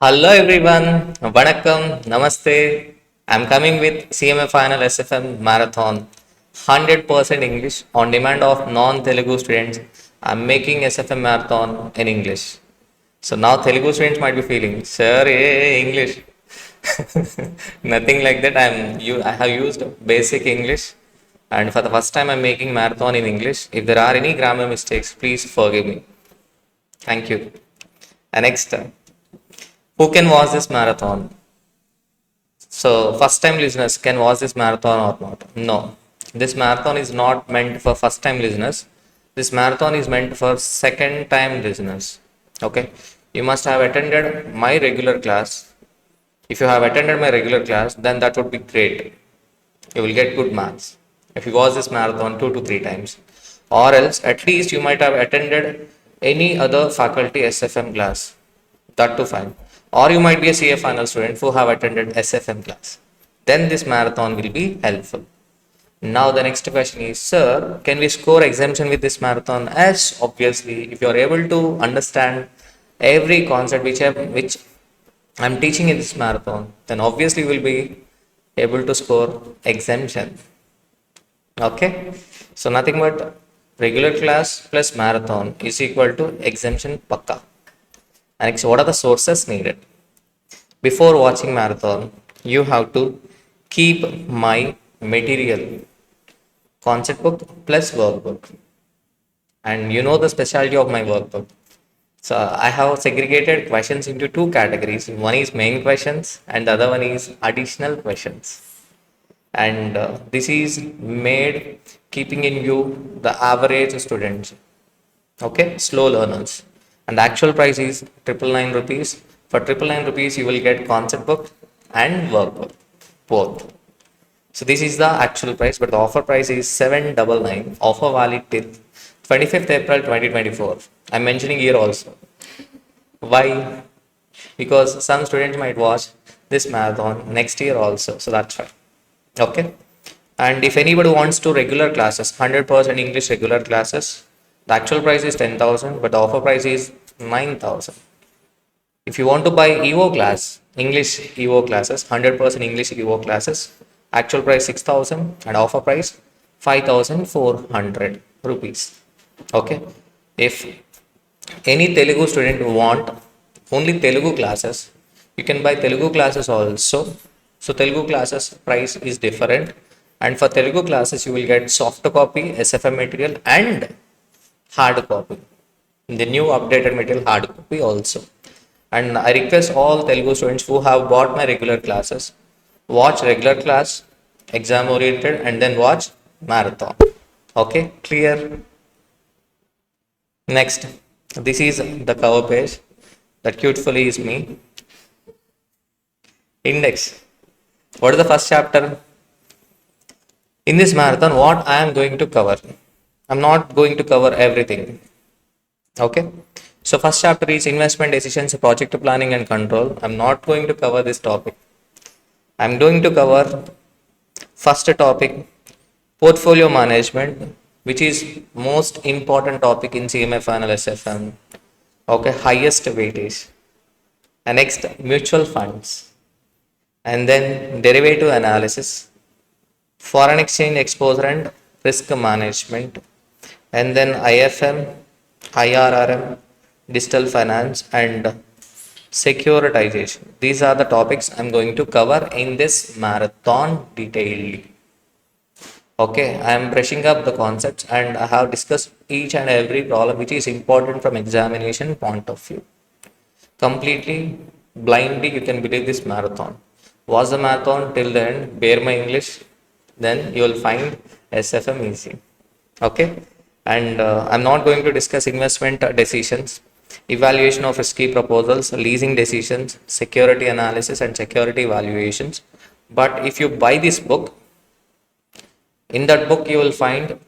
Hello everyone, Vanakkam, Namaste. I'm coming with CMA Final SFM Marathon, 100% English on demand of non-Telugu students. I'm making SFM Marathon in English. So now Telugu students might be feeling, sir, English. Nothing like that. I have used basic English, and for the first time I'm making marathon in English. If there are any grammar mistakes, please forgive me. Thank you. And next, who can watch this marathon? So, first time listeners can watch this marathon or not? No. This marathon is not meant for first time listeners. This marathon is meant for second time listeners. Okay. You must have attended my regular class. If you have attended my regular class, then that would be great. You will get good marks. If you watch this marathon 2 to 3 times, or else at least you might have attended any other faculty SFM class, that too fine. Or you might be a CA final student who have attended SFM class. Then this marathon will be helpful. Now the next question is, sir, can we score exemption with this marathon? As obviously, if you are able to understand every concept which I'm teaching in this marathon, then obviously you will be able to score exemption. Okay, so nothing but regular class plus marathon is equal to exemption pakka. And next, what are the sources needed? Before watching marathon, you have to keep my material, concept book plus workbook. And you know the specialty of my workbook. So I have segregated questions into two categories. One is main questions and the other one is additional questions. And this is made keeping in view the average students, okay, slow learners, and the actual price is 999 rupees. For 999 rupees you will get concept book and workbook both. So this is the actual price, but the offer price is 799, offer valid till 25th April 2024. I'm mentioning here also. Why? Because some students might watch this marathon next year also, so that's why. Okay. And if anybody wants to regular classes, 100% English regular classes, the actual price is 10,000, but the offer price is 9,000. If you want to buy EVO class, English EVO classes, 100% English EVO classes, actual price 6,000 and offer price 5,400 rupees. Okay. If any Telugu student want only Telugu classes, you can buy Telugu classes also. So Telugu classes price is different, and for Telugu classes you will get soft copy SFM material and hard copy. The new updated material hard copy also. And I request all Telugu students who have bought my regular classes, watch regular class, exam oriented, and then watch marathon. Okay, clear? Next, this is the cover page. That cutefully is me. Index. What is the first chapter? In this marathon, what I am going to cover? I'm not going to cover everything. Okay. So first chapter is investment decisions, project planning and control. I'm not going to cover this topic. I'm going to cover first topic, portfolio management, which is most important topic in CMA final SFM. Okay, highest weightage. And next, mutual funds. And then derivative analysis, foreign exchange exposure and risk management. And then IFM, IRRM, digital finance, and securitization. These are the topics I'm going to cover in this marathon detailedly. Okay, I am brushing up the concepts and I have discussed each and every problem which is important from examination point of view. Completely blindly, you can believe this marathon. Was the marathon till the end? Bear my English, then you will find SFM easy. Okay, and I'm not going to discuss investment decisions, evaluation of risky proposals, leasing decisions, security analysis, and security evaluations. But if you buy this book, in that book you will find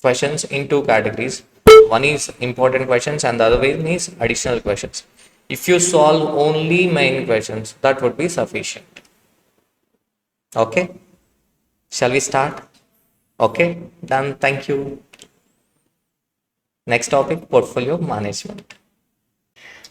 questions in two categories. One is important questions, and the other one is additional questions. If you solve only main questions, that would be sufficient. Okay, shall we start? Okay, done. Thank you. Next topic, portfolio management.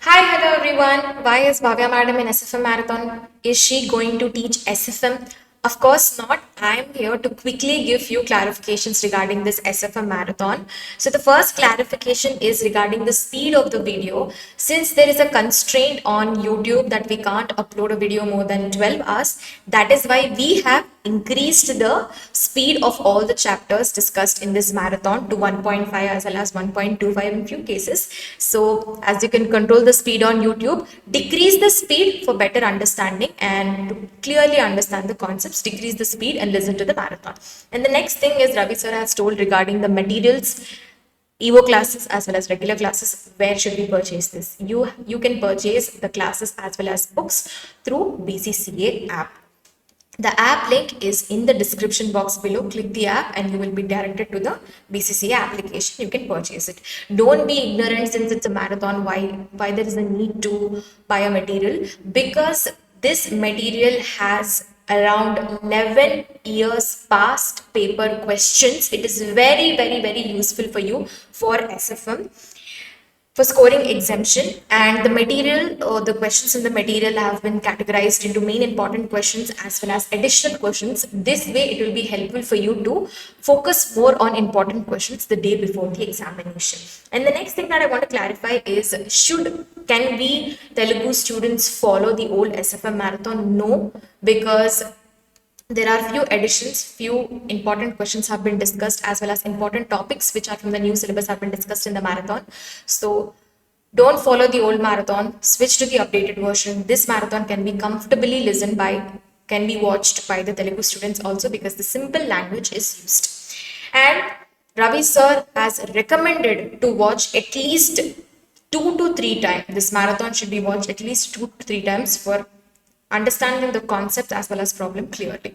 Hi, hello everyone. Why is Bhavya Madam in SFM Marathon? Is she going to teach SFM? Of course not. I'm here to quickly give you clarifications regarding this SFM Marathon. So, the first clarification is regarding the speed of the video. Since there is a constraint on YouTube that we can't upload a video more than 12 hours, that is why we have increased the speed of all the chapters discussed in this marathon to 1.5 as well as 1.25 in few cases. So as you can control the speed on YouTube, decrease the speed for better understanding, and to clearly understand the concepts, decrease the speed and listen to the marathon. And the next thing is Ravi sir has told regarding the materials, EVO classes as well as regular classes. Where should we purchase this? You can purchase the classes as well as books through BCCA app. The app link is in the description box below. Click the app and you will be directed to the BCCA application. You can purchase it. Don't be ignorant since it's a marathon. Why there is a need to buy a material? Because this material has around 11 years past paper questions. It is very, very, very useful for you for SFM for scoring exemption, and the material or the questions in the material have been categorized into main important questions as well as additional questions. This way it will be helpful for you to focus more on important questions the day before the examination. And the next thing that I want to clarify is, can we Telugu students follow the old SFM marathon? No, because there are few additions, few important questions have been discussed, as well as important topics which are from the new syllabus have been discussed in the marathon. So don't follow the old marathon, switch to the updated version. This marathon can be comfortably listened by, can be watched by the Telugu students also, because the simple language is used. And Ravi sir has recommended to watch at least 2 to 3 times. This marathon should be watched at least 2 to 3 times for understanding the concept as well as problem clearly.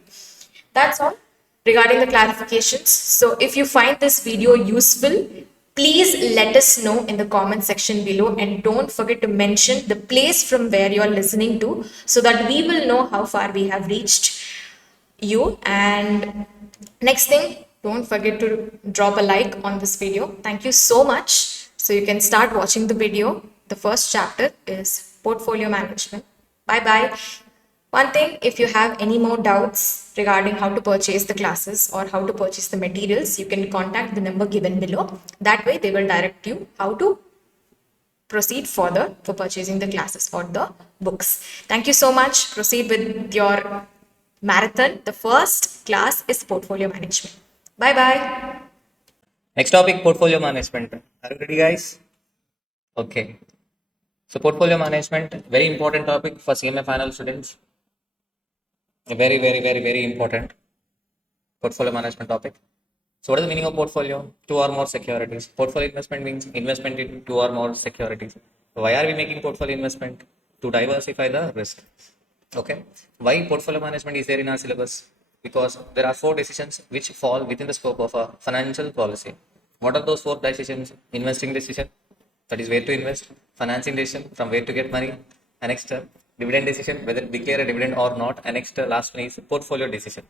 That's all regarding the clarifications. So if you find this video useful, please let us know in the comment section below, and don't forget to mention the place from where you're listening to, so that we will know how far we have reached you. And next thing, don't forget to drop a like on this video. Thank you so much. So you can start watching the video. The first chapter is portfolio management. Bye bye. One thing, if you have any more doubts regarding how to purchase the classes or how to purchase the materials, you can contact the number given below. That way they will direct you how to proceed further for purchasing the classes or the books. Thank you so much. Proceed with your marathon. The first class is portfolio management. Bye bye. Next topic, portfolio management. Are you ready, guys? Okay. So portfolio management, very important topic for CMA final students. A very, very, very, very important portfolio management topic. So what is the meaning of portfolio? Two or more securities. Portfolio investment means investment in two or more securities. So why are we making portfolio investment? To diversify the risk. Okay. Why portfolio management is there in our syllabus? Because there are four decisions which fall within the scope of a financial policy. What are those four decisions? Investing decision, that is where to invest. Financing decision, from where to get money. And next, dividend decision, whether to declare a dividend or not. And next, last one is portfolio decision,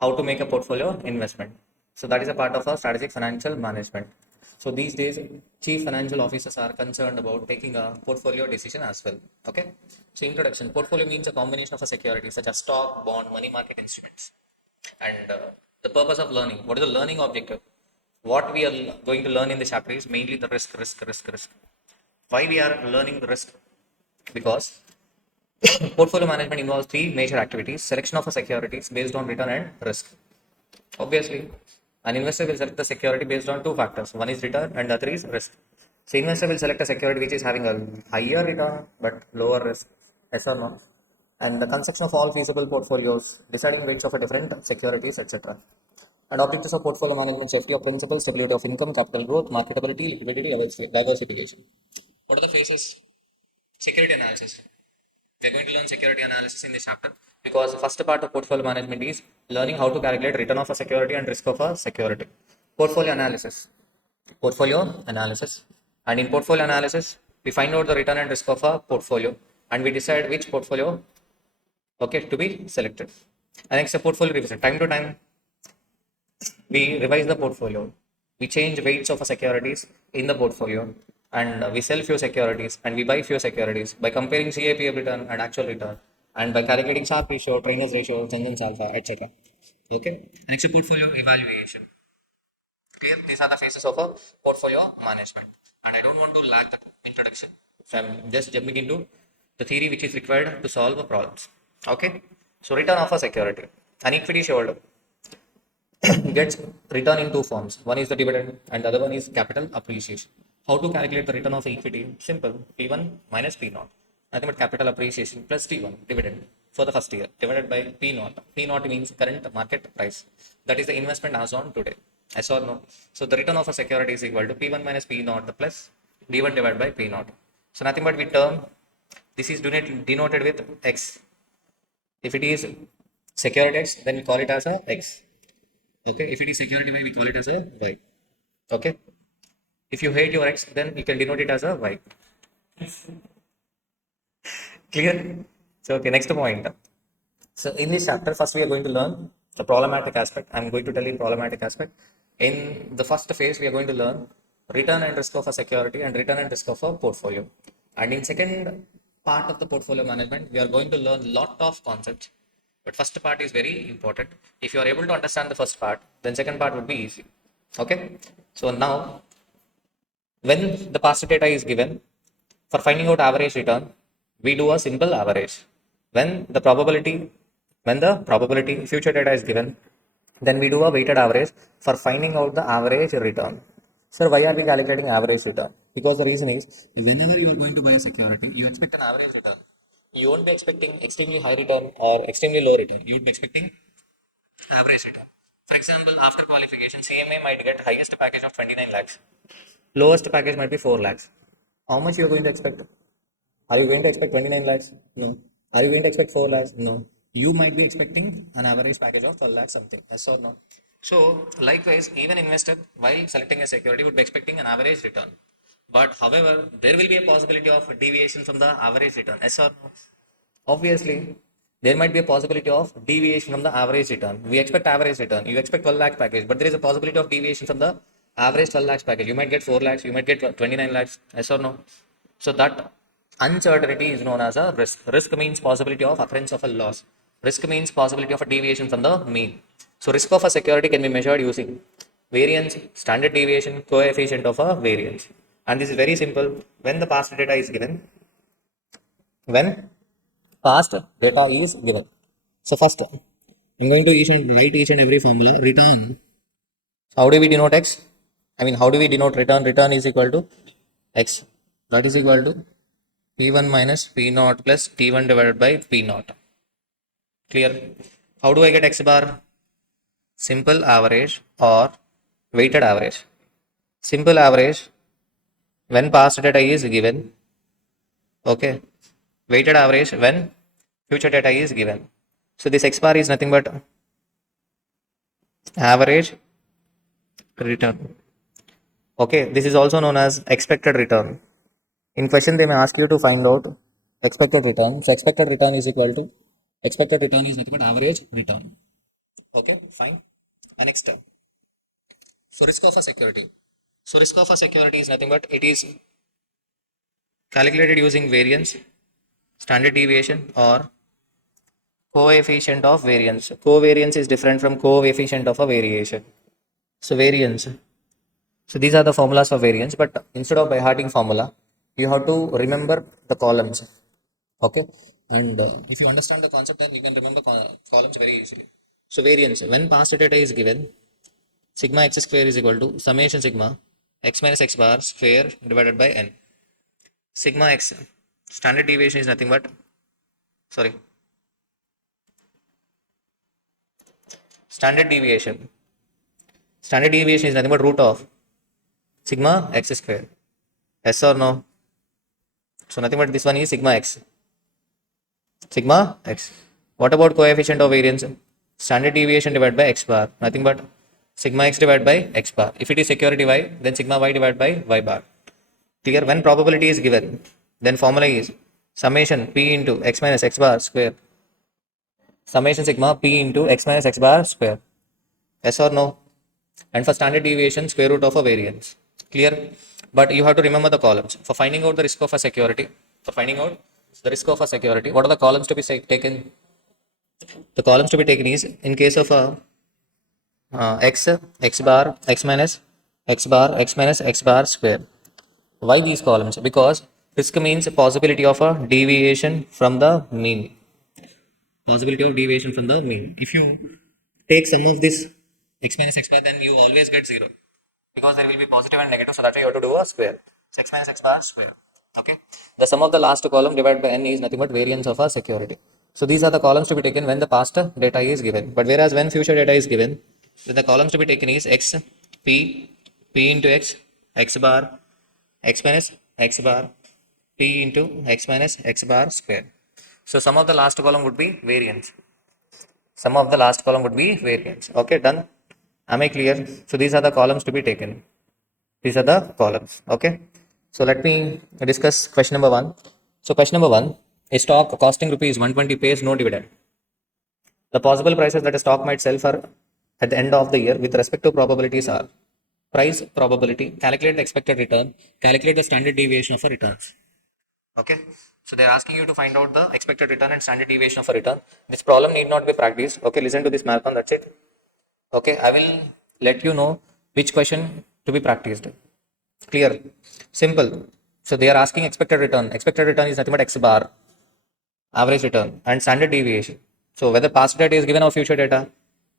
how to make a portfolio investment. So that is a part of our strategic financial management. So these days, chief financial officers are concerned about taking a portfolio decision as well. Okay. So introduction, portfolio means a combination of a security such as stock, bond, money market instruments. And the purpose of learning, what is the learning objective? What we are going to learn in the chapter is mainly the risk, risk, risk, risk. Why we are learning the risk? Because portfolio management involves three major activities: selection of a securities based on return and risk. Obviously, an investor will select the security based on two factors. One is return and the other is risk. So investor will select a security which is having a higher return but lower risk. Yes or no? And the construction of all feasible portfolios, deciding which of a different securities, etc. And objectives of portfolio management: safety of principal, stability of income, capital growth, marketability, liquidity, diversification. What are the phases? Security analysis. We are going to learn security analysis in this chapter, because the first part of portfolio management is learning how to calculate return of a security and risk of a security. Portfolio analysis. Portfolio analysis. And in portfolio analysis, we find out the return and risk of a portfolio, and we decide which portfolio, okay, to be selected. And next, a portfolio revision. Time to time, we revise the portfolio. We change weights of securities in the portfolio, and we sell few securities and we buy few securities by comparing CAPF return and actual return and by calculating Sharpe ratio, Trainer's ratio, Chandan's alpha, etc. Okay. Next, portfolio evaluation. Clear? These are the phases of a portfolio management. And I don't want to lag the introduction. So I'm just jumping into the theory which is required to solve the problems. Okay. So return of a security. An equity shareholder gets return in two forms. One is the dividend and the other one is capital appreciation. How to calculate the return of equity? Simple. P1 minus P0. Nothing but capital appreciation plus T1 dividend for the first year divided by P0. P0 means current market price. That is the investment as on today. Yes or no? So the return of a security is equal to P1 minus P0 plus D1 divided by P0. So nothing but we term this is denoted with X. If it is security X, then we call it as a X. Okay, if it is security Y, we call it as a Y. Okay, if you hate your X, then you can denote it as a Y. Clear? So, okay, next point. So, in this chapter, first we are going to learn the problematic aspect. I'm going to tell you problematic aspect. In the first phase, we are going to learn return and risk of a security and return and risk of a portfolio. And in second part of the portfolio management, we are going to learn lot of concepts. But first part is very important. If you are able to understand the first part, then second part would be easy. Okay. So now, when the past data is given, for finding out average return, we do a simple average. When the probability future data is given, then we do a weighted average for finding out the average return. Sir, why are we calculating average return? Because the reason is whenever you are going to buy a security, you expect an average return. You won't be expecting extremely high return or extremely low return. You would be expecting average return. For example, after qualification, CMA might get highest package of 29 lakhs. Lowest package might be 4 lakhs. How much you are going to expect? Are you going to expect 29 lakhs? No. Are you going to expect 4 lakhs? No. You might be expecting an average package of 12 lakhs something. Yes or no? So, likewise, even investor, while selecting a security, would be expecting an average return. But however, there will be a possibility of deviation from the average return. Yes or no? Obviously, there might be a possibility of deviation from the average return. We expect average return. You expect 12 lakh package, but there is a possibility of deviation from the average 12 lakhs package. You might get 4 lakhs, you might get 29 lakhs. Yes or no? So that uncertainty is known as a risk. Risk means possibility of occurrence of a loss. Risk means possibility of a deviation from the mean. So risk of a security can be measured using variance, standard deviation, coefficient of a variance. And this is very simple. When the past data is given, when past data is given. So first, I'm going to write each and every formula. Return. How do we denote X? How do we denote return? Return is equal to X. That is equal to P1 minus P0 plus T1 divided by P0. Clear? How do I get X bar? Simple average or weighted average. Simple average when past data is given. Okay. Weighted average when future data is given. So this X bar is nothing but average return. Okay, this is also known as expected return. In question, they may ask you to find out expected return. So expected return is equal to expected return is nothing but average return. Okay, fine. And next term. So risk of a security. So risk of a security is nothing but it is calculated using variance, standard deviation, or coefficient of variance. Covariance is different from coefficient of a variation. So variance. So these are the formulas for variance, but instead of by hearting formula, you have to remember the columns. Okay, and if you understand the concept, then you can remember columns very easily. So variance, when past data is given, sigma x square is equal to summation sigma x minus x bar square divided by n. Sigma x, standard deviation is nothing but, sorry, standard deviation. Standard deviation is nothing but root of sigma x square. Yes or no? So nothing but this one is sigma x. Sigma x. What about coefficient of variance? Standard deviation divided by x bar. Nothing but sigma x divided by x bar. If it is security y, then sigma y divided by y bar. Clear? When probability is given, then formula is summation p into x minus x bar square. Summation sigma p into x minus x bar square. Yes or no? And for standard deviation, square root of a variance. Clear? but you have to remember the columns. For finding out the risk of a security, what are the columns to be taken? The columns to be taken is in case of a x, x bar, x minus, x bar, x minus, x bar square. Why these columns? Because risk means possibility of a deviation from the mean. Possibility of deviation from the mean. If you take sum of this x minus x bar, then you always get 0 because there will be positive and negative. So that's why you have to do a square. So x minus x bar square. Okay. The sum of the last column divided by n is nothing but variance of a security. So these are the columns to be taken when the past data is given. But whereas when future data is given, then the columns to be taken is x, p, p into x, x bar, x minus x bar, p into x minus x bar square. So sum of the last column would be variance. Sum of the last column would be variance. Okay, done. Am I clear? So these are the columns to be taken. These are the columns. Okay. So let me discuss question number 1. So question number 1, a stock costing rupees 120 pays no dividend. The possible prices that a stock might sell for at the end of the year with respect to probabilities are price probability, calculate the expected return, calculate the standard deviation of a returns. Okay. So they're asking you to find out the expected return and standard deviation of a return. This problem need not be practiced. Okay, listen to this marathon, that's it. Okay, I will let you know which question to be practiced. Clear? Simple. So they are asking expected return. Expected return is nothing but x bar, average return, and standard deviation. So whether past data is given or future data,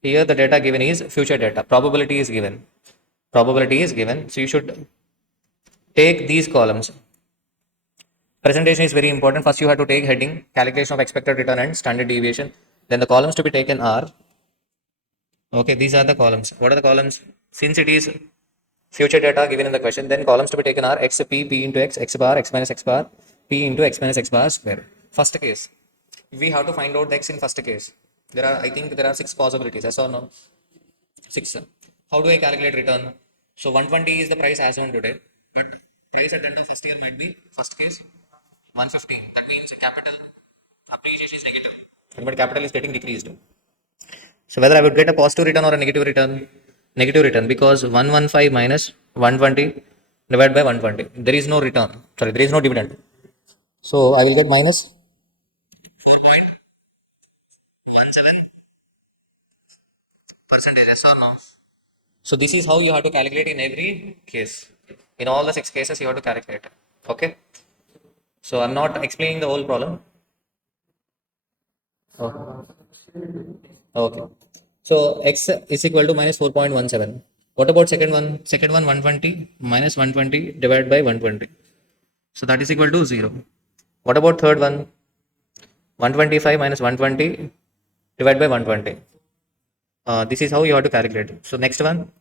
here the data given is future data. Probability is given. Probability is given. So you should take these columns. Presentation is very important. First you have to take heading, calculation of expected return and standard deviation. Then the columns to be taken are, okay, these are the columns. What are the columns? Since it is future data given in the question, then columns to be taken are x, p into x, x bar, x minus x bar, p into x minus x bar square. First case, we have to find out the x in first case. I think there are 6 possibilities, yes or no? 6. How do I calculate return? So 120 is the price as on today, but price at the end of first year might be, first case, 115. That means capital appreciation is negative. But capital is getting decreased. So whether I would get a positive return or a negative return? Negative return, because 115 minus 120 divided by 120. There is no return. Sorry, there is no dividend. So I will get minus 4.17%, yes or no? So this is how you have to calculate in every case. In all the 6 cases, you have to calculate. Okay. So I'm not explaining the whole problem. Oh. Okay. So x is equal to minus 4.17. What about second one? Second one 120 minus 120 divided by 120. So that is equal to 0. What about third one? 125 minus 120 divided by 120. This is how you have to calculate it. So next one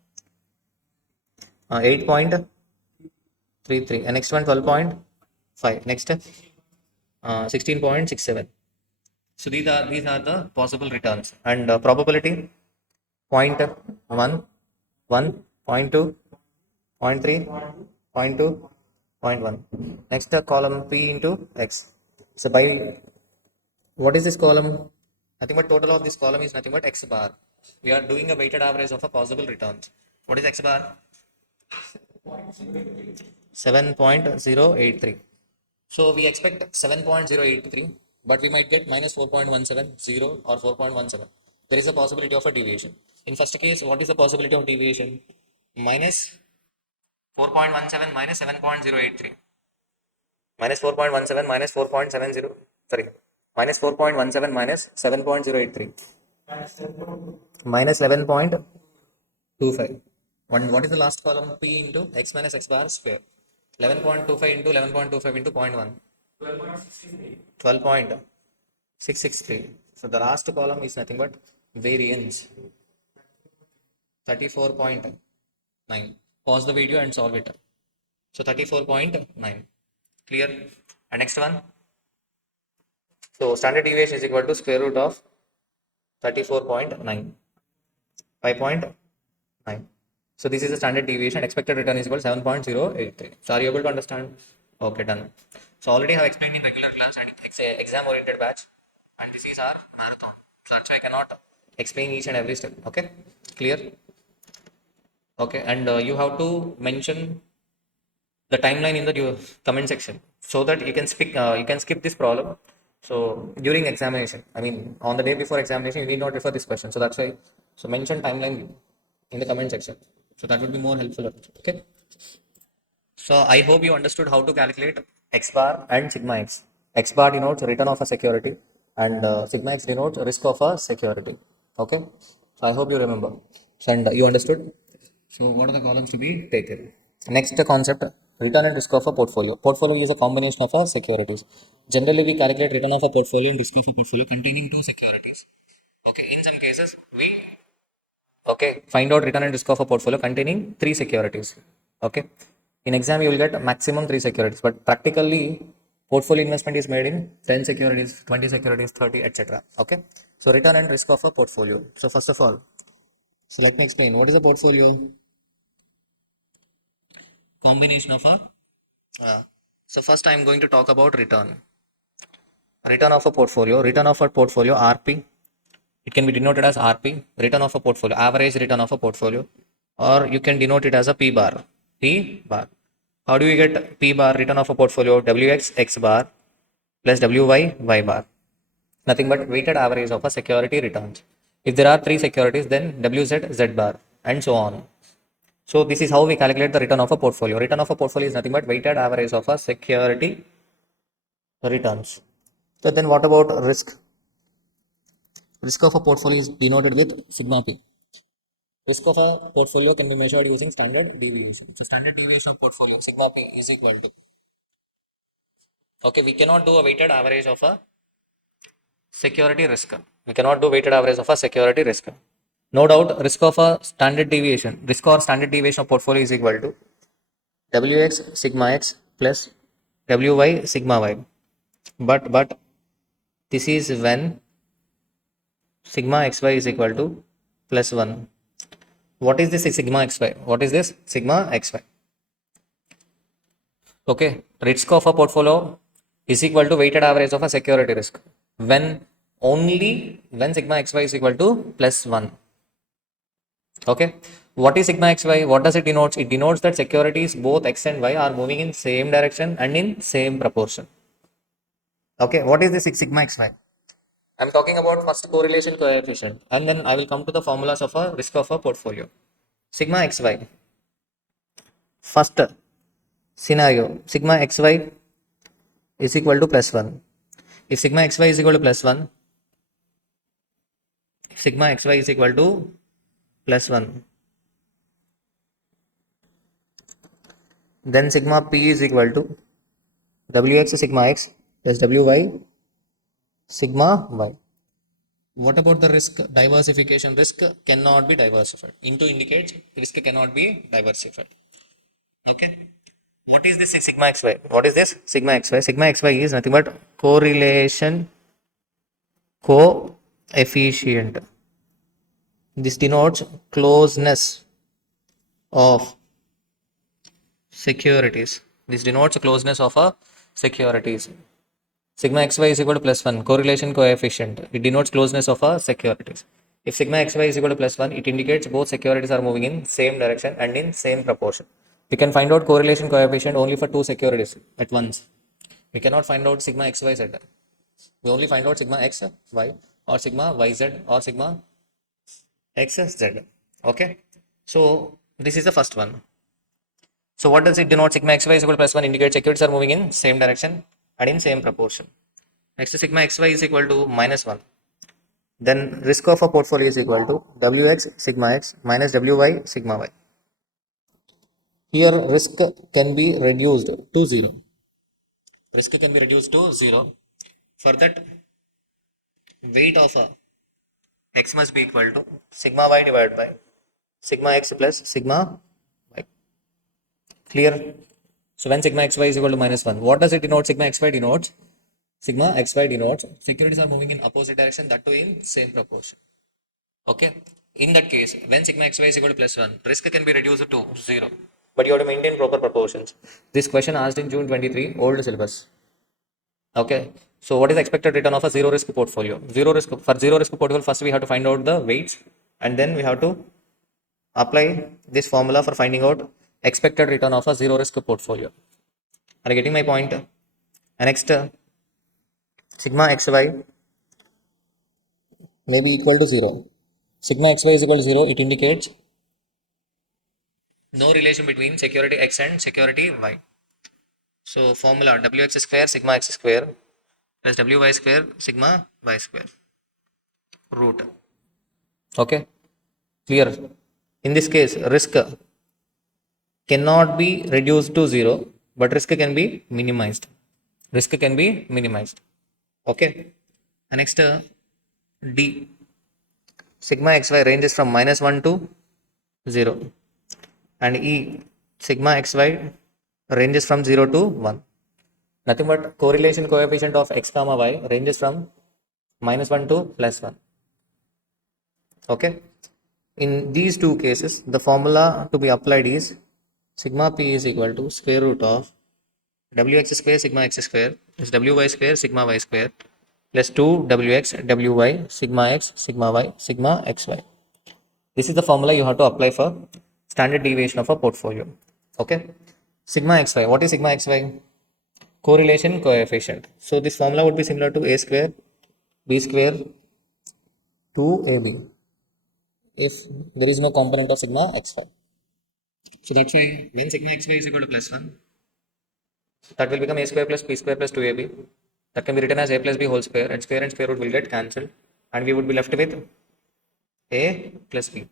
8.33 and next one 12.5. Next 16.67. So these are the possible returns and probability 0.1, 1, 0.2, 0.3, 0.2, 0.1. Next column P into X. So by what is this column? Nothing but total of this column is nothing but X bar. We are doing a weighted average of a possible returns. What is X bar? 7.083. So we expect 7.083, but we might get minus 4.17, 0 or 4.17. There is a possibility of a deviation. In first case, what is the possibility of deviation? Minus 4.17 minus 7.083. Minus 4.17 minus 4.70. Sorry. Minus 4.17 minus 7.083. Minus 11.25. What is the last column? P into x minus x bar square. 11.25 into 11.25 into 0.1. 12.663. So the last column is nothing but variance. 34.9. Pause the video and solve it. So 34.9. Clear? And next one. So standard deviation is equal to square root of 34.9. 5.9. So this is the standard deviation. Expected return is equal to 7.083. So are you able to understand? Okay, done. So already I have explained in regular class and it's a exam oriented batch, and this is our marathon. So that's why I cannot explain each and every step. Okay, clear? Okay, and you have to mention the timeline in the comment section so that you can skip this problem. So during examination, I mean on the day before examination, you need not refer this question. So that's why. So mention timeline in the comment section. So that would be more helpful. Okay. So I hope you understood how to calculate X bar and sigma X. X bar denotes return of a security and sigma X denotes risk of a security. Okay. So I hope you remember and you understood. So what are the columns to be taken? Next concept, return and risk of a portfolio. Portfolio is a combination of our securities. Generally, we calculate return of a portfolio and risk of a portfolio containing two securities. Okay, in some cases, we find out return and risk of a portfolio containing three securities. Okay, in exam you will get maximum three securities, but practically portfolio investment is made in 10 securities, 20 securities, 30, etc. Okay, so return and risk of a portfolio. So first of all, so let me explain what is a portfolio. Combination of a so first I am going to talk about return of a portfolio. Return of a portfolio, RP. It can be denoted as RP, return of a portfolio, average return of a portfolio, or you can denote it as a P bar. P bar. How do you get P bar, return of a portfolio? WX X bar plus WY Y bar. Nothing but weighted average of a security returns. If there are three securities, then WZ Z bar and so on. So this is how we calculate the return of a portfolio. Return of a portfolio is nothing but weighted average of a security returns. So then what about risk? Risk of a portfolio is denoted with sigma P. Risk of a portfolio can be measured using standard deviation. So standard deviation of portfolio, sigma P is equal to. Okay, we cannot do a weighted average of a security risk. We cannot do weighted average of a security risk. No doubt, risk of a standard deviation, risk or standard deviation of portfolio is equal to WX sigma X plus WY sigma Y. But this is when sigma XY is equal to plus 1. What is this sigma XY? What is this sigma XY? Okay, risk of a portfolio is equal to weighted average of a security risk when only when sigma xy is equal to plus 1. Okay, what is sigma xy? What does it denote? It denotes that securities both x and y are moving in same direction and in same proportion. Okay, what is this sigma xy? I'm talking about first correlation coefficient and then I will come to the formulas of a risk of a portfolio. Sigma xy, first scenario, sigma xy is equal to plus 1. If sigma xy is equal to plus 1, if sigma xy is equal to plus 1, then sigma p is equal to wx sigma x plus wy sigma y. What about the risk diversification? Risk cannot be diversified. Into indicates risk cannot be diversified. Okay. What is this sigma xy? What is this sigma xy? Sigma xy is nothing but correlation coefficient. This denotes closeness of securities. This denotes closeness of a securities. Sigma xy is equal to plus 1, correlation coefficient. It denotes closeness of a securities. If sigma xy is equal to plus 1, it indicates both securities are moving in same direction and in same proportion. We can find out correlation coefficient only for two securities at once. We cannot find out sigma xyz. We only find out sigma xy or sigma yz or sigma xz. Okay. So this is the first one. So what does it denote? Sigma xy is equal to plus 1 indicates securities are moving in same direction and in same proportion. Next, sigma xy is equal to minus 1. Then risk of a portfolio is equal to wx sigma x minus wy sigma y. Here risk can be reduced to 0. Risk can be reduced to 0. For that, weight of a x must be equal to sigma y divided by sigma x plus sigma y. Clear? So when sigma xy is equal to minus 1, what does it denote? Sigma xy denotes securities are moving in opposite direction, that too in same proportion. Okay. In that case, when sigma xy is equal to plus 1, risk can be reduced to 0. But you have to maintain proper proportions. This question asked in June 23, old syllabus. Okay. So what is the expected return of a zero risk portfolio? For zero risk portfolio, first we have to find out the weights and then we have to apply this formula for finding out expected return of a zero risk portfolio. Are you getting my point? And next, sigma xy may be equal to 0. Sigma xy is equal to 0. It indicates no relation between security x and security y. So formula wx square sigma x square plus wy square sigma y square root. Okay, clear. In this case, risk cannot be reduced to 0, but risk can be minimized. Risk can be minimized. Okay. And next, D. Sigma xy ranges from -1 to 0. And E. Sigma xy ranges from 0 to 1. Nothing but correlation coefficient of x comma y ranges from -1 to +1. Okay. In these two cases, the formula to be applied is sigma p is equal to square root of wx square sigma x square plus wy square sigma y square plus 2 wx wy sigma x sigma y sigma xy. This is the formula you have to apply for standard deviation of a portfolio. Okay. Sigma xy. What is sigma xy? Correlation coefficient. So this formula would be similar to a square b square 2ab if there is no component of sigma xy. So that's why when sigma xy is equal to +1, that will become a square plus b square plus 2ab. That can be written as a plus b whole square, and square root will get cancelled, and we would be left with a plus b.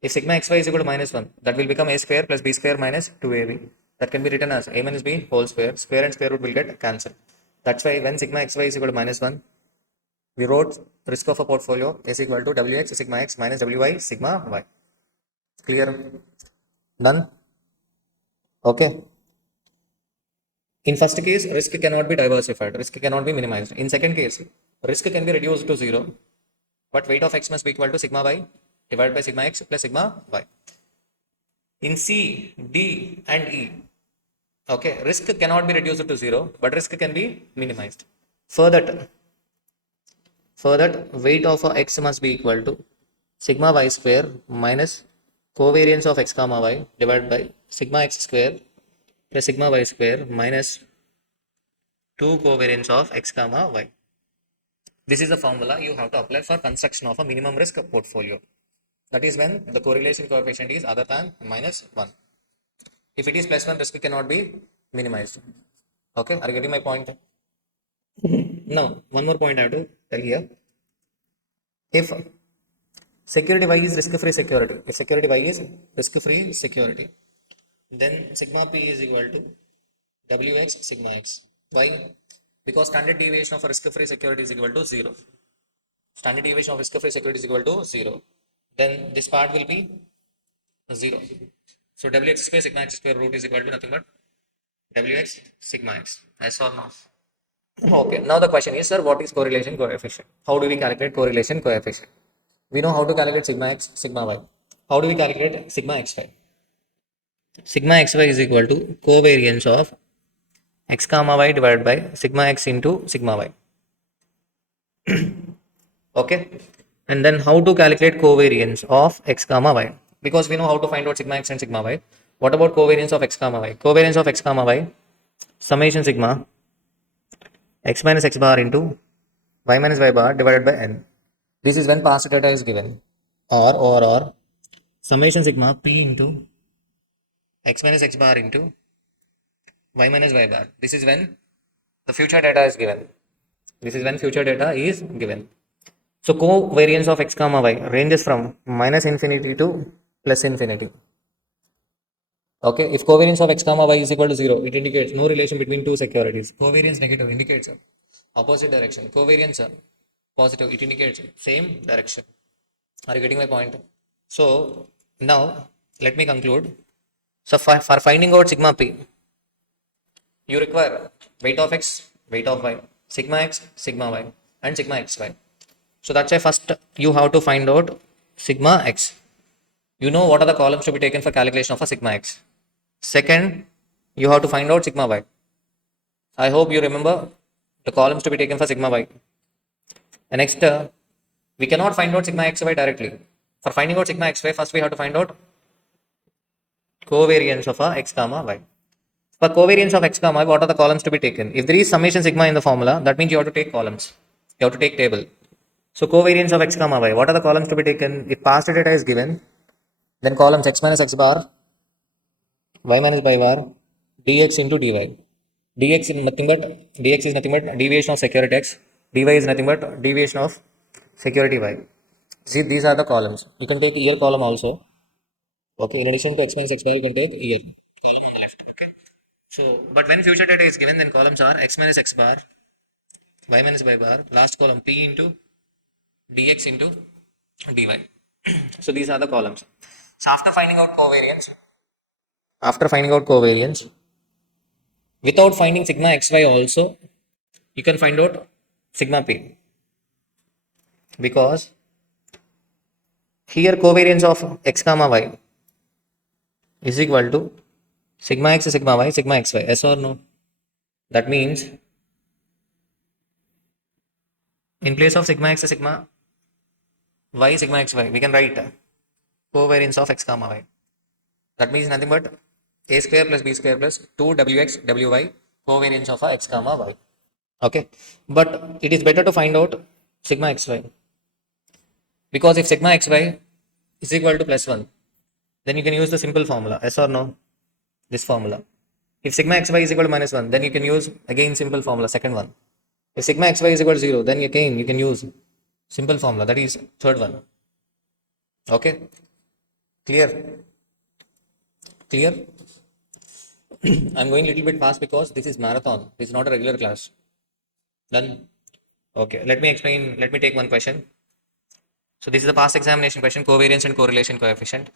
If sigma xy is equal to -1, that will become a square plus b square minus 2ab. That can be written as a minus b whole square, and square root will get cancelled. That's why when sigma xy is equal to -1, we wrote risk of a portfolio is equal to wx sigma x minus wy sigma y. Clear? Done? Okay. In first case, risk cannot be diversified, risk cannot be minimized. In second case, risk can be reduced to 0, but weight of x must be equal to sigma y divided by sigma x plus sigma y. In C, D and E, okay, risk cannot be reduced to 0, but risk can be minimized. For that weight of x must be equal to sigma y square minus covariance of x comma y divided by sigma x square plus sigma y square minus 2 covariance of x comma y. This is the formula you have to apply for construction of a minimum risk portfolio. That is when the correlation coefficient is other than -1. If it is +1, risk cannot be minimized. Okay, are you getting my point? Now, one more point I have to tell here. If security Y is risk-free security, if security Y is risk-free security, then sigma P is equal to Wx sigma x. Why? Because standard deviation of a risk-free security is equal to 0. Standard deviation of risk-free security is equal to 0. Then this part will be 0. So Wx square sigma x square root is equal to nothing but Wx sigma x. Yes or no? Okay. Now the question is, sir, what is correlation coefficient? How do we calculate correlation coefficient? We know how to calculate sigma x, sigma y. How do we calculate sigma xy? Sigma xy is equal to covariance of x comma y divided by sigma x into sigma y. Okay. And then how to calculate covariance of x comma y? Because we know how to find out sigma x and sigma y. What about covariance of x comma y? Covariance of x comma y, summation sigma x minus x bar into y minus y bar divided by n. This is when past data is given. Or summation sigma p into x minus x bar into y minus y bar. This is when the future data is given. This is when future data is given. So covariance of x comma y ranges from -infinity to +infinity. Okay, if covariance of x comma y is equal to 0, it indicates no relation between two securities. Covariance negative indicates opposite direction. Covariance positive, it indicates same direction. Are you getting my point? So now let me conclude. So for finding out sigma p, you require weight of x, weight of y, sigma x, sigma y, and sigma xy. So that's why first you have to find out sigma x. You know what are the columns to be taken for calculation of a sigma x. Second, you have to find out sigma y. I hope you remember the columns to be taken for sigma y. And next, we cannot find out sigma xy directly. For finding out sigma xy, first we have to find out Covariance of x comma y. For covariance of x comma y, what are the columns to be taken? If there is summation sigma in the formula, that means you have to take columns. You have to take table. So covariance of x comma y, what are the columns to be taken? If past data is given, then columns x minus x bar, y minus y bar, dx into dy. Dx is nothing but deviation of security x, dy is nothing but deviation of security y. See, these are the columns. You can take year column also. Okay, in addition to x minus x bar, you can take year column on the left. Okay. So, but when future data is given, then columns are x minus x bar, y minus y bar, last column p into dx into dy. So these are the columns. So after finding out covariance, without finding sigma xy also, you can find out sigma p, because here covariance of x comma y is equal to sigma x sigma y sigma xy. Yes or no? That means in place of sigma x sigma y sigma xy, we can write covariance of x comma y. That means nothing but a square plus b square plus 2wx wy covariance of x comma y. Okay, but it is better to find out sigma xy, because if sigma xy is equal to plus 1, then you can use the simple formula. Yes or no? This formula. If sigma xy is equal to minus 1, then you can use again simple formula, second one. If sigma xy is equal to 0, then again you can use simple formula, that is third one. Okay, clear? Clear? I'm going a little bit fast because this is marathon. This is not a regular class. Done? Okay, let me explain. Let me take one question. So this is the past examination question, covariance and correlation coefficient.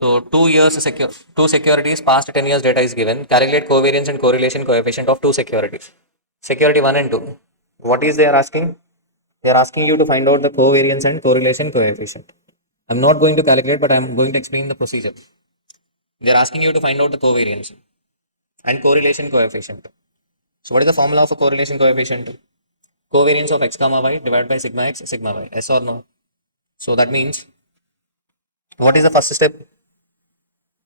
So 2 securities, past 10 years data is given. Calculate covariance and correlation coefficient of 2 securities. Security 1 and 2. What is they are asking? They are asking you to find out the covariance and correlation coefficient. I'm not going to calculate, but I'm going to explain the procedure. They are asking you to find out the covariance and correlation coefficient. So what is the formula of a correlation coefficient? Covariance of x comma y divided by sigma x sigma y. Yes or no? So that means, what is the first step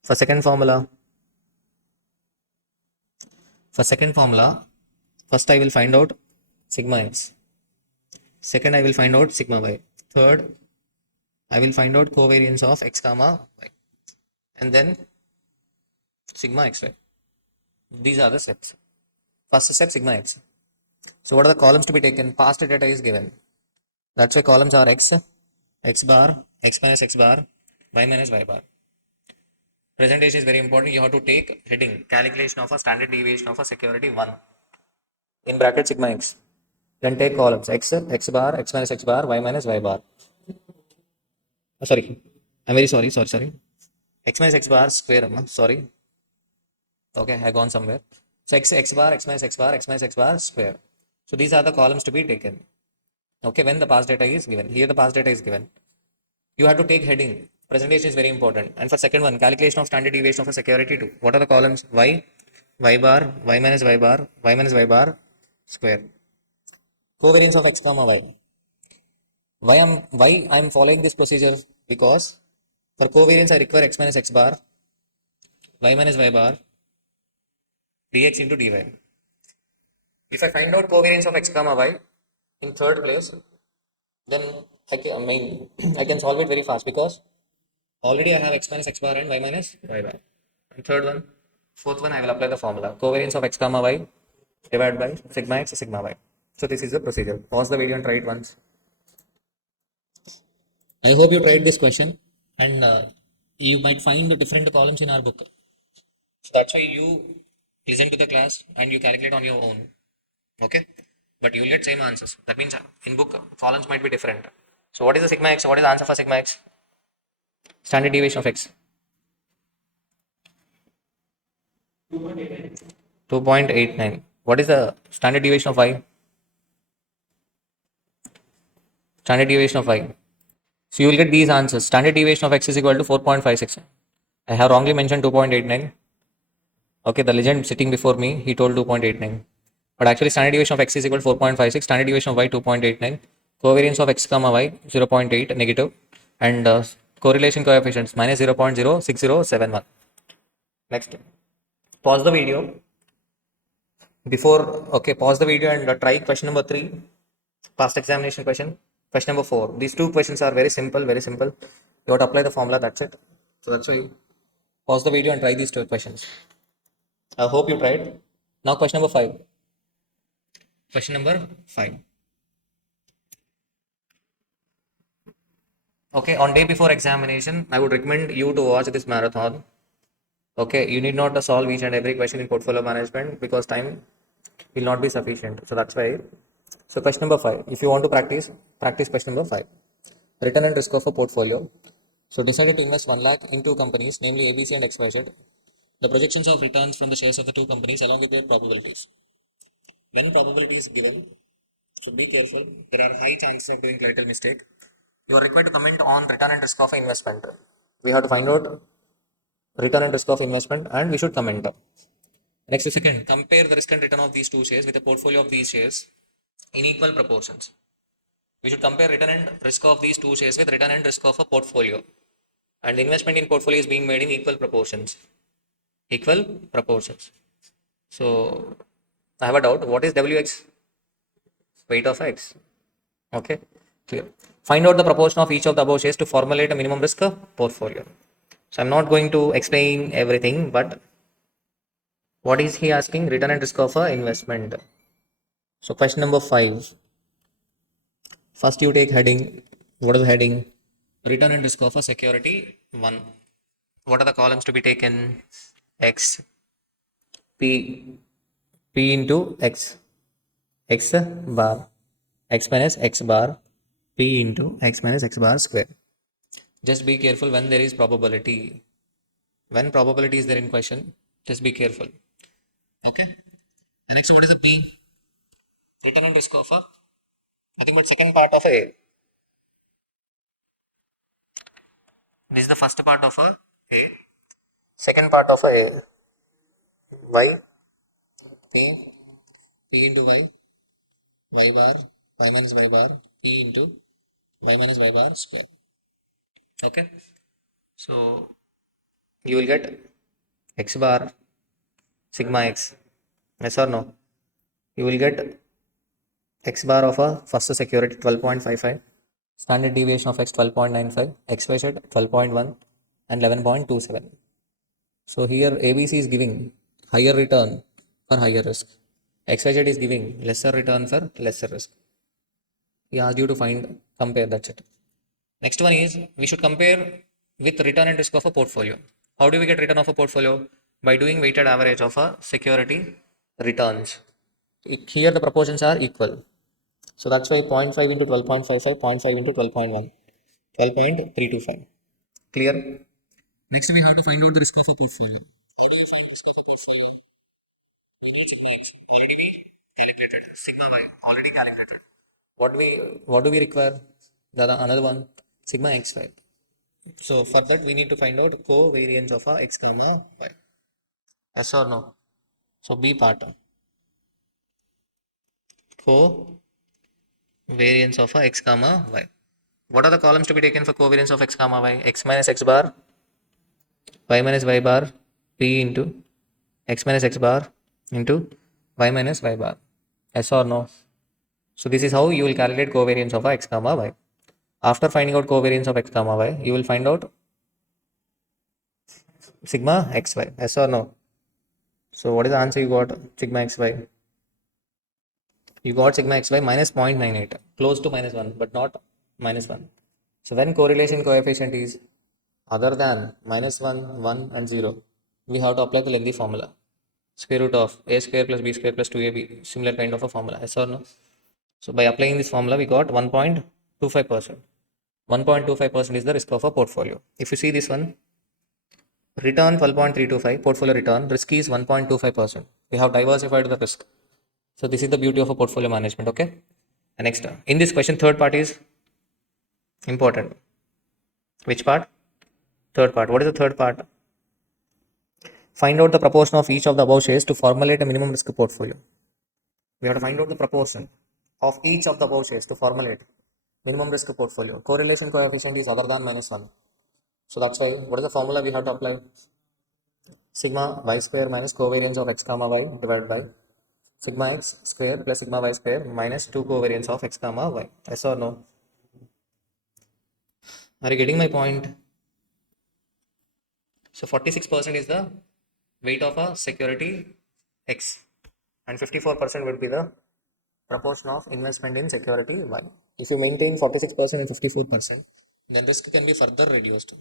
for second formula? For second formula, first I will find out sigma x. Second I will find out sigma y. Third, I will find out covariance of x comma y. And then sigma xy. These are the steps. First step, sigma x. So what are the columns to be taken? Past data is given. That's why columns are x, x bar, x minus x bar, y minus y bar. Presentation is very important. You have to take heading, calculation of a standard deviation of a security 1. In bracket sigma x. Then take columns x, x bar, x minus x bar, y minus y bar. Sorry. I'm very sorry. X minus x bar square. Sorry. Okay, I gone somewhere. So x bar, x minus x bar, x minus x bar square. So these are the columns to be taken. Okay, when the past data is given. Here the past data is given. You have to take heading. Presentation is very important. And for second one, calculation of standard deviation of a security 2. What are the columns? Y, y bar, y minus y bar, y minus y bar square. Covariance of x comma y. Why I am following this procedure? Because for covariance I require x minus x bar, y minus y bar, dx into dy. If I find out covariance of x comma y in third place, then I can solve it very fast, because already I have x minus x bar and y minus y bar. And third one, fourth one, I will apply the formula. Covariance of x comma y divided by sigma x sigma y. So this is the procedure. Pause the video and try it once. I hope you tried this question, and you might find the different columns in our book. So that's why you listen to the class and you calculate on your own. Okay? But you will get same answers. That means in book columns might be different. So what is the sigma x? What is the answer for sigma x? Standard deviation of x. 2.89. What is the standard deviation of y? Standard deviation of y. So you will get these answers. Standard deviation of x is equal to 4.56. I have wrongly mentioned 2.89. Okay, the legend sitting before me, he told 2.89. But actually standard deviation of x is equal to 4.56. Standard deviation of y 2.89. Covariance of x comma y 0.8 negative. And correlation coefficients minus 0.06071. Next, pause the video. Pause the video and try question number 3, past examination question. Question number 4. These two questions are very simple, very simple. You have to apply the formula, that's it. So that's why pause the video and try these two questions. I hope you tried. Now question number 5. Question number 5. Okay, on day before examination, I would recommend you to watch this marathon. Okay, you need not solve each and every question in portfolio management because time will not be sufficient. So that's why. So question number 5. If you want to practice question number 5. Return and risk of a portfolio. So decided to invest 1 lakh in two companies, namely ABC and XYZ. The projections of returns from the shares of the two companies along with their probabilities. When probability is given, so be careful. There are high chances of doing little mistake. You are required to comment on return and risk of investment. We have to find out return and risk of investment and we should comment. Next, second, compare the risk and return of these two shares with a portfolio of these shares in equal proportions. We should compare return and risk of these two shares with return and risk of a portfolio. And investment in portfolio is being made in equal proportions. Equal proportions. So I have a doubt. What is WX? Weight of X. Okay, clear. Find out the proportion of each of the above shares to formulate a minimum risk portfolio. So I'm not going to explain everything, but what is he asking? Return and risk of a investment. So question number 5. First you take heading. What is the heading? Return and risk of a security 1. What are the columns to be taken? X, P, P into X, X bar, X minus X bar, P into X minus X bar square. Just be careful when there is probability. When probability is there in question, just be careful. Okay. And next, what is a P? Return and risk of a, nothing but second part of A. This is the first part of a A. Second part of a Y. P, P into Y, Y bar, Y minus Y bar, P into Y minus Y bar square. Okay. So you will get X bar sigma X. Yes or no? You will get X bar of a first security 12.55, standard deviation of X 12.95, XYZ 12.1 and 11.27. So here ABC is giving higher return for higher risk. XYZ is giving lesser return for lesser risk. He asked you to compare, that's it. Next one is we should compare with return and risk of a portfolio. How do we get return of a portfolio? By doing weighted average of a security returns. Here the proportions are equal. So that's why 0.5 into 12.55, 0.5 into 12.1, 12.325. Clear? Next, we have to find out the risk of a portfolio. How do you find risk of a portfolio? Sigma X already we calculated. Sigma Y already calculated. What do we require? Another one, sigma XY. So for that we need to find out covariance of a X comma Y. Yes or no? So B part. Covariance of a X comma Y. What are the columns to be taken for covariance of X comma Y? X minus X bar, Y minus Y bar, P into X minus X bar into Y minus Y bar. Yes or no? So this is how you will calculate covariance of X comma Y. After finding out covariance of X comma Y, you will find out sigma XY. Yes or no? So what is the answer you got? Sigma XY. You got sigma XY minus 0.98, close to minus 1, but not minus 1. So when correlation coefficient is other than minus 1, 1 and 0, we have to apply the lengthy formula. Square root of a square plus b square plus 2ab, similar kind of a formula. Yes or no? So by applying this formula, we got 1.25%. 1.25% is the risk of a portfolio. If you see this one, return 12.325, portfolio return, risk is 1.25%. We have diversified the risk. So this is the beauty of a portfolio management. Okay. And next, in this question, third part is important. Which part? Third part. What is the third part? Find out the proportion of each of the above shares to formulate a minimum risk portfolio. We have to find out the proportion of each of the above shares to formulate minimum risk portfolio. Correlation coefficient is other than minus 1. So that's why, what is the formula we have to apply? sigma y square minus covariance of x comma y divided by sigma x square plus sigma y square minus 2 covariance of x comma y. Yes or no? Are you getting my point? So 46% is the weight of a security X and 54% would be the proportion of investment in security Y. If you maintain 46% and 54%, then risk can be further reduced.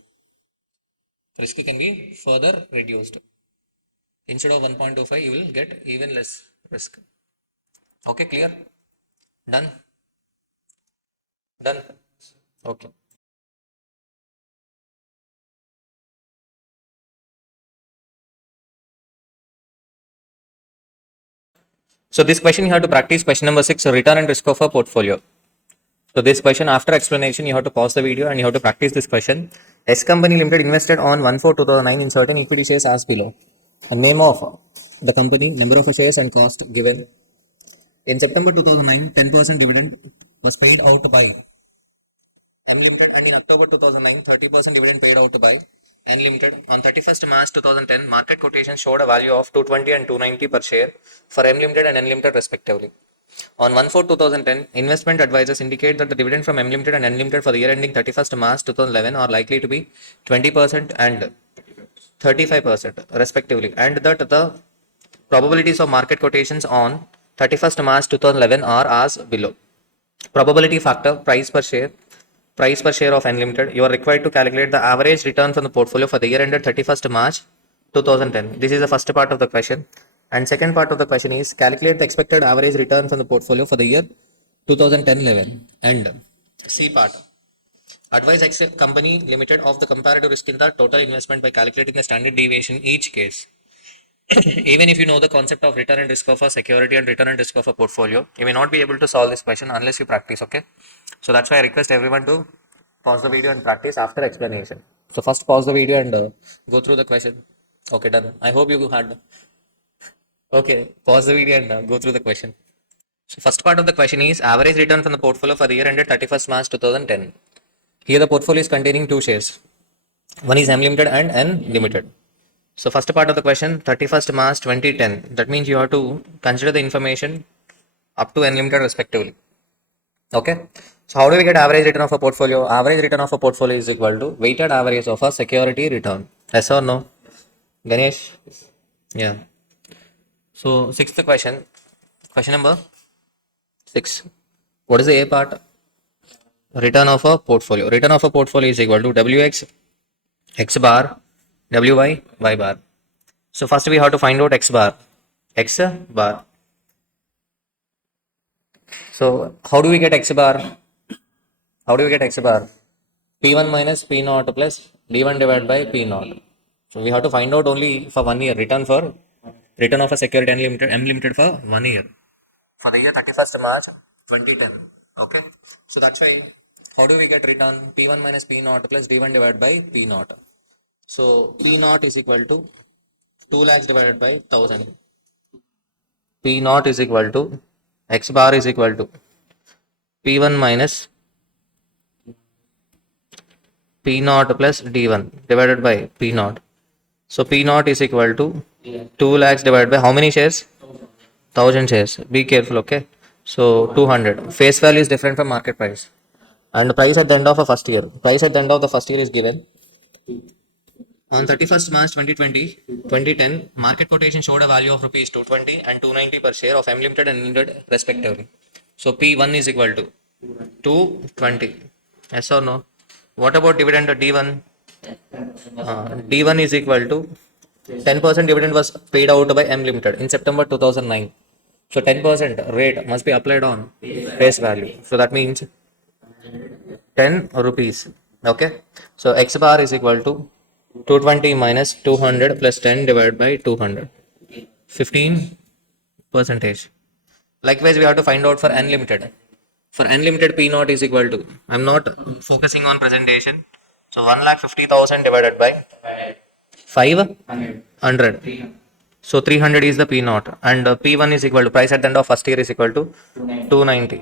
Risk can be further reduced. Instead of 1.25, you will get even less risk. Okay, clear? Done? Done? Okay. So this question you have to practice question number 6, return and risk of a portfolio. So this question, after explanation, you have to pause the video and you have to practice this question. S Company Limited invested on 1/4/2009 in certain equity shares as below. The name of the company, number of shares and cost given. In September 2009, 10% dividend was paid out by M Limited, and in October 2009, 30% dividend paid out by N Limited. On 31st March 2010, market quotation showed a value of 220 and 290 per share for M Limited and N Limited respectively. On 1/4/2010, investment advisors indicate that the dividend from M Limited and N Limited for the year ending 31st March 2011 are likely to be 20% and 35% respectively, and that the probabilities of market quotations on 31st March 2011 are as below. Probability factor, price per share of Unlimited. You are required to calculate the average return from the portfolio for the year ended 31st March 2010. This is the first part of the question. And second part of the question is calculate the expected average return from the portfolio for the year 2010-11. And C part. Advise X Company Limited of the comparative risk in the total investment by calculating the standard deviation each case. Even if you know the concept of return and risk of a security and return and risk of a portfolio, you may not be able to solve this question unless you practice, okay? So that's why I request everyone to pause the video and practice after explanation. So first pause the video and go through the question. Okay, done. I hope you had. Okay, pause the video and go through the question. So first part of the question is average return from the portfolio for the year ended 31st March 2010. Here the portfolio is containing two shares. One is M Limited and N Limited. So first part of the question, 31st March 2010. That means you have to consider the information up to N Limited respectively. Okay. So how do we get average return of a portfolio? Average return of a portfolio is equal to weighted average of a security return. Yes or no? Ganesh? Yeah. So sixth question. Question number 6. What is the A part? Return of a portfolio. Return of a portfolio is equal to WX, X bar, WY, Y bar. So first we have to find out X bar. X bar. So how do we get X bar? How do we get X bar? P1 minus P naught plus D1 divided by P naught. So we have to find out only for 1 year return of a security M limited for 1 year for the year 31st March 2010. Okay. So that's why how do we get return? P1 minus P naught plus D1 divided by P naught. So P naught is equal to 2 lakhs divided by 1000. P naught is equal to X bar is equal to P1 minus P naught plus D1 divided by P naught. So P naught is equal to 2 lakhs divided by how many shares? 1000 shares. Be careful, okay? So 200. Face value is different from market price. And the price at the end of a first year. Price at the end of the first year is given. On 31st March 2010, market quotation showed a value of rupees 220 and 290 per share of M Limited and Limited respectively. So P1 is equal to 220. Yes or no? What about dividend of D1? D1 is equal to 10% dividend was paid out by M Limited in September 2009. So 10% rate must be applied on face value. So that means 10 rupees. Okay. So X bar is equal to 220 minus 200 plus 10 divided by 200. 15 percentage. Likewise, we have to find out for unlimited. For unlimited P naught is equal to, I'm not focusing on presentation. So 1,50,000 divided by 500. So 300 is the P naught and P1 is equal to price at the end of first year is equal to 290.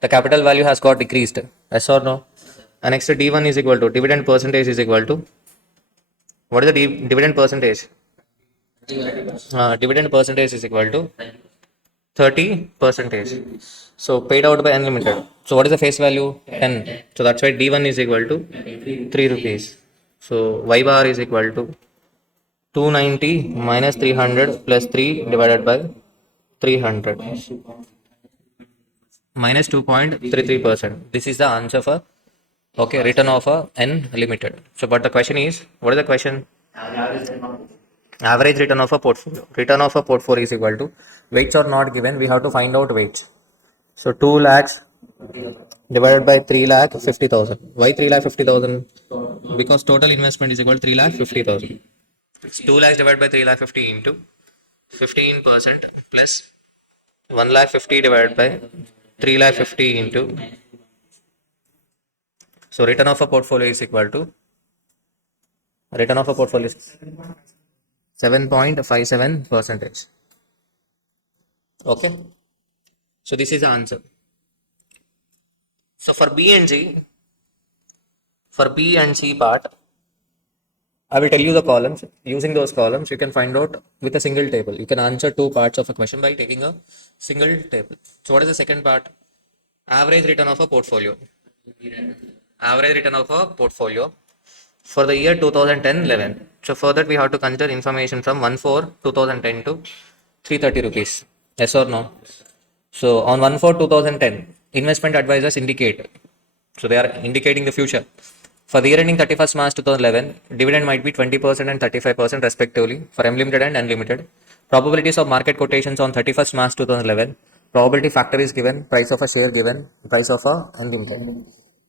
The capital value has got decreased. Yes or no? And next D1 is equal to dividend percentage is equal to, what is the dividend percentage? Dividend percentage is equal to 30 percentage. So paid out by unlimited. So what is the face value? 10. So that's why D1 is equal to 3 rupees. So Y bar is equal to 290 minus 300 plus 3 divided by 300 minus 2.33%. This is the answer for okay return of a N limited. So but the question is, what is the question? Average return of a portfolio. Return of a portfolio is equal to weights are not given. We have to find out weights. So 2 lakhs divided by 3 lakh 50,000. Why 3 lakh 50,000? Because total investment is equal to 3 lakh 50,000. 2 lakhs divided by 3 lakh 50 into 15% plus 1 lakh 50 divided by 3 lakh 50 into. So return of a portfolio is equal to return of a portfolio is 7.57 percentage. Okay. So this is the answer. So for B and G, for B and C part, I will tell you the columns. Using those columns, you can find out with a single table. You can answer two parts of a question by taking a single table. So what is the second part? Average return of a portfolio. Average return of a portfolio for the year 2010-11. So for that we have to consider information from 1/4/2010 to 330 rupees. Yes or no? So on 1/4/2010, investment advisors indicate. So they are indicating the future. For the year ending 31st March 2011, dividend might be 20% and 35% respectively for unlimited and unlimited. Probabilities of market quotations on 31st March 2011. Probability factor is given, price of a share given, price of a unlimited.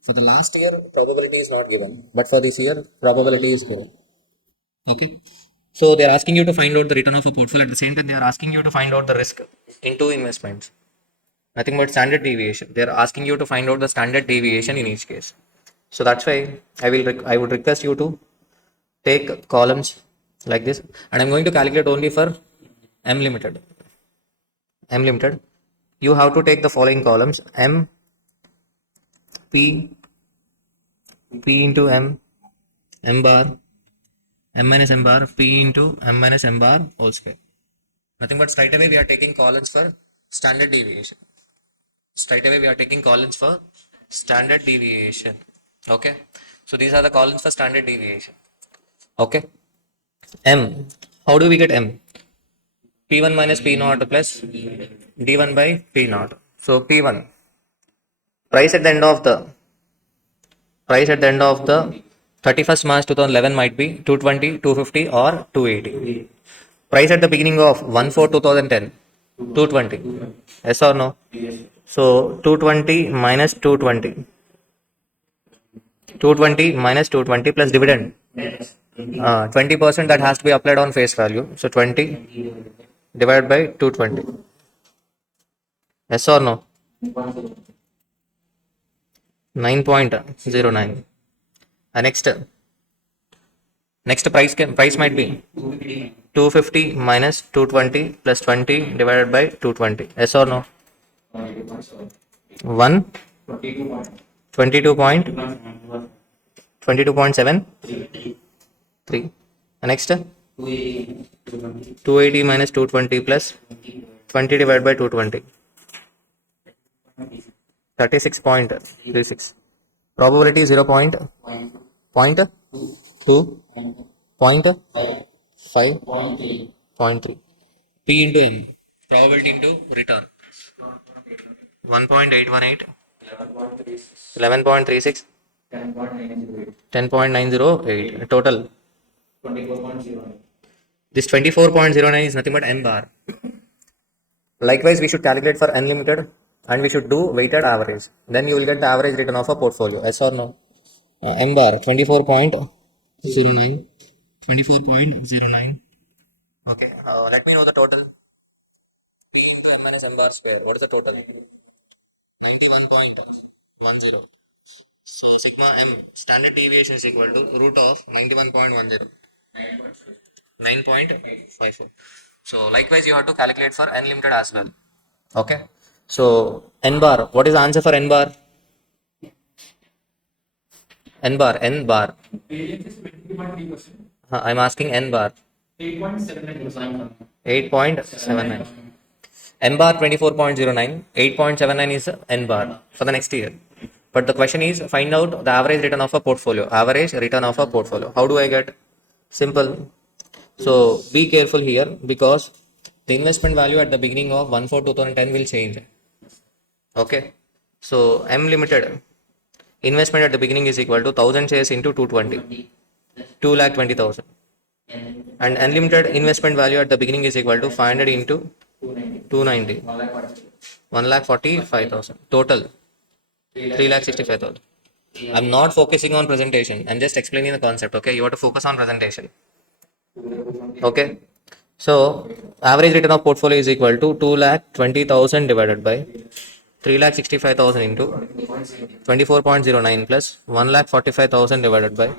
For the last year, probability is not given, but for this year, probability is given. Okay. So they are asking you to find out the return of a portfolio. At the same time, they are asking you to find out the risk in two investments. Nothing but standard deviation. They are asking you to find out the standard deviation in each case. So that's why I would request you to take columns like this, and I'm going to calculate only for M limited. M limited. You have to take the following columns: M, P, P into M, M bar, M minus M bar, P into M minus M bar whole square. Nothing but straight away we are taking columns for standard deviation. Straight away we are taking columns for standard deviation. Okay. So these are the columns for standard deviation. Okay. M. How do we get M? P1 minus P naught plus D1 by P naught. So P1 price at the end of the price at the end of the 31st March 2011 might be 220, 250 or 280. Price at the beginning of 1/4/2010 220. Yes or no? So 220 minus 220. 220 minus 220 plus dividend. 20% that has to be applied on face value. So 20 divided by 220. Yes or no? 9.09. Next price might be 250 minus 220 plus 20 divided by 220. Yes or no? 1 22.73. Next 280 minus 220 plus 20 divided by 220. 36.36. Probability 0. Point 2. Point 5. Point 3. P into M. Probability into return. 1.818. 11.36. 10.908. Total. This 24.09 is nothing but M bar. Likewise, we should calculate for unlimited and we should do weighted average. Then you will get the average return of a portfolio. Yes or no? M bar 24.09. 24.09. Okay. Let me know the total. P into M minus M bar square. What is the total? 91.10. So sigma M standard deviation is equal to root of 91.10. 9.54. So likewise you have to calculate for unlimited as well. Okay. So N bar. What is the answer for N bar? N bar. N bar. I'm asking N bar. 8.79. M bar 24.09. 8.79 is N bar for the next year. But the question is find out the average return of a portfolio. Average return of a portfolio. How do I get? Simple. So be careful here because the investment value at the beginning of 1/4/2010 will change. Okay. So M limited investment at the beginning is equal to 1000 shares into 220. 2,20,000. And unlimited investment value at the beginning is equal to 500 into 290. 1,45,000. Total 3,65,000. I'm not focusing on presentation. I'm just explaining the concept. Okay. You have to focus on presentation. Okay. So average return of portfolio is equal to 2,20,000 divided by 3,65,000 into 24.09 plus 1,45,000 divided by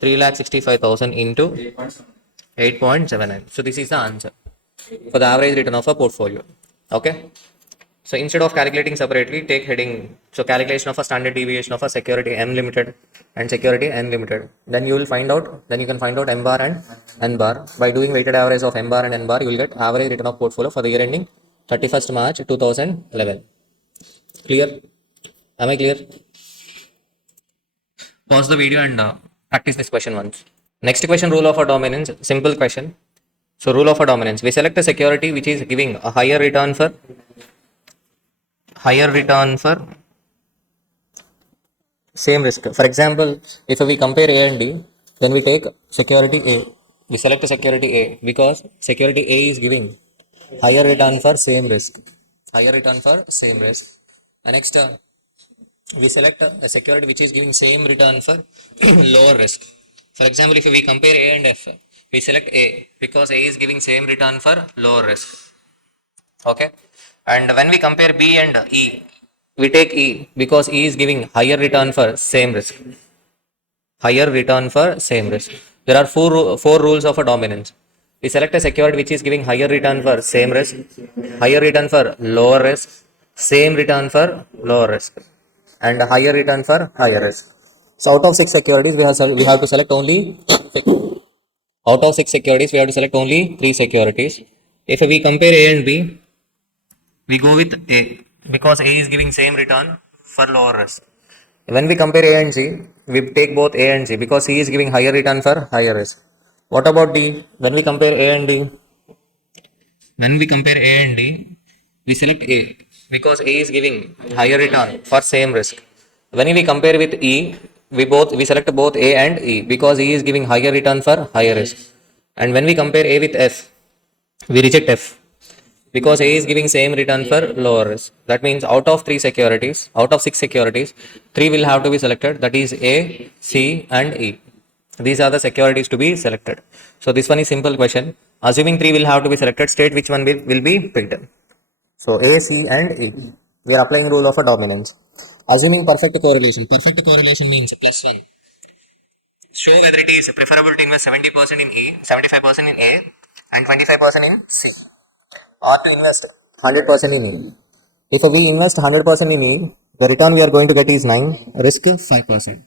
3,65,000 into 8.79. So this is the answer for the average return of a portfolio. Okay. So instead of calculating separately, take heading. So calculation of a standard deviation of a security M limited and security N limited. Then you will find out. Then you can find out M bar and N bar. By doing weighted average of M bar and N bar, you will get average return of portfolio for the year ending 31st March 2011. Clear? Am I clear? Pause the video and practice this question once. Next question, rule of a dominance. Simple question. So rule of a dominance. We select a security which is giving a higher return for same risk. For example, if we compare A and D, then we take security A. We select a security A because security A is giving higher return for same risk. Higher return for same risk. And next, we select a security which is giving same return for lower risk. For example, if we compare A and F, we select A because A is giving same return for lower risk. Okay. And when we compare B and E, we take E because E is giving higher return for same risk. Higher return for same risk. There are four rules of a dominance. We select a security which is giving higher return for same risk, higher return for lower risk, same return for lower risk, and higher return for higher risk. So out of six securities, we have to select only out of six securities we have to select only three securities. If we compare A and B, we go with A because A is giving same return for lower risk. When we compare A and C, we take both A and C because C is giving higher return for higher risk. What about D? When we compare A and D, we select A because A is giving higher return for same risk. When we compare with E, we select both A and E because E is giving higher return for higher risk. And when we compare A with F, we reject F because A is giving same return for lower risk. That means out of six securities, three will have to be selected. That is A, C, and E. These are the securities to be selected. So this one is simple question. Assuming three will have to be selected, state which one will be picked. So A, C, and E. We are applying rule of a dominance. Assuming perfect correlation. Perfect correlation means plus one. Show whether it is preferable to invest 70% in E, 75% in A, and 25% in C, or to invest 100% in E. If we invest 100% in E, the return we are going to get is 9, risk 5%.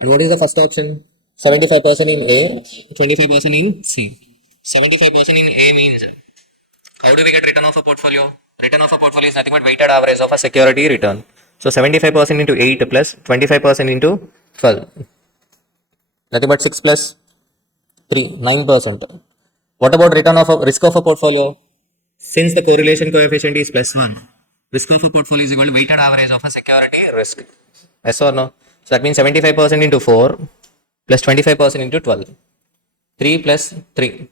And what is the first option? 75% in A, 25% in C. 75% in A means how do we get return of a portfolio? Return of a portfolio is nothing but weighted average of a security return. So 75% into 8 plus 25% into 12. Nothing but 6 plus 3, 9%. What about return of a risk of a portfolio? Since the correlation coefficient is plus 1, risk of a portfolio is equal to weighted average of a security risk. Yes or no? So that means 75% into 4 plus 25% into 12. 3 plus 3,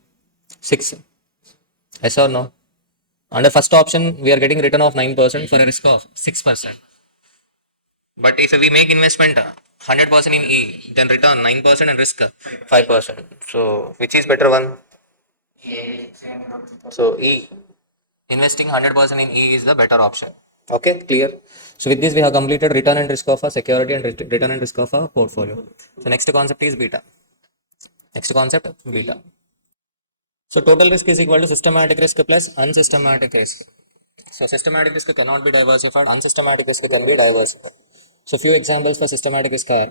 6. Yes or no? Under first option, we are getting return of 9% for a risk of 6%. But if we make investment 100% in E, then return 9% and risk 5%. So which is better one? So E. Investing 100% in E is the better option. Okay, clear? So with this, we have completed return and risk of a security and return and risk of a portfolio. So next concept is beta. Next concept, beta. So total risk is equal to systematic risk plus unsystematic risk. So systematic risk cannot be diversified, unsystematic risk can be diversified. So few examples for systematic risk are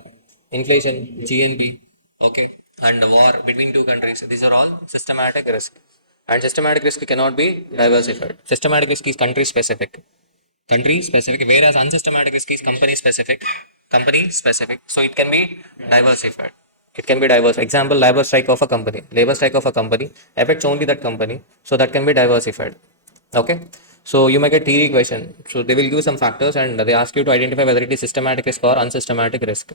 inflation, GNP, okay, and war between two countries. These are all systematic risk. And systematic risk cannot be diversified. Systematic risk is country specific. Country specific, whereas unsystematic risk is company specific. Company specific. So it can be diversified. It can be diverse. Example, labor strike of a company. Labor strike of a company affects only that company. So that can be diversified. Okay. So you may get theory question. So they will give some factors and they ask you to identify whether it is systematic risk or unsystematic risk.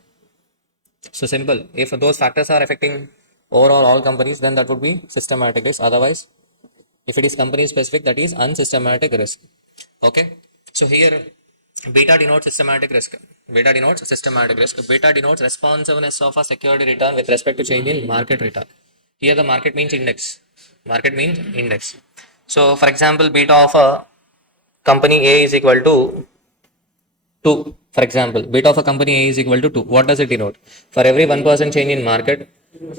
So simple. If those factors are affecting overall all companies, then that would be systematic risk. Otherwise, if it is company specific, that is unsystematic risk. Okay. So here beta denotes systematic risk. Beta denotes systematic risk. Beta denotes responsiveness of a security return with respect to change in market return. Here the market means index. Market means index. So for example, beta of a company A is equal to 2. For example, beta of a company A is equal to 2. What does it denote? For every 1% change in market,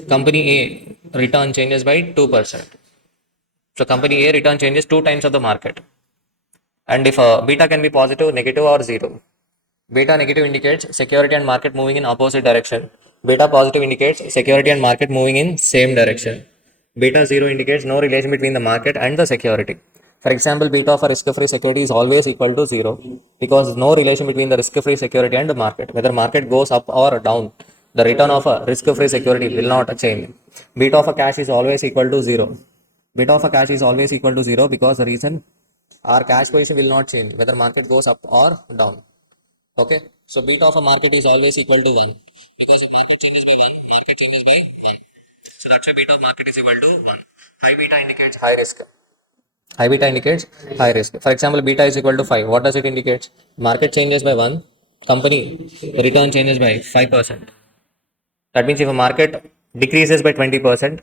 company A return changes by 2%. So company A return changes 2 times of the market. And if beta can be positive, negative or 0. Beta negative indicates security and market moving in opposite direction. Beta positive indicates security and market moving in same direction. Beta 0 indicates no relation between the market and the security. For example, beta of a risk-free security is always equal to 0 because no relation between the risk-free security and the market. Whether market goes up or down, the return of a risk-free security will not change. Beta of a cash is always equal to 0. Beta of a cash is always equal to 0 because the reason our cash position will not change whether market goes up or down. Okay, so beta of a market is always equal to 1 because if market changes by 1, market changes by 1. So that's why beta of market is equal to 1. High beta indicates high risk. High beta indicates high risk. For example, beta is equal to 5. What does it indicate? Market changes by 1, company return changes by 5%. That means if a market decreases by 20%,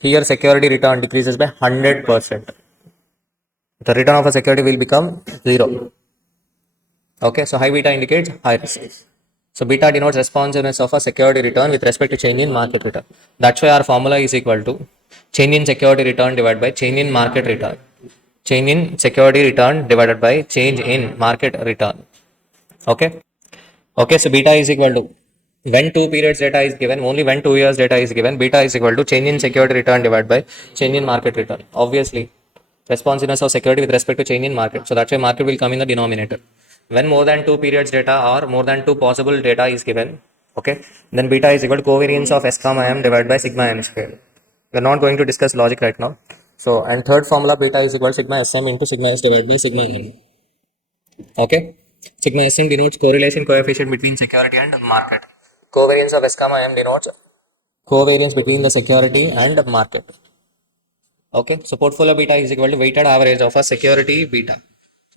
here security return decreases by 100%. The return of a security will become 0. Okay, so high beta indicates high risk. So beta denotes responsiveness of a security return with respect to change in market return. That's why our formula is equal to change in security return divided by change in market return. Change in security return divided by change in market return. Okay. Okay, so beta is equal to when 2 periods data is given, only when 2 years data is given, beta is equal to change in security return divided by change in market return. Obviously, responsiveness of security with respect to change in market. So that's why market will come in the denominator. When more than 2 periods data or more than 2 possible data is given, okay, then beta is equal to covariance of S comma M divided by sigma M square. We're not going to discuss logic right now. So, and third formula beta is equal to sigma SM into sigma S divided by sigma M. Okay. Sigma SM denotes correlation coefficient between security and market. Covariance of S comma M denotes covariance between the security and market. Okay, so portfolio beta is equal to weighted average of a security beta.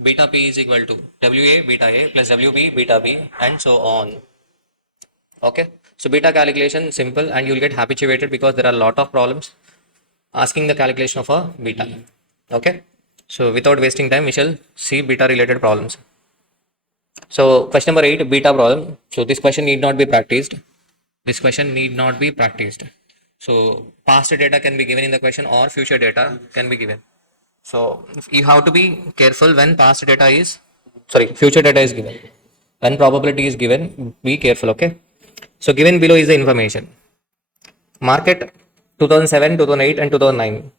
Beta P is equal to WA beta A plus WB beta B and so on. Okay, so beta calculation simple and you'll get habituated because there are a lot of problems asking the calculation of a beta. Okay, so without wasting time, we shall see beta related problems. So question number 8, beta problem. So this question need not be practiced. This question need not be practiced. So past data can be given in the question or future data can be given. So you have to be careful when past data is, sorry, future data is given. When probability is given, be careful, okay? So given below is the information. Market 2007, 2008 and 2009.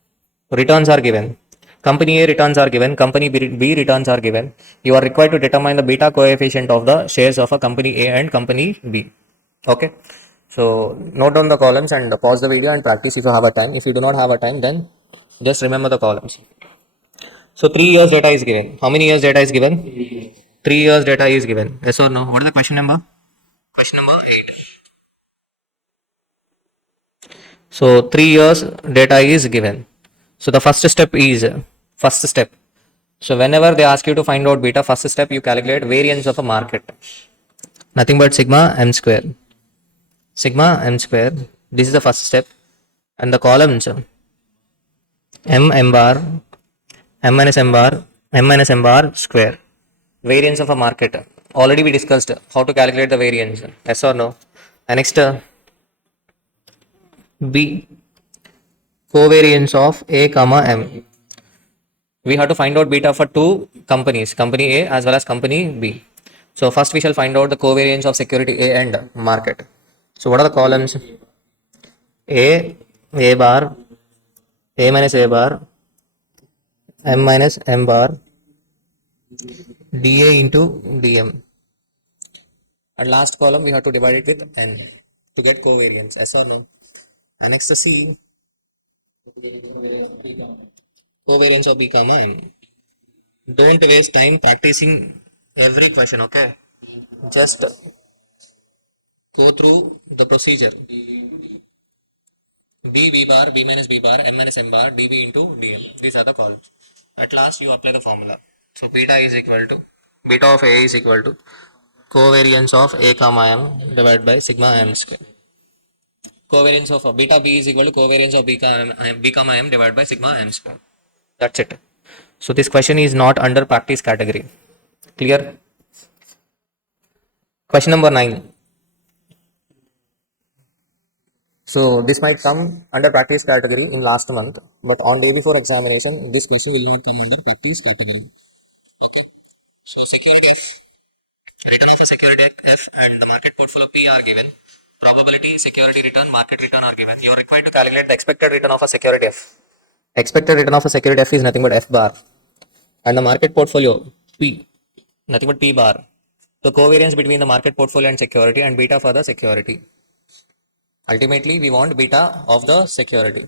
Returns are given. Company A returns are given. Company B returns are given. You are required to determine the beta coefficient of the shares of a company A and company B. Okay. So note down the columns and pause the video and practice if you have a time. If you do not have a time, then just remember the columns. So 3 years data is given. How many years data is given? 3 years data is given. Yes or no? What is the question number? Question number 8. So 3 years data is given. So the first step is first step. So whenever they ask you to find out beta, first step you calculate variance of a market. Nothing but sigma m square. Sigma m square. This is the first step. And the columns m bar, m minus m bar, m minus m bar square. Variance of a market. Already we discussed how to calculate the variance. Yes or no? And next B, covariance of A comma M. We have to find out beta for two companies, company A as well as company B. So first we shall find out the covariance of security A and market. So what are the columns? A bar, A minus A bar, M minus M bar, dA into dm. And last column we have to divide it with n to get covariance. Yes or no? And next C, covariance of B comma m. Don't waste time practicing every question, okay? Just go through the procedure. B bar, B minus B bar, M minus M bar, dB into dm. These are the columns. At last you apply the formula. So beta of A is equal to covariance of A comma M divided by sigma M square. Covariance of beta B is equal to covariance of B comma M divided by sigma M square. That's it. So this question is not under practice category. Clear? Question number 9. So this might come under practice category in last month, but on day before examination, this question will not come under practice category. Okay. So security F, return of a security F and the market portfolio P are given. Probability, security return, market return are given. You are required to calculate the expected return of a security F. Expected return of a security F is nothing but F bar. And the market portfolio P, nothing but P bar. The covariance between the market portfolio and security and beta for the security. Ultimately, we want beta of the security.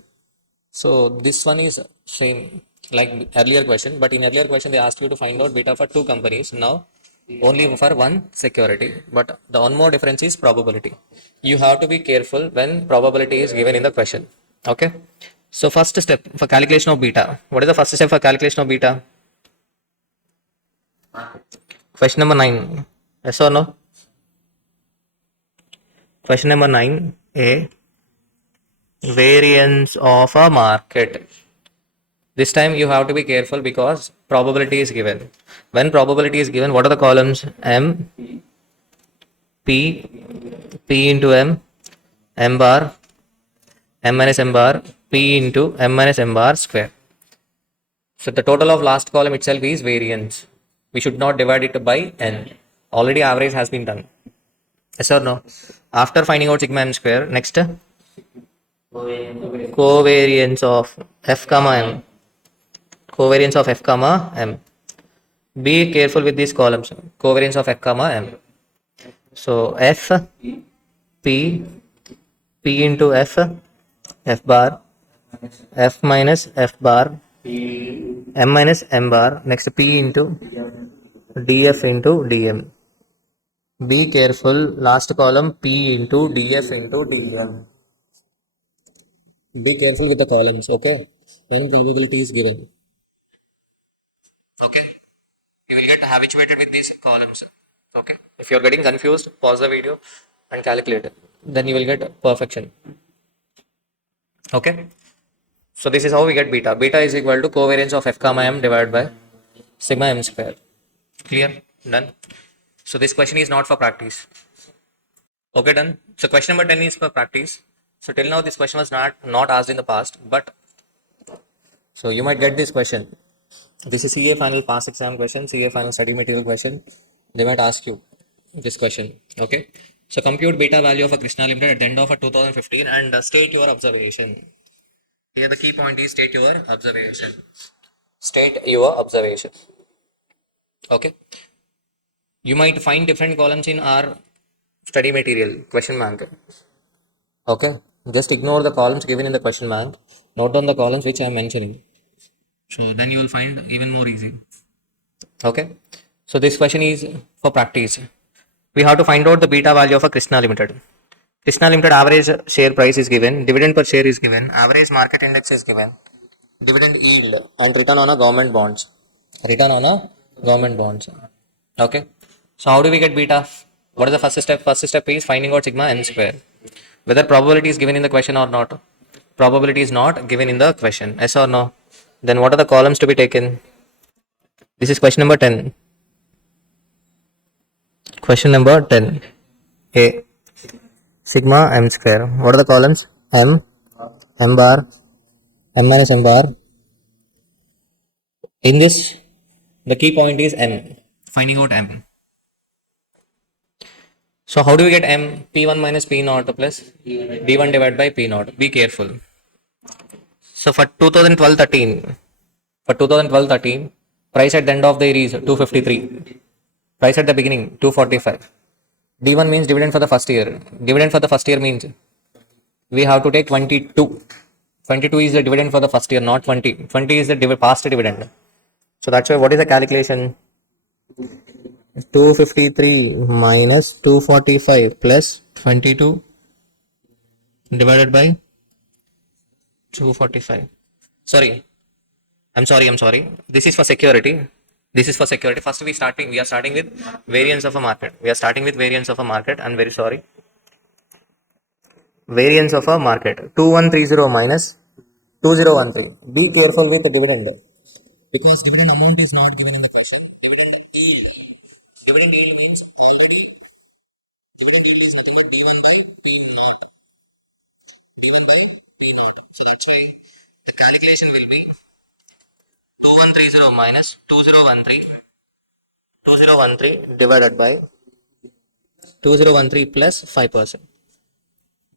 So this one is same like earlier question, but in earlier question they asked you to find out beta for two companies. Now only for one security, but the one more difference is probability. You have to be careful when probability is given in the question. Okay. So first step for calculation of beta. What is the first step for calculation of beta? Question number 9. Yes or no? Question number 9A. Variance of a market. This time you have to be careful because probability is given. When probability is given, what are the columns? M, P, P into M, M bar, M minus M bar, P into M minus M bar square. So the total of last column itself is variance. We should not divide it by n. Already average has been done. Yes or no? After finding out sigma m square, next covariance of f comma m. Covariance of f comma m. Be careful with these columns. Covariance of f comma m. So f p p into f f bar f minus f bar m minus m bar, next p into df into dm. Be careful, last column p into df into dm. Be careful with the columns, okay? When probability is given. Okay? You will get habituated with these columns. Okay? If you are getting confused, pause the video and calculate it. Then you will get perfection. Okay? So this is how we get beta. Beta is equal to covariance of f comma m divided by sigma m square. Clear? Done. So this question is not for practice. Okay, done. So question number 10 is for practice. So till now this question was not asked in the past, but so you might get this question. This is CA final pass exam question, CA final study material question. They might ask you this question. Okay. So compute beta value of a Krishna Limited at the end of a 2015 and state your observation. Here the key point is state your observation. State your observation. Okay. You might find different columns in our study material question bank. Okay. Just ignore the columns given in the question bank. Note down the columns which I am mentioning. So then you will find even more easy. Okay. So this question is for practice. We have to find out the beta value of a Krishna Limited. Krishna Limited average share price is given, dividend per share is given, average market index is given, dividend yield and return on a government bonds. Return on a government bonds. Okay. So how do we get beta? What is the first step? First step is finding out sigma m square. Whether probability is given in the question or not. Probability is not given in the question. Yes or no? Then what are the columns to be taken? This is question number 10. Question number 10. A. Sigma m square. What are the columns? M, m bar, m minus m bar. In this, the key point is m. Finding out m. So how do we get M? P1 minus P naught plus D1 divided by P naught. Be careful. So for 2012-13, for 2012-13, price at the end of the year is 253. Price at the beginning 245. D1 means dividend for the first year. Dividend for the first year means we have to take 22. 22 is the dividend for the first year, not 20. 20 is the past dividend. So that's why what is the calculation? 253 minus 245 plus 22 divided by 245. Sorry, I'm sorry. This is for security. This is for security. First we are starting with variance of a market. We are starting with variance of a market. I'm very sorry. Variance of a market. 2130 minus 2013. Be careful with the dividend. Because dividend amount is not given in the question. Dividend yield. Dividend yield means already dividend yield is nothing but D1 by P naught. D1 by P naught. So that's why the calculation will be 2130 minus 2013 divided by 2013 plus 5%.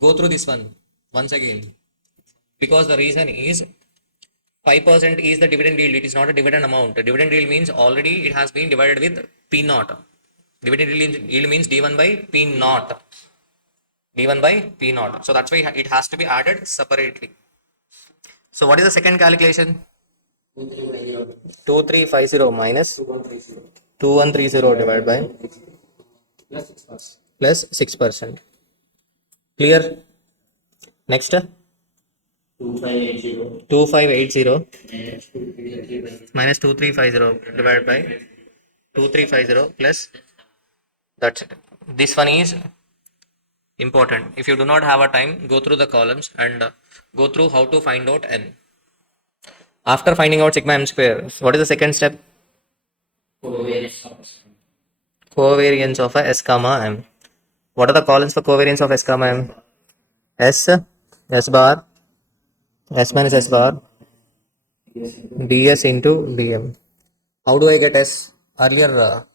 Go through this one once again. Because the reason is 5% is the dividend yield. It is not a dividend amount. Dividend yield means already it has been divided with P naught. Dividend yield means D1 by P naught. D1 by P naught. So that's why it has to be added separately. So what is the second calculation? 2350 minus 2130 divided by plus 6%. Clear? Next, 2580 minus 2350 divided by 2350 plus that's it. This one is important. If you do not have a time, go through the columns and go through how to find out n. After finding out sigma m square, what is the second step? Covariance of a s comma m. What are the columns for covariance of s comma m? S, s bar, s minus s bar, ds into dm. How do I get s? Earlier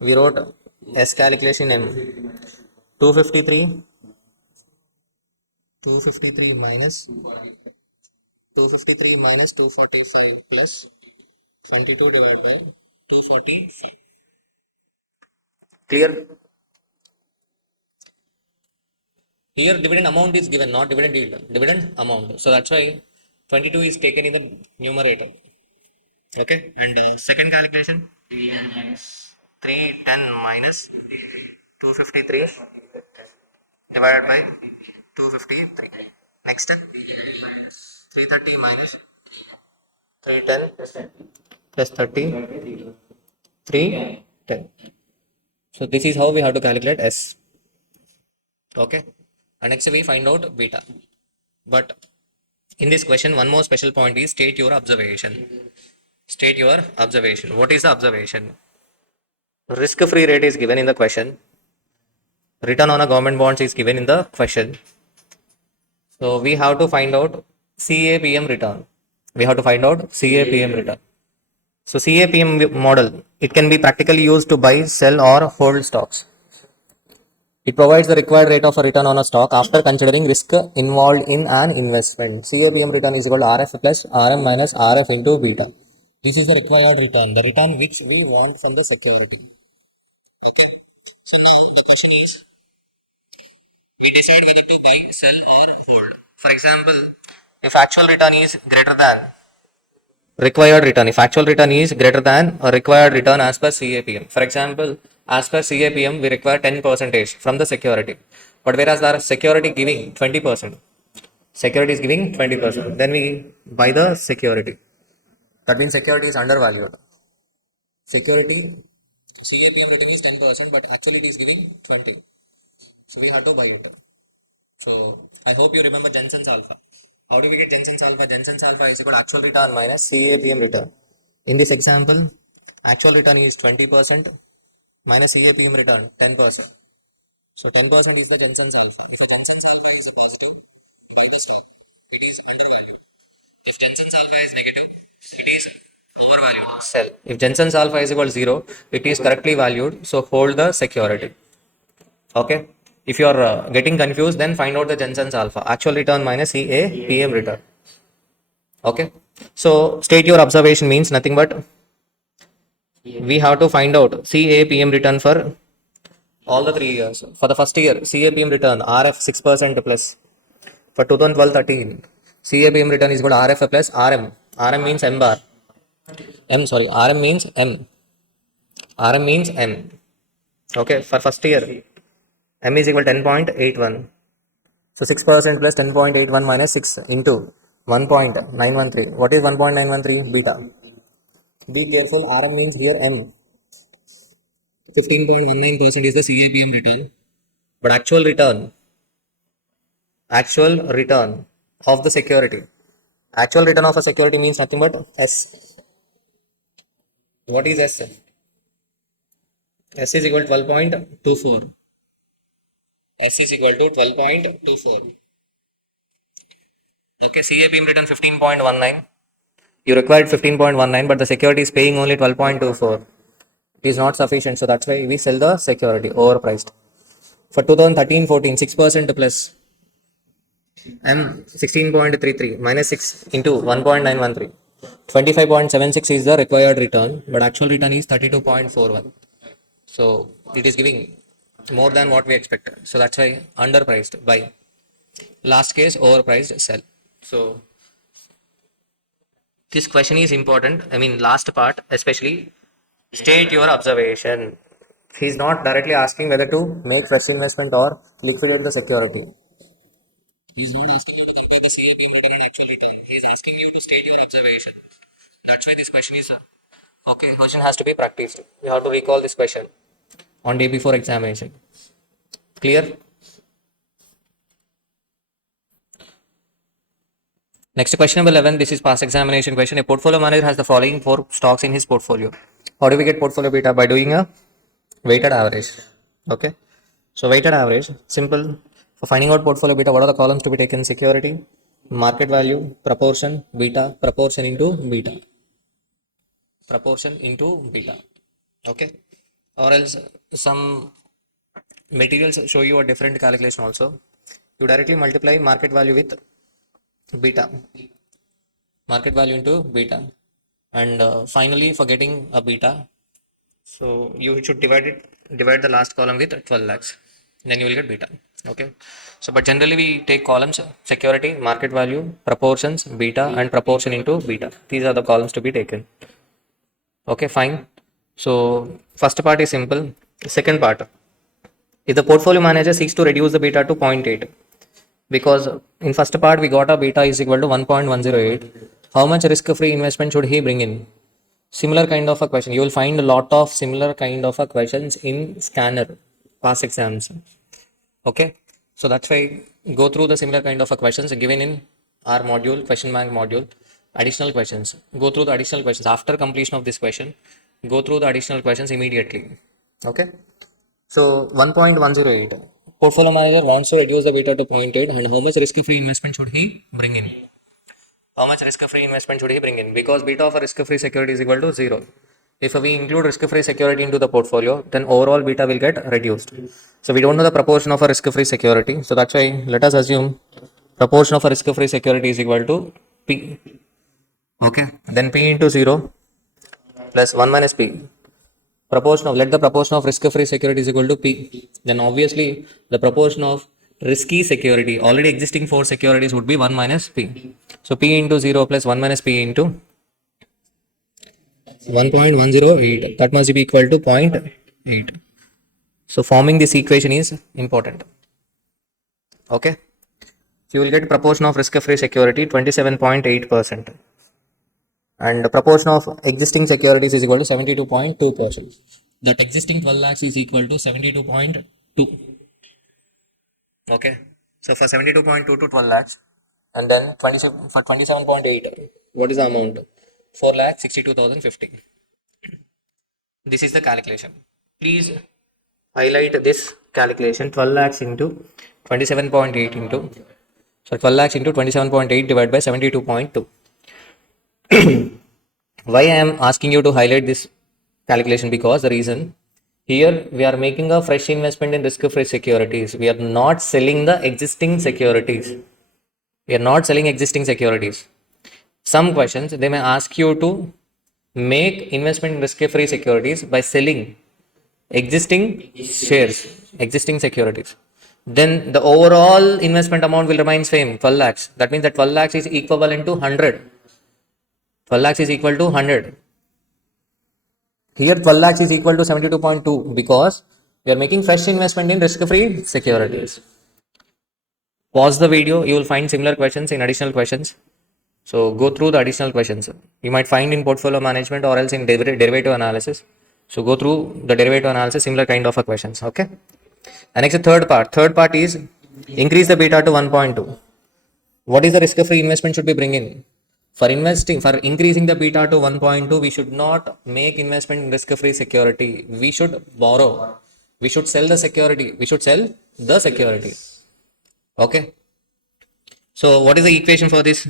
we wrote s calculation m. 253 minus 253 minus 245 plus 22 divided by 245. Clear? Here dividend amount is given, not dividend yield. Dividend amount. So that's why 22 is taken in the numerator. Okay. And second calculation 310 minus 253 divided by 253. Next step 330 minus 310 plus 30 310. So this is how we have to calculate S. Okay. And next we find out beta. But in this question, one more special point is state your observation. State your observation. What is the observation? Risk-free rate is given in the question. Return on a government bonds is given in the question. So we have to find out CAPM return. We have to find out CAPM return. So CAPM model, it can be practically used to buy, sell or hold stocks. It provides the required rate of a return on a stock after considering risk involved in an investment. CAPM return is equal to RF plus RM minus RF into beta. This is the required return, the return which we want from the security. Okay. So now the question is, we decide whether to buy, sell or hold. For example, if actual return is greater than required return, if actual return is greater than a required return as per CAPM. For example, as per CAPM, we require 10% from the security. But whereas the security giving 20%, security is giving 20%, then we buy the security. That means security is undervalued. Security, CAPM return is 10%, but actually it is giving 20. So we have to buy it. So I hope you remember Jensen's alpha. How do we get Jensen's alpha? Jensen's alpha is equal to actual return minus CAPM return. In this example, actual return is 20% minus CAPM return 10%. So 10% is the Jensen's alpha. If a Jensen's alpha is positive, buy the stock. It is undervalued. If Jensen's alpha is negative, it is overvalued. Sell. If Jensen's alpha is equal to 0, it is correctly valued. So hold the security. Okay. If you are getting confused, then find out the Jensen's alpha. Actual return minus CA PM return. Okay. So state your observation means nothing but we have to find out CA PM return for all the 3 years. For the first year, CA PM return RF 6% plus. For 2012-13, CA PM return is equal to RF plus RM. RM means M bar. RM means M. RM means M. Okay. For first year, M is equal to 10.81. So 6% plus 10.81 minus 6 into 1.913. What is 1.913? Beta. Be careful, RM means here M. 15.19% is the CAPM return. But actual return of the security. Actual return of a security means nothing but S. What is S? S is equal to 12.24. S is equal to 12.24. Okay, CAPM return 15.19. You required 15.19, but the security is paying only 12.24. It is not sufficient, so that's why we sell the security overpriced. For 2013-14, 6% plus M 16.33 minus 6 into 1.913. 25.76 is the required return, but actual return is 32.41. So it is giving more than what we expected. So that's why underpriced buy. Last case overpriced sell. So this question is important. I mean, last part especially. State your observation. He is not directly asking whether to make fresh investment or liquidate the security. He is not asking you to compare the CAPM return and actual return. He is asking you to state your observation. That's why this question is okay. Question has to be practiced. You have to recall this question on day before examination. Clear? Next question number 11. This is past examination question. A portfolio manager has the following 4 stocks in his portfolio. How do we get portfolio beta? By doing a weighted average. Okay. So weighted average, simple. For finding out portfolio beta, what are the columns to be taken? Security, market value, proportion, beta, proportion into beta. Proportion into beta. Okay. Or else some materials show you a different calculation also. You directly multiply market value with beta. Market value into beta. And finally for getting a beta, so you should divide the last column with 12 lakhs. Then you will get beta. Okay. So but generally we take columns security, market value, proportions, beta, and proportion into beta. These are the columns to be taken. Okay, fine. So first part is simple. Second part, if the portfolio manager seeks to reduce the beta to 0.8, because in first part we got a beta is equal to 1.108, how much risk-free investment should he bring in? Similar kind of a question. You will find a lot of similar kind of a questions in scanner past exams. Okay, so that's why go through the similar kind of a questions given in our module, question bank module. Additional questions. Go through the additional questions after completion of this question. Go through the additional questions immediately. Okay. So 1.108. Portfolio manager wants to reduce the beta to 0.8, and how much risk-free investment should he bring in? How much risk-free investment should he bring in? Because beta of a risk-free security is equal to 0. If we include risk-free security into the portfolio, then overall beta will get reduced. So we don't know the proportion of a risk-free security. So that's why let us assume proportion of a risk-free security is equal to P. Okay. Then P into 0 plus 1 minus P. Let the proportion of risk-free security is equal to P. Then obviously the proportion of risky security, already existing 4 securities would be 1 minus P. So P into 0 plus 1 minus P into 1.108. That must be equal to 0.8. So forming this equation is important. Okay. So you will get proportion of risk-free security 27.8%. And the proportion of existing securities is equal to 72.2%. That existing 12 lakhs is equal to 72.2. Okay. So for 72.2 to 12 lakhs, and then 27 for 27.8, what is the amount? 4,62,050. This is the calculation. Please highlight this calculation. 12 lakhs into 27.8 into, so 12 lakhs into 27.8 divided by 72.2. Why I am asking you to highlight this calculation? Because the reason, Here we are making a fresh investment in risk-free securities. We are not selling the existing securities. We are not selling existing securities. Some questions they may ask you to make investment in risk-free securities by selling existing shares, existing securities. Then the overall investment amount will remain same, 12 lakhs. That means that 12 lakhs is equivalent to 100. 12 lakhs is equal to 100. Here 12 lakhs is equal to 72.2 because we are making fresh investment in risk-free securities. Pause the video, you will find similar questions in additional questions. So go through the additional questions. You might find in portfolio management or else in derivative analysis. So go through the derivative analysis, similar kind of a questions. Okay. And next, the third part. Third part is increase the beta to 1.2. What is the risk-free investment should be bring in? For investing, for increasing the beta to 1.2, we should not make investment in risk-free security. We should borrow. We should sell the security. We should sell the security. Okay. So what is the equation for this?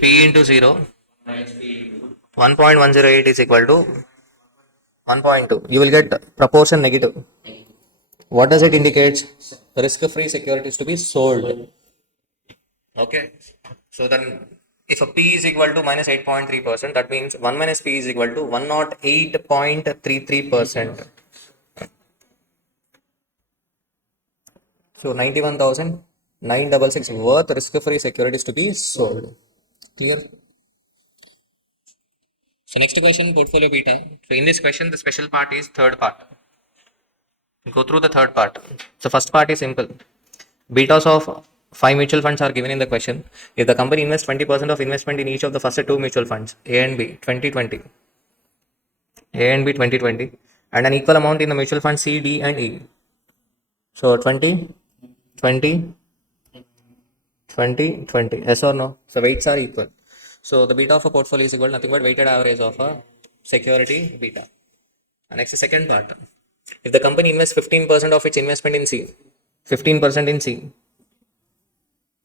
P into 0. 1.108 is equal to 1.2. You will get proportion negative. What does it indicate? Risk-free securities to be sold. Okay. So then if a P is equal to minus 8.3%, that means 1 minus P is equal to 108.33%. So 91,966 worth risk-free securities to be sold. Clear? So next question, portfolio beta. So in this question, the special part is third part. Go through the third part. So first part is simple. Betas of 5 mutual funds are given in the question. If the company invests 20% of investment in each of the first 2 mutual funds, A and B, 2020, A and B 2020, and an equal amount in the mutual fund C, D, and E. So 20, 20, 20, 20. Yes or no? So weights are equal. So the beta of a portfolio is equal to nothing but weighted average of a security beta. And next, the second part. If the company invests 15% of its investment in C, 15% in C,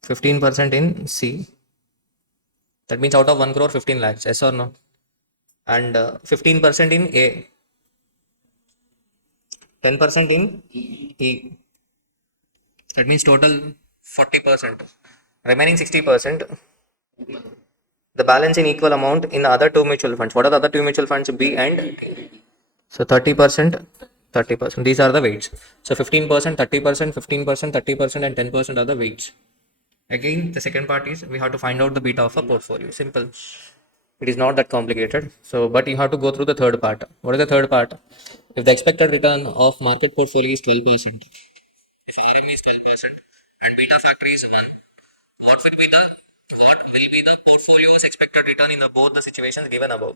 15% in C, that means out of 1 crore, 15 lakhs. Yes or no? And 15% in A, 10% in E. That means total 40%. Remaining 60%, the balance in equal amount in the other 2 mutual funds. What are the other 2 mutual funds? B and D. So 30%, 30%. These are the weights. So 15%, 30%, 15%, 30%, and 10% are the weights. Again, the second part is we have to find out the beta of a portfolio. Simple. It is not that complicated. So, but you have to go through the third part. What is the third part? If the expected return of market portfolio is 12%, if RM is 12% and beta factor is 1, what will be the portfolio's expected return in the both the situations given above?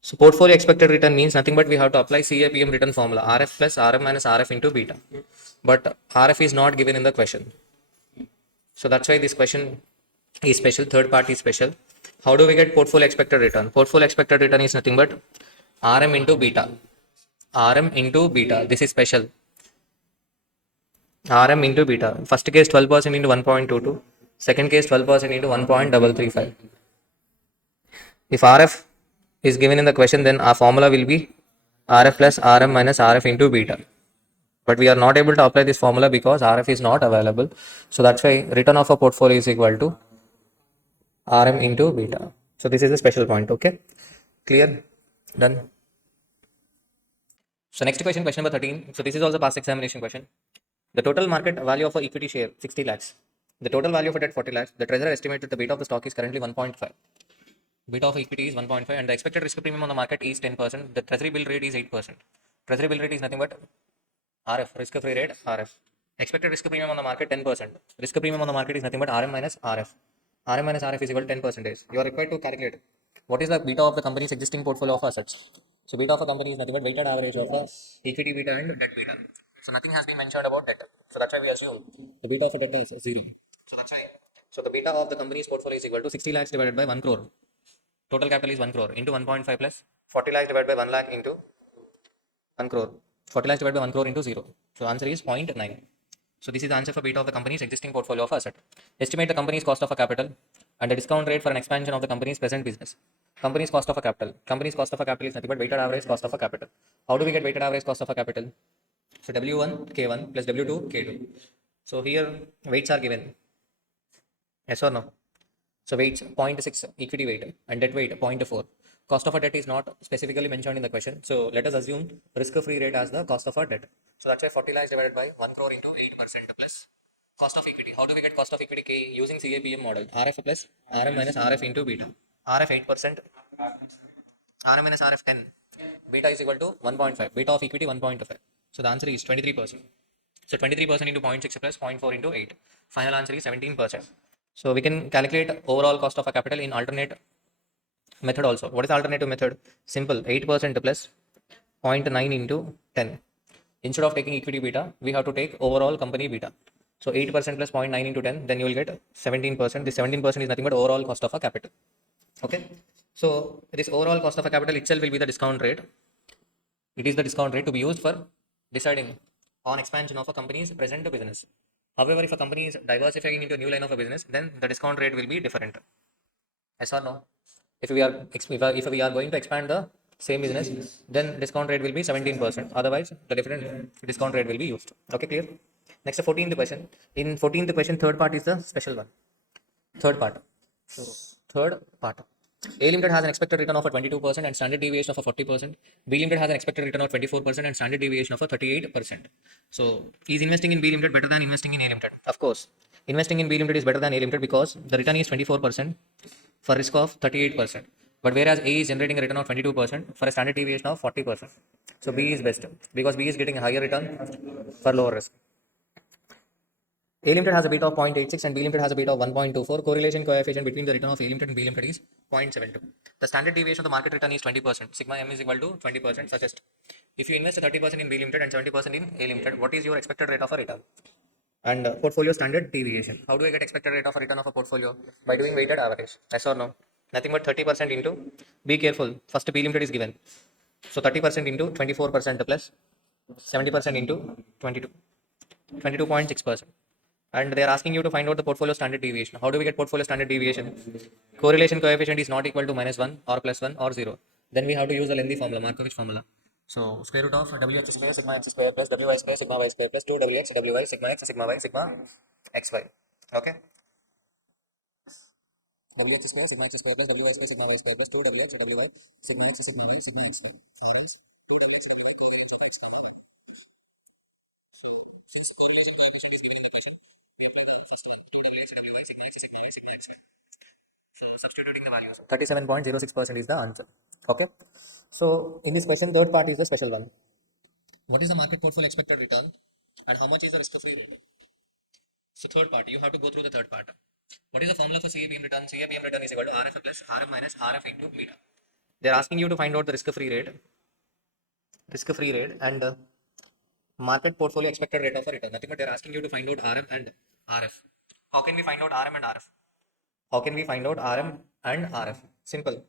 So portfolio expected return means nothing but we have to apply CAPM return formula RF plus RM minus RF into beta. But RF is not given in the question. So that's why this question is special. Third part is special. How do we get portfolio expected return? Portfolio expected return is nothing but RM into beta. RM into beta. This is special. RM into beta. First case 12% into 1.22. Second case 12% into 1.335. If RF is given in the question, then our formula will be RF plus RM minus RF into beta. But we are not able to apply this formula because RF is not available. So that's why return of a portfolio is equal to RM into beta. So this is a special point. Okay. Clear? Done. So next question, question number 13. So this is also past examination question. The total market value of a equity share 60 lakhs. The total value of a debt 40 lakhs. The treasurer estimated the beta of the stock is currently 1.5. Beta of equity is 1.5 and the expected risk premium on the market is 10%. The treasury bill rate is 8%. Treasury bill rate is nothing but RF, risk free rate RF. Expected risk premium on the market 10%. Risk premium on the market is nothing but RM minus RF. RM minus RF is equal to 10%. You are required to calculate what is the beta of the company's existing portfolio of assets. So beta of a company is nothing but weighted average of a equity beta and debt beta. So nothing has been mentioned about debt. So that's why we assume the beta of a debt is 0. So that's why. So the beta of the company's portfolio is equal to 60 lakhs divided by 1 crore. Total capital is 1 crore into 1.5 plus 40 lakhs divided by 1 lakh into 1 crore. 40 lakhs divided by 1 crore into 0. So answer is 0.9. So this is the answer for beta of the company's existing portfolio of asset. Estimate the company's cost of a capital and the discount rate for an expansion of the company's present business. Company's cost of a capital. Company's cost of a capital is nothing but weighted average cost of a capital. How do we get weighted average cost of a capital? So W1 K1 plus W2 K2. So here weights are given. Yes or no? So weights 0.6 equity weight and debt weight 0.4. Cost of a debt is not specifically mentioned in the question. So let us assume risk-free rate as the cost of a debt. So that's why 40 lakhs divided by 1 crore into 8% plus cost of equity. How do we get cost of equity K using CAPM model? RF plus RM minus RF into beta. RF 8%, RM minus RF 10. Beta is equal to 1.5. Beta of equity 1.5. So the answer is 23%. So 23% into 0.6 plus 0.4 into 8. Final answer is 17%. So we can calculate overall cost of a capital in alternate method also. What is the alternative method? Simple, 8% plus 0.9 into 10. Instead of taking equity beta, we have to take overall company beta. So 8% plus 0.9 into 10, then you will get 17%. This 17% is nothing but overall cost of a capital. Okay. So this overall cost of a capital itself will be the discount rate. It is the discount rate to be used for deciding on expansion of a company's present business. However, if a company is diversifying into a new line of a business, then the discount rate will be different. Yes or no? If we are going to expand the same business, then discount rate will be 17%. Otherwise, the different discount rate will be used. Okay, clear? Next, the 14th question. In 14th question, third part is the special one. Third part. So, third part. A limited has an expected return of a 22% and standard deviation of a 40%. B limited has an expected return of 24% and standard deviation of a 38%. So, is investing in B limited better than investing in A limited? Of course. Investing in B limited is better than A limited because the return is 24% for risk of 38%. But whereas A is generating a return of 22% for a standard deviation of 40%. So, B is best because B is getting a higher return for lower risk. A limited has a beta of 0.86 and B limited has a beta of 1.24. Correlation coefficient between the return of A limited and B limited is 0.72. The standard deviation of the market return is 20%. Sigma M is equal to 20%. Suggest if you invest 30% in B limited and 70% in A limited, what is your expected rate of a return? And portfolio standard deviation. How do I get expected rate of a return of a portfolio? By doing weighted average. Yes or no? Nothing but 30% into. Be careful. First B limited is given. So 30% into 24% plus 70% into 22. 22.6%. And they are asking you to find out the portfolio standard deviation. How do we get portfolio standard deviation? Correlation coefficient is not equal to -1 or +1 or 0. Then we have to use the lengthy formula, Markovich formula. So square root of WH square sigma x square plus WY square sigma y square plus 2WH WY sigma x sigma y sigma xy. Okay. WH square sigma x square plus WY square sigma y square plus 2WH WY sigma x sigma y sigma xy. Or else 2WH WY covariance of x square. So since correlation coefficient is given in the question, we apply the first one, 2WH WY sigma x sigma y sigma x square. So substituting the values, 37.06% is the answer. Okay. So in this question, third part is the special one. What is the market portfolio expected return and how much is the risk-free rate? So third part, you have to go through the third part. What is the formula for CAPM return? CAPM return is equal to RF plus RM minus RF into beta. They are asking you to find out the risk-free rate and market portfolio expected rate of a return. Nothing but they are asking you to find out RM and RF. How can we find out RM and RF? How can we find out RM and RF? Simple.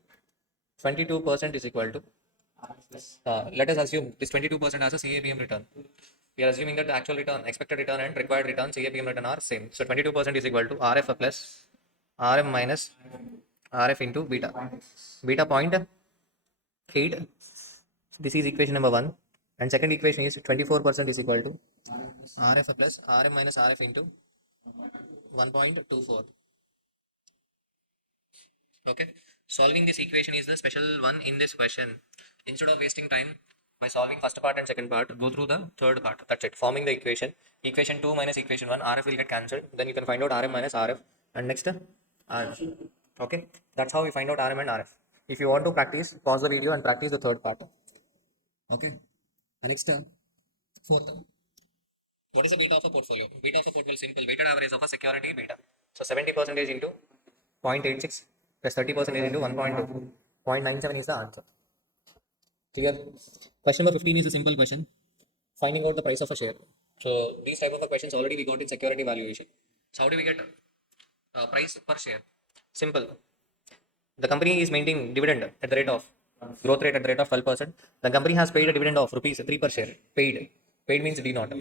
22% is equal to, let us assume this 22% as a CAPM return. We are assuming that the actual return, expected return and required return, CAPM return are same. So 22% is equal to RF plus RM minus RF into beta. Beta 0.8. This is equation number 1. And second equation is 24% is equal to RF plus RM minus RF into 1.24. Okay, solving this equation is the special one in this question. Instead of wasting time by solving first part and second part, go through the third part. That's it. Forming the equation. Equation 2 minus equation 1, RF will get cancelled. Then you can find out RM minus RF. And next, RF. Okay, that's how we find out RM and RF. If you want to practice, pause the video and practice the third part. Okay, and next, fourth. What is the beta of a portfolio? Beta of a portfolio is simple. Weighted average of a security beta. So 70% into 0.86 plus 30% into 1.2. 0.97 is the answer. Clear? Question number 15 is a simple question. Finding out the price of a share. So these type of questions already we got in security valuation. So how do we get price per share? Simple. The company is maintaining dividend at the rate of growth rate at the rate of 12%. The company has paid a dividend of rupees 3 per share. Paid. Paid means D not.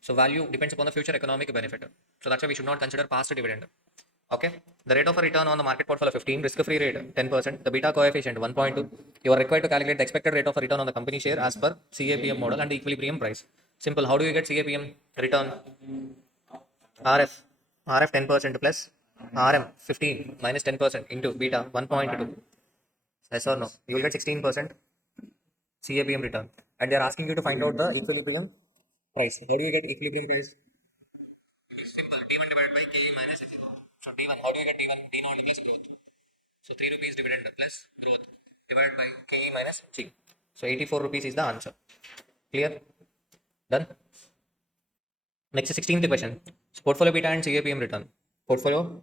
So value depends upon the future economic benefit. So that's why we should not consider past dividend. Okay, the rate of return on the market portfolio 15, risk-free rate 10%, the beta coefficient 1.2. You are required to calculate the expected rate of return on the company share as per CAPM model and the equilibrium price. Simple. How do you get CAPM return? RF, RF 10% plus RM 15 minus 10% into beta 1.2. Yes or no? You will get 16% CAPM return. And they are asking you to find out the equilibrium price. How do you get equilibrium price? It is simple. D1 divided by KE minus F. So D1, how do you get D1? D naught plus growth. So 3 rupees dividend plus growth divided by KE minus G. So 84 rupees is the answer. Clear? Done? Next 16th question. So portfolio beta and CAPM return. Portfolio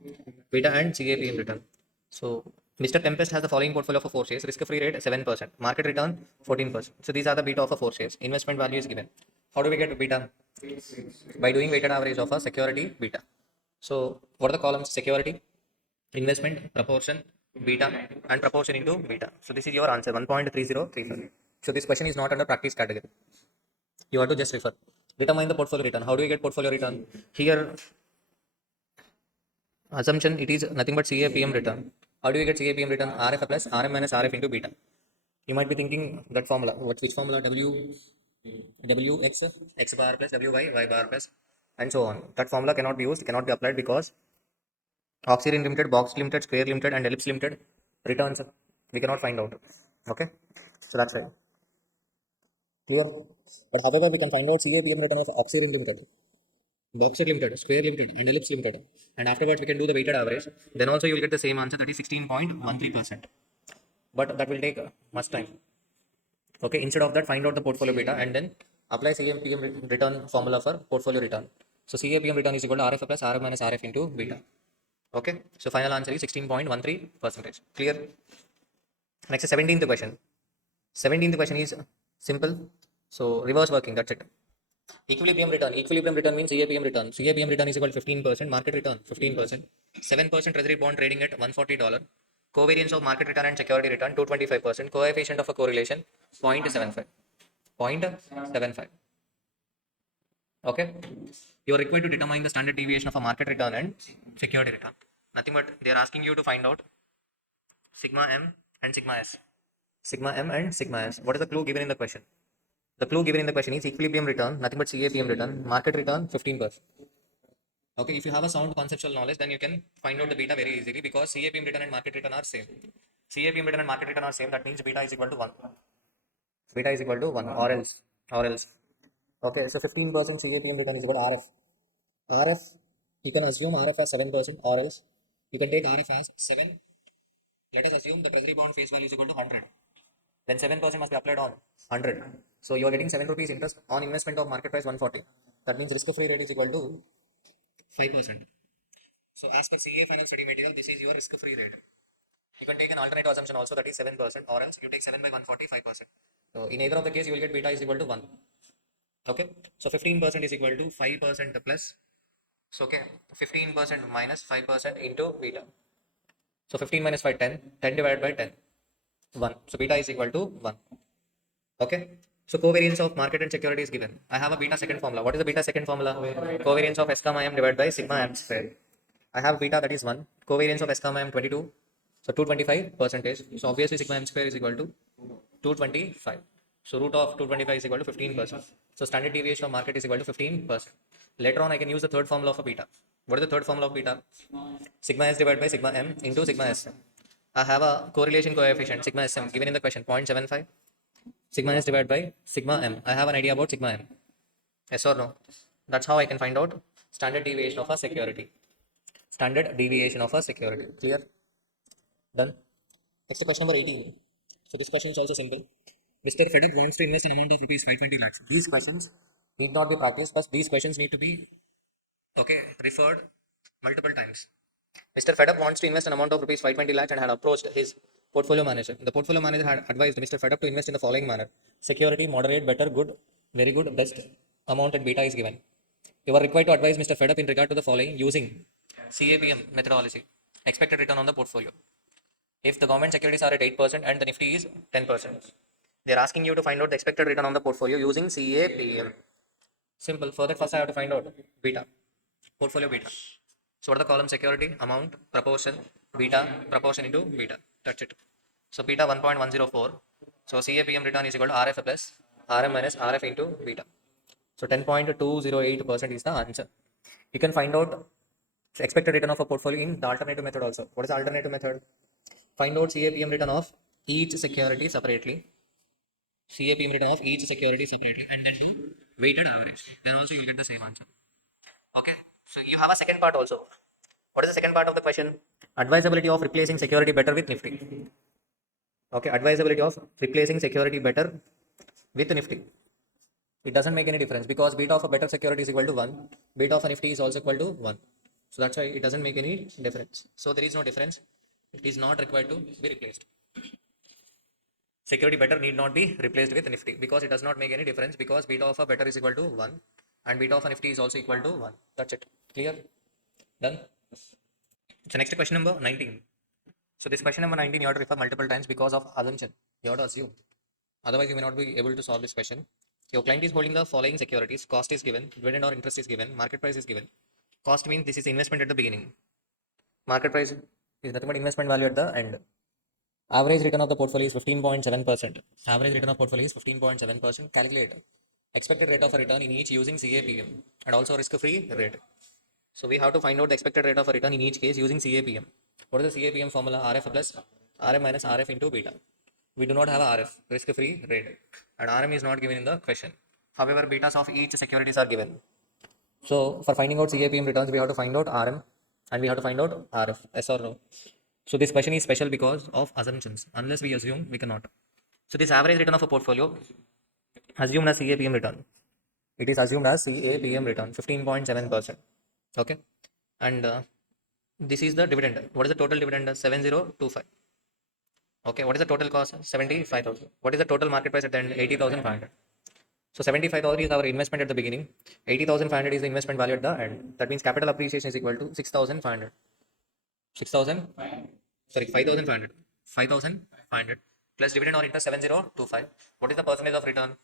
beta and CAPM return. So Mr. Tempest has the following portfolio for 4 shares. Risk-free rate 7%. Market return 14%. So these are the beta of a 4 shares. Investment value is given. How do we get beta? By doing weighted average of a security beta. So what are the columns? Security, investment, proportion, beta, and proportion into beta. So this is your answer 1.3035. So this question is not under practice category. You have to just refer. Determine the portfolio return. How do you get portfolio return? Here, assumption it is nothing but CAPM return. How do you get CAPM return? RF plus RM minus RF into beta. You might be thinking that formula. Which formula? X bar plus Y bar plus, and so on. That formula cannot be used, cannot be applied because auxiliary limited, box limited, square limited, and ellipse limited returns we cannot find out. Okay, so that's right. Clear? But however, we can find out CAPM return of auxiliary limited, box limited, square limited, and ellipse limited, and afterwards we can do the weighted average. Then also you will get the same answer, that is 16.13%. But that will take much time. Okay, instead of that, find out the portfolio beta and then apply CAPM return formula for portfolio return. So CAPM return is equal to RF plus RF minus RF into beta. Okay, so final answer is 16.13%. Clear? Next, 17th question. 17th question is simple. So reverse working, that's it. Equilibrium return. Equilibrium return means CAPM return. CAPM return is equal to 15%. Market return 15%. 7% treasury bond trading at $140. Covariance of market return and security return 225%. Coefficient of a correlation 0.75. 0.75. Okay. You are required to determine the standard deviation of a market return and security return. Nothing but they are asking you to find out sigma m and sigma s. Sigma m and sigma s. What is the clue given in the question? The clue given in the question is equilibrium return, nothing but CAPM return, market return 15%. Okay, if you have a sound conceptual knowledge, then you can find out the beta very easily because CAPM return and market return are same. CAPM return and market return are same, that means beta is equal to 1. Beta is equal to 1 or else. Okay, so 15% CAPM return is equal to RF. RF, you can assume RF as 7% or else you can take RF as 7. Let us assume the treasury bond face value is equal to 100. Then 7% must be applied on 100. So you are getting 7 rupees interest on investment of market price 140. That means risk-free rate is equal to 5%. So as per CA final study material, this is your risk-free rate. You can take an alternative assumption also, that is 7%, or else you take 7 by 140, 5%. So in either of the case, you will get beta is equal to 1. Okay. So 15% is equal to 5% plus. So okay, 15% minus 5% into beta. So 15 minus 5, 10. 10 divided by 10. 1. So beta is equal to 1. Okay. So covariance of market and security is given. I have a beta second formula. What is the beta second formula? Covariance of S comma M divided by sigma M square. I have beta, that is 1. Covariance of S comma M 22. So 225 percentage. So obviously sigma M square is equal to 225. So root of 225 is equal to 15%. So standard deviation of market is equal to 15%. Later on I can use the third formula of a beta. What is the third formula of beta? Sigma S divided by sigma M into sigma S. I have a correlation coefficient sigma SM given in the question 0.75. Sigma S divided by sigma M. I have an idea about sigma M. Yes or no? That's how I can find out standard deviation of a security. Standard deviation of a security. Clear? Done? Next question number 18. So this question is also simple. Mr. Feduk wants to invest an amount of rupees 520 lakhs. These questions need not be practiced, but these questions need to be referred multiple times. Mr. Fedup wants to invest an amount of rupees 520 lakhs and had approached his portfolio manager. The portfolio manager had advised Mr. Fedup to invest in the following manner: security, moderate, better, good, very good, best, amount, and beta is given. You are required to advise Mr. Fedup in regard to the following using CAPM methodology, expected return on the portfolio. If the government securities are at 8% and the Nifty is 10%, they are asking you to find out the expected return on the portfolio using CAPM. Simple. For that, first I have to find out beta, portfolio beta. So what are the column? Security, amount, proportion, beta, proportion into beta. That's it. So beta 1.104. So CAPM return is equal to RF plus RM minus RF into beta. So 10.208% is the answer. You can find out expected return of a portfolio in the alternative method also. What is the alternative method? Find out CAPM return of each security separately. CAPM return of each security separately and then do weighted average. Then also you'll get the same answer. Okay. So you have a second part also. What is the second part of the question? Advisability of replacing security better with Nifty. Okay, advisability of replacing security better with Nifty. It doesn't make any difference because beta of a better security is equal to 1. Beta of a Nifty is also equal to 1. So that's why it doesn't make any difference. So there is no difference. It is not required to be replaced. Security better need not be replaced with Nifty because it does not make any difference because beta of a better is equal to 1 and beta of a Nifty is also equal to 1. That's it. Clear? Done? So next question number 19. So this question number 19 you have to refer multiple times because of assumption. You have to assume. Otherwise you may not be able to solve this question. Your client is holding the following securities. Cost is given, dividend or interest is given, market price is given. Cost means this is investment at the beginning. Market price is nothing but investment value at the end. Average return of the portfolio is 15.7%. Average return of portfolio is 15.7%. Calculate expected rate of a return in each using CAPM and also risk-free rate. So we have to find out the expected rate of a return in each case using CAPM. What is the CAPM formula? RF plus RM minus RF into beta. We do not have a RF, risk-free rate, and RM is not given in the question. However, betas of each securities are given. So for finding out CAPM returns, we have to find out RM and we have to find out RF, yes or no. So this question is special because of assumptions. Unless we assume, we cannot. So this average return of a portfolio assumed as CAPM return. It is assumed as CAPM return, 15.7%. Okay. And this is the dividend. What is the total dividend? 7025. Okay. What is the total cost? 75,000. What is the total market price at the end? 80,500. So 75,000 is our investment at the beginning. 80,500 is the investment value at the end. That means capital appreciation is equal to 6,500. 6,000? Sorry, 5,500. 5,500 plus dividend or interest 7025. What is the percentage of return?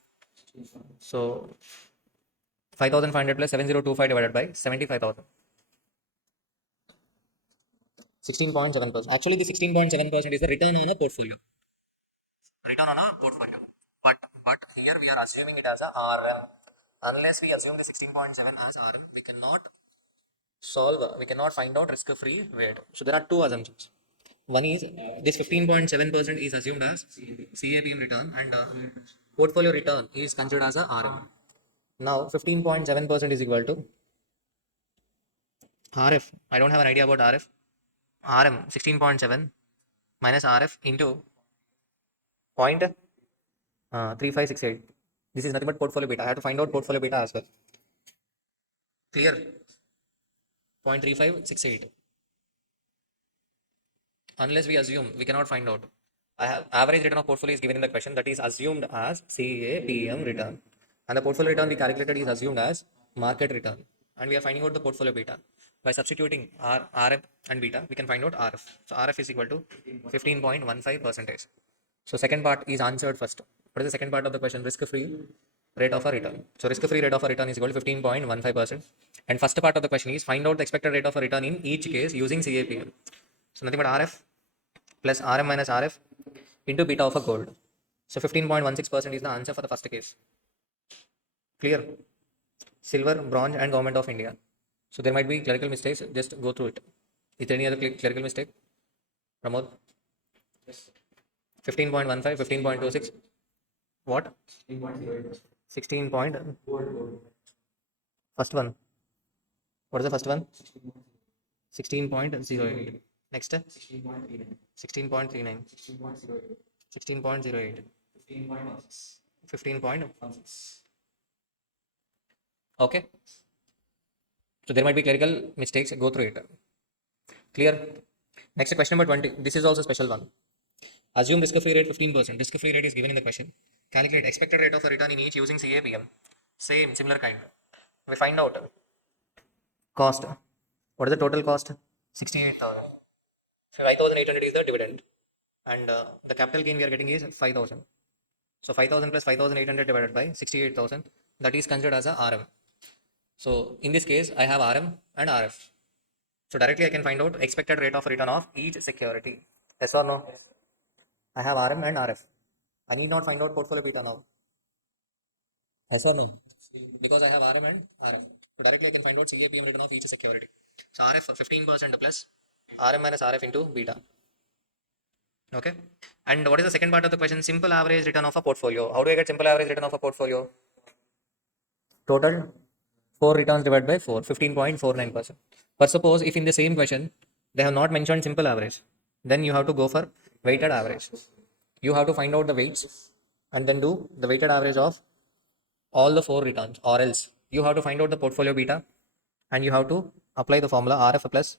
So 5,500 plus 7025 divided by 75,000. 16.7%. Actually, the 16.7% is the return on a portfolio. Return on a portfolio. But here we are assuming it as a RM. Unless we assume the 16.7 as RM, we cannot find out risk-free rate. So there are two assumptions. One is this 15.7% is assumed as CAPM return and portfolio return is considered as a RM. Now 15.7% is equal to RF. I don't have an idea about RF. RM 16.7 minus RF into 0.3568. This is nothing but portfolio beta. I have to find out portfolio beta as well. Clear? 0.3568. Unless we assume, we cannot find out. I have average return of portfolio is given in the question, that is assumed as CAPM return. And the portfolio return we calculated is assumed as market return. And we are finding out the portfolio beta. By substituting RF and beta, we can find out RF. So RF is equal to 15.15%. So second part is answered first. What is the second part of the question? Risk-free rate of a return. So risk-free rate of a return is equal to 15.15%. And first part of the question is find out the expected rate of a return in each case using CAPM. So nothing but RF plus RM minus RF into beta of a gold. So 15.16% is the answer for the first case. Clear? Silver, bronze and Government of India. So there might be clerical mistakes. Just go through it. Is there any other clerical mistake? Pramod? 15.15, 15.26. What? 16 point. First one. What is the first one? 16.08. Next? 16.39. 16.08. 15. Okay. So there might be clerical mistakes. Go through it. Clear? Next question number 20. This is also a special one. Assume risk-free rate 15%. Risk-free rate is given in the question. Calculate expected rate of a return in each using CAPM. Same, similar kind. We find out cost. What is the total cost? 68,000. 5,800 is the dividend. And the capital gain we are getting is 5,000. So 5,000 plus 5,800 divided by 68,000. That is considered as a RM. So in this case, I have RM and RF. So directly I can find out expected rate of return of each security. Yes or no? I have RM and RF. I need not find out portfolio beta now. Yes or no? Because I have RM and RF. So directly I can find out CAPM return of each security. So RF 15% plus RM minus RF into beta. Okay. And what is the second part of the question? Simple average return of a portfolio. How do I get simple average return of a portfolio? Total 4 returns divided by 4, 15.49%. But suppose if in the same question they have not mentioned simple average, then you have to go for weighted average. You have to find out the weights and then do the weighted average of all the 4 returns, or else you have to find out the portfolio beta and you have to apply the formula RF plus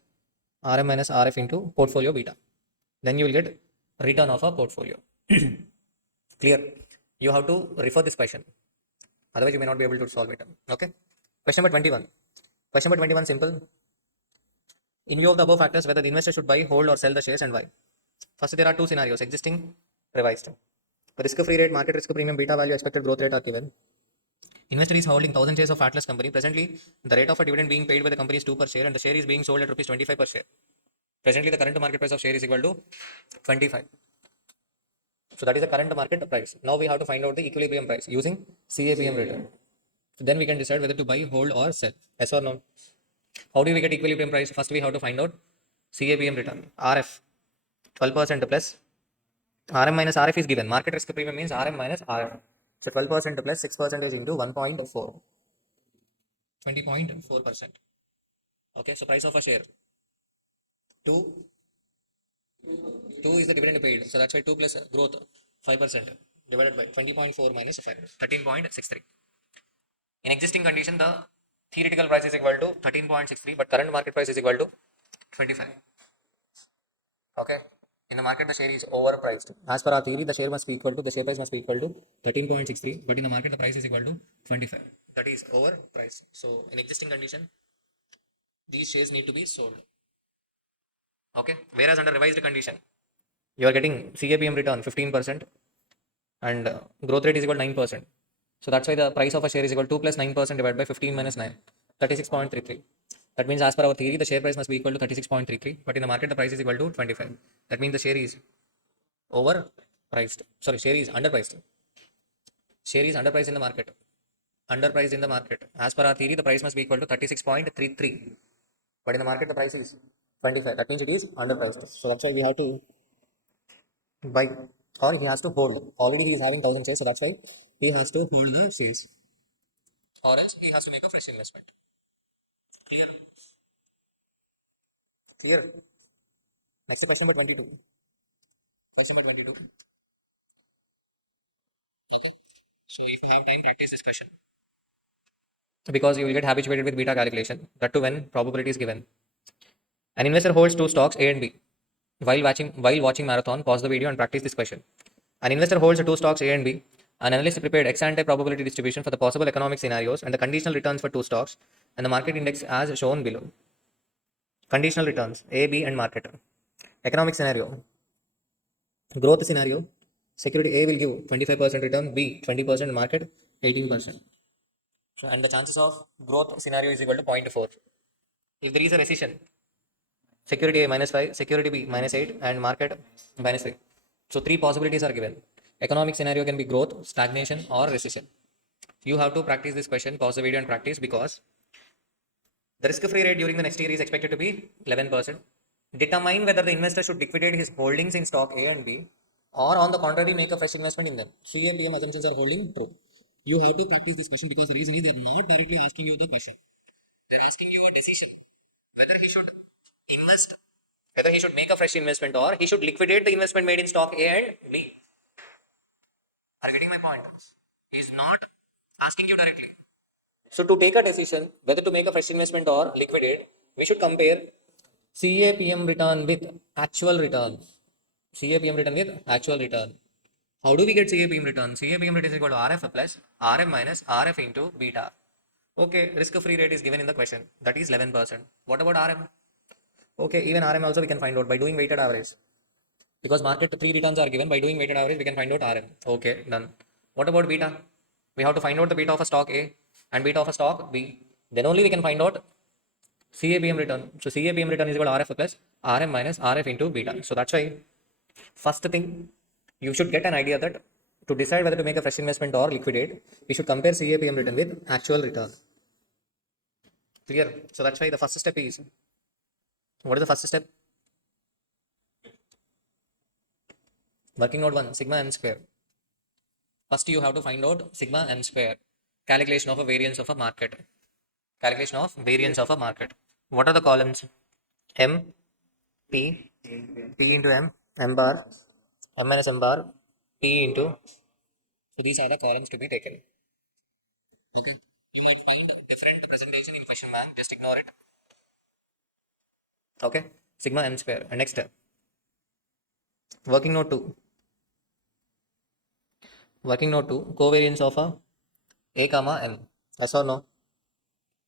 RM minus RF into portfolio beta. Then you will get return of a portfolio. Clear? You have to refer this question. Otherwise, you may not be able to solve it. Okay. Question number 21. Question number 21 simple. In view of the above factors, whether the investor should buy, hold, or sell the shares and why. First, there are two scenarios: existing, revised. Risk-free rate, market risk premium, beta value, expected growth rate are given. Investor is holding 1,000 shares of Atlas company. Presently, the rate of a dividend being paid by the company is 2 per share, and the share is being sold at rupees 25 per share. Presently, the current market price of share is equal to 25. So that is the current market price. Now we have to find out the equilibrium price using CAPM return. So then we can decide whether to buy, hold, or sell. Yes or no? How do we get equilibrium price? First, we have to find out CAPM return. RF 12% plus RM minus RF is given. Market risk premium means RM minus RF. So 12% plus 6% into 1.4. 20.4%. Okay, so price of a share. 2. 2 is the dividend paid. So that's why 2 plus growth 5% divided by 20.4 minus 5. 13.63. In existing condition, the theoretical price is equal to 13.63, but current market price is equal to 25. Okay. In the market, the share is overpriced. As per our theory, the share price must be equal to 13.63, but in the market, the price is equal to 25. That is overpriced. So in existing condition, these shares need to be sold. Okay. Whereas under revised condition, you are getting CAPM return 15% and growth rate is equal to 9%. So that's why the price of a share is equal to 2 plus 9% divided by 15 minus 9, 36.33. That means as per our theory, the share price must be equal to 36.33, but in the market, the price is equal to 25. That means the share is overpriced. Sorry, share is underpriced. Share is underpriced in the market. Underpriced in the market. As per our theory, the price must be equal to 36.33. But in the market, the price is 25. That means it is underpriced. So that's why we have to buy, or he has to hold. Already he is having 1,000 shares, so that's why he has to hold the shares. Or else he has to make a fresh investment. Clear? Clear? Next question number 22. Question number 22. Okay. So if you have time, practice this question. Because you will get habituated with beta calculation. That too when probability is given. An investor holds two stocks A and B. While watching marathon, pause the video and practice this question. An investor holds two stocks A and B. An analyst prepared ex-ante probability distribution for the possible economic scenarios and the conditional returns for two stocks and the market index as shown below. Conditional returns A, B, and market. Economic scenario. Growth scenario. Security A will give 25% return, B 20%, market 18%. So, and the chances of growth scenario is equal to 0.4. If there is a recession, security A minus 5, security B minus 8, and market minus 3. So, three possibilities are given. Economic scenario can be growth, stagnation, or recession. You have to practice this question, pause the video and practice because the risk-free rate during the next year is expected to be 11%. Determine whether the investor should liquidate his holdings in stock A and B or on the contrary make a fresh investment in them. CAPM assumptions are holding true. You have to practice this question because the reason is they are not directly asking you the question. They're asking you a decision whether he should invest, whether he should make a fresh investment or he should liquidate the investment made in stock A and B. Are you getting my point? He's not asking you directly. So to take a decision whether to make a fresh investment or liquidate, we should compare CAPM return with actual return. CAPM return with actual return. How do we get CAPM return? CAPM return is equal to RF plus RM minus RF into beta. Okay, risk-free rate is given in the question. That is 11%. What about RM? Okay, even RM also we can find out by doing weighted average. Because market three returns are given, by doing weighted average, we can find out RM. Okay, done. What about beta? We have to find out the beta of a stock A and beta of a stock B. Then only we can find out CAPM return. So CAPM return is equal to RF plus RM minus RF into beta. So that's why first thing you should get an idea that to decide whether to make a fresh investment or liquidate, we should compare CAPM return with actual return. Clear? So that's why the first step is, what is the first step? Working out 1 sigma m square. First you have to find out sigma m square. Calculation of a variance of a market. Calculation of variance of a market. What are the columns? M, P, P into M, M bar, M minus M bar, P into. So these are the columns to be taken. Okay. You might find different presentation in question bank. Just ignore it. Okay. Sigma m square. And next, working note 2. Working note 2. Covariance of a comma m. Yes or no?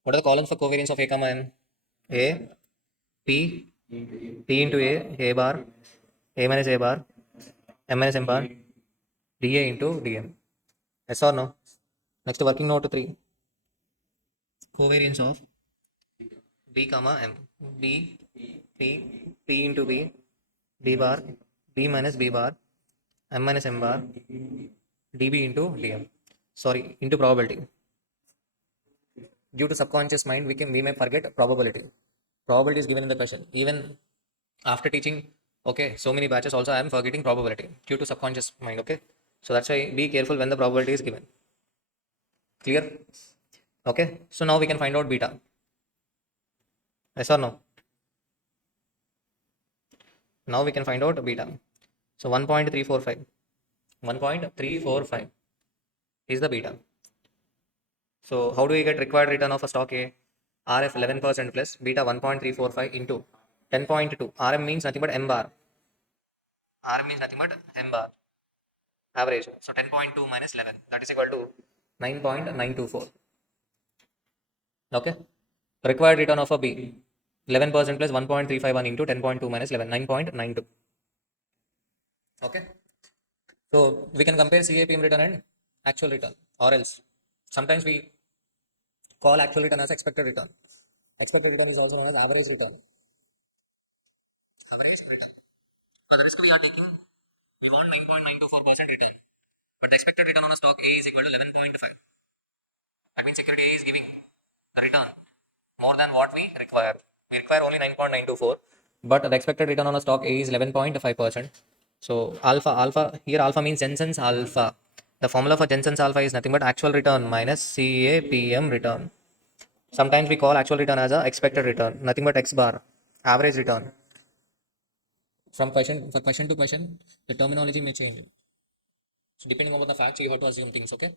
What are the columns for covariance of a comma m? A, P, P into A bar, A minus A bar, M minus M bar, DA into DM. Yes or no? Next, working note 3. Covariance of B comma M. B, P, P into B, B bar, B minus B bar, M minus M bar, DB into DM. Sorry, into probability. Due to subconscious mind, we may forget probability. Probability is given in the question. Even after teaching, okay, so many batches also I am forgetting probability due to subconscious mind. Okay, so that's why be careful when the probability is given. Clear? Okay, so now we can find out beta. Yes or no? Now we can find out beta. So 1.345. 1.345 is the beta. So how do we get required return of a stock A? RF 11% plus beta 1.345 into 10.2. RM means nothing but M bar. RM means nothing but M bar. Average. So 10.2 minus 11. That is equal to 9.924. Okay. Required return of a B. 11% plus 1.351 into 10.2 minus 11. 9.92. Okay. So we can compare CAPM return and actual return, or else sometimes we call actual return as expected return. Expected return is also known as average return. Average return. For the risk we are taking, we want 9.924% return. But the expected return on a stock A is equal to 11.5. That means security A is giving the return more than what we require. We require only 9.924, but the expected return on a stock A is 11.5%. So alpha here alpha means Jensen's alpha. The formula for Jensen's alpha is nothing but actual return minus CAPM return. Sometimes we call actual return as a expected return, nothing but X bar, average return. From question to question, the terminology may change. So depending on the facts, you have to assume things. Okay.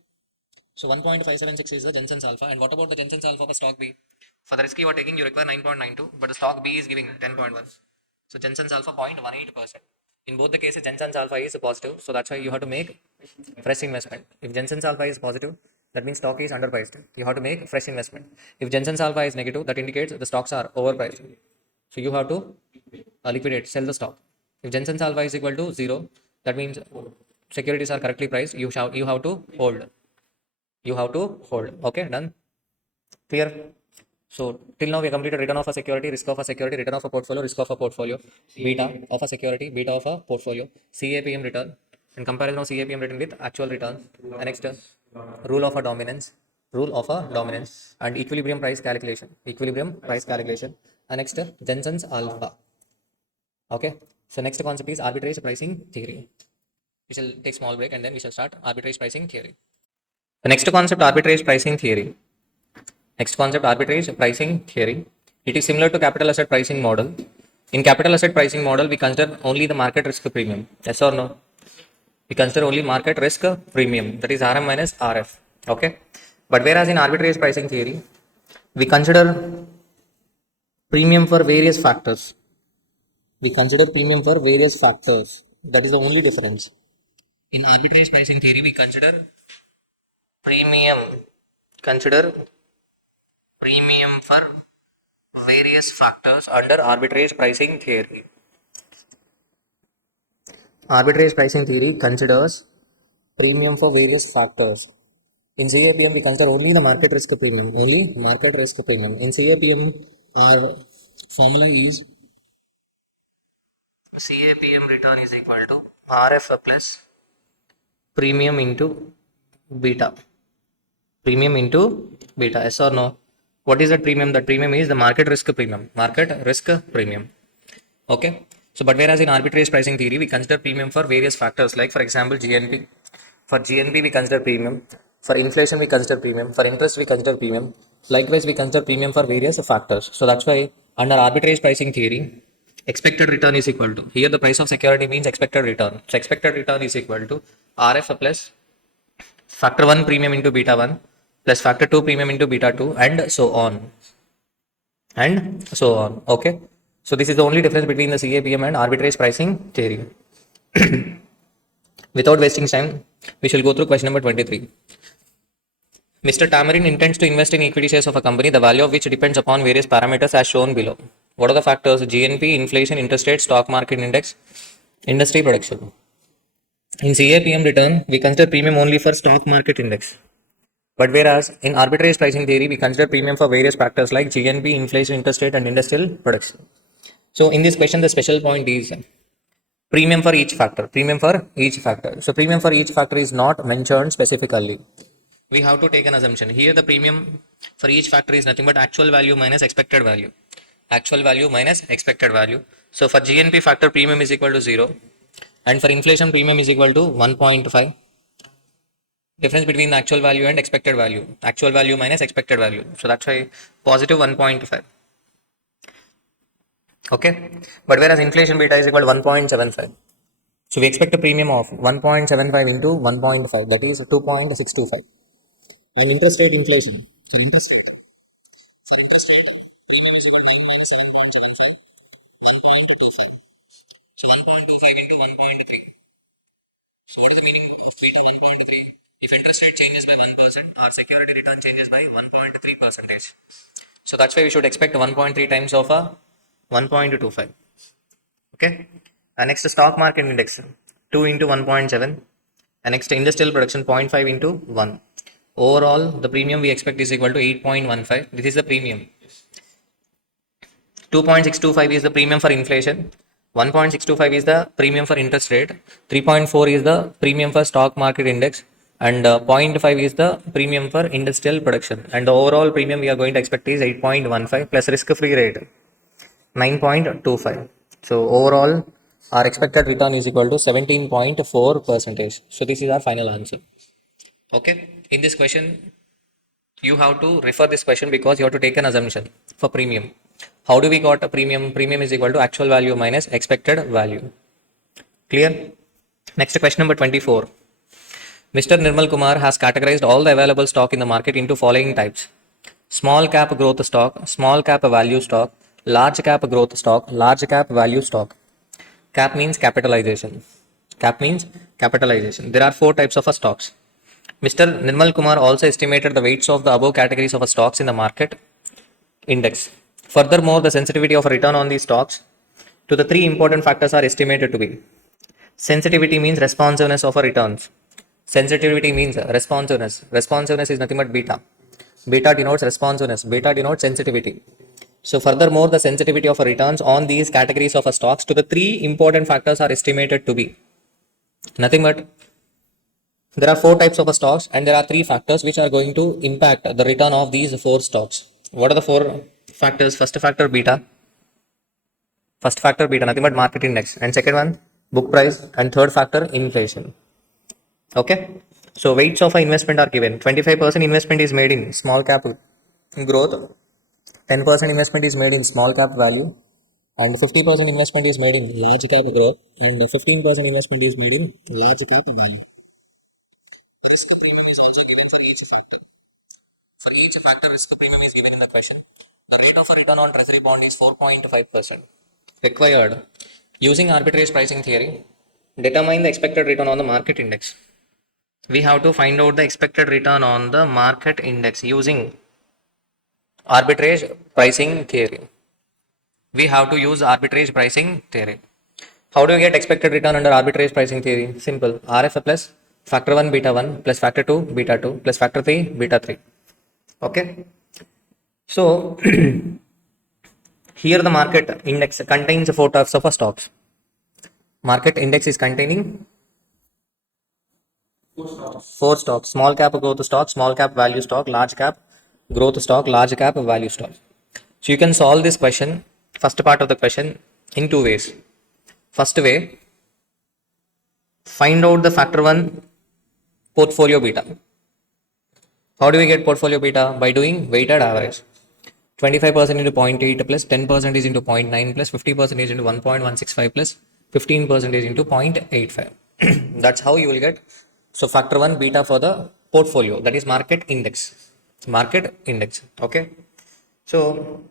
So 1.576 is the Jensen's alpha. And what about the Jensen's alpha for stock B? For the risk you are taking, you require 9.92, but the stock B is giving 10.1. So Jensen's alpha 0.18%. In both the cases, Jensen's alpha is positive. So that's why you have to make fresh investment. If Jensen's alpha is positive, that means stock is underpriced. You have to make fresh investment. If Jensen's alpha is negative, that indicates the stocks are overpriced. So you have to liquidate, sell the stock. If Jensen's alpha is equal to 0, that means securities are correctly priced. You have to hold. You have to hold. Okay, done. Clear? So till now we have completed return of a security, risk of a security, return of a portfolio, risk of a portfolio, beta of a security, beta of a portfolio, CAPM return, and comparison of CAPM return with actual return. And next, rule of a dominance, and equilibrium price calculation, And next, Jensen's alpha. Okay. So next concept is arbitrage pricing theory. We shall take small break and then we shall start arbitrage pricing theory. The next concept, arbitrage pricing theory. Next concept, arbitrage pricing theory. It is similar to capital asset pricing model. In capital asset pricing model, we consider only the market risk premium. Yes or no? We consider only market risk premium, that is RM minus RF. Okay. But whereas in arbitrage pricing theory, we consider premium for various factors. That is the only difference. In arbitrage pricing theory, we premium consider premium for various factors under arbitrage pricing theory. Arbitrage pricing theory considers premium for various factors. In CAPM, we consider only the market risk premium. In CAPM, Our formula is CAPM return is equal to RF plus premium into beta. Premium into beta, yes or no? What is that premium? That premium is the market risk premium. Market risk premium. Okay. So, but whereas in arbitrage pricing theory, we consider premium for various factors, like for example, GNP. For GNP, we consider premium. For inflation, we consider premium. For interest, we consider premium. Likewise, we consider premium for various factors. So that's why under arbitrage pricing theory, expected return is equal to, here the price of security means expected return. So expected return is equal to RF plus factor 1 premium into beta 1 plus factor 2 premium into beta 2 and so on. And so on. Okay. So this is the only difference between the CAPM and arbitrage pricing theory. Without wasting time, we shall go through question number 23. Mr. Tamarin intends to invest in equity shares of a company, the value of which depends upon various parameters as shown below. What are the factors? GNP, inflation, interest rate, stock market index, industry production. In CAPM return, we consider premium only for stock market index. But whereas in arbitrage pricing theory, we consider premium for various factors like GNP, inflation, interest rate, and industrial production. So in this question, the special point is premium for each factor. Premium for each factor. So premium for each factor is not mentioned specifically. We have to take an assumption. Here the premium for each factor is nothing but actual value minus expected value. Actual value minus expected value. So for GNP factor, premium is equal to 0. And for inflation, premium is equal to 1.5. Difference between the actual value and expected value. Actual value minus expected value. So that's why positive 1.5. Okay. But whereas inflation beta is equal to 1.75. So we expect a premium of 1.75 into 1.5, that is 2.625. And interest rate inflation. For interest rate. For interest rate, premium is equal to 9 minus 7.75, 1.25. So 1.25 into 1.3. So what is the meaning of beta 1.3? If interest rate changes by 1%, our security return changes by 1.3 percentage. So that's why we should expect 1.3 times of a 1.25. Okay. And next stock market index 2 into 1.7. And next industrial production 0.5 into 1. Overall, the premium we expect is equal to 8.15. This is the premium. 2.625 is the premium for inflation. 1.625 is the premium for interest rate. 3.4 is the premium for stock market index. And 0.5 is the premium for industrial production. And the overall premium we are going to expect is 8.15 plus risk-free rate 9.25. So overall, our expected return is equal to 17.4 percentage. So this is our final answer. Okay. In this question, you have to refer this question because you have to take an assumption for premium. How do we got a premium? Premium is equal to actual value minus expected value. Clear? Next question number 24. Mr. Nirmal Kumar has categorized all the available stock in the market into following types: small cap growth stock, small cap value stock, large cap growth stock, large cap value stock. Cap means capitalization. Cap means capitalization. There are four types of stocks. Mr. Nirmal Kumar also estimated the weights of the above categories of stocks in the market index. Furthermore, the sensitivity of a return on these stocks to the three important factors are estimated to be: sensitivity means responsiveness of a returns. Sensitivity means responsiveness. Responsiveness is nothing but beta. Beta denotes responsiveness. Beta denotes sensitivity. So furthermore, the sensitivity of a returns on these categories of a stocks to the three important factors are estimated to be nothing but, there are four types of stocks and there are three factors which are going to impact the return of these four stocks. What are the four factors? First factor beta. First factor beta, nothing but market index. And second one, book price. And third factor, inflation. Okay. So weights of an investment are given. 25% investment is made in small cap growth. 10% investment is made in small cap value. And 50% investment is made in large cap growth. And 15% investment is made in large cap value. Risk premium is also given for each factor. For each factor, risk premium is given in the question. The rate of a return on treasury bond is 4.5%. Required. Using arbitrage pricing theory, determine the expected return on the market index. We have to find out the expected return on the market index using arbitrage pricing theory. We have to use arbitrage pricing theory. How do we get expected return under arbitrage pricing theory? Simple. RF plus factor 1 beta 1 plus factor 2 beta 2 plus factor 3 beta 3. Okay. So Here the market index contains four types of stocks. Market index is containing four stocks: small cap growth stock, small cap value stock, large cap growth stock, large cap value stock. So you can solve this question, first part of the question, in two ways. First way, find out the factor 1 portfolio beta. How do we get portfolio beta? By doing weighted average. 25% into 0.8 plus 10% is into 0.9 plus 50% is into 1.165 plus 15% is into 0.85. That's how you will get. So factor 1 beta for the portfolio, that is market index. Market index. Okay. So,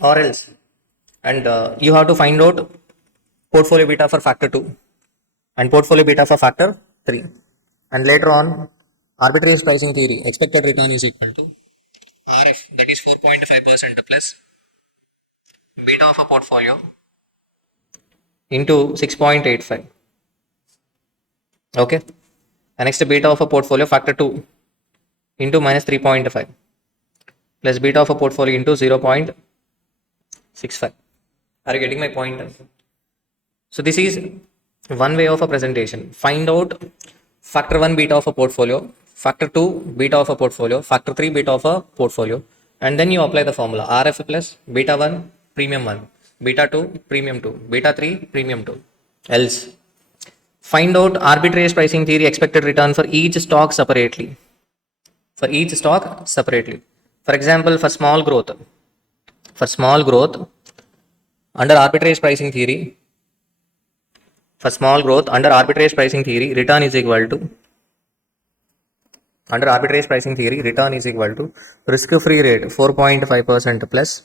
or else, and you have to find out portfolio beta for factor 2 and portfolio beta for factor 3. And later on, arbitrage pricing theory, expected return is equal to RF, that is 4.5% plus beta of a portfolio into 6.85. Okay. And next beta of a portfolio factor 2 into minus 3.5 plus beta of a portfolio into 0.65. Are you getting my point? So this is one way of a presentation. Find out factor 1 beta of a portfolio, factor 2 beta of a portfolio, factor 3 beta of a portfolio, and then you apply the formula RF plus beta 1 premium 1, beta 2 premium 2, beta 3 premium 2. Else, find out arbitrage pricing theory expected return for each stock separately. For each stock separately. For example, for small growth, under arbitrage pricing theory, for small growth under arbitrage pricing theory, return is equal to, under arbitrage pricing theory, return is equal to risk-free rate 4.5% plus,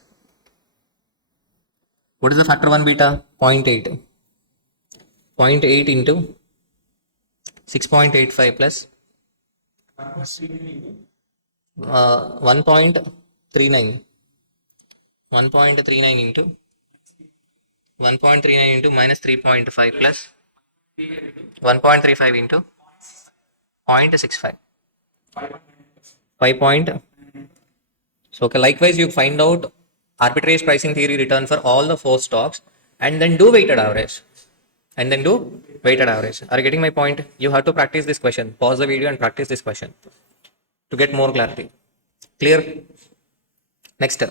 what is the factor 1 beta? 0.8. 0.8 into 6.85 plus 1.39. 1.39 into 1.39 into minus 3.5 plus 1.35 into 0.65. 5 point. So, okay, likewise, you find out arbitrage pricing theory return for all the four stocks and then do weighted average. And then do weighted average. Are you getting my point? You have to practice this question. Pause the video and practice this question to get more clarity. Clear? Next,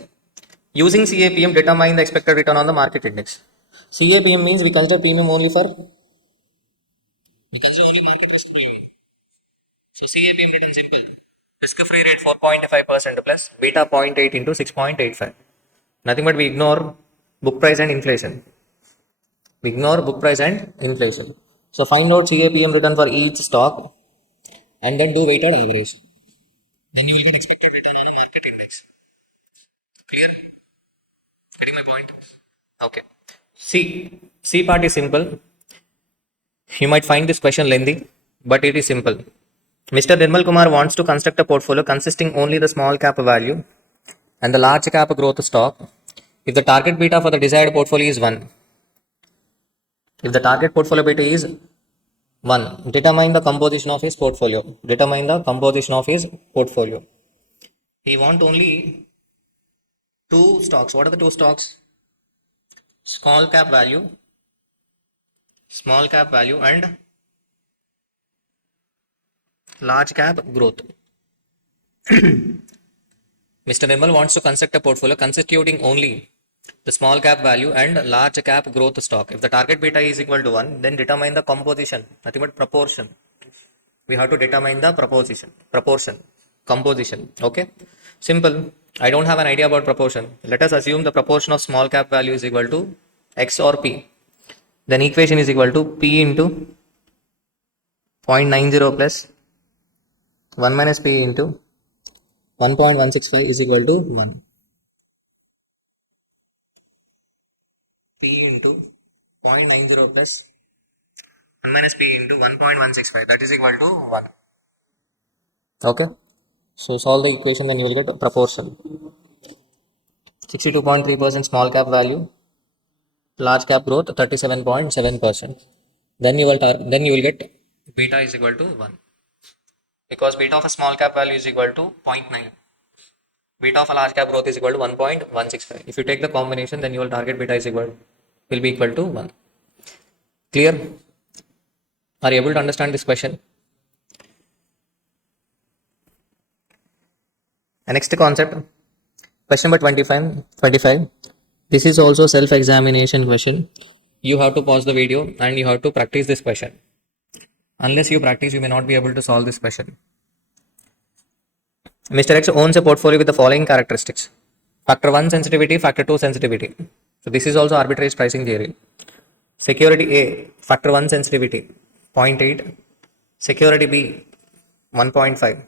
using CAPM, determine the expected return on the market index. CAPM means we consider premium only for, we consider only market risk premium. So CAPM return simple. Risk-free rate 4.5% plus beta 0.8 into 6.85. Nothing but we ignore book price and inflation. We ignore book price and inflation. So find out CAPM return for each stock and then do weighted average. Then you will get expected return on a market index. Clear? Getting my point? Okay. C part is simple. You might find this question lengthy, but it is simple. Mr. Nirmal Kumar wants to construct a portfolio consisting only the small cap value and the large cap growth stock. If the target beta for the desired portfolio is 1, if the target portfolio beta is 1, determine the composition of his portfolio. Determine the composition of his portfolio. He wants only two stocks. What are the two stocks? Small cap value and large cap growth. Mr. Nirmal wants to construct a portfolio constituting only the small cap value and large cap growth stock. If the target beta is equal to 1, then determine the composition, nothing but proportion. We have to determine the composition. Okay, simple. I don't have an idea about proportion. Let us assume the proportion of small cap value is equal to X or P. Then equation is equal to P into 0.90 plus 1 minus P into 1.165 is equal to 1. P into 0.90 plus 1 minus P into 1.165, that is equal to 1. Okay. So solve the equation, then you will get proportion. 62.3% small cap value, large cap growth 37.7%. Then you will get beta is equal to 1. Because beta of a small cap value is equal to 0.9. Beta of a large cap growth is equal to 1.165. If you take the combination, then your target beta is will be equal to 1. Clear? Are you able to understand this question? And next concept, question number 25. This is also self-examination question. You have to pause the video and you have to practice this question. Unless you practice, you may not be able to solve this question. Mr. X owns a portfolio with the following characteristics. Factor 1 sensitivity, factor 2 sensitivity. So this is also arbitrage pricing theory. Security A, factor 1 sensitivity, 0.8. Security B, 1.5.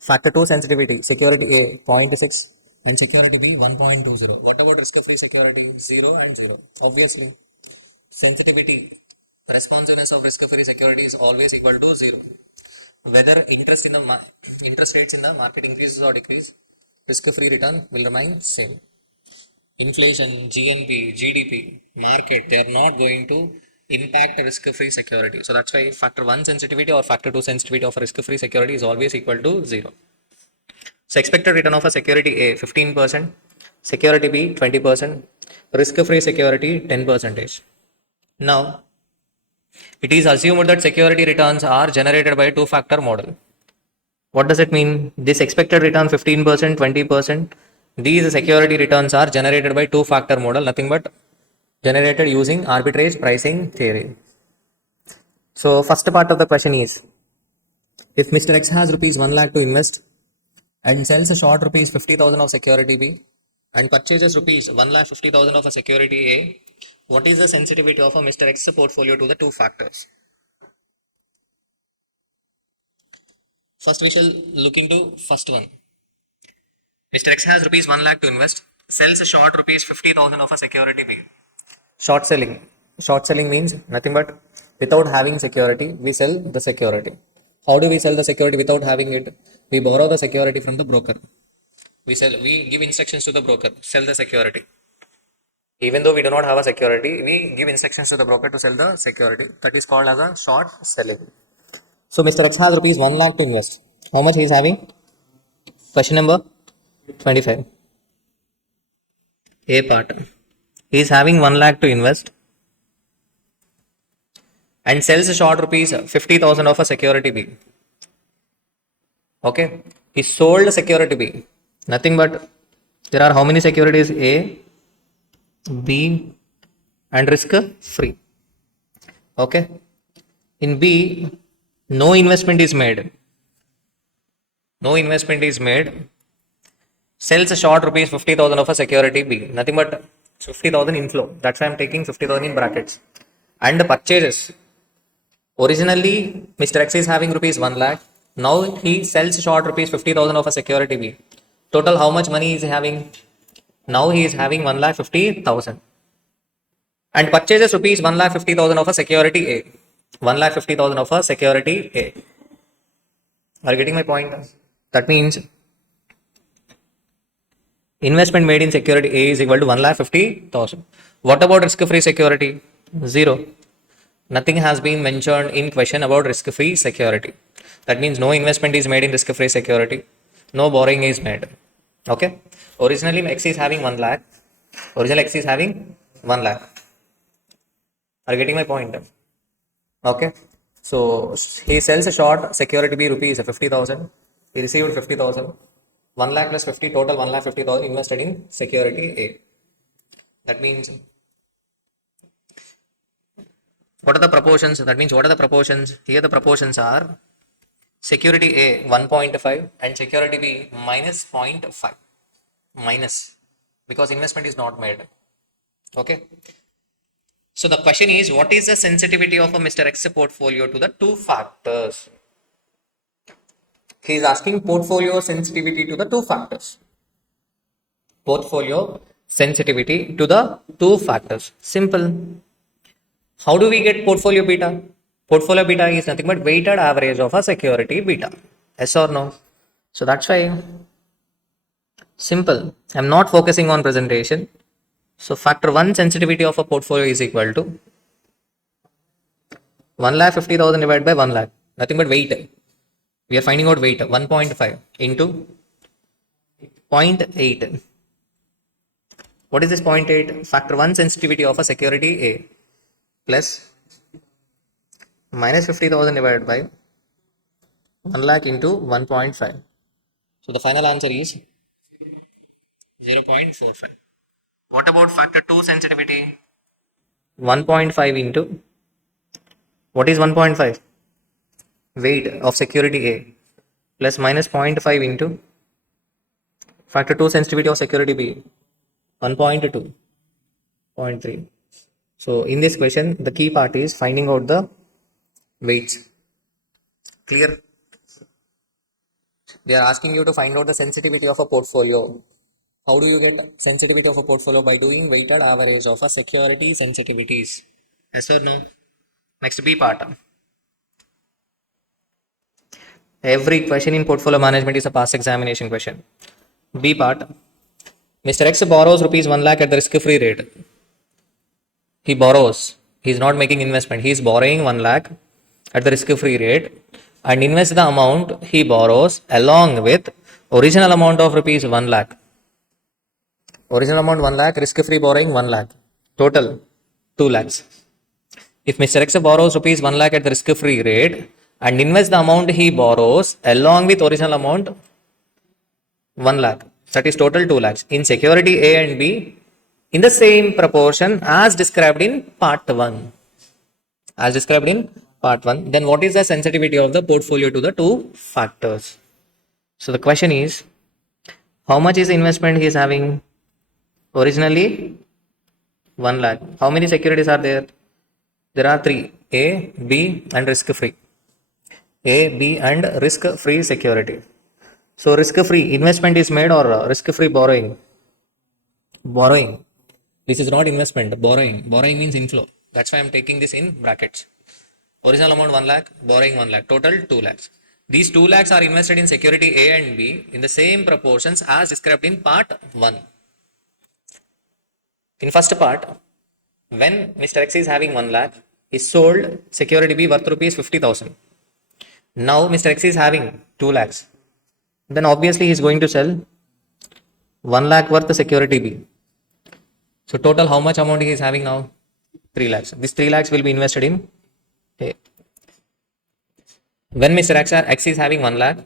Factor 2 sensitivity, security A, 0.6. And security B, 1.20. What about risk-free security? 0 and 0. Obviously, sensitivity, responsiveness of risk-free security is always equal to 0. Whether interest rates in the market increases or decrease, risk-free return will remain same. Inflation, GNP, GDP, market, they are not going to impact risk-free security. So that's why factor 1 sensitivity or factor 2 sensitivity of risk-free security is always equal to 0. So expected return of a security A 15%, security B 20%, risk-free security 10%. Now, it is assumed that security returns are generated by a two-factor model. What does it mean? This expected return 15%, 20%. These security returns are generated by two-factor model, nothing but generated using arbitrage pricing theory. So first part of the question is, if Mr. X has rupees 1 lakh to invest and sells a short rupees 50,000 of security B and purchases rupees 1,50,000 of a security A, what is the sensitivity of a Mr. X portfolio to the two factors? First, we shall look into first one. Mr. X has rupees 1 lakh to invest, sells a short rupees 50,000 of a security B. Short selling. Short selling means nothing but without having security, we sell the security. How do we sell the security without having it? We borrow the security from the broker. We give instructions to the broker, sell the security. Even though we do not have a security, we give instructions to the broker to sell the security. That is called as a short selling. So Mr. X has rupees 1 lakh to invest. How much he is having? Question number 25. A part. He is having 1 lakh to invest and sells a short rupees 50,000 of a security B. Okay. He sold security B. Nothing but there are how many securities? A, B and risk free. Okay. In B, no investment is made. No investment is made. Sells a short rupees 50,000 of a security B. Nothing but 50,000 inflow. That's why I'm taking 50,000 in brackets. And the purchases. Originally, Mr. X is having rupees 1 lakh. Now he sells short rupees 50,000 of a security B. Total how much money is he having? Now he is having 1,50,000. And purchases rupees 1,50,000 of a security A. 1,50,000 of a security A. Are you getting my point? That means investment made in security A is equal to 1,50,000. What about risk-free security? 0. Nothing has been mentioned in question about risk-free security. That means no investment is made in risk-free security. No borrowing is made. Okay. Originally X is having 1 lakh. Original X is having 1 lakh. Are you getting my point? Okay. So he sells a short security B rupees 50,000. He received 50,000. 1 lakh plus 50, total 1,50,000 invested in security A. That means what are the proportions? That means what are the proportions? Here the proportions are security A 1.5 and security B minus 0.5. Minus because investment is not made. Okay. So the question is, what is the sensitivity of a Mr. X portfolio to the two factors? He is asking portfolio sensitivity to the two factors. Portfolio sensitivity to the two factors. Simple. How do we get portfolio beta? Portfolio beta is nothing but weighted average of a security beta. Yes or no? So that's why simple. I'm not focusing on presentation. So factor 1 sensitivity of a portfolio is equal to 1,50,000 divided by 1 lakh. Nothing but weight. We are finding out weight 1.5 into 0.8. What is this 0.8? Factor 1 sensitivity of a security A plus minus 50,000 divided by 1 lakh into 1.5. So the final answer is 0.45. What about factor 2 sensitivity? 1.5 into, what is 1.5? Weight of security A plus minus 0.5 into factor 2 sensitivity of security B, 1.2, 0.3. So in this question, the key part is finding out the weights. Clear? They are asking you to find out the sensitivity of a portfolio. How do you get sensitivity of a portfolio? By doing weighted average of a security sensitivities. Yes or no? Next B part. Every question in portfolio management is a past examination question. B part. Mr. X borrows rupees 1 lakh at the risk-free rate. He borrows. He is not making investment. He is borrowing 1 lakh at the risk-free rate and invest the amount he borrows along with original amount of rupees 1 lakh. Original amount 1 lakh, risk-free borrowing 1 lakh. Total 2 lakhs. If Mr. X borrows rupees 1 lakh at the risk-free rate and invest the amount he borrows along with original amount 1 lakh, that is total 2 lakhs in security A and B in the same proportion as described in part 1. As described in part 1, then what is the sensitivity of the portfolio to the two factors? So the question is, how much is the investment he is having? Originally 1 lakh. How many securities are there? There are 3: A, B and risk free. A, B and risk free security. So risk free investment is made or risk free borrowing? Borrowing. This is not investment, borrowing. Borrowing means inflow. That's why I am taking this in brackets. Original amount 1 lakh, borrowing 1 lakh, total 2 lakhs. These 2 lakhs are invested in security A and B in the same proportions as described in part 1. In first part, when Mr. X is having 1 lakh, he sold security B worth rupees 50,000. Now Mr. X is having 2 lakhs. Then obviously he is going to sell 1 lakh worth the security B. So total how much amount he is having now? 3 lakhs. This 3 lakhs will be invested in A. When Mr. X is having 1 lakh,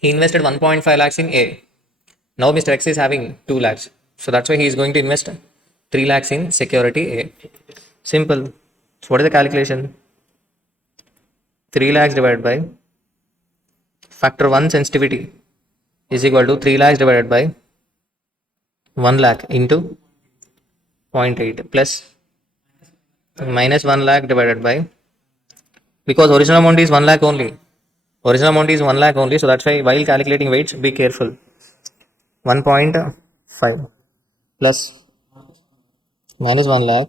he invested 1.5 lakhs in A. Now Mr. X is having 2 lakhs. So that's why he is going to invest 3 lakhs in security A. Simple. So what is the calculation? 3 lakhs divided by factor 1 sensitivity is equal to 3 lakhs divided by 1 lakh into 0.8 plus minus 1 lakh divided by, because original amount is 1 lakh only. Original amount is 1 lakh only. So that's why while calculating weights, be careful. 1.5 plus minus 1 lakh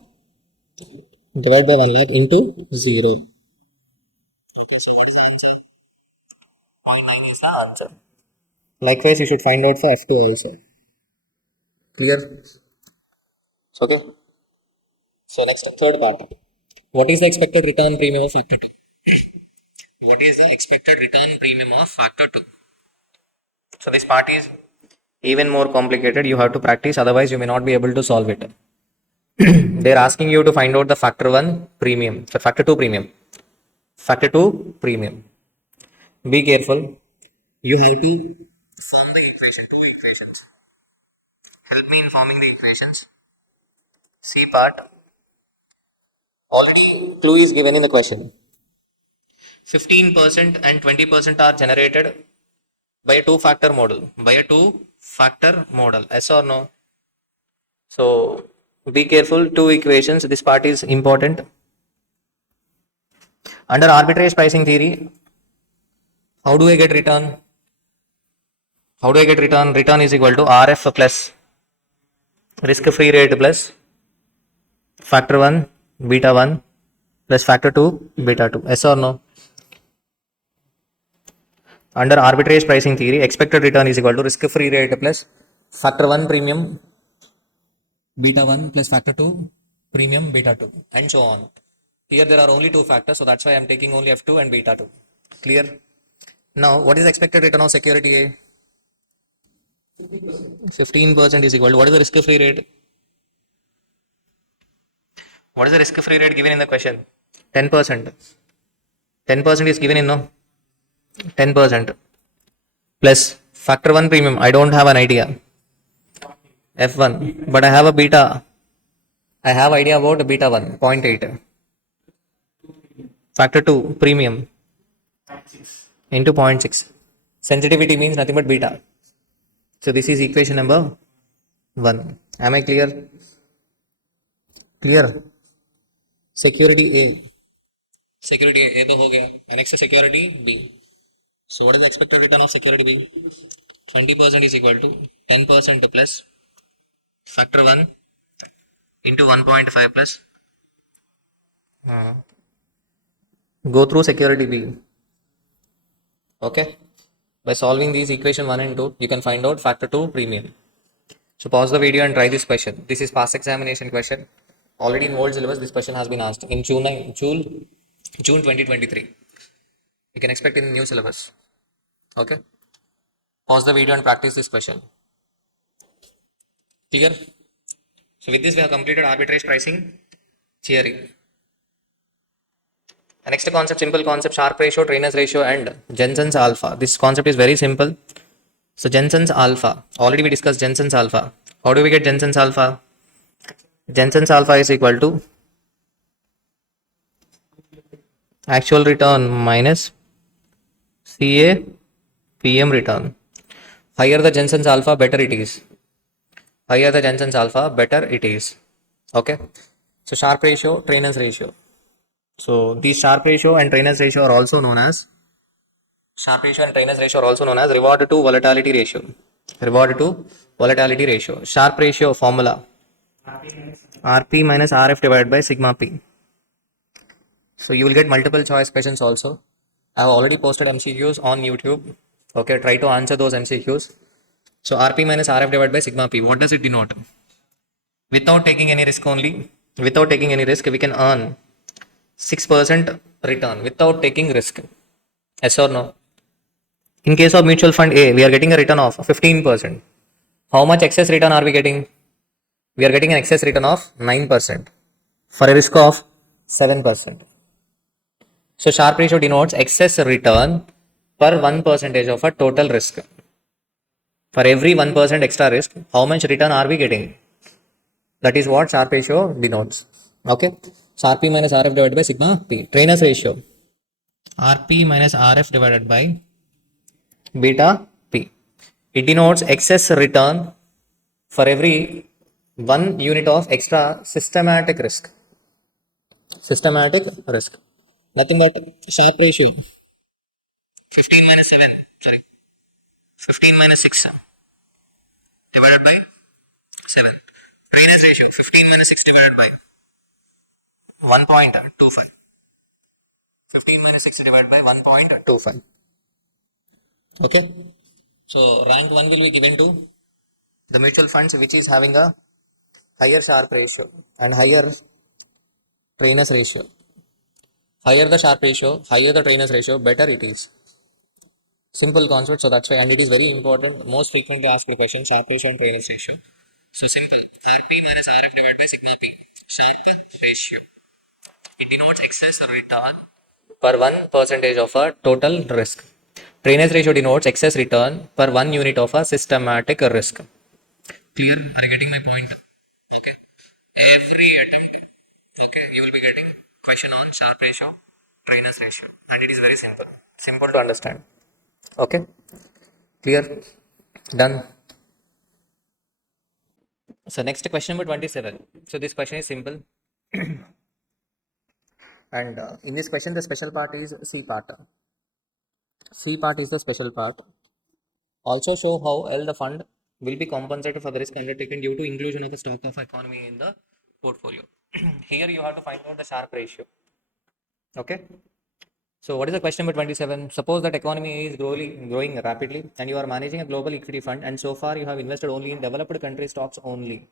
divided by 1 lakh into 0. Okay, so what is the answer? 0.9 is the answer. Likewise, you should find out for F2 also. Clear? Okay. So next, third part. What is the expected return premium of factor 2? What is the expected return premium of factor 2? So this part is even more complicated. You have to practice, otherwise you may not be able to solve it. They're asking you to find out the factor 1 premium, so factor 2 premium. Factor 2 premium. Be careful. You have to form the equation, two equations. Help me in forming the equations. C part. Already clue is given in the question. 15% and 20% are generated by a two-factor model. By a two-factor model. Yes or no? So be careful. Two equations. This part is important. Under arbitrage pricing theory, how do I get return? How do I get return? Return is equal to RF plus risk-free rate plus factor 1 beta 1 plus factor 2 beta 2. Yes or no? Under arbitrage pricing theory, expected return is equal to risk-free rate plus factor 1 premium beta 1 plus factor 2 premium beta 2 and so on. Here there are only two factors, so that's why I am taking only F2 and beta 2. Clear? Now, what is the expected return of security A? 15% is equal to what is the risk-free rate? What is the risk-free rate given in the question? 10%. 10% is given in no? 10% plus factor 1 premium. I don't have an idea. F1, but I have a beta. I have idea about beta 1, 0.8. Factor 2 premium into 0.6. Sensitivity means nothing but beta. So this is equation number 1. Am I clear? Clear. Security A. Security A तो हो गया. And next security B. So what is the expected return of security B? 20% is equal to 10% plus factor 1 into 1.5 plus go through security B. Okay. By solving these equation 1 and 2, you can find out factor 2 premium. So pause the video and try this question. This is past examination question. Already in old syllabus, this question has been asked in June 2023. You can expect in the new syllabus. Okay. Pause the video and practice this question. Clear? So with this, we have completed arbitrage pricing theory. The next concept, simple concept, Sharpe ratio, Trainer's ratio, and Jensen's alpha. This concept is very simple. So Jensen's alpha. Already we discussed Jensen's alpha. How do we get Jensen's alpha? Jensen's alpha is equal to actual return minus CA PM return. Higher the Jensen's alpha, better it is. Higher the Jensen's alpha, better it is. Okay. So Sharpe ratio, Trainer's ratio. So these Sharpe ratio and Trainer's ratio are also known as reward to volatility ratio. Reward to volatility ratio. Sharpe ratio formula RP minus RF divided by sigma P. So you will get multiple choice questions also. I have already posted MCQs on YouTube. Okay, try to answer those MCQs. So RP minus RF divided by sigma P. What does it denote? Without taking any risk only, without taking any risk, we can earn 6% return without taking risk. Yes or no? In case of mutual fund A, we are getting a return of 15%. How much excess return are we getting? We are getting an excess return of 9% for a risk of 7%. So Sharpe ratio denotes excess return per 1% of a total risk. For every 1% extra risk, how much return are we getting? That is what Sharpe ratio denotes. Okay. Sharpe minus RF divided by sigma P. Trainer's ratio. RP minus RF divided by beta P. It denotes excess return for every 1 unit of extra systematic risk. Systematic risk. Nothing but Sharpe ratio. 15 minus 7. Sorry. 15 minus 6 divided by 7. Trainer's ratio. 15 minus 6 divided by 1.25. 15 minus 6 divided by 1.25. Okay. So rank 1 will be given to the mutual funds which is having a higher Sharpe ratio and higher Trainer's ratio. Higher the Sharpe ratio, higher the Trainer's ratio, better it is. Simple concept, so that's why, and it is very important. Most frequently asked question, Sharpe ratio and Trainer's ratio. So simple, RP minus RF divided by sigma P. Sharpe ratio. It denotes excess return per 1% of a total risk. Trainer's ratio denotes excess return per 1 unit of a systematic risk. Clear? Are you getting my point? Okay. Every attempt, okay, you will be getting question on Sharpe ratio, Trainer's ratio, and it is very simple. Simple to understand. Okay. Clear? Done. So next question number 27. So this question is simple. And in this question, the special part is C part. C part is the special part. Also show how L the fund will be compensated for the risk undertaken due to inclusion of a stock of economy in the portfolio. Here you have to find out the Sharpe ratio. Okay. So what is the question number 27? Suppose that economy is growing rapidly and you are managing a global equity fund and so far you have invested only in developed country stocks only.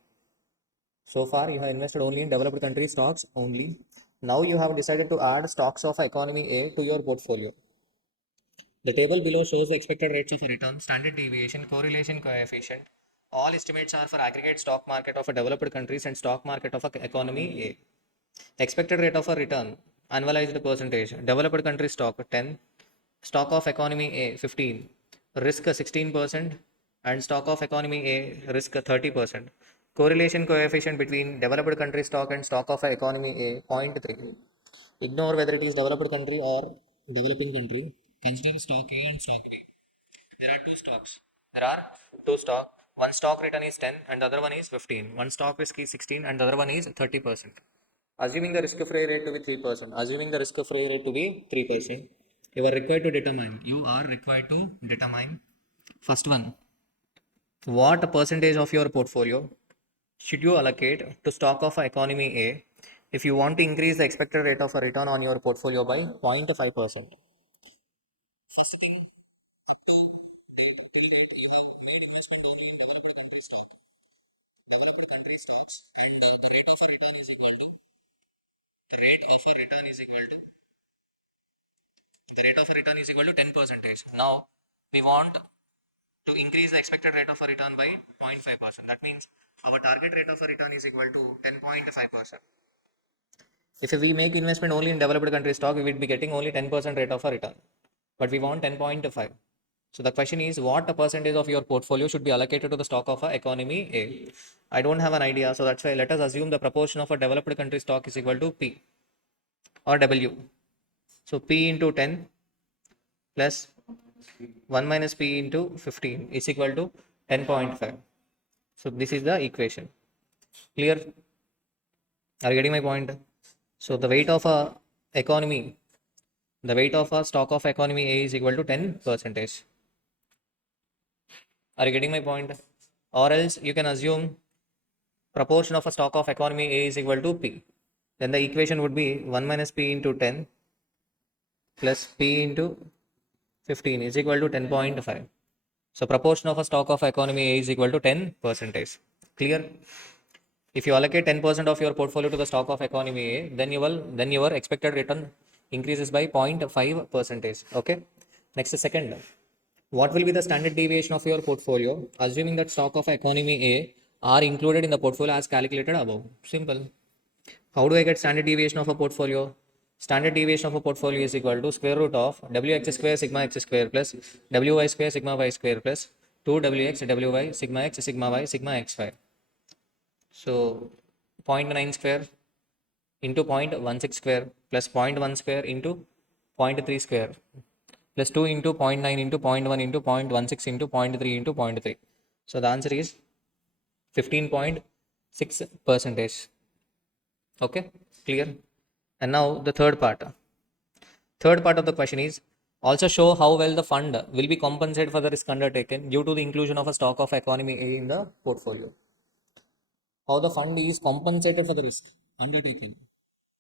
So far you have invested only in developed country stocks only. Now you have decided to add stocks of economy A to your portfolio. The table below shows the expected rates of a return, standard deviation, correlation coefficient. All estimates are for aggregate stock market of a developed countries and stock market of a economy A. Expected rate of a return, annualized percentage. Developed country stock 10, stock of economy A 15, risk 16%, and stock of economy A risk 30%. Correlation coefficient between developed country stock and stock of economy A 0.3. Ignore whether it is developed country or developing country. Consider stock A and stock B. There are two stocks. There are two stock. One stock return is 10 and the other one is 15. One stock risk is 16 and the other one is 30%. Assuming the risk-free rate to be 3%. Assuming the risk-free rate to be 3%. You are required to determine first one. What percentage of your portfolio should you allocate to stock of economy A if you want to increase the expected rate of a return on your portfolio by 0.5%? Developed country stocks and the rate of a return is equal to the rate of a return is equal to the rate of a return is equal to 10 percentage. Now we want to increase the expected rate of a return by 0.5%. That means our target rate of a return is equal to 10.5%. If we make investment only in developed country stock, we will be getting only 10% rate of a return. But we want 10.5. So the question is, what percentage of your portfolio should be allocated to the stock of a economy A? I don't have an idea, so that's why let us assume the proportion of a developed country stock is equal to P or W. So P into 10 plus 1 minus P into 15 is equal to 10.5. So this is the equation. Clear? Are you getting my point? So the weight of a economy, the weight of a stock of economy A is equal to 10 percentage. Are you getting my point? Or else you can assume proportion of a stock of economy A is equal to P. Then the equation would be 1 minus P into 10 plus P into 15 is equal to 10.5. So proportion of a stock of economy A is equal to 10 percentage. Clear? If you allocate 10% of your portfolio to the stock of economy A, then your expected return increases by 0.5 percentage. Okay. Next, second, what will be the standard deviation of your portfolio, assuming that stock of economy A are included in the portfolio as calculated above? Simple. How do I get standard deviation of a portfolio? Standard deviation of a portfolio is equal to square root of wx square sigma x square plus wy square sigma y square plus 2wx wy sigma x sigma y sigma xy. So 0.9 square into 0.16 square plus 0.1 square into 0.3 square plus 2 into 0.9 into 0.1 into 0.16 into 0.3 into 0.3. So the answer is 15.6 percentage. Okay, clear? And now the third part. Third part of the question is also show how well the fund will be compensated for the risk undertaken due to the inclusion of a stock of economy A in the portfolio. How the fund is compensated for the risk undertaken.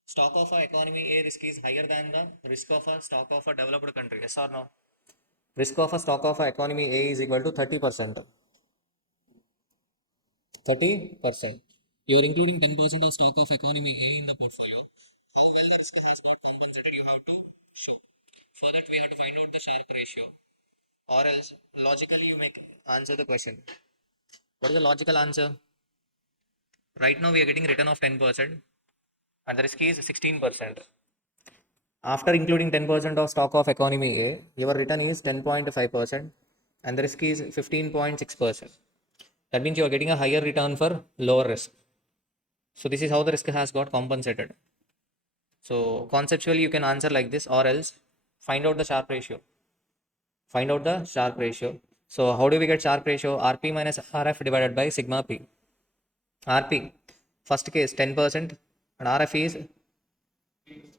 Stock of a economy A risk is higher than the risk of a stock of a developed country. Yes or no? Risk of a stock of a economy A is equal to 30%. 30%. You are including 10% of stock of economy A in the portfolio. How well the risk has got compensated, you have to show. For that, we have to find out the Sharpe ratio. Or else, logically, you make answer the question. What is the logical answer? Right now, we are getting return of 10% and the risk is 16%. After including 10% of stock of economy A, your return is 10.5% and the risk is 15.6%. That means you are getting a higher return for lower risk. So this is how the risk has got compensated. So conceptually you can answer like this or else find out the Sharpe ratio. Find out the Sharpe ratio. So how do we get Sharpe ratio? RP minus RF divided by sigma P. RP, first case 10% and RF is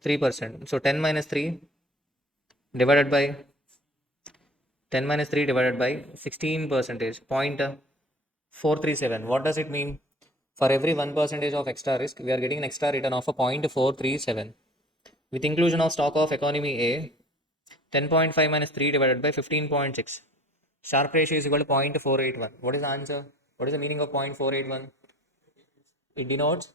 3%. So 10 minus 3 divided by 10 minus 3 divided by 16 percentage, 0.437. What does it mean? For every 1% of extra risk, we are getting an extra return of a 0.437. With inclusion of stock of economy A, 10.5 minus 3 divided by 15.6. Sharpe ratio is equal to 0.481. What is the answer? What is the meaning of 0.481? It denotes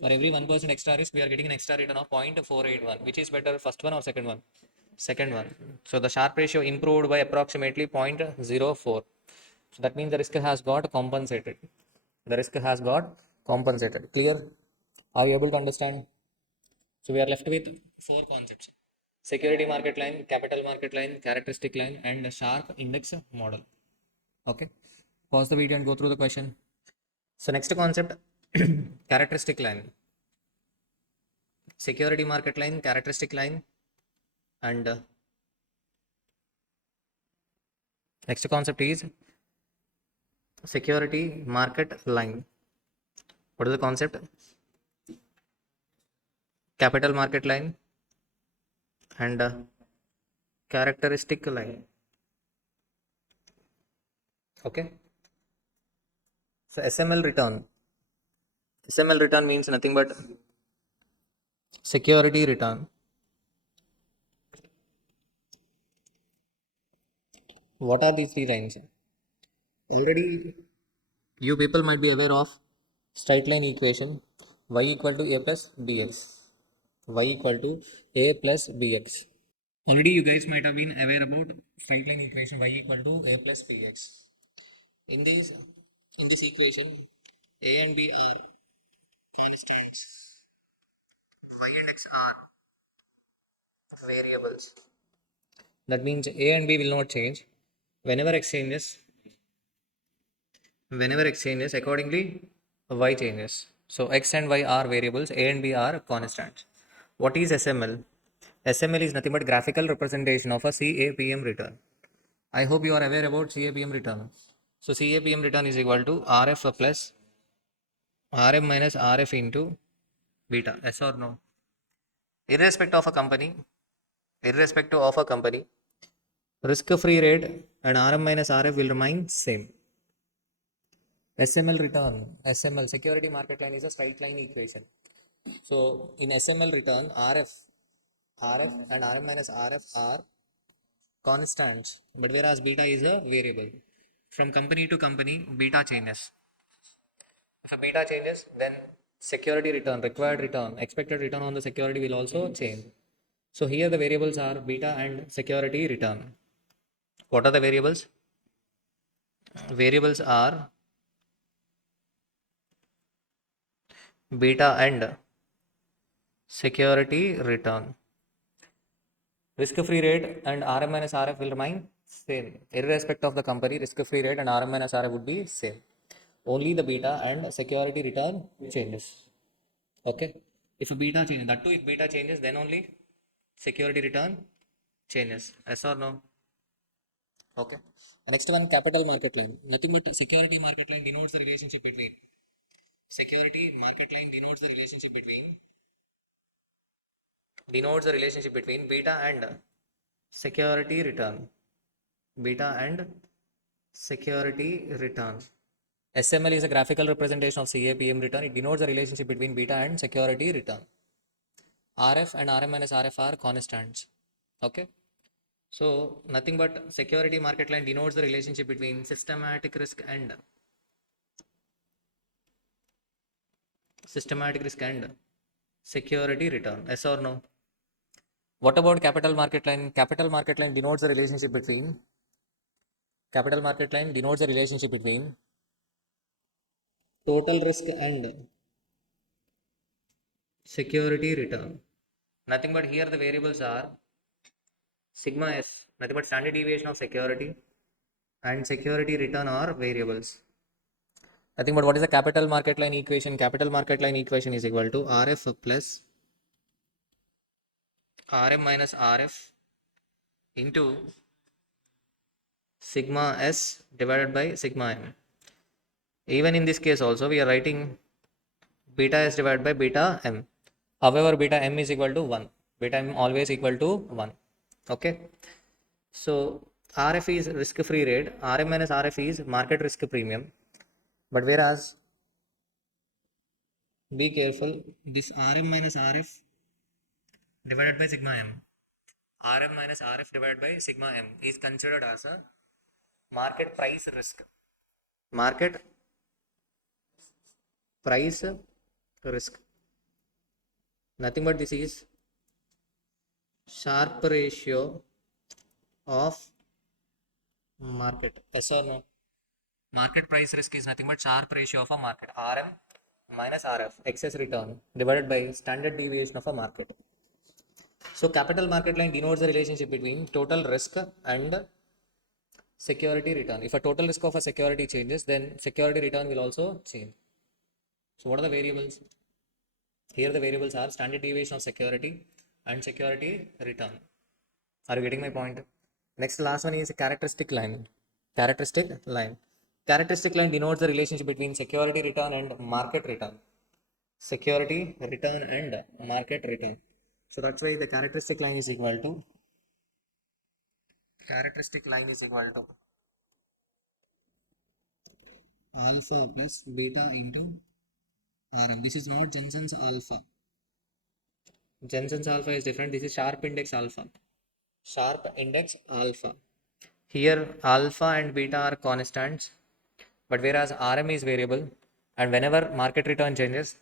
For every 1% extra risk, we are getting an extra return of 0.481. Which is better, first one or second one? Second one. So the Sharpe ratio improved by approximately 0.04. So that means the risk has got compensated. The risk has got compensated. Clear? Are you able to understand? So we are left with four concepts: security market line, capital market line, characteristic line, and a Sharpe index model. Okay. Pause the video and go through the question. So next concept, characteristic line, security market line, characteristic line, and next concept is security market line. What is the concept? Capital market line and characteristic line. Okay. So SML return. SML return means nothing but security return. What are these three lines? Already you people might be aware of straight line equation y equal to a plus bx. Y equal to a plus bx. Already you guys might have been aware about straight line equation y equal to a plus bx. In this equation, a and b are constants. Y and x are variables. That means a and b will not change. Whenever x changes, accordingly y changes. So x and y are variables, a and b are constants. What is SML? SML is nothing but graphical representation of a CAPM return. I hope you are aware about CAPM return. So CAPM return is equal to RF plus RM minus RF into beta. Yes or no? Irrespective of a company, risk-free rate and RM minus RF will remain same. SML return, SML security market line is a straight line equation. So in SML return, RF and RM minus RF are constants, but whereas beta is a variable. From company to company, beta changes. If a beta changes, then security return, required return, expected return on the security will also change. So here the variables are beta and security return. What are the variables? Variables are beta and security return. Risk-free rate and RM minus RF will remain same. Irrespective of the company, risk-free rate and RM minus RF would be same. Only the beta and security return changes. Okay. If a beta changes, that too, if beta changes, then only security return changes. Yes or no? Okay. The next one, capital market line. Nothing but security market line denotes the relationship between beta and security return. Beta and security return. SML is a graphical representation of CAPM return. It denotes the relationship between beta and security return. RF and RM minus RF are constants. Okay. So nothing but security market line denotes the relationship between systematic risk and security return. Yes or no? What about capital market line? Capital market line denotes the relationship between total risk and security return. Nothing but here the variables are sigma s, nothing but standard deviation of security and security return are variables. Nothing but what is the capital market line equation? Capital market line equation is equal to RF plus RM minus RF into sigma s divided by sigma m. Even in this case also we are writing beta s divided by beta m. However, beta m is equal to 1. Beta m always equal to 1. Okay. So RF is risk-free rate, RM minus RF is market risk premium. But whereas, be careful, this RM minus RF divided by sigma m, RM minus RF divided by sigma m is considered as a market price risk. Market price risk. Nothing but this is Sharp ratio of market. Yes or no? Market price risk is nothing but Sharp ratio of a market. RM minus RF, excess return, divided by standard deviation of a market. So capital market line denotes the relationship between total risk and security return. If a total risk of a security changes, then security return will also change. So what are the variables? Here the variables are standard deviation of security and security return. Are you getting my point? Next, last one is characteristic line. Characteristic line. Characteristic line denotes the relationship between security return and market return. Security return and market return. So that's why the characteristic line is equal to alpha plus beta into RM. This is not Jensen's alpha. Jensen's alpha is different. This is sharp index alpha. Sharp index alpha. Here alpha and beta are constants, but whereas RM is variable, and whenever market return changes,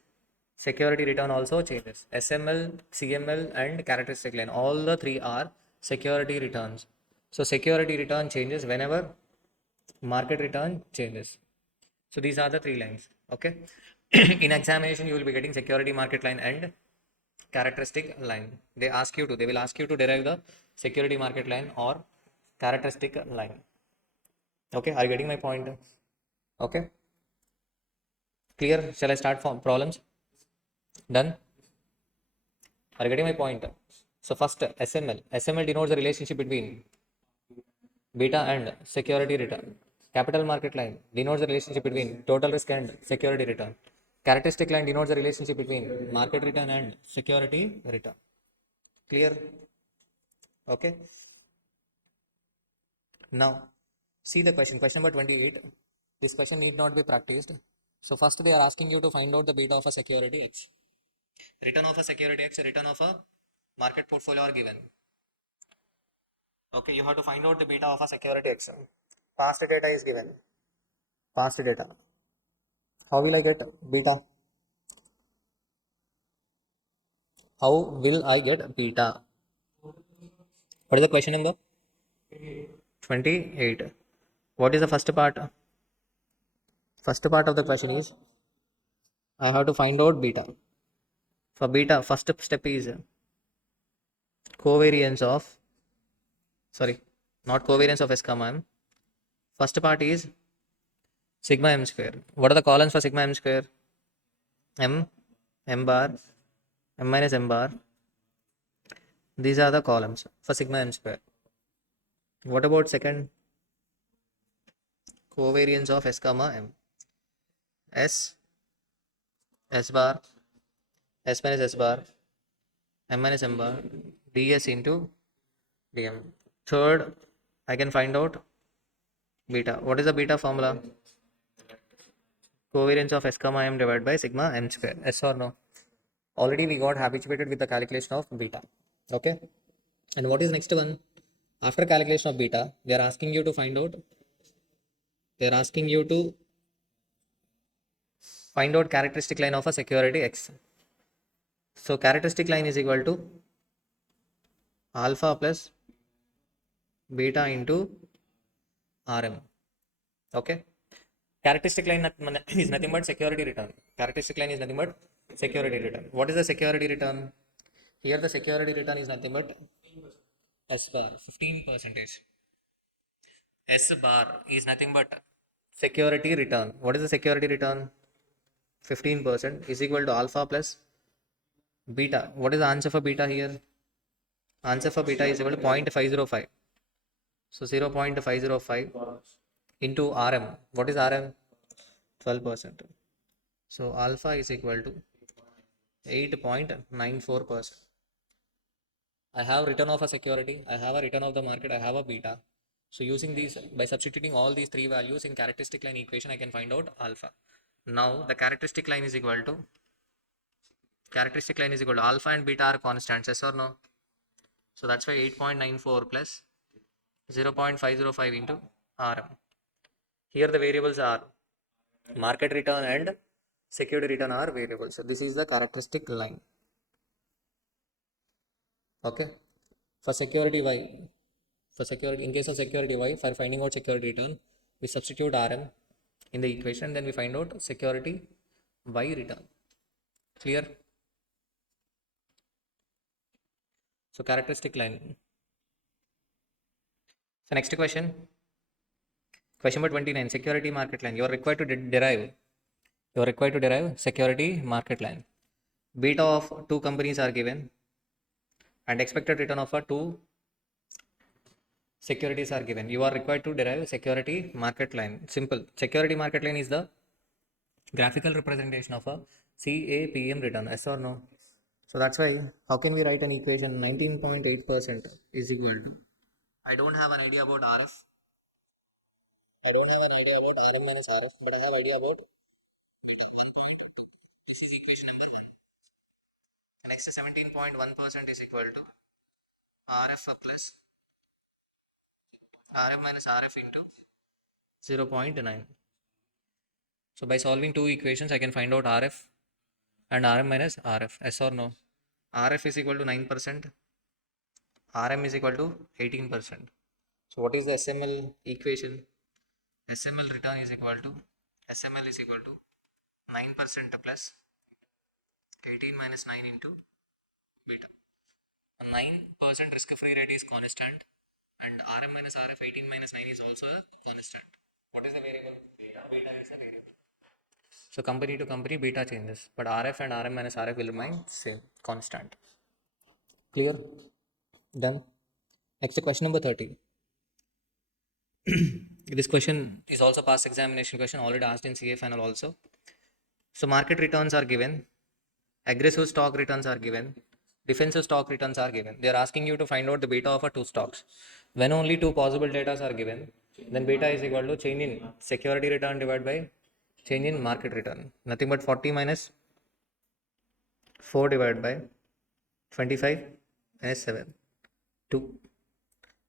security return also changes. SML, CML, and characteristic line, all the three are security returns. So security return changes whenever market return changes. So these are the three lines. Okay. In examination, you will be getting security market line and characteristic line. They will ask you to derive the security market line or characteristic line. Okay, are you getting my point? Okay, clear? Shall I start from problems? Done? Are you getting my point? So first SML. SML denotes the relationship between beta and security return. Capital market line denotes the relationship between total risk and security return. Characteristic line denotes the relationship between market return and security return. Clear? Okay. Now, see the question. Question number 28. This question need not be practiced. So first they are asking you to find out the beta of a security X. Return of a security X, return of a market portfolio are given. Okay, you have to find out the beta of a security X. Past data is given. Past data. How will I get beta? How will I get beta? What is the question number? 28. What is the first part? First part of the question is I have to find out beta. For beta, first step is covariance of, sorry, not covariance of S comma M. First part is sigma M square. What are the columns for sigma M square? M, M bar, M minus M bar. These are the columns for sigma M square. What about second? Covariance of S comma M. S, S bar, S minus S bar, M minus M bar, ds into dm. Third, I can find out beta. What is the beta formula? Covariance of S comma M divided by sigma M square. Yes or no? Already we got habituated with the calculation of beta. Okay. And what is next one? After calculation of beta, they are asking you to find out. They are asking you to find out characteristic line of a security X. So characteristic line is equal to alpha plus beta into RM. Okay. Characteristic line is nothing but security return. Characteristic line is nothing but security return. What is the security return? Here the security return is nothing but S bar, 15%. S bar is nothing but security return. What is the security return? 15% is equal to alpha plus beta. What is the answer for beta here? Answer for beta is equal to 0.505. So 0.505 into RM. What is RM? 12%. So alpha is equal to 8.94%. I have return of a security, I have a return of the market, I have a beta. So using these, by substituting all these three values in characteristic line equation, I can find out alpha. Now the characteristic line is equal to alpha and beta are constants, yes or no? So that's why 8.94 plus 0.505 into RM. Here the variables are market return and security return are variables. So this is the characteristic line. Okay. For security Y, in case of security Y, for finding out security return, we substitute RM in the equation, then we find out security Y return. Clear? So characteristic line. So next question. Question number 29, security market line. You are required to derive security market line. Beta of two companies are given and expected return of two securities are given. You are required to derive security market line. Simple. Security market line is the graphical representation of a CAPM return. Yes or no? So that's why, how can we write an equation 19.8% is equal to, I don't have an idea about RF. I don't have an idea about RM minus RF, but I have idea about beta. This is equation number 1. The next 17.1% is equal to RF plus RM minus RF into 0.9. So by solving two equations, I can find out RF and RM minus RF. Yes or no? RF is equal to 9%. RM is equal to 18%. So what is the SML equation? SML return is equal to, SML is equal to 9% plus 18 minus 9 into beta. 9% risk-free rate is constant and RM minus RF 18 minus 9 is also a constant. What is the variable? Beta is a variable. So company to company beta changes, but RF and RM minus RF will remain same, constant. Clear? Done. Next question number 30. This question is also past examination question, already asked in CA final also. So market returns are given, aggressive stock returns are given, defensive stock returns are given. They are asking you to find out the beta of two stocks. When only two possible data are given, then beta is equal to change in security return divided by change in market return. Nothing but 40 minus 4 divided by 25 minus 7. 2.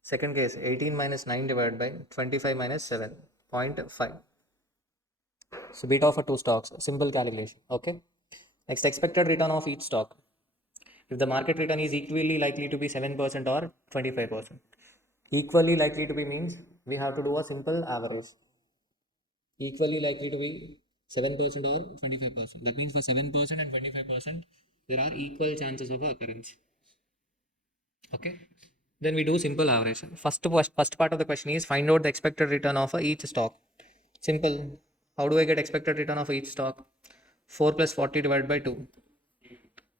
Second case, 18 minus 9 divided by 25 minus 7.5. So beta for two stocks, simple calculation. Okay. Next, expected return of each stock. If the market return is equally likely to be 7% or 25%. Equally likely to be means we have to do a simple average. Equally likely to be 7% or 25%. That means for 7% and 25%, there are equal chances of occurrence. Okay. Then we do simple average. First part of the question is find out the expected return of each stock. Simple. How do I get expected return of each stock? 4 plus 40 divided by 2.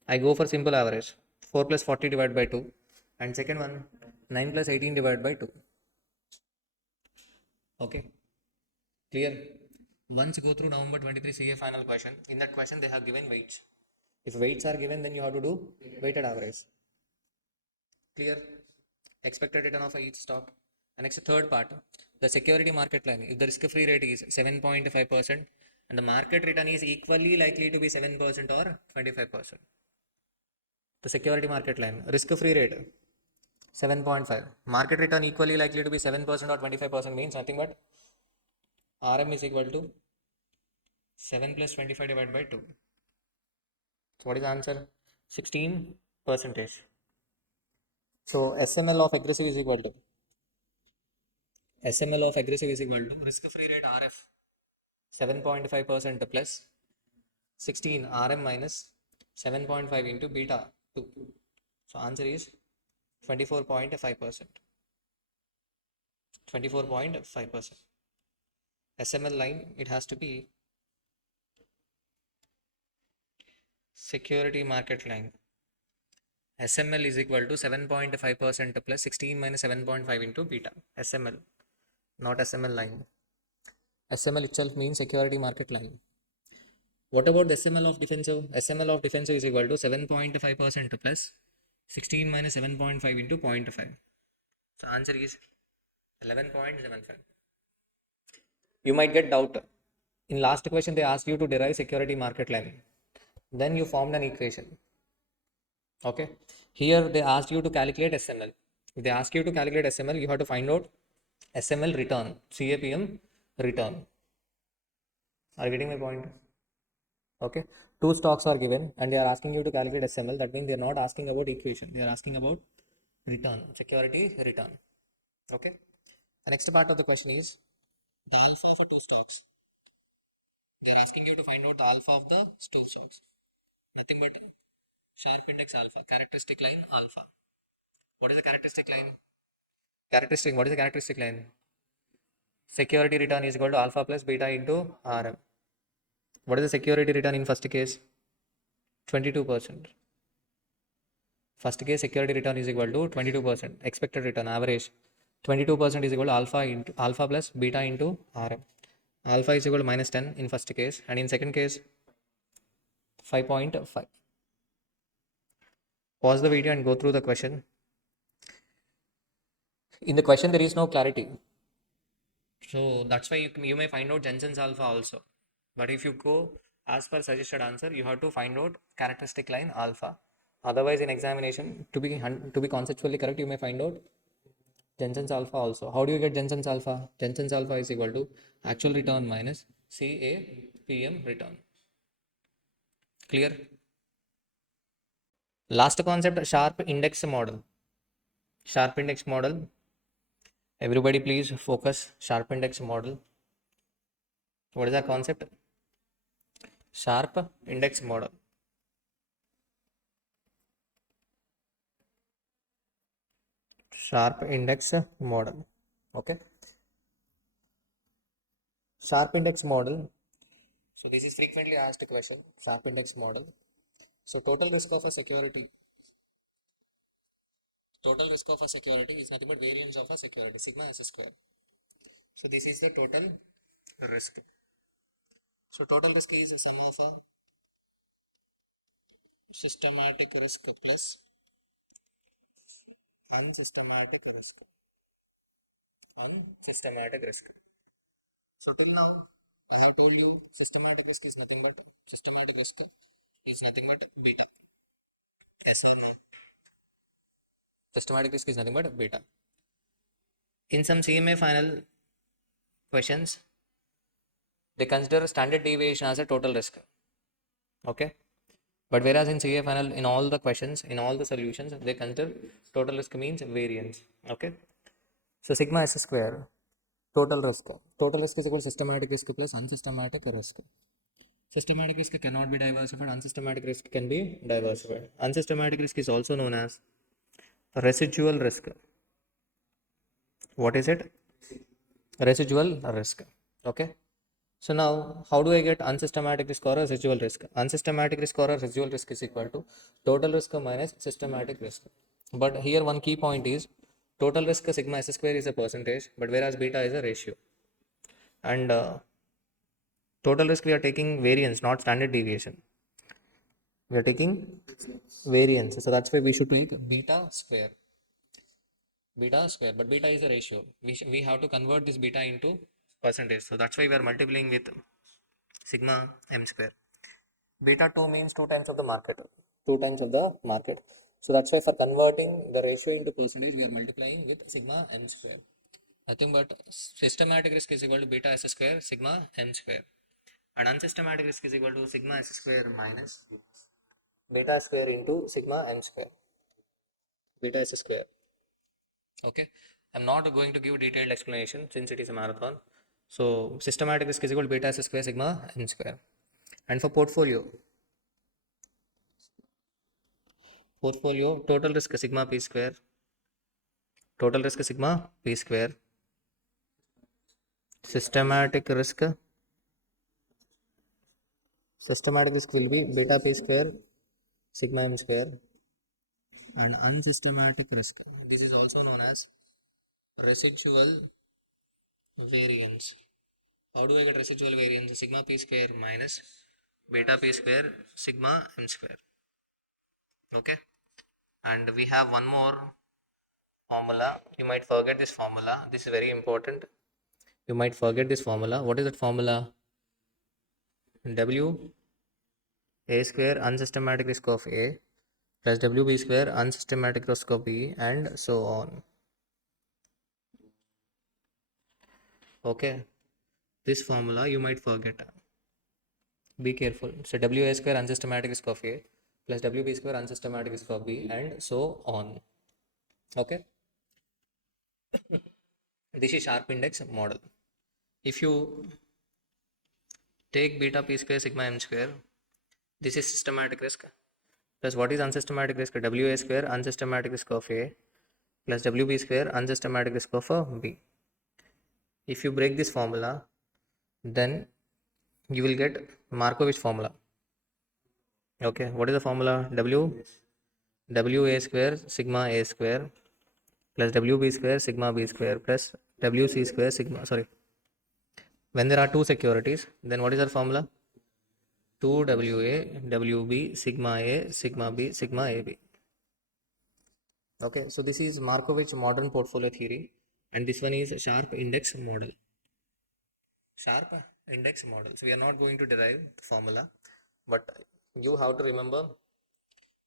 I go for simple average. 4 plus 40 divided by 2. And second one, 9 plus 18 divided by 2. Okay. Clear? Once go through November 23 CA final question. In that question, they have given weights. If weights are given, then you have to do weighted average. Clear? Expected return of each stock. And next, third part, the security market line. If the risk-free rate is 7.5% and the market return is equally likely to be 7% or 25%. The security market line, risk-free rate 7.5. Market return equally likely to be 7% or 25% means nothing but RM is equal to 7 plus 25 divided by 2. So what is the answer? 16 percentage. So SML of aggressive is equal to risk-free rate RF 7.5% plus 16 RM minus 7.5 into beta 2. So answer is 24.5%. 24.5%. SML line, it has to be security market line. SML is equal to 7.5% plus 16 minus 7.5 into beta. SML, not SML line. SML itself means security market line. What about the SML of defensive? SML of defensive is equal to 7.5% plus 16 minus 7.5 into 0.5. So answer is 11.75. You might get doubt. In last question, they asked you to derive security market line. Then you formed an equation. Okay. Here they asked you to calculate SML. If they ask you to calculate SML, you have to find out SML return, CAPM return. Are you getting my point? Okay, two stocks are given and they are asking you to calculate SML. That means they are not asking about equation, they are asking about return, security return. Okay, the next part of the question is the alpha for two stocks. They are asking you to find out the alpha of the two stocks. Nothing but sharp index alpha, characteristic line alpha. What is the characteristic line? What is the characteristic line? Security return is equal to alpha plus beta into RM. What is the security return in first case? 22%. First case security return is equal to 22%. Expected return average 22% is equal to alpha into alpha plus beta into RM. Alpha is equal to minus 10 in first case, and in second case 5.5. Pause the video and go through the question. In the question there is no clarity, so that's why you may find out Jensen's alpha also. But if you go as per suggested answer, you have to find out characteristic line alpha. Otherwise, in examination, to be conceptually correct, you may find out Jensen's alpha also. How do you get Jensen's alpha? Jensen's alpha is equal to actual return minus CAPM return. Clear? Last concept, sharp index model. Sharp index model. Everybody please focus. Sharp index model. What is the concept? Sharp index model. Sharp index model. Okay. Sharp index model. So this is frequently asked question. Sharp index model. So total risk of a security. Total risk of a security is nothing but variance of a security, sigma s square. So this is the total risk. So total risk is a sum of a systematic risk plus unsystematic risk. Unsystematic risk. So till now, I have told you systematic risk is nothing but beta. Yes or no? Systematic risk is nothing but beta. In some CMA final questions, they consider standard deviation as a total risk. Okay. But whereas in CA final, in all the questions, in all the solutions, they consider total risk means variance. Okay. So sigma s square, total risk. Total risk is equal to systematic risk plus unsystematic risk. Systematic risk cannot be diversified, unsystematic risk can be diversified. Unsystematic risk is also known as residual risk. What is it? Residual risk. Okay. So now, how do I get unsystematic risk or residual risk? Unsystematic risk or residual risk is equal to total risk minus systematic risk. But here one key point is total risk sigma s square is a percentage, but whereas beta is a ratio. And total risk we are taking variance, not standard deviation. We are taking variance. So that's why we should take beta square. Beta square, but beta is a ratio. We have to convert this beta into percentage. So that's why we are multiplying with sigma m square. Beta 2 means 2 times of the market. 2 times of the market. So that's why for converting the ratio into percentage, we are multiplying with sigma m square. Nothing but systematic risk is equal to beta s square sigma m square. And unsystematic risk is equal to sigma s square minus beta square into sigma m square. Beta s square. Okay. I'm not going to give detailed explanation since it is a marathon. So systematic risk is equal to beta s square sigma m square. And for portfolio, total risk sigma p square, total risk sigma p square, systematic risk will be beta p square sigma m square, and unsystematic risk, this is also known as residual variance. How do I get residual variance? Sigma p square minus beta p square sigma m square. Okay. And we have one more formula. You might forget this formula. This is very important. You might forget this formula. What is that formula? W a square unsystematic risk of A plus WB square unsystematic risk of B, and so on. Okay. This formula you might forget. Be careful. So WA square unsystematic risk of A plus WB square unsystematic risk of B and so on. Okay. This is sharp index model. If you take beta P square sigma M square, this is systematic risk plus what is unsystematic risk? WA square unsystematic risk of A plus WB square unsystematic risk of B. If you break this formula, then you will get Markovich formula. Okay, what is the formula? WA square sigma A square plus WB square sigma B square plus WC square sigma, sorry. When there are two securities, then what is our formula? 2WA WB sigma A sigma B sigma AB. Okay, so this is Markovich modern portfolio theory and this one is sharp index model. Sharp index model. So we are not going to derive the formula, but you have to remember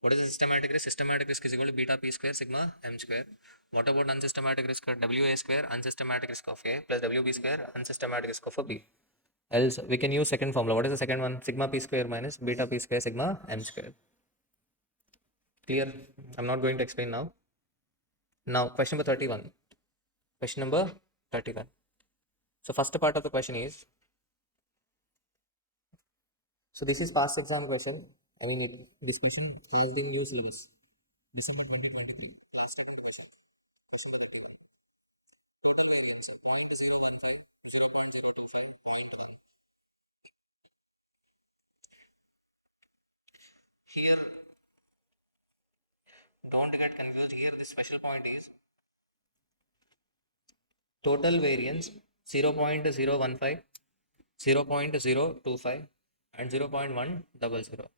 what is the systematic risk? Systematic risk is equal to beta P square sigma M square. What about unsystematic risk? WA square unsystematic risk of A plus WB square unsystematic risk of a B. Else we can use second formula. What is the second one? Sigma P square minus beta P square sigma M square. Clear? I'm not going to explain now. Now question number 31. Question number 31. So first part of the question is, so this is past exam question. I mean, this question has been used syllabus. December 2023. Last time in the question. December 31. Total variance 0.015, 0.025, 0.1. Here, don't get confused. Here, the special point is total variance 0.015, 0.025, and 0.100.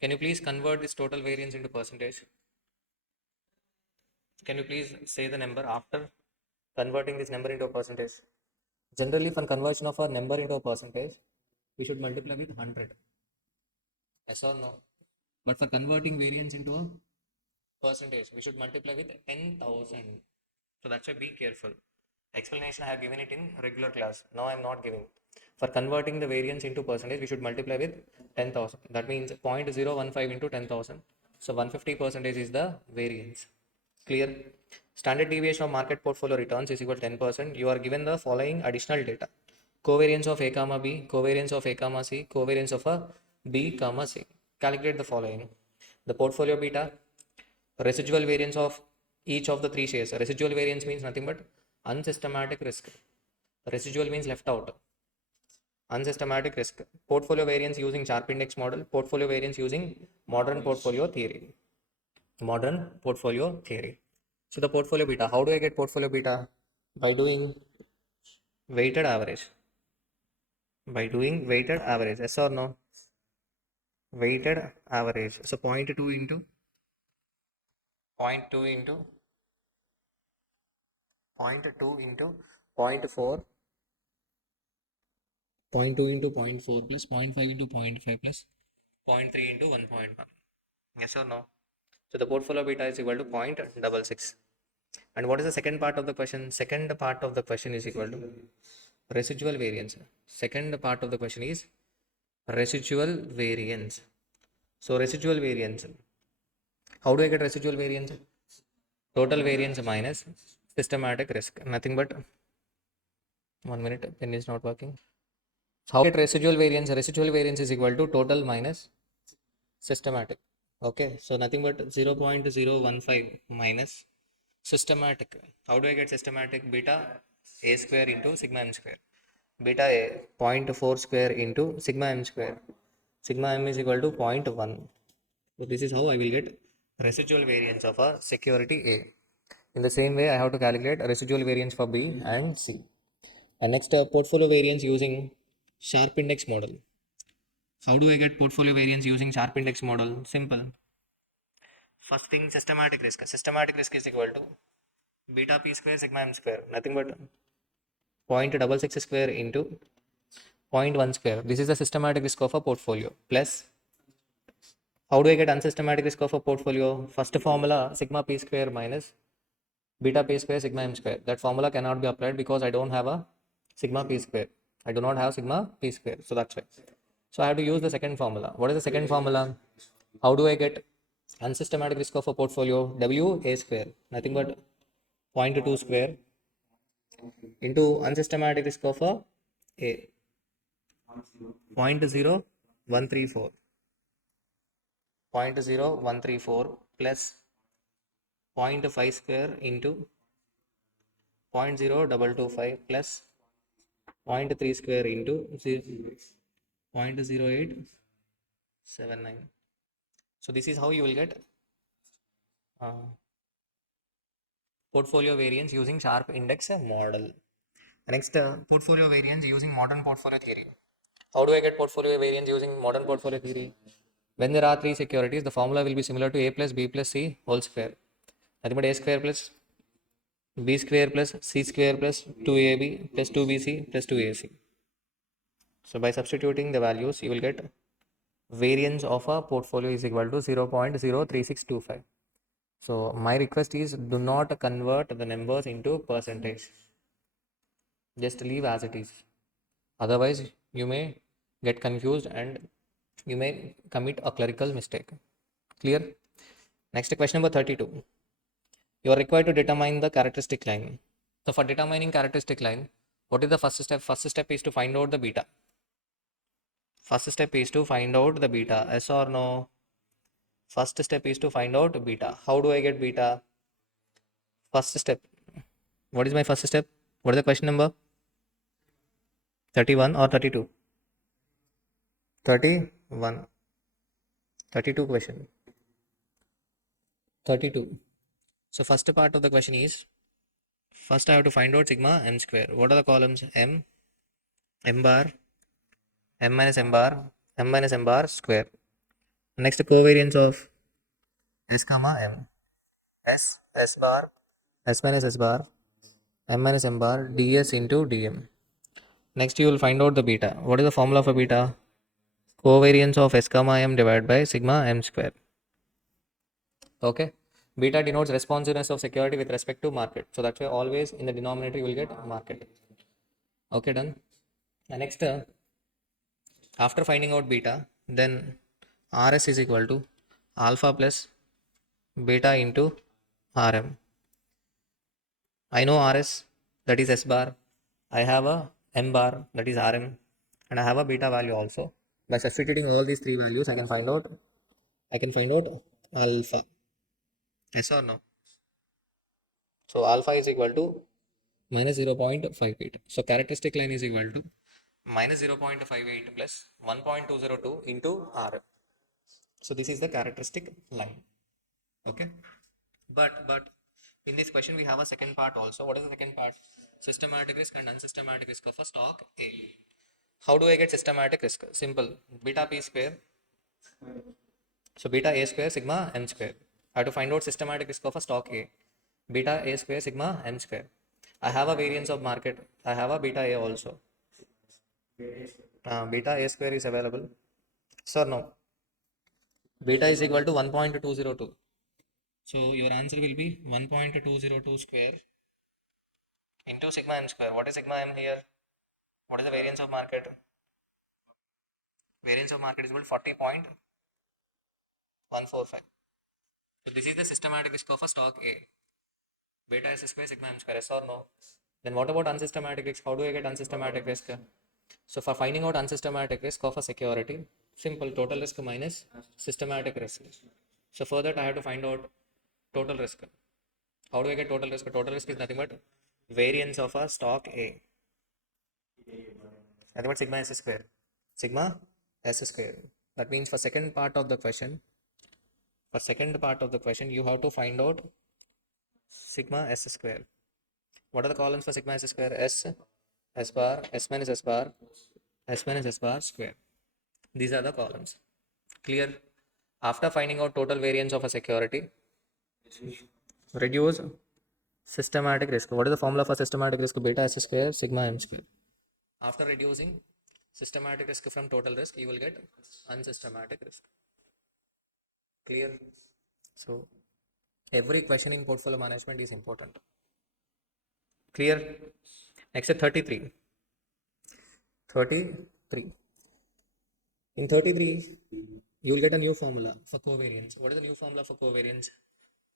Can you please convert this total variance into percentage? Can you please say the number after converting this number into a percentage? Generally, for conversion of a number into a percentage, we should multiply with 100. Yes or no? But for converting variance into a percentage, we should multiply with 10,000. So that's why be careful. Explanation I have given it in regular class. Now I am not giving. For converting the variance into percentage, we should multiply with 10,000. That means 0.015 into 10,000. So 150 percentage is the variance. Clear? Standard deviation of market portfolio returns is equal to 10%. You are given the following additional data. Covariance of A comma B, covariance of A comma C, covariance of a B comma C. Calculate the following. The portfolio beta, residual variance of each of the three shares. Residual variance means nothing but unsystematic risk. Residual means left out. Unsystematic risk. Portfolio variance using sharp index model. Portfolio variance using modern portfolio theory. Modern portfolio theory. So the portfolio beta. How do I get portfolio beta? By doing weighted average. By doing weighted average. Yes or no? Weighted average. So 0.2 into 0.2 into 0.2 into 0.4, 0.2 into 0.4 plus 0.5 into 0.5 plus 0.3 into 1.1. Yes or no? So the portfolio beta is equal to 0.66. And what is the second part of the question? Second part of the question is equal to residual variance. Second part of the question is residual variance. So residual variance. How do I get residual variance? Total variance minus systematic risk. Nothing but 1 minute. Pen is not working. So how get residual variance? Residual variance is equal to total minus systematic. Okay, so nothing but 0.015 minus systematic. How do I get systematic? Beta A square into sigma M square. Beta A 0.4 square into sigma M square. Sigma M is equal to 0.1. So this is how I will get residual variance of a security A. In the same way, I have to calculate residual variance for B and C. And next, portfolio variance using sharp index model. How do I get portfolio variance using sharp index model? Simple. First thing, systematic risk. Systematic risk is equal to beta P square sigma M square. Nothing but 0.66 square into zero point 0.1 square. This is the systematic risk of a portfolio. Plus, how do I get unsystematic risk of a portfolio? First formula, sigma P square minus beta P square sigma M square. That formula cannot be applied because I don't have a sigma P square. I do not have sigma P square. So that's why. So I have to use the second formula. What is the second formula? How do I get unsystematic risk of a portfolio? W A square, nothing but 0.2 square into unsystematic risk of a 0.0134. 0.0134 plus 0.5 square into 0.0225 plus 0.3 square into 0.0879. So this is how you will get uh, portfolio variance using sharp index model. Next, portfolio variance using modern portfolio theory. How do I get portfolio variance using modern portfolio theory? When there are three securities, the formula will be similar to A plus B plus C whole square. Nothing but A square plus B square plus C square plus 2AB plus 2BC plus 2AC. So by substituting the values, you will get variance of a portfolio is equal to 0.03625. So my request is do not convert the numbers into percentage. Just leave as it is. Otherwise, you may get confused and you may commit a clerical mistake. Clear? Next, question number 32. You are required to determine the characteristic line. So for determining characteristic line, what is the first step? First step is to find out the beta. First step is to find out the beta. Yes or no? First step is to find out beta. How do I get beta? First step. What is my first step? What is the question number? 31 or 32? 31. 32 question. 32. So first part of the question is, first I have to find out sigma m square. What are the columns? M bar, m minus m bar square. Next covariance of S comma m. S bar, S minus S bar, m minus m bar, ds into dm. Next you will find out the beta. What is the formula for beta? Covariance of S comma m divided by sigma m square. Okay. Beta denotes responsiveness of security with respect to market. So that's why always in the denominator you will get market. Okay, done. And next, after finding out beta, then RS is equal to alpha plus beta into RM. I know RS, that is S bar. I have a M bar, that is RM, and I have a beta value also. By substituting all these three values, I can find out alpha. Yes or no? So alpha is equal to minus 0.58. So characteristic line is equal to minus 0.58 plus 1.202 into RM. So this is the characteristic line. Okay. But in this question we have a second part also. What is the second part? Systematic risk and unsystematic risk of a stock A. How do I get systematic risk? Simple. Beta P square. So beta A square sigma M square. I have to find out systematic risk of a stock A. Beta A square sigma M square. I have a variance of market. I have a beta A also. Beta A square is available. So no. Beta is equal to 1.202. So your answer will be 1.202 square into sigma m square. What is sigma m here? What is the variance of market? Variance of market is equal to 40.145. So this is the systematic risk of a stock A. Beta S square sigma m square. Yes or no? Then what about unsystematic risk? How do I get unsystematic risk? So for finding out unsystematic risk of a security, simple total risk minus systematic risk. So for that I have to find out total risk. How do I get total risk? Total risk is nothing but variance of a stock A. Nothing but sigma S square. Sigma S square. That means for second part of the question, you have to find out sigma S square. What are the columns for sigma S square? S bar, S minus S bar, S minus S bar square. These are the columns. Clear? After finding out total variance of a security, reduce systematic risk. What is the formula for systematic risk? Beta S square, sigma M square. After reducing systematic risk from total risk, you will get unsystematic risk. Clear? So every question in portfolio management is important. Clear? Next, 33. 33. In 33, you will get a new formula for covariance. What is the new formula for covariance?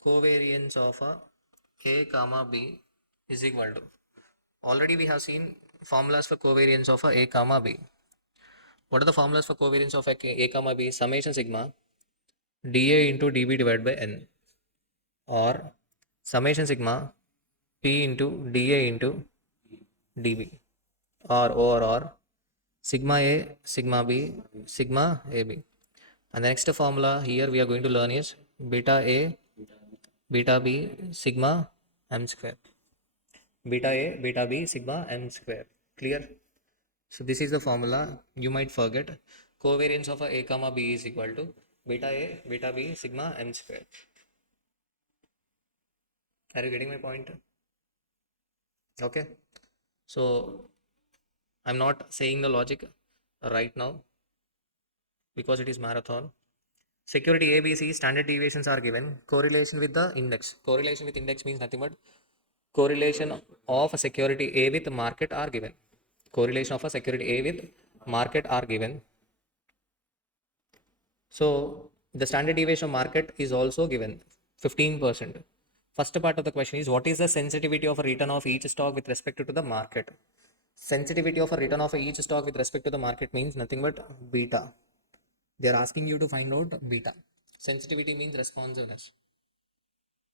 Covariance of a comma b is equal to. Already we have seen formulas for covariance of a comma b. What are the formulas for covariance of a comma b? Summation sigma dA into dB divided by n, or summation sigma p into dA into dB, or sigma a, sigma b, sigma ab. And the next formula here we are going to learn is beta a, beta b, sigma m square. Beta a, beta b, sigma m square. Clear? So this is the formula. You might forget. Covariance of a comma b is equal to beta a, beta b, sigma m square. Are you getting my point? Okay. So I'm not saying the logic right now because it is marathon. Security ABC standard deviations are given. Correlation with the index. Correlation with index means nothing but correlation of a security A with market are given. Correlation of a security A with market are given. So the standard deviation of market is also given 15%. First part of the question is what is the sensitivity of a return of each stock with respect to the market? Sensitivity of a return of each stock with respect to the market means nothing but beta. They are asking you to find out beta. Sensitivity means responsiveness.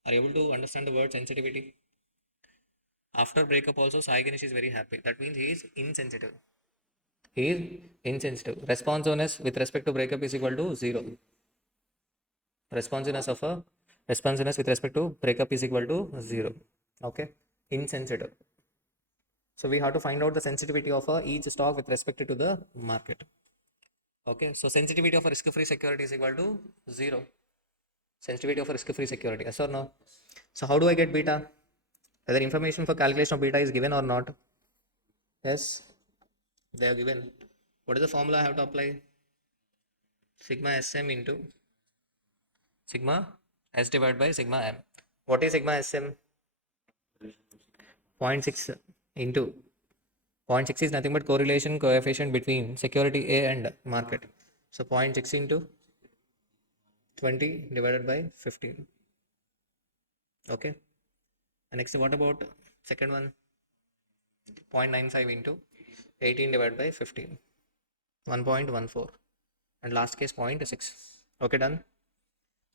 Are you able to understand the word sensitivity? After breakup also Sai Ganesh is very happy. That means he is insensitive. He is insensitive. Responsiveness with respect to breakup is equal to 0. Responsiveness with respect to breakup is equal to 0. Okay. Insensitive. So we have to find out the sensitivity of each stock with respect to the market. Okay. So sensitivity of a risk-free security is equal to 0. Sensitivity of a risk-free security. Yes or no? So how do I get beta? Whether information for calculation of beta is given or not? Yes, they are given. What is the formula I have to apply? Sigma Sm into sigma S divided by sigma M. What is sigma Sm? 0.6 into 0.6 is nothing but correlation coefficient between security A and market. So 0.6 into 20 divided by 15. Okay. And next, what about second one? 0.95 into 18 divided by 15. 1.14. And last case 0.6. Okay, done.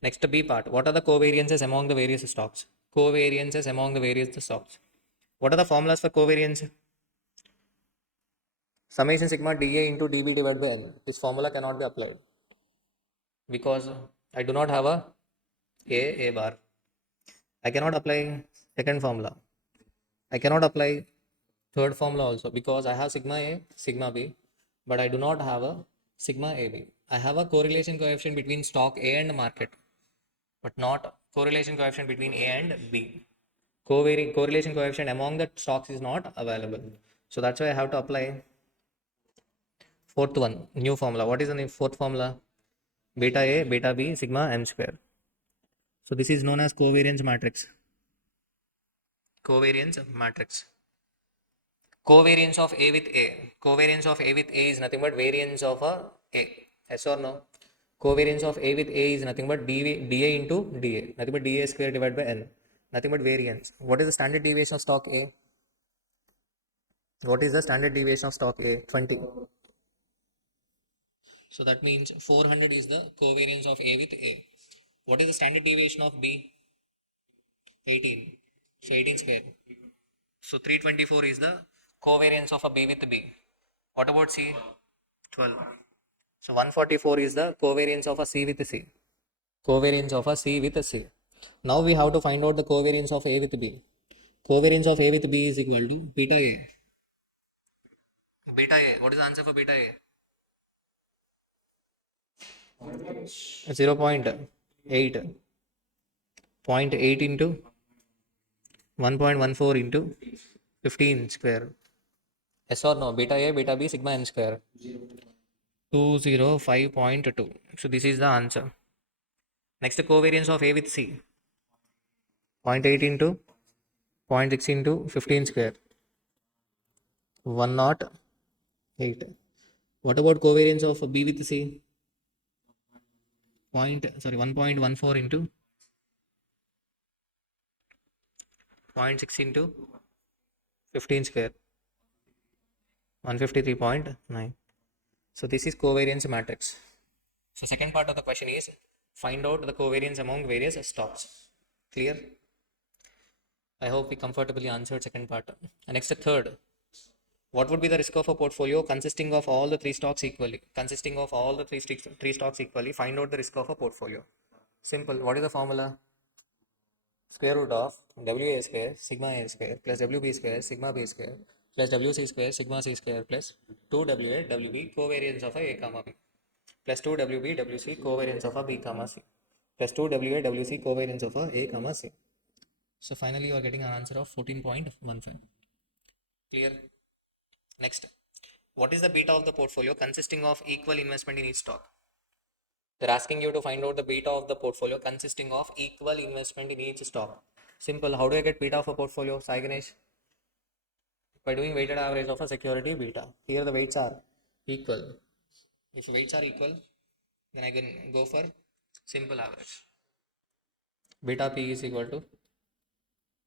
Next, B part. What are the covariances among the various stocks? Covariances among the various stocks. What are the formulas for covariance? Summation sigma dA into dB divided by n. This formula cannot be applied because I do not have a bar. I cannot apply second formula. I cannot apply third formula also because I have sigma A, sigma B, but I do not have a sigma AB. I have a correlation coefficient between stock A and market, but not correlation coefficient between A and B. Correlation coefficient among the stocks is not available. So that's why I have to apply fourth one, new formula. What is the fourth formula? Beta A, beta B, sigma m square. So this is known as covariance matrix. Covariance matrix. Covariance of A with A. Covariance of A with A is nothing but variance of A. Yes or no? Covariance of A with A is nothing but dA into dA. Nothing but dA square divided by n. Nothing but variance. What is the standard deviation of stock A? What is the standard deviation of stock A? 20. So that means 400 is the covariance of A with A. What is the standard deviation of B? 18. So 18 square. So 324 is the covariance of a B with B. What about C? 12. So 144 is the covariance of a C with C. Covariance of a C with a C. Now we have to find out the covariance of A with B. Covariance of A with B is equal to beta A. Beta A. What is the answer for beta A? 0.8. 0.8 into 1.14 into 15 square. Yes or no? Beta A, beta B, sigma m square. 205.2. So this is the answer. Next, covariance of A with C. 0.8 into 0.6 into 15 square. 108. What about covariance of B with C? 1.14 into 0.6 into 15 square, 153.9. So this is covariance matrix. So second part of the question is find out the covariance among various stocks. Clear? I hope we comfortably answered second part. And next, third. What would be the risk of a portfolio consisting of all the three stocks equally? Consisting of all the three stocks equally, find out the risk of a portfolio. Simple. What is the formula? Square root of WA square sigma A square plus WB square sigma B square plus WC square sigma C square plus 2WA WB covariance of a comma B plus 2WB WC covariance of a B comma C plus 2WA WC covariance of a comma C. So finally you are getting an answer of 14.15. Clear? Next, what is the beta of the portfolio consisting of equal investment in each stock? They're asking you to find out the beta of the portfolio consisting of equal investment in each stock. Simple. How do I get beta of a portfolio? Sai Ganesh? By doing weighted average of a security beta. Here the weights are equal. If weights are equal, then I can go for simple average. Beta P is equal to,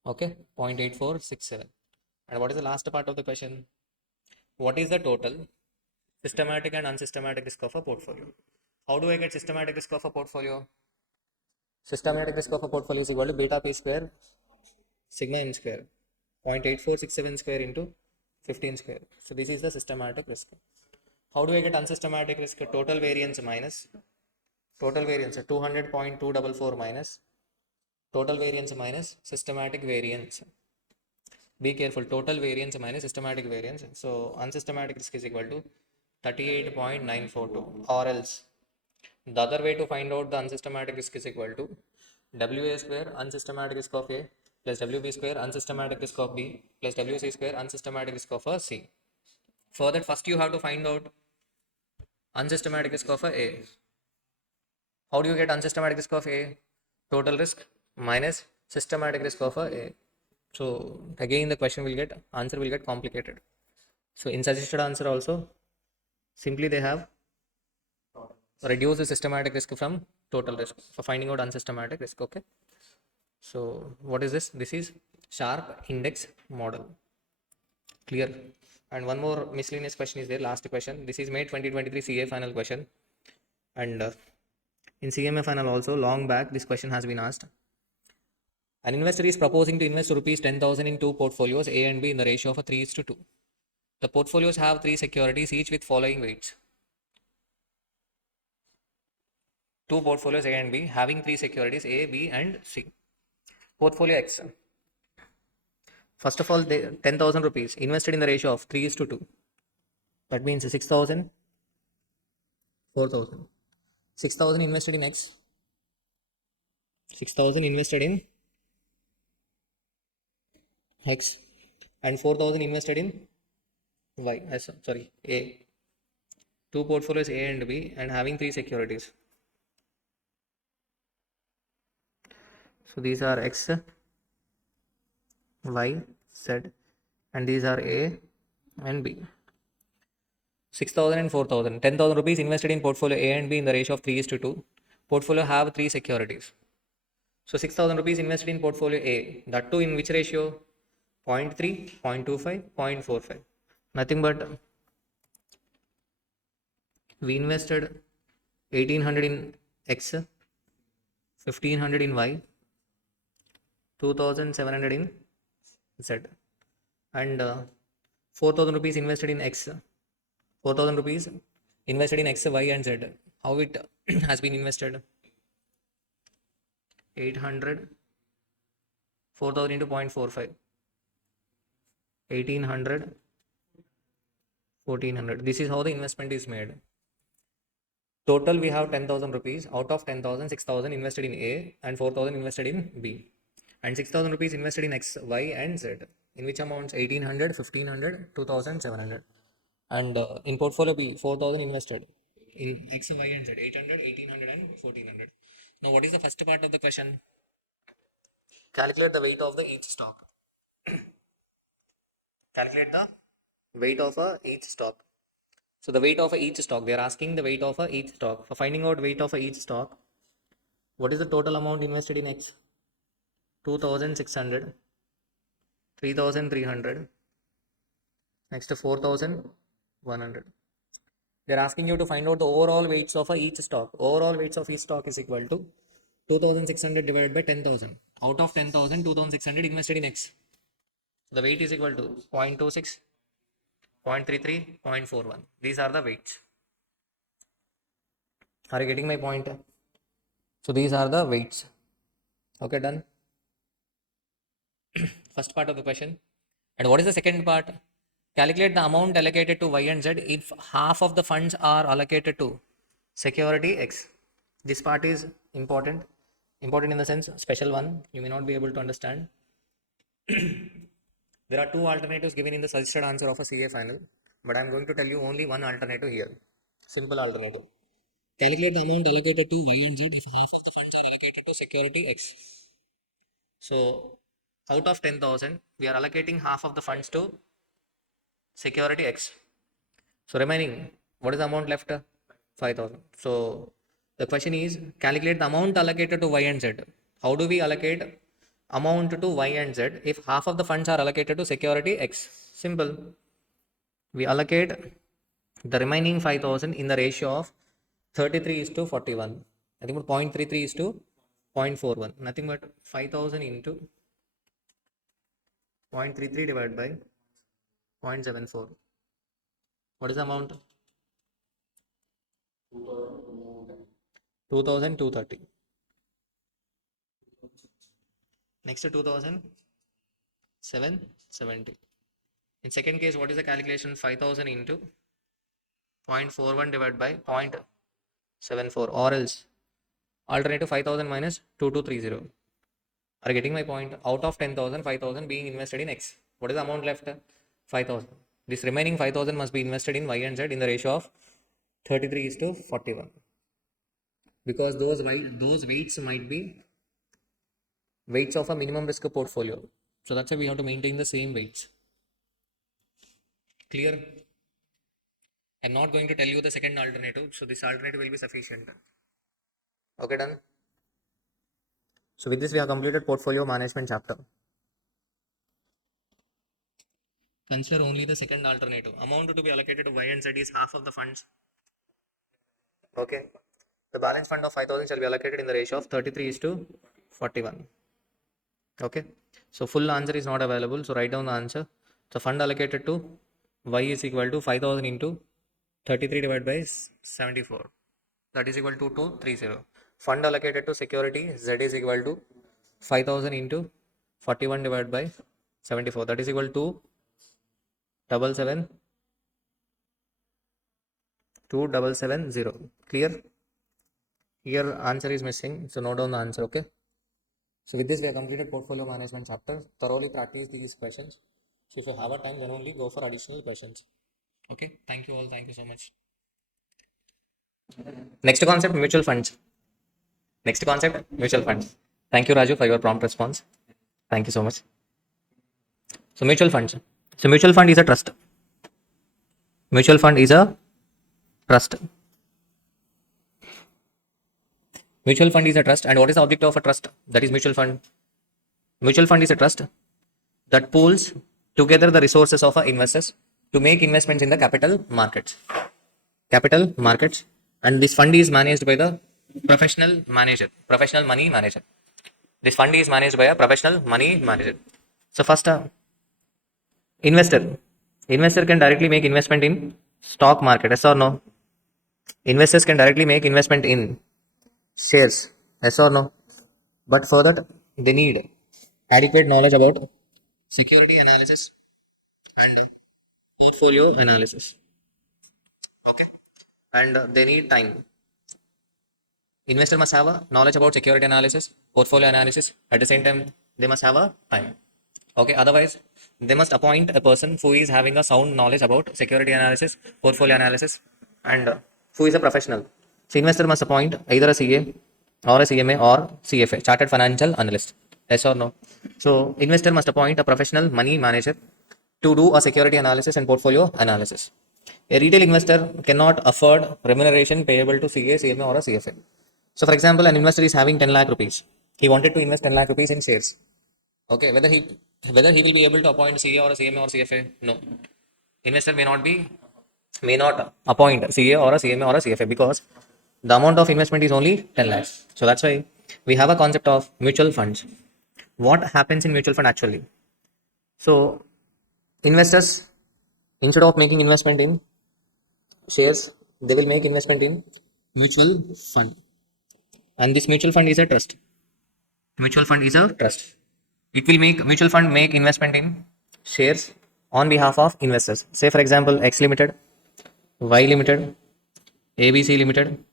okay, 0.8467. And what is the last part of the question? What is the total systematic and unsystematic risk of a portfolio? How do I get systematic risk of a portfolio? Systematic risk of a portfolio is equal to beta P square sigma n square, 0.8467 square into 15 square. So this is the systematic risk. How do I get unsystematic risk? Total variance minus total variance 200.244 minus total variance minus systematic variance. Be careful, total variance minus systematic variance. So unsystematic risk is equal to 38.942, or else the other way to find out the unsystematic risk is equal to WA square unsystematic risk of A plus WB square unsystematic risk of B plus WC square unsystematic risk of a C. For that, first you have to find out unsystematic risk of A. How do you get unsystematic risk of A? Total risk minus systematic risk of A. So again the question will get, answer will get complicated. So in suggested answer also, simply they have reduced the systematic risk from total risk for finding out unsystematic risk. Okay. So what is this? This is sharp index model. Clear? And one more miscellaneous question is there. Last question. This is May 2023 CA final question. And in CMA final also, long back, this question has been asked. An investor is proposing to invest rupees 10,000 in two portfolios A and B in the ratio of a 3:2. The portfolios have three securities, each with following weights. Two portfolios A and B having three securities A, B, and C. Portfolio X. First of all, 10,000 rupees invested in the ratio of 3:2. That means 6,000, 4,000. 6,000 invested in X. 6,000 invested in X. And 4,000 invested in Y. Sorry, A. Two portfolios A and B and having three securities. So these are X, Y, Z, and these are A and B. 6,000 and 4,000. 10,000 rupees invested in portfolio A and B in the ratio of 3:2. Portfolio have three securities. So 6,000 rupees invested in portfolio A. That too in which ratio? 0.3, 0.25, 0.45. Nothing but we invested 1,800 in X, 1,500 in Y, 2,700 in Z, and 4,000 rupees invested in X. 4,000 rupees invested in X, Y, and Z. How it has been invested? 800, 4,000 into 0.45, 1,800, 1,400. This is how the investment is made. Total we have 10,000 rupees. Out of 10,000, 6,000 invested in A and 4,000 invested in B. And 6,000 rupees invested in X, Y, and Z. In which amounts? 1,800, 1,500, 2,700. And in portfolio B, 4,000 invested in X, Y, and Z. 800, 1,800, and 1,400. Now what is the first part of the question? Calculate the weight of the each stock. Calculate the weight of each stock. So the weight of each stock, they are asking the weight of each stock. For finding out weight of each stock, what is the total amount invested in X? 2,600, 3,300, next 4,100. They are asking you to find out the overall weights of each stock. Overall weights of each stock is equal to 2,600 divided by 10,000. Out of 10,000, 2,600 invested in X. The weight is equal to 0.26, 0.33, 0.41. These are the weights. Are you getting my point? So these are the weights. Okay, done. First part of the question. And what is the second part? Calculate the amount allocated to Y and Z if half of the funds are allocated to security X. This part is important. Important in the sense, special one. You may not be able to understand. There are two alternatives given in the suggested answer of a CA final, but I am going to tell you only one alternative here. Simple alternative. Calculate the amount allocated to Y and Z if half of the funds are allocated to security X. So, out of 10,000, we are allocating half of the funds to security X. So, remaining, what is the amount left? 5,000. So, the question is calculate the amount allocated to Y and Z. How do we allocate amount to Y and Z if half of the funds are allocated to security X? Simple. We allocate the remaining 5,000 in the ratio of 33 is to 41. Nothing but 0.33 is to 0.41. Nothing but 5,000 into 0.33 divided by 0.74. What is the amount? 2,230. Next to 2,770. In second case, what is the calculation? 5,000 into 0.41 divided by 0.74, or else alternative 5,000 minus 2,230. Are you getting my point? Out of 10,000, 5,000 being invested in X. What is the amount left? 5,000. This remaining 5,000 must be invested in Y and Z in the ratio of 33 is to 41. Because those weights might be weights of a minimum risk portfolio. So that's why we have to maintain the same weights. Clear? I'm not going to tell you the second alternative. So this alternative will be sufficient. Okay, done. So with this, we have completed portfolio management chapter. Consider only the second alternative. Amount to be allocated to Y and Z is half of the funds. Okay. The balance fund of 5,000 shall be allocated in the ratio of 33 is to 41. Okay. So full answer is not available. So write down the answer. The fund allocated to Y is equal to 5,000 into 33 divided by 74. That is equal to 230. Fund allocated to security Z is equal to 5,000 into 41 divided by 74. That is equal to 2770. Clear? Here answer is missing. So note down the answer. Okay. So with this, we have completed portfolio management chapter. Thoroughly practice these questions. So if you have a time, then only go for additional questions. Okay. Thank you all. Thank you so much. Next concept, mutual funds. Next concept, mutual funds. Thank you, Raju, for your prompt response. Thank you so much. So mutual funds. So mutual fund is a trust. Mutual fund is a trust. Mutual fund is a trust. And what is the object of a trust? That is mutual fund. Mutual fund is a trust that pools together the resources of investors to make investments in the capital markets. Capital markets. And this fund is managed by the professional manager, professional money manager. This fund is managed by a professional money manager. So first, investor can directly make investment in stock market, yes or no? Investors can directly make investment in shares, yes or no? But for that, they need adequate knowledge about security analysis and portfolio analysis. Okay. And they need time. Investor must have a knowledge about security analysis, portfolio analysis. At the same time, they must have a time. Okay. Otherwise, they must appoint a person who is having a sound knowledge about security analysis, portfolio analysis, and who is a professional. So, investor must appoint either a CA or a CMA or CFA, Chartered Financial Analyst. Yes or no? So, investor must appoint a professional money manager to do a security analysis and portfolio analysis. A retail investor cannot afford remuneration payable to CA, CMA, or a CFA. So, for example, an investor is having 10 lakh rupees. He wanted to invest 10 lakh rupees in shares. Okay, whether he will be able to appoint CA or a CMA or CFA? No. Investor may not appoint CA or a CMA or a CFA because the amount of investment is only 10 lakhs. So that's why we have a concept of mutual funds. What happens in mutual fund actually? So investors, instead of making investment in shares, they will make investment in mutual fund. And this mutual fund is a trust. Mutual fund is a trust. It will make mutual fund make investment in shares on behalf of investors. Say for example, X Limited, Y Limited, ABC Limited,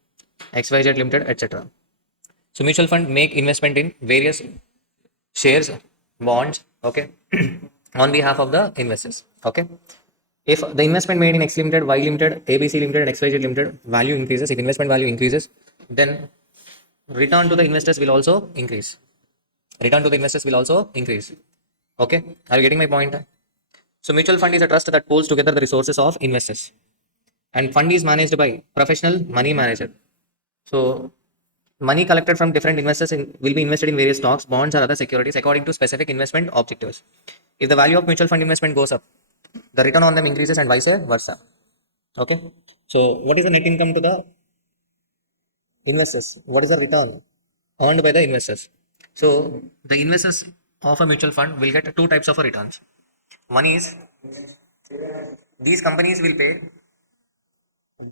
XYZ Limited, etc. So mutual fund make investment in various shares, bonds, okay, on behalf of the investors. Okay. If the investment made in X Limited, Y Limited, ABC Limited, and XYZ Limited value increases, if investment value increases, then return to the investors will also increase. Return to the investors will also increase. Okay. Are you getting my point? So mutual fund is a trust that pulls together the resources of investors. And fund is managed by professional money manager. So money collected from different investors will be invested in various stocks, bonds, or other securities according to specific investment objectives. If the value of mutual fund investment goes up, the return on them increases and vice versa. Okay. So what is the net income to the investors? What is the return earned by the investors? So the investors of a mutual fund will get two types of returns. One is these companies will pay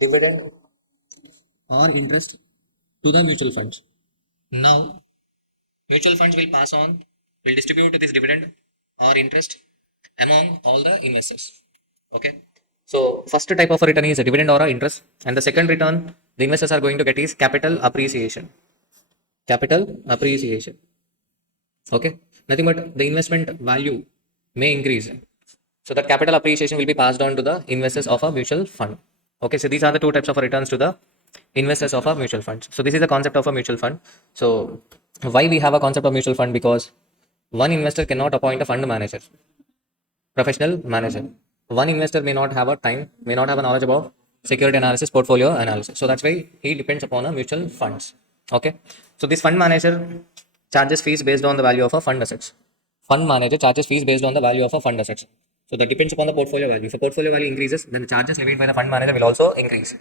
dividend or interest to the mutual funds. Now, mutual funds will distribute this dividend or interest among all the investors. Okay. So, first type of a return is a dividend or a interest, and the second return the investors are going to get is capital appreciation. Capital appreciation. Okay. Nothing but the investment value may increase. So, that capital appreciation will be passed on to the investors of a mutual fund. Okay. So, these are the two types of returns to the investors of a mutual fund. So, this is the concept of a mutual fund. So, why we have a concept of mutual fund? Because one investor cannot appoint a fund manager, professional manager. One investor may not have a time, may not have a knowledge about security analysis, portfolio analysis. So that's why he depends upon a mutual funds. Okay. So this fund manager charges fees based on the value of a fund assets. Fund manager charges fees based on the value of a fund assets. So that depends upon the portfolio value. If the portfolio value increases, then the charges levied by the fund manager will also increase.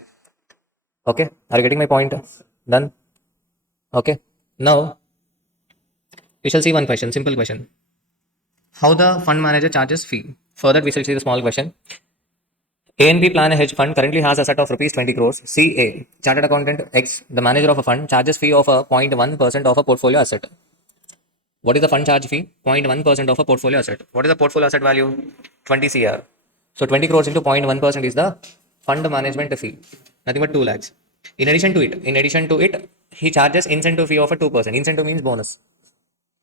Okay. Are you getting my point? Done. Okay. Now we shall see one question, simple question. How the fund manager charges fee? For that, we shall see the small question. ANP Plan a Hedge Fund currently has a set of rupees 20 crores. CA, Chartered Accountant X, the manager of a fund, charges fee of a 0.1% of a portfolio asset. What is the fund charge fee? 0.1% of a portfolio asset. What is the portfolio asset value? 20 CR. So 20 crores into 0.1% is the fund management fee. Nothing but 2 lakhs. In addition to it, he charges incentive fee of a 2%. Incentive means bonus.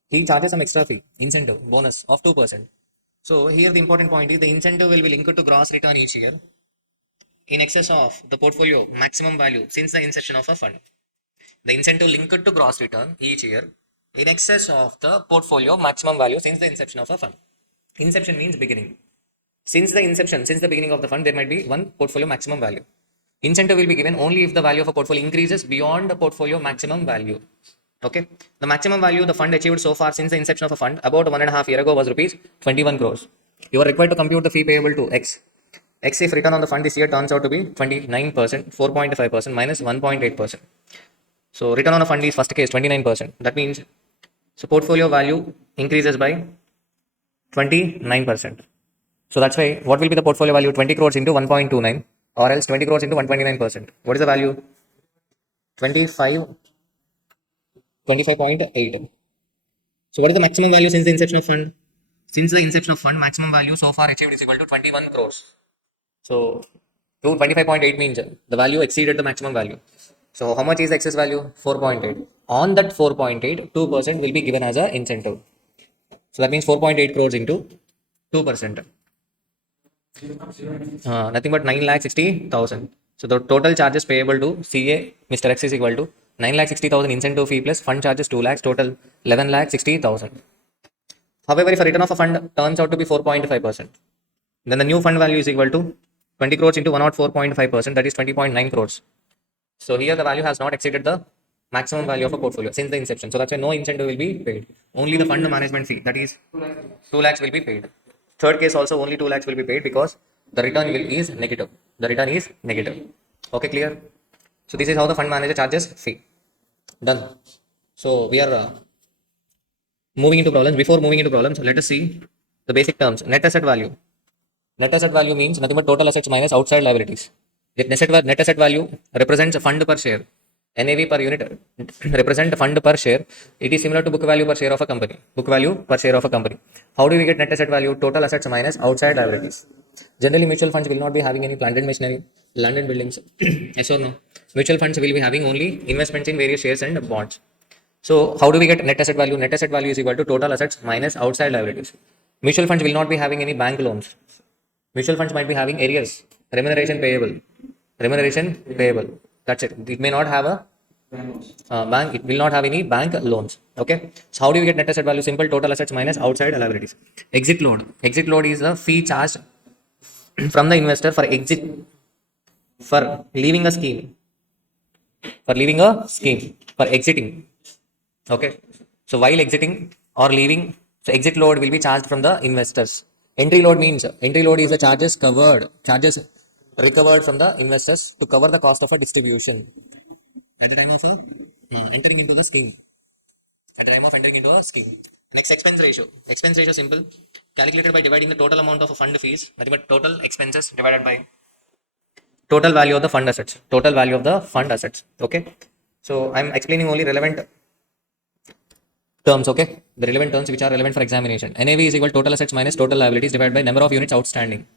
He charges some extra fee, incentive, bonus of 2%. So here the important point is the incentive will be linked to gross return each year in excess of the portfolio maximum value since the inception of a fund. The incentive linked to gross return each year in excess of the portfolio maximum value since the inception of a fund. Inception means beginning. Since the beginning of the fund, there might be one portfolio maximum value. Incentive will be given only if the value of a portfolio increases beyond the portfolio maximum value. Okay. The maximum value the fund achieved so far since the inception of a fund about 1.5 years ago was rupees 21 crores. You are required to compute the fee payable to X. X if return on the fund this year turns out to be 29%, 4.5% minus 1.8%. So return on a fund is first case 29%. That means so portfolio value increases by 29%. So that's why what will be the portfolio value? 20 crores into 1.29 or else 20 crores into 129%. What is the value? 25 25.8. So what is the maximum value since the inception of fund? Since the inception of fund, maximum value so far achieved is equal to 21 crores. So 25.8 means the value exceeded the maximum value. So how much is the excess value? 4.8. On that 4.8, 2% will be given as a incentive. So that means 4.8 crores into 2%. Nothing but 9,60,000. So the total charges payable to CA Mr. X is equal to 9,60,000 incentive fee plus fund charges 2 lakhs, total 11,60,000. However, if a return of a fund turns out to be 4.5%, then the new fund value is equal to 20 crores into 104.5%, that is 20.9 crores. So here the value has not exceeded the maximum value of a portfolio since the inception. So that's why no incentive will be paid. Only the fund management fee, that is 2 lakhs will be paid. Third case also only 2 lakhs will be paid because the return is negative. The return is negative. Okay, clear? So this is how the fund manager charges fee. Done. So we are moving into problems. Before moving into problems, let us see the basic terms. Net asset value. Net asset value means nothing but total assets minus outside liabilities. The net asset value represents a fund per share. NAV per unit represent fund per share. It is similar to book value per share of a company. Book value per share of a company. How do we get net asset value? Total assets minus outside liabilities. Generally, mutual funds will not be having any plant and machinery, land and buildings. Yes or no? Mutual funds will be having only investments in various shares and bonds. So how do we get net asset value? Net asset value is equal to total assets minus outside liabilities. Mutual funds will not be having any bank loans. Mutual funds might be having arrears, remuneration payable, remuneration payable. That's it. It may not have a bank. It will not have any bank loans. Okay. So how do we get net asset value? Simple. Total assets minus outside liabilities. Exit load. Exit load is the fee charged from the investor for exit, for leaving a scheme, for exiting. Okay. So while exiting or leaving, so exit load will be charged from the investors. Entry load means entry load is the charges recovered from the investors to cover the cost of a distribution at the time of entering into the scheme. At the time of entering into a scheme. Next, expense ratio. Expense ratio simple, calculated by dividing the total amount of fund fees, nothing but total expenses divided by total value of the fund assets. Total value of the fund assets. Okay. So I'm explaining only relevant terms, okay? The relevant terms which are relevant for examination. NAV is equal to total assets minus total liabilities divided by number of units outstanding.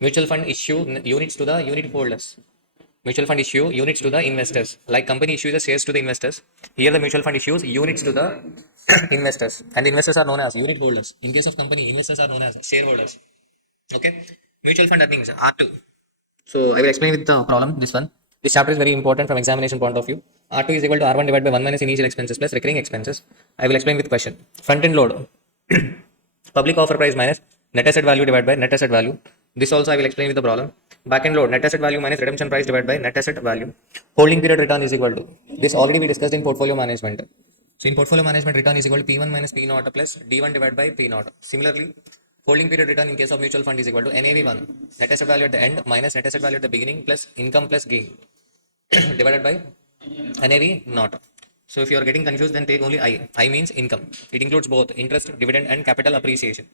Mutual fund issue units to the unit holders. Mutual fund issue units to the investors. Like company issues the shares to the investors. Here the mutual fund issues units to the investors. And the investors are known as unit holders. In case of company, investors are known as shareholders. Okay? Mutual fund earnings, R2. So I will explain with the problem, this one. This chapter is very important from examination point of view. R2 is equal to R1 divided by 1 minus initial expenses plus recurring expenses. I will explain with question. Front end load. Public offer price minus net asset value divided by net asset value. This also I will explain with the problem. Back end load. Net asset value minus redemption price divided by net asset value. Holding period return is equal to. This already we discussed in portfolio management. So in portfolio management, return is equal to P1 minus P naught plus D1 divided by P naught. Similarly, holding period return in case of mutual fund is equal to NAV1, net asset value at the end minus net asset value at the beginning plus income plus gain divided by NAV naught. So if you are getting confused, then take only I. I means income. It includes both interest, dividend, and capital appreciation.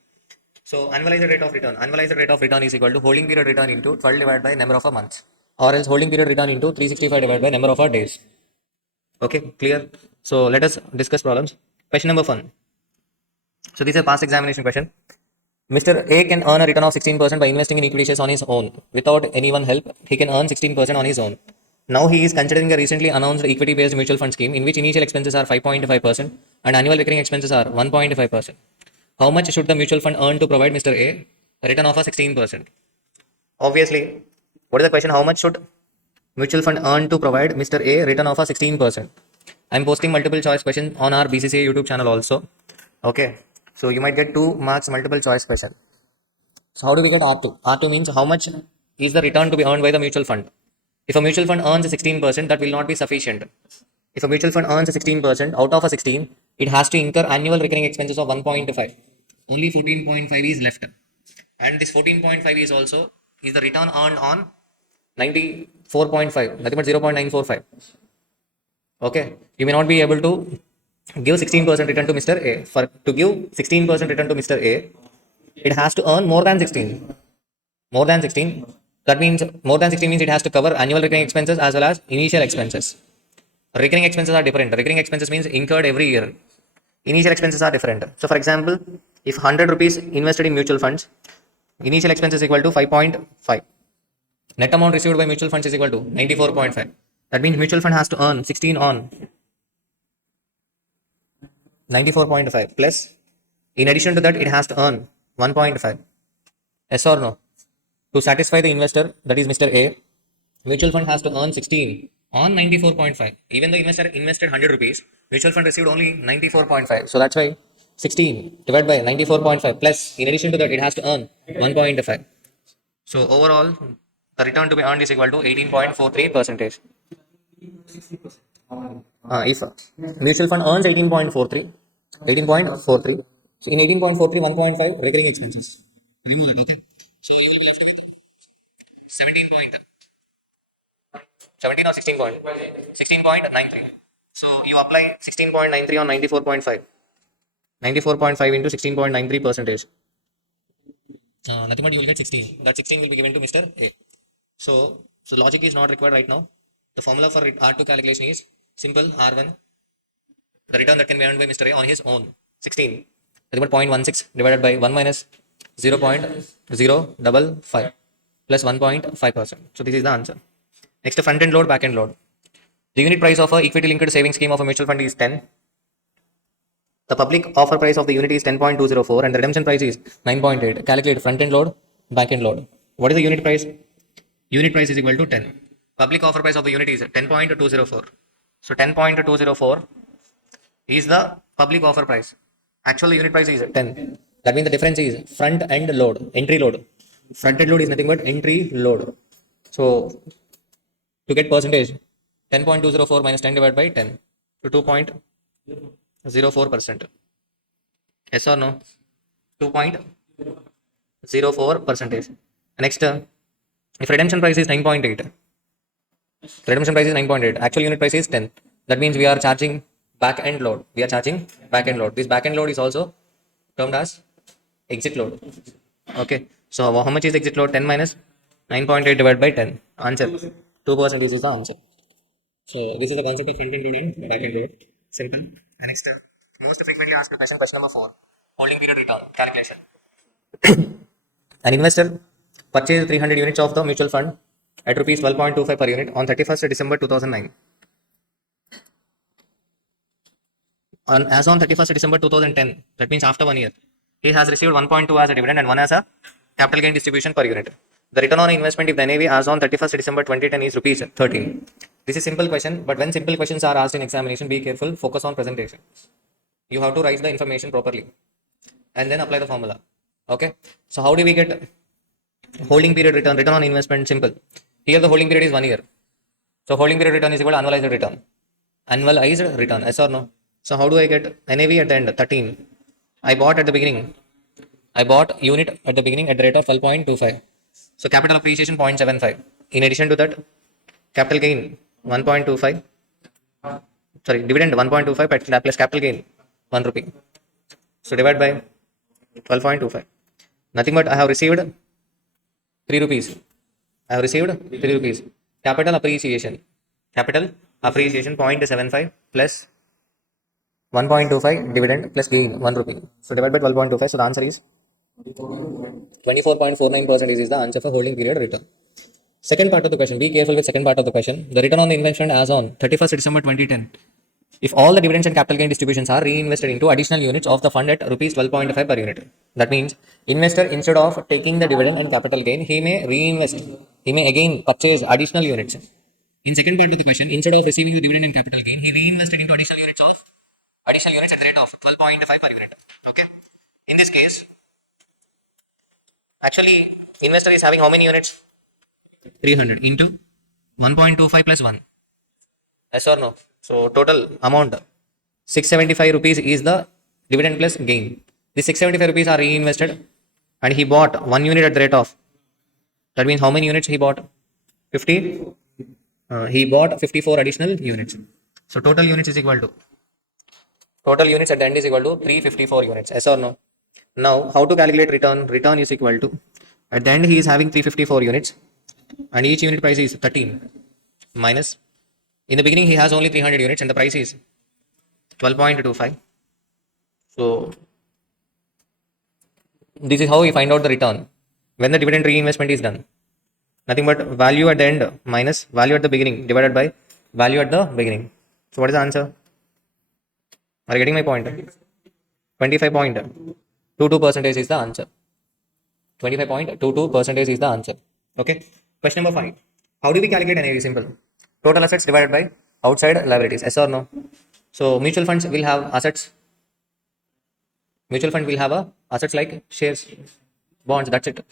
So annualized rate of return. Annualized rate of return is equal to holding period return into 12 divided by number of a months, or else holding period return into 365 divided by number of our days. Okay, clear? So let us discuss problems. Question number 1. So this is a past examination question. Mr. A can earn a return of 16% by investing in equity shares on his own. Without anyone help, he can earn 16% on his own. Now he is considering a recently announced equity-based mutual fund scheme in which initial expenses are 5.5% and annual recurring expenses are 1.5%. How much should the mutual fund earn to provide Mr. A return of a 16%? Obviously, what is the question? How much should mutual fund earn to provide Mr. A return of a 16%? I'm posting multiple choice questions on our BCCA YouTube channel also. Okay. So you might get 2 marks multiple choice question. So how do we get R2? R2 means how much is the return to be earned by the mutual fund. If a mutual fund earns 16%, that will not be sufficient. If a mutual fund earns 16%, out of a 16, it has to incur annual recurring expenses of 1.5. Only 14.5 is left. And this 14.5 is also is the return earned on 94.5, nothing but 0.945. Okay. You may not be able to give 16% return to Mr. A. For to give 16% return to Mr. A, it has to earn more than 16. More than 16. That means more than 16 means it has to cover annual recurring expenses as well as initial expenses. Recurring expenses are different. Recurring expenses means incurred every year. Initial expenses are different. So for example, if 100 rupees invested in mutual funds, initial expense is equal to 5.5. Net amount received by mutual funds is equal to 94.5. That means mutual fund has to earn 16 on 94.5 plus, in addition to that, it has to earn 1.5. Yes or no? To satisfy the investor, that is Mr. A, mutual fund has to earn 16 on 94.5. Even the investor invested 100 rupees, mutual fund received only 94.5. So that's why 16 divided by 94.5 plus, in addition to that, it has to earn 1.5. So overall, the return to be earned is equal to 18.43 percentage. If mutual fund earns 18.43, 18.43. So in 18.43, 1.5 recurring expenses. Remove that, okay? So you will be left with 17 point, 17 or 16.93. So you apply 16.93 on 94.5. 94.5 into 16.93 percentage. Nothing but you will get 16. That 16 will be given to Mr. A. So logic is not required right now. The formula for R2 calculation is simple R1, the return that can be earned by Mr. A on his own, 16. That is about 0.16 divided by 1 minus 0.055 plus 1.5%. So this is the answer. Next, front end load, back end load. The unit price of a equity linked savings scheme of a mutual fund is 10. The public offer price of the unit is 10.204 and the redemption price is 9.8. Calculate front end load, back end load. What is the unit price? Unit price is equal to 10. Public offer price of the unit is 10.204. So 10.204 is the public offer price. Actual unit price is 10. That means the difference is front end load, entry load. Front end load is nothing but entry load. So to get percentage, 10.204 minus 10 divided by 10 to 2.04%. Yes or no? 2.04 percentage. Next, if redemption price is 9.8, redemption price is 9.8, actual unit price is 10. That means we are charging back end load. We are charging back end load. This back end load is also termed as exit load. Okay. So how much is exit load? 10 minus 9.8 divided by 10. Answer 2% is the answer. So this is the concept of front end load and back end load. Simple. And next, most frequently asked question, question number 4. Holding period return calculation. An investor purchased 300 units of the mutual fund at rupees 12.25 per unit on 31st December 2009. As on 31st December 2010, that means after 1 year, he has received 1.2 as a dividend and 1 as a capital gain distribution per unit. The return on investment if the NAV as on 31st December 2010 is rupees 13. This is simple question, but when simple questions are asked in examination, be careful, focus on presentation. You have to write the information properly and then apply the formula. Okay. So how do we get holding period return? Return on investment, simple. Here the holding period is 1 year. So holding period return is equal to annualized return. Annualized return, yes or no? So how do I get NAV at the end? 13. I bought at the beginning. I bought unit at the beginning at the rate of 12.25. So capital appreciation 0.75. In addition to that, capital gain 1.25. Sorry, dividend 1.25 plus capital gain 1 rupee. So divide by 12.25. Nothing but I have received 3 rupees. I have received 3 rupees. Capital appreciation. Capital appreciation 0.75 plus 1.25 dividend plus gain 1 rupee. So divide by 12.25. So the answer is 24.49% is the answer for holding period return. Second part of the question. Be careful with second part of the question. The return on the investment as on 31st December 2010. If all the dividends and capital gain distributions are reinvested into additional units of the fund at rupees 12.5 per unit. That means investor instead of taking the dividend and capital gain, he may reinvest. He may again purchase additional units. In second part of the question, instead of receiving the dividend and capital gain, he reinvested into additional units at the rate of 12.5 per unit. Okay. In this case, actually, investor is having how many units? 300 into 1.25 plus 1. Yes or no? So total amount 675 rupees is the dividend plus gain. These 675 rupees are reinvested and he bought 1 unit at the rate of. That means how many units he bought? 50. He bought 54 additional units. So total units is equal to. Total units at the end is equal to 354 units. Yes or no? Now, how to calculate return? Return is equal to. At the end, he is having 354 units and each unit price is 13 minus. In the beginning, he has only 300 units and the price is 12.25. So, this is how we find out the return when the dividend reinvestment is done. Nothing but value at the end minus value at the beginning divided by value at the beginning. So, what is the answer? Are you getting my point? 25.22% is the answer. 25.22% is the answer. Okay. Question number 5. How do we calculate NAV? Simple. Total assets divided by outside liabilities. Yes or no? So mutual funds will have assets. Mutual fund will have assets like shares, bonds. That's it.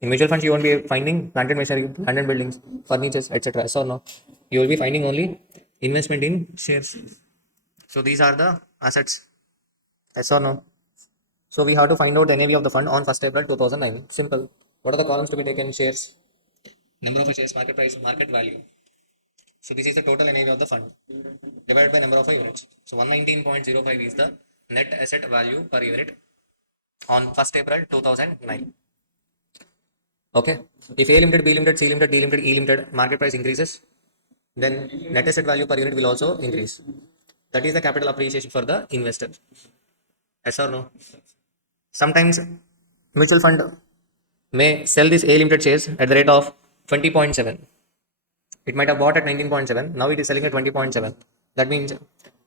In mutual funds, you won't be finding planted machinery, land and buildings, furnitures, etc. Yes or no? You will be finding only investment in shares. So these are the assets. Yes or no? So we have to find out the NAV of the fund on 1st April 2009. Simple. What are the columns to be taken? Shares, number of shares, market price, market value. So this is the total NAV of the fund divided by number of units. So 119.05 is the net asset value per unit on 1st April 2009. Okay. If A limited, B limited, C limited, D limited, E limited market price increases, then net asset value per unit will also increase. That is the capital appreciation for the investor. Yes or no? Sometimes mutual fund may sell these A limited shares at the rate of 20.7. It might have bought at 19.7. Now it is selling at 20.7. That means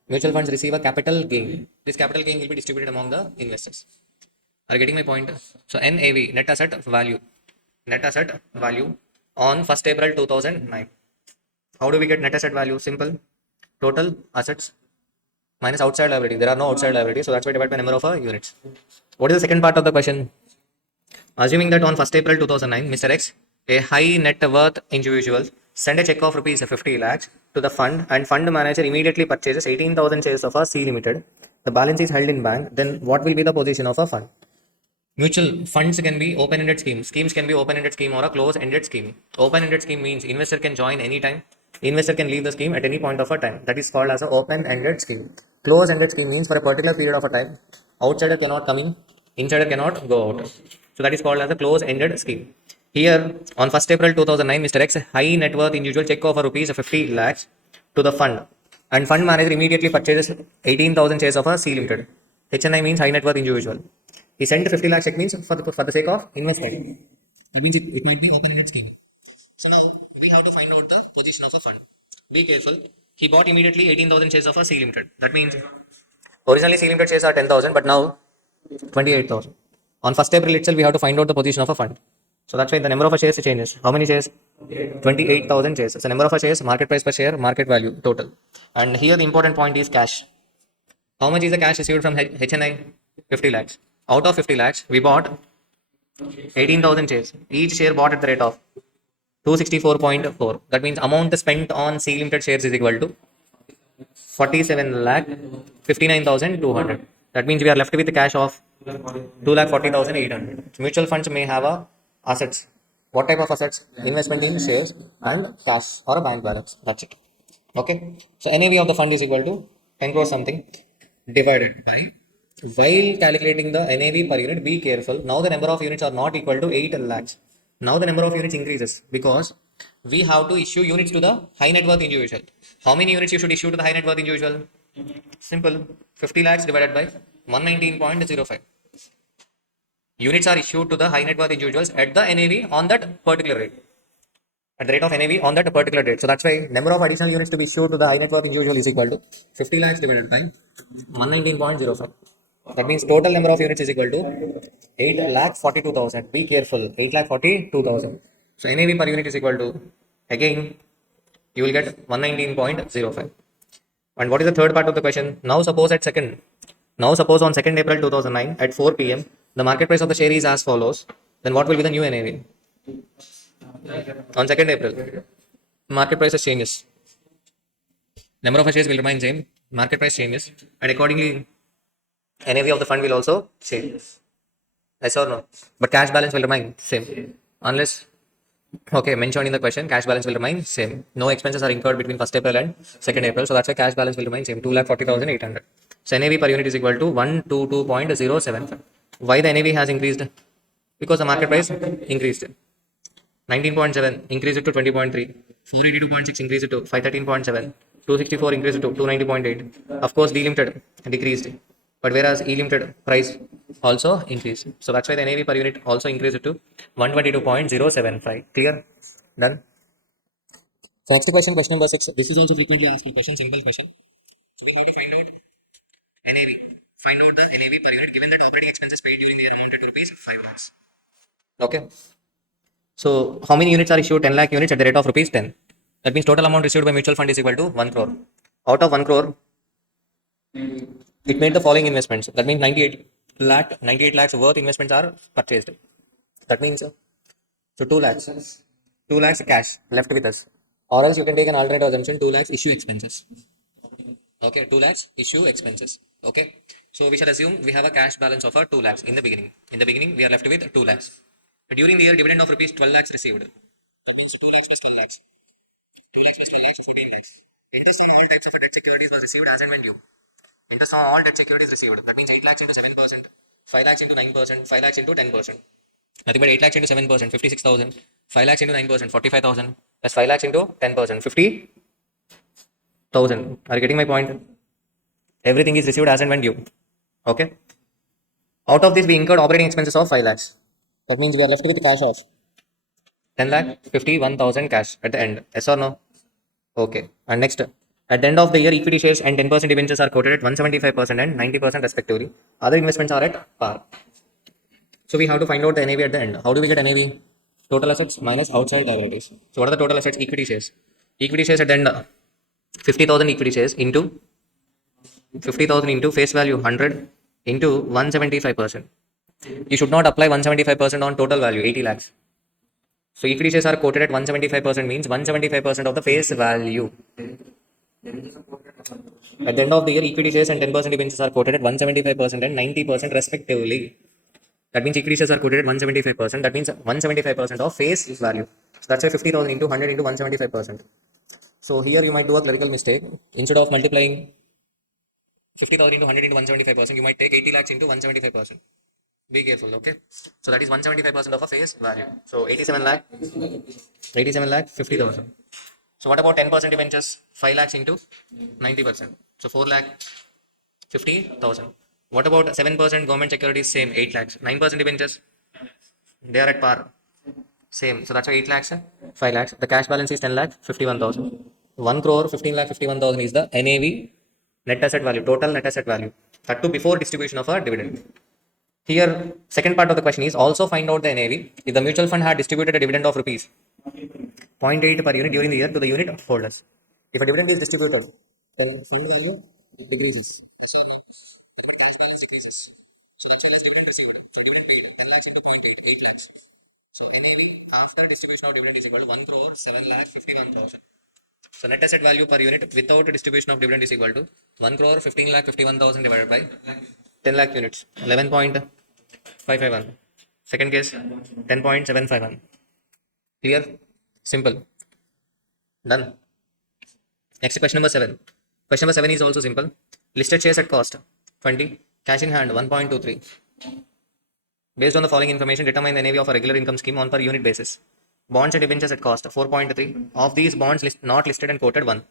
mutual funds receive a capital gain. This capital gain will be distributed among the investors. Are you getting my point? So NAV, net asset value. Net asset value on 1st April 2009. How do we get net asset value? Simple. Total assets minus outside liability. There are no outside liability, so that's why divided by number of units. What is the second part of the question? Assuming that on 1st April 2009, Mr. X, a high net worth individual, sent a check of rupees 50 lakhs to the fund and fund manager immediately purchases 18,000 shares of a C Limited. The balance is held in bank. Then what will be the position of a fund? Mutual funds can be open-ended schemes. Schemes can be open-ended scheme or a close-ended scheme. Open-ended scheme means investor can join anytime. Investor can leave the scheme at any point of a time. That is called as an open-ended scheme. Close-ended scheme means for a particular period of a time, outsider cannot come in, insider cannot go out. So that is called as a close-ended scheme. Here on 1st April 2009, Mr. X, high net worth individual, check of rupees 50 lakhs to the fund, and fund manager immediately purchases 18,000 shares of a C Limited. HNI means high net worth individual. He sent 50 lakh check means for the sake of investment. That means it might be open-ended scheme. So now we have to find out the position of a fund. Be careful. He bought immediately 18,000 shares of a C Limited. That means originally C Limited shares are 10,000, but now 28,000. On 1st April itself, we have to find out the position of a fund. So that's why the number of shares changes. How many shares? 28,000 shares. So number of shares, market price per share, market value total. And here the important point is cash. How much is the cash received from HNI? 50 lakhs. Out of 50 lakhs, we bought 18,000 shares. Each share bought at the rate of 264.4. That means amount spent on C Limited shares is equal to 47 lakh 59,200. That means we are left with the cash of 2,40,800. Mutual funds may have a assets. What type of assets? Investment in shares and cash or a bank balance. That's it. Okay. So NAV of the fund is equal to 10 crores something divided by, while calculating the NAV per unit, be careful. Now the number of units are not equal to 8 lakhs. Now the number of units increases because we have to issue units to the high net worth individual. How many units you should issue to the high net worth individual? Simple. 50 lakhs divided by 119.05. Units are issued to the high net worth individuals at the NAV on that particular rate. At the rate of NAV on that particular date. So that's why number of additional units to be issued to the high net worth individual is equal to 50 lakhs divided by 119.05. That means total number of units is equal to 8,42,000. Be careful. 8,42,000. So NAV per unit is equal to, again, you will get 119.05. And what is the third part of the question? Now suppose on 2nd April 2009 at 4 p.m. the market price of the share is as follows. Then what will be the new NAV? On 2nd April, market prices changes. Number of shares will remain same. Market price changes, and accordingly, NAV of the fund will also change. Yes or no? But cash balance will remain same, unless mentioned in the question, cash balance will remain same. No expenses are incurred between 1st April and 2nd April, so that's why cash balance will remain same. 2,40,800. So NAV per unit is equal to 122.075. Why the NAV has increased? Because the market price increased. 19.7 increased it to 20.3. 482.6 increased it to 513.7. 264 increased it to 290.8. Of course, D Limited decreased, but whereas E Limited price also increased. So that's why the NAV per unit also increased to 122.075. Clear? Done. So next question number 6. This is also frequently asked question, simple question. So we have to find out NAV. Find out the NAV per unit given that operating expenses paid during the year amounted to rupees 5 lakhs. Okay. So how many units are issued? 10 lakh units at the rate of rupees 10. That means total amount received by mutual fund is equal to 1 crore. Out of 1 crore, it made the following investments. That means 98 lakhs worth investments are purchased. That means So 2 lakhs. 2 lakhs cash left with us. Or else you can take an alternate assumption 2 lakhs issue expenses. Okay, 2 lakhs issue expenses. Okay. So we shall assume we have a cash balance of 2 lakhs in the beginning. In the beginning, we are left with 2 lakhs. During the year, dividend of rupees 12 lakhs received. That means 2 lakhs plus 12 lakhs. 2 lakhs plus 12 lakhs, 14 lakhs. Interest on all types of debt securities was received as and when due. Interest on all debt securities received. That means 8 lakhs into 7%, 5 lakhs into 9%, 5 lakhs into 10%. Nothing but 8 lakhs into 7%, 56,000. 5 lakhs into 9%, 45,000. Plus 5 lakhs into 10%, 50,000. Are you getting my point? Everything is received as and when due. Okay. Out of this, we incurred operating expenses of 5 lakhs. That means we are left with cash of 10 lakh 51,000 cash at the end. Yes or no? Okay. And next, at the end of the year, equity shares and 10% debentures are quoted at 175% and 90% respectively. Other investments are at par. So we have to find out the NAV at the end. How do we get NAV? Total assets minus outside liabilities. So what are the total assets? Equity shares. Equity shares at the end, 50,000 equity shares into 50,000 into face value 100 into 175%. You should not apply 175% on total value 80 lakhs. So equity shares are quoted at 175% means 175% of the face value. At the end of the year, equity shares and 10% debentures are quoted at 175% and 90% respectively. That means equity shares are quoted at 175%. That means 175% of face value. So that's why 50,000 into 100 into 175%. So here you might do a clerical mistake. Instead of multiplying 50,000 into 100 into 175%, you might take 80 lakhs into 175%. Be careful, okay? So that is 175% of a face value. So 87 lakh, 50,000. So what about 10% debentures? 5 lakhs into 90%. So 4 lakh 50,000. What about 7% government securities? Same, 8 lakhs. 9% debentures, they are at par. Same. So that's why 8 lakhs, 5 lakhs. The cash balance is 10 lakh 51,000. 1 crore 15 lakh 51,000 is the NAV, net asset value, total net asset value. That too before distribution of a dividend. Here, second part of the question is also find out the NAV if the mutual fund had distributed a dividend of rupees 0.8 per unit during the year to the unit holders. If a dividend is distributed, the fund value decreases. So, but cash balance decreases. So that's why less dividend received. So dividend paid 10 lakhs into 0.8, 8 lakhs. So NAV after distribution of dividend is equal to 1 crore 7 lakh 51,000. So net asset value per unit without distribution of dividend is equal to 1 crore 15 lakh 51,000 divided by 10 lakh units, 11.551. Second case, 10.751. Clear? Simple. Done. Next, question number 7. Question number 7 is also simple. Listed shares at cost 20, cash in hand 1.23. Based on the following information, determine the NAV of a regular income scheme on per unit basis. Bonds and debentures at cost 4.3. Of these bonds not listed and quoted 1.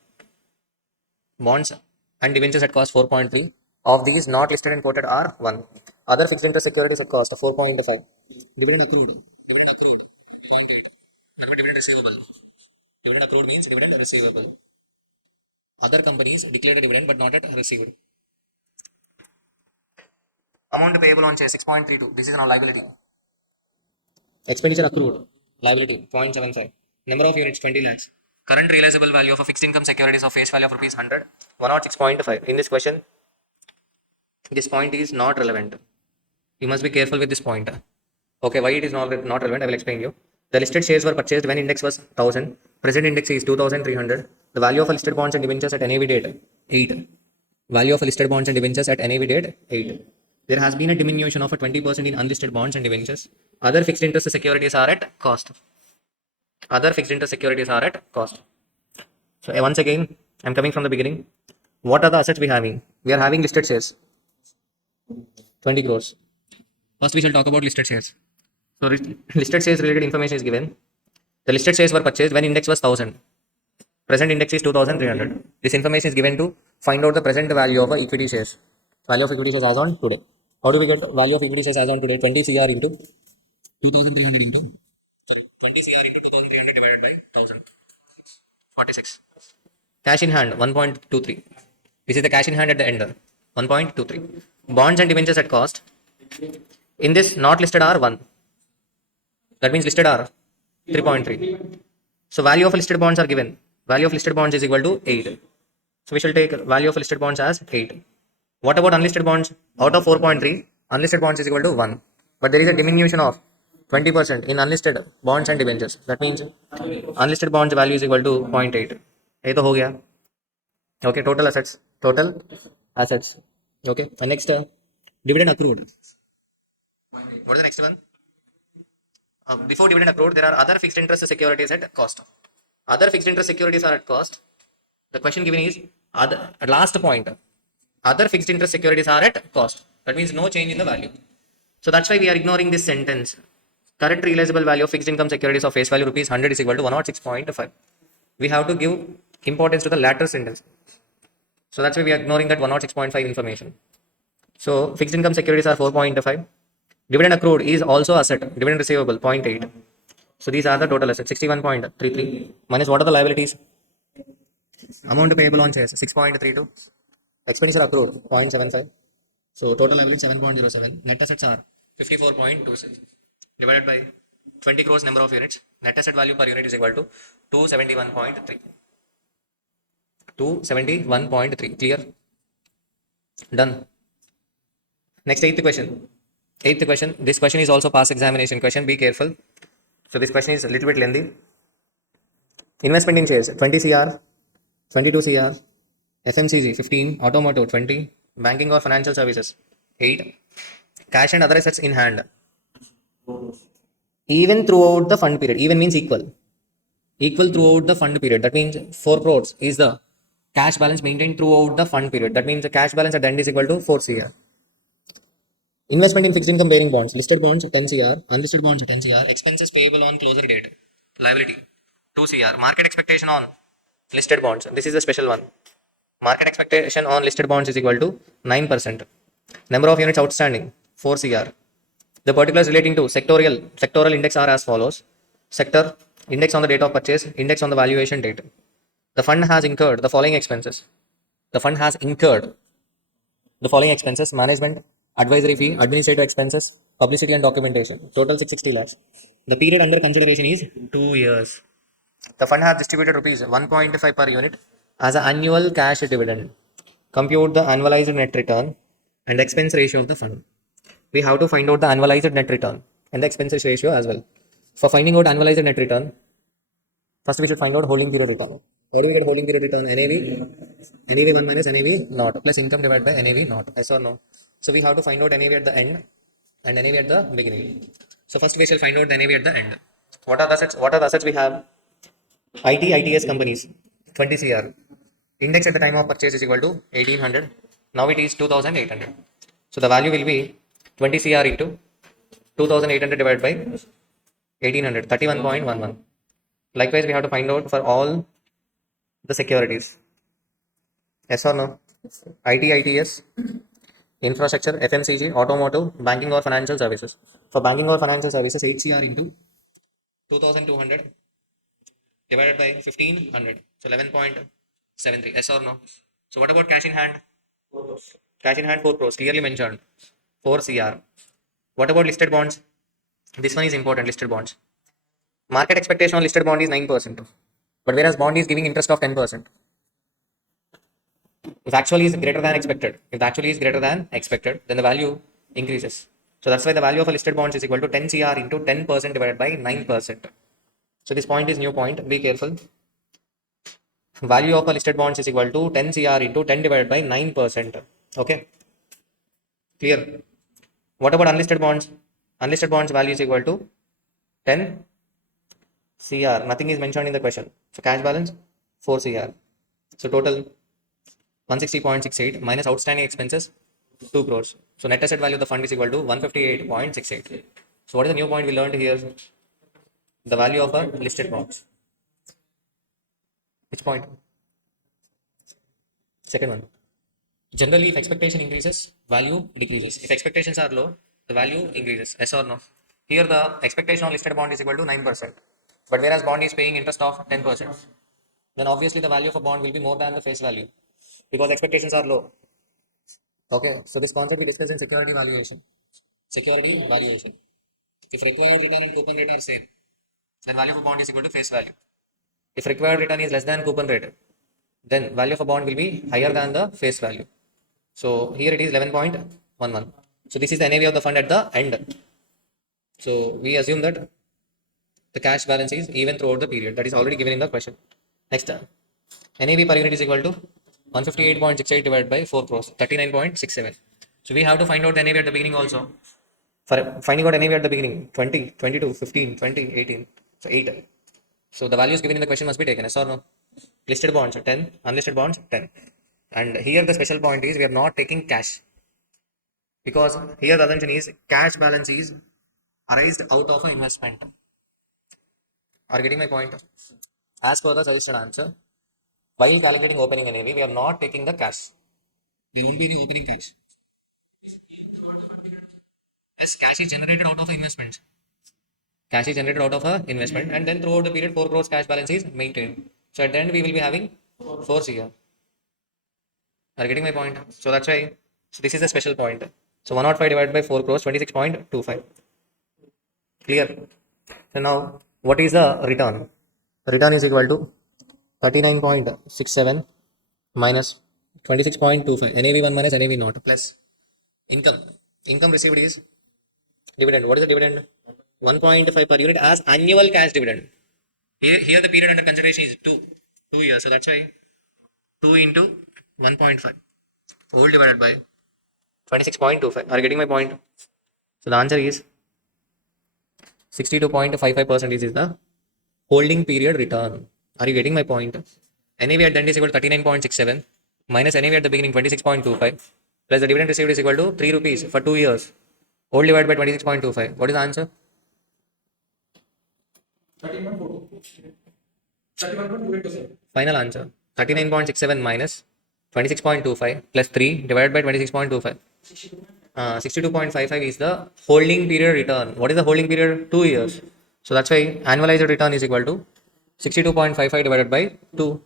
Bonds and debentures at cost 4.3. Of these not listed and quoted are 1. Other fixed interest securities at cost 4.5. Dividend accrued. Dividend accrued 0.8. Nothing but dividend receivable. Dividend accrued means dividend receivable. Other companies declared a dividend but not yet received. Amount payable on share 6.32. This is now liability. Expenditure accrued. Liability 0.75. Number of units 20 lakhs. Current realizable value of a fixed income securities of face value of rupees 100. 106.5. In this question, this point is not relevant. You must be careful with this point. Okay, why it is not relevant? I will explain you. The listed shares were purchased when index was 1000. Present index is 2300. The value of a listed bonds and debentures at NAV date 8. Value of a listed bonds and debentures at NAV date 8. There has been a diminution of a 20% in unlisted bonds and debentures. Other fixed interest securities are at cost. Other fixed interest securities are at cost. So once again, I'm coming from the beginning. What are the assets we having? We are having listed shares 20 crores. First, we shall talk about listed shares. So, listed shares related information is given. The listed shares were purchased when index was 1000. Present index is 2300. This information is given to find out the present value of equity shares. Value of equity shares as on today. How do we get value of equity shares as on today? 20 CR into 2300 into 20 CR into 2300 divided by 1000. 46. Cash in hand 1.23. This is the cash in hand at the end. 1.23. Bonds and debentures at cost. In this, not listed are 1. That means listed are 3.3. So value of listed bonds are given. Value of listed bonds is equal to 8. So we shall take value of listed bonds as 8. What about unlisted bonds? Out of 4.3, unlisted bonds is equal to 1. But there is a diminution of 20% in unlisted bonds and debentures. That means unlisted bonds value is equal to 0.8. ये तो हो गया. Okay, total assets. Total assets. Okay, and next dividend accrued. What is the next one? Before dividend accrued, there are other fixed interest securities at cost. Other fixed interest securities are at cost. The question given is last point. Other fixed interest securities are at cost. That means no change in the value. So that's why we are ignoring this sentence. Current realizable value of fixed income securities of face value rupees 100 is equal to 106.5. We have to give importance to the latter sentence. So that's why we are ignoring that 106.5 information. So fixed income securities are 4.5. Dividend accrued is also asset. Dividend receivable 0.8. So these are the total assets 61.33 minus what are the liabilities? Amount payable on shares 6.32. Expenditure accrued 0.75. So total liability 7.07. Net assets are 54.26 divided by 20 crores number of units. Net asset value per unit is equal to 271.3. 271.3. Clear? Done. Next, eighth question. Eighth question. This question is also past examination question. Be careful. So this question is a little bit lengthy. Investment in shares 20 CR, 22 CR, FMCG 15, automotive 20, banking or financial services 8, cash and other assets in hand. Even throughout the fund period. Even means equal. Equal throughout the fund period. That means 4 crores is the cash balance maintained throughout the fund period. That means the cash balance at the end is equal to 4 CR. Investment in fixed income bearing bonds. Listed bonds 10 CR, unlisted bonds 10 CR, expenses payable on closure date. Liability 2 CR. Market expectation on listed bonds. This is a special one. Market expectation on listed bonds is equal to 9%. Number of units outstanding 4 CR. The particulars relating to sectoral index are as follows. Sector, index on the date of purchase, index on the valuation date. The fund has incurred the following expenses. The fund has incurred the following expenses: management, advisory fee, administrative expenses, publicity and documentation. Total 660 lakhs. The period under consideration is 2 years. The fund has distributed rupees 1.5 per unit as an annual cash dividend. Compute the annualized net return and expense ratio of the fund. We have to find out the annualized net return and the expenses ratio as well. For finding out annualized net return, first we should find out holding period return. How do we get holding period return? NAV 1 minus NAV not plus income divided by NAV not. Yes or no? So we have to find out NAV at the end and NAV at the beginning. So first we shall find out the NAV at the end. What are the assets? What are the assets we have? ITS companies 20 CR. Index at the time of purchase is equal to 1800. Now it is 2800. So the value will be 20 CR into 2800 divided by 1800, 31.11. Likewise, we have to find out for all the securities. Yes or no? ITS, infrastructure, FMCG, automotive, banking or financial services. For banking or financial services, 8 CR into 2200 divided by 1500. So 11.73. Yes or no? So what about cash in hand? Cash in hand 4 crores. Clearly mentioned. 4 CR. What about listed bonds? This one is important. Listed bonds. Market expectation on listed bond is 9%. But whereas bond is giving interest of 10%. If actually is greater than expected, then the value increases. So that's why the value of a listed bonds is equal to 10 CR into 10% divided by 9%. So this point is new point. Be careful. Value of a listed bonds is equal to 10 CR into 10 divided by 9%. Okay. Clear. What about unlisted bonds? Unlisted bonds value is equal to 10 CR. Nothing is mentioned in the question. So cash balance 4 CR. So total 160.68 minus outstanding expenses 2 crores. So net asset value of the fund is equal to 158.68. So what is the new point we learned here? The value of a listed bonds. Which point? Second one. Generally, if expectation increases, value decreases. If expectations are low, the value increases. Yes or no? Here the expectation on listed bond is equal to 9%. But whereas bond is paying interest of 10%. Then obviously the value of a bond will be more than the face value. Because expectations are low. Okay, so this concept we discussed in security valuation. Security valuation. If required return and coupon rate are same, then value of a bond is equal to face value. If required return is less than coupon rate, then value of a bond will be higher than the face value. So here it is 11.11. So this is the NAV of the fund at the end. So we assume that the cash balance is even throughout the period. That is already given in the question. Next, NAV per unit is equal to 158.68 divided by 4 crores, 39.67. So we have to find out the NAV at the beginning also. For finding out NAV at the beginning, 20, 22, 15, 20, 18, so 8. So the values given in the question must be taken, yes or no? Listed bonds 10, unlisted bonds 10. And here the special point is we are not taking cash, because here the assumption is cash balance is arised out of an investment. Are you getting my point? As per the suggested answer, while calculating opening NAV, we are not taking the cash. There won't be any opening cash. Yes, cash is generated out of an investment. Cash is generated out of an investment, and then throughout the period, 4 crores cash balance is maintained. So at the end, we will be having 4 CR. Are you getting my point? So that's why. So this is a special point. So 105 divided by 4 crores, 26.25. Clear? So now, what is the return? The return is equal to 39.67 minus 26.25. NAV1 minus NAV0 plus income. Income received is dividend. What is the dividend? 1.5 per unit as annual cash dividend. Here the period under consideration is 2 years. So that's why 2 into 1.5 whole divided by 26.25. Are you getting my point? So the answer is 62.55% is the holding period return. Are you getting my point? NAV at the end is equal to 39.67 minus NAV at the beginning 26.25 plus the dividend received is equal to 3 rupees for 2 years. Whole divided by 26.25. What is the answer? 31.28%. Final answer. 39.67 minus 26.25 plus 3 divided by 26.25. 62.55 is the holding period return. What is the holding period? 2 years. So that's why annualized return is equal to 62.55 divided by 2.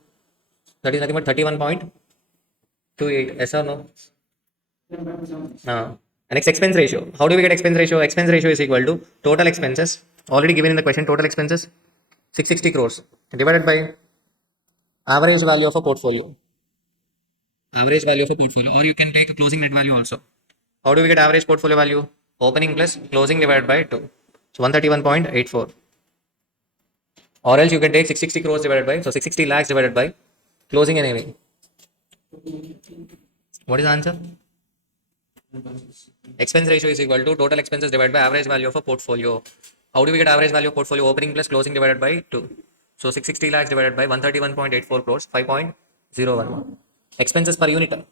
That is nothing but 31.28. Yes or no? Next, expense ratio. How do we get expense ratio? Expense ratio is equal to total expenses. Already given in the question, total expenses 660 crores divided by average value of a portfolio. Average value of a portfolio, or you can take a closing net value also. How do we get average portfolio value? Opening plus closing divided by 2. So 131.84. Or else you can take 660 crores divided by, so 660 lakhs divided by closing NAV. What is the answer? Expense ratio is equal to total expenses divided by average value of a portfolio. How do we get average value of portfolio? Opening plus closing divided by 2. So 660 lakhs divided by 131.84 crores, 5.01. Expenses per unit,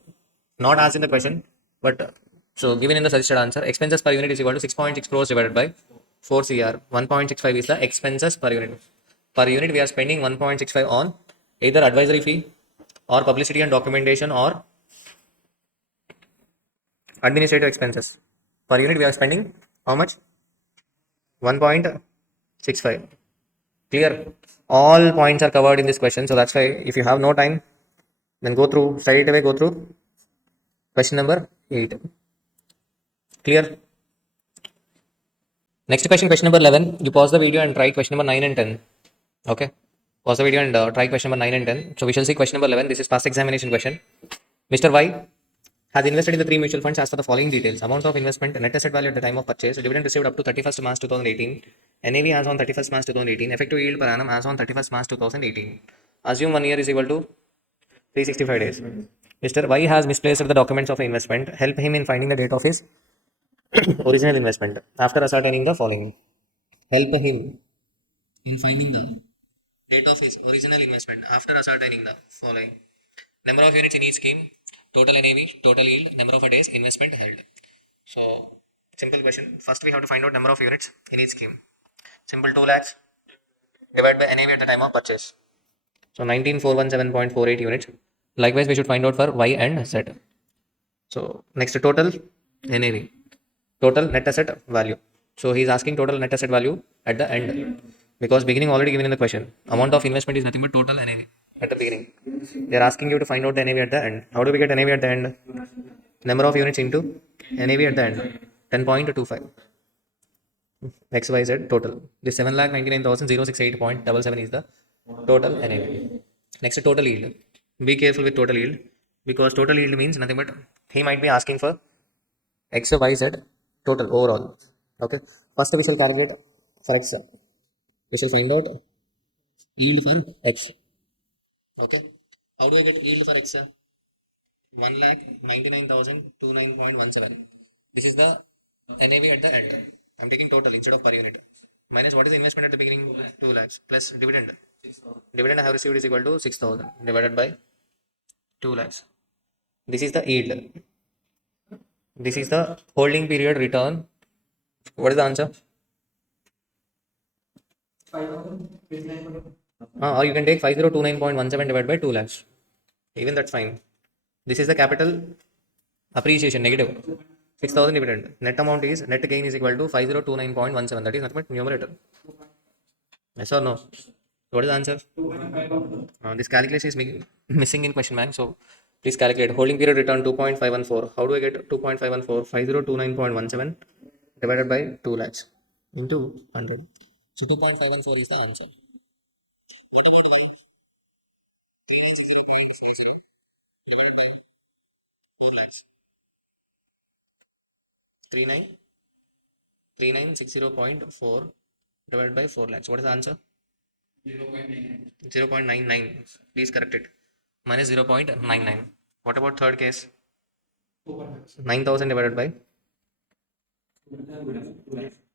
not asked in the question, but so given in the suggested answer, expenses per unit is equal to 6.6 crores divided by 4 CR. 1.65 is the expenses per unit. Per unit, we are spending 1.65 on either advisory fee or publicity and documentation or administrative expenses. Per unit, we are spending how much? 1.65. Clear? All points are covered in this question. So that's why if you have no time, then go through, straight away go through question number 8. Clear? Next question, question number 11. You pause the video and try question number 9 and 10. Okay. Pause the video and try question number 9 and 10. So we shall see question number 11. This is past examination question. Mr. Y has invested in the 3 mutual funds as per the following details. Amount of investment, net asset value at the time of purchase, dividend received up to 31st March 2018, NAV as on 31st March 2018, effective yield per annum as on 31st March 2018. Assume 1 year is equal to 365 days. Mr. Y has misplaced the documents of investment. Help him in finding the date of his original investment after ascertaining the following. Help him in finding the date of his original investment after ascertaining the following. Number of units in each scheme, total NAV, total yield, number of days, investment held. So, simple question. First, we have to find out number of units in each scheme. Simple 2 lakhs divided by NAV at the time of purchase. So, 19417.48 units. Likewise, we should find out for Y and Z. So, next total NAV, total net asset value. So, he is asking total net asset value at the end, because beginning already given in the question. Amount of investment is nothing but total NAV at the beginning. They are asking you to find out the NAV at the end. How do we get NAV at the end? Number of units into NAV at the end. 10.25. XYZ total. This 7,99,068.77 is the total NAV. Next, total yield. Be careful with total yield, because total yield means nothing but he might be asking for XYZ total overall. Okay. First, we shall calculate for x. We shall find out yield for x. Okay. How do I get yield for x? 1,99,029.17. This is the NAV at the end. I'm taking total instead of per unit. Minus what is the investment at the beginning? 2 lakhs plus dividend. Dividend I have received is equal to 6,000 divided by 2 lakhs. This is the yield. This is the holding period return. What is the answer? Or you can take 5029.17 divided by 2 lakhs. Even that's fine. This is the capital appreciation negative. 6,000 dividend. Net amount is net gain is equal to 5029.17. That is nothing but numerator. Yes or no? What is the answer? This calculation is missing in question bank. So please calculate. Holding period return 2.514. How do I get 2.514? 5029.17 divided by 2 lakhs into 100. So 2.514 is the answer. What about y? 3960.40 divided by 4 lakhs. 3960.4 divided by 4 lakhs. What is the answer? 0.99. Please correct it. Minus 0.99. What about third case? 9,000 divided by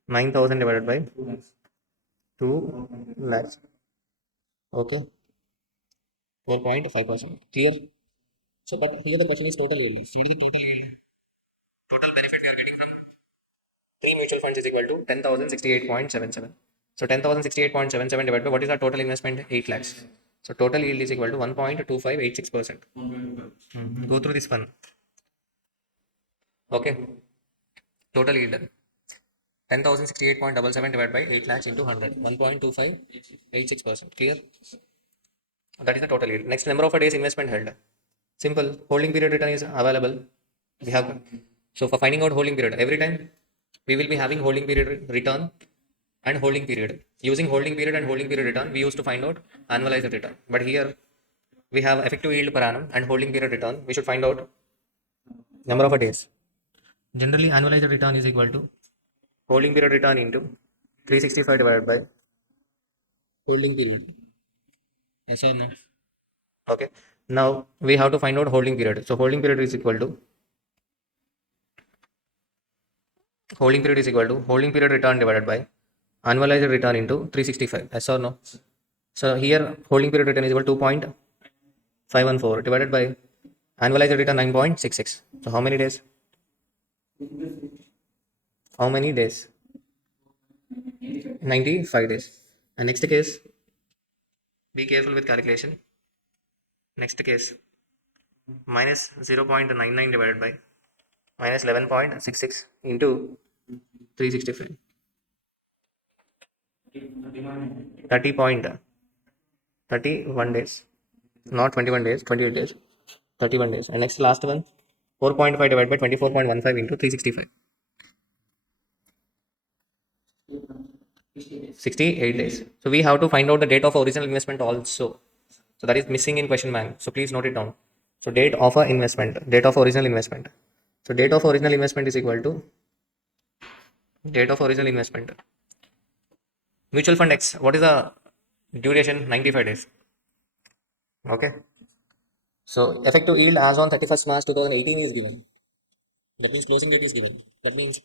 9,000 divided by 2 lakhs. Okay. 4.5%. Clear? So, but here the question is total yield. So, the total benefit we are getting from 3 mutual funds is equal to 10,068.77. So 10,068.77 divided by what is our total investment? 8 lakhs. So total yield is equal to 1.2586%. Go through this one. Okay. Total yield 10,068.77 divided by 8 lakhs into 100. 1.2586%. Clear? That is the total yield. Next, number of a days investment held. Simple. Holding period return is available. We have. So for finding out holding period, every time we will be having holding period return and holding period. Using holding period and holding period return, we used to find out annualized return. But here we have effective yield per annum and holding period return. We should find out number of days. Generally, annualized return is equal to holding period return into 365 divided by holding period. Yes or no? Okay. Now we have to find out holding period. So holding period is equal to holding period return divided by annualized return into 365. Yes or no? So here holding period return is equal to 2.514 divided by annualized return 9.66. So how many days? How many days? 95 days. And next case, be careful with calculation. Next case, minus 0.99 divided by minus 11.66 into 365. 30.31 days. Not 21 days, 28 days. 31 days. And next last one, 4.5 divided by 24.15 into 365. 68 days. So we have to find out the date of original investment also. So that is missing in question bank. So please note it down. So date of a investment, date of original investment. So date of original investment is equal to date of original investment. Mutual fund X. What is the duration? 95 days. Okay. So effective yield as on 31st March 2018 is given. That means closing date is given. That means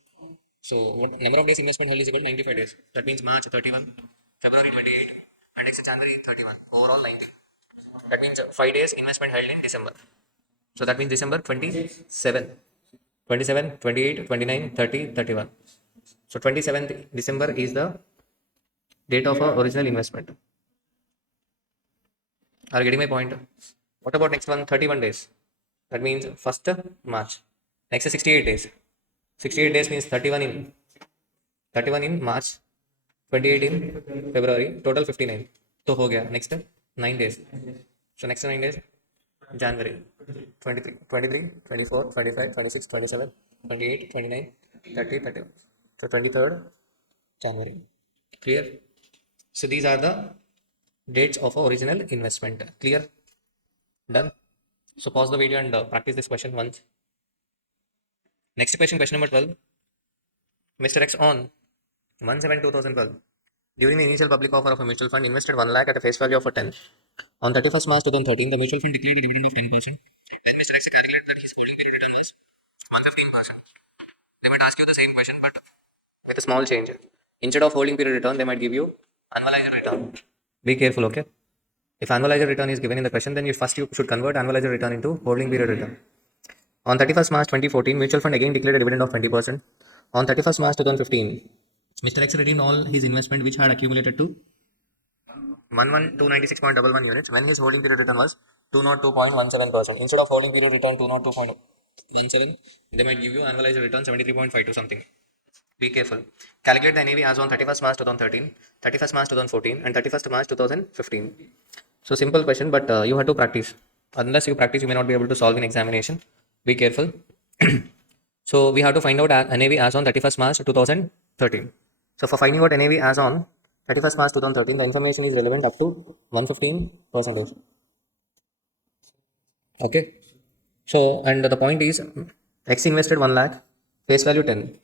so what number of days investment held is equal to 95 days. That means March 31, February 28, and next January 31. Overall 90. That means 5 days investment held in December. So that means December 27, 27, 28, 29, 30, 31. So 27th December is the date of original investment. Are you getting my point? What about next one? 31 days. That means 1st March. Next 68 days. 68 days means 31 in March, 28 in February, total 59. So ho gaya. Next 9 days. So next 9 days, January 23, 23, 24, 25, 26, 27, 28, 29, 30, 31. So 23rd January. Clear? So these are the dates of original investment. Clear? Done? So pause the video and practice this question once. Next question, question number 12. Mr. X on 1/7/2012. During the initial public offer of a mutual fund, invested 1 lakh at a face value of 10. On 31st March 2013, the mutual fund declared a dividend of 10%. When Mr. X calculated that his holding period return was 115%. They might ask you the same question, but with a small change. Instead of holding period return, they might give you annualized return. Be careful, okay? If annualized return is given in the question, then you should convert annualized return into holding period return. On 31st March 2014, mutual fund again declared a dividend of 20%. On 31st March 2015, Mr. X redeemed all his investment which had accumulated to 11296.11 units when his holding period return was 202.17%. Instead of holding period return 202.17, they might give you annualized return 73.52 something. Be careful. Calculate the NAV as on 31st March 2013, 31st March 2014, and 31st March 2015. So simple question, but you have to practice. Unless you practice, you may not be able to solve in examination. Be careful. So we have to find out NAV as on 31st March 2013. So for finding out NAV as on 31st March 2013, the information is relevant up to 115%. Okay. So, and the point is, X invested 1 lakh, face value 10.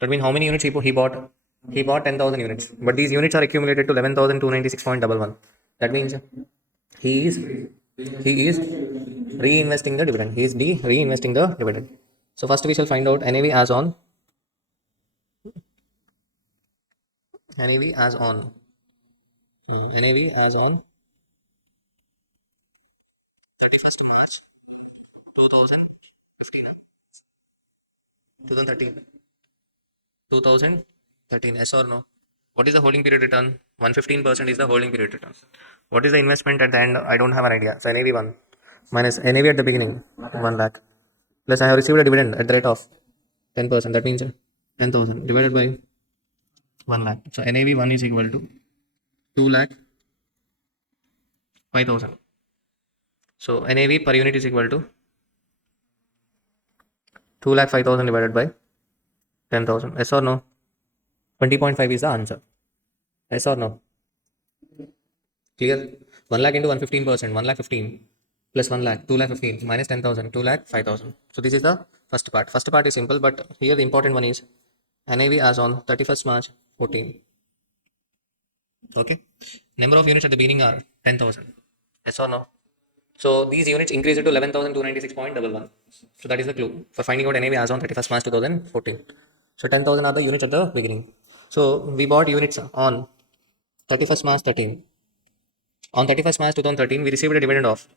That means how many units he bought? He bought 10,000 units. But these units are accumulated to 11,296.11. That means he is reinvesting the dividend. He is reinvesting the dividend. So first we shall find out NAV as on NAV as on NAV as on 31st March 2015 2013 2013, yes or no? What is the holding period return? 115% is the holding period return. What is the investment at the end? I don't have an idea. So NAV 1 minus NAV at the beginning 1 lakh plus I have received a dividend at the rate of 10%. That means 10,000 divided by 1 lakh. So NAV 1 is equal to 2 lakh 5,000. So NAV per unit is equal to 2 lakh 5,000 divided by 10,000. Yes or no? 20.5 is the answer. Yes or no? Clear? 1 lakh into 115%, 1 lakh 15 plus 1 lakh, 2 lakh 15 minus 10,000, 2 lakh 5,000. So this is the first part. First part is simple, but here the important one is NAV as on 31st March 14. Okay. Number of units at the beginning are 10,000. Yes or no? So these units increase it to 11,296.11. So that is the clue for finding out NAV as on 31st March 2014. So 10,000 are the units at the beginning. So we bought units on 31st March 13. On 31st March 2013, we received a dividend of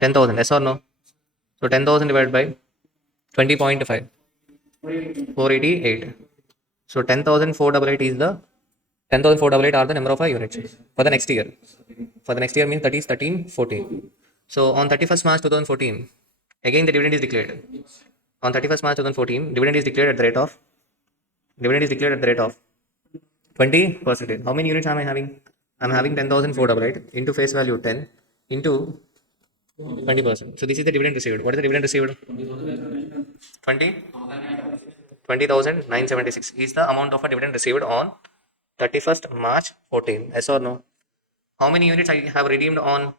10,000. Yes or no? So 10,000 divided by 20.5, 488. So 10,488 is the 10,488 are the number of our units for the next year. For the next year means that is 1314. So on 31st March 2014, again the dividend is declared. On 31st March 2014, dividend is declared at the rate of 20%. How many units am I having? I'm having 10,488 into face value 10 into 20%. So this is the dividend received. What is the dividend received? 20,976 is the amount of a dividend received on 31st March 14. Yes or no? How many units I have redeemed on?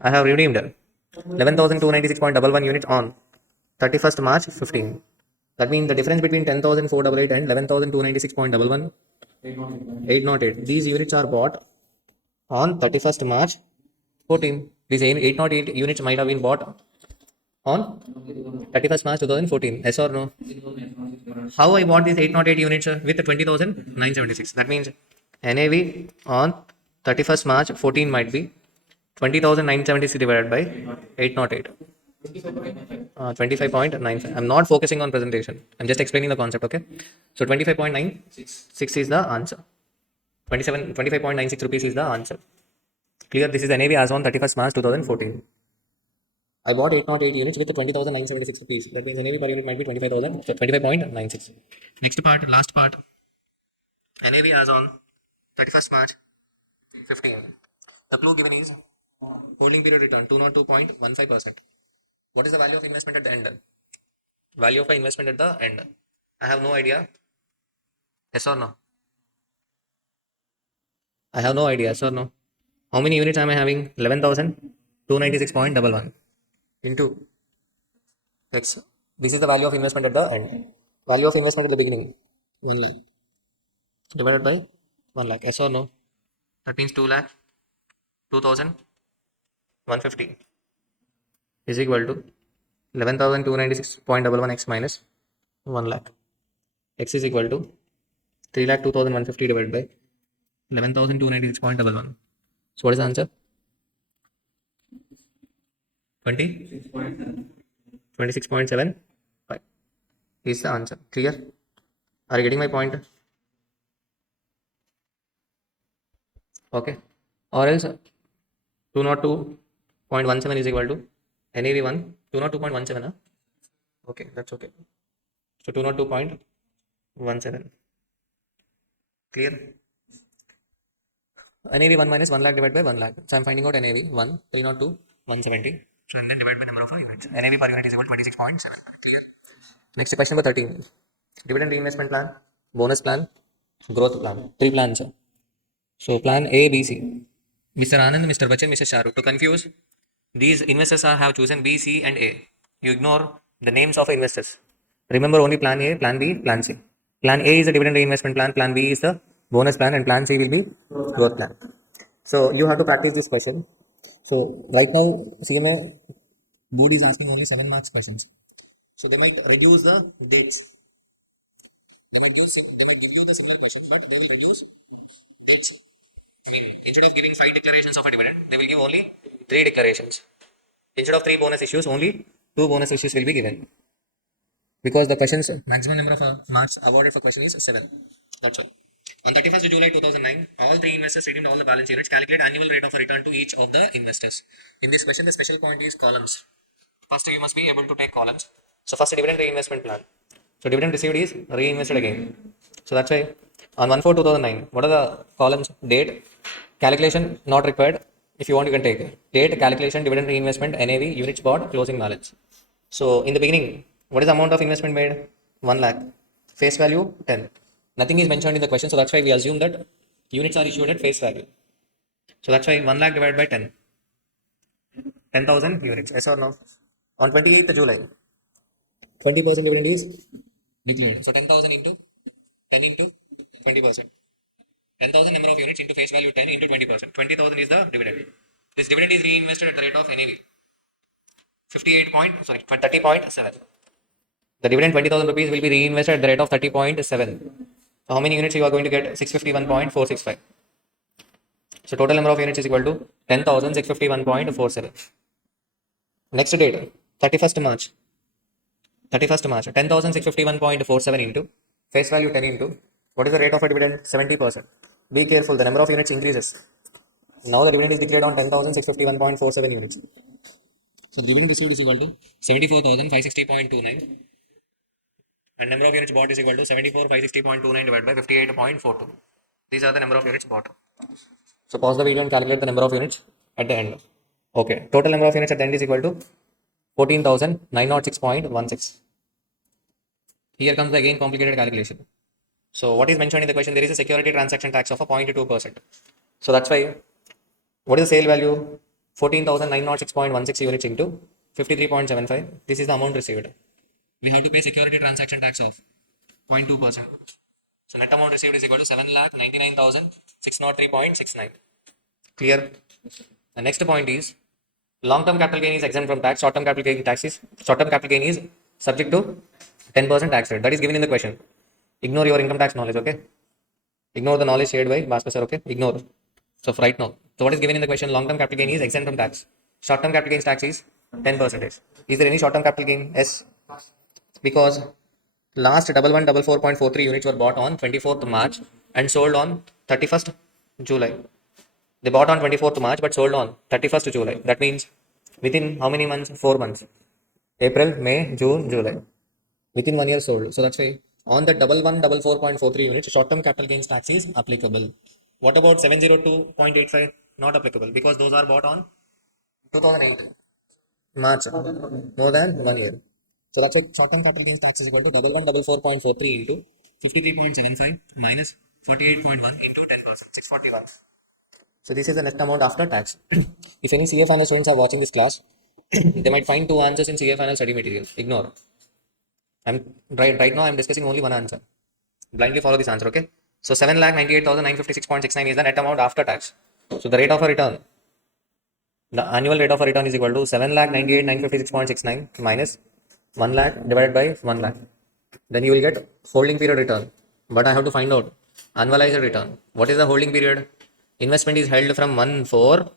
I have redeemed 11,296.11 units on 31st March 15. That means the difference between 10,488 and 11,296.11 808. These units are bought on 31st March 14. These 808 units might have been bought on 31st March 2014. Yes or no? How I bought these 808 units with the 20,976. That means NAV on 31st March 14 might be 20,976 divided by 808. 25.95. I'm not focusing on presentation. I'm just explaining the concept, okay? So 25.96 is the answer. 25.96 rupees is the answer. Clear? This is the NAV as on 31st March 2014. I bought 808 units with 20,976 rupees. That means the NAV per unit might be 25,000, so 25.96. Next part, last part. NAV as on 31st March 15. The clue given is holding period return 202.15%. What is the value of investment at the end? Value of investment at the end. I have no idea. Yes or no? I have no idea. Yes or no? How many units am I having? 11,296.11 into X. This is the value of investment at the end. Value of investment at the beginning, 1 lakh. Divided by 1 lakh. Yes or no? That means 2 lakh, 2,150 is equal to 11,296.11 x minus 1 lakh. X is equal to 3 lakh 2,150 divided by 11,296.11. So what is the answer? 20? 26.75 is the answer. Clear? Are you getting my point? Okay. Or else 202.17 is equal to NAV1 202.17. Huh? Okay, that's okay. So 202.17. Clear? NAV1 minus 1 lakh divided by 1 lakh. So I'm finding out NAV1 302 170. So and then divide by number of units. NAV per unit is equal to 26.7. Clear? Next question number 13. Dividend reinvestment plan, bonus plan, growth plan. 3 plans. So plan A, B, C. Mr. Anand, Mr. Bachchan, Mr. Shahrukh. To confuse, these investors have chosen B, C, and A. You ignore the names of investors. Remember only plan A, plan B, plan C. Plan A is the dividend reinvestment plan, plan B is the bonus plan, and plan C will be growth plan. So you have to practice this question. So right now, CMA board is asking only 7 marks questions. So they might reduce the dates. They might give you the similar questions, but they will reduce dates. Instead of giving 5 declarations of a dividend, they will give only 3 declarations. Instead of 3 bonus issues, only 2 bonus issues will be given. Because the questions, maximum number of marks awarded for question is 7. That's why. On 31st July 2009, all 3 investors redeemed all the balance units. Calculate annual rate of return to each of the investors. In this question, the special point is columns. First, you must be able to take columns. So first, dividend reinvestment plan. So dividend received is reinvested again. So that's why on 1/4/2009, what are the columns? Date, calculation not required. If you want, you can take date, calculation, dividend reinvestment, NAV, units bought, closing balance. So in the beginning, what is the amount of investment made? 1 lakh. Face value 10. Nothing is mentioned in the question, so that's why we assume that units are issued at face value. So that's why 1 lakh divided by 10. 10,000 units. Yes or no? On 28th July, 20% dividend is declared. So 10,000 into 10 into 20%. 10,000 number of units into face value 10 into 20%. 20,000 is the dividend. This dividend is reinvested at the rate of NAV 30.7. The dividend 20,000 rupees will be reinvested at the rate of 30.7. So how many units you are going to get? 651.465. So total number of units is equal to 10,651.47. Next date, 31st March. 31st March, 10,651.47 into face value 10 into what is the rate of a dividend? 70%. Be careful, the number of units increases. Now the dividend is declared on 10,651.47 units. So the dividend received is equal to 74,560.29 and number of units bought is equal to 74,560.29 divided by 58.42. These are the number of units bought. So pause the video and calculate the number of units at the end. Okay, total number of units at the end is equal to 14,906.16. Here comes the again complicated calculation. So what is mentioned in the question? There is a security transaction tax of a 0.2%. So that's why, what is the sale value? 14,906.16 units into 53.75. This is the amount received. We have to pay security transaction tax of 0.2%. So net amount received is equal to 7,99,603.69. Clear? The next point is long-term capital gain is exempt from tax. Short-term capital gain is subject to 10% tax rate. That is given in the question. Ignore your income tax knowledge, okay? Ignore the knowledge shared by Bhaskar sir, okay? Ignore. So for right now. So what is given in the question? Long-term capital gain is exempt from tax. Short-term capital gains tax is 10%. Is there any short-term capital gain? Yes. Because last 1144.43 units were bought on 24th March and sold on 31st July. They bought on 24th March but sold on 31st July. That means within how many months? 4 months. April, May, June, July. Within 1 year sold. So that's why on the 1144.43 units, short-term capital gains tax is applicable. What about 702.85? Not applicable because those are bought on 2008 March, more than 1 year. So that's why short-term capital gains tax is equal to 1144.43 into 53.75 minus 48.1 into 10%, 641. So this is the net amount after tax. If any CA final students are watching this class, they might find 2 answers in CA final study material. Ignore. Right now I'm discussing only one answer. Blindly follow this answer, okay? So 7,98,956.69 is the net amount after tax. So the rate of a return, the annual rate of a return is equal to 7,98,956.69 minus 1 lakh divided by 1 lakh. Then you will get holding period return. But I have to find out annualized return. What is the holding period? Investment is held from 1/4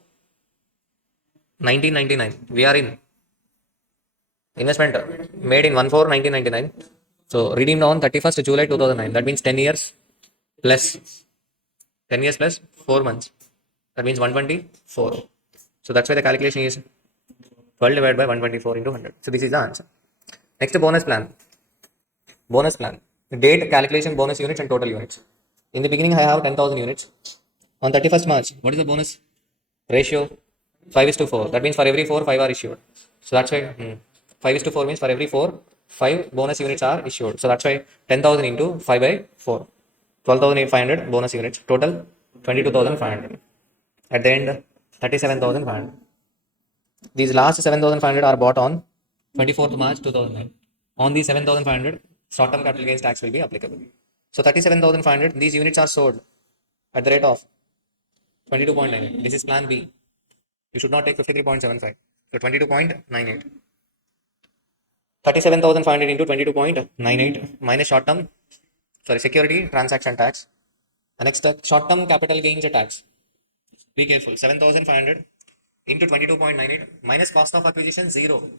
1999. We are in investment made in 1/4 1999. So redeemed on 31st July 2009. That means 10 years plus 10 years plus 4 months. That means 124. So that's why the calculation is 12 divided by 124 into 100. So this is the answer. Next, bonus plan. Bonus plan. Date, calculation, bonus units and total units. In the beginning, I have 10,000 units. On 31st March, what is the bonus ratio? 5:4. That means for every 4, 5 are issued. So that's why 5:4 means for every 4, 5 bonus units are issued. So that's why 10,000 into 5 by 4. 12,500 bonus units. Total 22,500. At the end, 37,500. These last 7,500 are bought on 24th March 2009. On these 7,500, short-term capital gains tax will be applicable. So 37,500, these units are sold at the rate of 22.98. This is plan B. You should not take 53.75. So 22.98. 37,500 into 22.98 minus security transaction tax. And next, short-term capital gains tax. Be careful. 7,500 into 22.98 minus cost of acquisition 0.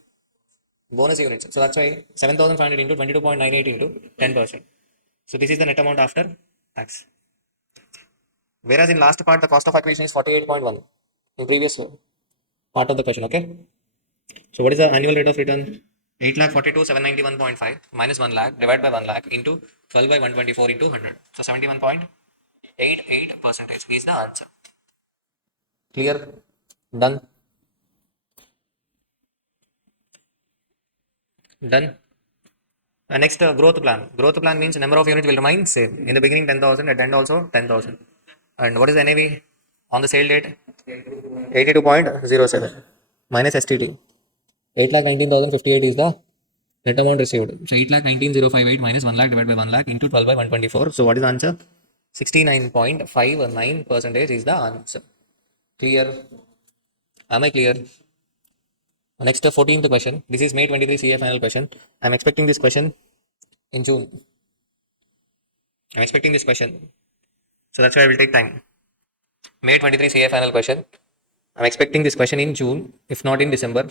Bonus units. So that's why 7,500 into 22.98 into 10%. So this is the net amount after tax. Whereas in last part, the cost of acquisition is 48.1 in previous part of the question. Okay. So what is the annual rate of return? 8,42,791.5 minus 1 lakh divided by 1 lakh into 12 by 124 into 100. So 71.88% is the answer. Clear? Done? Done? Next, growth plan. Growth plan means number of units will remain same. In the beginning 10,000, at the end also 10,000. And what is the NAV on the sale date? 82.07 minus STT. 8,19,058 is the net amount received. So 8,19,058 minus 1 lakh divided by 1 lakh into 12 by 124. So what is the answer? 69.59% is the answer. Clear? Am I clear? Next, 14th question. This is May 23 CA final question. I'm expecting this question in June. I'm expecting this question. So that's why I will take time. May 23 CA final question. I'm expecting this question in June, if not in December.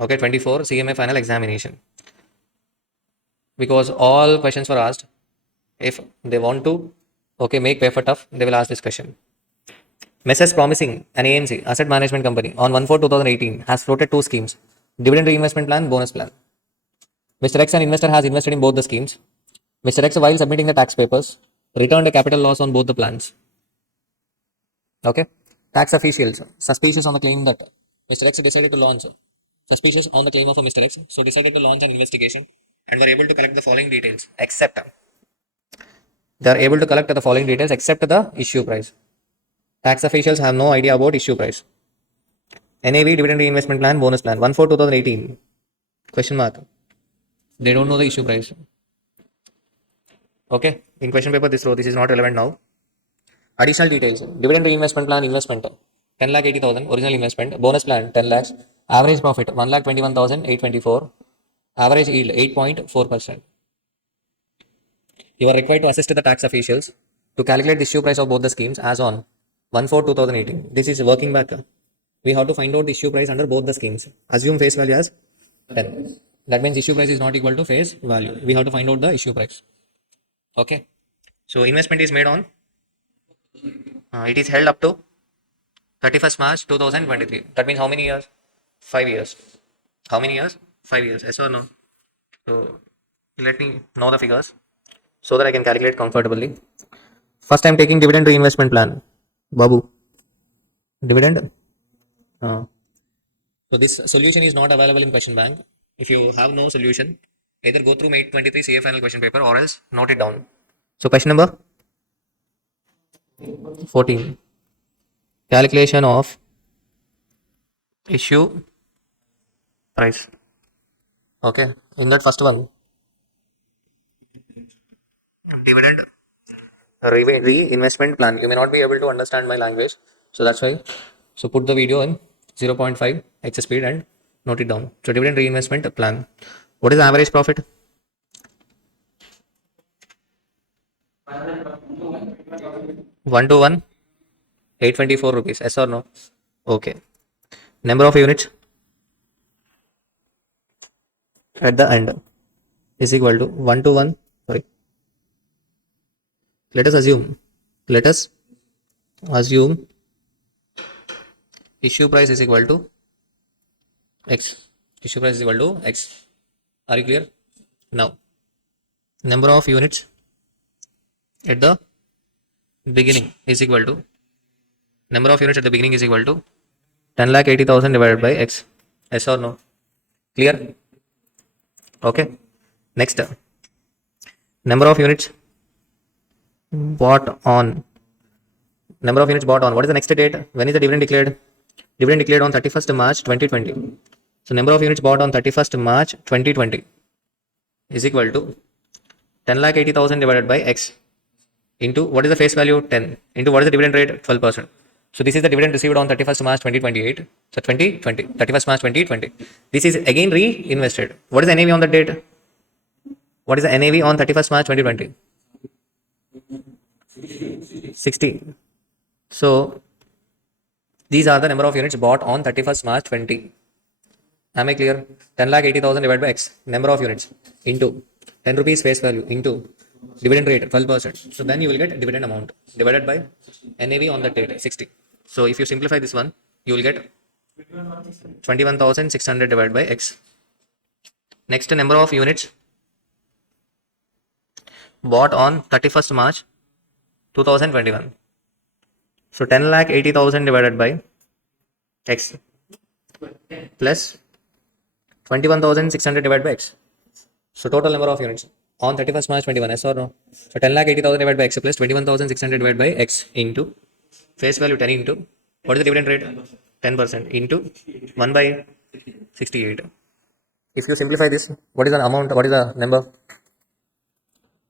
Okay, 24 CMA final examination. Because all questions were asked. If they want to, okay, make paper tough, they will ask this question. Messrs Promising, an AMC, asset management company, on 1/4/2018 has floated two schemes: dividend reinvestment plan, bonus plan. Mr. X, an investor, has invested in both the schemes. Mr. X, while submitting the tax papers, returned a capital loss on both the plans. Okay. Tax officials, suspicious on the claim that Mr. X decided to launch, suspicious on the claim of a Mr. X, so decided to launch an investigation and were able to collect the following details, except they are able to collect the following details except the issue price. Tax officials have no idea about issue price. NAV, dividend reinvestment plan, bonus plan, 1/4/2018. Question mark. They don't know the issue price. Okay. In question paper, this is not relevant now. Additional details. Dividend reinvestment plan, investment 10,80,000 original investment. Bonus plan 10 lakhs. Average profit 1,21,824. Average yield 8.4%. You are required to assist the tax officials to calculate the issue price of both the schemes as on 1/4/2018. This is working back. We have to find out the issue price under both the schemes. Assume face value as 10. That means issue price is not equal to face value. We have to find out the issue price. Okay. So investment is made on, it is held up to 31st March 2023. That means how many years? 5 years. How many years? 5 years. Yes or no? So let me know the figures so that I can calculate comfortably. First, I am taking dividend reinvestment plan. Babu. Dividend. So this solution is not available in question bank. If you have no solution, either go through May 23 CA final question paper or else note it down. So question number 14. Calculation of issue price. Okay. In that first one, dividend reinvestment plan. You may not be able to understand my language, so that's why. So put the video in 0.5 x speed and note it down. So dividend reinvestment plan. What is the average profit? 1 to 1, 824 rupees. Yes or no? Okay. Number of units at the end is equal to 1 to 1. Sorry. Let us assume. Let us assume issue price is equal to x. Issue price is equal to x. Are you clear? Now, number of units at the beginning is equal to number of units at the beginning is equal to 10,80,000 divided by x. Yes or no? Clear? Okay. Next, number of units bought on. Number of units bought on. What is the next date? When is the dividend declared? Dividend declared on 31st March 2020. So number of units bought on 31st March 2020 is equal to 10,80,000 divided by x into what is the face value 10 into what is the dividend rate 12%. So this is the dividend received on 31st March 2028. So 2020, 31st March 2020. This is again reinvested. What is the NAV on the date? What is the NAV on 31st March 2020? 60. So these are the number of units bought on 31st March 20. Am I clear? 10,80,000 divided by x, number of units, into 10 rupees face value, into dividend rate 12%. So then you will get dividend amount divided by NAV on the date 60. So if you simplify this one, you will get 21,600 divided by x. Next, number of units bought on 31st March 2021. So 10,80,000 divided by x plus 21,600 divided by x. So total number of units on 31st March 21, yes or no? So 10,80,000 divided by x plus 21,600 divided by x into face value 10 into what is the dividend rate? 10% into 1 by 68. If you simplify this, what is the amount? What is the number?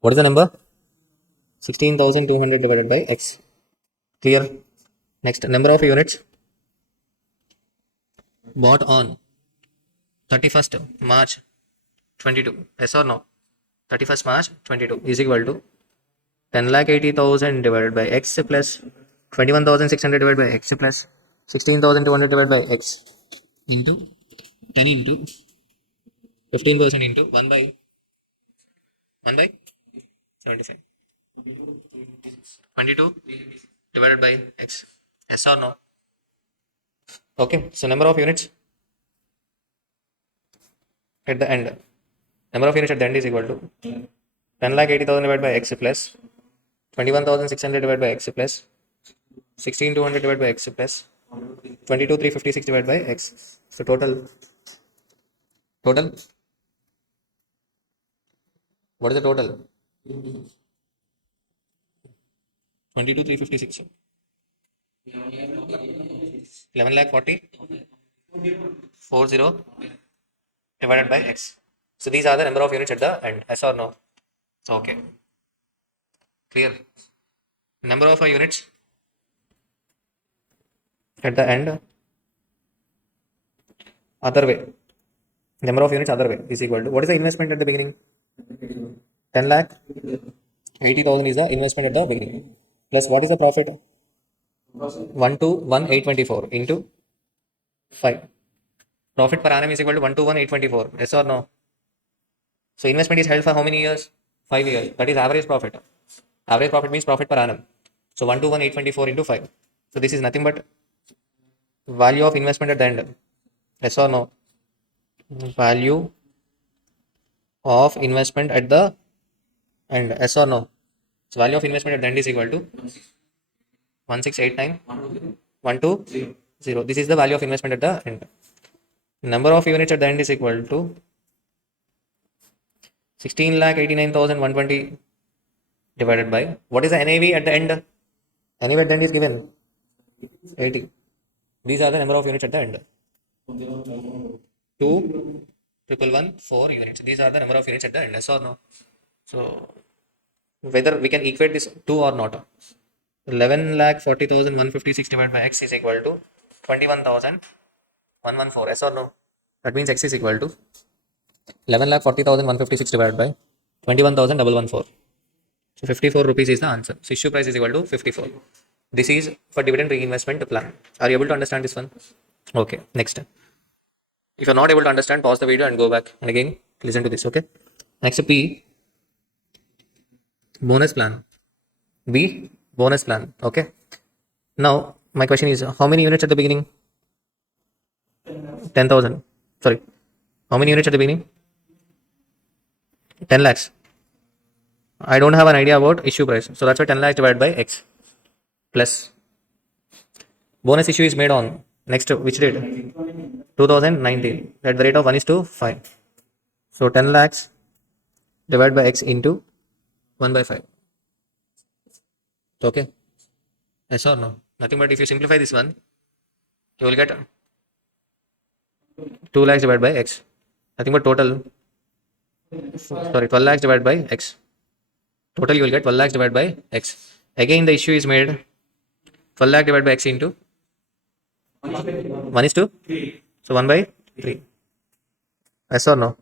What is the number? 16,200 divided by x. Clear? Next, number of units bought on 31st March 22. Yes or no? 31st March 22 is equal to 10,80,000 divided by x plus 21,600 divided by x plus 16,200 divided by x into 10 into 15% into 1 by 75. 22 divided by x. Yes or no? Okay. So number of units at the end. Number of units at the end is equal to 10,80,000 divided by x plus 21,600 divided by x plus 16,200 divided by x plus 22,356 divided by x. So total. What is the total? 22,356. 11 lakh 40 divided by x. So these are the number of units at the end. Yes or no? So okay. Clear. Number of units at the end. Other way. Number of units other way is equal to what is the investment at the beginning? 10 lakh 80,000 is the investment at the beginning. Plus what is the profit? 1 to 1 824 into 5. Profit per annum is equal to 1 to 1 824. Yes or no? So investment is held for how many years? 5 years. That is average profit. Average profit means profit per annum. So 1 to 1 824 into 5. So this is nothing but value of investment at the end. Yes or no? Value of investment at the end. Yes or no? So value of investment at the end is equal to 1689,120. This is the value of investment at the end. Number of units at the end is equal to 16,89,120 divided by what is the NAV at the end? NAV at the end is given 80. These are the number of units at the end. 2,114 units. These are the number of units at the end. Yes or no? So whether we can equate this 2 or not. 11,40,156 divided by x is equal to 21,114. Yes or no? That means x is equal to 11,40,156 divided by 21,114. So 54 rupees is the answer. So issue price is equal to 54. This is for dividend reinvestment plan. Are you able to understand this one? Okay, next. If you're not able to understand, pause the video and go back and again listen to this. Okay. Next, P, bonus plan. B, bonus plan. Okay. Now, my question is how many units at the beginning? 10,000. Sorry. How many units at the beginning? 10 lakhs. I don't have an idea about issue price. So that's why 10 lakhs divided by X plus bonus issue is made on next which date? 2019 at the rate of 1:5. So 10 lakhs divided by X into 1/5. Okay. Yes or no? Nothing but if you simplify this one, you will get 2 lakhs divided by X. Nothing but total. Sorry, 12 lakhs divided by X. Total you will get 12 lakhs divided by X. Again the issue is made 12 lakh divided by X into 1:3. So 1/3. Yes or no?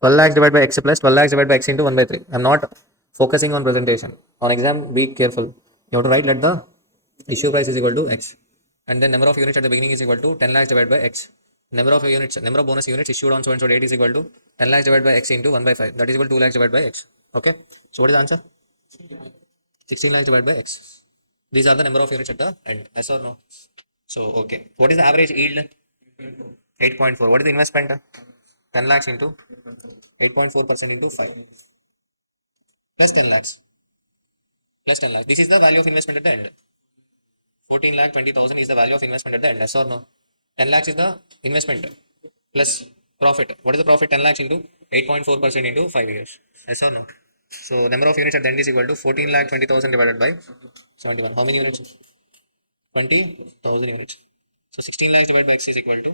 12 lakhs divided by X plus 12 lakhs divided by X into 1/3. I'm not focusing on presentation. On exam, be careful. You have to write let the issue price is equal to X. And then number of units at the beginning is equal to 10 lakhs divided by X. Number of bonus units issued on so and so date is equal to 10 lakhs divided by X into 1/5. That is equal to 2 lakhs divided by X. Okay. So what is the answer? 16 lakhs divided by X. These are the number of units at the end. Yes or no? So, okay. What is the average yield? 8.4. What is the investment? 10 lakhs into 8.4% into 5 plus 10 lakhs plus 10 lakhs. This is the value of investment at the end. 14 lakh 20,000 is the value of investment at the end. Yes or no? 10 lakhs is the investment plus profit. What is the profit? 10 lakhs into 8.4% into 5 years. Yes or no? So number of units at the end is equal to 14 lakh 20,000 divided by 71. How many units? 20,000 units. So 16 lakhs divided by X is equal to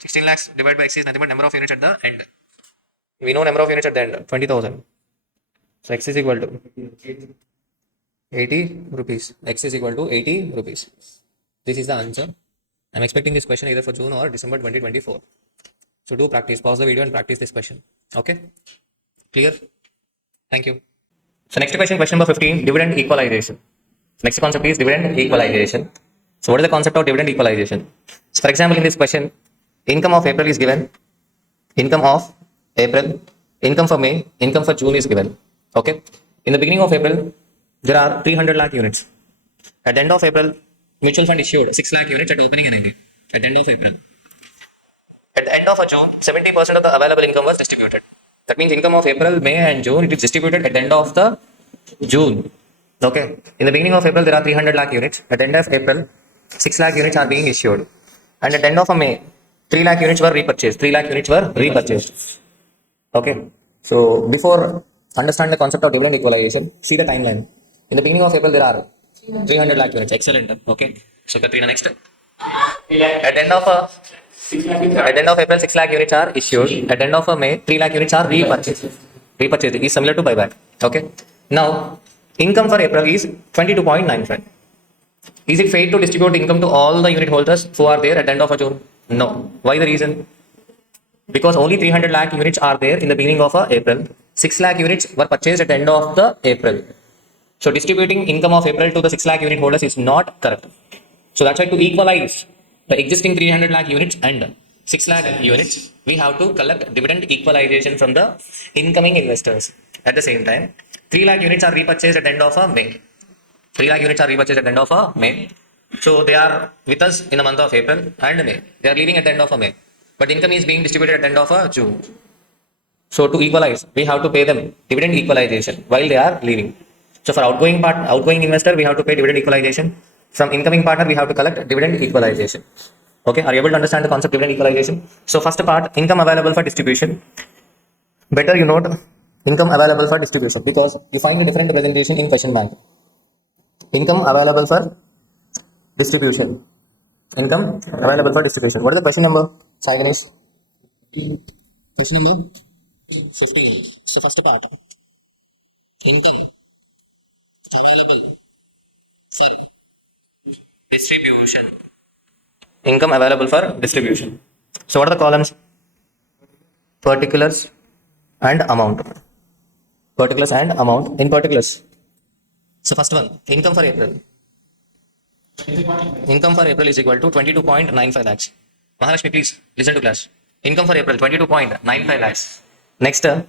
16 lakhs divided by X is nothing but number of units at the end. We know number of units at the end 20,000. So X is equal to 80 rupees. X is equal to 80 rupees. This is the answer. I'm expecting this question either for June or December 2024. So do practice. Pause the video and practice this question. Okay? Clear? Thank you. So next question number 15, dividend equalization. Next concept is dividend equalization. So what is the concept of dividend equalization? So for example, in this question, income of April is given. Income of April, income for May, income for June is given. Okay? In the beginning of April, there are 300 lakh units. At the end of April, mutual fund issued 6 lakh units at opening and ending. At the end of April. At the end of June, 70% of the available income was distributed. That means income of April, May and June, it is distributed at the end of the June. Okay. In the beginning of April, there are 300 lakh units. At the end of April, 6 lakh units are being issued. And at the end of May, 3 lakh units were repurchased. 3 lakh units were repurchased. Okay. So before understand the concept of dividend equalization, see the timeline. In the beginning of April, there are 300 lakh units. Excellent. Okay. So Katrina, next. At the end of April, 6 lakh units are issued. At the end of May, 3 lakh units are repurchased. Repurchased is similar to buyback. Okay. Now, income for April is 22.95. Is it fair to distribute income to all the unit holders who are there at the end of June? No. Why the reason? Because only 300 lakh units are there in the beginning of April. 6 lakh units were purchased at the end of the April. So distributing income of April to the 6 lakh unit holders is not correct. So that's why to equalize the existing 300 lakh units and 6 lakh units, we have to collect dividend equalization from the incoming investors. At the same time, 3 lakh units are repurchased at the end of May. 3 lakh units are repurchased at the end of May. So they are with us in the month of April and May. They are leaving at the end of May. But income is being distributed at the end of June. So to equalize, we have to pay them dividend equalization while they are leaving. So for outgoing investor, we have to pay dividend equalization. From incoming partner, we have to collect dividend equalization. Okay, are you able to understand the concept of dividend equalization? So first part, income available for distribution. Better you note income available for distribution because you find a different representation in question bank. Income available for distribution. Income available for distribution. What is the question number? Silence. Question number 15. So first part. Income available for distribution. Income available for distribution. So what are the columns? Particulars and amount. Particulars and amount. In particulars. So first one, income for April. Income for April is equal to 22.95 lakhs. Mahalakshmi, please listen to class. Income for April 22.95 lakhs. Next, in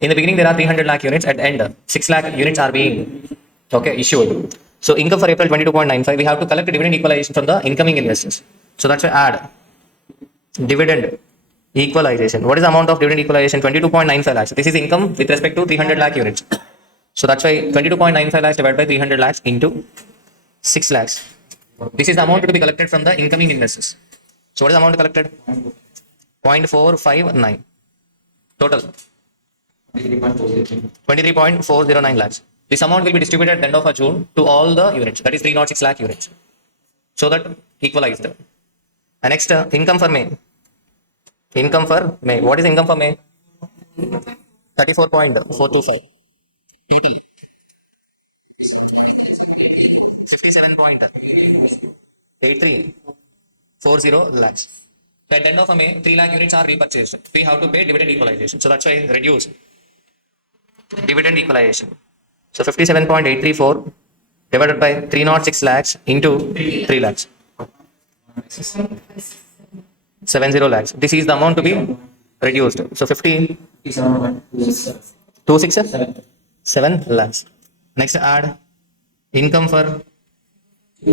the beginning there are 300 lakh units. At the end, 6 lakh units are being issued. So income for April 22.95. We have to collect dividend equalization from the incoming investors. So that's why add dividend equalization. What is the amount of dividend equalization? 22.95 lakhs. This is income with respect to 300 lakh units. So that's why 22.95 lakhs divided by 300 lakhs into 6 lakhs. This is the amount to be collected from the incoming investors. So what is the amount collected? 0.459. Total 23.409 lakhs. This amount will be distributed at the end of June to all the units. That is 306 lakh units. So that equalized. And next, income for May. Income for May. What is income for May? 34.425. PT. 57.8340 lakhs. So at the end of May, 3 lakh units are repurchased. We have to pay dividend equalization. So that's why reduce dividend equalization. So 57.834 divided by 306 lakhs into 3 lakhs. 70 lakhs. This is the amount to be reduced. So 267 lakhs. Next, add income for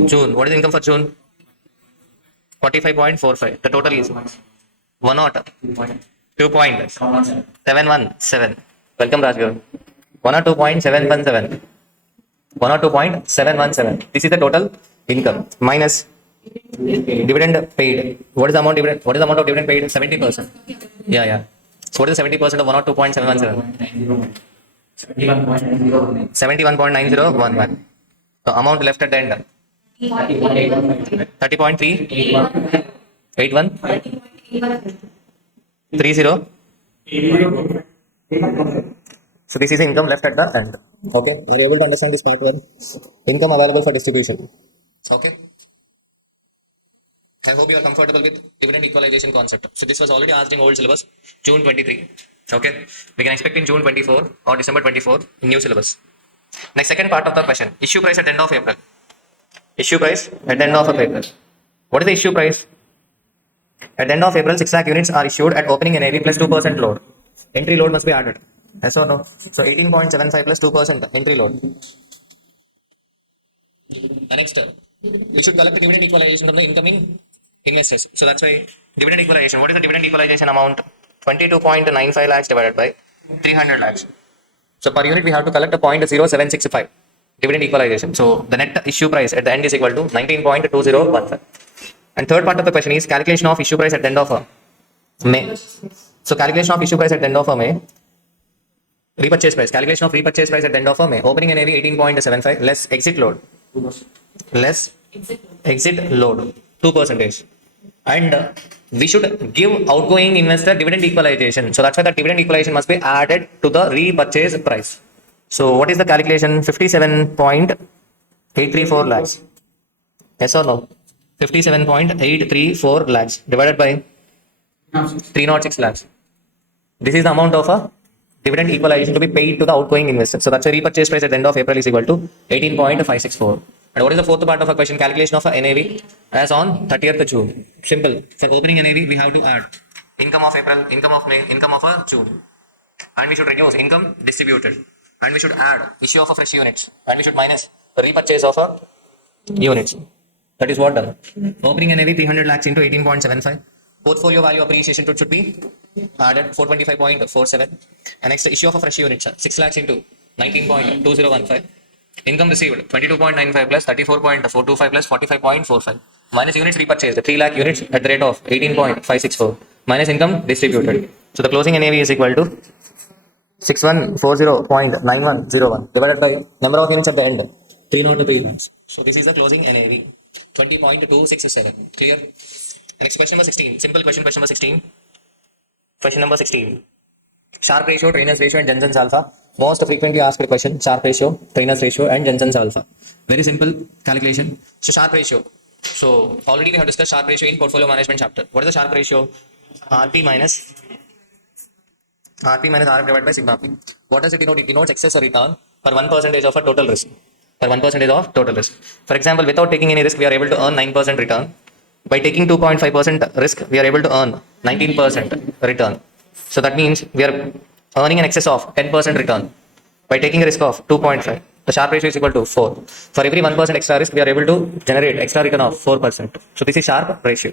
June. What is income for June? 45.45. The total is 102.717. Welcome, Rajgaru. 102.717. 102.717. This is the total income minus dividend paid. What is the amount dividend? What is the amount of dividend paid? 70%. Yeah. So what is 70% of 102.717? 71.9011. The amount left at the end. 30.381 30. So this is income left at the end. Okay, are you able to understand this part one? Income available for distribution. Okay. I hope you are comfortable with dividend equalization concept. So this was already asked in old syllabus, June 23. Okay, we can expect in June 24 or December 24 in new syllabus. Next, second part of the question, issue price at the end of April. Issue price at the end of April. What is the issue price? At the end of April, 6 lakh units are issued at opening NAV plus 2% load. Entry load must be added. Yes or no? So 18.75 plus 2% entry load. The next, we should collect the dividend equalization from the incoming investors. So that's why dividend equalization. What is the dividend equalization amount? 22.95 lakhs divided by 300 lakhs. So per unit we have to collect a 0.0765 dividend equalization. So the net issue price at the end is equal to 19.2015. And third part of the question is calculation of issue price at the end of May. So calculation of issue price at the end of May. Repurchase price. Calculation of repurchase price at the end of May. Opening NAV 18.75 less exit load. Less exit load 2%. And we should give outgoing investor dividend equalization. So that's why the dividend equalization must be added to the repurchase price. So what is the calculation? 57.834 lakhs. Yes or no? 57.834 lakhs divided by 306 lakhs. This is the amount of a dividend equalization to be paid to the outgoing investor. So that's a repurchase price at the end of April is equal to 18.564. And what is the fourth part of a question? Calculation of a NAV as on 30th June. Simple. For opening NAV, we have to add income of April, income of May, income of a June. And we should reduce income distributed. And we should add issue of a fresh units. And we should minus repurchase of a units. That is what done. Opening NAV 300 lakhs into 18.75. Portfolio value appreciation should be added 425.47. And next issue of a fresh units 6 lakhs into 19.2015. Income received 22.95 plus 34.425 plus 45.45 minus units repurchased 3 lakh units at the rate of 18.564 minus income distributed. So the closing NAV is equal to 6140.9101 divided by number of units at the end 303 lakhs. So this is the closing NAV 20.267. Clear? Next question number 16. Simple question number 16. Question number 16. Sharp ratio, Trainer's ratio and Jensen's alpha Most frequently asked question, Sharpe ratio, Trainer's ratio, and Jensen's alpha. Very simple calculation. So Sharpe ratio. So already we have discussed Sharpe ratio in portfolio management chapter. What is the Sharpe ratio? RP minus RF divided by sigma P. What does it denote? It denotes excess return per 1% of a total risk. Per 1% of total risk. For example, without taking any risk, we are able to earn 9% return. By taking 2.5% risk, we are able to earn 19% return. So that means we are earning an excess of 10% return by taking a risk of 2.5. The Sharpe ratio is equal to 4. For every 1% extra risk, we are able to generate extra return of 4%. So this is Sharpe ratio.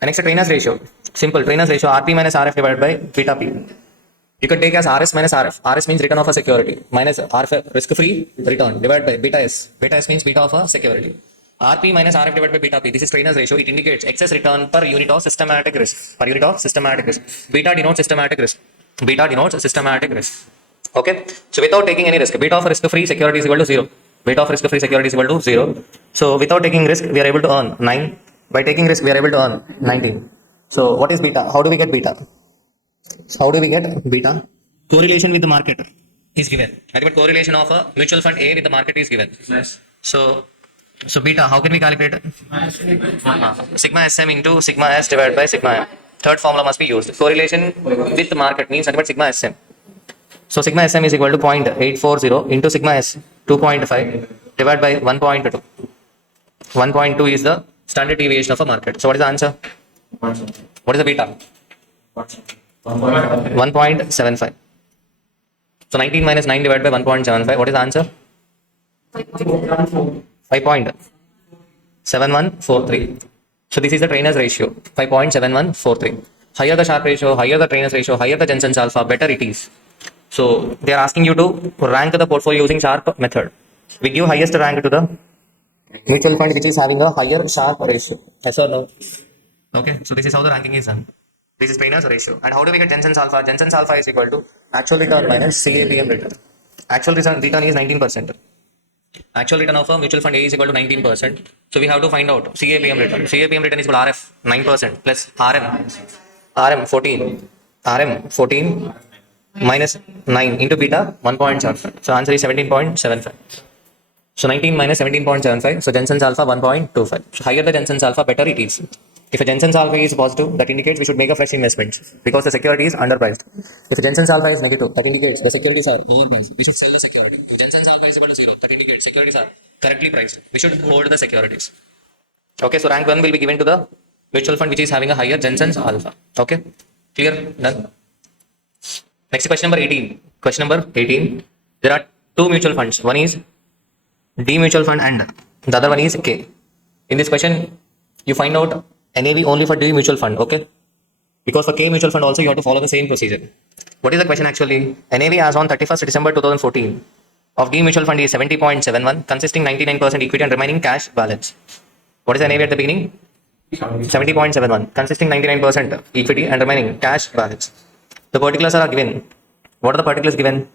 And next, Trainer's ratio. Simple. Trainer's ratio, RP minus RF divided by beta P. You can take as RS minus RF. RS means return of a security minus RF risk-free return divided by beta S. Beta S means beta of a security. RP minus RF divided by beta P. This is Trainer's ratio. It indicates excess return per unit of systematic risk. Per unit of systematic risk. Beta denotes systematic risk. Beta denotes systematic risk. Okay. So without taking any risk, beta of risk-free security is equal to 0. Beta of risk-free security is equal to 0. So without taking risk, we are able to earn 9. By taking risk, we are able to earn 19. So what is beta? How do we get beta? How do we get beta? Correlation with the market is given. Right? Correlation of a mutual fund A with the market is given. Yes. So beta, how can we calculate it? Sigma SM into sigma S divided by sigma M. Third formula must be used. Correlation with the market means nothing but sigma SM. So sigma SM is equal to 0.840 into sigma S 2.5 divided by 1.2. 1.2 is the standard deviation of a market. So what is the answer? What is the beta? 1.75. So 19 minus 9 divided by 1.75. What is the answer? 5.7143. So this is the Trainer's ratio. 5.7143. Higher the Sharpe ratio, higher the Trainer's ratio, higher the Jensen's alpha, better it is. So they are asking you to rank the portfolio using Sharpe method. We give highest rank to the mutual fund which is having a higher Sharpe ratio. Yes or no? Okay. So this is how the ranking is done. This is Trainer's ratio. And how do we get Jensen's alpha? Jensen's alpha is equal to actual return minus CAPM return. Actual return is 19%. Actual return of a mutual fund A is equal to 19%. So we have to find out CAPM return. CAPM return is equal to RF 9% plus RM 14. RM 14 minus 9 into beta 1.75. So answer is 17.75. So 19 minus 17.75. So Jensen's alpha 1.25. So higher the Jensen's alpha, better it is. If a Jensen's alpha is positive, that indicates we should make a fresh investment because the security is underpriced. If Jensen's alpha is negative, that indicates the securities are overpriced. We should sell the security. If Jensen's alpha is equal to 0, that indicates securities are correctly priced. We should hold the securities. Okay, so rank 1 will be given to the mutual fund which is having a higher Jensen's alpha. Okay, clear? Done. Next question number 18. Question number 18. There are two mutual funds. One is D mutual fund and the other one is K. In this question, you find out NAV only for D mutual fund, okay? Because for K mutual fund also you have to follow the same procedure. What is the question actually? NAV as on 31st December 2014 of D mutual fund is 70.71, consisting 99% equity and remaining cash balance. What is the NAV at the beginning? 70.71, consisting 99% equity and remaining cash balance. The particulars are given. What are the particulars given?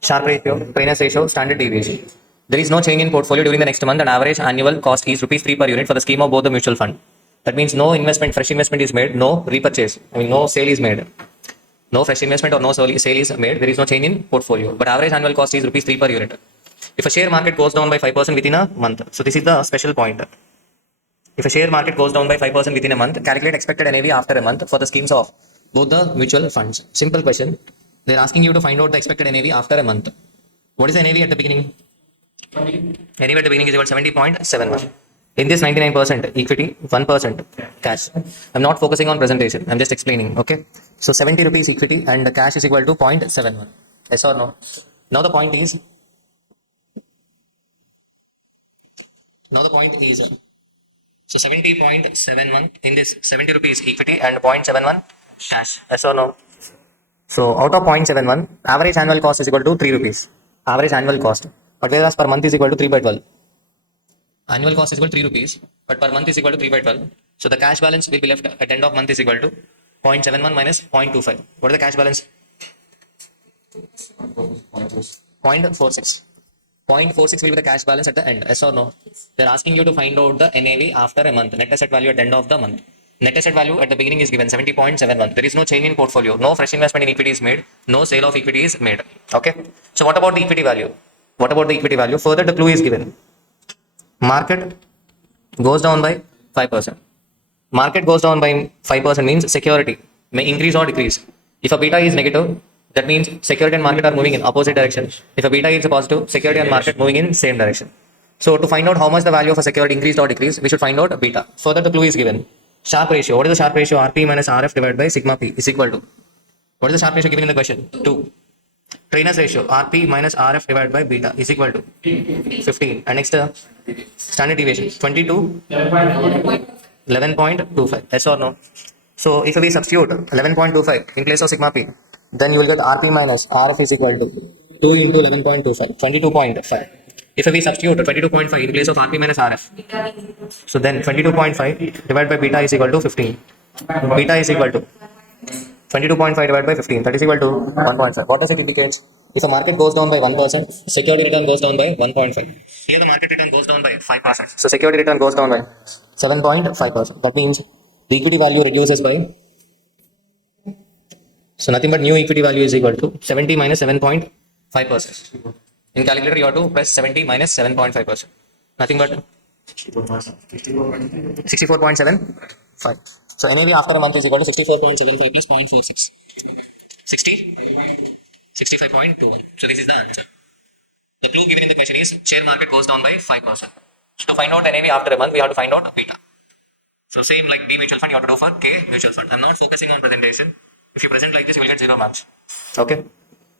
Sharpe ratio, Trainer's ratio, standard deviation. There is no change in portfolio during the next month and average annual cost is rupees 3 per unit for the scheme of both the mutual fund. That means no investment, fresh investment is made, no repurchase. No sale is made. No fresh investment or no sale is made. There is no change in portfolio. But average annual cost is rupees 3 per unit. If a share market goes down by 5% within a month, so this is the special point. If a share market goes down by 5% within a month, calculate expected NAV after a month for the schemes of both the mutual funds. Simple question. They're asking you to find out the expected NAV after a month. What is the NAV at the beginning? NAV at the beginning is about 70.71. In this 99% equity, 1% cash. I'm not focusing on presentation. I'm just explaining. Okay. So 70 rupees equity and the cash is equal to 0.71. Yes or no? Now the point is. So 70.71 in this 70 rupees equity and 0.71 cash. Yes or no? So out of 0.71, average annual cost is equal to 3 rupees. Average annual cost. But whereas per month is equal to 3 by 12. Annual cost is equal to 3 rupees, but per month is equal to 3 by 12. So the cash balance will be left at end of month is equal to 0.71 minus 0.25. What is the cash balance? 0.46. 0.46 will be the cash balance at the end. Yes or no? They're asking you to find out the NAV after a month, net asset value at the end of the month. Net asset value at the beginning is given 70.71. There is no change in portfolio. No fresh investment in equity is made. No sale of equity is made. Okay. So what about the equity value? What about the equity value? Further, the clue is given. Market goes down by 5%. Market goes down by 5% means security may increase or decrease. If a beta is negative, that means security and market are moving in opposite direction. If a beta is positive, security and market moving in same direction. So to find out how much the value of a security increased or decreased, we should find out beta. Further, the clue is given. Sharp ratio. What is the Sharp ratio? RP minus RF divided by sigma P is equal to. What is the Sharp ratio given in the question? 2. Trainers ratio. RP minus RF divided by beta is equal to 15. And next, standard deviation. 22. 11.25. Yes or no? So if we substitute 11.25 in place of sigma P, then you will get RP minus RF is equal to 2 into 11.25, 22.5. If we substitute 22.5 in place of RP minus RF, so then 22.5 divided by beta is equal to 15. Beta is equal to 22.5 divided by 15, that is equal to 1.5. What does it indicate? If the market goes down by 1%, security return goes down by 1.5. Here the market return goes down by 5%. So security return goes down by 7.5%. That means the equity value reduces by, so nothing but new equity value is equal to 70 minus 7.5%. In calculator, you have to press 70 minus 7.5%. Nothing but 64.75. So NAV after a month is equal to 64.75 plus 0.46. 60? 65.21. So this is the answer. The clue given in the question is share market goes down by 5%. So to find out NAV after a month, we have to find out beta. So same like B mutual fund, you have to do for K mutual fund. I'm not focusing on presentation. If you present like this, you will get 0 marks. Okay.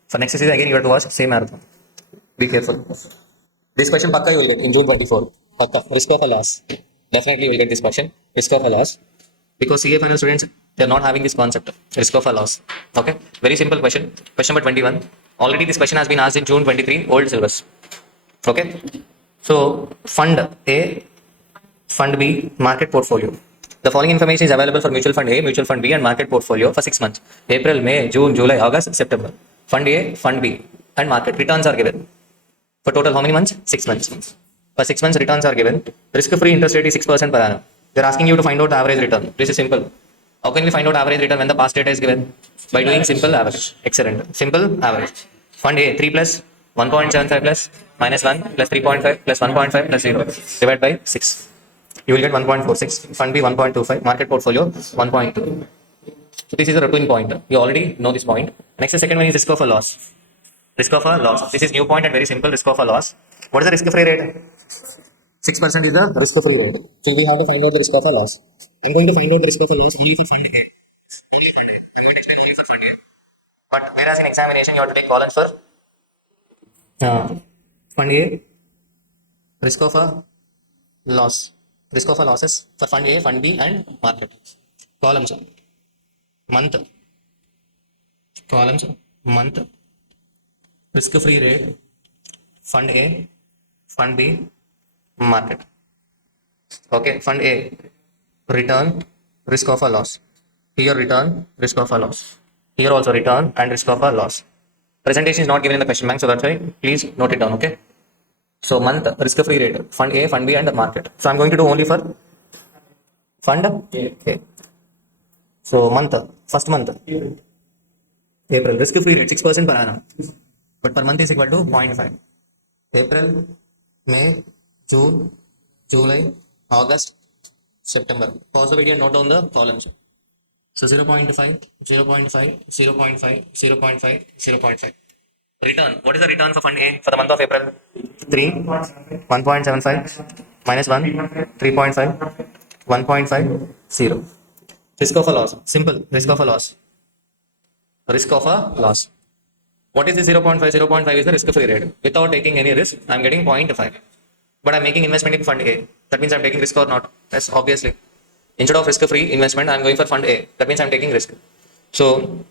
For next exercise again, you have to watch same marathon. Be careful. This question pakka you will get in June 24. Pakka. Risk of a loss. Definitely you will get this question. Risk of a loss. Because CA final students, they are not having this concept. Risk of a loss. Okay. Very simple question. Question number 21. Already this question has been asked in June 23, old syllabus. Okay. So fund A, fund B, market portfolio. The following information is available for mutual fund A, mutual fund B and market portfolio for 6 months. April, May, June, July, August, September. Fund A, fund B and market returns are given. For total how many months? 6 months. For 6 months returns are given. Risk-free interest rate is 6% per annum. They're asking you to find out the average return. This is simple. How can we find out average return when the past data is given? By doing simple average. Excellent. Simple average. Fund A 3 plus 1.75 plus minus 1 plus 3.5 plus 1.5 plus 0 divided by 6. You will get 1.46. Fund B 1.25. Market portfolio 1.2. So this is a routine point. You already know this point. Next, the second one is risk of a loss. Risk of a loss. This is new point and very simple. Risk of a loss. What is the risk-free rate? 6% is the risk-free rate. So we have to find out the risk of a loss. I'm going to find out the risk of a loss only for fund A. Only for fund A. But whereas in examination you have to take columns for fund A, risk of a loss. Risk of a losses for fund A, fund B and market. Columns. Month. Columns. Month. Risk-free rate. Fund A, fund B, market. Okay, fund A, return, risk of a loss. Here return, risk of a loss. Here also return and risk of a loss. Presentation is not given in the question bank, so that's why please note it down, okay? So month, risk-free rate, fund A, fund B and market. So I'm going to do only for fund A. So month, first month, April, risk-free rate 6% per annum. But per month is equal to 0.5. April, May, June, July, August, September. Pause the video and note down the columns. So 0.5, 0.5, 0.5, 0.5, 0.5. Return. What is the return for fund A for the month of April? 3, 1.75, minus 1, 3.5, 1.5, 0. Risk of a loss. Simple. Risk of a loss. Risk of a loss. What is the 0.5? 0.5 is the risk-free rate. Without taking any risk, I'm getting 0.5. But I'm making investment in fund A. That means I'm taking risk or not? Yes, obviously. Instead of risk-free investment, I'm going for fund A. That means I'm taking risk. So,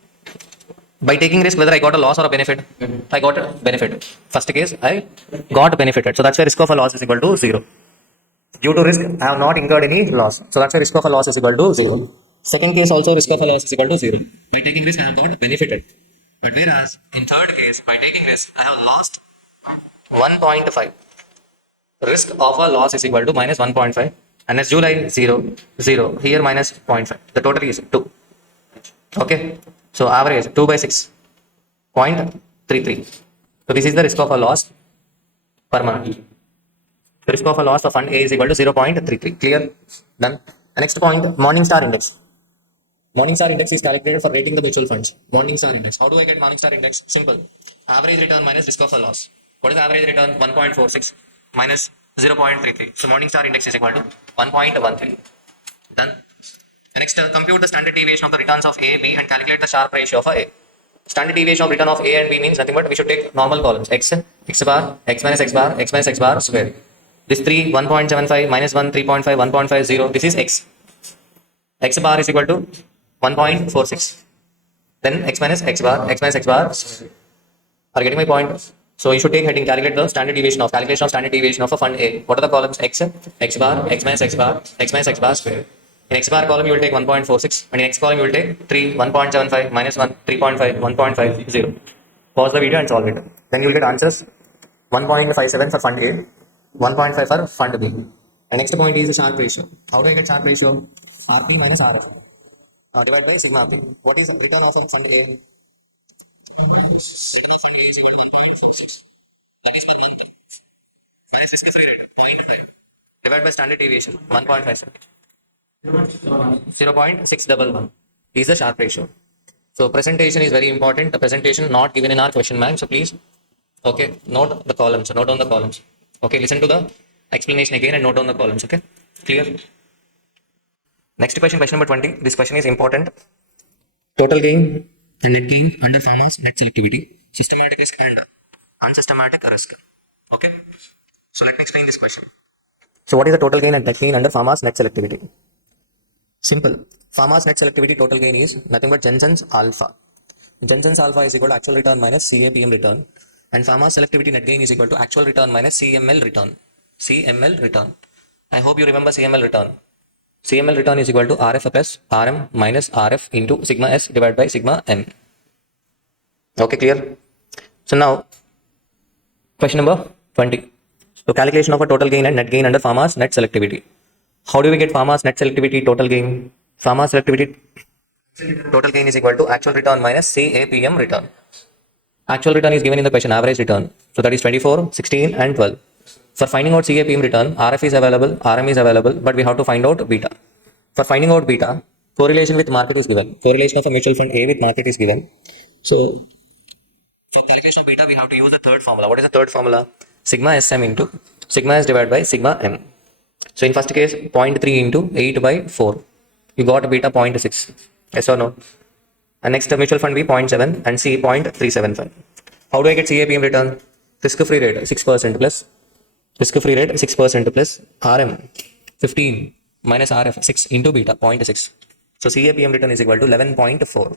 by taking risk, whether I got a loss or a benefit, I got a benefit. First case, I got benefited. So that's why risk of a loss is equal to 0. Due to risk, I have not incurred any loss. So that's why risk of a loss is equal to 0. Second case also risk of a loss is equal to 0. By taking risk, I have got benefited. But whereas in third case, by taking risk, I have lost 1.5. Risk of a loss is equal to minus 1.5. And as July 0, 0, here minus 0.5. The total is 2. Okay. So average 2 by 6, 0.33. So this is the risk of a loss per month. The risk of a loss for fund A is equal to 0.33. Clear? Done. The next point, Morningstar Index. Morningstar Index is calculated for rating the mutual funds. Morningstar Index. How do I get Morningstar Index? Simple. Average return minus risk of a loss. What is average return? 1.46 minus 0.33. So Morningstar Index is equal to 1.13. Done. The next, compute the standard deviation of the returns of A, B and calculate the Sharpe ratio of A. Standard deviation of return of A and B means nothing but we should take normal columns. X bar, X minus X bar, X minus X bar square. This 3, 1.75 minus 1, 3.5, 1.50. This is X. X bar is equal to 1.46. Then X minus X bar, X minus X bar. Are you getting my point? So you should take heading, calculate the standard deviation of standard deviation of a fund A. What are the columns? X bar, X minus X bar, X minus X bar square. In X bar column you will take 1.46 and in X column you will take 3, 1.75 minus 1, 3.5, 1.50. Pause the video and solve it. Then you will get answers 1.57 for fund A, 1.5 for fund B. The next point is the Sharpe ratio. How do I get Sharpe ratio? RP minus RF. Divided by sigma p. What is return of a fund A? Sigma fund A is equal to 1.46. That is per month. Minus risk free rate 0.5. Divided by standard deviation 1.57. 0.611 is the Sharpe ratio. So presentation is very important. The presentation not given in our question bank. So please, okay, note the columns. Note down the columns. Okay, listen to the explanation again and note down the columns. Okay, clear? Next question, question number 20. This question is important. Total gain and net gain under pharma's net selectivity, systematic risk and unsystematic risk. Okay. So let me explain this question. So what is the total gain and net gain under pharma's net selectivity? Simple. Pharma's net selectivity total gain is nothing but Jensen's alpha. Jensen's alpha is equal to actual return minus CAPM return. And pharma's selectivity net gain is equal to actual return minus CML return. CML return. I hope you remember CML return. CML return is equal to RF plus RM minus RF into sigma S divided by sigma M. Okay, clear? So now, question number 20. So calculation of a total gain and net gain under pharma's net selectivity. How do we get pharma's net selectivity total gain? Pharma selectivity total gain is equal to actual return minus CAPM return. Actual return is given in the question, average return. So that is 24, 16 and 12. For finding out CAPM return, RF is available, RM is available, but we have to find out beta. For finding out beta, correlation with market is given. Correlation of a mutual fund A with market is given. So for calculation of beta, we have to use the third formula. What is the third formula? Sigma SM into sigma S divided by sigma M. So in first case, 0.3 into 8 by 4. You got beta 0.6. Yes or no? And next mutual fund B 0.7 and C 0.375. How do I get CAPM return? Risk-free rate 6% plus risk-free rate 6% plus RM 15 minus RF 6 into beta 0.6. So CAPM return is equal to 11.4.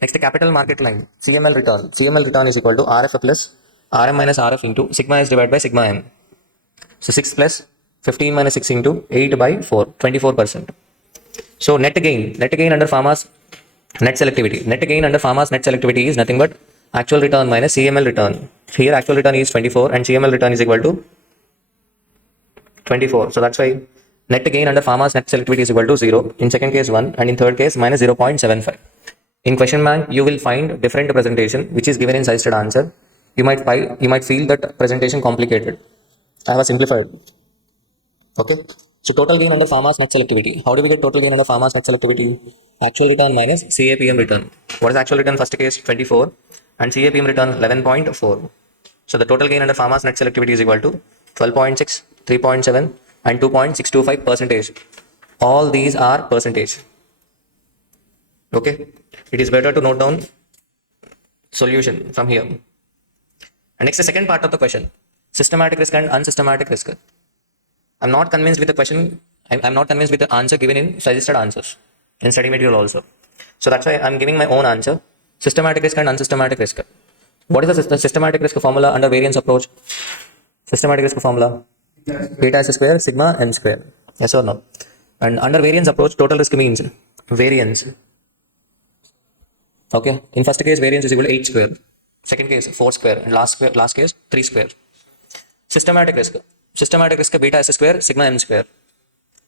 Next capital market line CML return. CML return is equal to RF plus RM minus RF into sigma S divided by sigma M. So 6 plus 15 minus 6 into 8 by 4, 24%. So net gain under pharma's net selectivity. Net gain under pharma's net selectivity is nothing but actual return minus CML return. Here actual return is 24 and CML return is equal to 24. So that's why net gain under pharma's net selectivity is equal to 0. In second case 1 and in third case minus 0.75. In question bank you will find different presentation which is given in suggested answer. You might feel that presentation complicated. I have simplified. Okay. So total gain under pharma's net selectivity. How do we get total gain under pharma's net selectivity? Actual return minus CAPM return. What is actual return? First case 24 and CAPM return 11.4. So the total gain under pharma's net selectivity is equal to 12.6, 3.7 and 2.625 percentage. All these are percentage. Okay. It is better to note down solution from here. And next the second part of the question. Systematic risk and unsystematic risk. I'm not convinced with the question. I'm not convinced with the answer given in suggested answers in study material also. So that's why I'm giving my own answer. Systematic risk and unsystematic risk. What is the systematic risk formula under variance approach? Systematic risk formula. Beta S square sigma M square. Yes or no? And under variance approach, total risk means variance. Okay. In first case, variance is equal to 8 square. Second case, 4 square. And last case, 3 square. Systematic risk. Systematic risk beta S square sigma M square.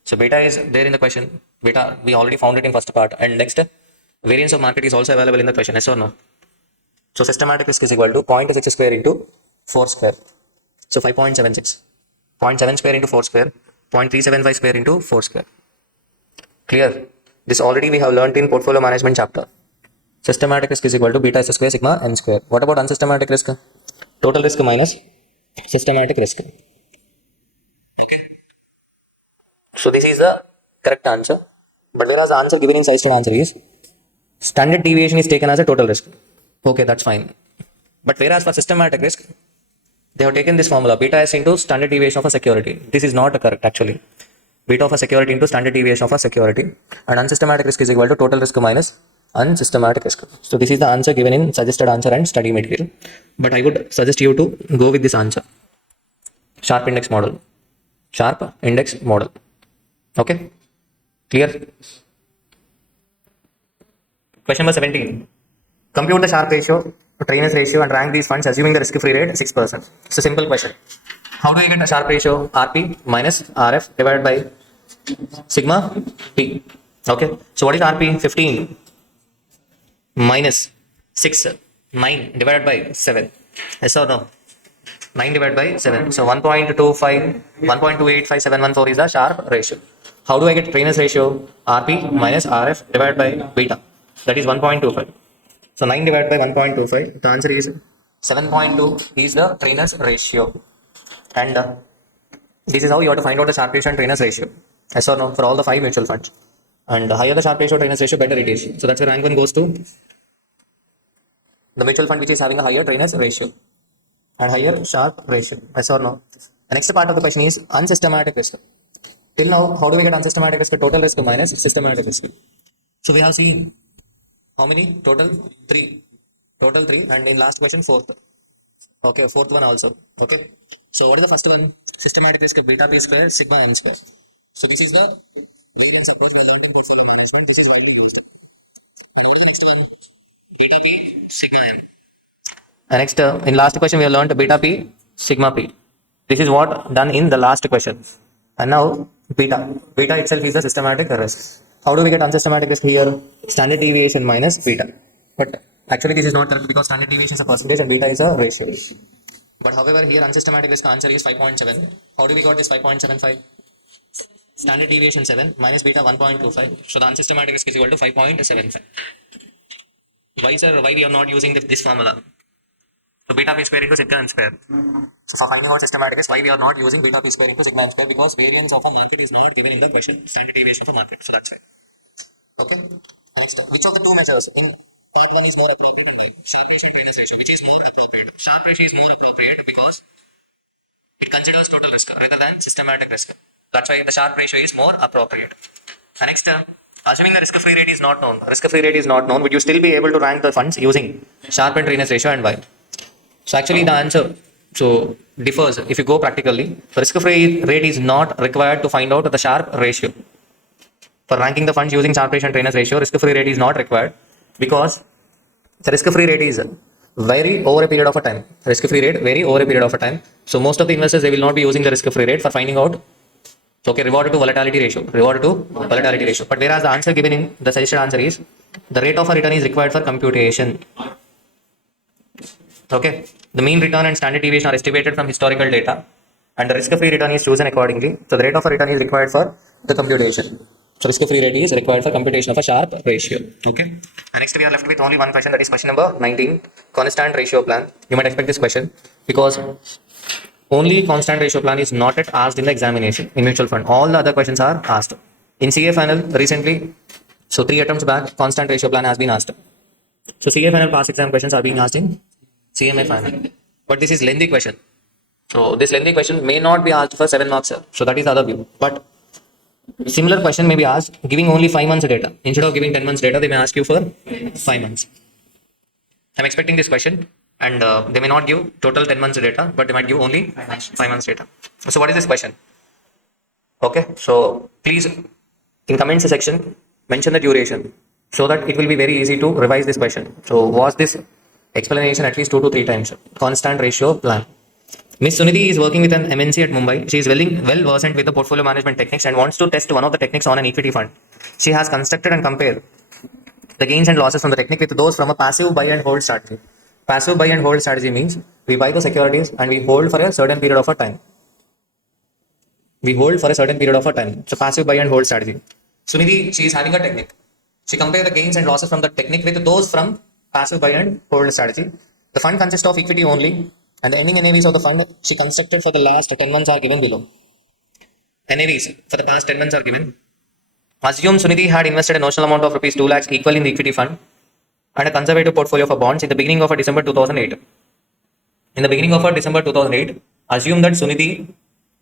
So beta is there in the question. Beta, we already found it in first part. And next, variance of market is also available in the question. Yes or no? So systematic risk is equal to 0.6 square into 4 square. So 5.76. 0.7 square into 4 square. 0.375 square into 4 square. Clear? This already we have learnt in portfolio management chapter. Systematic risk is equal to beta S square sigma n square. What about unsystematic risk? Total risk minus systematic risk. So this is the correct answer. But whereas the answer given in side answer is standard deviation is taken as a total risk. Okay, that's fine. But whereas for systematic risk, they have taken this formula beta S into standard deviation of a security. This is not correct actually. Beta of a security into standard deviation of a security, and unsystematic risk is equal to total risk minus unsystematic risk. So this is the answer given in suggested answer and study material. But I would suggest you to go with this answer. Sharp index model. Sharp index model. Okay? Clear? Question number 17. Compute the Sharpe ratio, Trainers ratio, and rank these funds assuming the risk-free rate 6%. It's a simple question. How do I get a Sharpe ratio? RP minus RF divided by sigma P. Okay. So what is RP? 15 minus 6, 9 divided by 7. Yes or no? 9 divided by 7. So 1.25, 1.285714 is the Sharpe ratio. How do I get Trainers ratio? RP minus RF divided by beta. That is 1.25. So 9 divided by 1.25. The answer is 7.2 is the Trainers ratio. And this is how you have to find out the Sharpe ratio and Trainers ratio. Yes or no? For all the 5 mutual funds. And the higher the Sharpe ratio, Trainers ratio, better it is. So that's where rank 1 goes to the mutual fund which is having a higher Trainers ratio and higher Sharpe ratio. Yes or no? The next part of the question is unsystematic risk. Till now, how do we get unsystematic risk? Total risk minus systematic risk. So we have seen how many? Total 3. Total 3, and in last question 4th. Okay, 4th one also. Okay. So what is the first one? Systematic risk beta P square sigma n square. So this is the variance approach by learning portfolio management. This is widely used. And what is the next one? Beta P sigma m. And next, in last question we have learned beta P sigma P. This is what done in the last question. And now beta. Beta itself is the systematic risk. How do we get unsystematic risk here? Standard deviation minus beta. But actually this is not correct because standard deviation is a percentage and beta is a ratio. But however here unsystematic risk answer is 5.7. How do we got this 5.75? Standard deviation 7 minus beta 1.25. So the unsystematic risk is equal to 5.75. Why sir? Why we are not using this formula? So beta P square into sigma n square. So for finding out systematic risk, why we are not using beta P square into sigma n square? Because variance of a market is not given in the question. Standard deviation of a market. So that's why. Okay. Next, which of the two measures in part 1 is more appropriate and why? Sharpe ratio and Trainers ratio. Which is more appropriate? Sharpe ratio is more appropriate because it considers total risk rather than systematic risk. That's why the Sharpe ratio is more appropriate. The next, assuming the risk-free rate is not known. Risk-free rate is not known. Would you still be able to rank the funds using Sharpe and Trainers ratio and why? So actually the answer differs if you go practically. The risk-free rate is not required to find out the Sharpe ratio. For ranking the funds using Sharpe ratio and Trainers ratio, risk-free rate is not required because the risk-free rate is vary over a period of a time. Risk-free rate vary over a period of a time. So most of the investors, they will not be using the risk-free rate for finding out. So okay, reward to volatility ratio. But whereas the answer given in the suggested answer is the rate of a return is required for computation. Okay, the mean return and standard deviation are estimated from historical data, and the risk-free return is chosen accordingly. So the rate of a return is required for the computation. So risk-free rate is required for computation of a Sharpe ratio. Okay. And next we are left with only one question, that is question number 19, constant ratio plan. You might expect this question because only constant ratio plan is not yet asked in the examination in mutual fund. All the other questions are asked. In CA final recently, so 3 attempts back, constant ratio plan has been asked. So CA final past exam questions are being asked in CMA final. But this is lengthy question. So this lengthy question may not be asked for 7 marks. So that is the other view. But similar question may be asked giving only 5 months data. Instead of giving 10 months data, they may ask you for 5 months. I'm expecting this question, and they may not give total 10 months data, but they might give only 5 months data. So what is this question? Okay, so please in comments section mention the duration so that it will be very easy to revise this question. So watch this explanation at least 2 to 3 times. Constant ratio plan. Miss Sunidhi is working with an MNC at Mumbai. She is well versed with the portfolio management techniques and wants to test one of the techniques on an equity fund. She has constructed and compared the gains and losses from the technique with those from a passive buy and hold strategy. Passive buy and hold strategy means we buy the securities and we hold for a certain period of a time. We hold for a certain period of a time. So passive buy and hold strategy. Sunidhi, she is having a technique. She compared the gains and losses from the technique with those from passive buy and hold strategy. The fund consists of equity only, and the ending NAVs of the fund she constructed for the last 10 months are given below. NAVs for the past 10 months are given. Assume Sunidhi had invested a notional amount of rupees 2 lakhs equal in the equity fund and a conservative portfolio for bonds in the beginning of December 2008. In the beginning of December 2008, assume that Sunidhi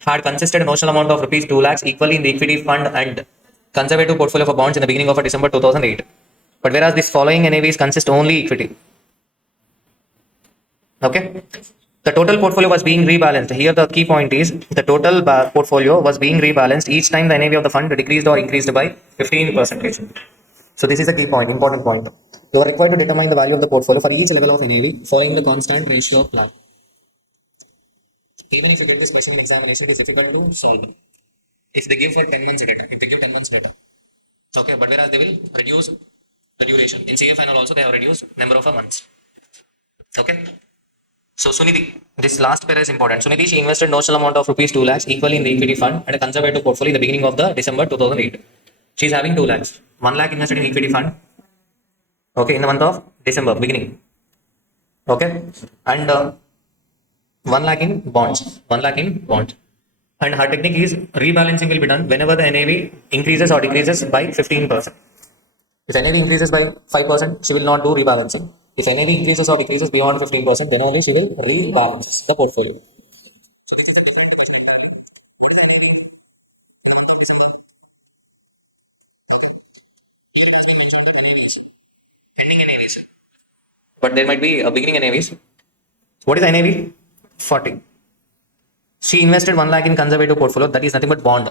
had consisted a notional amount of rupees 2 lakhs equally in the equity fund and conservative portfolio for bonds in the beginning of December 2008. But whereas this following NAVs consist only equity. Okay. The total portfolio was being rebalanced. Here the key point is the total portfolio was being rebalanced each time the NAV of the fund decreased or increased by 15%. So this is a key point, important point. You are required to determine the value of the portfolio for each level of NAV following the constant ratio plan. Even if you get this question in examination, it is difficult to solve. If they give for 10 months data, if they give 10 months data. Okay, but whereas they will reduce the duration. In CA final also they have reduced number of months. Okay. So Sunidhi, this last pair is important. Sunidhi, she invested notional amount of rupees 2 lakhs equally in the equity fund and a conservative portfolio in the beginning of the December 2008. She is having 2 lakhs. 1 lakh invested in equity fund. Okay, in the month of December beginning. Okay, and 1 lakh in bonds. 1 lakh in bonds. And her technique is rebalancing will be done whenever the NAV increases or decreases by 15%. If NAV increases by 5%, she will not do rebalancing. If NAV increases or decreases beyond 15%, then only she will rebalance the portfolio. But there might be a beginning NAVs. What is NAV? 40. She invested 1 lakh in conservative portfolio, that is nothing but bond.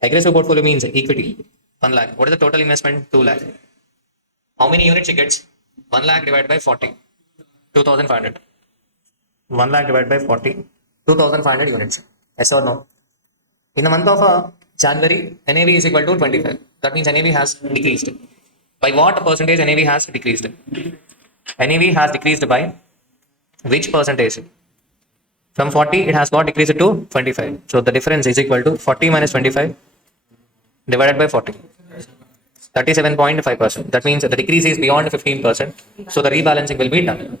Aggressive portfolio means equity. 1 lakh. What is the total investment? 2 lakh. How many units she gets? 1 lakh divided by 40. 2500. 1 lakh divided by 40. 2500 units. Yes or no? In the month of January, NAV is equal to 25. That means NAV has decreased. By what percentage NAV has decreased? NAV has decreased by which percentage? From 40, it has got decreased to 25. So the difference is equal to 40 minus 25 divided by 40. 37.5%. That means the decrease is beyond 15%. So the rebalancing will be done.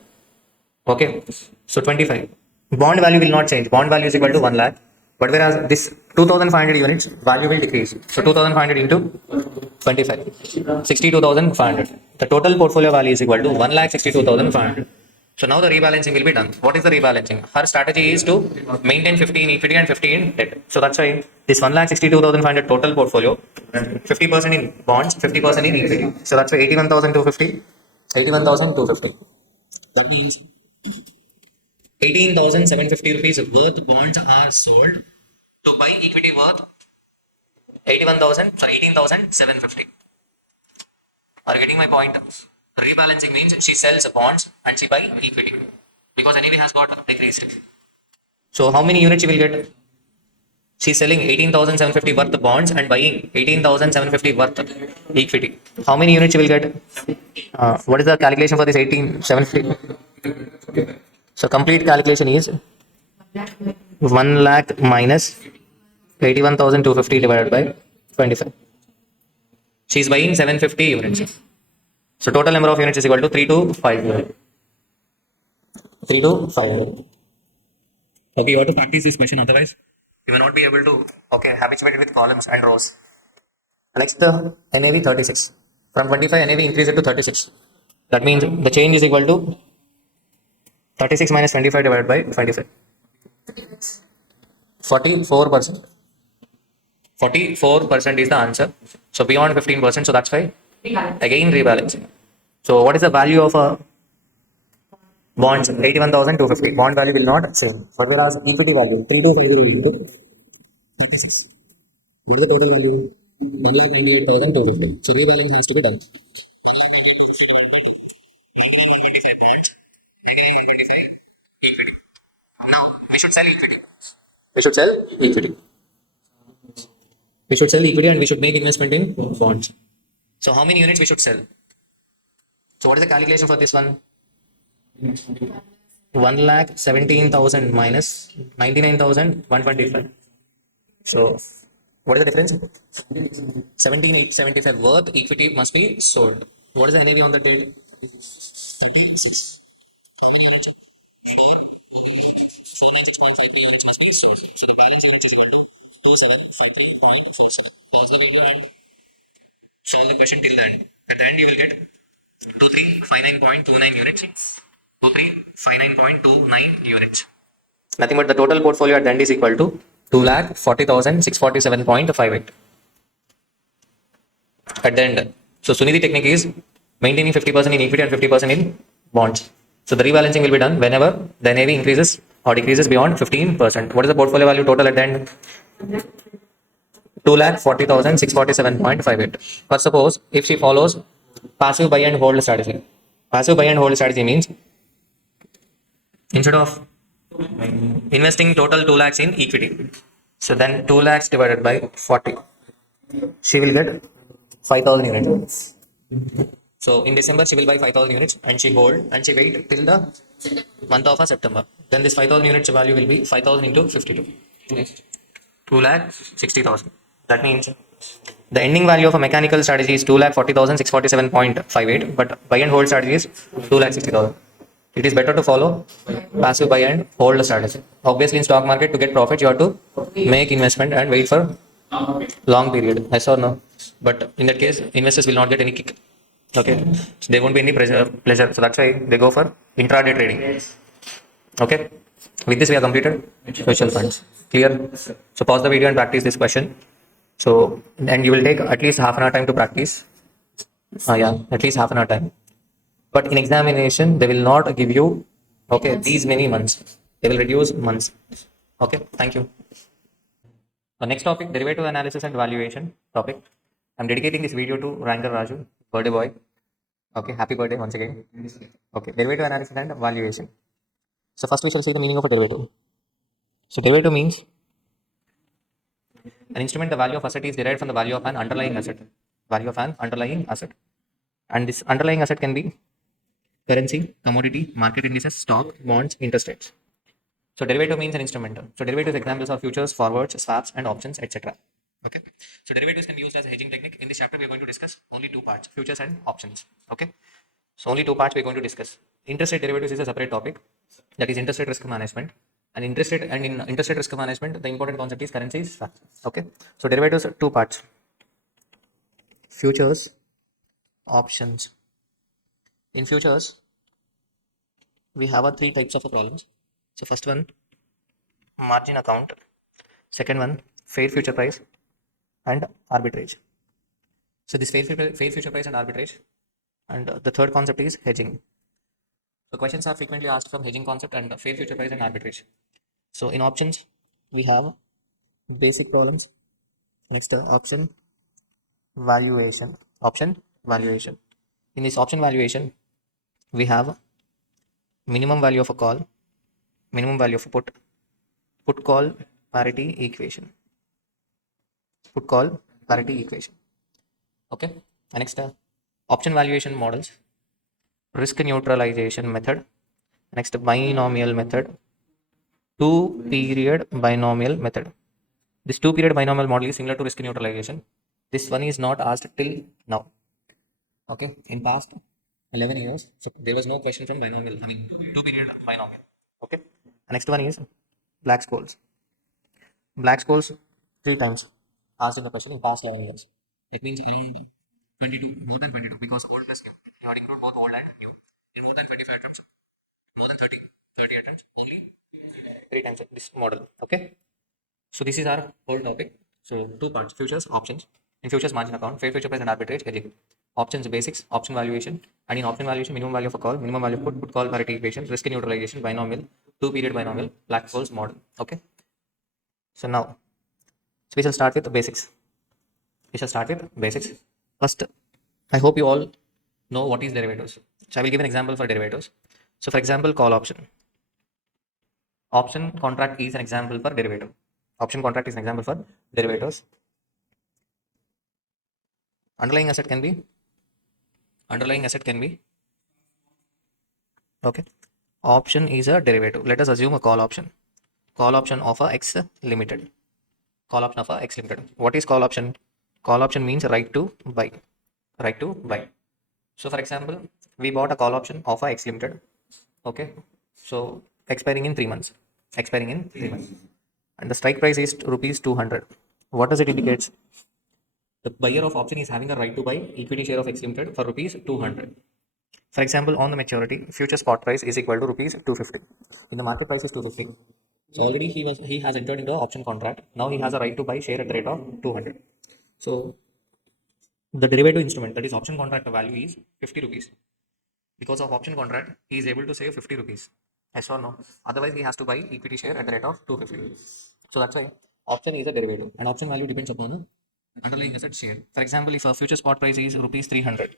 Okay. So 25. Bond value will not change. Bond value is equal to 1 lakh. But whereas this 2500 units value will decrease. So 2500 into 25. 62,500. The total portfolio value is equal to 1,62,500. So now the rebalancing will be done. What is the rebalancing? Her strategy is to maintain 50 in equity and 50 in debt. So that's why this 1,62,500 total portfolio, 50% in bonds, 50% in equity. So that's why 81,250, 81,250. That means 18,750 rupees worth bonds are sold to buy equity worth 18,750. Are you getting my point? Rebalancing means she sells bonds and she buy equity because NAV has got decreased. So how many units she will get? She's selling 18,750 worth bonds and buying 18,750 worth equity. How many units she will get? What is the calculation for this 18,750? So complete calculation is 1 lakh minus 81,250 divided by 25. She is buying 750 units. So total number of units is equal to 3 to 5. 3 to 5. Okay, you have to practice this question, otherwise you will not be able to habituate with columns and rows. Next, the NAV 36. From 25, NAV increased to 36. That means the change is equal to 36 minus 25 divided by 25. 44%. 44% is the answer. So beyond 15%, so that's why again rebalancing. So what is the value of a bonds? 81,250. Bond value will not change. But whereas equity value 3,250. What is the total value? 1,98,250. So rebalance has to be done. 1,98,250 bonds, 25 equity. Now we should We should sell equity. We should sell equity and we should make investment in bonds. So how many units we should sell? So what is the calculation for this one? 1,17,000 minus 99,125. So what is the difference? 17,875 worth equity must be sold. What is the NAV on the date? 36. How many units? 4. 496.53 units must be sold. So the balance units is equal to 2753.47. Pause the video and solve the question till the end. At the end you will get 2359.29 units. 2359.29 units. Nothing but the total portfolio at the end is equal to 2,40,647.58 at the end. So Sunidhi technique is maintaining 50% in equity and 50% in bonds. So the rebalancing will be done whenever the NAV increases or decreases beyond 15%. What is the portfolio value total at the end? 2,40,647.58. But suppose if she follows passive buy and hold strategy. Passive buy and hold strategy means instead of investing total 2 lakhs in equity, so then 2 lakhs divided by 40, she will get 5,000 units. So in December she will buy 5,000 units and she hold and she wait till the month of September. Then this 5,000 units value will be 5,000 into 52. 2 lakh 60,000. That means the ending value of a mechanical strategy is 2,40,647.58, but buy and hold strategy is 2,60,000. It is better to follow passive buy and hold strategy. Obviously, in stock market, to get profit, you have to make investment and wait for long period. Yes or no? But in that case, investors will not get any kick. Okay, so there won't be any pleasure. So that's why they go for intraday trading. Okay, with this we have completed mutual funds. Clear? So pause the video and practice this question. So and you will take at least half an hour time to practice. Yeah, at least half an hour time. But in examination, they will not give you these many months. They will reduce months. Okay, thank you. The next topic, derivative analysis and valuation topic. I'm dedicating this video to Ranker Raju, birthday boy. Okay, happy birthday once again. Okay, derivative analysis and valuation. So first we shall see the meaning of a derivative. So derivative means an instrument, the value of asset is derived from the value of an underlying asset. Value of an underlying asset. And this underlying asset can be currency, commodity, market indices, stock, bonds, interest rates. So derivative means an instrument. So derivatives examples are futures, forwards, swaps, and options, etc. Okay. So derivatives can be used as a hedging technique. In this chapter, we are going to discuss only two parts: futures and options. Okay. So only two parts we are going to discuss. Interest rate derivatives is a separate topic. That is interest rate risk management. And in interest rate risk management, the important concept is currency swaps. Okay. So derivatives are two parts: futures, options. In futures, we have three types of problems. So first one, margin account. Second one, fair future price and arbitrage. So this fair future price and arbitrage. And the third concept is hedging. So questions are frequently asked from hedging concept and fair future price and arbitrage. So in options, we have basic problems. Next, option valuation. Option valuation. In this option valuation, we have minimum value of a call, minimum value of a put call parity equation. Put call parity equation. Okay. And next, option valuation models, risk neutralization method. Next, binomial method, two period binomial method. This two period binomial model is similar to risk neutralization. This one is not asked till now. Okay. In past 11 years, so there was no question from binomial. I mean, two period binomial. Okay. Next one is black scholes. Black scholes 3 times asked in the question in past 11 years. It means around 22, more than 22, because old plus new. You have to include both old and new. In more than 25 attempts, more than 30 attempts, only 3 times this model. Okay. So this is our whole topic. So two parts: futures, options. In futures, margin account, fair future price and arbitrage, hedging. Options basics, option valuation, and in option valuation, minimum value of a call, minimum value of put call parity equation, risk neutralization, binomial, two period binomial, black scholes model. Okay. So now, so we shall start with the basics. First, I hope you all know what is derivatives. So I will give an example for derivatives. So for example, call option. Option contract is an example for derivative. Option contract is an example for derivatives. Underlying asset can be okay. Option is a derivative. Let us assume a call option. Call option of a X limited. Call option of a X limited. What is call option? Call option means right to buy. Right to buy. So for example, we bought a call option of a X limited. Okay. So expiring in 3 months. Expiring in 3 months. And the strike price is rupees 200. What does it indicate? The buyer of option is having a right to buy equity share of X limited for rupees 200. For example, on the maturity, future spot price is equal to rupees 250. In the market price is 250. So already he has entered into an option contract. Now he has a right to buy share at the rate of 200. So the derivative instrument, that is option contract value, is 50 rupees. Because of option contract, he is able to save 50 rupees. Yes or no? Otherwise, he has to buy equity share at the rate of 250. So that's why option is a derivative, and option value depends upon the underlying asset share. For example, if a future spot price is rupees 300,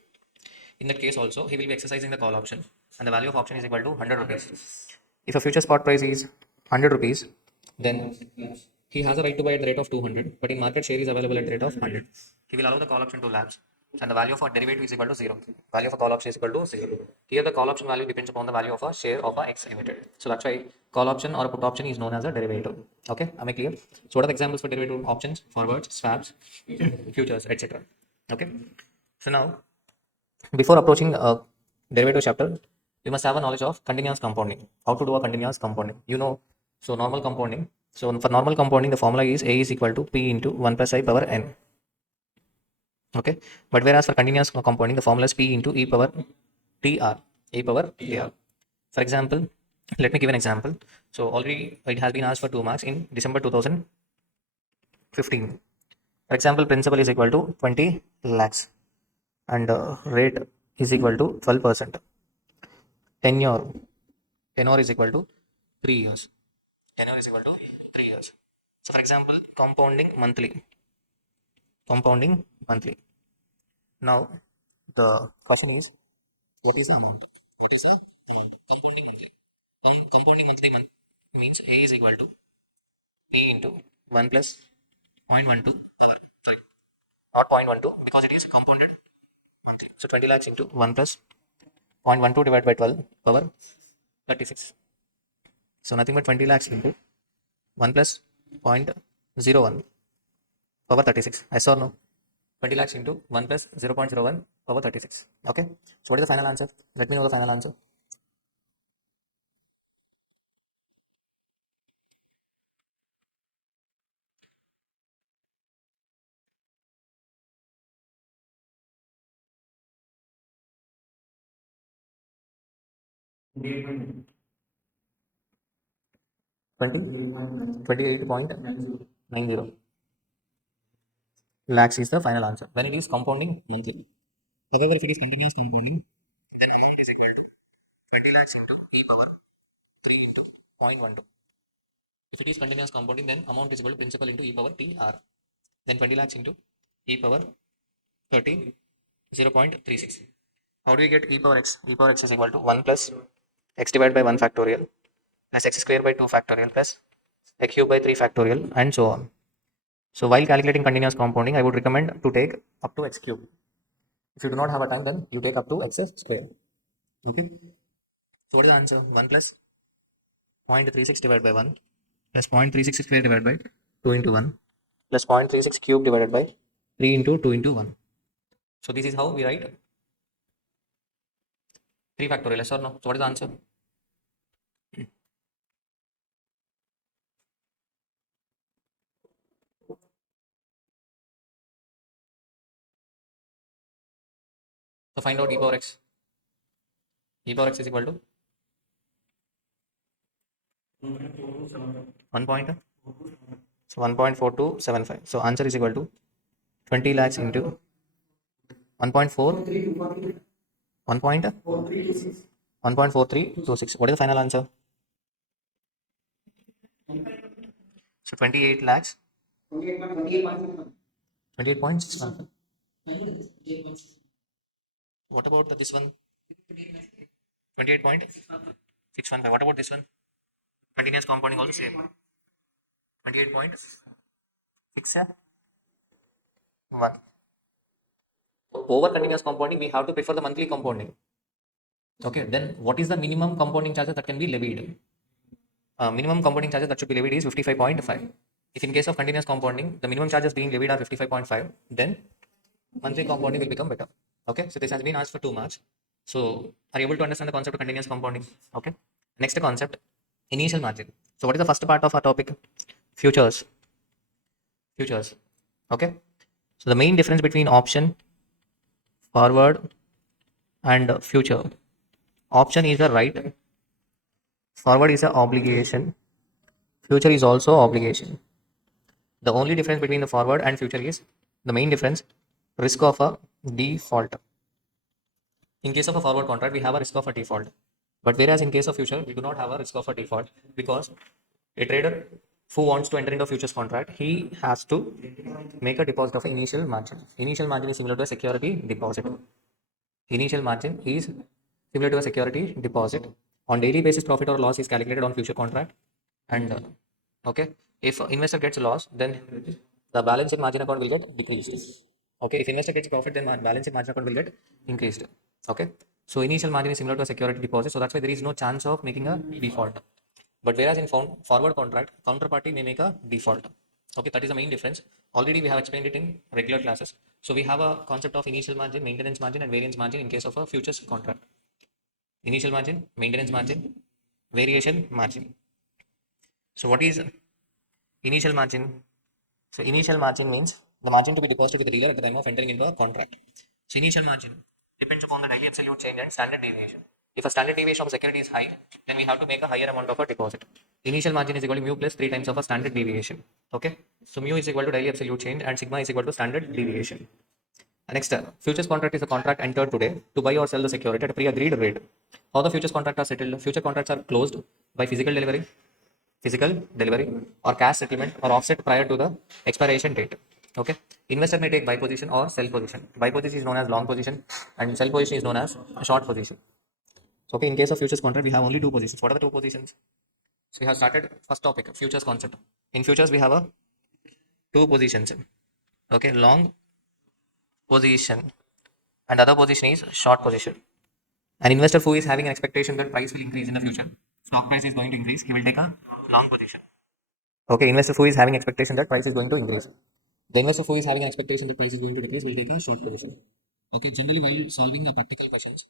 in that case also he will be exercising the call option, and the value of option is equal to 100 rupees. If a future spot price is 100 rupees, then he has a right to buy at the rate of 200, but in market share is available at the rate of 100. He will allow the call option to lapse, and the value of a derivative is equal to 0. Value of a call option is equal to 0. Here the call option value depends upon the value of a share of a X limited. So that's why call option or a put option is known as a derivative. Okay, am I clear? So what are the examples for derivative options? Forwards, swaps, futures, etc. Okay. So now, before approaching a derivative chapter, we must have a knowledge of continuous compounding. How to do a continuous compounding? So normal compounding. So for normal compounding, the formula is A is equal to P into 1 plus I power N. Okay. But whereas for continuous compounding, the formula is P into E power TR. E power TR. For example, let me give an example. So already it has been asked for 2 marks in December 2015. For example, principal is equal to 20 lakhs and rate is equal to 12%. Tenure. Tenure is equal to 3 years. Tenure is equal to 3 years. So for example, compounding monthly. Compounding monthly. Now the question is, what is the amount? What is the amount? Compounding monthly. Compounding monthly means A is equal to P into 1 plus 0.12, sorry, not 0.12 because it is compounded monthly. So 20 lakhs into 1 plus 0.12 divided by 12 power 36. So nothing but 20 lakhs into 1 plus 0.01 power 36. Yes or no? 20 lakhs into 1 plus 0.01 power 36. Okay. So what is the final answer? Let me know the final answer. Twenty 28.90 lakhs is the final answer when it is compounding monthly. However, if it is continuous compounding, then amount is equal to 20 lakhs into e power 3 into 0.12. If it is continuous compounding, then amount is equal to principal into e power TR. Then 20 lakhs into e power 30 0.36. How do you get e power x? E power x is equal to 1 plus x divided by 1 factorial plus x square by 2 factorial plus x cube by 3 factorial and so on. So while calculating continuous compounding, I would recommend to take up to x cube. If you do not have a time, then you take up to x square. Okay. So what is the answer? 1 plus 0.36 divided by 1 plus 0.36 square divided by 2 into 1 plus 0.36 cube divided by 3 into 2 into 1. So this is how we write 3 factorial, yes or no? So what is the answer? So find out e power x. E power x is equal to 1 point. So 1.4275. So answer is equal to 20 lakhs into 1.4 1.4326. What is the final answer? So 28 lakhs 28.61. What about this one? 28.615. What about this one? Continuous compounding also same. 28.61. Over continuous compounding, we have to prefer the monthly compounding. Okay, then what is the minimum compounding charges that can be levied? Minimum compounding charges that should be levied is 55.5. If in case of continuous compounding, the minimum charges being levied are 55.5, then monthly compounding will become better. Okay, so this has been asked for 2 marks. So are you able to understand the concept of continuous compounding? Okay, next concept, initial margin. So what is the first part of our topic? Futures. Futures. Okay, so the main difference between option, forward, and future. Option is a right, forward is a obligation, future is also obligation. The only difference between the forward and future is the main difference, risk of a default. In case of a forward contract, we have a risk of a default. But whereas in case of future, we do not have a risk of a default, because a trader who wants to enter into a futures contract, he has to make a deposit of initial margin. Initial margin is similar to a security deposit. Initial margin is similar to a security deposit. On daily basis, profit or loss is calculated on future contract. And okay, if investor gets loss, then the balance in margin account will get decreased. Okay, if investor gets profit, then balance in margin account will get increased. Okay, so initial margin is similar to a security deposit, so that's why there is no chance of making a default. But whereas in forward contract, counterparty may make a default. Okay, that is the main difference. Already we have explained it in regular classes. So we have a concept of initial margin, maintenance margin, and variance margin in case of a futures contract. Initial margin, maintenance margin, variation margin. So what is initial margin? So initial margin means the margin to be deposited with the dealer at the time of entering into a contract. So initial margin depends upon the daily absolute change and standard deviation. If a standard deviation of a security is high, then we have to make a higher amount of a deposit. Initial margin is equal to mu plus 3 times of a standard deviation. Okay, so mu is equal to daily absolute change and sigma is equal to standard deviation. Next, futures contract is a contract entered today to buy or sell the security at a pre-agreed rate. How the futures contract are settled? Future contracts are closed by physical delivery or cash settlement or offset prior to the expiration date. Okay, investor may take buy position or sell position. Buy position is known as long position and sell position is known as short position. So, okay, in case of futures contract, we have only two positions. What are the two positions? So we have started first topic, futures concept. In futures, we have a two positions. Okay, long position and other position is short position. An investor who is having an expectation that price will increase in the future, stock price is going to increase, he will take a long position. Okay, investor who is having expectation that price is going to increase. The investor who is having an expectation that price is going to decrease will take a short position. Okay, generally while solving the practical questions,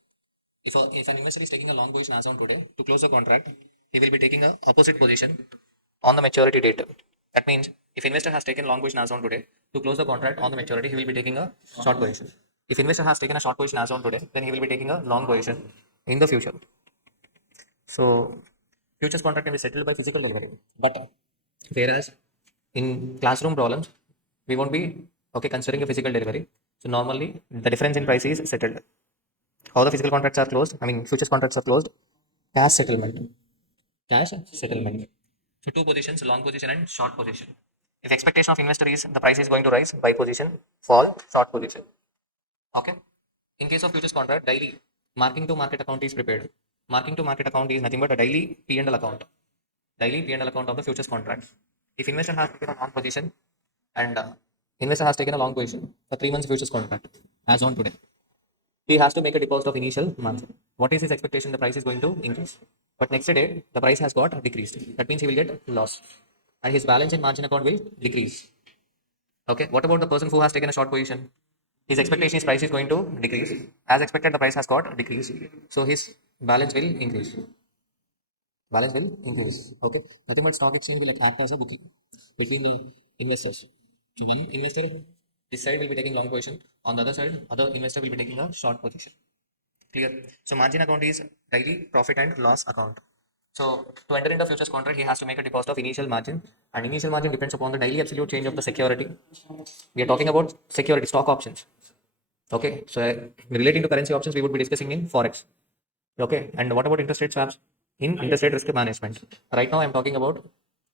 if an investor is taking a long position as on today to close the contract, he will be taking a opposite position on the maturity date. That means if investor has taken long position as on today to close the contract on the maturity, he will be taking a short position. If investor has taken a short position as on today, then he will be taking a long position in the future. So futures contract can be settled by physical delivery, but whereas in classroom problems, we won't be okay considering a physical delivery. So normally the difference in price is settled. How the physical contracts are closed? I mean, futures contracts are closed. Cash settlement. Cash settlement. So two positions, long position and short position. If expectation of investor is the price is going to rise, buy position, fall, short position. Okay. In case of futures contract, daily marking to market account is prepared. Marking to market account is nothing but a daily P&L account. Daily P&L account of the futures contract. If investor has taken a long position and investor has taken a long position for 3 months futures contract as on today, he has to make a deposit of initial margin. What is his expectation? The price is going to increase. But next day, the price has got decreased. That means he will get loss. And his balance in margin account will decrease. Okay. What about the person who has taken a short position? His expectation is price is going to decrease. As expected, the price has got decreased. So his balance will increase. Balance will increase. Okay. Nothing but stock exchange will act as a booking between the investors. So one investor, this side will be taking long position. On the other side, other investor will be taking a short position. Clear. So margin account is daily profit and loss account. So to enter into futures contract, he has to make a deposit of initial margin, and initial margin depends upon the daily absolute change of the security. We are talking about security stock options. Okay. So relating to currency options, we would be discussing in forex. Okay. And what about interest rate swaps? In interest rate risk management. Right now, I'm talking about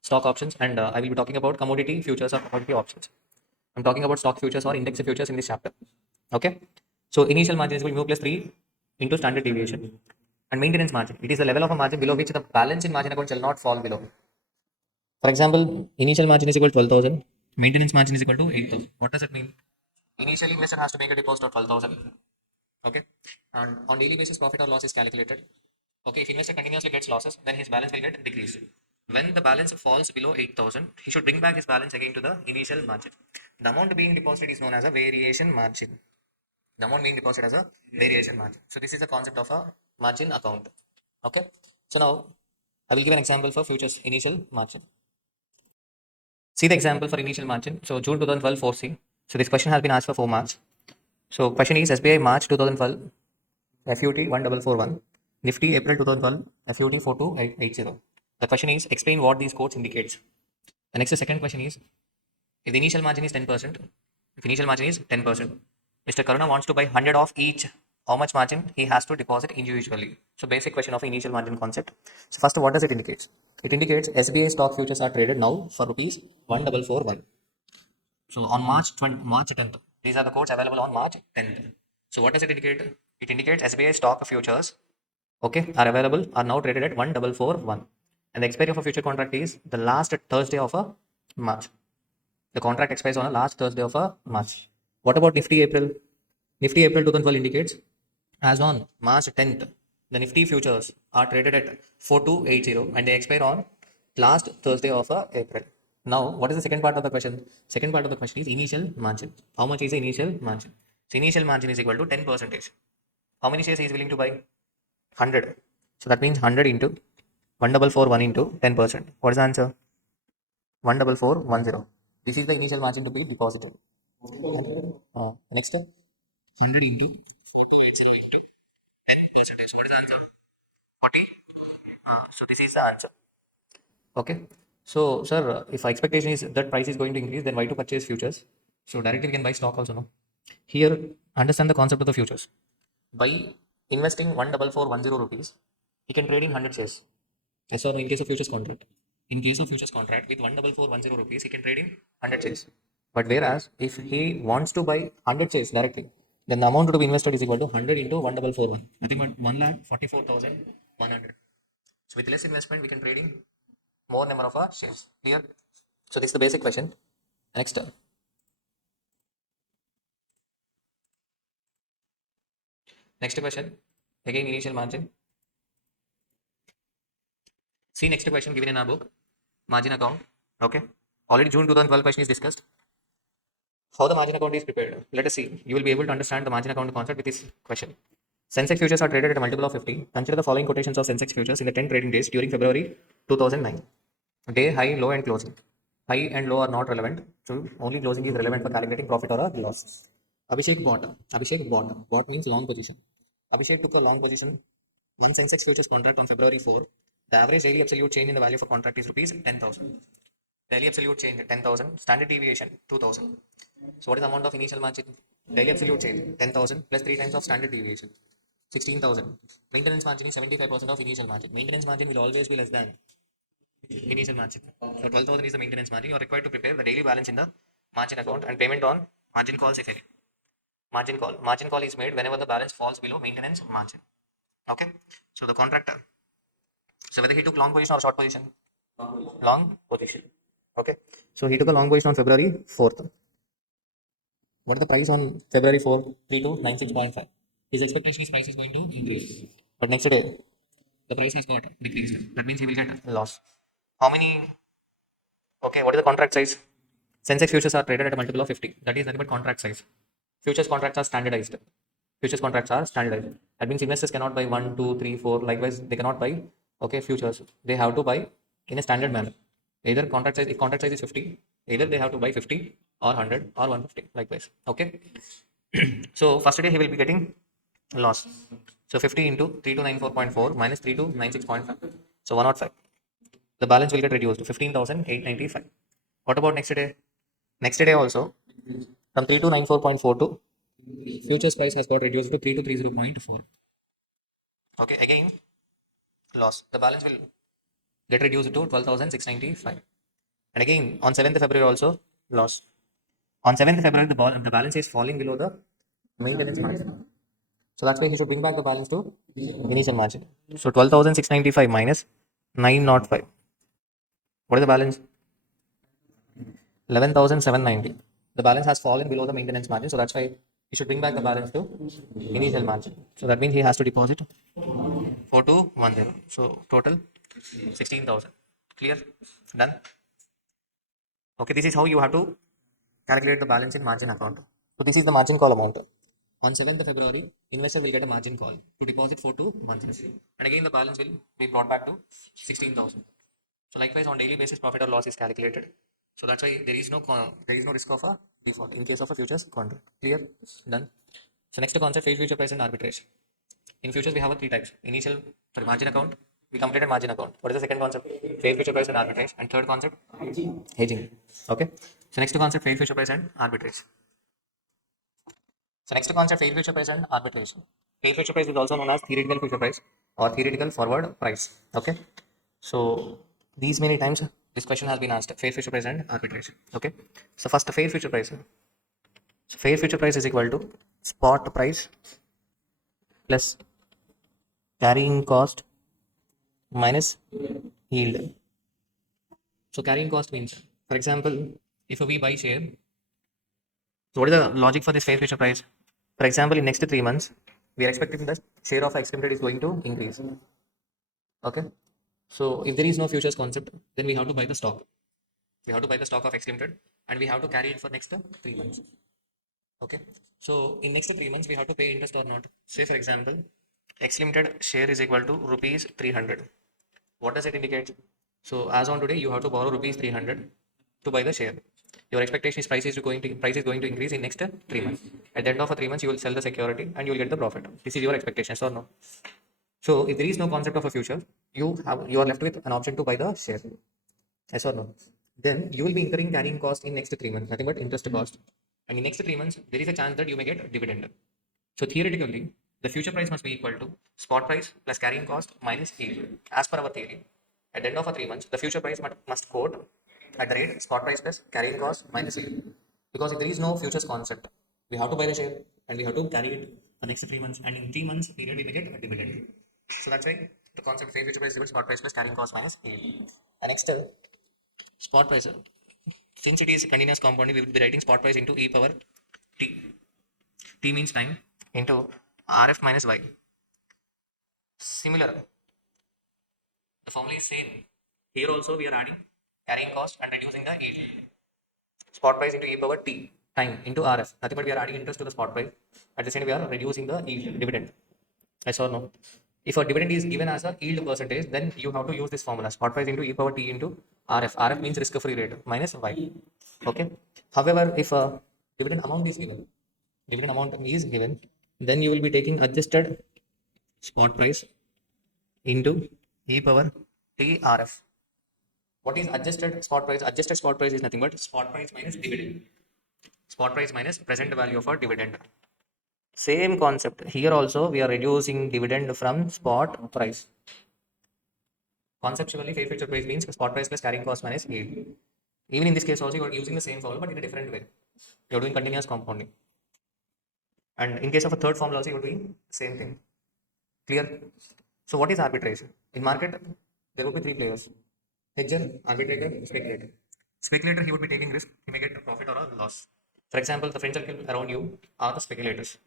stock options, and I will be talking about commodity futures or commodity options. I'm talking about stock futures or index futures in this chapter. Okay. So initial margin is mu plus 3 into standard deviation. And maintenance margin. It is the level of a margin below which the balance in margin account shall not fall below. For example, initial margin is equal to 12,000, maintenance margin is equal to 8,000. What does it mean? Initially, investor has to make a deposit of 12,000. Okay. And on daily basis, profit or loss is calculated. Okay. If investor continuously gets losses, then his balance will get decreased. When the balance falls below 8,000, he should bring back his balance again to the initial margin. The amount being deposited is known as a variation margin. The amount being deposited as a variation margin. So this is the concept of a margin account. Okay. So now I will give an example for futures initial margin. See the example for initial margin. So June 2012 4C. So this question has been asked for 4 marks. So question is SBI March 2012 FUT 1441, Nifty April 2012 FUT 4280. The question is explain what these codes indicates. The next second question is if the initial margin is 10%, if initial margin is 10%, Mr. Karuna wants to buy 100 of each. How much margin he has to deposit individually? So basic question of initial margin concept. So first, what does it indicate? It indicates SBI stock futures are traded now for rupees 1441. So on March 10th, these are the codes available on March 10th. So what does it indicate? It indicates SBI stock futures, okay, are available, are now traded at 1441. And the expiry of a future contract is the last Thursday of a March. The contract expires on the last Thursday of a March. What about Nifty April? Nifty April 2012 indicates as on March 10th, the Nifty futures are traded at 4280 and they expire on last Thursday of April. Now, what is the second part of the question? Second part of the question is initial margin. How much is the initial margin? So, initial margin is equal to 10%. How many shares he is willing to buy? 100. So, that means 100 into 1441 into 10%. What is the answer? 14410. This is the initial margin to be deposited. Next, 100 into 4280 into 10%. What is the answer? 40. So this is the answer. Okay. So, sir, if expectation is that price is going to increase, then why to purchase futures? So directly we can buy stock also, no? Here, understand the concept of the futures. By investing 1441 rupees, he can trade in 100 shares. As or no, in case of futures contract. In case of futures contract, with 1441 rupees, he can trade in 100 shares. But whereas, if he wants to buy 100 shares directly, then the amount to be invested is equal to 100 into 1441. Nothing but 1,44,100. So with less investment, we can trade in more number of our shares. Clear? So this is the basic question. Next, next question. Again, initial margin. See next question given in our book. Margin account. Okay. Already June 2012 question is discussed. How the margin account is prepared. Let us see. You will be able to understand the margin account concept with this question. Sensex futures are traded at a multiple of 50. Consider the following quotations of Sensex futures in the 10 trading days during February 2009. Day, high, low, and closing. High and low are not relevant. So only closing is relevant for calculating profit or a loss. Abhishek bought. Abhishek bought. Bought means long position. Abhishek took a long position. One Sensex futures contract on February 4. The average daily absolute change in the value for contract is rupees 10,000. Daily absolute change 10,000. Standard deviation 2,000. So what is the amount of initial margin? Daily absolute change 10,000 plus 3 times of standard deviation 16,000. Maintenance margin is 75% of initial margin. Maintenance margin will always be less than initial margin. So 12,000 is the maintenance margin. You are required to prepare the daily balance in the margin account and payment on margin calls if any. Margin call. Margin call is made whenever the balance falls below maintenance margin. Okay. So the contractor. So whether he took long position or short position? Long position. Okay. So he took a long position on February 4th. What is the price on February 4th? 3296.5. His expectation is price is going to increase. But next day, the price has got decreased. That means he will get a loss. How many? Okay, what is the contract size? Sensex futures are traded at a multiple of 50. That is nothing but contract size. Futures contracts are standardized. Futures contracts are standardized. That means investors cannot buy 1, 2, 3, 4. Likewise, they cannot buy futures. They have to buy in a standard manner. Either contract size, if contract size is 50, either they have to buy 50 or 100 or 150. Likewise. Okay. So first day he will be getting loss. So 50 into 3294.4 minus 3296.5. So 105. The balance will get reduced to 15,895. What about next day? Next day also, from 3294.4 to futures price has got reduced to 3230.4. Okay, again, loss. The balance will get reduced to 12,695. And again, on 7th February also, loss. On 7th February, the balance is falling below the maintenance margin. So that's why he should bring back the balance to initial margin. So 12,695 minus 905. What is the balance? 11,790. The balance has fallen below the maintenance margin, so that's why he should bring back the balance to initial margin. So that means he has to deposit 4210. So total 16,000. Clear? Done? Okay, this is how you have to calculate the balance in margin account. So this is the margin call amount. On 7th February, investor will get a margin call to deposit 4210. And again, the balance will be brought back to 16,000. So likewise, on daily basis, profit or loss is calculated. So that's why there is no risk of a default in case of a futures contract. Clear? Done. So next concept, fair future price and arbitrage. In futures, we have three types. Margin account. We completed margin account. What is the second concept? Fair future price and arbitrage. And third concept, hedging. Okay. So next concept, fair future price and arbitrage. So next concept, fair future price and arbitrage. Fair future price is also known as theoretical future price or theoretical forward price. Okay. So these many times this question has been asked: fair future price and arbitrage. Okay. So first, fair future price. So fair future price is equal to spot price plus carrying cost minus yield. So carrying cost means, for example, if we buy share, so what is the logic for this fair future price? For example, in next 3 months, we are expecting the share of X Limited is going to increase. Okay. So if there is no futures concept, then we have to buy the stock. We have to buy the stock of X Limited and we have to carry it for next 3 months. Okay. So in next 3 months, we have to pay interest or not. Say for example, X Limited share is equal to rupees 300. What does it indicate? So as on today, you have to borrow rupees 300 to buy the share. Your expectation is price is going to increase in next 3 months. At the end of 3 months, you will sell the security and you will get the profit. This is your expectations or no? So if there is no concept of a future, you are left with an option to buy the share. Yes or no? Then you will be incurring carrying cost in next 3 months, nothing but interest cost. And in next 3 months, there is a chance that you may get a dividend. So theoretically, the future price must be equal to spot price plus carrying cost minus yield. As per our theory, at the end of 3 months, the future price must quote at the rate spot price plus carrying cost minus yield. Because if there is no futures concept, we have to buy the share and we have to carry it for next 3 months, and in 3 months period we may get a dividend. So that's why the concept of future price is equal to spot price plus carrying cost minus yield. And next, spot price. Since it is continuous compounding, we will be writing spot price into e power t. T means time into Rf minus y. Similar, the formula is same. Here also we are adding carrying cost and reducing the yield. Spot price into e power t, time into Rf. Nothing but we are adding interest to the spot price. At the same time, we are reducing the yield, dividend. Yes or no? If a dividend is given as a yield percentage, then you have to use this formula: spot price into e power t into Rf. Rf means risk-free rate minus y. Okay. However, if a dividend amount is given, then you will be taking adjusted spot price into e power t Rf. What is adjusted spot price? Adjusted spot price is nothing but spot price minus dividend. Spot price minus present value of a dividend. Same concept. Here also we are reducing dividend from spot price. Conceptually, fair future price means spot price plus carrying cost minus yield. Even in this case also you are using the same formula but in a different way. You are doing continuous compounding. And in case of a third formula also you are doing same thing. Clear? So what is arbitrage? In market, there will be three players: hedger, arbitrator, speculator. Speculator, he would be taking risk, he may get a profit or a loss. For example, the friend circle around you are the speculators.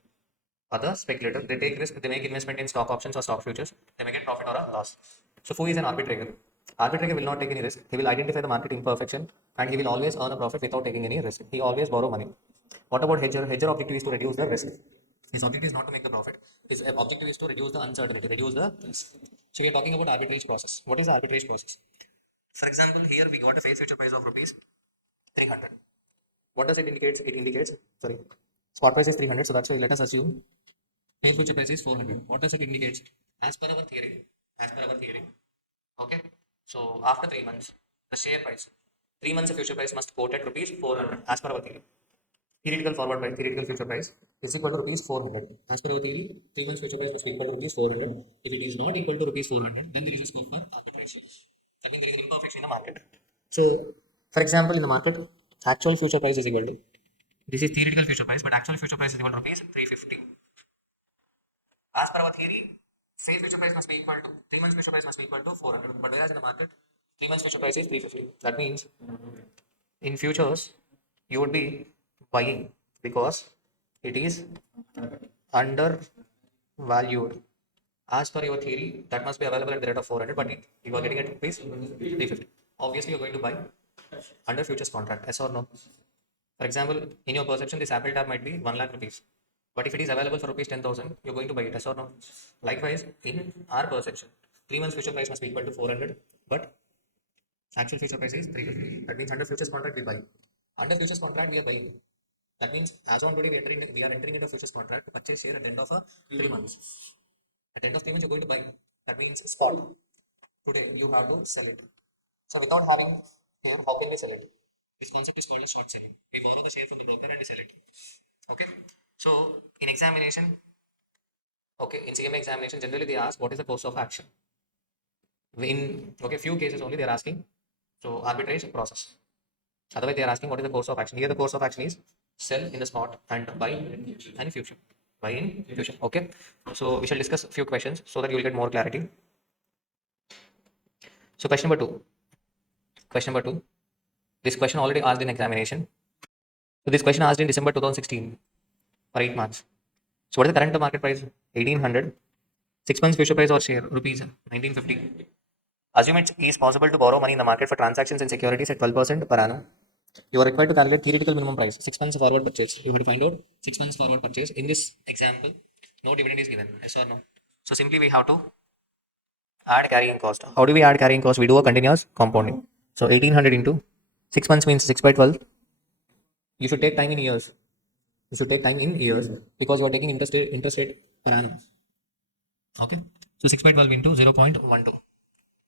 Other speculator, they take risk, they make investment in stock options or stock futures, they may get profit or a loss. So who is an arbitrator? Arbitrator will not take any risk, he will identify the market imperfection and he will always earn a profit without taking any risk. He always borrow money. What about hedger? Hedger objective is to reduce the risk. His objective is not to make the profit. His objective is to reduce the uncertainty, reduce the risk. So we are talking about arbitrage process. What is the arbitrage process? For example, here we got a face future price of rupees 300. What does it indicate? It indicates, sorry, spot price is 300. So that's why let us assume face future price is 400. What does it indicate? As per our theory, okay. So after 3 months, the share price, 3 months of future price must quote at rupees 400 as per our theory. Theoretical forward price, theoretical future price is equal to rupees 400. As per our theory, 3 months future price must be equal to rupees 400. If it is not equal to rupees 400, then there is a scope for arbitration. I mean, there is an imperfection in the market. So, for example, in the market, actual future price is equal to, this is theoretical future price, but actual future price is equal to rupees 350. As per our theory, say future price must be equal to 3 months future price must be equal to 400. But whereas in the market, 3 months future price is 350. That means In futures, you would be buying because it is undervalued. As per your theory, that must be available at the rate of 400, but you are getting it at rupees 350. Obviously, you're going to buy under futures contract, yes or no? For example, in your perception, this Apple tab might be 1 lakh rupees. But if it is available for rupees 10,000, you're going to buy it, yes or no? Likewise, in our perception, 3 months future price must be equal to 400, but actual future price is 350. That means under futures contract, we buy. Under futures contract, we are buying. That means as on today, we are entering into a futures contract to purchase share at the end of 3 months. At the end of 3 months, you're going to buy. That means spot. Today, you have to sell it. So without having here, how can we sell it? This concept is called as short selling. We borrow the share from the broker and we sell it. Okay. So in examination, okay, in CMA examination, generally they ask what is the course of action. In few cases only they are asking. So arbitrage process. Otherwise they are asking what is the course of action. Here the course of action is sell in the spot and buy in future. Buy in future. Okay. So we shall discuss a few questions so that you will get more clarity. So question number two. Question number two. This question already asked in examination. So this question asked in December 2016 for 8 months. So what is the current market price? 1800. 6 months future price or share rupees 1950. Assume it is possible to borrow money in the market for transactions and securities at 12% per annum. You are required to calculate theoretical minimum price. 6 months forward purchase. You have to find out 6 months forward purchase. In this example, no dividend is given. Yes or no? So simply we have to add carrying cost. How do we add carrying cost? We do a continuous compounding. So 1800 into 6 months means 6 by 12. You should take time in years. You should take time in years because you are taking interest rate per annum. Okay. So 6 by 12 into 0.12.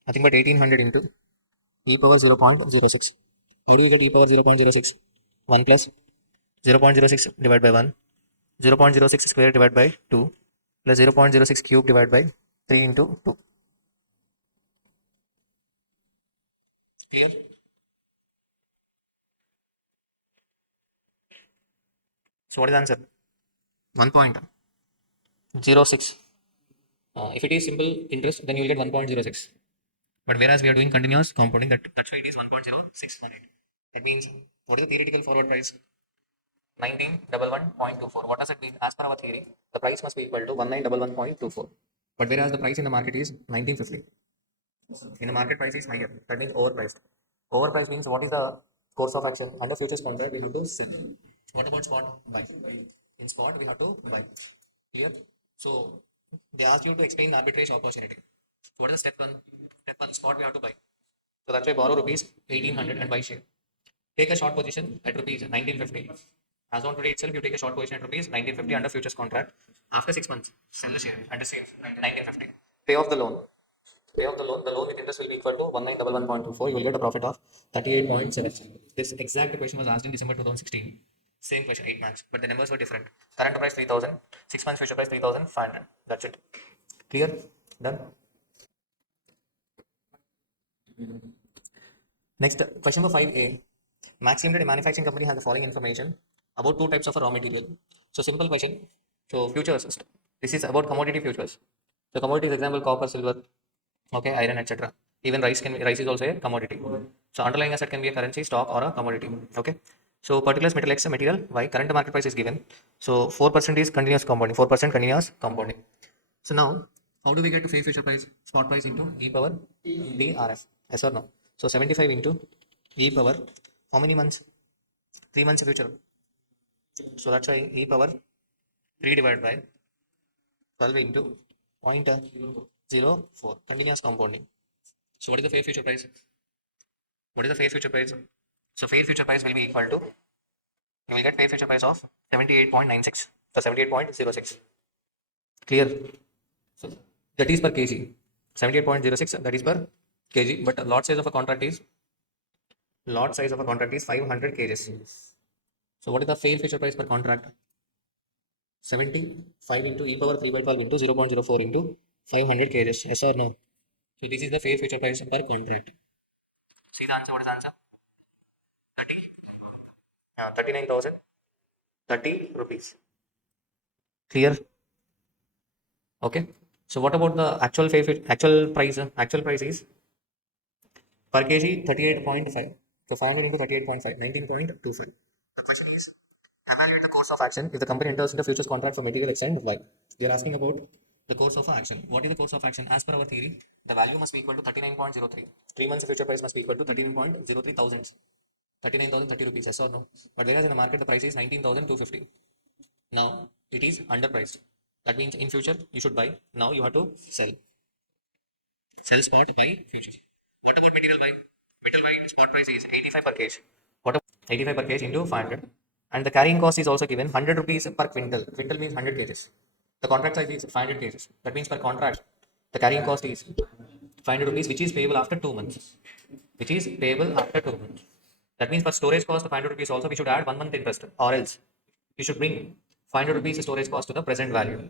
Nothing but 1800 into e power 0.06. How do you get e power 0.06? 1 plus 0.06 divided by 1. 0.06 square divided by 2 plus 0.06 cube divided by 3 into 2. Clear? So what is the answer? 1.06. If it is simple interest, then you will get 1.06. But whereas we are doing continuous compounding, that's why it is 1.0618. That means what is the theoretical forward price? 1911.24. What does it mean? As per our theory, the price must be equal to 1911.24. But whereas the price in the market is 1950. In the market price is higher. That means overpriced. Overpriced means what is the course of action? Under futures contract, we have to sell. What about spot? Buy. In spot, we have to buy. Here. So they ask you to explain arbitrage opportunity. What is the step one? Step one, spot we have to buy. So that's why borrow rupees 1800 and buy share. Take a short position at rupees 1950. As on today itself, you take a short position at rupees 1950 under futures contract. After 6 months, sell the share at the same 1950. Pay off the loan. Pay off the loan. The loan with interest will be equal to 1911.24. You will get a profit of 38.7. This exact question was asked in December 2016. Same question, 8 months, but the numbers were different. Current price 3000, 6 months future price 3500. That's it. Clear? Done? Next, question number 5A. Max Limited Manufacturing Company has the following information about two types of raw material. So simple question. So futures. This is about commodity futures. So commodities example copper, silver, okay, iron, etc. Even rice is also a commodity. So underlying asset can be a currency, stock, or a commodity. Okay. So particulars metal X material Y current market price is given. So 4% is continuous compounding. 4% continuous compounding. So now, how do we get to fair future price? Spot price into e power DRF. Yes or no? So 75 into e power. How many months? 3 months future. So that's why e power 3 divided by 12 into 0.04 continuous compounding. So what is the fair future price? What is the fair future price? So fair future price will be equal to, you will get fair future price of 78.96. So 78.06. Clear? So that is per kg. 78.06 that is per kg. But lot size of a contract is 500 kgs. So what is the fair future price per contract? 75 into e power 3 by 12 into 0.04 into 500 kgs. Yes or no? So this is the fair future price per contract. See the answer. What is the answer? 30. 39,030 rupees. Clear? Okay. So what about the actual actual price? Actual price is per kg 38.5. So 500 into 38.5, 19.25. The question is, evaluate the course of action if the company enters into futures contract for material X and Y. We are asking about the course of action. What is the course of action? As per our theory, the value must be equal to 39.03. 3 months future price must be equal to 39.03 thousands. 39,030 rupees, yes or no? But whereas in the market the price is 19,250. Now it is underpriced. That means in future you should buy. Now you have to sell. Sell spot, buy futures. What about material buy? Material buy spot price is 85 per kg. What about 85 per kg into 500? And the carrying cost is also given 100 rupees per quintal. Quintal means 100 kgs. The contract size is 500 kgs. That means per contract, the carrying cost is 500 rupees, which is payable after 2 months. Which is payable after 2 months. That means for storage cost of 500 rupees also we should add 1 month interest, or else you should bring 500 rupees storage cost to the present value,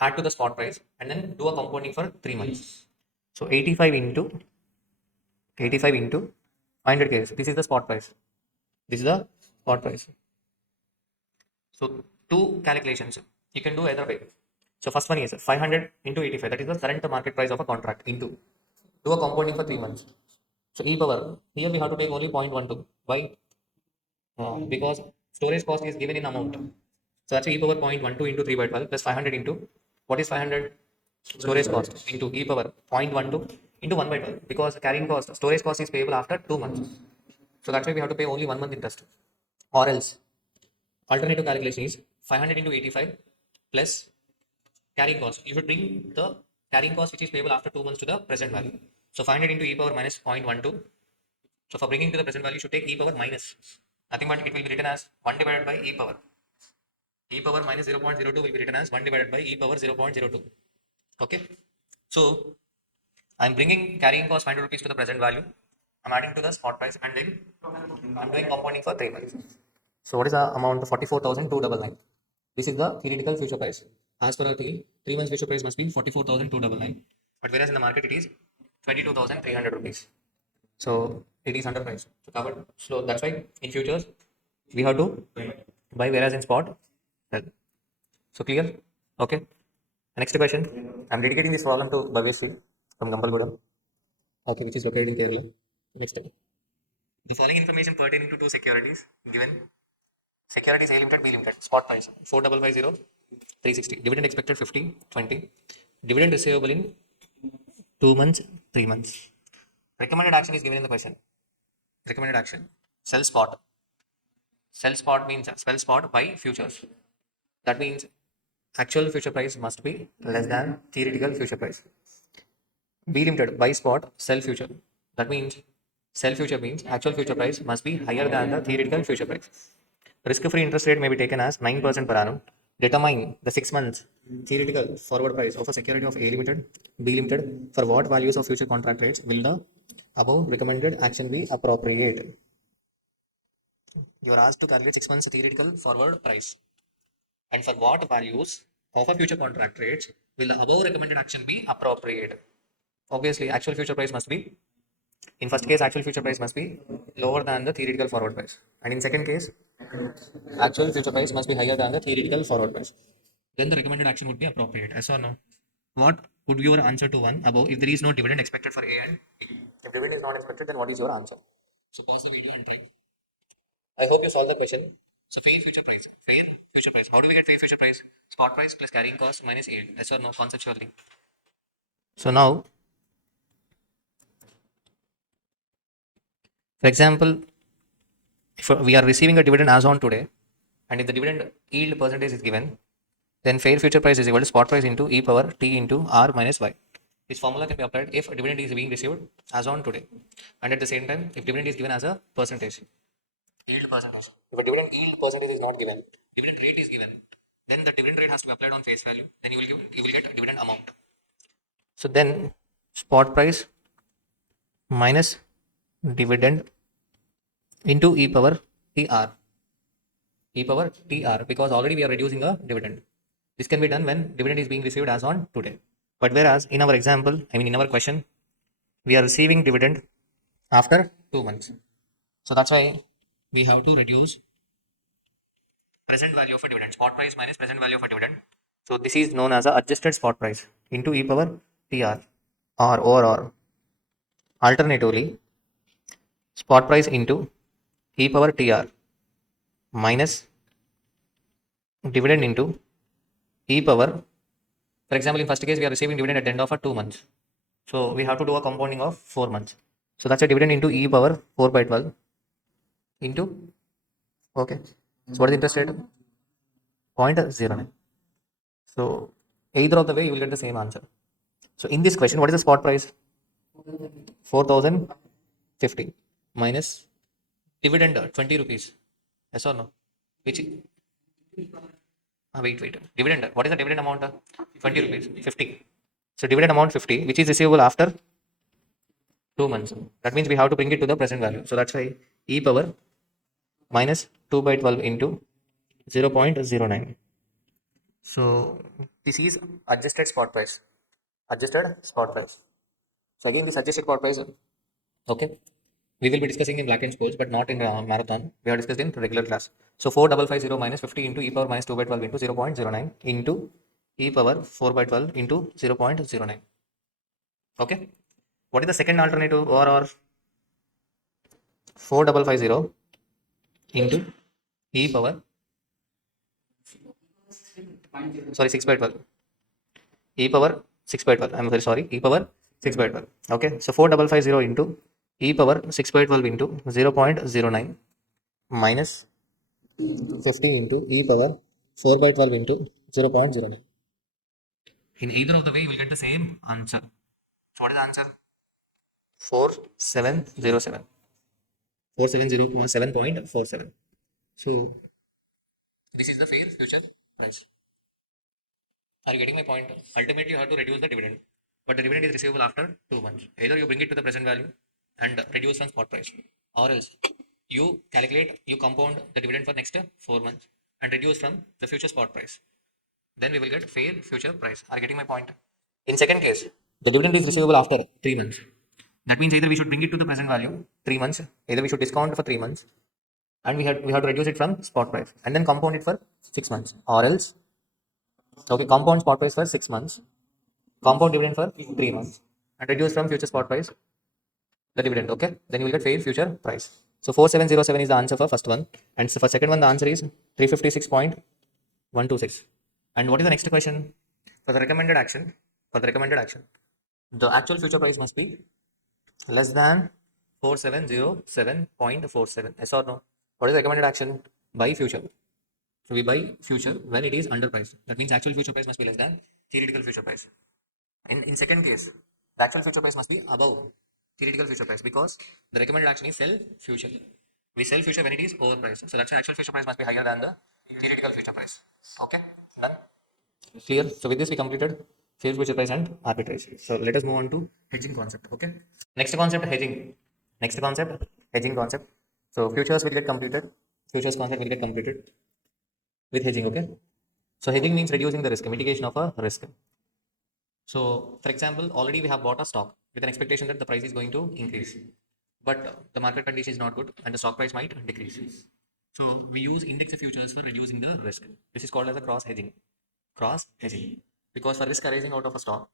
add to the spot price, and then do a compounding for 3 months. So 85 into 500 kgs. This is the spot price. This is the spot price. So two calculations. You can do either way. So first one is 500 into 85. That is the current market price of a contract into. Do a compounding for 3 months. So e power. Here we have to take only 0.12. Why? Because storage cost is given in amount. So that's e power 0.12 into 3 by 12 plus 500 into, what is 500? Storage cost into e power 0.12 into 1 by 12, because carrying cost, storage cost is payable after 2 months. So that's why we have to pay only 1 month interest. Or else, alternative calculation is 500 into 85 plus carrying cost. You should bring the carrying cost which is payable after 2 months to the present value. So 500 into e power minus 0.12. So for bringing to the present value, you should take e power minus. Nothing but it will be written as 1 divided by e power. E power minus 0.02 will be written as 1 divided by e power 0.02. Okay. So I'm bringing carrying cost 500 rupees to the present value. I'm adding to the spot price, and then I'm doing compounding for 3 months. So what is the amount? 44,299. This is the theoretical future price. As per our theory, 3 months future price must be 44,299. But whereas in the market it is 22,300 rupees. So it is underpriced. So covered. So that's why in futures we have to buy, whereas in spot sell. So clear? Okay. Next question. I'm dedicating this problem to Bhaveshri from Gampalgudam. Okay, which is located in Kerala. Next time. The following information pertaining to two securities given. Securities A limited, B limited. Spot price 4550, 360. Dividend expected 50, 20. Dividend receivable in 2 months, 3 months. Recommended action is given in the question. Recommended action. Sell spot. Sell spot means sell spot buy futures. That means actual future price must be less than theoretical future price. B limited, buy spot, sell future. That means sell future means actual future price must be higher than the theoretical future price. Risk-free interest rate may be taken as 9% per annum. Determine the 6 months theoretical forward price of a security of A limited, B limited. For what values of future contract rates will the above recommended action be appropriate? You are asked to calculate 6 months theoretical forward price. And for what values of a future contract rates will the above recommended action be appropriate? Obviously, actual future price must be, in first case, actual future price must be lower than the theoretical forward price. And in second case, actual future price must be higher than the theoretical forward price. Then the recommended action would be appropriate. Yes or no? What would be your answer to one above if there is no dividend expected for A and B? If dividend is not expected, then what is your answer? So pause the video and try. I hope you solved the question. So fair future price. Fair future price. How do we get fair future price? Spot price plus carrying cost minus yield. Yes or no? Conceptually. So now, for example, if we are receiving a dividend as on today, and if the dividend yield percentage is given, then fair future price is equal to spot price into e power t into r minus y. This formula can be applied if a dividend is being received as on today, and at the same time, if dividend is given as a percentage, yield percentage. If a dividend yield percentage is not given, dividend rate is given, then the dividend rate has to be applied on face value. Then you will get dividend amount. So then spot price minus dividend into e power tr, e power tr, because already we are reducing a dividend. This can be done when dividend is being received as on today. But whereas in our example, in our question, we are receiving dividend after 2 months. So that's why we have to reduce present value of a dividend, spot price minus present value of a dividend. So this is known as a adjusted spot price into e power tr, or alternatively, spot price into e power TR minus dividend into e power. For example, in first case, we are receiving dividend at the end of 2 months. So we have to do a compounding of 4 months. So that's a dividend into e power 4 by 12 into, okay. So what is the interest rate? 0.09. So either of the way, you will get the same answer. So in this question, what is the spot price? 4050 minus dividend 20 rupees. Yes or no? Which wait. Dividend. What is the dividend amount? 20 rupees. 50. So dividend amount 50, which is receivable after 2 months. That means we have to bring it to the present value. So that's why e power minus 2 by 12 into 0.09. So this is adjusted spot price. Adjusted spot price. So again, this adjusted spot price, okay, we will be discussing in black and sports, but not in marathon. We are discussed in regular class. So 4550 minus 50 into e power minus 2 by 12 into 0.09 into e power 4 by 12 into 0.09. Okay. What is the second alternative? Or 4550 into e power, sorry, 6 by 12. E power 6 by 12. I'm very sorry. E power 6 by 12. Okay. So 4550 into e power 6 by 12 into 0.09 minus 50 into e power 4 by 12 into 0.09. In either of the way, you will get the same answer. So what is the answer? 4707. 4707.47. So this is the fair future price. Are you getting my point? Ultimately, you have to reduce the dividend, but the dividend is receivable after 2 months. Either you bring it to the present value and reduce from spot price, or else you compound the dividend for next 4 months and reduce from the future spot price. Then we will get fair future price. Are you getting my point? In second case, the dividend is receivable after 3 months. That means either we should bring it to the present value 3 months, either we should discount for 3 months, and we have to reduce it from spot price and then compound it for 6 months, or else, okay, compound spot price for 6 months, compound dividend for 3 months, and reduce from future spot price the dividend. Okay, then you will get fair future price. So 4707 is the answer for first one, and so for second one the answer is 356.126. And what is the next question? For the recommended action, the actual future price must be less than 4707.47. Yes or no? What is the recommended action? Buy future. So we buy future when it is underpriced. That means actual future price must be less than theoretical future price. In second case, the actual future price must be above theoretical future price, because the recommended action is sell future. We sell future when it is overpriced. So that's why actual future price must be higher than the theoretical future price. Okay, done. Clear? So with this we completed fair future price and arbitrage. So let us move on to hedging concept. Okay. Next concept, hedging. Next concept, hedging concept. So futures will get completed. Futures concept will get completed with hedging. Okay. So hedging means reducing the risk, mitigation of a risk. So for example, already we have bought a stock with an expectation that the price is going to increase, but the market condition is not good and the stock price might decrease. So we use index futures for reducing the risk. This is called as a cross hedging. Cross hedging. Because for risk arising out of a stock,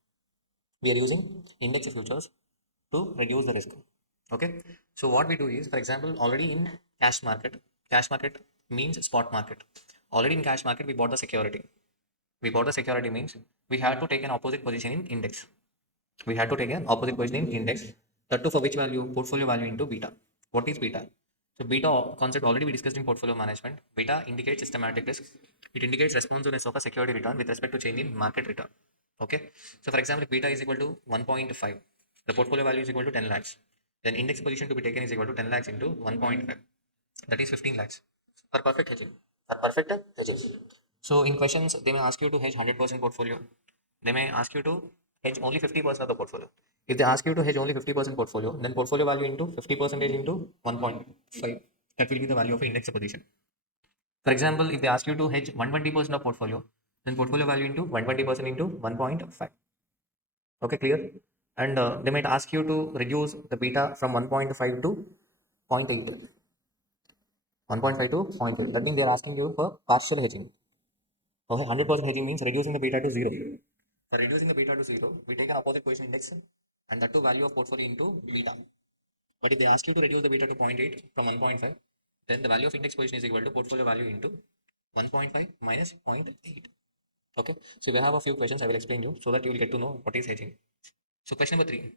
we are using index futures to reduce the risk. Okay. So what we do is, for example, already in cash market means spot market. Already in cash market, we bought the security. We bought the security means we had to take an opposite position in index. We had to take an opposite position in index. That too for which value? Portfolio value into beta. What is beta? So beta concept already we discussed in portfolio management. Beta indicates systematic risk. It indicates responsiveness of a security return with respect to change in market return. Okay. So for example, if beta is equal to 1.5, the portfolio value is equal to 10 lakhs. Then index position to be taken is equal to 10 lakhs into 1.5. That is 15 lakhs. For perfect hedging. For perfect hedging. So in questions, they may ask you to hedge 100% portfolio. They may ask you to hedge only 50% of the portfolio. If they ask you to hedge only 50% portfolio, then portfolio value into 50% into 1.5. That will be the value of index position. For example, if they ask you to hedge 120% of portfolio, then portfolio value into 120% into 1.5. Okay, clear? And they might ask you to reduce the beta from 1.5 to 0.8. 1.5 to 0.8. That means they are asking you for partial hedging. Okay, 100% hedging means reducing the beta to 0. For reducing the beta to 0, we take an opposite position index and that to value of portfolio into beta. But if they ask you to reduce the beta to 0.8 from 1.5, then the value of index position is equal to portfolio value into 1.5 minus 0.8. Okay, so if I have a few questions, I will explain you so that you will get to know what is hedging. So question number three.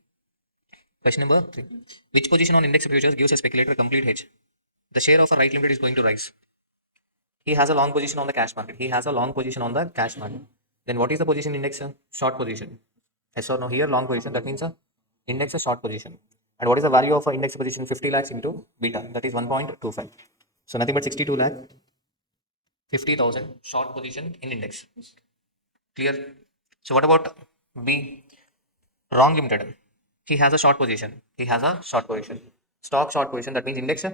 Question number three. Which position on index futures gives a speculator a complete hedge? The share of a right limited is going to rise. He has a long position on the cash market. He has a long position on the cash market. Then what is the position index? Short position. Yes or no? Here long position. That means a index a short position. And what is the value of a index position? 50 lakhs into beta. That is 1.25. So nothing but 62 lakh 50,000 short position in index. Clear? So what about B? Wrong limited. He has a short position. He has a short position. Stock short position. That means index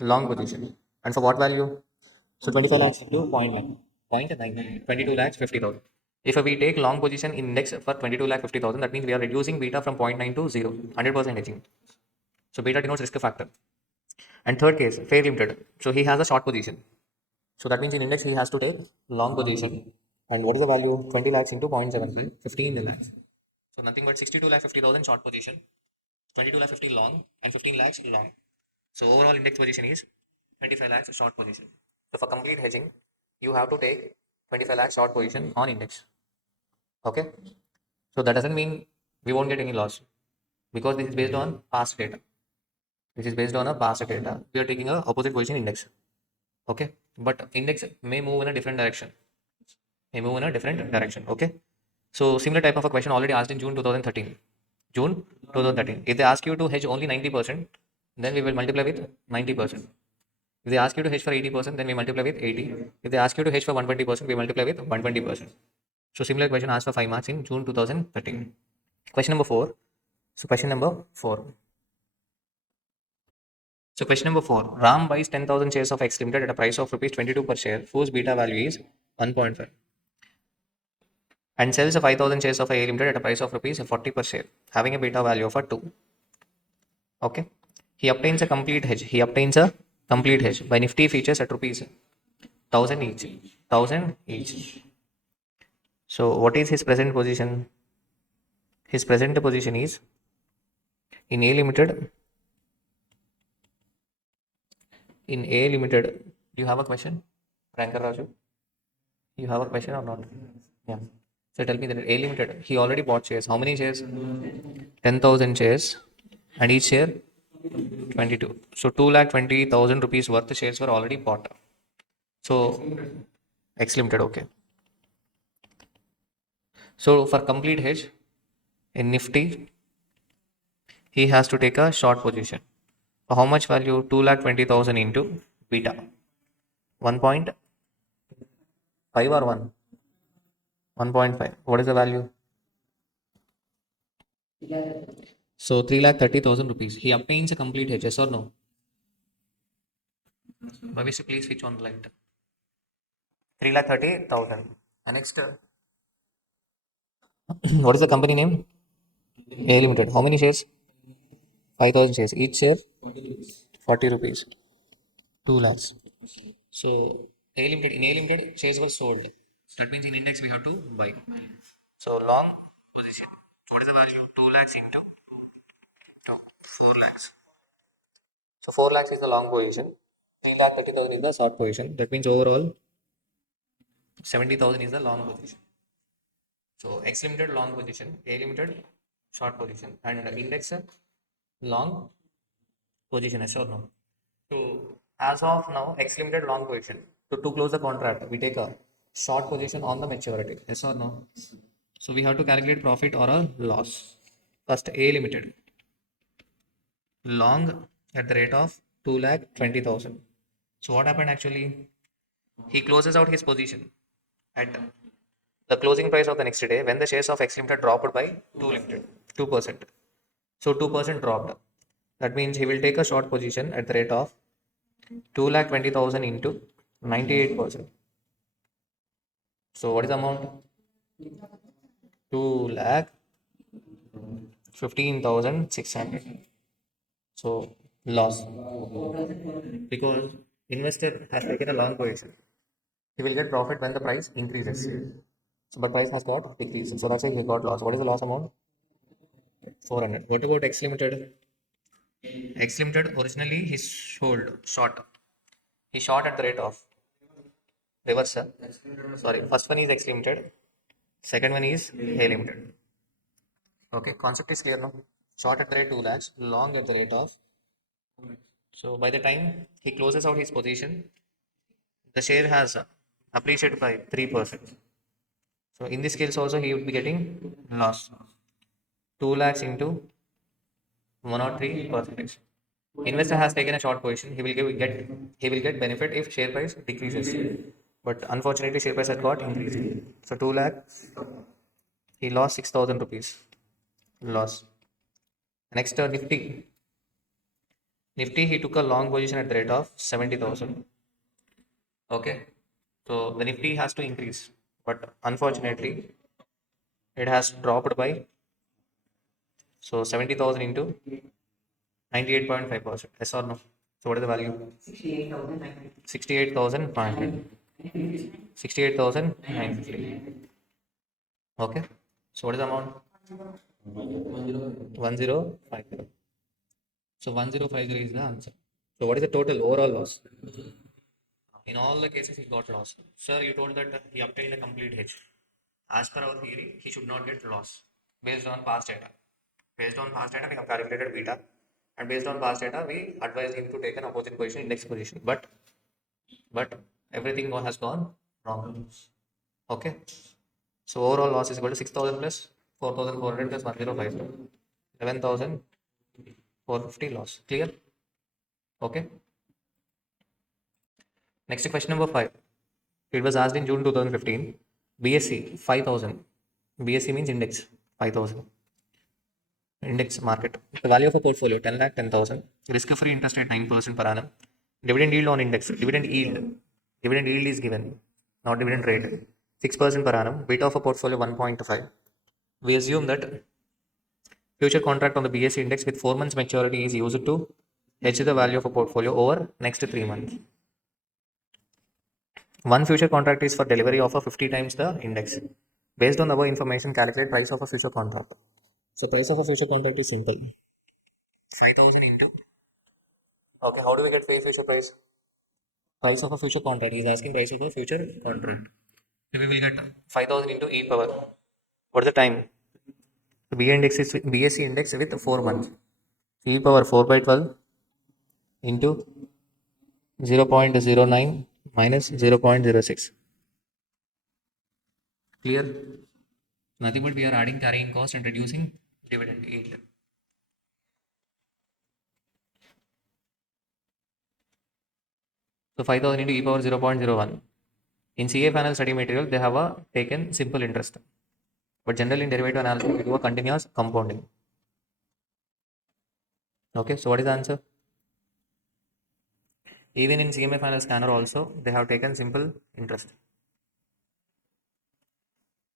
long position. And for what value? So 25 lakhs into 0.9. 22 lakhs 50,000. If we take long position index for 22 lakh 50,000, that means we are reducing beta from 0.9 to 0. 100% hedging. So beta denotes risk factor. And third case, fair limited. So he has a short position. So that means in index he has to take long position. And what is the value? 20 lakhs into 0.75, 15 lakhs. So nothing but 62 lakh 50,000 short position, 22 lakh 50 long, and 15 lakhs long. So overall index position is 25 lakhs short position. So for complete hedging, you have to take 25 lakhs short position on index. Okay. So that doesn't mean we won't get any loss because this is based on past data. This is based on a past data. We are taking a opposite position index. Okay. But index may move in a different direction. Okay. So similar type of a question already asked in June 2013. June 2013. If they ask you to hedge only 90%, then we will multiply with 90%. If they ask you to hedge for 80%, then we multiply with 80. If they ask you to hedge for 120%, we multiply with 120%. So similar question asked for 5 marks in June 2013. Question number 4. So question number 4. So question number 4. Ram buys 10,000 shares of X Limited at a price of rupees 22 per share, whose beta value is 1.5. And sells 5,000 shares of A Limited at a price of rupees 40 per share, having a beta value of 2. Okay. He obtains a complete hedge. By Nifty features at rupees 1,000 each. 1,000 each. So what is his present position? His present position is in A Limited. In A Limited, do you have a question, Rankar Raju? You have a question or not? Yeah. So tell me that A Limited, he already bought shares. How many shares? 10,000 shares, and each share 22. So 2,20,000 rupees worth of shares were already bought. So X Limited, okay. So for complete hedge in Nifty, he has to take a short position. How much value? 2,20,000 into beta. 1.5 or 1? 1.5. What is the value? So 3,30,000 rupees. He obtains a complete hedge, yes or no? Bhavish, please switch on the light. 3,30,000. And next, what is the company name? A Limited. How many shares? 5,000 shares. Each share 40 rupees. 2 lakhs. So A Limited, in A Limited, shares were sold. That means in index we have to buy. So long position. What is the value? 2 lakhs into 4 lakhs. So 4 lakhs is the long position. 3,30,000 is the short position. That means overall 70,000 is the long position. So X Limited long position, A Limited short position, and index long position, yes or no? So as of now, X Limited long position. So to close the contract, we take a short position on the maturity, yes or no? So we have to calculate profit or a loss. First A Limited long at the rate of 2,20,000. So what happened actually? He closes out his position at the closing price of the next day when the shares of X Limited dropped by 2%. So 2% dropped. That means he will take a short position at the rate of 2,20,000 into 98%. So what is the amount? 2,15,600. So loss because investor has taken a long position. He will get profit when the price increases. So, but price has got decreased. So that's why he got loss. What is the loss amount? 400. What about X Limited? X Limited originally he sold short. He short at the rate of reverse. Sir. Sorry, first one is X Limited. Second one is A Limited. Okay, concept is clear now. Short at the rate 2 lakhs, long at the rate of. So by the time he closes out his position, the share has appreciated by 3%. So in this case also he would be getting loss. 2 lakhs into 103 percentage. Investor has taken a short position. He will get benefit if share price decreases. But unfortunately, share price has got increased. So 2 lakh, he lost 6,000 rupees. Loss. Next, Nifty. Nifty, he took a long position at the rate of 70,000. Okay. So the Nifty has to increase. But unfortunately, it has dropped by, so 70,000 into 98.5%. Yes or no? So what is the value? 68,500. 68,950. Okay. So what is the amount? 1050. So 1050 is the answer. So what is the total overall loss? In all the cases, he got loss. Sir, you told that he obtained a complete hedge. As per our theory, he should not get loss based on past data. Based on past data, we have calculated beta, and based on past data, we advise him to take an opposite position, index position. But everything has gone wrong. Okay. So overall loss is equal to 6,000 plus 4,400 plus 1050. 11,450 loss. Clear? Okay. Next question number 5. It was asked in June 2015. BSC 5,000. BSC means index 5,000. Index market. The value of a portfolio 10 lakh 10,000. Risk free interest rate 9% per annum. Dividend yield on index. Dividend yield. Dividend yield is given, not dividend rate. 6% per annum. Beta of a portfolio 1.5. We assume that future contract on the BSC index with 4 months maturity is used to hedge the value of a portfolio over next 3 months. One future contract is for delivery of a 50 times the index. Based on our information, calculate price of a future contract. So price of a future contract is simple. 5,000 into. Okay, how do we get future price? Price of a future contract. He is asking price of a future contract. So we will get 5,000 into e power. What is the time? The BSC index with 4 months. E power 4 by 12 into 0.09 minus 0.06. Clear? Nothing but we are adding carrying cost and reducing dividend yield. So 5,000 into e power 0.01. In CA panel study material, they have taken simple interest. But generally in derivative analysis, we do a continuous compounding. Okay, so what is the answer? Even in CMA final scanner also, they have taken simple interest.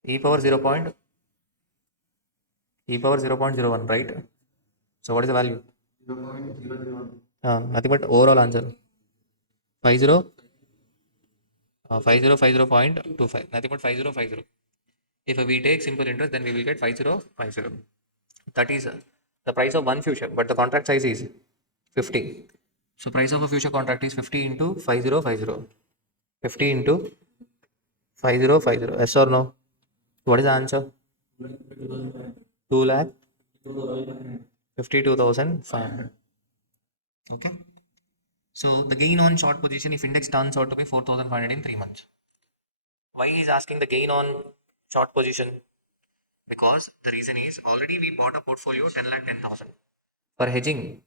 E power 0.01, right? So what is the value? Nothing but overall answer. 50, 5050.25. Nothing but 5050. If we take simple interest, then we will get 5050. That is the price of one future, but the contract size is 50. So price of a future contract is 50 into 5050. 50 into 5050. Yes or no? What is the answer? 2 lakh 52,500. Okay. So the gain on short position if index turns out to be 4,500 in 3 months. Why he is asking the gain on short position? Because the reason is already we bought a portfolio 10 lakh 10,000. For hedging,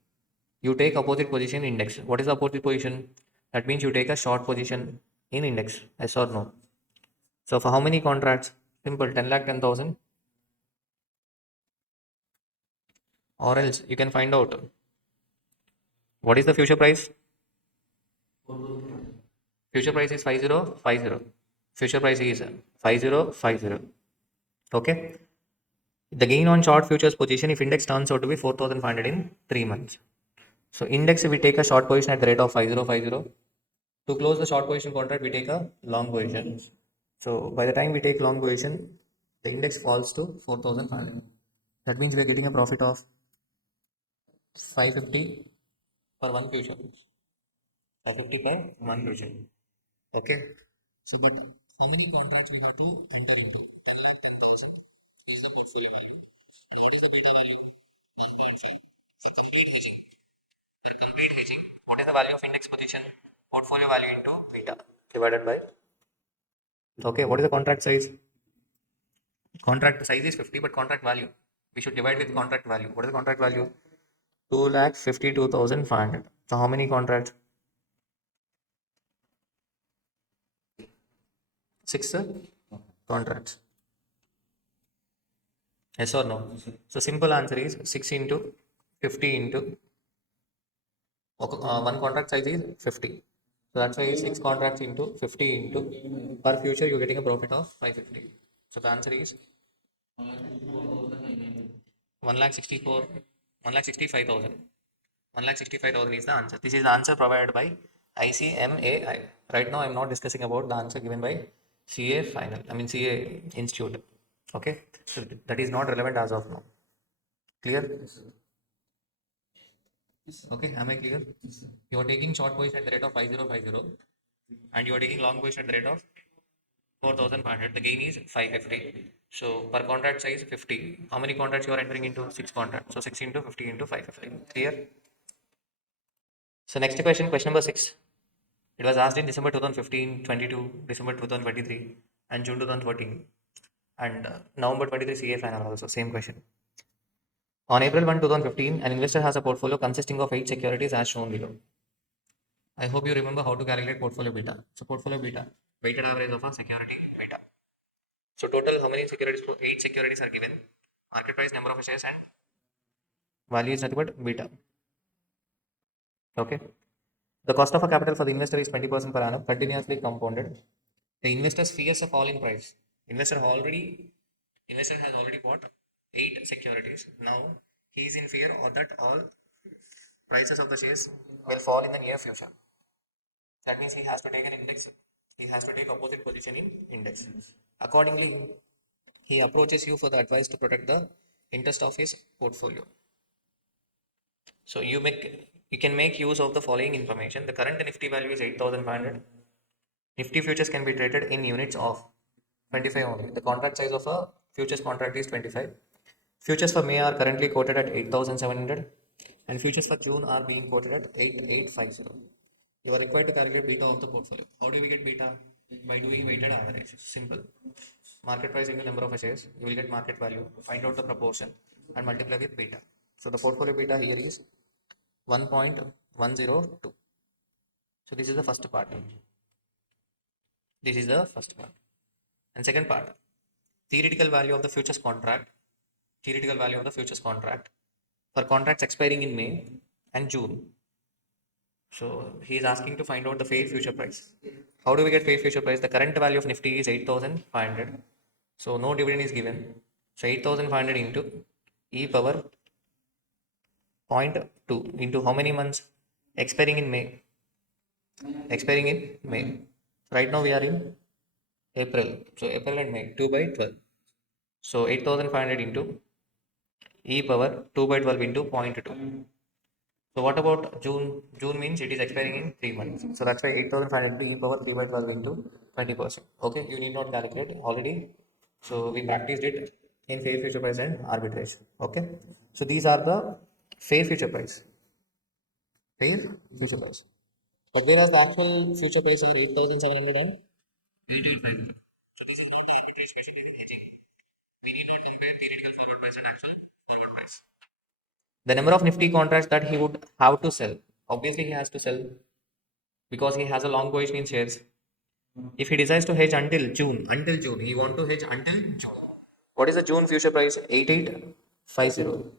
you take opposite position index. What is the opposite position? That means you take a short position in index. Yes or no? So for how many contracts? Simple 10 lakh 10,000. Or else you can find out what is the future price. Future price is 5050. Future price is 5050. Okay. The gain on short futures position if index turns out to be 4,500 in 3 months. So index we take a short position at the rate of 5050. To close the short position contract we take a long position. So by the time we take long position, the index falls to 4,500. That means we are getting a profit of 550 per one future. 550 per one future. Okay. So, but how many contracts we have to enter into? 10 lakh 10,000 is the portfolio value. And what is the beta value? 1.5. For complete hedging. For complete hedging, what is the value of index position? Portfolio value into beta divided by. Okay, what is the contract size? Contract size is 50, but contract value. We should divide with contract value. What is the contract value? 2,52,500. So, how many contracts? 6 contracts. Yes or no? So simple answer is 6 into 50 into one contract size is 50. So that's why 6 contracts into 50 into per future you're getting a profit of 550. So the answer is 1 lakh 64 1 lakh 65,000. 1 lakh 65,000 is the answer. This is the answer provided by ICMAI. Right now I'm not discussing about the answer given by CA final. I mean CA institute. Okay. So that is not relevant as of now. Clear? Okay, am I clear? You are taking short position at the rate of 5050 and you are taking long position at the rate of 4500. The gain is 550. So per contract size 50. How many contracts you are entering into? 6 contracts. So 6 into 50 into 550. Clear? So next question, question number 6. It was asked in December 2015, 22, December 2023 and June 2014 and November 23 CA final also. Same question. On April 1, 2015, an investor has a portfolio consisting of 8 securities as shown below. I hope you remember how to calculate portfolio beta. So portfolio beta, weighted average of a security beta. So total how many securities? 8 securities are given. Market price, number of shares and value is nothing but beta. Okay. The cost of a capital for the investor is 20% per annum, continuously compounded. The investor fears a fall in price. Investor has already bought 8 securities. Now he is in fear of that all prices of the shares will fall in the near future. That means he has to take an index. He has to take opposite position in index. Accordingly, he approaches you for the advice to protect the interest of his portfolio. So you can make use of the following information. The current Nifty value is 8,500. Nifty futures can be traded in units of 25 only. The contract size of a futures contract is 25. Futures for May are currently quoted at 8,700 and futures for June are being quoted at 8,850. You are required to calculate beta of the portfolio. How do we get beta? By doing weighted average. Simple. Market price into number of shares. You will get market value. Find out the proportion and multiply with beta. So the portfolio beta here is 1.102. So this is the first part. This is the first part. And second part, theoretical value of the futures contract. Theoretical value of the futures contract for contracts expiring in May and June. So he is asking to find out the fair future price. How do we get fair future price? The current value of Nifty is 8,500. So no dividend is given. So 8,500 into e power 0.2 into how many months? Expiring in May. Expiring in May. Right now we are in April. So April and May 2 by 12. So 8,500 into e power 2 by 12 into 0.2. So what about June? June means it is expiring in 3 months. So that's why 8,500 into e power 3 by 12 into 20%. Okay, you need not calculate already. So we practiced it in fair future price and arbitration. Okay, so these are the fair future price. Fair future price. But whereas the actual future price are 8,700 and 8,850. So this is not the arbitration question, it is hedging. We need not compare theoretical forward price and actual forward price. The number of Nifty contracts that he would have to sell. Obviously, he has to sell because he has a long position in shares. If he decides to hedge until June, he want to hedge until June. What is the June future price? 8850.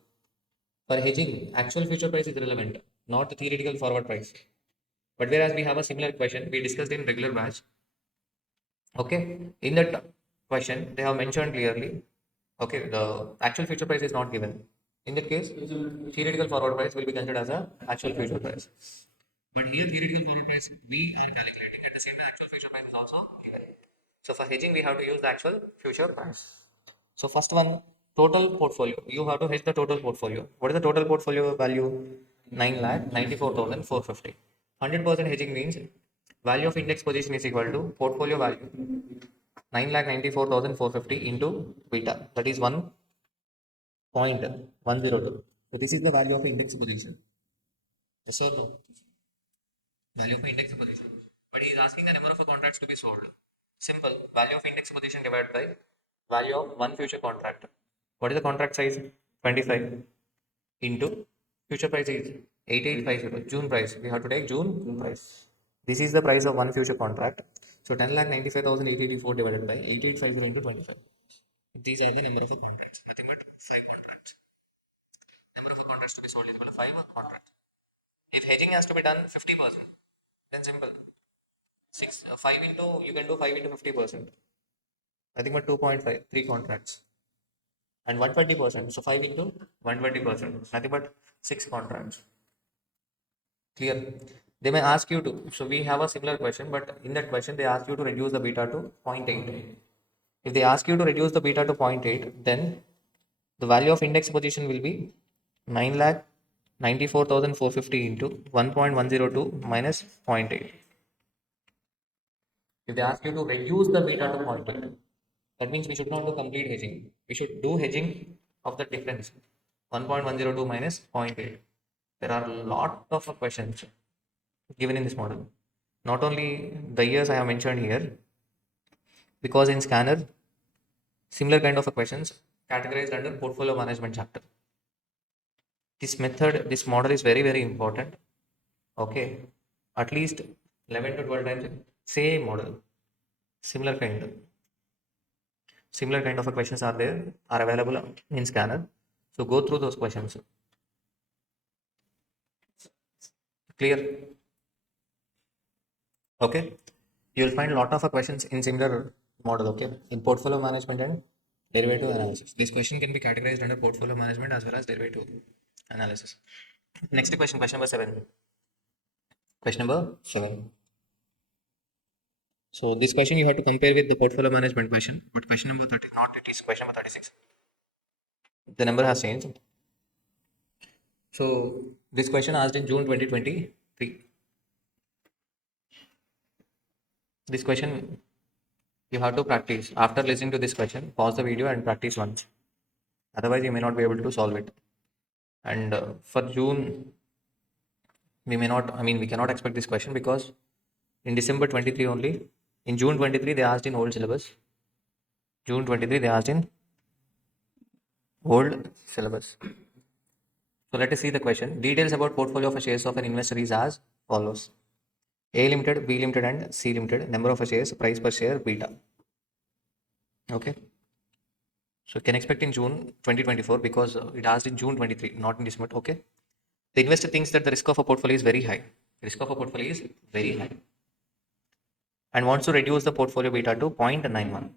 For hedging, actual future price is relevant, not the theoretical forward price. But whereas we have a similar question, we discussed in regular batch. Okay, in that question, they have mentioned clearly. Okay, the actual future price is not given. In that case, theoretical forward price will be considered as a actual future price. But here, theoretical forward price we are calculating at the same time actual future price is also given. So for hedging, we have to use the actual future price. So first one, Total portfolio. You have to hedge the total portfolio. What is the total portfolio value? 9,94,450. 100% hedging means value of index position is equal to portfolio value 9,94,450 into beta. That is 1.102. So this is the value of index position. Yes or no? Value of index position. But he is asking the number of contracts to be sold. Simple. Value of index position divided by value of one future contract. What is the contract size? 25 into future price is 8850. June price. We have to take June price. This is the price of one future contract. So 10,95,884 divided by 8850 into 25. These are the number of contracts. Nothing but 5 contracts. Number of contracts to be sold is equal to 5 contracts. If hedging has to be done 50%, then simple. 5 into, you can do 5 into 50%. Nothing but 2.5, 3 contracts. And 120%. So 5 into 120%. Nothing but 6 contracts. Clear? They may ask you to. So we have a similar question, but in that question, they ask you to reduce the beta to 0.8. If they ask you to reduce the beta to 0.8, then the value of index position will be 9,94,450 into 1.102 minus 0.8. If they ask you to reduce the beta to 0.8, that means we should not do complete hedging. We should do hedging of the difference 1.102 minus 0.8. There are a lot of questions given in this model. Not only the years I have mentioned here, because in scanner, similar kind of questions categorized under portfolio management chapter. This method, this model is very, very important. Okay, at least 11 to 12 times, same model, similar kind of questions are there, are available in scanner. So go through those questions. Clear? Okay, you will find a lot of questions in similar model. Okay, in portfolio management and derivative analysis. This question can be categorized under portfolio management as well as derivative analysis. Next question, question number 7. Question number 7. So this question you have to compare with the portfolio management question, but question number 30, not it is question number 36. The number has changed. So this question asked in June 2023. This question you have to practice. After listening to this question, pause the video and practice once. Otherwise, you may not be able to solve it. And for June, we may not, I mean, we cannot expect this question because in December 23 only, in June 23, they asked in old syllabus. June 23, they asked in old syllabus. So let us see the question. Details about portfolio of shares of an investor is as follows. A limited, B limited and C limited. Number of shares, price per share, beta. Okay. So can expect in June 2024 because it asked in June 23, not in December. Okay. The investor thinks that the risk of a portfolio is very high. Risk of a portfolio is very high. And wants to reduce the portfolio beta to 0.91.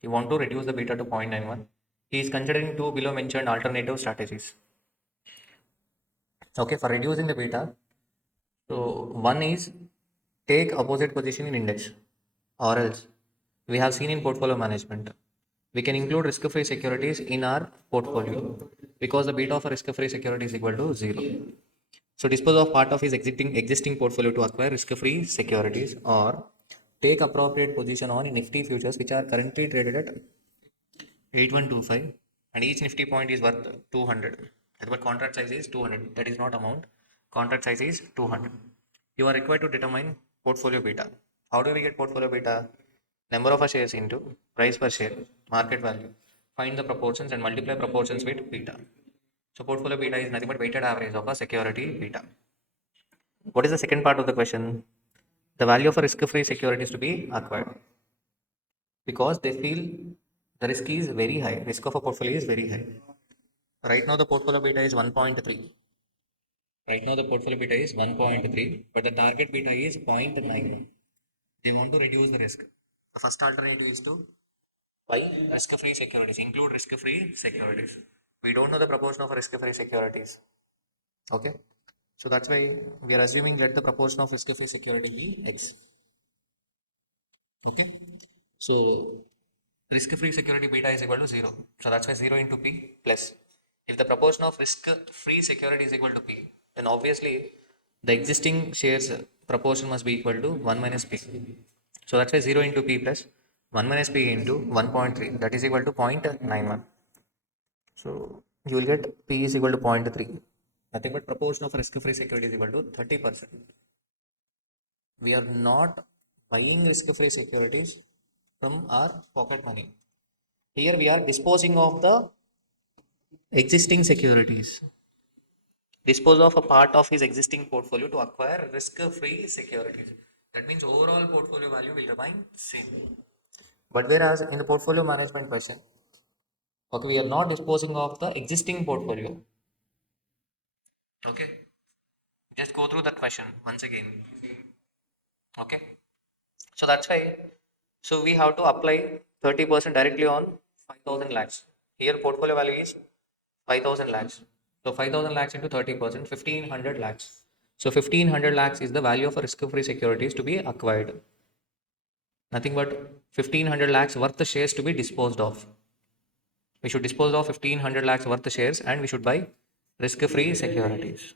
He wants to reduce the beta to 0.91. He is considering two below mentioned alternative strategies. Okay, for reducing the beta. So one is take opposite position in index, or else we have seen in portfolio management. We can include risk-free securities in our portfolio because the beta of a risk-free security is equal to 0. So dispose of part of his existing portfolio to acquire risk-free securities, or take appropriate position on Nifty futures which are currently traded at 8125 and each Nifty point is worth 200. But contract size is 200. That is not amount. Contract size is 200. You are required to determine portfolio beta. How do we get portfolio beta? Number of shares into price per share, market value. Find the proportions and multiply proportions with beta. So portfolio beta is nothing but weighted average of a security beta. What is the second part of the question? The value of a risk-free security is to be acquired because they feel the risk is very high. Risk of a portfolio is very high. Right now the portfolio beta is 1.3. Right now the portfolio beta is 1.3, but the target beta is 0.9. They want to reduce the risk. The first alternative is to buy risk-free securities, include risk-free securities. We don't know the proportion of risk-free securities. Okay. So that's why we are assuming let the proportion of risk-free security be X. Okay. So risk-free security beta is equal to 0. So that's why 0 into P plus. If the proportion of risk-free security is equal to P, then obviously the existing shares proportion must be equal to 1 minus P. So that's why 0 into P plus 1 minus P into 1.3, that is equal to 0.91. So you will get P is equal to 0.3. Nothing but proportion of risk-free security is equal to 30%. We are not buying risk-free securities from our pocket money. Here we are disposing of the existing securities. Dispose of a part of his existing portfolio to acquire risk-free securities. That means overall portfolio value will remain same. But whereas in the portfolio management question, okay, we are not disposing of the existing portfolio. Okay, just go through that question once again. Okay, so that's why. So we have to apply 30% directly on 5,000 lakhs. Here portfolio value is 5,000 lakhs. So 5,000 lakhs into 30%, 1,500 lakhs. So 1,500 lakhs is the value of risk-free securities to be acquired. Nothing but 1,500 lakhs worth the shares to be disposed of. We should dispose of 1,500 lakhs worth the shares and we should buy risk-free securities.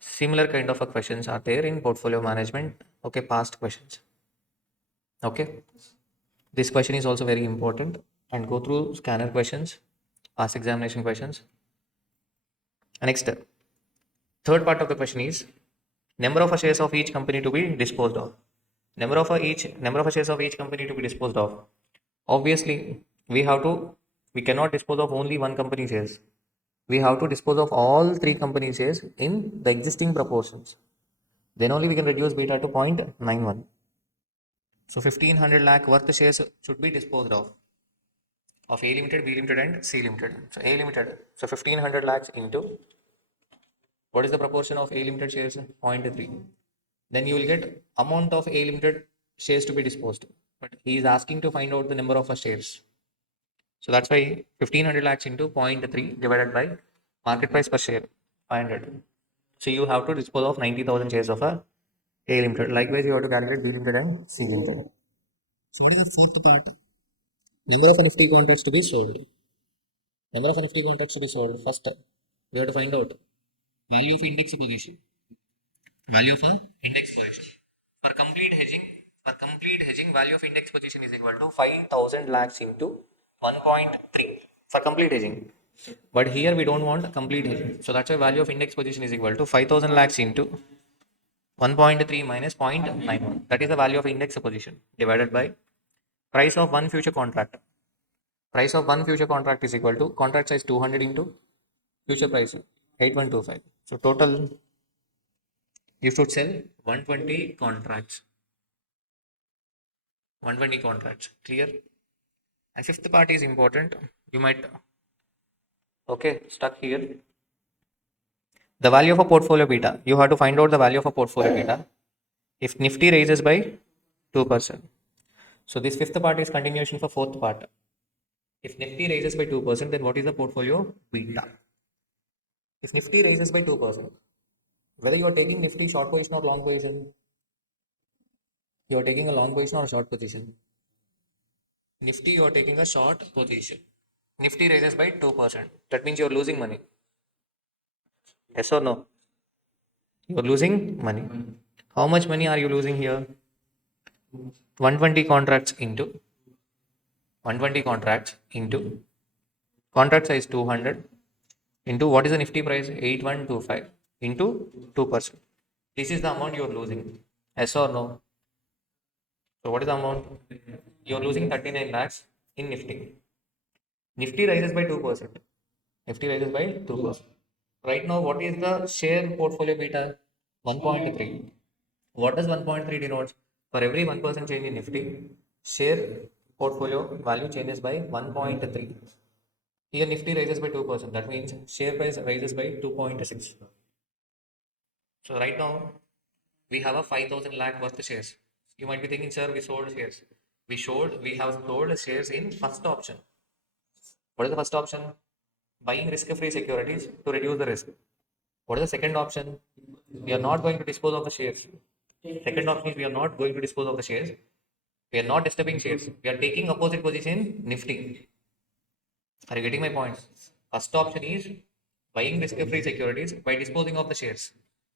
Similar kind of questions are there in portfolio management. Okay, past questions. Okay, this question is also very important, and go through scanner questions, past examination questions. Next, third part of the question is number of shares of each company to be disposed of. Number of shares of each company to be disposed of. Obviously, we cannot dispose of only one company shares. We have to dispose of all three company shares in the existing proportions. Then only we can reduce beta to 0.91. So 1,500 lakh worth shares should be disposed of A limited, B limited, and C limited. So A limited, so 1,500 lakhs into what is the proportion of A limited shares? 0.3. Then you will get amount of A limited shares to be disposed. But he is asking to find out the number of shares. So that's why 1,500 lakhs into 0.3 divided by market price per share 500. So you have to dispose of 90,000 shares of A limited. Likewise, you have to calculate B limited and C limited. So what is the fourth part? Number of Nifty contracts to be sold. Number of Nifty contracts to be sold. First, we have to find out value of index position. Value of a index position. For complete hedging, value of index position is equal to 5,000 lakhs into 1.3 for complete hedging. But here we don't want complete hedging. So that's why value of index position is equal to 5,000 lakhs into 1.3 minus 0.91. That is the value of index position divided by price of one future contract. Price of one future contract is equal to contract size 200 into future price 8125. So total you should sell 120 contracts. 120 contracts. Clear? And fifth part is important. You might stuck here. The value of a portfolio beta. You have to find out the value of a portfolio beta if Nifty raises by 2%. So this fifth part is continuation for fourth part. If Nifty raises by 2%, then what is the portfolio beta? If Nifty raises by 2%, whether you are taking Nifty short position or long position, you are taking a long position or a short position. Nifty, you are taking a short position. Nifty raises by 2%. That means you are losing money. Yes or no? You are losing money. How much money are you losing here? 120 contracts into 120 contracts into contract size 200 into what is the Nifty price? 8125 into 2%. This is the amount you are losing. Yes or no? So what is the amount? You are losing 39 lakhs in Nifty. Nifty rises by 2%. Nifty rises by 2%. Right now, what is the share portfolio beta? 1.3. What does 1.3 denotes? For every 1% change in Nifty, share portfolio value changes by 1.3. Here Nifty rises by 2%. That means share price rises by 2.6. So right now, we have a 5,000 lakh worth shares. You might be thinking, sir, we sold shares. We have sold shares in first option. What is the first option? Buying risk-free securities to reduce the risk. What is the second option? We are not going to dispose of the shares. Second option is we are not going to dispose of the shares. We are not disturbing shares. We are taking opposite position in Nifty. Are you getting my point? First option is buying risk-free securities by disposing of the shares.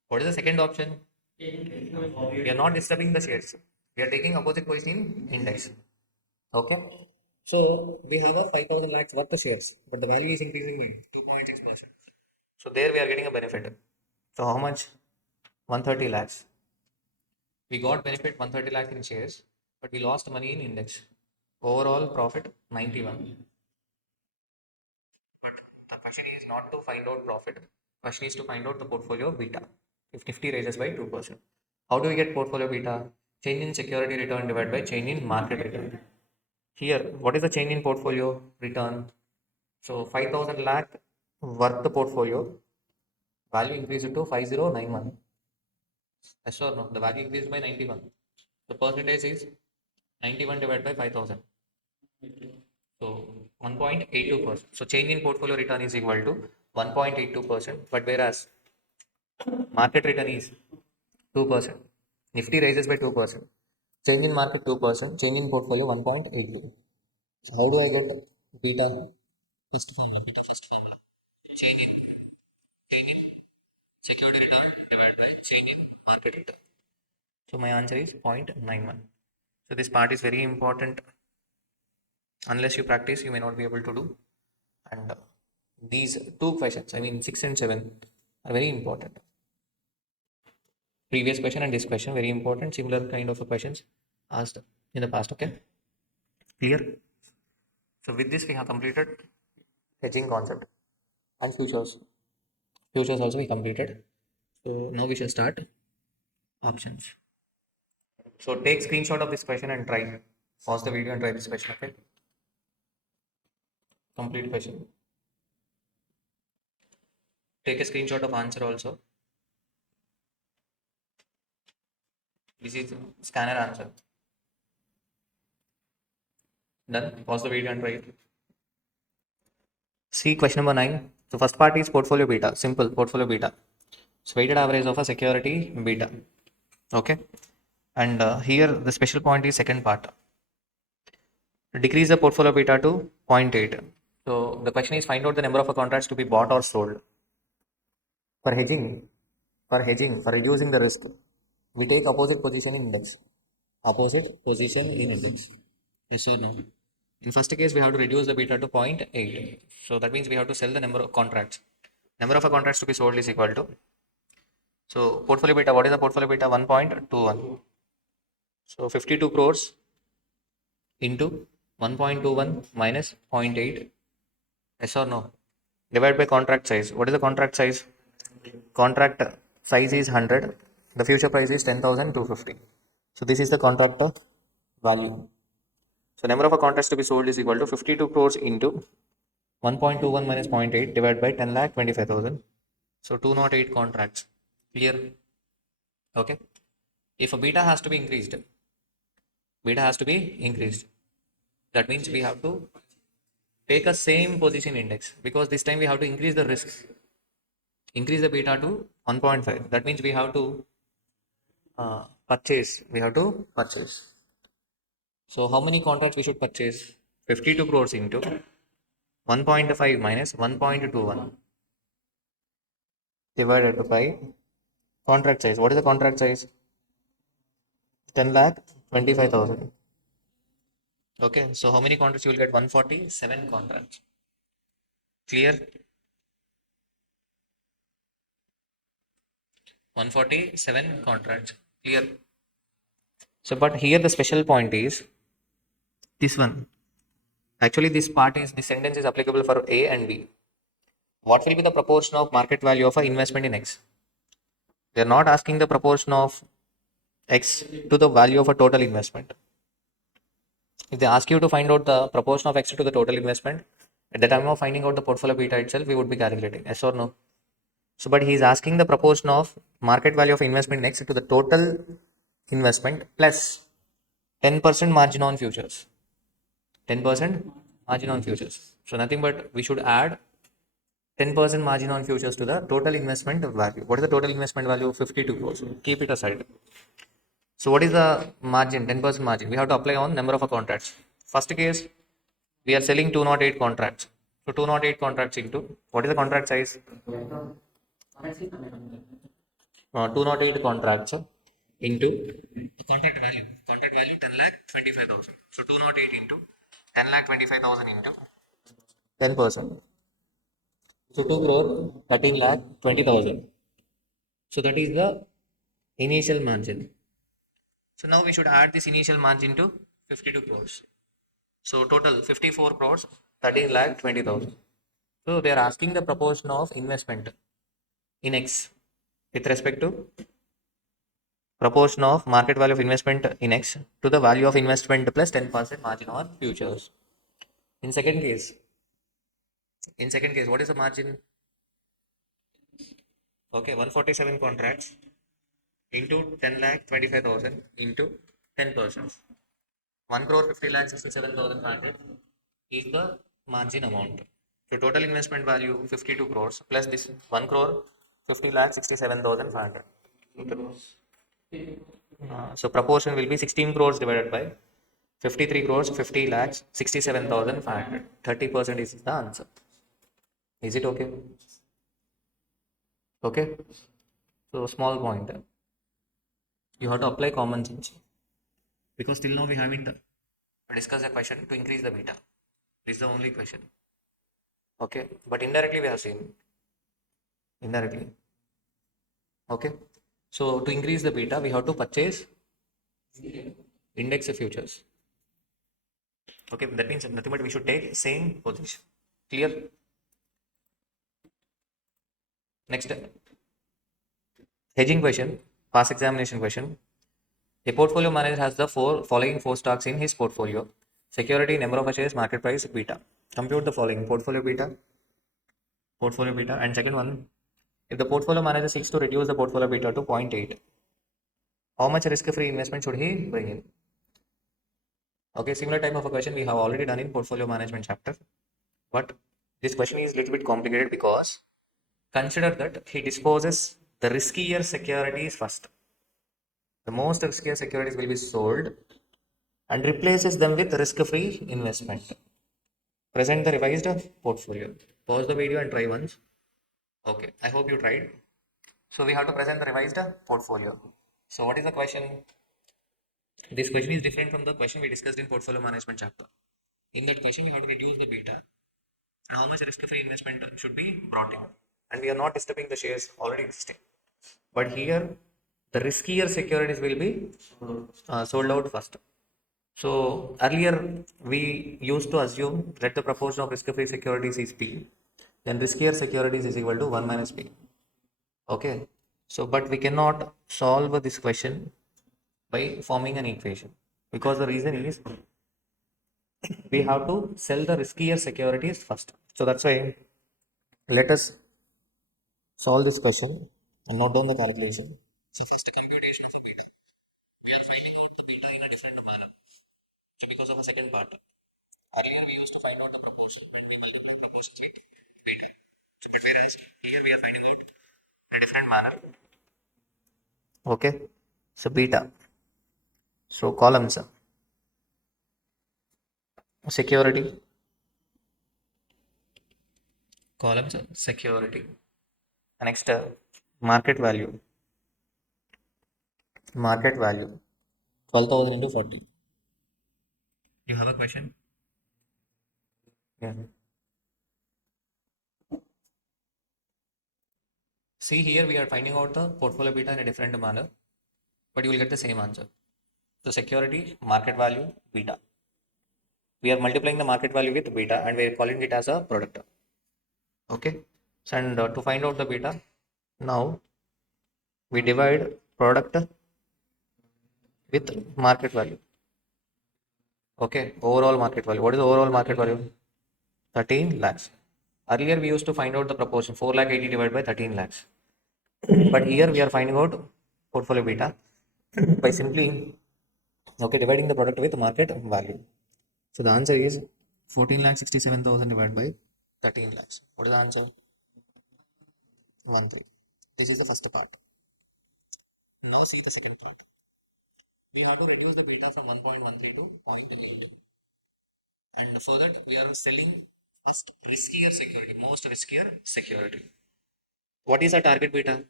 What is the second option? We are not disturbing the shares. We are taking opposite position in index. Okay. So we have a 5,000 lakhs worth of shares, but the value is increasing by 2.6%. So there we are getting a benefit. So how much? 130 lakhs. We got benefit 130 lakhs in shares, but we lost money in index. Overall profit 91. But the question is not to find out profit. Question is to find out the portfolio beta. If Nifty raises by 2%. How do we get portfolio beta? Change in security return divided by change in market return. Here, what is the change in portfolio return? So 5,000 lakh worth the portfolio value increased to 5091. Yes or no? The value increased by 91. The percentage is 91 divided by 5,000. So 1.82%. So change in portfolio return is equal to 1.82%. But whereas market return is 2%. Nifty rises by 2%. Change in market 2%. Change in portfolio 1.82. So how do I get beta? First formula. Beta first formula. Change in security return divided by change in market return. So my answer is 0.91. So this part is very important. Unless you practice, you may not be able to do. And these two questions, I mean 6 and 7, are very important. Previous question and this question, very important. Similar kind of questions asked in the past. Okay, clear? So with this, we have completed hedging concept and futures. Futures also we completed. So now we shall start options. So take screenshot of this question and try. Pause the video and try this question. Okay. Complete question. Take a screenshot of answer also. This is scanner answer. Done. Pause the video and try it. See question number 9. So first part is portfolio beta. Simple portfolio beta. So weighted average of a security beta. Okay. And here the special point is second part. Decrease the portfolio beta to 0.8. So the question is find out the number of contracts to be bought or sold. For hedging, for reducing the risk, we take opposite position in index. Opposite position in index. Yes or no? In first case, we have to reduce the beta to 0.8. So that means we have to sell the number of contracts. Number of contracts to be sold is equal to. So portfolio beta, what is the portfolio beta? 1.21. So 52 crores into 1.21 minus 0.8. Yes or no? Divided by contract size. What is the contract size? Contract size is 100. The future price is 10,250. So this is the contract value. So number of contracts to be sold is equal to 52 crores into 1.21 minus 0.8 divided by 10 lakh 25,000. So 208 contracts. Clear? Okay. If a beta has to be increased, that means we have to take a same position index because this time we have to increase the risk. Increase the beta to 1.5. That means we have to purchase. So how many contracts we should purchase? 52 crores into 1.5 minus 1.21 divided by contract size. What is the contract size? 10 lakh 25,000. Okay, so how many contracts you will get? 147 contracts. Clear? 147 contracts. Clear? So, but here the special point is this one. Actually, this sentence is applicable for A and B. What will be the proportion of market value of an investment in X? They are not asking the proportion of X to the value of a total investment. If they ask you to find out the proportion of X to the total investment, at the time of finding out the portfolio beta itself, we would be calculating yes or no. So, but he is asking the proportion of market value of investment in X to the total investment plus 10% margin on futures. 10% margin on futures. So nothing but we should add 10% margin on futures to the total investment value. What is the total investment value? 52 crores. Keep it aside. So what is the margin? 10% margin. We have to apply on number of contracts. First case, we are selling 208 contracts. So 208 contracts into what is the contract size? 208 contracts into contract value. Contract value 10 lakh 25,000. So 208 into 10 lakh 25,000 into 10%. So 2 crore 13 lakh 20,000. So that is the initial margin. So now we should add this initial margin to 52 crores. So total 54 crores 13 lakh 20,000. So they are asking the proportion of investment in X with respect to proportion of market value of investment in X to the value of investment plus 10% margin on futures. In second case, what is the margin? Okay, 147 contracts into 10 lakh 25,000 into 10%. 1 crore 50 lakh 67,500 is the margin amount. So total investment value 52 crores plus this 1 crore 50 lakh 67,500. So proportion will be 16 crores divided by 53 crores 50 lakhs 67,500. 30% is the answer. Is it okay? Okay. So small point. You have to apply common sense because till now we haven't discussed a question to increase the beta. This is the only question. Okay, but indirectly we have seen indirectly. Okay, so to increase the beta, we have to purchase index futures. Okay, that means nothing but we should take same position. Clear? Next, hedging question, past examination question. A portfolio manager has the following four stocks in his portfolio: security, number of shares, market price, beta. Compute the following: portfolio beta, and second one, if the portfolio manager seeks to reduce the portfolio beta to 0.8, how much risk-free investment should he bring in? Okay, similar type of a question we have already done in portfolio management chapter, but this question is a little bit complicated because consider that he disposes the riskier securities first. The most riskier securities will be sold and replaces them with risk-free investment. Present the revised portfolio. Pause the video and try once. Okay, I hope you tried. So we have to present the revised portfolio. So what is the question? This question is different from the question we discussed in portfolio management chapter. In that question, we have to reduce the beta and how much risk-free investment should be brought in. And we are not disturbing the shares already existing. But here, the riskier securities will be sold out first. So earlier, we used to assume that the proportion of risk-free securities is P, then riskier securities is equal to 1 minus P. Okay. So, but we cannot solve this question by forming an equation because the reason is we have to sell the riskier securities first. So that's why let us solve this question and note down the calculation. So first computation of the beta. We are finding out the beta in a different manner. So because of a second part. Earlier we used to find out the proportion and we multiply the proportions with beta. So but whereas here we are finding out in a different manner. Okay. So beta. So columns security. Columns security. Next market value. Market value 12,000 into 40. You have a question? Yeah. See here we are finding out the portfolio beta in a different manner, but you will get the same answer. So security, market value, beta. We are multiplying the market value with beta and we are calling it as a product. Okay. So, and to find out the beta, now we divide product with market value. Okay. Overall market value. What is the overall market value? 13 lakhs. Earlier we used to find out the proportion 4 lakh 80 divided by 13 lakhs. But here we are finding out portfolio beta by simply dividing the product with market value. So the answer is 14 lakh 67,000 divided by 13 lakhs. What is the answer? 1 3. This is the first part. Now see the second part. we have to reduce the beta from 1.13 to 0.8. And for that, we are selling first riskier security, most riskier security. What is our target beta?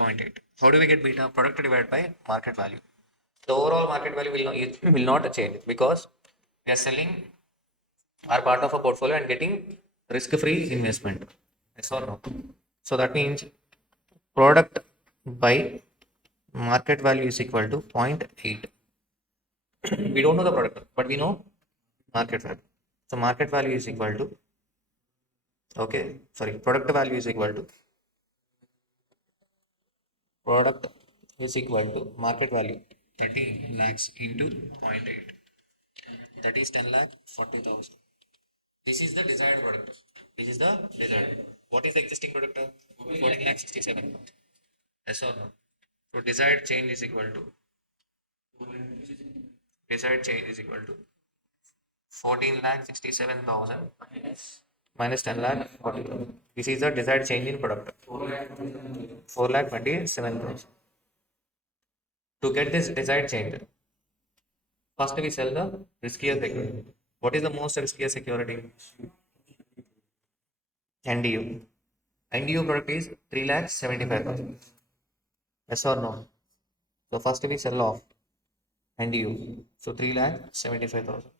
0.8. How do we get beta? Product divided by market value. The overall market value will not change because we are selling our part of a portfolio and getting risk-free investment. Yes or no? So that means product by market value is equal to 0.8. We don't know the product, but we know market value. So market value is equal to, product value is equal to product is equal to market value 30 lakhs into 0.8. That is 10 lakh 40,000. This is the desired product. This is the desired. What is the existing product? 14 lakh 67. Yes or no? So desired change is equal to 14 lakh 67,000 minus 10 lakh 40,000. This is the desired change in product. 4 lakh 27,000. To get this desired change, first we sell the riskier security. What is the most riskier security? NDU. NDU product is 3 lakh 75,000. Yes or no? So first we sell off NDU. So 3 lakh 75,000.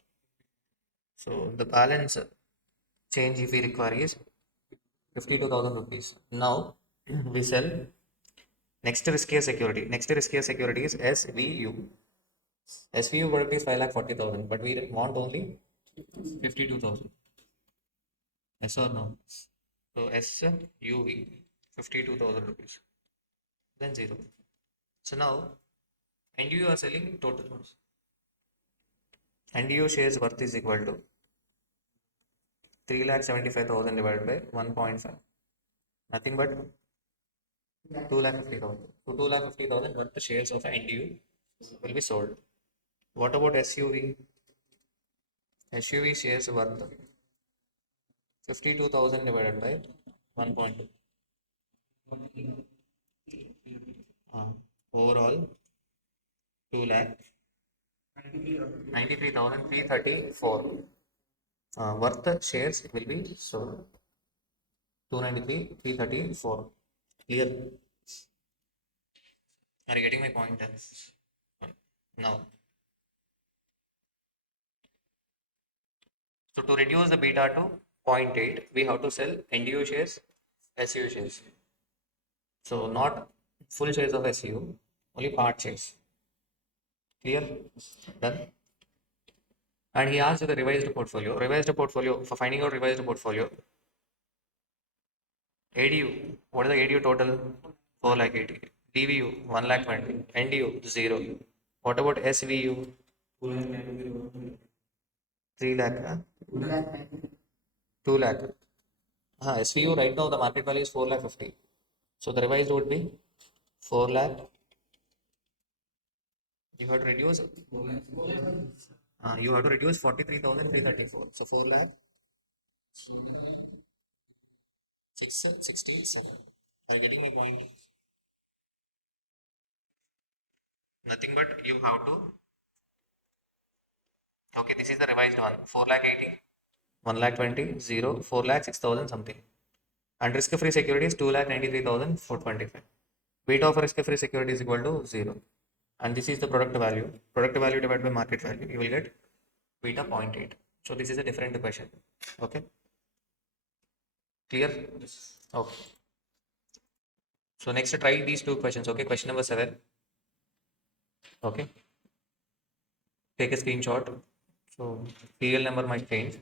So the balance change if we require is 52,000 rupees. Now we sell next riskier security. Next riskier security is SVU. SVU product is 5 lakh 40,000, but we want only 52,000. Yes or no? So SUV 52,000 rupees. Then 0. So now NDU are selling total. NDU shares worth is equal to 3,75,000 divided by 1.5. Nothing but 2,50,000. So 2,50,000 worth the shares of NDU will be sold. What about SUV? SUV shares worth 52,000 divided by 1.2. Overall 2 lakh 93,334 worth shares will be sold. 293,334. Clear? Are you getting my point? Now, so to reduce the beta to 0.8, we have to sell NDU shares, SU shares. So not full shares of SU, only part shares. Clear? Done? And he asked the revised portfolio. Revised portfolio, for finding out revised portfolio, ADU, what is the ADU total? 4 lakh 80. DVU, 1 lakh 20. NDU, 0. What about SVU? 3 lakh, 2 lakh. SVU right now the market value is 4 lakh 50. So the revised would be 4 lakh. You have to reduce. You have to reduce 43,334. So 4 lakh 667. Are you getting my point? Nothing but you have to. Okay, this is the revised one. 4 lakh 80, 1 lakh 20, 0, 4 lakh 6,000 something. And risk-free security is 2 lakh 93,425. Beta of risk-free security is equal to 0. And this is the product value. Product value divided by market value. You will get beta 0.8. So this is a different question. Okay. Clear? Okay. So next try these two questions. Okay. Question number 7. Okay. Take a screenshot. So serial number might change.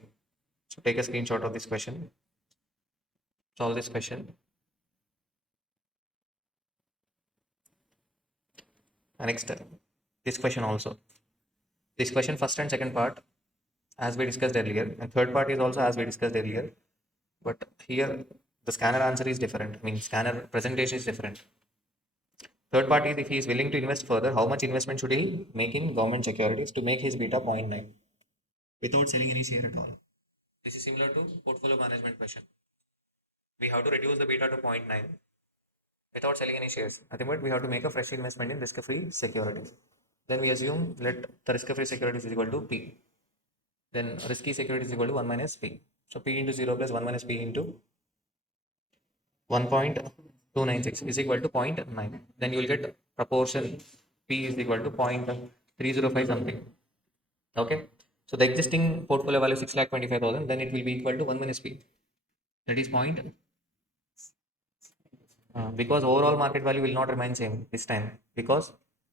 So take a screenshot of this question. Solve this question. And next, this question also. This question first and second part as we discussed earlier, and third part is also as we discussed earlier. But here the scanner answer is different. I mean, scanner presentation is different. Third part is if he is willing to invest further, how much investment should he make in government securities to make his beta 0.9 without selling any share at all? This is similar to portfolio management question. We have to reduce the beta to 0.9 without selling any shares. I think we have to make a fresh investment in risk-free securities. Then we assume let the risk-free securities is equal to P. Then risky security is equal to 1 minus P. So P into 0 plus 1 minus P into 1.296 is equal to 0.9. Then you will get proportion P is equal to 0.305 something. Okay. So the existing portfolio value is 6,25,000. Then it will be equal to 1 minus P. That is point. Because overall market value will not remain same this time because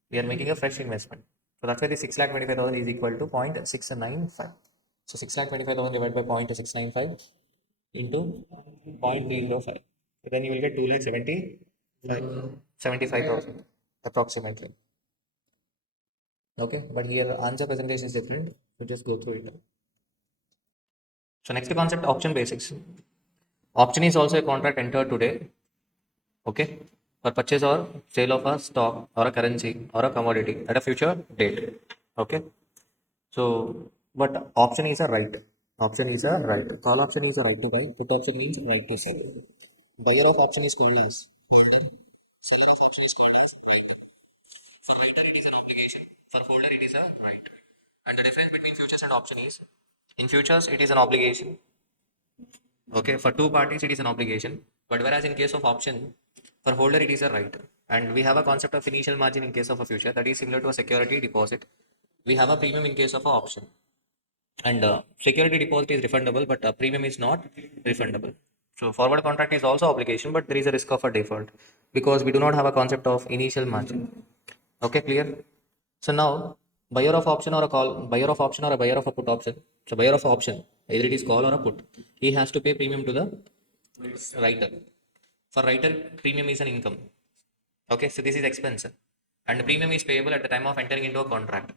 we are making a fresh investment. So that's why the 6,25,000 is equal to 0.695. So 6,25,000 divided by 0.695 into 0.305. So then you will get 2,75,000 approximately. Okay, but here answer presentation is different. So just go through it. So next concept, option basics. Option is also a contract entered today, okay, for purchase or sale of a stock or a currency or a commodity at a future date. Okay. So, but option is a right. Option is a right. Call option is a right to buy. Put option means right to sell. Buyer of option is called as holder. Seller of option is called as right. For writer, it is an obligation. For holder, it is a right. And the difference between futures and option is in futures, it is an obligation. Okay, for two parties, it is an obligation. But whereas in case of option, for holder, it is a right. And we have a concept of initial margin in case of a future that is similar to a security deposit. We have a premium in case of a option. And security deposit is refundable, but premium is not refundable. So forward contract is also obligation, but there is a risk of a default because we do not have a concept of initial margin. Okay, clear? So now buyer of option or a call, buyer of option or a buyer of a put option. So buyer of option, either it is call or a put, he has to pay premium to the writer. For writer, premium is an income. Okay, so this is expense, and the premium is payable at the time of entering into a contract.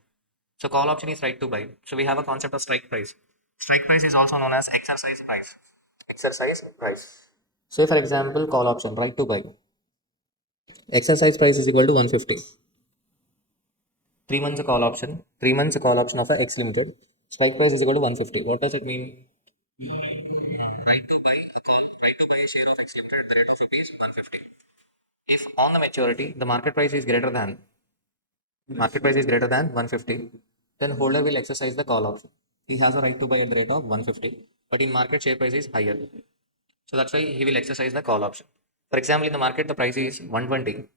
So call option is right to buy. So we have a concept of strike price. Strike price is also known as exercise price. Exercise price. Say for example, call option right to buy. Exercise price is equal to 150. 3 months a call option. 3 months a call option of a X Limited. Strike price is equal to 150. What does it mean? Right to buy a call. Right to buy a share of X Limited at the rate of rupees 150. If on the maturity the market price is greater than 150, then holder will exercise the call option. He has a right to buy at the rate of 150, but in market share price is higher. So that's why he will exercise the call option. For example, in the market the price is 120.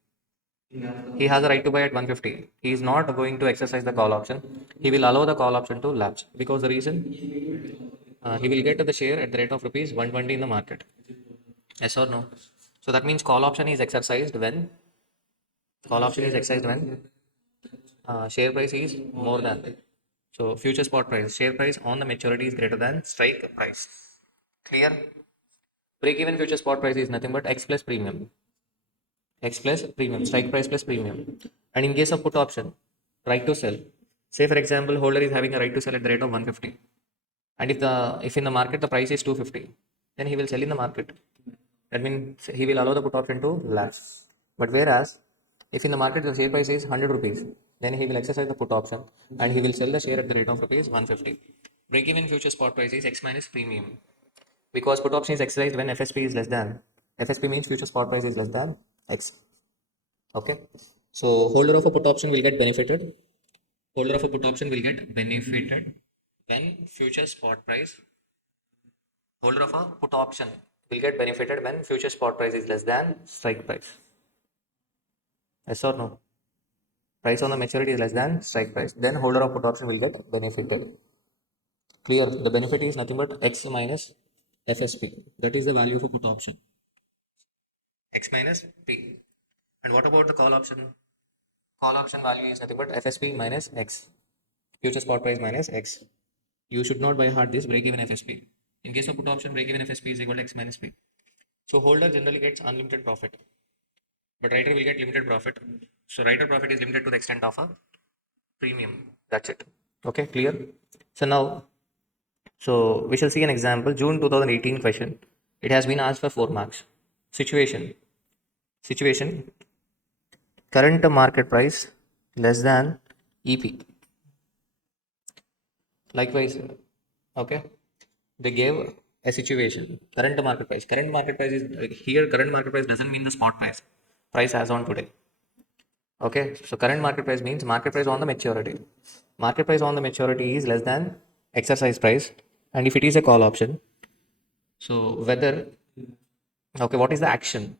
He has a right to buy at 150. He is not going to exercise the call option. He will allow the call option to lapse because the reason he will get the share at the rate of rupees 120 in the market. Yes or no? So that means call option is exercised when share price is more than. So future spot price, share price on the maturity is greater than strike price. Clear? Break even future spot price is nothing but X plus premium. X plus premium, strike price plus premium. And in case of put option, right to sell. Say for example, holder is having a right to sell at the rate of 150. And if in the market the price is 250, then he will sell in the market. That means he will allow the put option to lapse. But whereas if in the market the share price is 100 rupees, then he will exercise the put option and he will sell the share at the rate of rupees 150. Break even future spot price is X minus premium. Because put option is exercised when FSP is less than. FSP means future spot price is less than X. Okay. So holder of a put option will get benefited. Holder of a put option will get benefited when future spot price. Holder of a put option will get benefited when future spot price is less than strike price. Yes or no? Price on the maturity is less than strike price. Then holder of put option will get benefited. Clear? The benefit is nothing but X minus FSP. That is the value of a put option. X minus P. And what about the call option? Call option value is nothing but FSP minus X. Future spot price minus X. You should not by heart this break even FSP. In case of put option, break even FSP is equal to X minus P. So holder generally gets unlimited profit, but writer will get limited profit. So writer profit is limited to the extent of a premium. That's it. Okay, clear? So now, so we shall see an example. June 2018 question. It has been asked for 4 marks. Situation. Situation. Current market price less than EP. Likewise, okay. They gave a situation. Current market price. Current market price is here. Current market price doesn't mean the spot price. Price as on today. Okay, so current market price means market price on the maturity. Market price on the maturity is less than exercise price, and if it is a call option, so whether, okay, what is the action?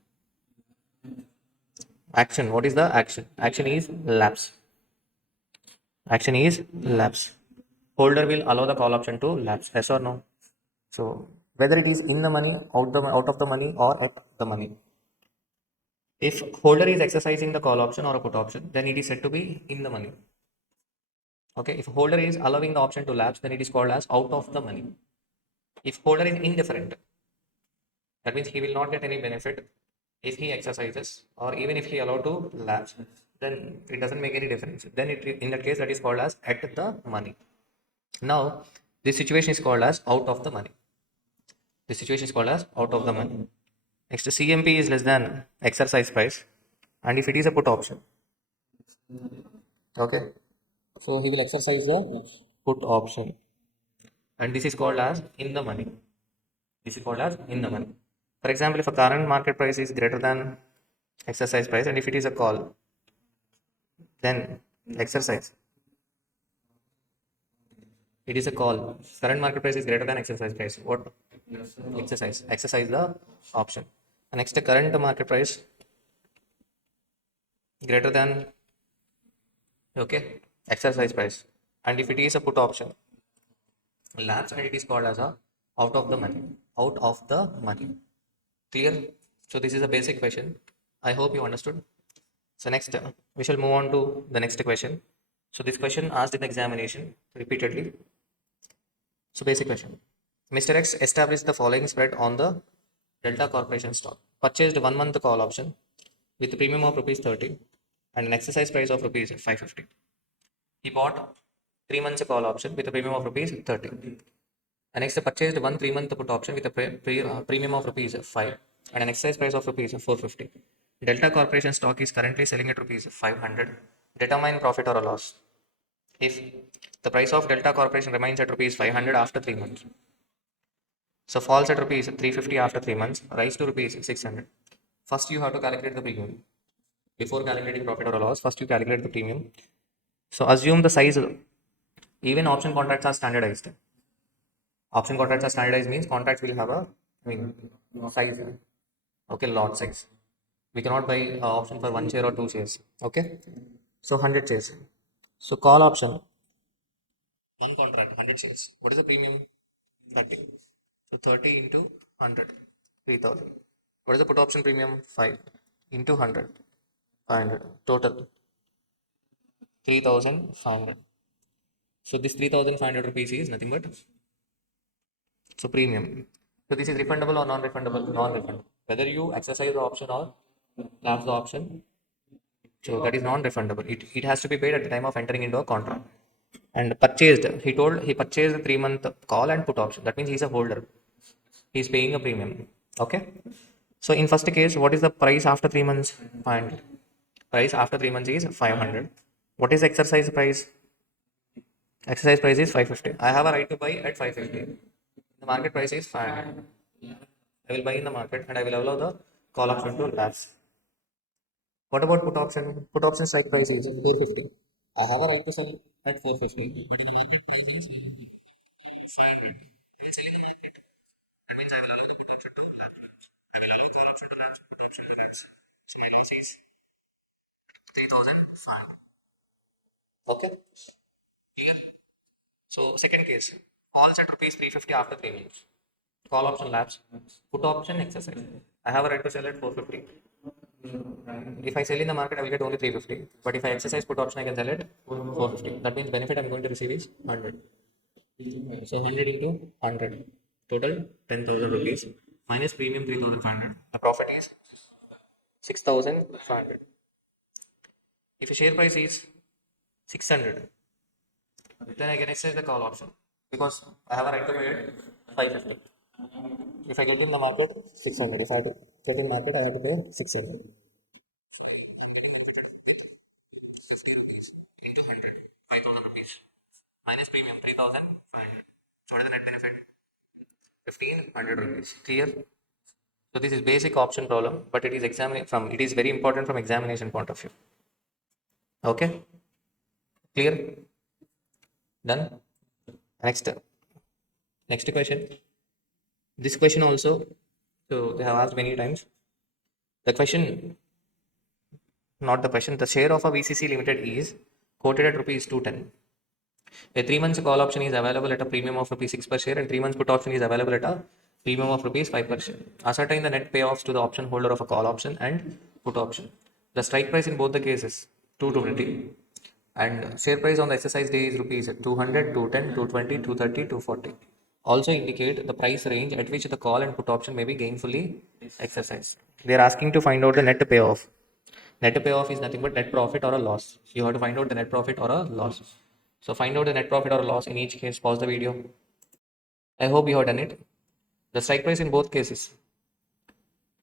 Action, what is the action? Action is lapse. Action is lapse. Holder will allow the call option to lapse, yes or no? So whether it is in the money, out of the money, or at the money. If holder is exercising the call option or a put option, then it is said to be in the money. Okay, if holder is allowing the option to lapse, then it is called as out of the money. If holder is indifferent, that means he will not get any benefit if he exercises or even if he allowed to lapse, then it doesn't make any difference. Then in that case, that is called as at the money. Now, this situation is called as out of the money. This situation is called as out of the money. Next, CMP is less than exercise price, and if it is a put option, okay, so he will exercise the put option, and this is called as in the money. This is called as in the money. For example, if a current market price is greater than exercise price, and if it is a call, then exercise. It is a call. Current market price is greater than exercise price. What? Exercise. Exercise the option. And next, the current market price greater than, okay, exercise price. And if it is a put option, lapse, and it is called as a out of the money. Out of the money. Clear? So this is a basic question. I hope you understood. So next, we shall move on to the next question. So this question asked in the examination repeatedly. So basic question. Mr. X established the following spread on the Delta Corporation stock. Purchased 1 month call option with a premium of rupees 30 and an exercise price of rupees 550. He bought 3 months call option with a premium of rupees 30. And next purchased 1 3 month put option with a premium of rupees 5 and an exercise price of rupees 450. Delta Corporation stock is currently selling at rupees 500. Determine profit or a loss. If the price of Delta Corporation remains at rupees 500 after 3 months, so falls at rupees 350 after 3 months, rise to rupees 600. First, you have to calculate the premium. Before calculating profit or loss, first you calculate the premium. So assume the size. Even option contracts are standardized. Option contracts are standardized means contracts will have a, size. Okay, lot size. We cannot buy option for 1 share or 2 shares. Okay, so 100 shares. So call option, one contract, 100 shares. What is the premium? 30. So 30 into 100, 3000. What is the put option premium? 5 into 100, 500. Total 3500. So this 3500 rupees is nothing but, so premium. So this is refundable or non-refundable? Non-refundable. Whether you exercise the option or lapse the option, so that is non-refundable. It has to be paid at the time of entering into a contract. And purchased, he told he purchased a 3 month call and put option. That means he's a holder. He's paying a premium. Okay. So in first case, what is the price after 3 months? 500. Price after 3 months is 500. What is exercise price? Exercise price is 550. I have a right to buy at 550. The market price is 500. I will buy in the market and I will allow the call option to lapse. What about put option? Put option strike price is 450. I have a right to sell at 450, but in the market price is 500. I sell in the market. That means I will allow the put option to lapse. I will allow call option to lapse, put option to lapse. So my loss is 3500. Okay. Here. So second case, calls at rupees 350 after 3 months. Call option lapse, put option exercise. I have a right to sell at 450. If I sell in the market, I will get only 350. But if I exercise put option, I can sell at 450. That means benefit I'm going to receive is 100. So 100 into 100. Total 10,000 rupees minus premium 3,500. The profit is 6,500. If a share price is 600, then I can exercise the call option because I have a right to pay at 550. If I get in the market, 600. If I get in market, I have to pay 600. I'm getting benefited with 50 rupees into 100, 5,000 rupees minus premium 3,500. So what is the net benefit? 1,500 rupees. Clear? So this is basic option problem, but it is very important from examination point of view. Okay, clear? Done? Next, next question. This question also, so they have asked many times. The question, not the question, the share of a BCC limited is quoted at rupees 210. A 3 months call option is available at a premium of rupees 6 per share, and 3 months put option is available at a premium of rupees 5 per share. Ascertain the net payoffs to the option holder of a call option and put option. The strike price in both the cases 220, and share price on the exercise day is rupees 200, 210, 220, 230, 240. Also indicate the price range at which the call and put option may be gainfully exercised. They are asking to find out the net payoff. Net payoff is nothing but net profit or a loss. You have to find out the net profit or a loss. So find out the net profit or loss in each case. Pause the video. I hope you have done it. The strike price in both cases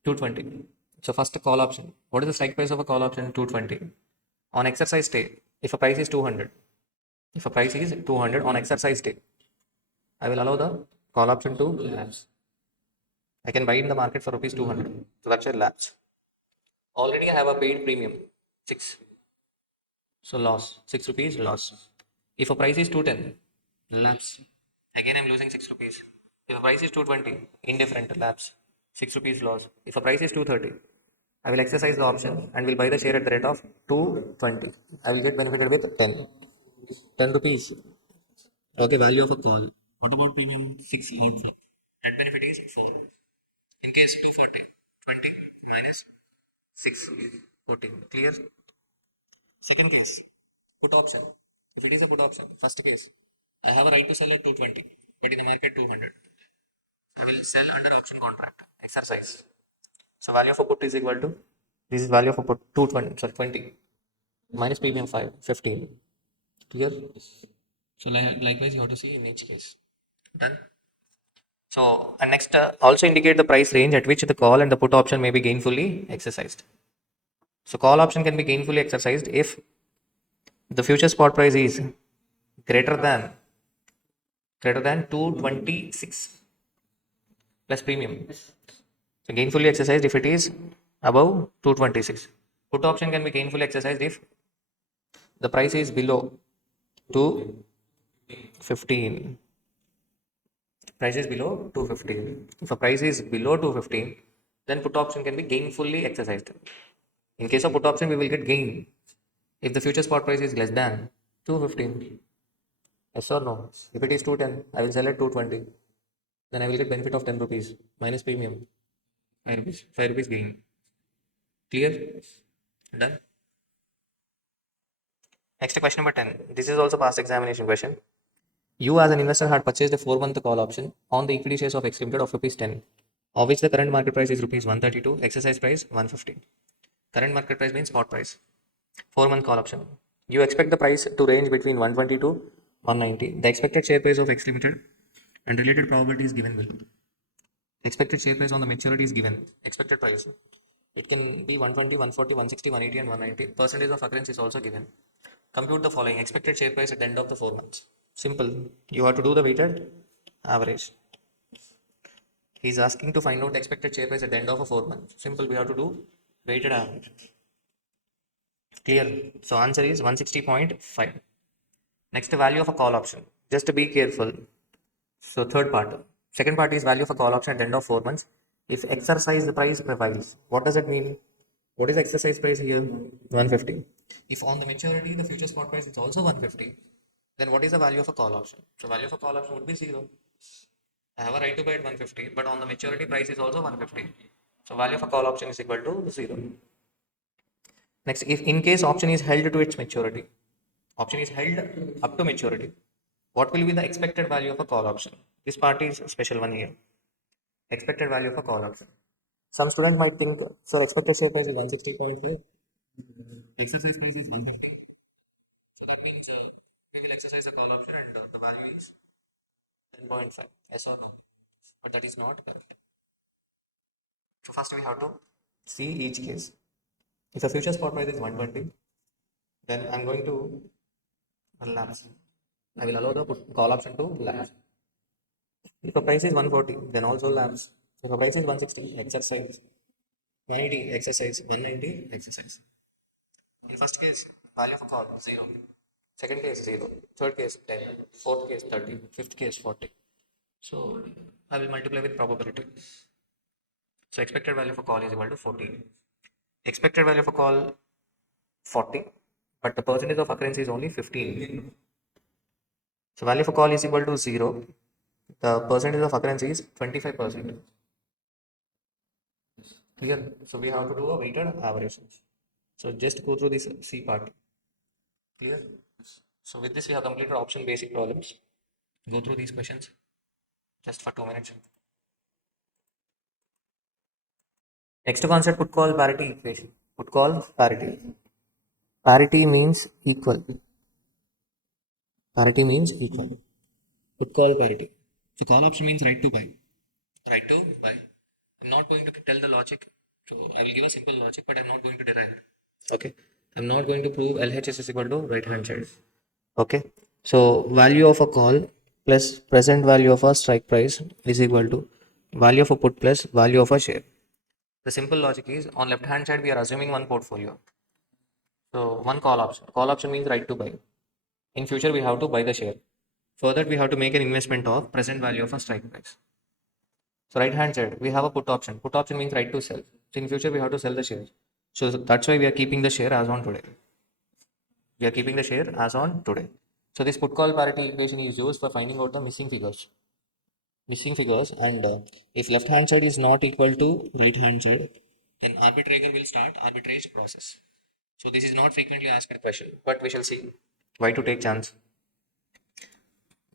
220. So first call option. What is the strike price of a call option? 220. On exercise day, if a price is 200, if a price is 200 on exercise day, I will allow the call option to lapse. I can buy in the market for rupees 200. So that's a lapse. Already I have a paid premium 6. So loss 6 rupees loss. If a price is 210, lapse. Again I'm losing 6 rupees. If a price is 220, indifferent lapse. 6 rupees loss. If a price is 230, I will exercise the option and will buy the share at the rate of 220. I will get benefited with 10. 10 rupees. Okay, value of a call. What about premium 6 outflow? Net benefit is 4. In case 240, 20 minus 6, 14. Clear? Second case, put option. If it is a put option, first case, I have a right to sell at 220, but in the market 200. I will sell under option contract. Exercise. So value of a put is equal to, this is value of a put 220, sorry 20 minus premium 5, 15. Clear? So likewise you have to see in each case. Done. So and next also indicate the price range at which the call and the put option may be gainfully exercised. So call option can be gainfully exercised if the future spot price is greater than 226 plus premium. So gainfully exercised if it is above 226. Put option can be gainfully exercised if the price is below 215. Price is below 215. If a price is below 215, then put option can be gainfully exercised. In case of put option, we will get gain if the future spot price is less than 215. Yes or no? If it is 210, I will sell at 220. Then I will get benefit of 10 rupees minus premium 5 rupees. 5 rupees gain. Clear? Done. Next question number 10. This is also past examination question. You as an investor had purchased a 4-month call option on the equity shares of X Limited of rupees 10, of which the current market price is rupees 132, exercise price 150. Current market price means spot price. 4-month call option. You expect the price to range between 120 to 190. The expected share price of X Limited and related probability is given below. Expected share price on the maturity is given. Expected price. It can be 120, 140, 160, 180 and 190. Percentage of occurrence is also given. Compute the following. Expected share price at the end of the 4 months. Simple. You have to do the weighted average. He is asking to find out the expected share price at the end of a 4 months. Simple. We have to do weighted average. Clear. So answer is 160.5. Next, the value of a call option. Just to be careful. So third part. Second part is value of a call option at the end of 4 months. If exercise the price prevails. What does it mean? What is the exercise price here? 150. If on the maturity the future spot price is also 150, then what is the value of a call option? So value of a call option would be 0. I have a right to buy at 150, but on the maturity price is also 150. So value of a call option is equal to 0. Next, if in case option is held to its maturity, option is held up to maturity, what will be the expected value of a call option? This part is a special one here. Expected value of a call option. Some student might think, sir, expected share price is 160.5, exercise price is 150. So that means we will exercise the call option and the value is 10.5. Yes or no? But that is not correct. So first we have to see each case. If the future spot price is 120, then I'm going to lapse. I will allow the call option to lapse. If a price is 140, then also lapse. If a price is 160, exercise. 180, exercise. 190, exercise. In first case, value of a call 0. Second case 0. Third case 10. Fourth case 30. Fifth case 40. So I will multiply with probability. So expected value of a call is equal to 14. Expected value of a call 40, but the percentage of occurrence is only 15. So value of a call is equal to 0. The percentage of occurrence is 25%. Clear? So we have to do a weighted average. So just go through this C part. Clear? So with this we have completed option basic problems. Go through these questions just for 2 minutes. Next concept, put call parity equation. Put call parity. Parity means equal. Parity means equal. Put call parity. So call option means right to buy. Right to buy. I'm not going to tell the logic. So I will give a simple logic, but I'm not going to derive. Okay. I'm not going to prove LHS is equal to right hand side. Okay. So value of a call plus present value of a strike price is equal to value of a put plus value of a share. The simple logic is on left hand side we are assuming one portfolio. So one call option. Call option means right to buy. In future we have to buy the share. For that we have to make an investment of present value of a strike price. So right hand side we have a put option. Put option means right to sell. So in future we have to sell the share. So that's why we are keeping the share as on today. We are keeping the share as on today. So this put call parity equation is used for finding out the missing figures. And if left hand side is not equal to right hand side, then arbitrator will start arbitrage process. So this is not frequently asked question, but we shall see. Why to take chance?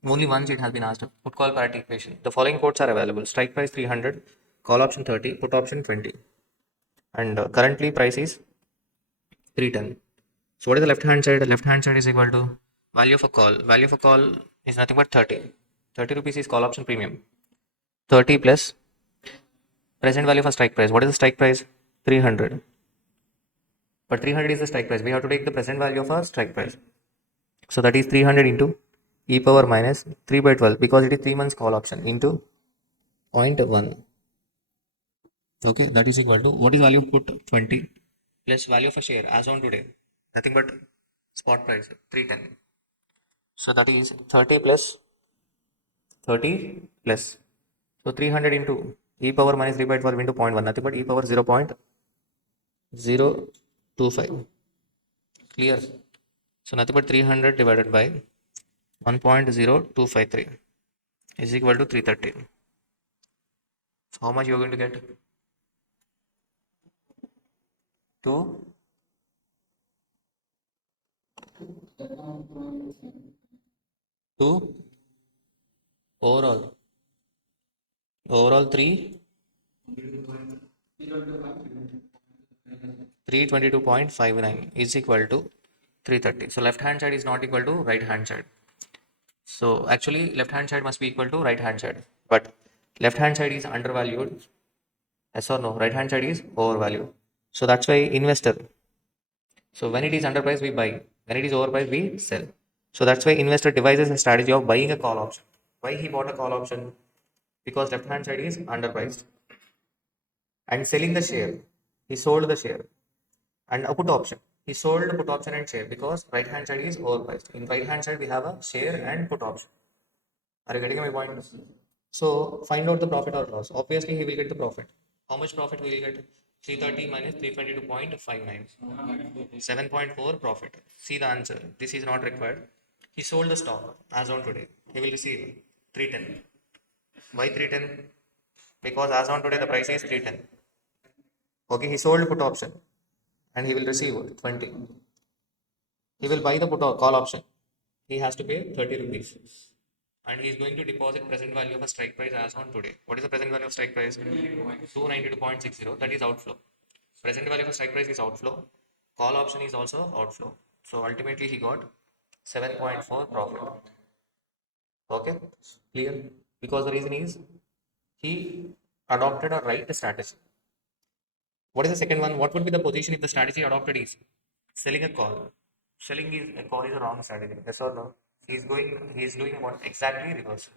Only once it has been asked. Put call parity equation. The following quotes are available. Strike price 300, call option 30, put option 20. And currently price is 310. So what is the left hand side? The left hand side is equal to value of a call. Value of a call is nothing but 30. 30 rupees is call option premium. 30 plus present value for strike price. What is the strike price? 300. But 300 is the strike price. We have to take the present value of our strike price. So that is 300 into e power minus 3 by 12 because it is 3 months call option into 0.1. Okay, that is equal to what is value of put 20 plus value of a share as on today. Nothing but spot price 310. So that is 30 plus 30 plus. So 300 into e power minus 3 by 12 into 0.1. Nothing but e power 0.025. Clear? So nothing but 300 divided by 1.0253 is equal to 330. So how much you are going to get? 2 2 overall 322.59 is equal to 330. So left hand side is not equal to right hand side. So actually left hand side must be equal to right hand side, but left hand side is undervalued. Yes or no? Right hand side is overvalued. So that's why investor. So when it is underpriced, we buy. When it is overpriced, we sell. So that's why investor devises a strategy of buying a call option. Why he bought a call option? Because left hand side is underpriced. And selling the share, he sold the share. And a put option, he sold put option and share because right hand side is overpriced. In right hand side, we have a share and put option. Are you getting my point? So find out the profit or loss. Obviously, he will get the profit. How much profit will he get? 330 minus 322.59. 7.4 profit. See the answer. This is not required. He sold the stock as on today. He will receive 310. Why 310? Because as on today the price is 310. Okay, he sold put option and he will receive 20. He will buy the put call option. He has to pay 30 rupees. And he is going to deposit present value of a strike price as on today. What is the present value of strike price? 292.60. That is outflow. Present value of strike price is outflow. Call option is also outflow. So ultimately he got 7.4 profit. Okay, clear? Because the reason is he adopted a right strategy. What is the second one? What would be the position if the strategy adopted is selling a call? Selling is a call is a wrong strategy. Yes or no? He's doing what exactly reverse.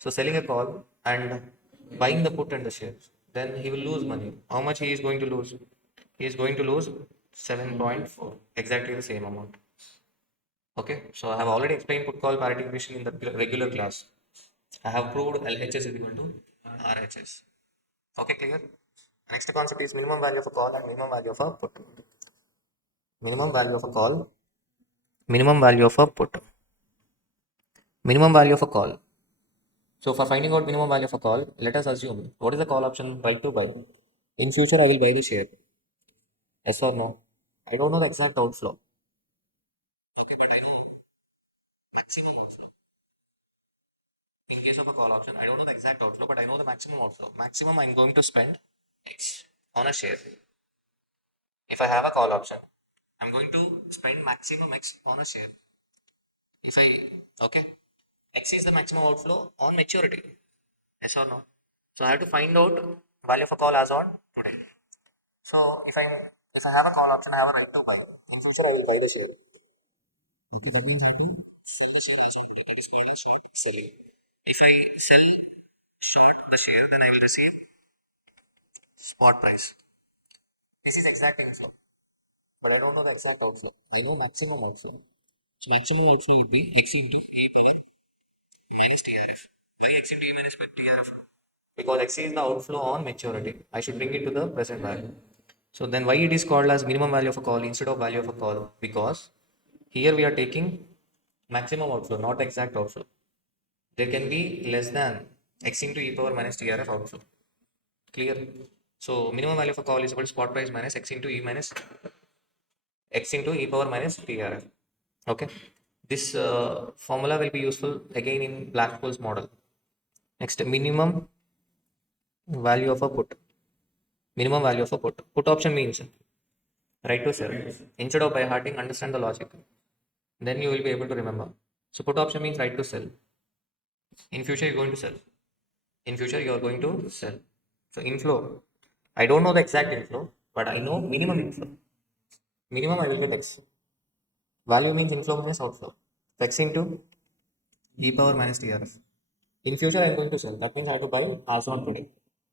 So selling a call and buying the put and the shares, then he will lose money. How much he is going to lose? He is going to lose 7.4, exactly the same amount. Okay, so I have already explained put call parity equation in the regular class. I have proved LHS is equal to RHS. Okay, clear? Next concept is minimum value of a call and minimum value of a put. Minimum value of a call, minimum value of a put, minimum value of a call. So for finding out minimum value of a call, let us assume what is the call option right to buy. In future, I will buy the share. Yes or no? I don't know the exact outflow. Okay, but I know maximum outflow. In case of a call option, I don't know the exact outflow, but I know the maximum outflow. Maximum I'm going to spend X on a share. If I have a call option, I'm going to spend maximum X on a share. If I, okay, X is the maximum outflow on maturity. Yes or no? So I have to find out value of a call as on today. So if I have a call option, I have a right to buy. In future, I will buy the share. Okay, that means I have to sell the share as on today. That is called as short selling. If I sell short the share, then I will receive spot price. This is exact inflow, but I don't know the exact outflow. I know maximum outflow. So maximum outflow would be X into A minus TRF. Why X into A minus TRF? Because X is the outflow on maturity. I should bring it to the present value. So then why it is called as minimum value of a call instead of value of a call? Because here we are taking maximum outflow, not exact outflow. There can be less than X into E power minus TRF outflow. Clear? So minimum value of a call is equal to spot price minus X into E minus X into E power minus TRF. Okay. This formula will be useful again in Black-Scholes model. Next, minimum value of a put. Minimum value of a put. Put option means right to sell. Instead of by hearting, understand the logic. Then you will be able to remember. So put option means right to sell. In future, you're going to sell. In future, you are going to sell. So inflow. I don't know the exact inflow, but I know minimum inflow. Minimum I will get X. Value means inflow minus outflow. X into E power minus TRF. In future, I am going to sell. That means I have to buy as on today.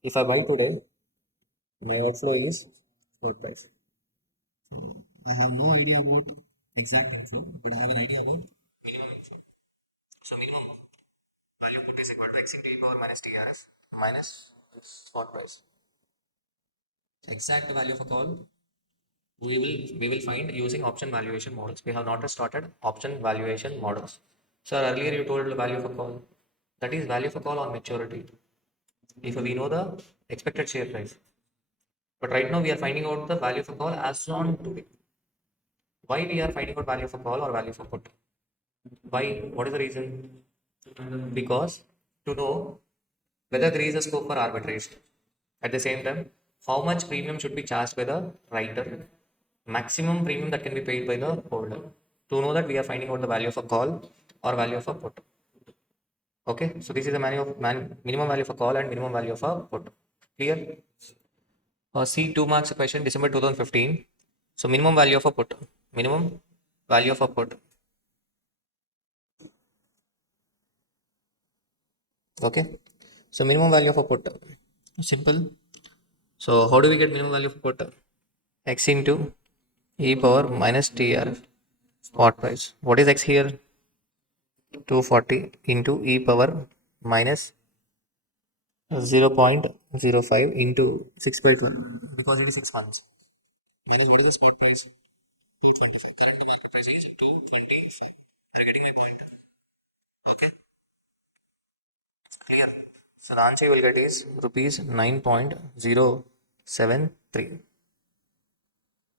If I buy today, my outflow is spot price. I have no idea about exact inflow, but I have an idea about minimum inflow. So minimum value put is equal to X into E power minus TRF minus spot price. Exact value of a call we will find using option valuation models. We have not started option valuation models. So earlier you told the value of a call. That is value of a call on maturity. If we know the expected share price. But right now we are finding out the value of a call as on today. Why we are finding out value of a call or value of a put? Why? What is the reason? Because to know whether there is a scope for arbitrage. At the same time, how much premium should be charged by the writer? Maximum premium that can be paid by the holder. To know that we are finding out the value of a call or value of a put. Okay, so this is the minimum value of a call and minimum value of a put. Clear? See 2 marks question December 2015. So minimum value of a put. Minimum value of a put. Okay. So minimum value of a put. Simple. So how do we get minimum value of a put? X into E power minus TR spot price. What is X here? 240 into E power minus 0.05 into 6 by 12 because it is 6 months. Minus what is the spot price? 225. Current market price is 225. Are you getting my point? Okay, clear. So the answer you will get is rupees 9.073.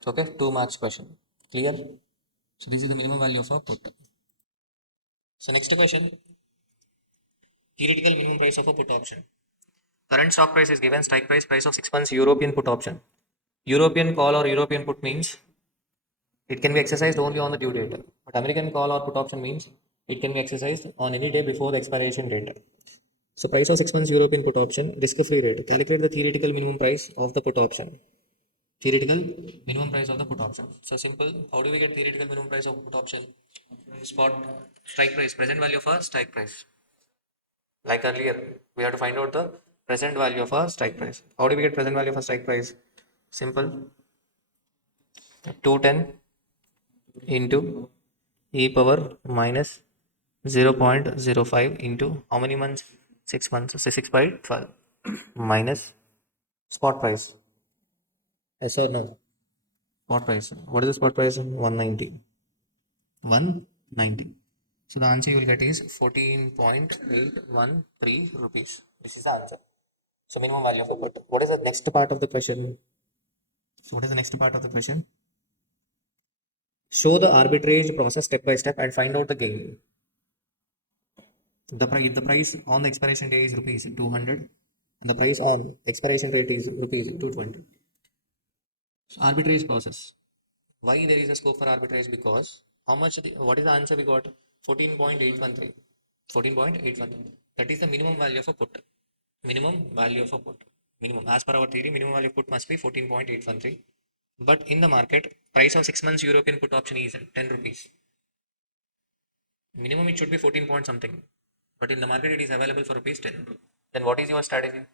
Okay, 2 marks question. Clear? So this is the minimum value of a put. So next question, theoretical minimum price of a put option. Current stock price is given, strike price of 6 months European put option. European call or European put means it can be exercised only on the due date. But American call or put option means it can be exercised on any day before the expiration date. So price of 6 months European put option, risk-free rate. Calculate the theoretical minimum price of the put option. Theoretical minimum price of the put option. So simple. How do we get theoretical minimum price of put option? Spot strike price, present value of a strike price. Like earlier, we have to find out the present value of a strike price. How do we get present value of a strike price? Simple. 210 into e power minus 0.05 into how many months? 6 months. So 6 by 12 minus spot price. Yes or no? Spot price. What is the spot price? 190. 190. So the answer you will get is 14.813 rupees. This is the answer. So minimum value of a put. What is the next part of the question? So what is the next part of the question? Show the arbitrage process step by step and find out the gain. If the price on the expiration day is rupees 200 and the price on expiration rate is rupees 220. So arbitrage process. Why there is a scope for arbitrage? Because what is the answer we got? 14.813. 14.813. That is the minimum value of a put. Minimum value of a put. Minimum. As per our theory, minimum value of put must be 14.813. But in the market, price of 6 months European put option is 10 rupees. Minimum it should be 14 point something. But in the market it is available for rupees 10. Then what is your strategy?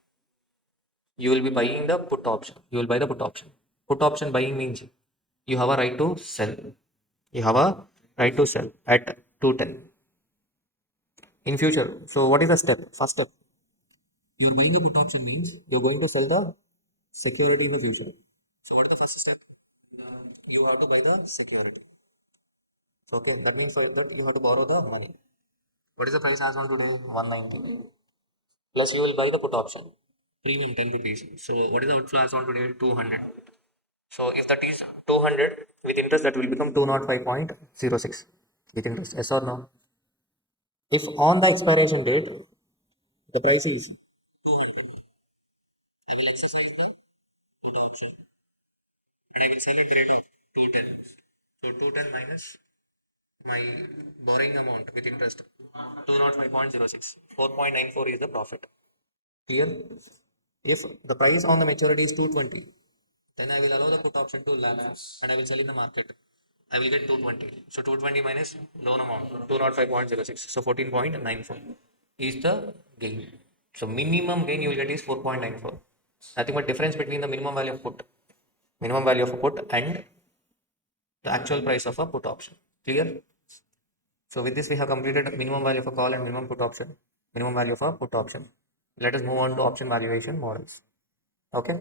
You will be buying the put option. You will buy the put option. Put option buying means you have a right to sell. You have a right to sell at 210 in future. So what is the step? First step. You are buying the put option means you're going to sell the security in the future. So what is the first step? You have to buy the security. So okay, that means for that you have to borrow the money. What is the price as on today? 190. Plus you will buy the put option. Premium 10 rupees. So what is the outflow as on today? 200. So if that is 200 with interest, that will become 205.06 with interest. Yes or no? If on the expiration date the price is 200, I will exercise the put option and I will sell it rate of 210. So 210 minus my borrowing amount with interest 205.06. 4.94 is the profit. Here, if the price on the maturity is 220, then I will allow the put option to lapse and I will sell in the market. I will get 220. So 220 minus loan amount 205.06. So 14.94 is the gain. So minimum gain you will get is 4.94. Nothing but difference between the minimum value of a put and the actual price of a put option. Clear? So with this we have completed minimum value of a call and minimum put option. Minimum value of a put option. Let us move on to option valuation models. Okay.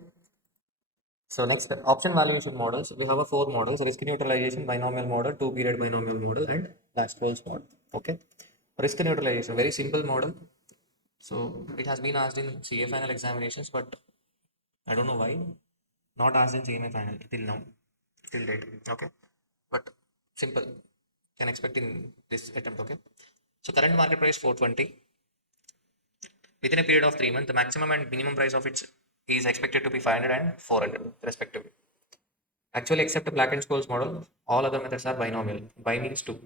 So next option valuation models, we have a four models: risk neutralization, binomial model, two period binomial model, and Maxwell's model. Okay. Risk neutralization, very simple model. So it has been asked in CA final examinations, but I don't know why not asked in CMA final till now, till date. Okay. But simple, can expect in this attempt. Okay. So current market price 420. Within a period of 3 months, the maximum and minimum price of it is expected to be 500 and 400 respectively. Actually, except the Black and Scholes model, all other methods are binomial. Bi means 2.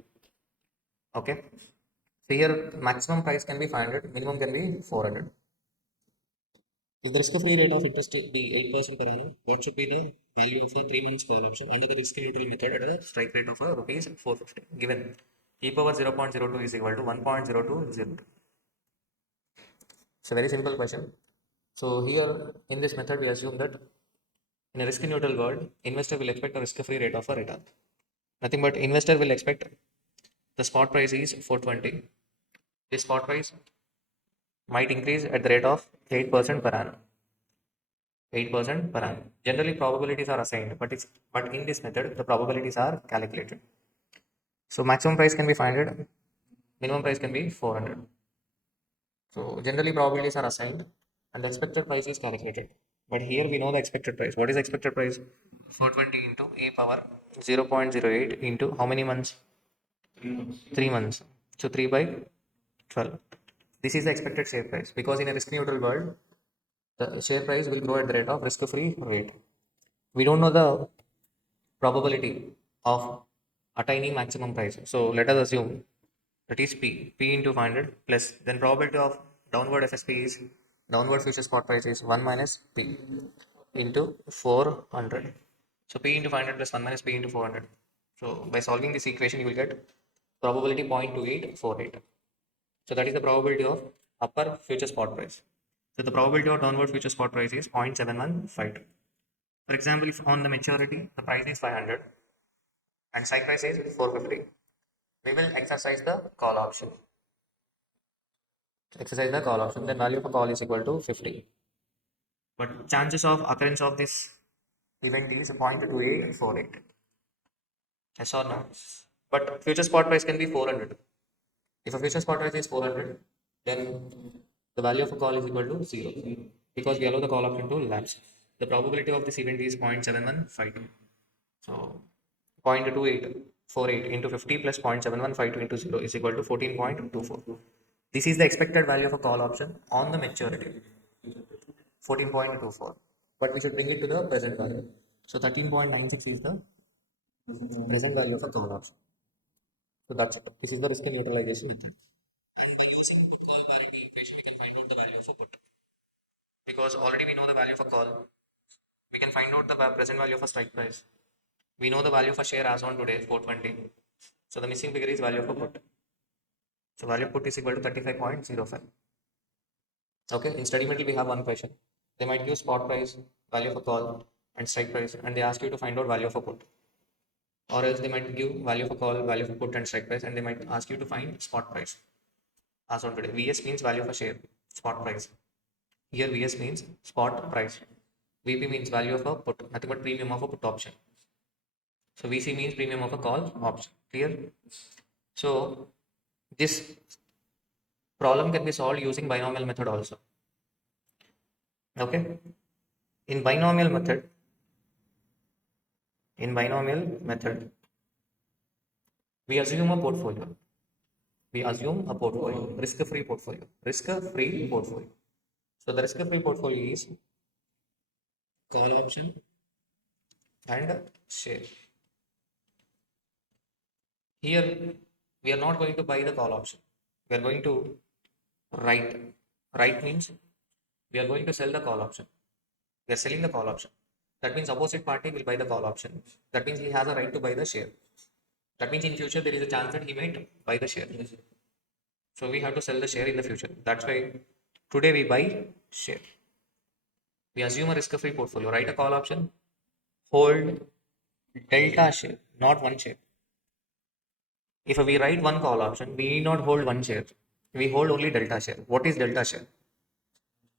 Okay. So here maximum price can be 500, minimum can be 400. If the risk-free rate of interest be 8% per annum, what should be the value of a 3 months call option under the risk neutral method at a strike rate of a rupees 450? Given e power 0.02 is equal to 1.0202. It's a very simple question. So here in this method, we assume that in a risk neutral world, investor will expect a risk-free rate of a return. Nothing but investor will expect the spot price is 420. The spot price might increase at the rate of 8% per annum. 8% per annum. Generally, probabilities are assigned, but in this method, the probabilities are calculated. So maximum price can be 500, minimum price can be 400. So generally, probabilities are assigned, and the expected price is calculated. But here we know the expected price. What is the expected price? 420 into e power 0.08 into how many months? 3 months. So 3 by 12. This is the expected share price because in a risk neutral world, the share price will grow at the rate of risk free rate. We don't know the probability of attaining maximum price. So let us assume that is P into 500 plus then probability of downward FSP is downward future spot price is 1 minus P into 400. So P into 500 plus 1 minus P into 400. So by solving this equation, you will get probability 0.2848. So that is the probability of upper future spot price. So the probability of downward future spot price is 0.7152. For example, if on the maturity the price is 500 and strike price is 450, we will exercise the call option. Exercise the call option, then value of a call is equal to 50. But chances of occurrence of this event is 0.2848. Yes or no? But future spot price can be 400. If a future spot price is 400, then the value of a call is equal to 0 because we allow the call option to lapse. The probability of this event is 0.7152. So 0.2848 into 50 plus 0.7152 into 0 is equal to 14.24. This is the expected value of a call option on the maturity, 14.24. But we should bring it to the present value. So 13.96 is the present value of a call option. So that's it. This is the risk and neutralization method. And by using put call parity equation, we can find out the value of a put. Because already we know the value of a call, we can find out the present value of a strike price. We know the value of a share as on today, 420. So the missing figure is value of a put. So value of put is equal to 35.05. Okay, in study material we have one question. They might use spot price, value of a call, and strike price, and they ask you to find out value of a put. Or else they might give value of a call, value of a put, and strike price, and they might ask you to find spot price. As on today, VS means value of a share, spot price. Here VS means spot price. VP means value of a put, nothing but premium of a put option. So VC means premium of a call option. Clear? So this problem can be solved using binomial method also. Okay. In binomial method, we assume a portfolio. Risk-free portfolio. Risk-free portfolio. So the risk-free portfolio is call option and share. Here we are not going to buy the call option. We are going to write. Write means we are going to sell the call option. We are selling the call option. That means opposite party will buy the call option. That means he has a right to buy the share. That means in future there is a chance that he might buy the share. So we have to sell the share in the future. That's why today we buy share. We assume a risk-free portfolio. Write a call option. Hold delta share, not one share. If we write one call option, we need not hold one share. We hold only delta share. What is delta share?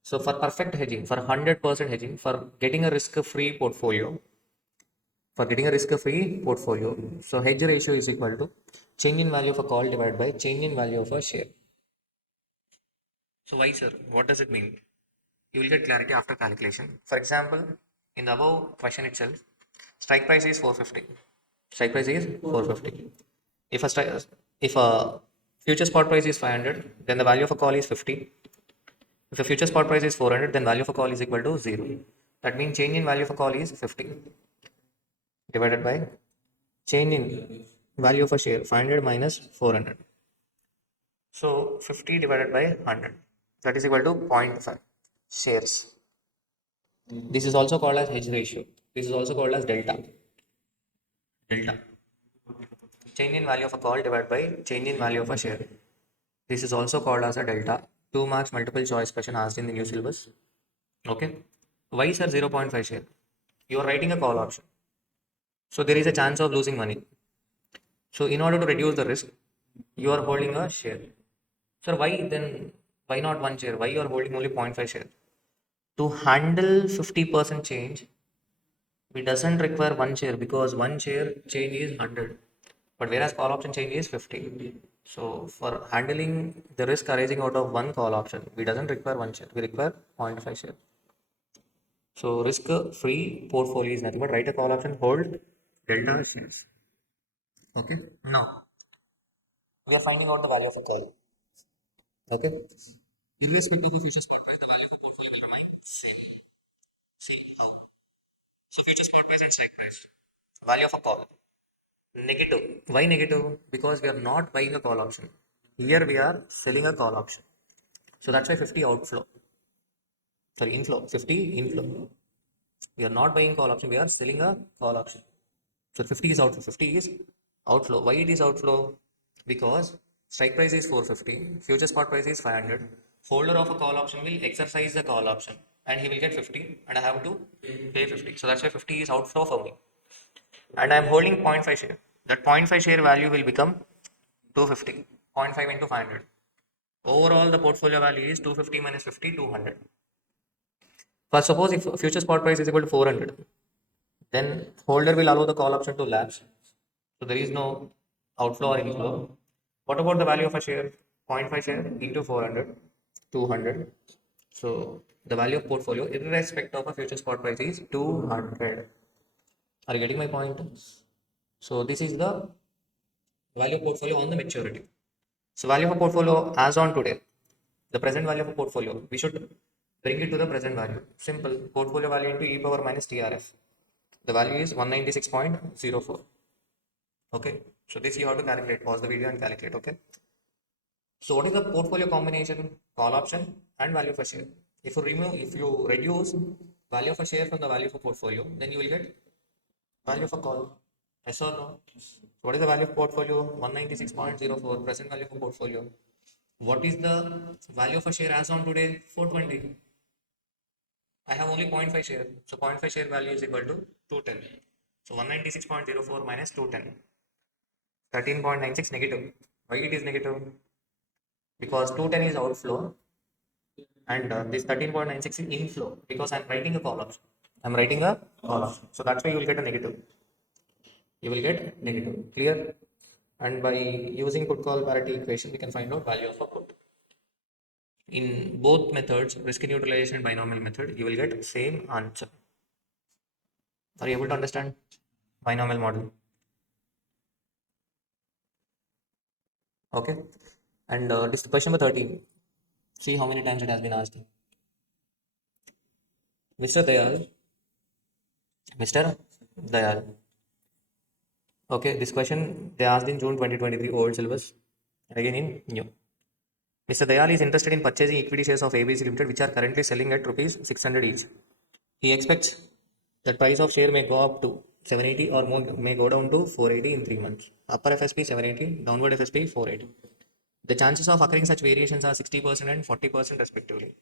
So for perfect hedging, for 100% hedging, for getting a risk-free portfolio, so hedge ratio is equal to change in value of a call divided by change in value of a share. So why, sir? What does it mean? You will get clarity after calculation. For example, in the above question itself, strike price is 450. Strike price is 450. If a future spot price is 500, then the value of a call is 50. If the future spot price is 400, then value of a call is equal to 0. That means change in value of a call is 50 divided by change in value of a share, 500 minus 400. So 50 divided by 100, that is equal to 0.5 shares. This is also called as hedge ratio. This is also called as delta. Delta. Change in value of a call divided by change in value of a share. This is also called as a delta. 2 marks multiple choice question asked in the new syllabus. Okay. Why, sir, 0.5 share? You are writing a call option. So there is a chance of losing money. So in order to reduce the risk, you are holding a share. Sir, why then? Why not one share? Why you are holding only 0.5 share? To handle 50% change, we doesn't require one share because one share change is 100. But whereas call option change is 50. So for handling the risk arising out of one call option, we doesn't require one share. We require 0.5 share. So risk-free portfolio is nothing but write a call option, hold delta shares. Okay. Now we are finding out the value of a call. Okay. Irrespective of future spot price, the value of a portfolio will remain same. See how? So future spot price and strike price. Value of a call. Negative. Why negative? Because we are not buying a call option. Here we are selling a call option. So that's why 50 outflow. Sorry, inflow. 50 inflow. We are not buying call option. We are selling a call option. So 50 is outflow. 50 is outflow. Why it is outflow? Because strike price is 450. Future spot price is 500. Holder of a call option will exercise the call option. and he will get 50 and I have to pay 50. So that's why 50 is outflow for me. And I'm holding 0.5 share. That 0.5 share value will become 250. 0.5 into 500. Overall, the portfolio value is 250 minus 50, 200. But suppose if future spot price is equal to 400, then holder will allow the call option to lapse. So there is no outflow or inflow. What about the value of a share? 0.5 share into 400, 200. So the value of portfolio, irrespective of a future spot price, is 200. Are you getting my point? So this is the value of portfolio on the maturity. So value of a portfolio as on today, the present value of a portfolio, we should bring it to the present value. Simple. Portfolio value into e power minus TRF. The value is 196.04. Okay. So this you have to calculate. Pause the video and calculate. Okay. So what is the portfolio combination? Call option and value of a share. If you reduce value of a share from the value of a portfolio, then you will get value of a call. Yes or no? So what is the value of portfolio? 196.04. Present value of a portfolio. What is the value of a share as on today? 420. I have only 0.5 share. So 0.5 share value is equal to 210. So 196.04 minus 210. 13.96 negative. Why it is negative? Because 210 is outflow and this 13.96 is inflow because I'm writing a call option. I'm writing a call option. So that's why you will get a negative. You will get negative. Clear? And by using put call parity equation, we can find out value of a put. In both methods, risk neutralization and binomial method, you will get same answer. Are you able to understand binomial model? Okay. And this question number 13. See how many times it has been asked. Mr. Dayal. Mr. Dayal. Okay, this question they asked in June 2023 old syllabus and again in new. Mr. Dayal is interested in purchasing equity shares of ABC Limited which are currently selling at rupees 600 each. He expects that price of share may go up to 780 or more, may go down to 480 in 3 months. Upper FSP 780, downward FSP 480. The chances of occurring such variations are 60% and 40% respectively.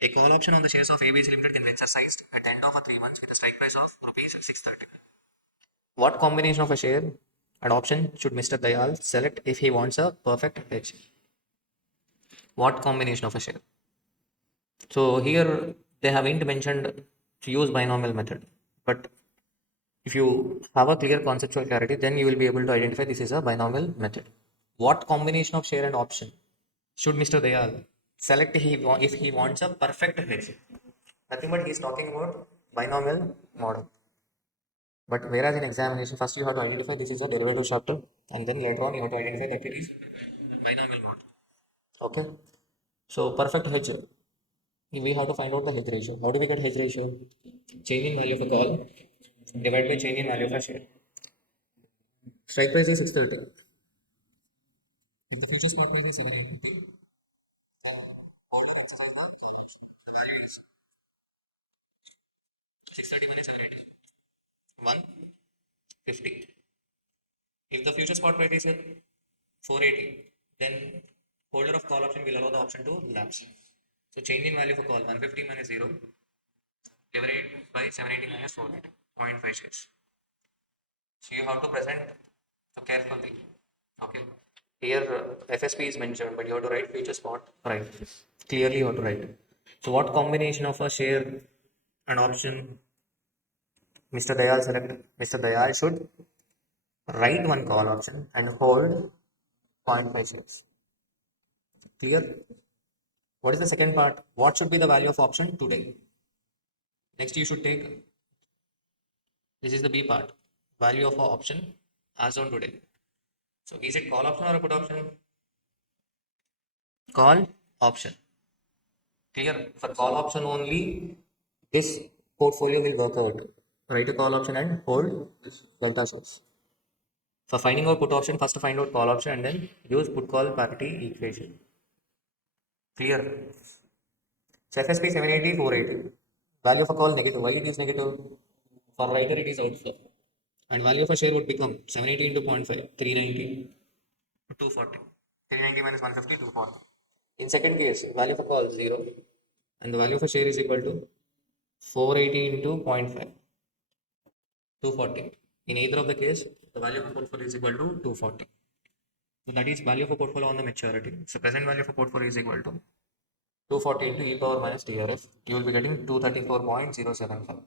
A call option on the shares of ABC Limited can be exercised at the end of 3 months with a strike price of rupees 630. What combination of a share and option should Mr. Dayal select if he wants a perfect hedge? What combination of a share? So here they haven't mentioned to use binomial method, but if you have a clear conceptual clarity, then you will be able to identify this is a binomial method. What combination of share and option should Mr. Dayal select if he wants a perfect hedge? Nothing but he is talking about binomial model. But whereas in examination, first you have to identify this is a derivative chapter, and then later on you have to identify that it is binomial model. Okay. So perfect hedge, we have to find out the hedge ratio. How do we get hedge ratio? Change in value of a call divided by change in value of a share. Strike price is 630. If the future spot price is 780, order exercise the value is 630 minus 780. 150. If the future spot price is 480, then holder of call option will allow the option to lapse. So change in value for call 150 minus 0 divided by 780 minus 480, 0.5 shares. So you have to present so carefully. Okay. Here FSP is mentioned, but you have to write future spot. Right. Clearly you have to write. So what combination of a share and option Mr. Dayal select? Mr. Dayal should write one call option and hold 0.5 shares. Clear? What is the second part? What should be the value of option today? Next you should take, this is the B part, value of a option as on today. So is it call option or a put option? Call option. Clear? For call option only, this portfolio will work out. Write a call option and hold delta source. For finding out put option, first find out call option and then use put call parity equation. Clear? So FSP 780, 480. Value of a call negative. Why it is negative? For writer it is outflow. And value of a share would become 780 into 0.5, 390, 240. 390 minus 150, 240. In second case, value of a call 0 and the value of a share is equal to 480 into 0.5, 240. In either of the case, the value of a portfolio is equal to 240. So that is value of a portfolio on the maturity. So present value of a portfolio is equal to 240 into e power minus TRF. You will be getting 234.075.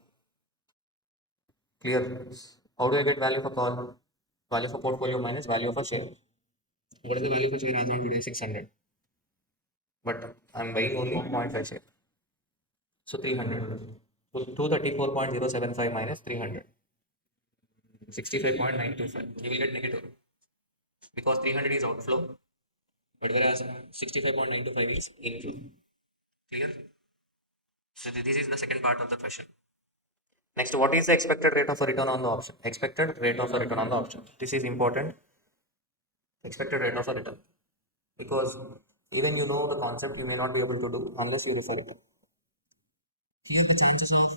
Clear? How do I get value of a call? Value of a portfolio minus value of a share. What is the value of a share as on today? 600. But I'm buying only 0.5 share. So 300. So 234.075 minus 300. 65.925. You will get negative because 300 is outflow, but whereas 65.925 is inflow. Clear? So this is the second part of the question. Next, what is the expected rate of a return on the option? Expected rate of a return on the option. This is important. Expected rate of a return. Because even you know the concept, you may not be able to do unless you refer it. Here the chances of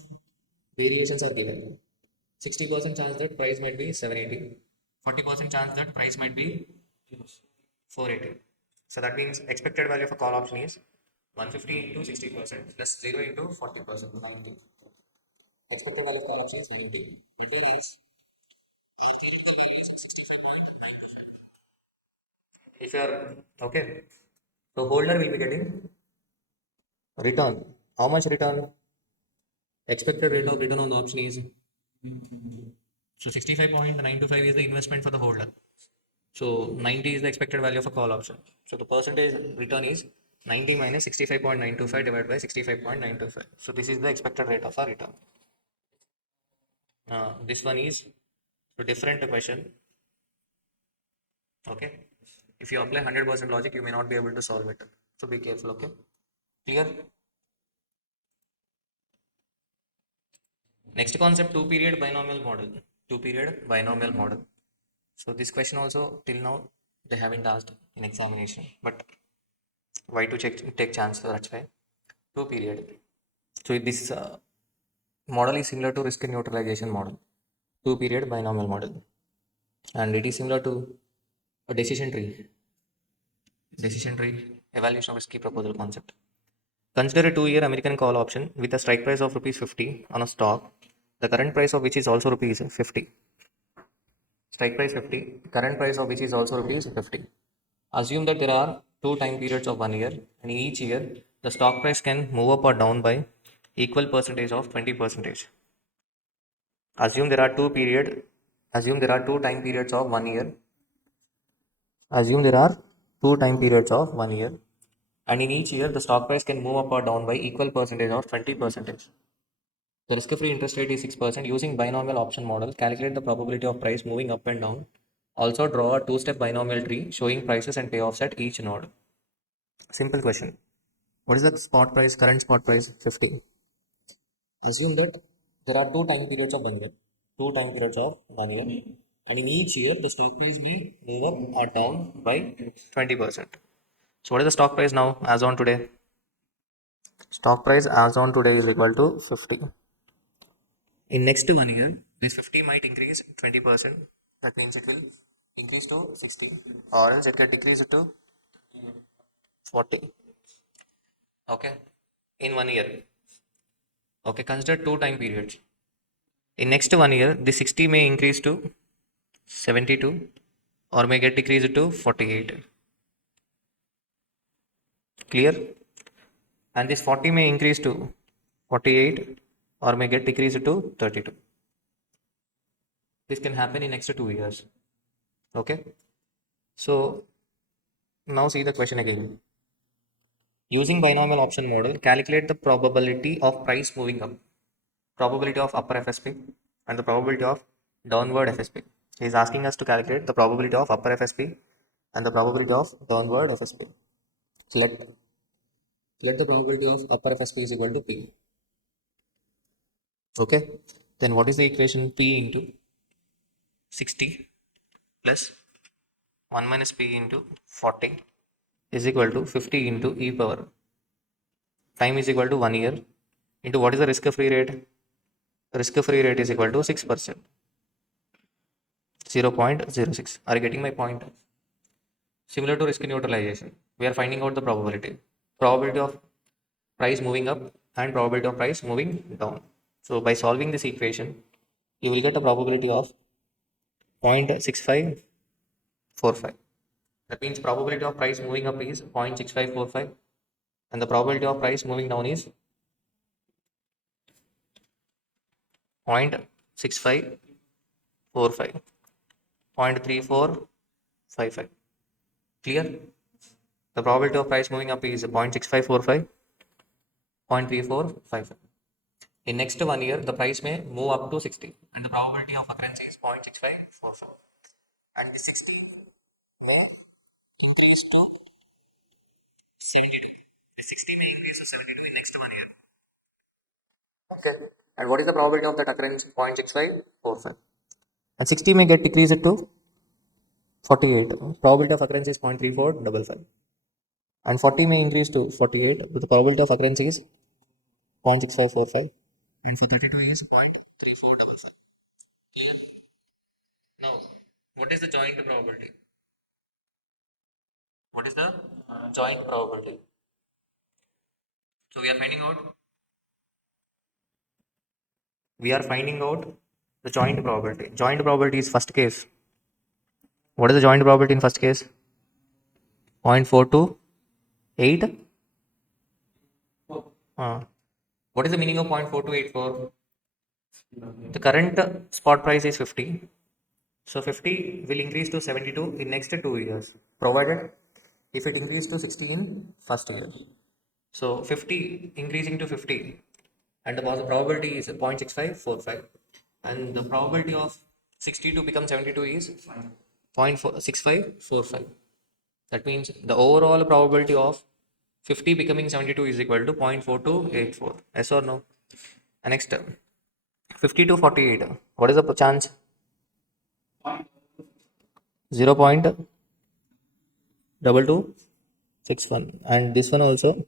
variations are given. 60% chance that price might be 780. 40% chance that price might be 480. So that means expected value of a call option is 150 into 60% plus 0 into 40%. Expected value of call option is 180. It means if you are okay, so holder will be getting return. How much return? Expected rate of return on the option is so 65.925 is the investment for the holder. So 90 is the expected value of a call option. So the percentage return is 90 minus 65.925 divided by 65.925. So this is the expected rate of a return. This one is a different question. Okay. If you apply 100% logic, you may not be able to solve it. So be careful. Okay. Clear? Next concept, two period binomial model. Two period binomial model. So this question also till now they haven't asked in examination, but why to take chance? So that's why two period. So this model is similar to risk neutralization model, two period binomial model, and it is similar to a decision tree evaluation of risky proposal concept. Consider a 2-year American call option with a strike price of rupees 50 on a stock, the current price of which is also rupees 50. Strike price 50, current price of which is also rupees 50. Assume that there are two time periods of 1 year, and in each year the stock price can move up or down by equal percentage of 20 percentage. Assume there are two time periods of 1 year. Assume there are two time periods of 1 year, and in each year the stock price can move up or down by equal percentage of 20 percentage. The risk-free interest rate is 6%. Using binomial option model, calculate the probability of price moving up and down. Also draw a two-step binomial tree showing prices and payoffs at each node. Simple question. What is the spot price, current spot price? 50. Assume that there are two time periods of 1 year. Two time periods of 1 year. And in each year, the stock price may move up or down by 20%. So what is the stock price now as on today? Stock price as on today is equal to 50. In next 1 year, this 50 might increase 20%. That means it will increase to 60, or else it can decrease to 40. Okay, in 1 year. Okay, consider two time periods. In next 1 year, the 60 may increase to 72, or may get decreased to 48. Clear? And this 40 may increase to 48, or may get decreased to 32. This can happen in next 2 years. Okay. So now see the question again. Using binomial option model, calculate the probability of price moving up, probability of upper FSP, and the probability of downward FSP. He is asking us to calculate the probability of upper FSP and the probability of downward FSP. So let the probability of upper FSP is equal to P. Okay. Then what is the equation? P into 60 plus 1 minus P into 40 is equal to 50 into e power. Time is equal to 1 year into what is the risk-free rate? Risk-free rate is equal to 6%. 0.06. Are you getting my point? Similar to risk neutralization, we are finding out the probability. Probability of price moving up and probability of price moving down. So by solving this equation, you will get a probability of 0.6545. That means probability of price moving up is 0.6545 and the probability of price moving down is 0.6545, 0.3455. Clear? The probability of price moving up is 0.6545, 0.3455. In next 1 year, the price may move up to 60 and the probability of occurrence is 0.6545. And the 60 may increase to 72. The 60 may increase to 72 in next 1 year. Okay. And what is the probability of that occurrence? 0.6545. And 60 may get decreased to 48. Probability of occurrence is 0.3455. And 40 may increase to 48, but the probability of occurrence is 0.6545. And for 32 is 0.3455. Clear? Now, what is the joint probability? What is the joint probability? So we are finding out the joint probability. Joint probability is first case. What is the joint probability in first case? 0.4284. What is the meaning of 0.4284? The current spot price is 50. So 50 will increase to 72 in next 2 years, provided if it increases to 60 in first year. So 50 increasing to 50 and the probability is 0.6545 and the probability of 60 to become 72 is 0.6545. That means the overall probability of 50 becoming 72 is equal to 0.4284. Yes or no? And next 50 to 48. What is the chance? 0.2261. And this one also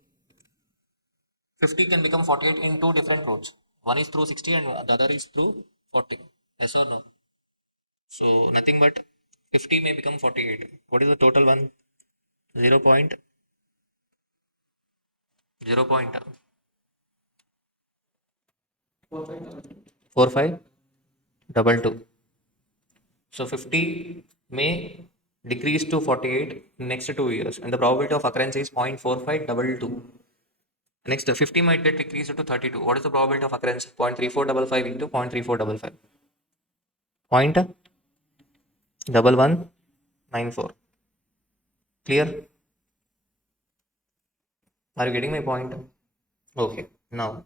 50 can become 48 in two different routes. One is through 60 and the other is through 40. Yes or no? So nothing but 50 may become 48. What is the total one? 0. 0.4522. So 50 may decrease to 48 in next 2 years and the probability of occurrence is 0.4522. Next 50 might get decreased to 32. What is the probability of occurrence? 0.3455 into 0.3455. 0.1194. Clear? Are you getting my point? Okay. Now,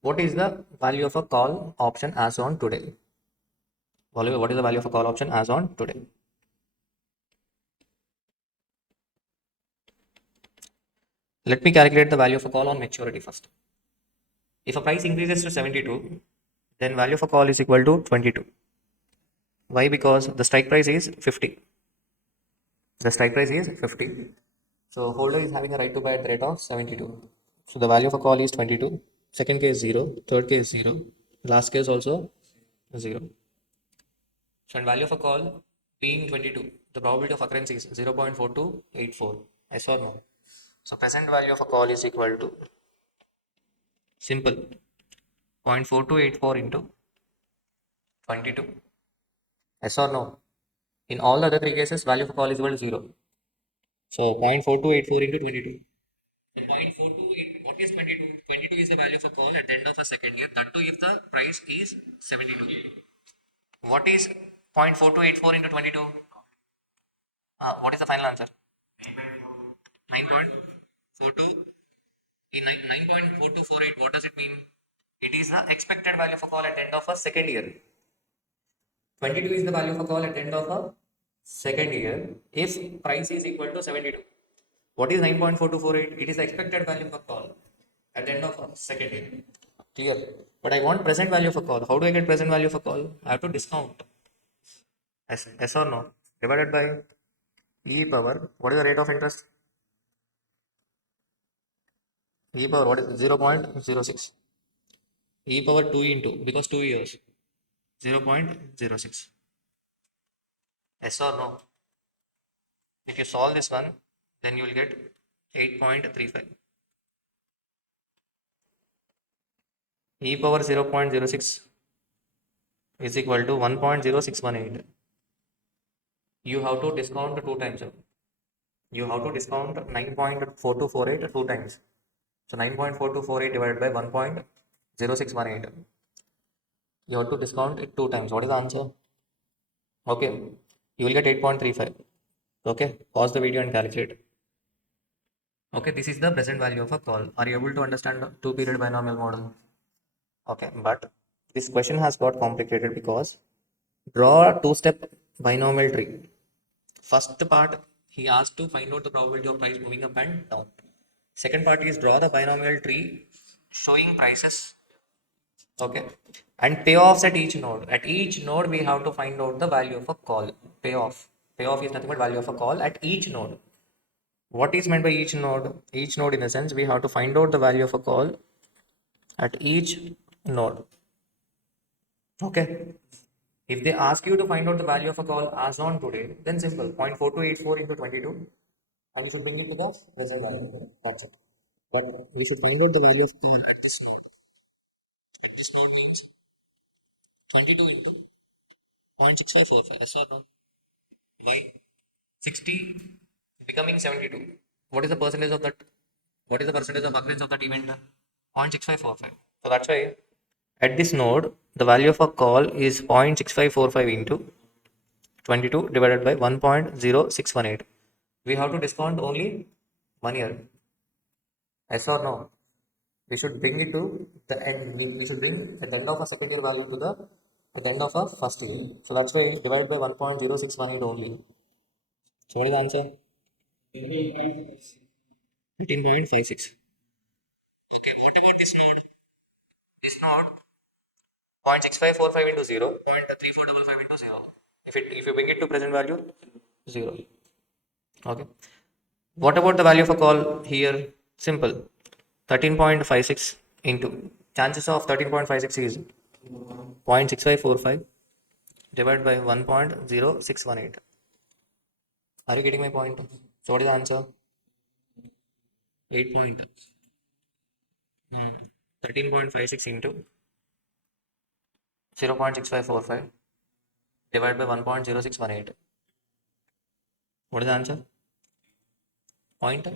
what is the value of a call option as on today? What is the value of a call option as on today? Let me calculate the value of a call on maturity first. If a price increases to 72, then value of a call is equal to 22. Why? Because the strike price is 50. The strike price is 50. So holder is having a right to buy at the rate of 72. So the value of a call is 22. Second case 0. Third case 0. Last case also 0. So and value of a call being 22, the probability of occurrence is 0.4284. Yes or no? So present value of a call is equal to simple 0.4284 into 22. Yes or no? In all the other three cases, value of a call is equal to 0. So 0.4284 into 22. And 0.428, what is 22? 22 is the value of a call at the end of a second year. That too if the price is 72. What is 0.4284 into 22? What is the final answer? 9.42. In 9.4248, what does it mean? It is the expected value of a call at the end of a second year. 22 is the value of a call at the end of a second year if price is equal to 72. What is 9.4248? It is the expected value of a call at the end of a second year. Clear? But I want present value of a call. How do I get present value of a call? I have to discount. Yes or no? Divided by e power. What is the rate of interest? E power what is 0.06. E power 2 into because 2 years 0.06. Yes or no? If you solve this one, then you will get 8.35. e power 0.06 is equal to 1.0618. You have to discount two times. You have to discount 9.4248 two times. So 9.4248 divided by 1.0618. You have to discount it two times. What is the answer? Okay. You will get 8.35. Okay. Pause the video and calculate. Okay. This is the present value of a call. Are you able to understand the two-period binomial model? Okay. But this question has got complicated because draw a two-step binomial tree. First part, he asked to find out the probability of price moving up and down. Second part is draw the binomial tree showing prices. Okay. And payoffs at each node. At each node, we have to find out the value of a call. Payoff. Payoff is nothing but value of a call at each node. What is meant by each node? Each node, in a sense, we have to find out the value of a call at each node. Okay. If they ask you to find out the value of a call as on today, then simple 0.4284 into 22, and we should bring it to the present value. That's it. But we should find out the value of call at this node. At this node means 22 into 0.6545. Yes or no? Why? 60 becoming 72. What is the percentage of that? What is the percentage of occurrence of that event? 0.6545. So that's why at this node, the value of a call is 0.6545 into 22 divided by 1.0618. We have to discount only 1 year. Yes or no? We should bring it to the end. We should bring the end of a second year value to the end of a first year. So that's why divided by 1.0618 only. So what is the answer? 18.56. Okay, what about this node? This node 0.6545 into 0, 0.3455 into 0. If you bring it to present value, 0. Okay. What about the value of a call here? Simple. 13.56 into chances of 13.56 is 0.6545 divided by 1.0618. Are you getting my point? So what is the answer? 8 point. 13.56 into 0.6545 divided by 1.0618. What is the answer? Point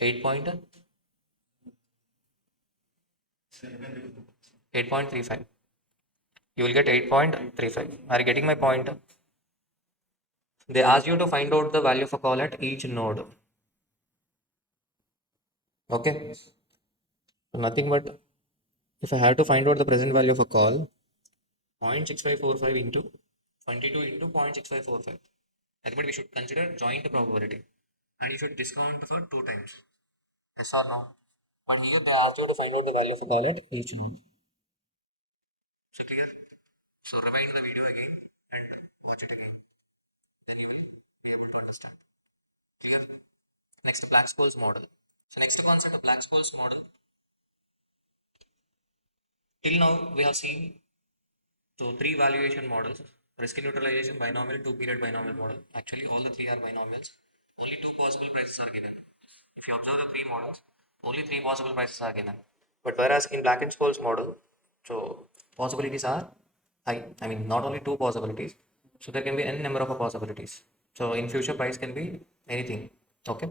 8 point 8.35. You will get 8.35. Are you getting my point? They ask you to find out the value of a call at each node. Okay. So nothing but if I have to find out the present value of a call, 0.6545 into 22 into 0.6545. Nothing but we should consider joint probability. And you should discount for two times. Yes or no? But here they ask you to find out the value of a call at each node. So clear? So rewind the video again and watch it again. Then you will be able to understand. Clear? Next, Black-Scholes model. So next concept of Black-Scholes model. Till now, we have seen three valuation models: risk neutralization, binomial, two-period binomial model. Actually, all the three are binomials. Only two possible prices are given. If you observe the three models, only three possible prices are given. But whereas in Black and Scholes model, so possibilities are high. I mean, not only two possibilities. So there can be n number of possibilities. So in future, price can be anything. Okay.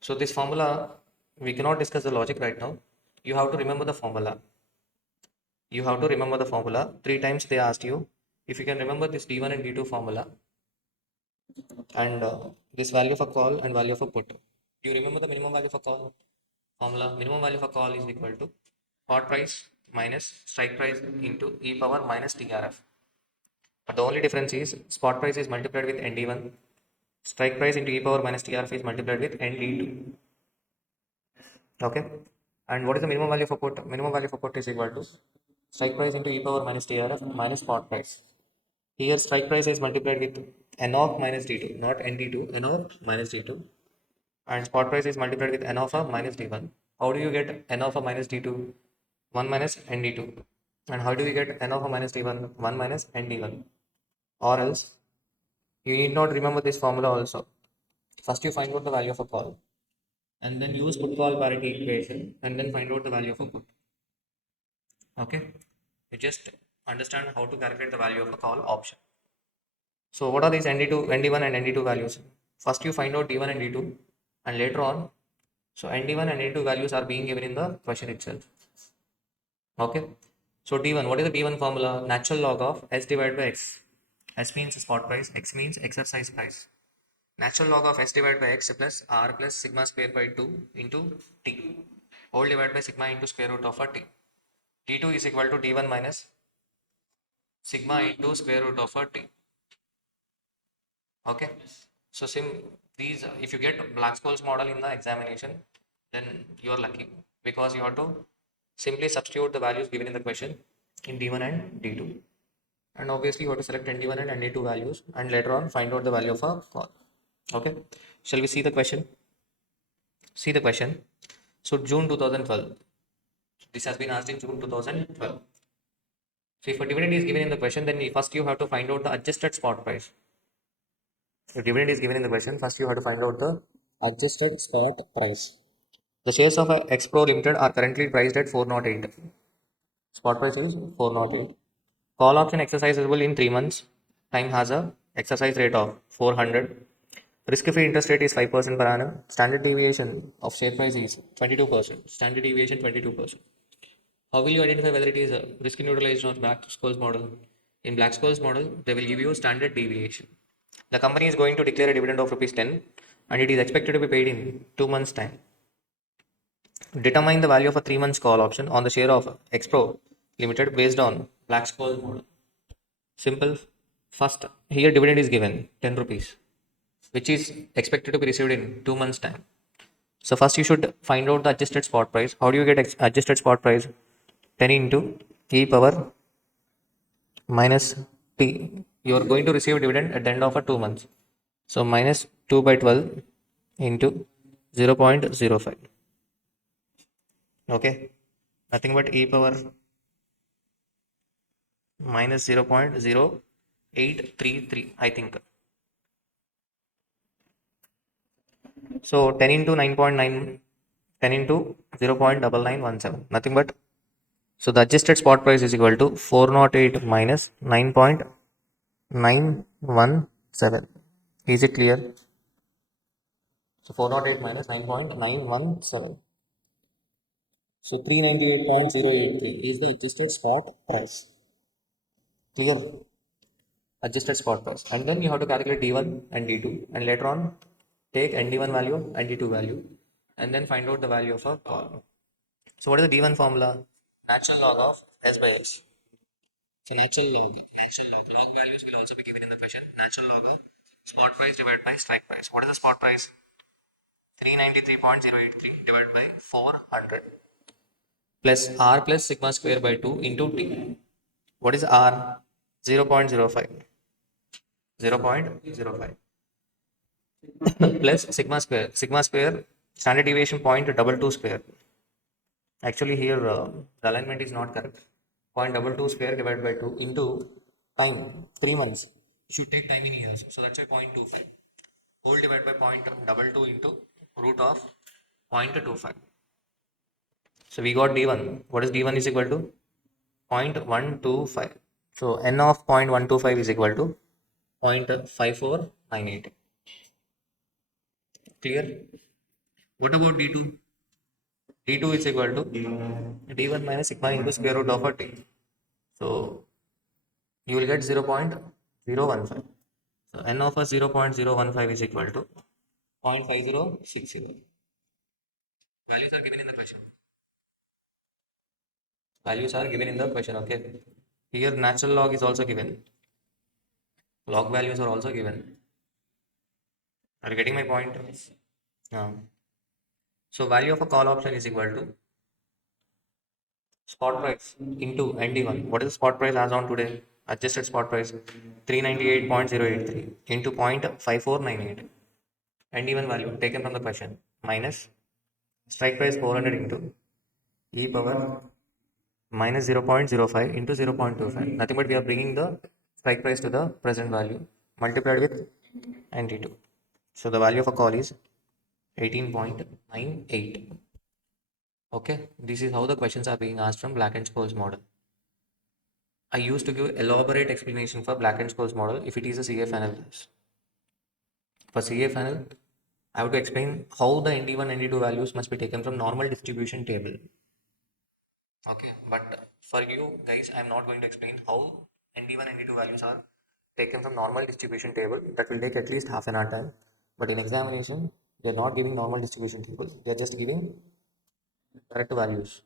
So this formula, we cannot discuss the logic right now. You have to remember the formula. You have to remember the formula. Three times they asked you. If you can remember this D1 and D2 formula and this value of a call and value of a put. You remember the minimum value of a call formula? Minimum value of a call is equal to spot price minus strike price into e power minus TRF. But the only difference is spot price is multiplied with ND1. Strike price into e power minus TRF is multiplied with ND2. Okay. And what is the minimum value for put? Minimum value for put is equal to strike price into e power minus TRF minus spot price. Here strike price is multiplied with N of minus D2, not ND2, N of minus D2. And spot price is multiplied with N of a minus D1. How do you get N of a minus D2? 1 minus ND2. And how do we get N of a minus D1? 1 minus ND1. Or else, you need not remember this formula also. First you find out the value of a call. and then use put call parity equation and then find out the value of a put. Okay, you just understand how to calculate the value of a call option. So what are these ND2, ND1 and ND2 values? First you find out D1 and D2 and later on, so ND1 and ND2 values are being given in the question itself. Okay, so D1, what is the D1 formula? Natural log of S divided by X. S means spot price, X means exercise price. Natural log of S divided by X plus R plus sigma square by 2 into T, whole divided by sigma into square root of a T. D2 is equal to D1 minus sigma into square root of a T. Okay, so these, if you get Black-Scholes model in the examination, then you are lucky because you have to simply substitute the values given in the question in D1 and D2, and obviously you have to select ND1 and ND2 values and later on find out the value of a call. Okay, shall we see the question? See the question. So June 2012, this has been asked in June 2012. So if a dividend is given in the question, then first you have to find out the adjusted spot price. If dividend is given in the question, first you have to find out the adjusted spot price. The shares of X Pro Limited are currently priced at 408. Spot price is 408. Call option exercisable in 3 months. Time has a exercise rate of 400. Risk-free interest rate is 5% per annum. Standard deviation of share price is 22%. Standard deviation 22%. How will you identify whether it is a risk neutralization or Black-Scholes model? In Black-Scholes model, they will give you standard deviation. The company is going to declare a dividend of rupees 10 and it is expected to be paid in 2 months' time. Determine the value of a 3 months call option on the share of Xpro Limited based on Black-Scholes model. Simple. First, here dividend is given 10 rupees, which is expected to be received in 2 months' time. So first you should find out the adjusted spot price. How do you get adjusted spot price? 10 into e power minus t. You are going to receive dividend at the end of a 2 months. So minus 2 by 12 into 0.05. Okay, nothing but e power minus 0.0833, I think. So 10 into 9.9, 10 into 0.9917, nothing but, so the adjusted spot price is equal to 408 minus 9.917. Is it clear? So 408 minus 9.917. So 398.083 is the adjusted spot price. Clear? Adjusted spot price. And then you have to calculate D1 and D2 and later on take ND1 value and D2 value and then find out the value of a call. So what is the D1 formula? Natural log of S by X. So log values will also be given in the question. Natural log of spot price divided by strike price. What is the spot price? 393.083 divided by 400 plus R plus sigma square by 2 into T. What is R? 0.05. 0.05 plus sigma square. Sigma square standard deviation 0.22 square. Actually here the alignment is not correct. 0.22 square divided by 2 into time 3 months. You should take time in years. So that's why 0.25. Whole divided by 0.22 into root of 0.25. So we got D1. What is D1 is equal to 0.125. So n of 0.125 is equal to 0.5498. Clear? What about D2? D2 is equal to D1 minus sigma into square root of a T. So you will get 0.015. So n of a 0.015 is equal to 0.5060. Values are given in the question. Values are given in the question. Okay. Here natural log is also given. Log values are also given. Are you getting my point? Yeah. So value of a call option is equal to spot price into ND1. What is the spot price as on today? Adjusted spot price 398.083 into 0.5498. ND1 value taken from the question minus strike price 400 into e power minus 0.05 into 0.25. Nothing but we are bringing the strike price to the present value multiplied with ND2. So the value of a call is 18.98. Okay, this is how the questions are being asked from Black and Scholes model. I used to give elaborate explanation for Black and Scholes model if it is a CA funnel. For CA funnel, I have to explain how the ND1 and ND2 values must be taken from normal distribution table. Okay, but for you guys, I'm not going to explain how ND1 and ND2 values are taken from normal distribution table. That will take at least half an hour time. But in examination, they're not giving normal distribution tables. They're just giving correct values.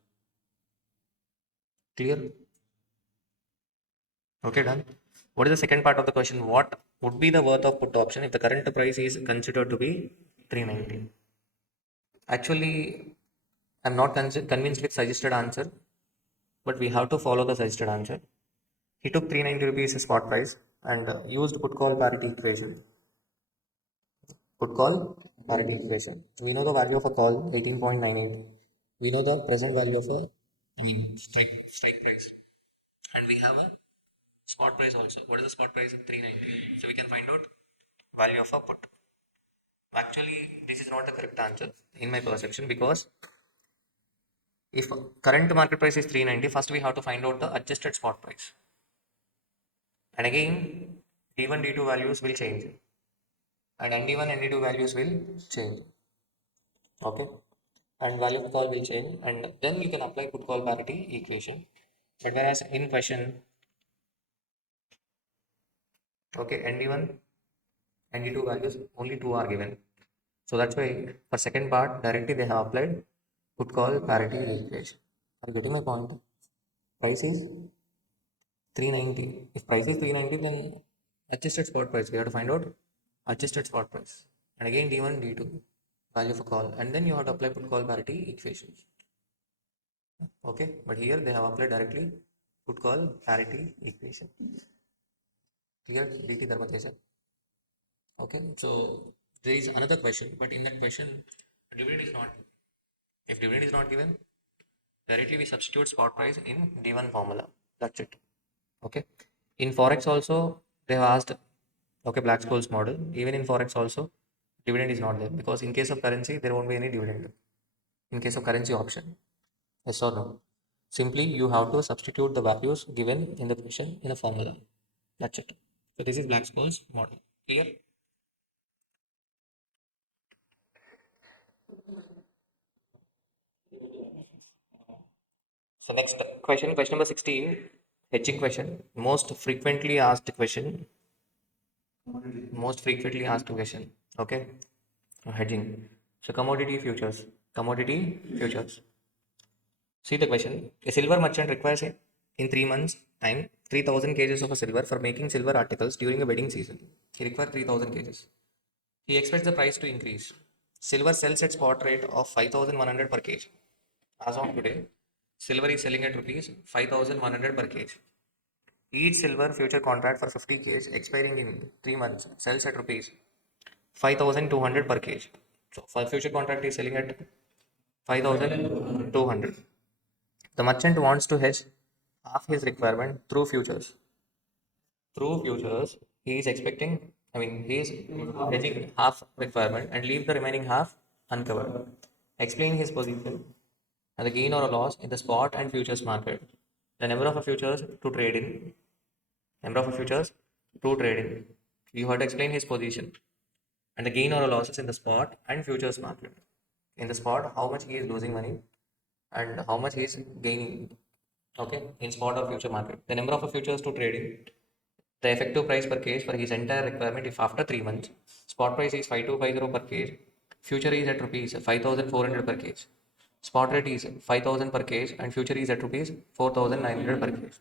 Clear? Okay, done. What is the second part of the question? What would be the worth of put option if the current price is considered to be 390? Actually, I'm not convinced with suggested answer, but we have to follow the suggested answer. He took 390 rupees as spot price and used put call parity equation. Put call parity equation. So we know the value of a call 18.98. We know the present value of a strike price. And we have a spot price also. What is the spot price of 390? So we can find out value of a put. Actually, this is not the correct answer in my perception because if current market price is 390, first we have to find out the adjusted spot price. And again, D1, D2 values will change. And ND1, ND2 values will change. Okay. And value of call will change. And then you can apply put call parity equation. But whereas in question, okay, ND1, ND2 values, only two are given. So that's why for second part, directly they have applied put call parity equation. Are you getting my point? Price is 390. If price is 390, then adjusted spot price. We have to find out adjusted spot price. And again D1, D2, value for call. And then you have to apply put call parity equations. Okay, but here they have applied directly put call parity equation. Clear, DT Dharmateja? Okay, so there is another question, but in that question, dividend is not given. If dividend is not given, directly we substitute spot price in D1 formula. That's it. Okay. In Forex also, they have asked, okay, Black Scholes model. Even in Forex also, dividend is not there because in case of currency, there won't be any dividend. In case of currency option, yes or no? Simply, you have to substitute the values given in the question in a formula. That's it. So this is Black Scholes model. Clear? So next question, question number 16, hedging question. Most frequently asked question. Okay, hedging. So commodity futures. See the question. A silver merchant requires in 3 months time 3,000 kgs of a silver for making silver articles during a wedding season. He requires 3,000 kgs. He expects the price to increase. Silver sells at spot rate of 5,100 per kg. As of today, silver is selling at rupees 5,100 per kg. Each silver future contract for 50 kg expiring in 3 months sells at rupees 5,200 per kg. So for future contract is selling at 5,200. The merchant wants to hedge half his requirement through futures. Through futures, he is expecting, he is hedging half requirement and leave the remaining half uncovered. Explain his position and the gain or a loss in the spot and futures market. The number of futures to trade in. Number of futures to trade in. You have to explain his position and the gain or losses in the spot and futures market. In the spot, how much he is losing money and how much he is gaining. Okay, in spot or future market. The number of futures to trade in. The effective price per case for his entire requirement if after 3 months. Spot price is 5250 per case. Future is at rupees 5,400 per case. Spot rate is 5,000 per case and future is at rupees 4,900 per case.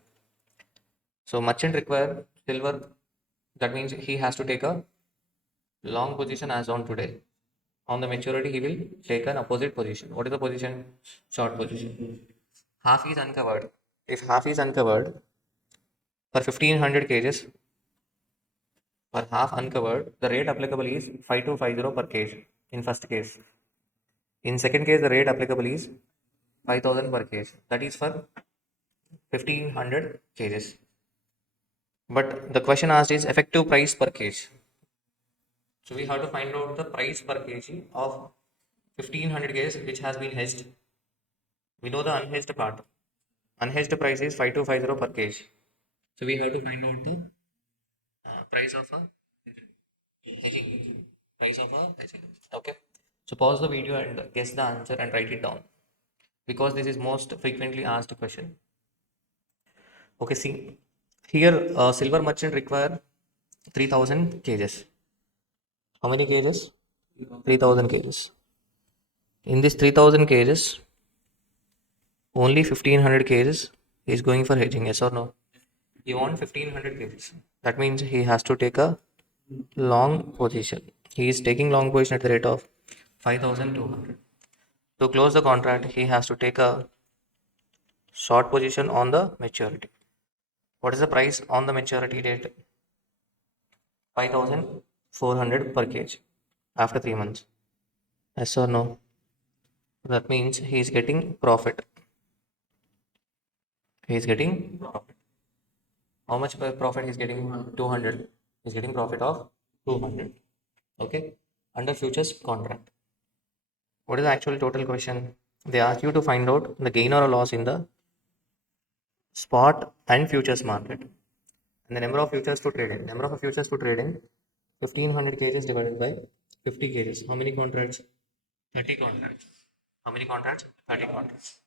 So merchant require silver. That means he has to take a long position as on today. On the maturity, he will take an opposite position. What is the position? Short position. Half is uncovered. If half is uncovered for 1500 kgs, for half uncovered, the rate applicable is 5250 per kg in first case. In second case, the rate applicable is 5000 per kg. That is for 1500 kgs. But the question asked is effective price per kg. So we have to find out the price per kg of 1500 Ks which has been hedged. We know the unhedged part. Unhedged price is 5250 per kg. So we have to find out the price of a hedging. Price of a hedging. Okay. So pause the video and guess the answer and write it down because this is most frequently asked question. Okay, see here silver merchant require 3000 kgs. How many kgs? 3000 kgs. In this 3000 kgs, only 1500 kgs is going for hedging. Yes or no? You want 1500 kgs. That means he has to take a long position. He is taking long position at the rate of 5200. To close the contract, he has to take a short position on the maturity. What is the price on the maturity date? 5400 per kg after 3 months. Yes or no? That means he is getting profit. He is getting profit. How much profit he is getting? 200. He is getting profit of 200. Okay. Under futures contract. What is the actual total question? They ask you to find out the gain or a loss in the spot and futures market. And the number of futures to trade in. Number of futures to trade in 1500 kgs divided by 50 kgs. How many contracts? 30 contracts. How many contracts? 30 contracts.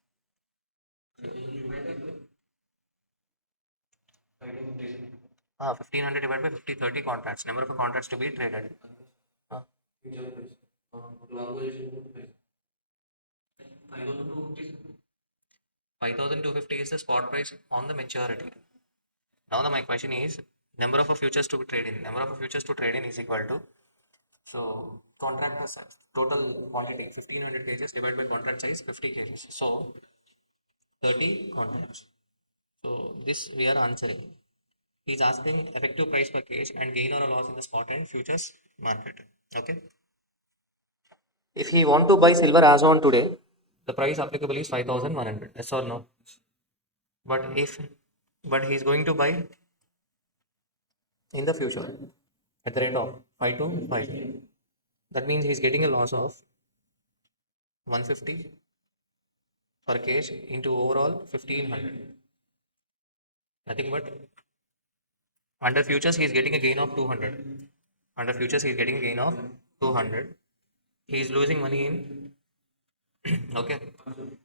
1500 divided by 50, 30 contracts. Number of contracts to be traded. 5250 is the spot price on the maturity. Now my question is number of futures to trade in. Number of futures to trade in is equal to contract size total quantity 1500 kgs divided by contract size 50 kgs. So 30 contracts. So this we are answering. He is asking effective price per kg and gain or a loss in the spot and futures market. Okay. If he want to buy silver as on today, the price applicable is 5100. Yes or no? But he is going to buy in the future at the rate of 5250. That means he is getting a loss of 150 per kg into overall 1500. Nothing but under futures he is getting a gain of 200. Under futures he is getting a gain of 200. He is losing money in okay.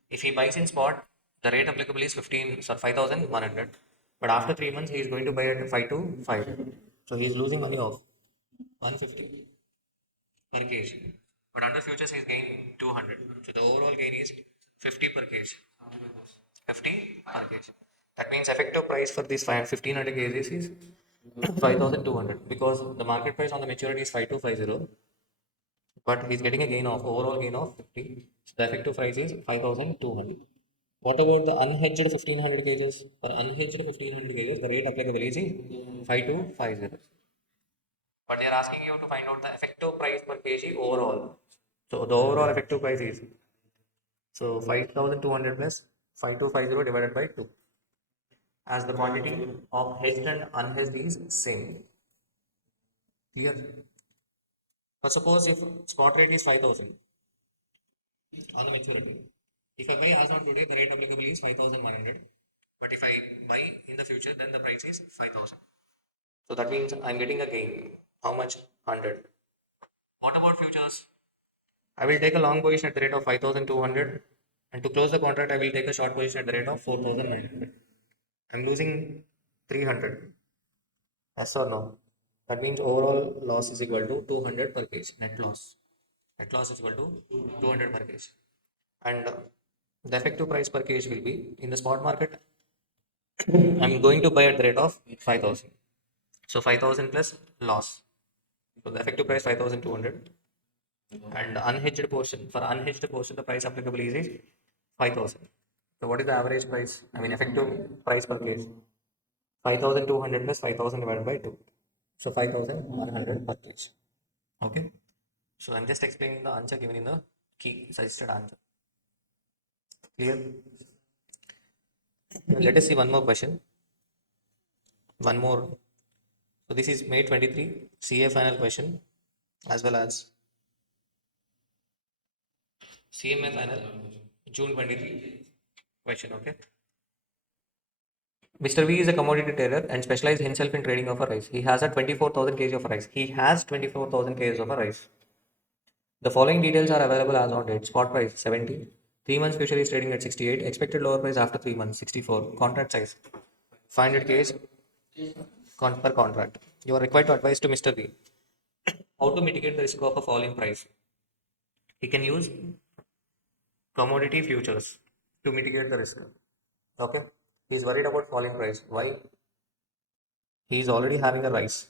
If he buys in spot, the rate applicable is 5100. But after 3 months he is going to buy at 5250. So he is losing money of 150 per kg. But under futures he is gaining 200. So the overall gain is 50 per kg. 50 per kg. That means effective price for this 1500 kgs is 5200 because the market price on the maturity is 5250, but he's getting a gain of overall gain of 50. So the effective price is 5200. What about the unhedged 1500 kgs? For unhedged 1500 kgs, the rate applicable is 5250. But they are asking you to find out the effective price per kg overall. So the overall effective price is 5200 plus 5250 divided by 2, as the quantity of hedged and unhedged is same. Clear? But suppose if spot rate is 5000 on the maturity. If I buy as on today, the rate applicable is 5100. But if I buy in the future, then the price is 5000. So that means I'm getting a gain. How much? 100. What about futures? I will take a long position at the rate of 5200, and to close the contract, I will take a short position at the rate of 4900. I'm losing 300. Yes or no? That means overall loss is equal to 200 per case. Net loss. Net loss is equal to 200 per case. And the effective price per case will be in the spot market. I'm going to buy at the rate of 5000. So 5000 plus loss. So the effective price 5200. And unhedged portion, for unhedged portion, the price applicable is 5000. So what is the average price? I mean effective price per case. 5200 plus 5000 divided by 2. So 5100 per case. Okay. So I'm just explaining the answer given in the key suggested answer. Clear? Let us see one more question. One more. So this is May 23 CA final question as well as CMA final, June 23 question, okay? Mr. V is a commodity trader and specialized himself in trading of a rice. He has a 24,000 kg of rice. He has 24,000 kg of a rice. The following details are available as on date. Spot price 70. 3 months future is trading at 68. Expected lower price after 3 months 64. Contract size 500 kg per contract. You are required to advise to Mr. V how to mitigate the risk of a fall in price. He can use commodity futures to mitigate the risk. Okay. He is worried about falling price. Why? He is already having a rise.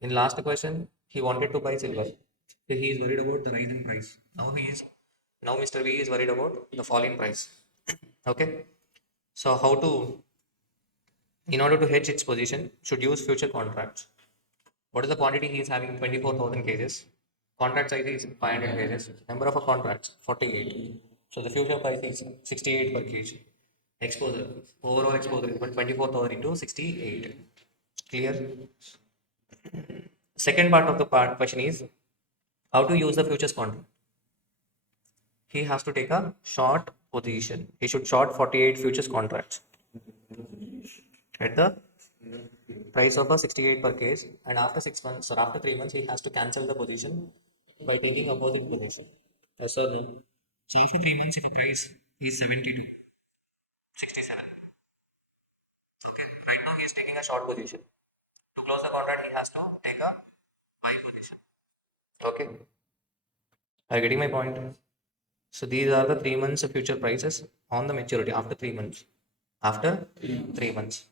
In last question, he wanted to buy silver. So he is worried about the rise in price. Now Mr. V is worried about the fall in price. Okay. So how to, in order to hedge its position, should use future contracts. What is the quantity he is having? 24,000 kgs. Contract size is 500 kgs. Number of contracts 48. So the future price is 68 per kg. Exposure, overall exposure is 24,000 into 68. Clear? Second part of the part question is how to use the futures contract. He has to take a short position. He should short 48 futures contracts at the price of a 68 per case, and after 6 months or after 3 months he has to cancel the position by taking opposite position. Yes or no? So after 3 months if the price is 72, 67. Okay. Right now he is taking a short position. To close the contract he has to take a buy position. Okay. Are you getting my point? So these are the 3 months of future prices on the maturity after 3 months. After 3 months.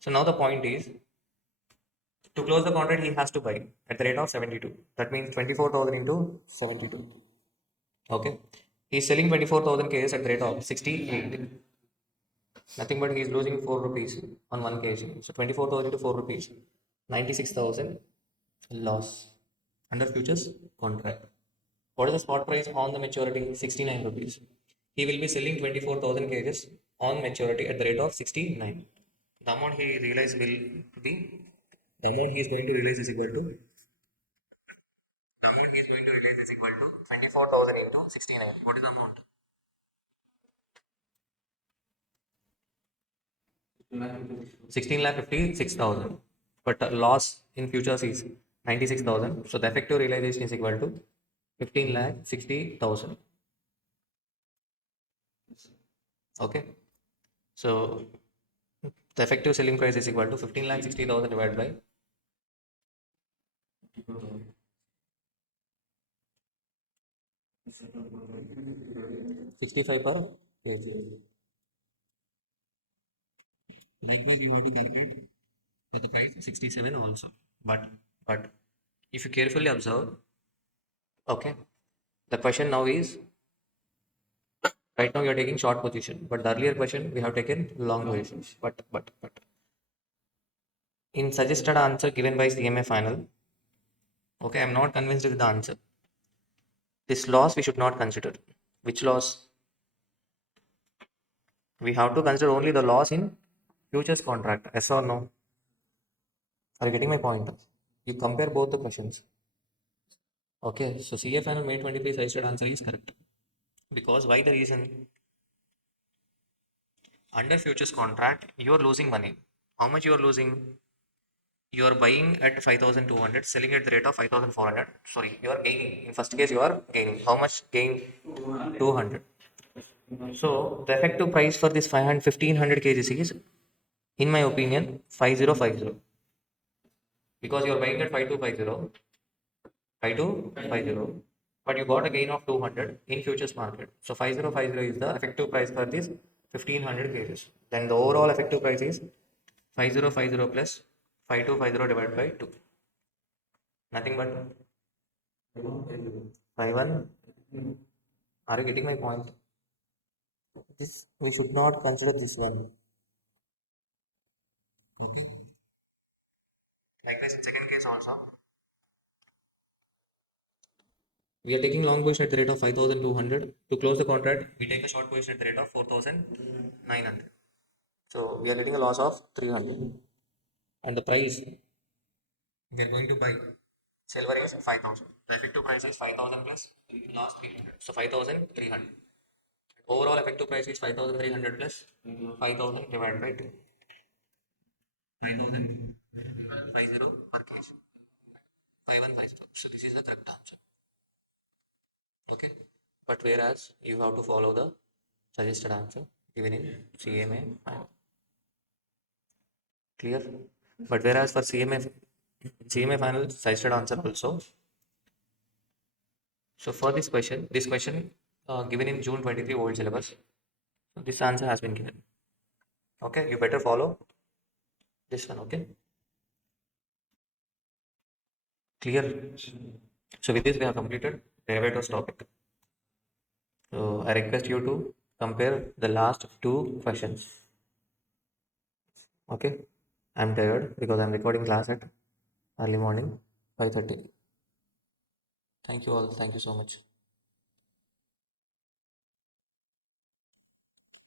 So now the point is to close the contract he has to buy at the rate of 72. That means 24,000 into 72. Okay. He is selling 24,000 kgs at the rate of 68. Nothing but he is losing 4 rupees on 1 kg. So 24,000 to 4 rupees. 96,000 loss under futures contract. What is the spot price on the maturity? 69 rupees. He will be selling 24,000 kgs on maturity at the rate of 69. The amount he realize will be, the amount he is going to realize is equal to, the amount he is going to realize is equal to 24,000 into 69. What is the amount? 16 lakh 56,000. But loss in futures is 96,000. So the effective realization is equal to 15 lakh 60,000. Okay. So the effective selling price is equal to 15 lakh 60,000 divided by 65 per kg. Likewise, you have to calculate with the price 67 also. But if you carefully observe, okay, the question now is right now you are taking short position, but the earlier question we have taken long position. But in suggested answer given by CMA final, okay, I'm not convinced with the answer. This loss we should not consider. Which loss? We have to consider only the loss in futures contract. Yes or no? Are you getting my point? You compare both the questions. Okay, so CA final May 23 suggested answer is correct. Because why the reason? Under futures contract, you are losing money. How much you are losing? You are buying at 5,200, selling at the rate of 5,400. Sorry, you are gaining. In first case, you are gaining. How much gain? 200. So the effective price for this 500, 1,500 kgs is, in my opinion, 5050. Because you are buying at 5250, 5250, but you got a gain of 200 in futures market. So 5050 is the effective price for this 1,500 kgs. Then the overall effective price is 5050 plus 5250 divided by 2. Nothing but 51. Are you getting my point? This we should not consider this one. Okay. Likewise, in second case also, we are taking long position at the rate of 5,200. To close the contract, we take a short position at the rate of 4,900. So we are getting a loss of 300. And the price we are going to buy silver is 5,000. The effective price is 5,000 plus last 300. So 5,300. Overall effective price is 5,300 plus 5,000 divided by 2. 5,050 per kg. 5150. So this is the correct answer. Okay. But whereas you have to follow the suggested answer given in CMA. Clear? But whereas for CMA final suggested answer also. So for this question given in June 23 old syllabus, so this answer has been given. Okay, you better follow this one. Okay, clear. So with this we have completed derivatives topic. So I request you to compare the last two questions. Okay, I'm tired because I'm recording class at early morning 5:30. Thank you all. Thank you so much.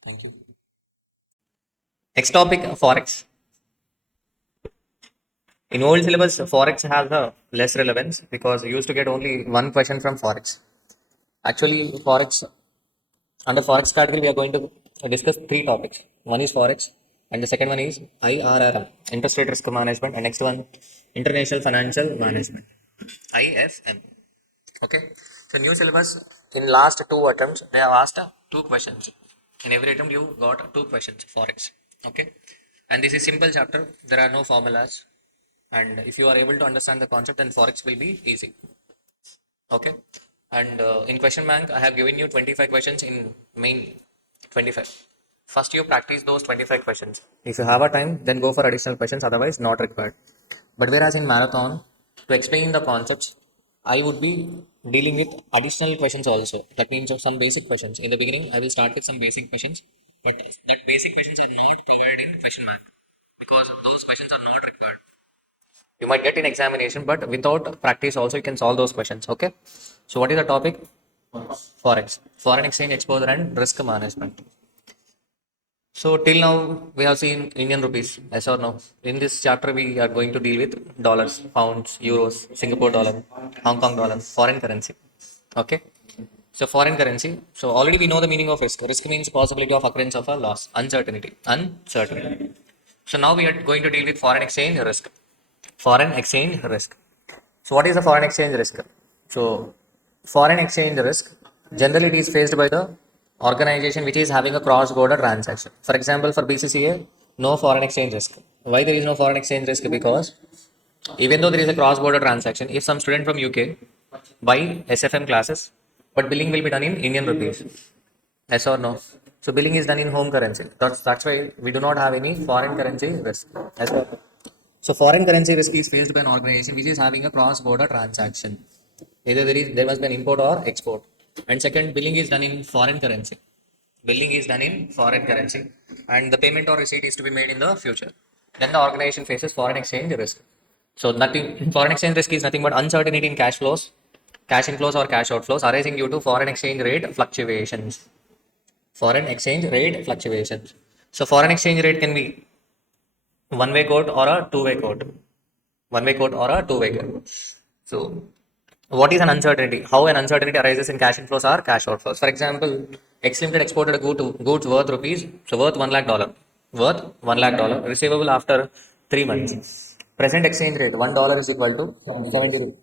Thank you. Next topic, Forex. In old syllabus, Forex has a less relevance because you used to get only one question from Forex. Actually, Forex, under Forex category, we are going to discuss three topics. One is Forex, and the second one is IRRM, Interest Rate Risk Management, and next one, International Financial Management, IFM. Okay. So new syllabus, in last two attempts, they have asked two questions. In every attempt, you got two questions, Forex. Okay. And this is simple chapter. There are no formulas. And if you are able to understand the concept, then Forex will be easy. Okay. And in question bank, I have given you 25 questions in main 25. First, you practice those 25 questions. If you have a time, then go for additional questions, otherwise, not required. But whereas in marathon, to explain the concepts, I would be dealing with additional questions also. That means of some basic questions. In the beginning, I will start with some basic questions, but that basic questions are not provided in question bank because those questions are not required. You might get in examination, but without practice also you can solve those questions. Okay. So what is the topic? Forex, foreign exchange exposure and risk management. So till now we have seen Indian rupees, yes or no? In this chapter we are going to deal with dollars, pounds, euros, Singapore dollar, Hong Kong dollar, foreign currency. Okay. So foreign currency. So already we know the meaning of risk. Risk means possibility of occurrence of a loss, uncertainty, uncertainty. So now we are going to deal with foreign exchange risk. Foreign exchange risk. So what is the foreign exchange risk? So foreign exchange risk generally it is faced by the organization which is having a cross-border transaction. For example, for BCCA, no foreign exchange risk. Why there is no foreign exchange risk? Because even though there is a cross-border transaction, if some student from UK buy SFM classes, but billing will be done in Indian rupees. Yes or no? So billing is done in home currency. That's why we do not have any foreign currency risk. Yes or no? So foreign currency risk is faced by an organization which is having a cross-border transaction. Either there must be an import or export. And second, billing is done in foreign currency. Billing is done in foreign currency, and the payment or receipt is to be made in the future. Then the organization faces foreign exchange risk. So nothing foreign exchange risk is nothing but uncertainty in cash flows, cash inflows or cash outflows arising due to foreign exchange rate fluctuations. Foreign exchange rate fluctuations. So foreign exchange rate can be one-way code or a two-way code. One-way code or a two-way code. So what is an uncertainty? How an uncertainty arises in cash inflows or cash outflows. For example, X Limited exported a goods worth rupees, so worth $1 lakh, worth $1 lakh, receivable after 3 months. Present exchange rate $1 is equal to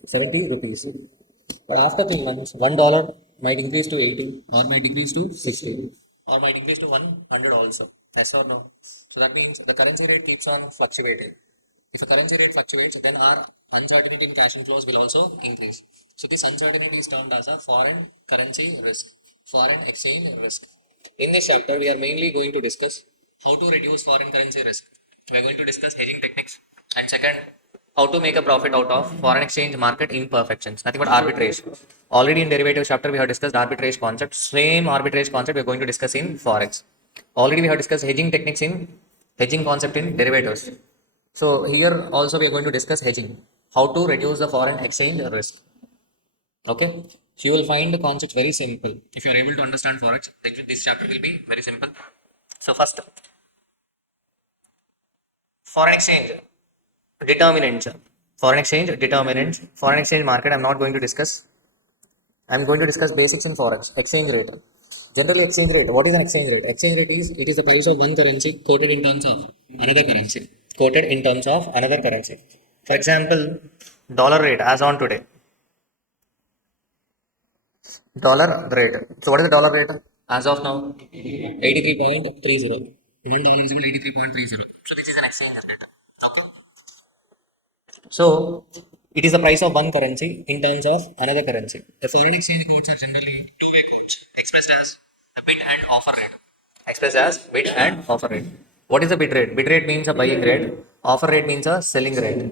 70 rupees. But after 3 months, $1 might increase to 80 or might decrease to 60 or might increase to 100 also. Yes or no? So that means the currency rate keeps on fluctuating. If the currency rate fluctuates, then our uncertainty in cash inflows will also increase. So this uncertainty is termed as a foreign currency risk, foreign exchange risk. In this chapter, we are mainly going to discuss how to reduce foreign currency risk. We are going to discuss hedging techniques, and second, how to make a profit out of foreign exchange market imperfections. Nothing but arbitrage. Already in derivative chapter, we have discussed arbitrage concept. Same arbitrage concept we are going to discuss in forex. Already we have discussed hedging techniques in hedging concept in derivatives. So here also we are going to discuss hedging, how to reduce the foreign exchange risk. Okay, so you will find the concept very simple. If you are able to understand forex, then this chapter will be very simple. So first, foreign exchange determinants. Foreign exchange determinants. Foreign exchange market I'm not going to discuss. I'm going to discuss basics in forex. Exchange rate. Generally, exchange rate. What is an exchange rate? Exchange rate is it is the price of one currency quoted in terms of another currency. Quoted in terms of another currency. For example, dollar rate as on today. Dollar rate. So what is the dollar rate as of now? 83.30. $1 is equal to 83.30. So this is an exchange rate. Okay. So it is the price of one currency in terms of another currency. The foreign exchange quotes are generally two-way quotes expressed as a bid and offer rate. Expressed as bid and offer rate. What is the bid rate? Bid rate means a buying rate. Offer rate means a selling rate.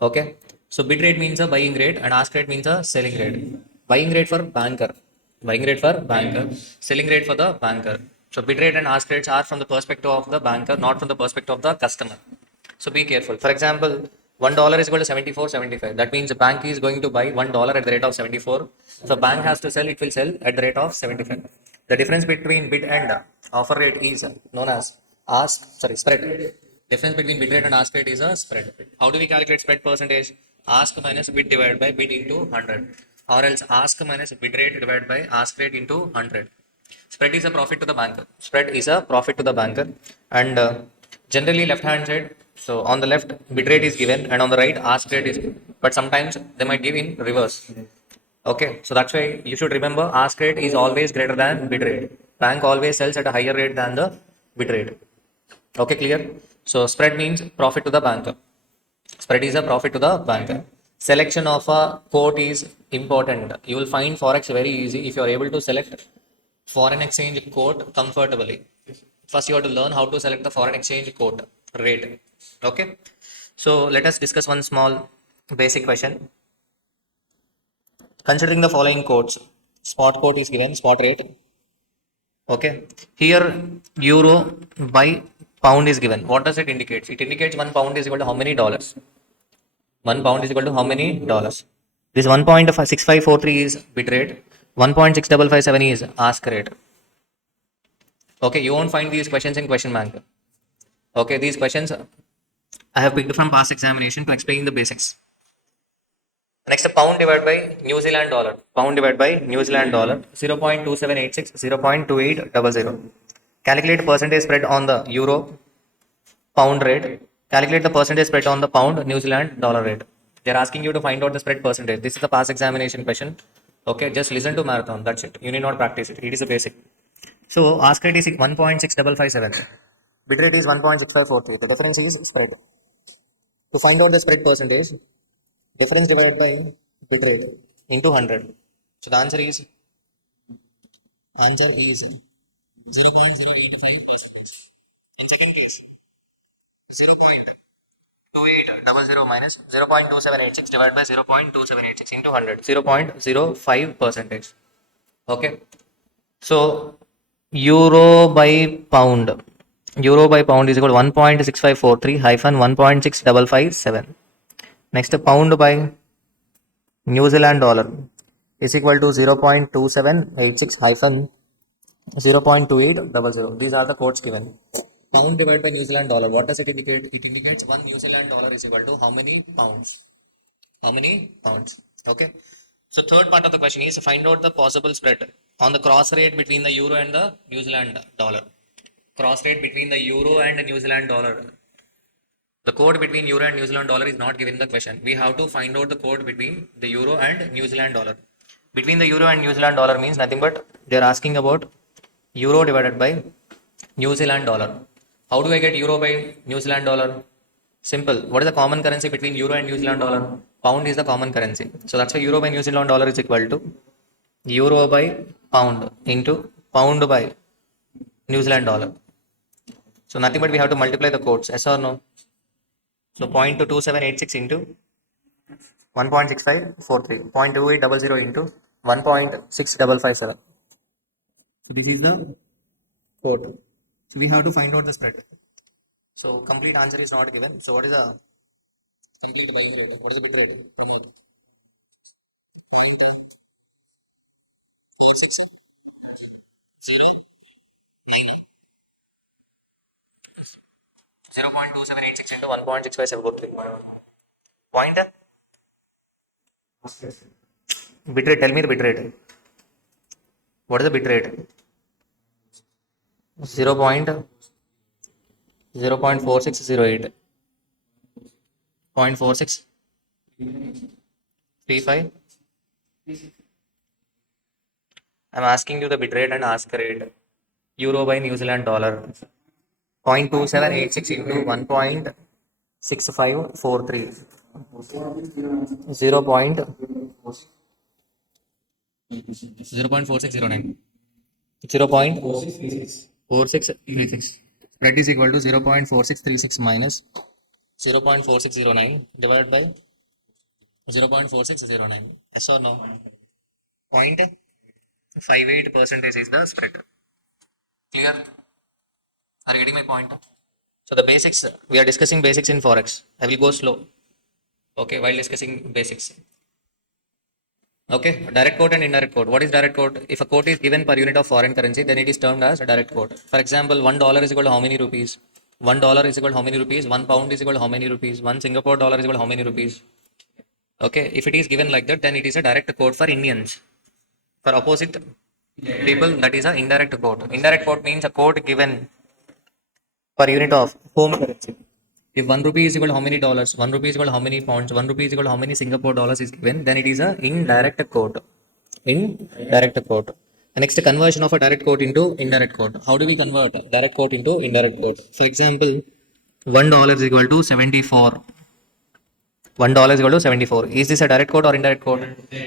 Okay. So bid rate means a buying rate and ask rate means a selling rate. Buying rate for banker. Buying rate for banker. Selling rate for the banker. So bid rate and ask rates are from the perspective of the banker, not from the perspective of the customer. So be careful. For example, $1 is equal to 74.75. That means the bank is going to buy $1 at the rate of 74. If a bank has to sell, it will sell at the rate of 75. The difference between bid and offer rate is known as spread. Difference between bid rate and ask rate is a spread. How do we calculate spread percentage? Ask minus bid divided by bid into 100. Or else ask minus bid rate divided by ask rate into 100. Spread is a profit to the banker. Spread is a profit to the banker. And generally left hand side, so on the left bid rate is given and on the right ask rate is given. But sometimes they might give in reverse. Okay, so that's why you should remember ask rate is always greater than bid rate. Bank always sells at a higher rate than the bid rate. Okay, clear? So spread means profit to the banker. Spread is a profit to the banker. Selection of a quote is important. You will find forex very easy if you are able to select foreign exchange quote comfortably. First, you have to learn how to select the foreign exchange quote rate. Okay. So let us discuss one small basic question. Considering the following quotes, spot quote is given, spot rate. Okay. Here, euro by pound is given. What does it indicate? It indicates 1 pound is equal to how many dollars? 1 pound is equal to how many dollars? This 1.6543 is bid rate. 1.6557 is ask rate. Okay, you won't find these questions in question bank. Okay, these questions I have picked from past examination to explain the basics. Next, pound divided by New Zealand dollar. Pound divided by New Zealand dollar 0.2786, 0.2800. Calculate percentage spread on the euro pound rate. Calculate the percentage spread on the pound New Zealand dollar rate. They are asking you to find out the spread percentage. This is the past examination question. Okay, just listen to marathon. That's it. You need not practice it. It is a basic. So ask rate is 1.6557. Bid rate is 1.6543. The difference is spread. To find out the spread percentage, difference divided by bid rate into 100. So the answer is 0.085 percentage. In second case, 0.2800 minus 0.2786 divided by 0.2786 into 100. 0.05 percentage. Okay. So euro by pound. Euro by pound is equal to 1.6543 hyphen 1.6557. Next, pound by New Zealand dollar is equal to 0.2786 hyphen 0.2800. These are the quotes given. Pound divided by New Zealand dollar. What does it indicate? It indicates 1 New Zealand dollar is equal to how many pounds? How many pounds? Okay. So third part of the question is find out the possible spread on the cross rate between the euro and the New Zealand dollar. Cross rate between the euro and the New Zealand dollar. The code between euro and New Zealand dollar is not given in the question. We have to find out the code between the euro and New Zealand dollar. Between the euro and New Zealand dollar means nothing but they are asking about euro divided by New Zealand dollar. How do I get euro by New Zealand dollar? Simple. What is the common currency between euro and New Zealand dollar? Pound is the common currency. So that's why euro by New Zealand dollar is equal to euro by pound into pound by New Zealand dollar. So nothing but we have to multiply the codes. Yes or no? So 0.2786 into 1.6543. 0.2800 into 1.6557. So this is the code. So we have to find out the spread. So complete answer is not given. So what is the immediate buying rate? What is the bid rate? 0.2786 into 1.6573. Point. Bit rate. Tell me the bit rate. What is the bit rate? 0.4608. 0.4635. I'm asking you the bit rate and ask rate. Euro by New Zealand dollar. 0.2786 into 1.6543. 0.4609. 0.4636. Spread is equal to 0.4636 minus 0.4609 divided by 0.4609. Yes or no? 0.58 percentage is the spread. Clear? Are you getting my point? So the basics, we are discussing basics in Forex. I will go slow. Okay, while discussing basics. Okay, direct quote and indirect quote. What is direct quote? If a quote is given per unit of foreign currency, then it is termed as a direct quote. For example, $1 is equal to how many rupees? $1 is equal to how many rupees? £1 is equal to how many rupees? One Singapore dollar is equal to how many rupees? Okay, if it is given like that, then it is a direct quote for Indians. For opposite people, that is a indirect quote. Indirect quote means a quote given per unit of home currency. If 1 rupee is equal to how many dollars, 1 rupee is equal to how many pounds, 1 rupee is equal to how many Singapore dollars is given, then it is a indirect quote. Indirect quote. The next conversion of a direct quote into indirect quote. How do we convert direct quote into indirect quote? For example, $1 is equal to 74. $1 is equal to 74. Is this a direct quote or indirect quote?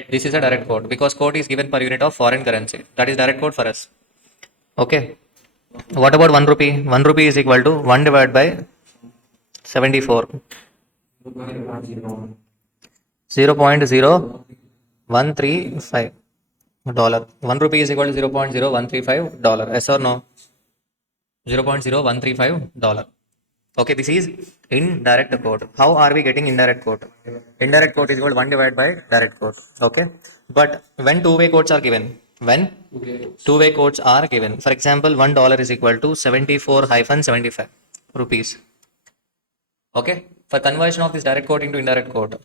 This is a direct quote because quote is given per unit of foreign currency. That is direct quote for us. Okay. What about 1 rupee? 1 rupee is equal to 1 divided by 74. 0.0135 dollar. 1 rupee is equal to $0.0135. Yes or no? $0.0135. Okay, this is indirect quote. How are we getting indirect quote? Indirect quote is equal to 1 divided by direct quote. Okay. But when two-way quotes are given, when two-way quotes are given, for example, $1 is equal to 74-75 rupees. Okay. For conversion of this direct quote into indirect quote,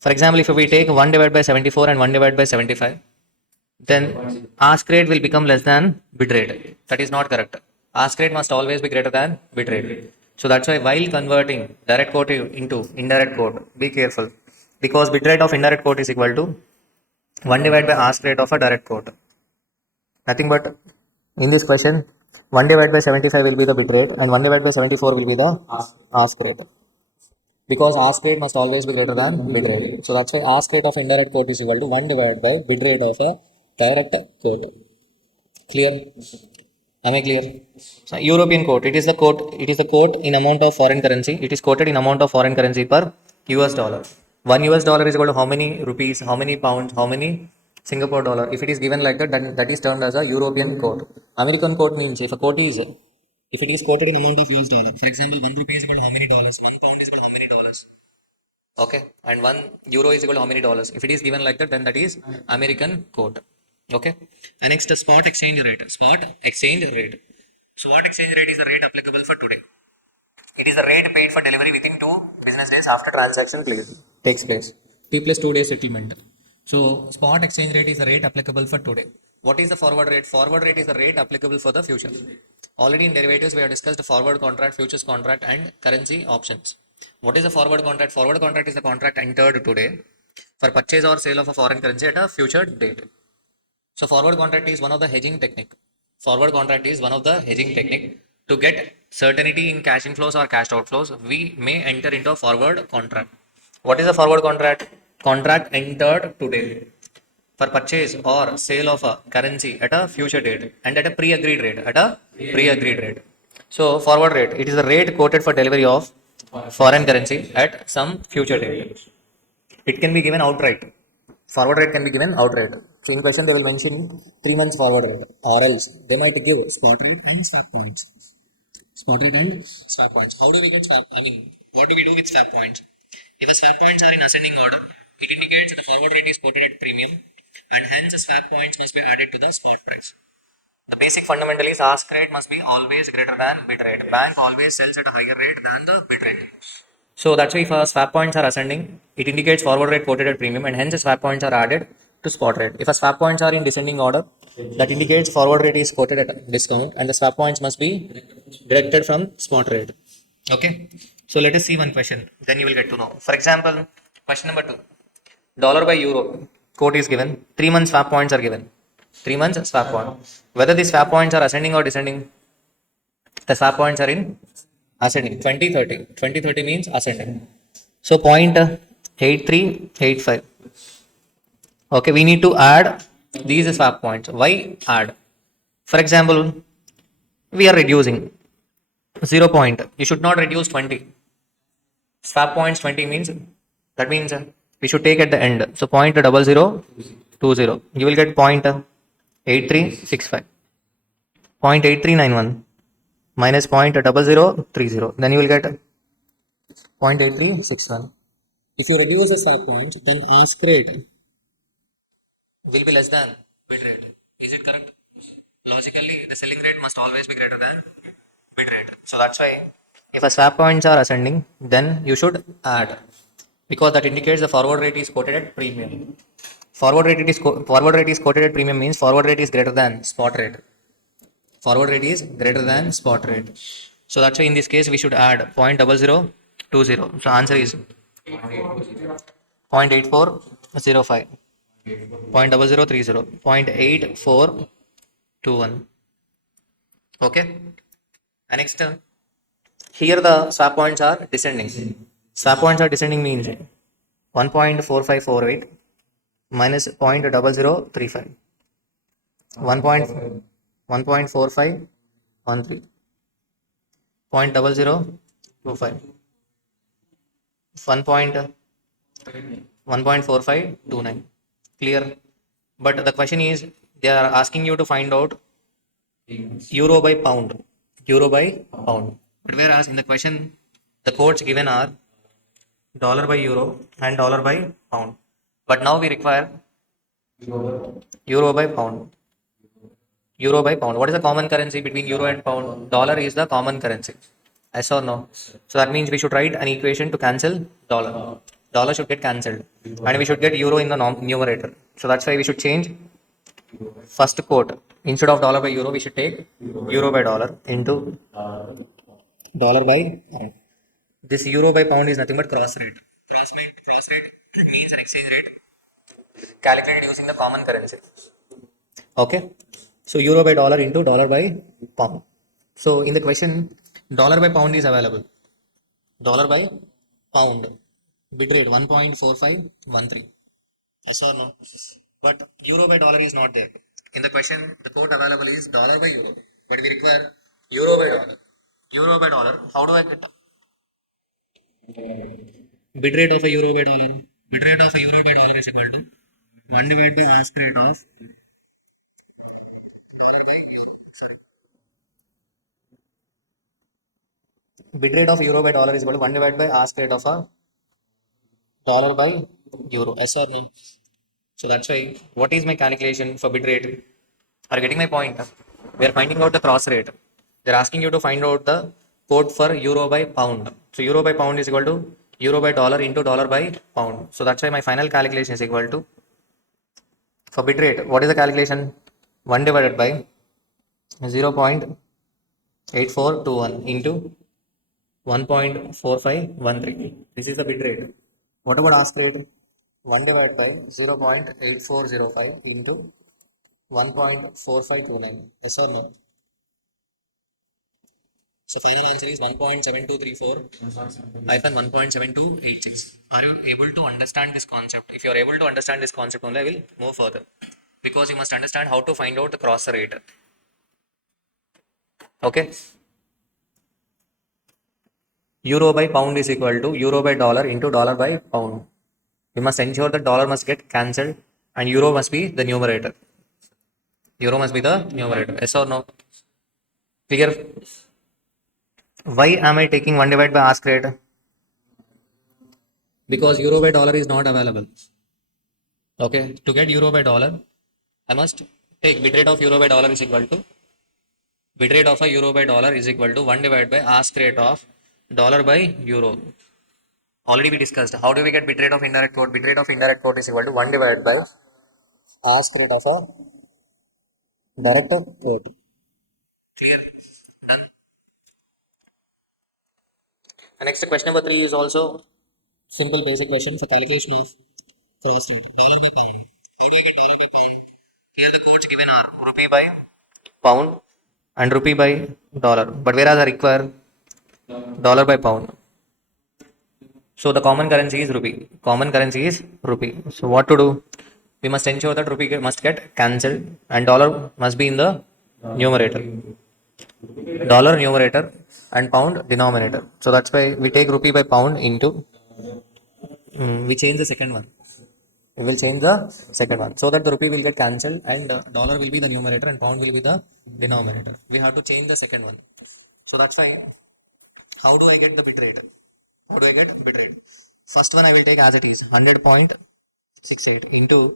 for example, if we take 1 divided by 74 and 1 divided by 75, then ask rate will become less than bid rate. That is not correct. Ask rate must always be greater than bid rate. So that's why while converting direct quote into indirect quote, be careful because bid rate of indirect quote is equal to 1 divided by ask rate of a direct quote. Nothing but in this question, 1 divided by 75 will be the bid rate and 1 divided by 74 will be the ask rate. Because ask rate must always be greater than bid rate. So that's why ask rate of indirect quote is equal to 1 divided by bid rate of a direct quote. Clear? Am I clear? So European quote, it is the quote in amount of foreign currency. It is quoted in amount of foreign currency per US dollar. $1 is equal to how many rupees, how many pounds, how many Singapore dollar. If it is given like that, then that is termed as a European quote. American quote means if it is quoted in amount of US dollar, for example, 1 rupee is equal to how many dollars, 1 pound is equal to how many dollars. Okay, and 1 euro is equal to how many dollars? If it is given like that, then that is American quote. Okay, and next spot exchange rate. Spot exchange rate. So, what exchange rate is the rate applicable for today? It is the rate paid for delivery within 2 business days after transaction takes place. T plus 2 days settlement. So, spot exchange rate is the rate applicable for today. What is the forward rate? Forward rate is the rate applicable for the future. Already in derivatives, we have discussed forward contract, futures contract, and currency options. What is the forward contract? Forward contract is the contract entered today for purchase or sale of a foreign currency at a future date. So forward contract is one of the hedging technique. Forward contract is one of the hedging technique. To get certainty in cash inflows or cash outflows, we may enter into a forward contract. What is a forward contract? Contract entered today for purchase or sale of a currency at a future date and at a pre-agreed rate. So forward rate, it is the rate quoted for delivery of foreign currency at some future date. It can be given outright. Forward rate can be given outright. So in question they will mention 3 months forward rate, or else they might give spot rate and swap points. Spot rate and swap points. How do we get swap? What do we do with swap points? If a swap points are in ascending order, it indicates the forward rate is quoted at premium, and hence the swap points must be added to the spot price. The basic fundamental is ask rate must be always greater than bid rate. Bank always sells at a higher rate than the bid rate. So that's why if swap points are ascending, it indicates forward rate quoted at premium, and hence swap points are added to spot rate. If a swap points are in descending order, that indicates forward rate is quoted at a discount, and the swap points must be deducted from spot rate. Okay. So let us see one question. Then you will get to know. For example, question number 2. Dollar by euro quote is given. 3 months swap points are given. 3 months swap point. Whether these swap points are ascending or descending, the swap points are in ascending. 2030. 2030 means ascending. So point 8385. Okay, we need to add these swap points. Why add? For example, we are reducing 0 point. You should not reduce 20. Swap points 20 means that means we should take at the end. So point 0020. You will get point 8365. Point 8391 minus point 0030. Then you will get 0.8361. If you reduce the swap points, then ask rate will be less than bid rate. Is it correct? Logically, the selling rate must always be greater than bid rate. So that's why if a swap points are ascending, then you should add, because that indicates the forward rate is quoted at premium. Forward rate is quoted at premium means forward rate is greater than spot rate. Forward rate is greater than spot rate. So that's why in this case we should add 0.0020. So answer is 0.8405, 0.0030, 0.8421. Okay. And next, here the swap points are descending. Swap points are descending means 1.4548 minus 0.0035, 1.4513, 0.0025, 1.4529. Clear? But the question is, they are asking you to find out euro by pound. Euro by pound. But whereas in the question, the codes given are dollar by euro and dollar by pound. But now we require euro by pound. Euro by pound. What is the common currency between euro and pound? Dollar is the common currency. Yes or no? So that means we should write an equation to cancel dollar. Dollar should get cancelled. And we should get euro in the numerator. So that's why we should change first quote. Instead of dollar by euro, we should take euro by dollar into dollar by pound. This euro by pound is nothing but cross rate. Cross rate means an exchange rate calculated using the common currency. Okay. So euro by dollar into dollar by pound. So in the question, dollar by pound is available. Dollar by pound. Bid rate 1.4513. Yes or no? But euro by dollar is not there. In the question, the quote available is dollar by euro. But we require euro by dollar. Euro by dollar. How do I get bid rate of a euro by dollar? Bid rate of a euro by dollar is equal to 1 divided by ask rate of dollar by euro. Sorry. Bid rate of euro by dollar is equal to 1 divided by ask rate of a dollar by euro. Yes or no? So that's why, what is my calculation for bid rate? Are you getting my point? We are finding out the cross rate. They're asking you to find out the code for euro by pound. So euro by pound is equal to euro by dollar into dollar by pound. So that's why my final calculation is equal to, for bid rate, what is the calculation? 1 divided by 0.8421 into 1.4513. This is the bid rate. What about ask rate? 1 divided by 0.8405 into 1.4529. Yes or no? So final answer is 1.7234 hyphen 1.7286. Are you able to understand this concept? If you are able to understand this concept only, I will move further. Because you must understand how to find out the cross rate. Okay. Euro by pound is equal to euro by dollar into dollar by pound. We must ensure that dollar must get cancelled and euro must be the numerator. Euro must be the numerator. Yes or no? Clear? Why am I taking 1 divided by ask rate? Because euro by dollar is not available. Okay. To get euro by dollar, I must take bid rate of euro by dollar is equal to, bid rate of a euro by dollar is equal to 1 divided by ask rate of dollar by euro. Already we discussed. How do we get bit rate of indirect code? Bit rate of indirect code is equal to 1 divided by ask rate of a direct code. Clear? The next question number 3 is also simple basic question for calculation of cross rate. Dollar by pound. How do I get dollar by pound? Here the codes given are rupee by pound and rupee by dollar. But whereas I require dollar by pound. So the common currency is rupee. Common currency is rupee. So what to do? We must ensure that rupee must get cancelled and dollar must be in the numerator. Dollar numerator and pound denominator. So that's why we take rupee by pound into we change the second one. We will change the second one so that the rupee will get cancelled and dollar will be the numerator and pound will be the denominator. We have to change the second one. So that's why how do I get the bit rate? How do I get bit rate? First one I will take as it is 100.68 into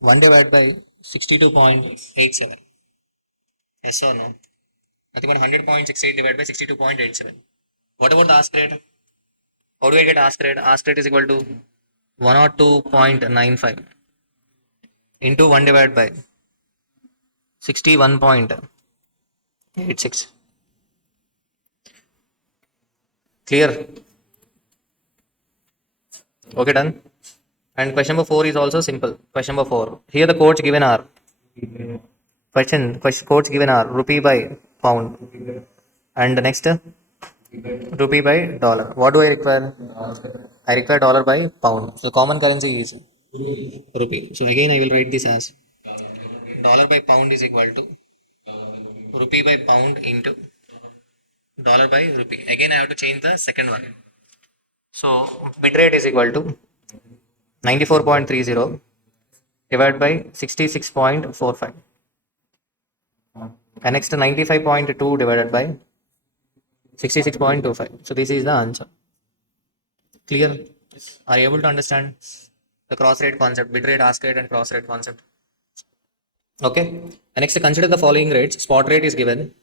1 divided by 62.87. Yes or no? Nothing but 100.68 divided by 62.87. What about the ask rate? How do I get ask rate? Ask rate is equal to 102.95 into 1 divided by 61.86. Clear? Okay, done. And question number 4 is also simple. Question number 4. Here the codes given are codes given are rupee by pound and the next rupee by dollar. What do I require? I require dollar by pound. So common currency is rupee. So again I will write this as dollar by pound is equal to rupee by pound into dollar by rupee. Again I have to change the second one. So bit rate is equal to 94.30 divided by 66.45. And next 95.2 divided by 66.25. So this is the answer. Clear? Are you able to understand the cross rate concept, bit rate, ask rate, and cross rate concept? Okay. And next, consider the following rates. Spot rate is given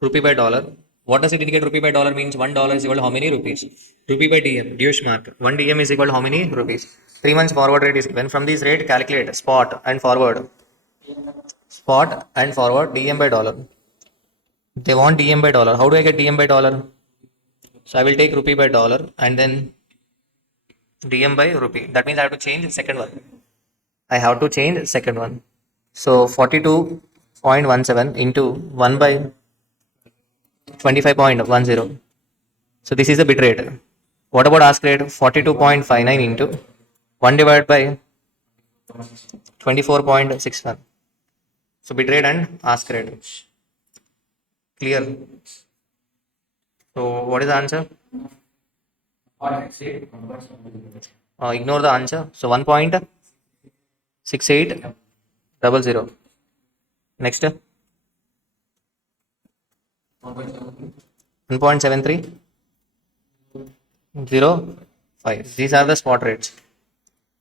rupee by dollar. What does it indicate? Rupee by dollar means $1 is equal to how many rupees? Rupee by DM, Deutsche Mark. 1 DM is equal to how many rupees? 3 months forward rate is given. From this rate, calculate spot and forward. Spot and forward DM by dollar. They want DM by dollar. How do I get DM by dollar? So I will take rupee by dollar and then DM by rupee. That means I have to change the second one. I have to change second one. So 42.17 into 1 by 25.10. So this is the bit rate. What about ask rate? 42.59 into 1 divided by 24.61. So bit rate and ask rate. Clear? So what is the answer? Ignore the answer. So 1.6800. Next 1.7305. These are the spot rates.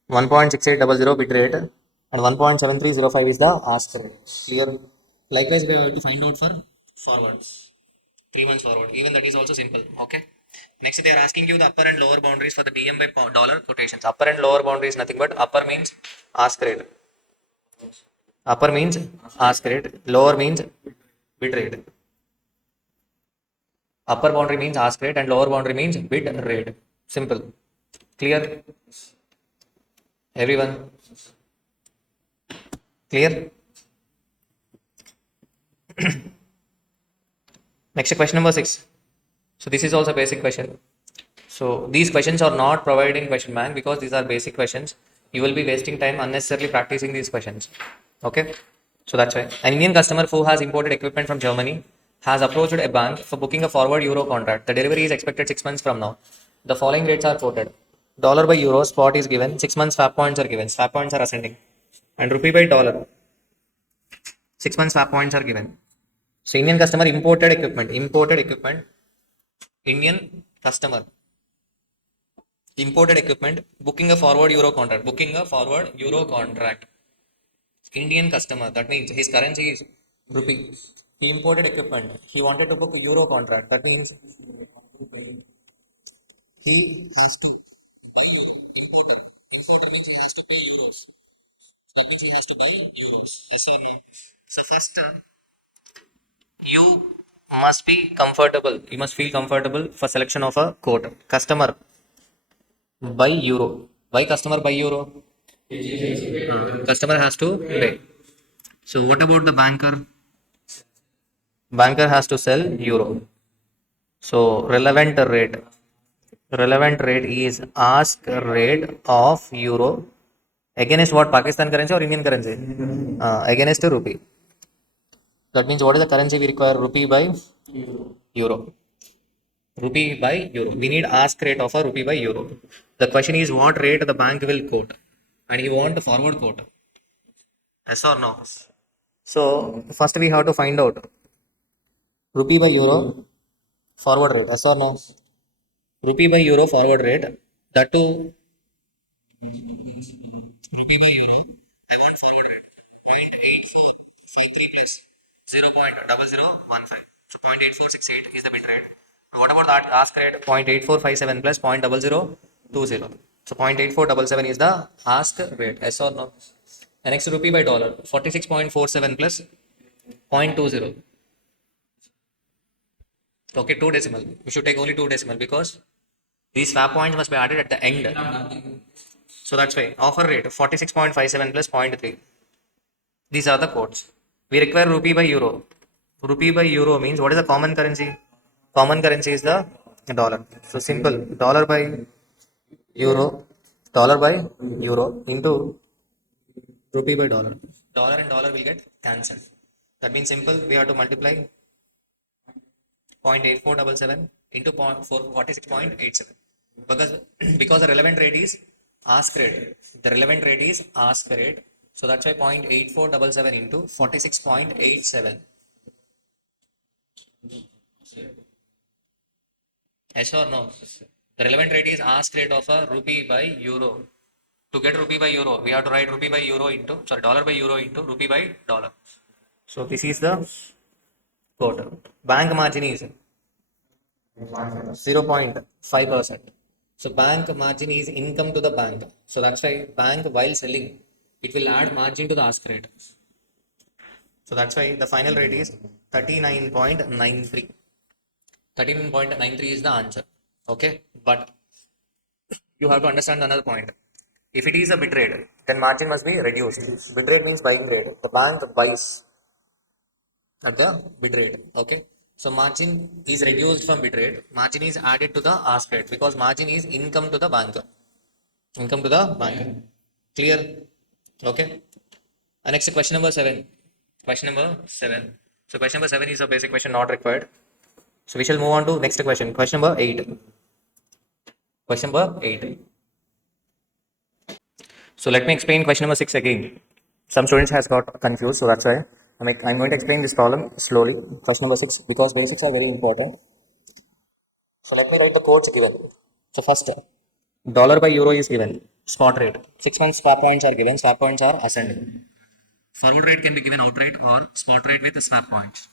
1.6800 bit rate and 1.7305 is the ask rate. Clear? Likewise, we have to find out for forwards. 3 months forward. Even that is also simple. Okay. Next, they are asking you the upper and lower boundaries for the DM by dollar quotations. Upper and lower boundary is nothing but upper means ask rate. Upper means ask rate. Lower means bid rate. Upper boundary means ask rate and lower boundary means bid rate. Simple. Clear? Everyone? Clear? Next question number 6. So this is also a basic question. So these questions are not provided in question bank because these are basic questions. You will be wasting time unnecessarily practicing these questions. Okay. So that's why an Indian customer who has imported equipment from Germany has approached a bank for booking a forward euro contract. The delivery is expected 6 months from now. The following rates are quoted. Dollar by euro spot is given. 6 months swap points are given. Swap points are ascending. And rupee by dollar. 6 months swap points are given. So Indian customer imported equipment. Indian customer imported equipment, booking a forward euro contract. Indian customer, that means his currency is rupee. He imported equipment. He wanted to book a euro contract. That means he has to buy euro. Importer. Importer means he has to pay euros. That means he has to buy euros. Yes or no? So first, you must be comfortable. You must feel comfortable for selection of a quote. Customer buy euro. Why customer buy euro? Customer has to pay. So what about the banker? Banker has to sell euro. So relevant rate is ask rate of euro against what, Pakistan currency or Indian currency? Against rupee. That means what is the currency we require? Rupee by euro. Rupee by euro. We need ask rate of a rupee by euro. The question is what rate the bank will quote, and you want forward quote. Yes or no? So first we have to find out rupee by euro forward rate. Yes or no? Rupee by euro forward rate. That too rupee by euro. I want forward rate 0.8453 plus 0.0015. So 0.8468 is the bit rate. What about that ask rate? 0.8457 plus 0.0020. So 0.8477 is the ask rate. Yes or no? And next rupee by dollar 46.47 plus 0.20. Okay, two decimal. We should take only two decimal because these swap points must be added at the end. So that's why offer rate 46.57 plus 0.3. These are the codes. We require rupee by euro. Rupee by euro means what is the common currency? Common currency is the dollar. So simple dollar by euro, dollar by euro into rupee by dollar. Dollar and dollar will get cancelled. That means simple. We have to multiply 0.8477 into 46.87 because because the relevant rate is ask rate. The relevant rate is ask rate. So that's why 0.8477 into 46.87. Yes or no? The relevant rate is ask rate of a rupee by euro. To get rupee by euro, we have to write rupee by euro into, sorry, dollar by euro into rupee by dollar. So this is the total. Bank margin is 0.5%. So bank margin is income to the bank. So that's why bank while selling, it will add margin to the ask rate. So that's why the final rate is 39.93. 39.93 is the answer. Okay. But you have to understand another point. If it is a bid rate, then margin must be reduced. Bid rate means buying rate. The bank buys at the bid rate. Okay. So margin is reduced from bid rate. Margin is added to the ask rate because margin is income to the banker. Income to the banker. Clear? Okay. And next question number 7. Question number 7. So question number 7 is a basic question not required. So we shall move on to next question. Question number 8. Question number 8. So let me explain question number 6 again. Some students has got confused, so that's why I'm going to explain this problem slowly. Question number 6 because basics are very important. So let me write the codes given. So first, dollar by euro is given. Spot rate. 6 months swap points are given. Swap points are ascending. Forward rate can be given outright or spot rate with swap points.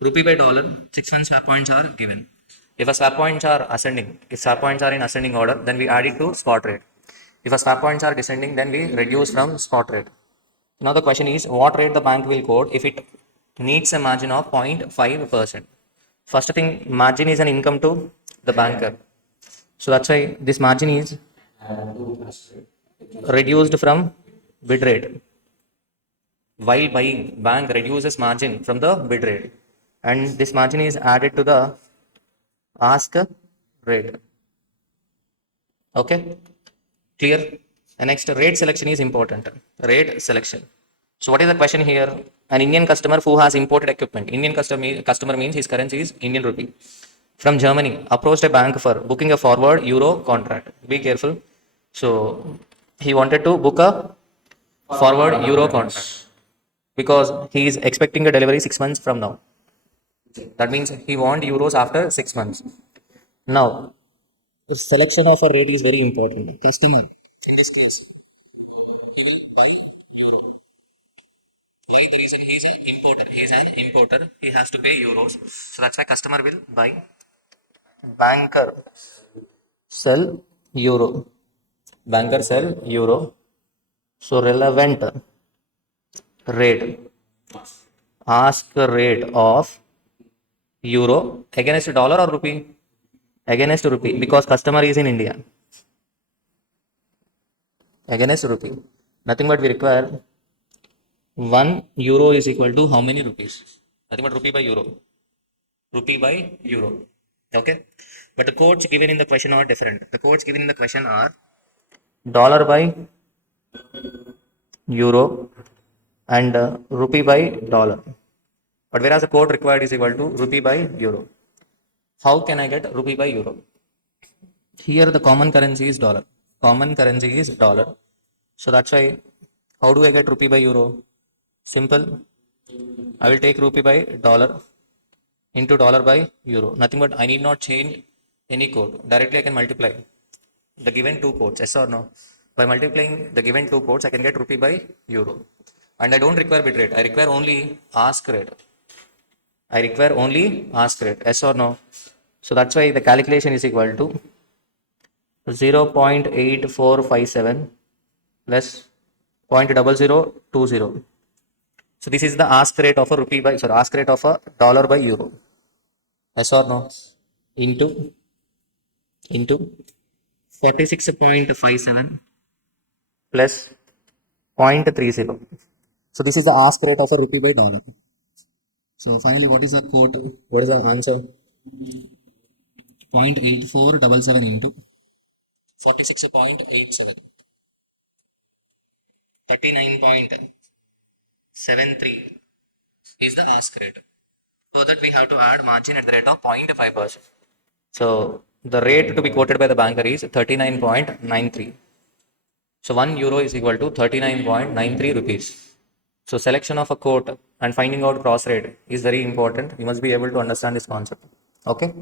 Rupee by dollar, 6 months swap points are given. If a swap points are ascending, if swap points are in ascending order, then we add it to spot rate. If a swap points are descending, then we reduce from spot rate. Now the question is what rate the bank will quote if it needs a margin of 0.5%. First thing, margin is an income to the banker. So that's why this margin is reduced from bid rate. While buying, bank reduces margin from the bid rate. And this margin is added to the ask rate. Okay, clear? And next, rate selection is important. Rate selection. So what is the question here? An Indian customer who has imported equipment. Indian customer means his currency is Indian rupee. From Germany, approached a bank for booking a forward euro contract. Be careful. So he wanted to book a forward euro contract because he is expecting a delivery 6 months from now. That means he want euros after 6 months. Now, the selection of a rate is very important. Customer, in this case, he will buy euro. Why? The reason he is an importer. He is an importer. He has to pay euros. So that's why customer will buy. Banker sell euro. Banker sell euro. So relevant rate, ask rate of euro against dollar or rupee? Against rupee because customer is in India. Against rupee. Nothing but we require 1 euro is equal to how many rupees? Nothing but rupee by euro. Rupee by euro. Okay. But the codes given in the question are different. The codes given in the question are dollar by euro and rupee by dollar. But whereas the code required is equal to rupee by euro. How can I get rupee by euro? Here the common currency is dollar. Common currency is dollar. So that's why how do I get rupee by euro? Simple. I will take rupee by dollar into dollar by euro. Nothing but I need not change any code. Directly I can multiply the given two codes. Yes or no? By multiplying the given two codes, I can get rupee by euro. And I don't require bit rate. I require only ask rate. I require only ask rate. Yes or no? So that's why the calculation is equal to 0.8457 plus 0.0020. So this is the ask rate of a rupee by, sorry, ask rate of a dollar by euro. Yes or no? Into 46.57 plus 0.30. So this is the ask rate of a rupee by dollar. So finally, what is the quote? What is the answer? 0.8477 into 46.87. 39.73 is the ask rate. For that, we have to add margin at the rate of 0.5%. So the rate to be quoted by the banker is 39.93. So 1 euro is equal to 39.93 rupees. So selection of a quote and finding out cross rate is very important. You must be able to understand this concept. Okay.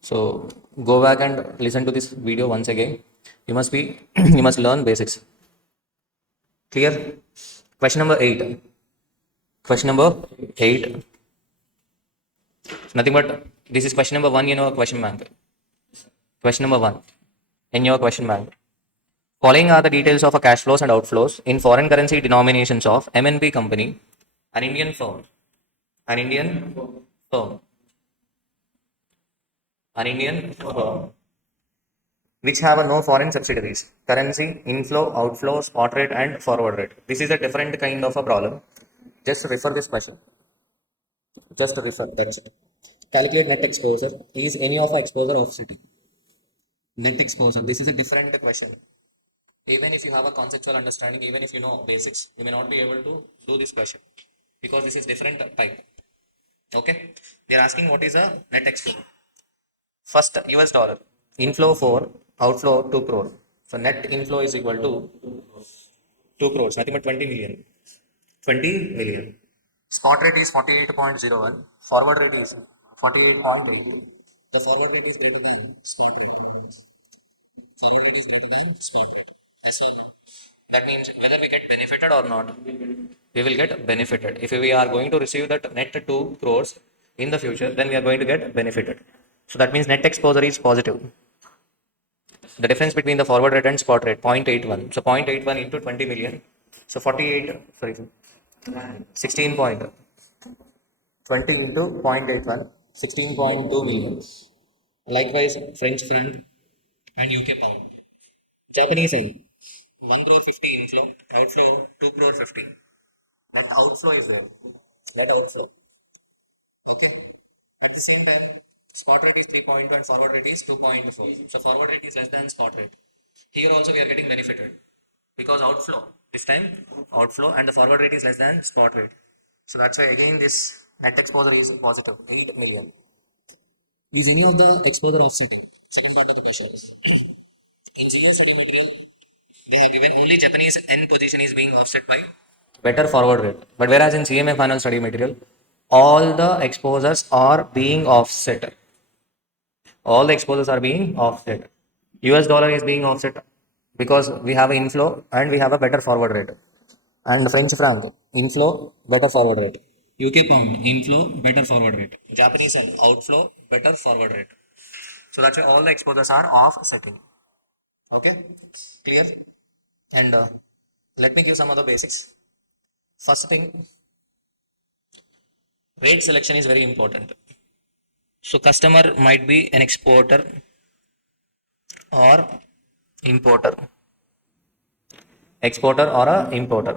So go back and listen to this video once again. You must be you must learn basics. Clear? Question number 8. Question number 8. Nothing but this is question number 1 in our question bank. Question number 1 in your question bank. Following are the details of a cash flows and outflows in foreign currency denominations of MNP company, an Indian firm, an Indian firm, an Indian firm, which have a no foreign subsidiaries, currency, inflow, outflow, spot rate, and forward rate. This is a different kind of a problem. Just refer this question. Just refer. That's it. Calculate net exposure. Is any of our exposure offsetting? Net exposure. This is a different question. Even if you have a conceptual understanding, even if you know basics, you may not be able to do this question because this is different type. Okay. They are asking what is a net exposure. First, US dollar. Inflow 4, outflow 2 crore. So net inflow is equal to 2 crores, nothing but 20 million. 20 million. Spot rate is 48.01. Forward rate is 48.2. The forward rate is greater than spot rate. Forward rate is greater than spot rate. Yes, sir. That means whether we get benefited or not, we will get benefited. If we are going to receive that net 2 crores in the future, then we are going to get benefited. So that means net exposure is positive. The difference between the forward rate and spot rate 0.81. So 0.81 into 20 million. So 16 into 0.81, 16.2 million. Likewise, French franc and UK pound. Japanese yen, 1 crore 50 inflow, outflow 2 crore 50. That outflow is there. That outflow. Okay. At the same time, spot rate is 3.2 and forward rate is 2.4. So forward rate is less than spot rate. Here also we are getting benefited because outflow. This time outflow and the forward rate is less than spot rate. So that's why again this net exposure is positive 8 million. Is any of the exposure offsetting? Second part of the question is in GA study material they have given only Japanese N position is being offset by better forward rate. But whereas in CMA final study material, all the exposures are being offset. All the exposures are being offset. US dollar is being offset because we have inflow and we have a better forward rate. And French franc, inflow, better forward rate. UK pound, inflow, better forward rate. Japanese yen, outflow, better forward rate. So that's why all the exposures are offsetting. Okay, clear? And let me give some other basics. First thing, rate selection is very important. So customer might be an exporter or importer. Exporter or a importer.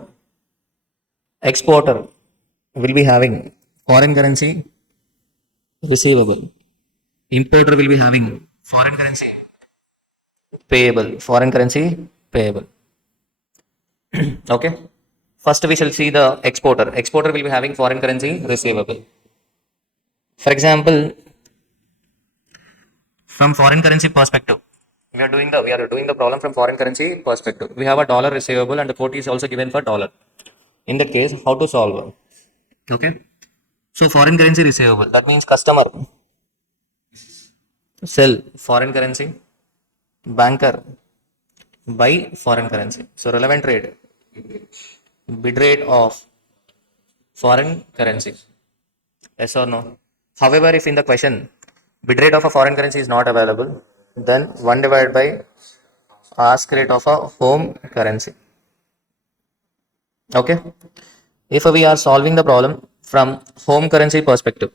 Exporter will be having foreign currency receivable. Importer will be having foreign currency payable. Foreign currency payable. Okay. First we shall see the exporter. Exporter will be having foreign currency receivable. For example, from foreign currency perspective, we are doing the problem from foreign currency perspective. We have a dollar receivable and the quote is also given for dollar. In that case, how to solve? Okay. So foreign currency receivable. That means customer sell foreign currency, banker buy foreign currency. So relevant rate, bid rate of foreign currency. Yes or no? However, if in the question bid rate of a foreign currency is not available, then 1 divided by ask rate of a home currency. Okay. If we are solving the problem from home currency perspective,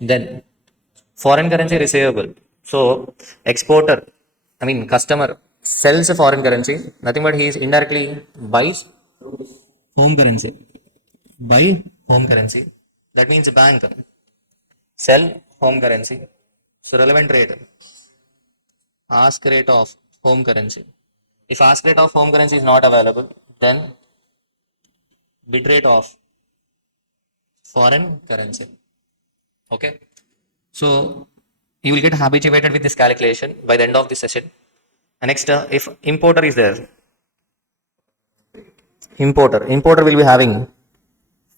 then foreign currency receivable. So exporter, I mean customer sells a foreign currency, nothing but he is indirectly buys home currency. Buy home currency. That means bank sell home currency. So relevant rate, ask rate of home currency. If ask rate of home currency is not available, then bid rate of foreign currency. Okay. So you will get habituated with this calculation by the end of this session. And next, if importer is there, importer will be having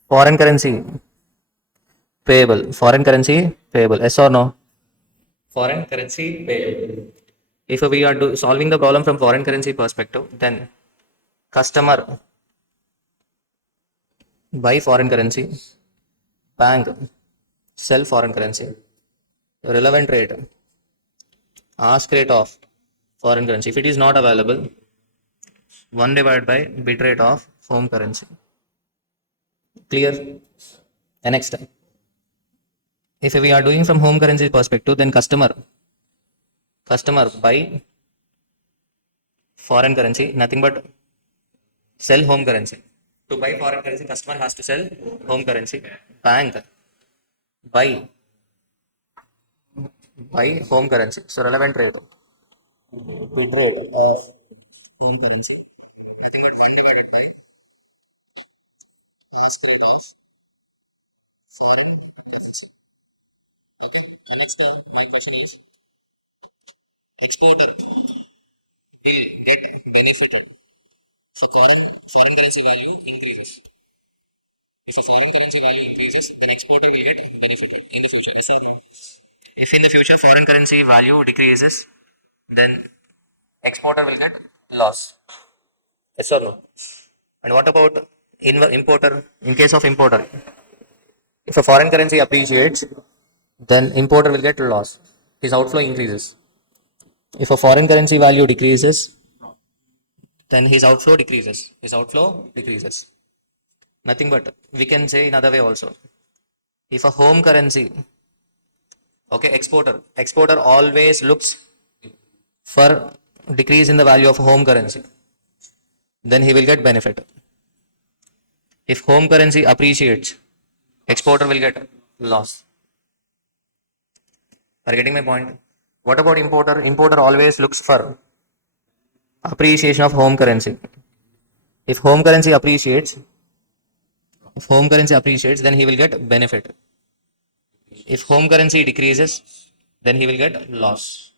foreign currency payable, yes or no? Foreign currency payable. If we are solving the problem from foreign currency perspective, then customer buy foreign currency, bank sell foreign currency, relevant rate, ask rate of foreign currency. If it is not available, 1 divided by bid rate of home currency. Clear? And next, if we are doing from home currency perspective, then customer buy foreign currency, nothing but sell home currency. To buy foreign currency, customer has to sell home currency. Bank buy home currency. So relevant rate, bid rate of home currency, nothing but 1 divided by ask rate of foreign currency. Okay. The next my question is exporter will get benefited. So foreign currency value increases. If a foreign currency value increases, an exporter will get benefited in the future. Yes or no? If in the future foreign currency value decreases, then exporter will get loss. Yes or no? And what about importer? In case of importer, if a foreign currency appreciates, then importer will get loss. His outflow increases. If a foreign currency value decreases, then his outflow decreases. Nothing but we can say another way also. If a home currency, okay, exporter always looks for decrease in the value of home currency, then he will get benefit. If home currency appreciates, exporter will get loss. Are you getting my point? What about importer? Importer always looks for appreciation of home currency. If home currency appreciates, then he will get benefit. If home currency decreases, then he will get loss.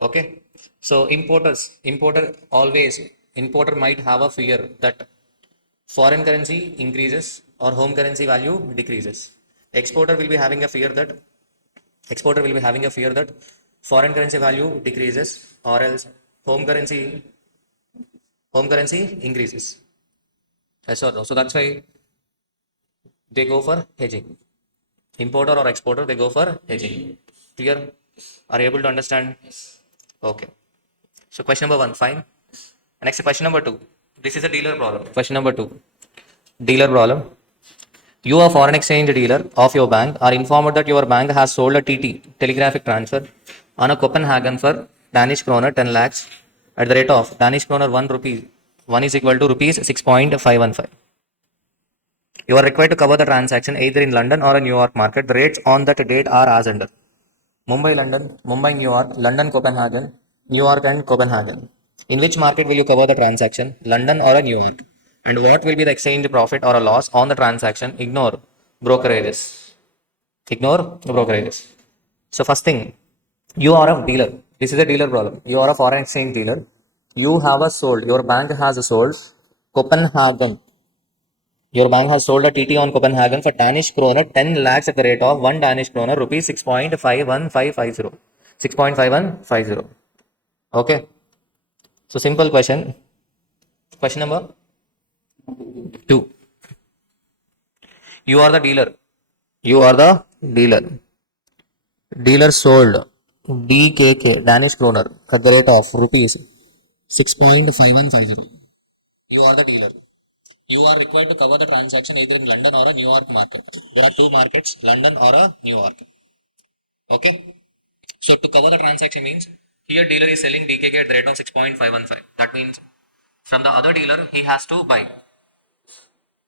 Okay. So importer might have a fear that foreign currency increases or home currency value decreases. Exporter will be having a fear that foreign currency value decreases or else home currency increases. Yes or no? So that's why they go for hedging. Importer or exporter, they go for hedging. Clear? Are you able to understand? Okay. So question number 1, fine. Next question number 2. This is a dealer problem. Question number 2. Dealer problem. You, a foreign exchange dealer of your bank, are informed that your bank has sold a TT, telegraphic transfer, on a Copenhagen for Danish kroner 10 lakhs at the rate of Danish kroner 1 rupee. 1 is equal to rupees 6.515. You are required to cover the transaction either in London or a New York market. The rates on that date are as under: Mumbai, London, Mumbai, New York, London, Copenhagen, New York, and Copenhagen. In which market will you cover the transaction, London or a New York? And what will be the exchange profit or a loss on the transaction? Ignore brokerages. Ignore the brokerages. So, first thing, you are a dealer. This is a dealer problem. You are a foreign exchange dealer. You have a sold, your bank has a sold Copenhagen. Your bank has sold a TT on Copenhagen for Danish kroner 10 lakhs at the rate of 1 Danish kroner rupees 6.51550. 6.5150. Okay. So simple question. Question number 2. You are the dealer. You are the dealer. Dealer sold DKK Danish kroner at the rate of rupees 6.5150. You are the dealer. You are required to cover the transaction either in London or a New York market. There are two markets, London or a New York. Okay. So to cover the transaction means here dealer is selling DKK at the rate of 6.515. That means from the other dealer he has to buy.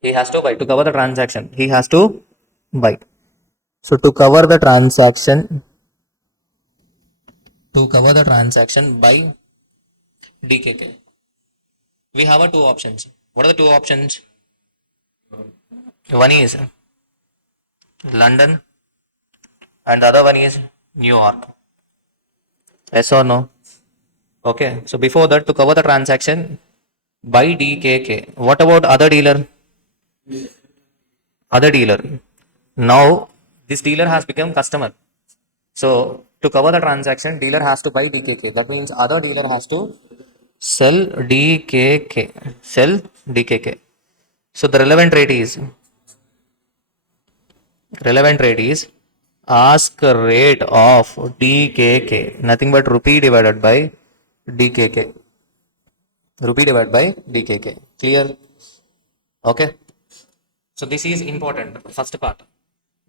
He has to buy to cover the transaction. He has to buy. So to cover the transaction, by DKK, we have a two options. What are the two options? One is London and the other one is New York. Yes or no? Okay. So before that, to cover the transaction, buy DKK. What about other dealer? Other dealer. Now this dealer has become customer. So to cover the transaction, dealer has to buy DKK. That means other dealer has to sell DKK. Sell DKK. So the relevant rate is ask rate of DKK. Nothing but rupee divided by DKK. Rupee divided by DKK. Clear? Okay. So this is important. First part.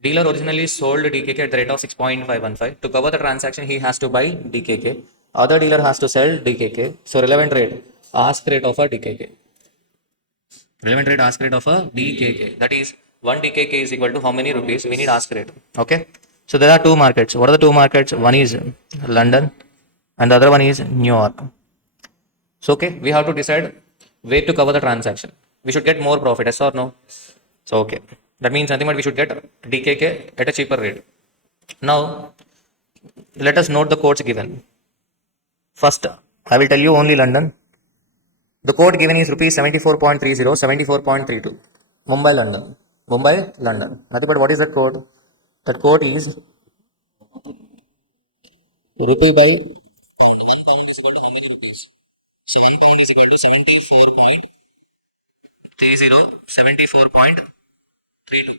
Dealer originally sold DKK at the rate of 6.515. To cover the transaction, he has to buy DKK. Other dealer has to sell DKK. So relevant rate, ask rate of a DKK. Relevant rate, ask rate of a DKK. That is 1 DKK is equal to how many rupees? We need ask rate. Okay. So there are two markets. What are the two markets? One is London and the other one is New York. So okay, we have to decide where to cover the transaction. We should get more profit, yes or no? So okay, that means nothing but we should get DKK at a cheaper rate. Now let us note the codes given. First, I will tell you only London. The code given is rupees 74.30, 74.32. Mumbai, London. Mumbai, London. Nothing but what is that code? That code is rupee by pound. 1 pound is equal to how many rupees? So 1 pound is equal to 74.30, 74.32.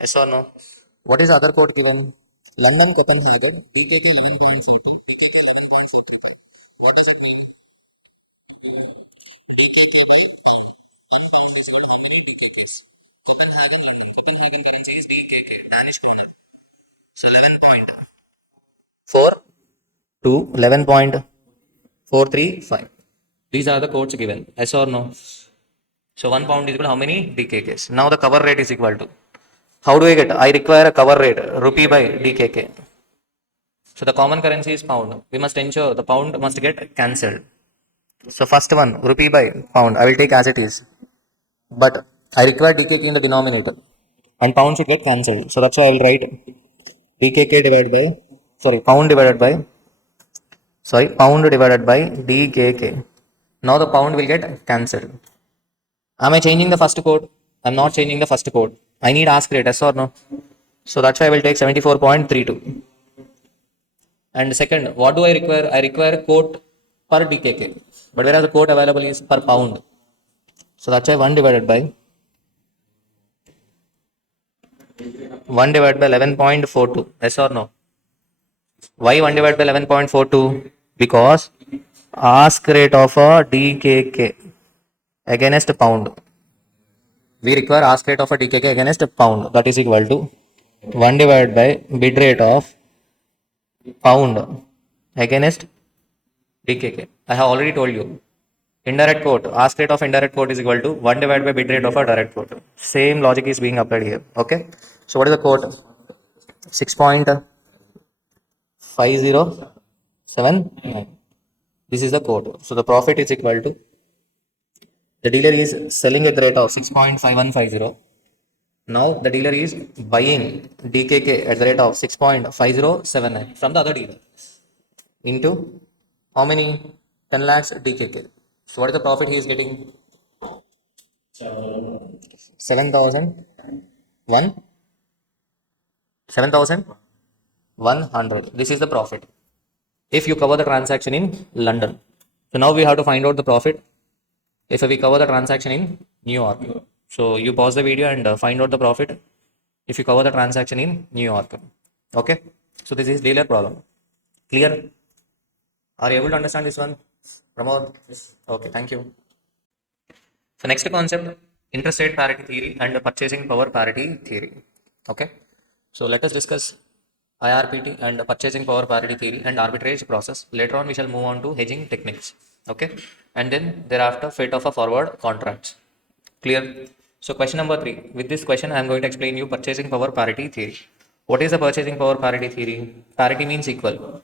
Yes or no? What is the other code given? London, Copenhagen, DKK 11.40. What does it mean? Copenhagen currency is DKK, Danish kroner. So 11.4 to 11.435. These are the codes given. Yes or no? So 1 pound is equal to how many DKKs? Now the cover rate is equal to. How do I get? I require a cover rate, rupee by DKK. So the common currency is pound. We must ensure the pound must get cancelled. So first one, rupee by pound, I will take as it is. But I require DKK in the denominator. And pound should get cancelled. So that's why I will write DKK divided by, pound divided by DKK. Now the pound will get cancelled. Am I changing the first code? I'm not changing the first code. I need ask rate, yes or no? So that's why I will take 74.32. And second, what do I require? I require code per DKK. But whereas the code available is per pound. So that's why 1 divided by 11.42. Yes or no? Why 1 divided by 11.42? because ask rate of a DKK against pound. We require ask rate of a DKK against a pound, that is equal to 1 divided by bid rate of pound against DKK. I have already told you. Indirect quote, ask rate of indirect quote is equal to 1 divided by bid rate of a direct quote. Same logic is being applied here. Okay. So what is the quote? 6.5079. This is the quote. So the profit is equal to, the dealer is selling at the rate of 6.5150. Now the dealer is buying DKK at the rate of 6.5079 from the other dealer into how many? 10 lakhs DKK. So what is the profit he is getting? 7,001 7,100. This is the profit if you cover the transaction in London. So now we have to find out the profit if we cover the transaction in New York. So you pause the video and find out the profit if you cover the transaction in New York. Okay. So this is dealer problem. Clear? Are you able to understand this one? Pramod? Okay, thank you. So next concept, interest rate parity theory and purchasing power parity theory. Okay. So let us discuss IRPT and purchasing power parity theory and arbitrage process. Later on we shall move on to hedging techniques. Okay. And then thereafter fate of a forward contracts. Clear? So question number 3. With this question I am going to explain you purchasing power parity theory. What is the purchasing power parity theory? Parity means equal.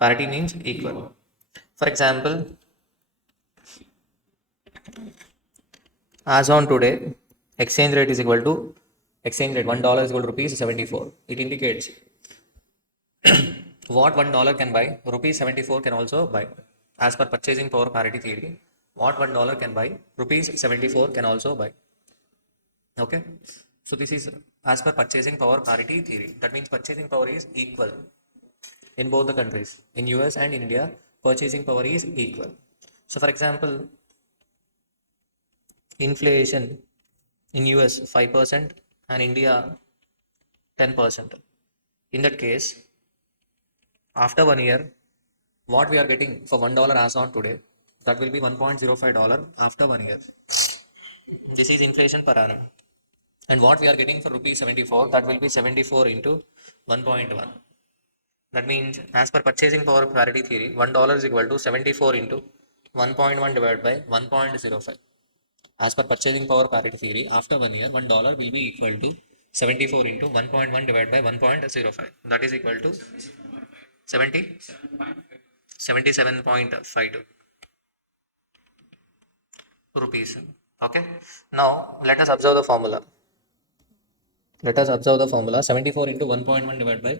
Parity means equal. For example, as on today, exchange rate is equal to, exchange rate $1 is equal to rupees 74. It indicates what $1 can buy, rupees 74 can also buy. As per purchasing power parity theory, what $1 can buy, rupees 74 can also buy. Okay. So this is as per purchasing power parity theory. That means purchasing power is equal in both the countries. In US and in India, purchasing power is equal. So for example, inflation in US 5% and India 10%. In that case, after 1 year, what we are getting for $1 as on today, that will be $1.05 after 1 year. This is inflation per annum. And what we are getting for rupees 74, that will be 74 into 1.1. That means as per purchasing power parity theory, $1 is equal to 74 into 1.1 divided by 1.05. As per purchasing power parity theory, after 1 year, $1 will be equal to 74 into 1.1 divided by 1.05. That is equal to 77.52 rupees. Okay. Now let us observe the formula. Let us observe the formula. 74 into 1.1 divided by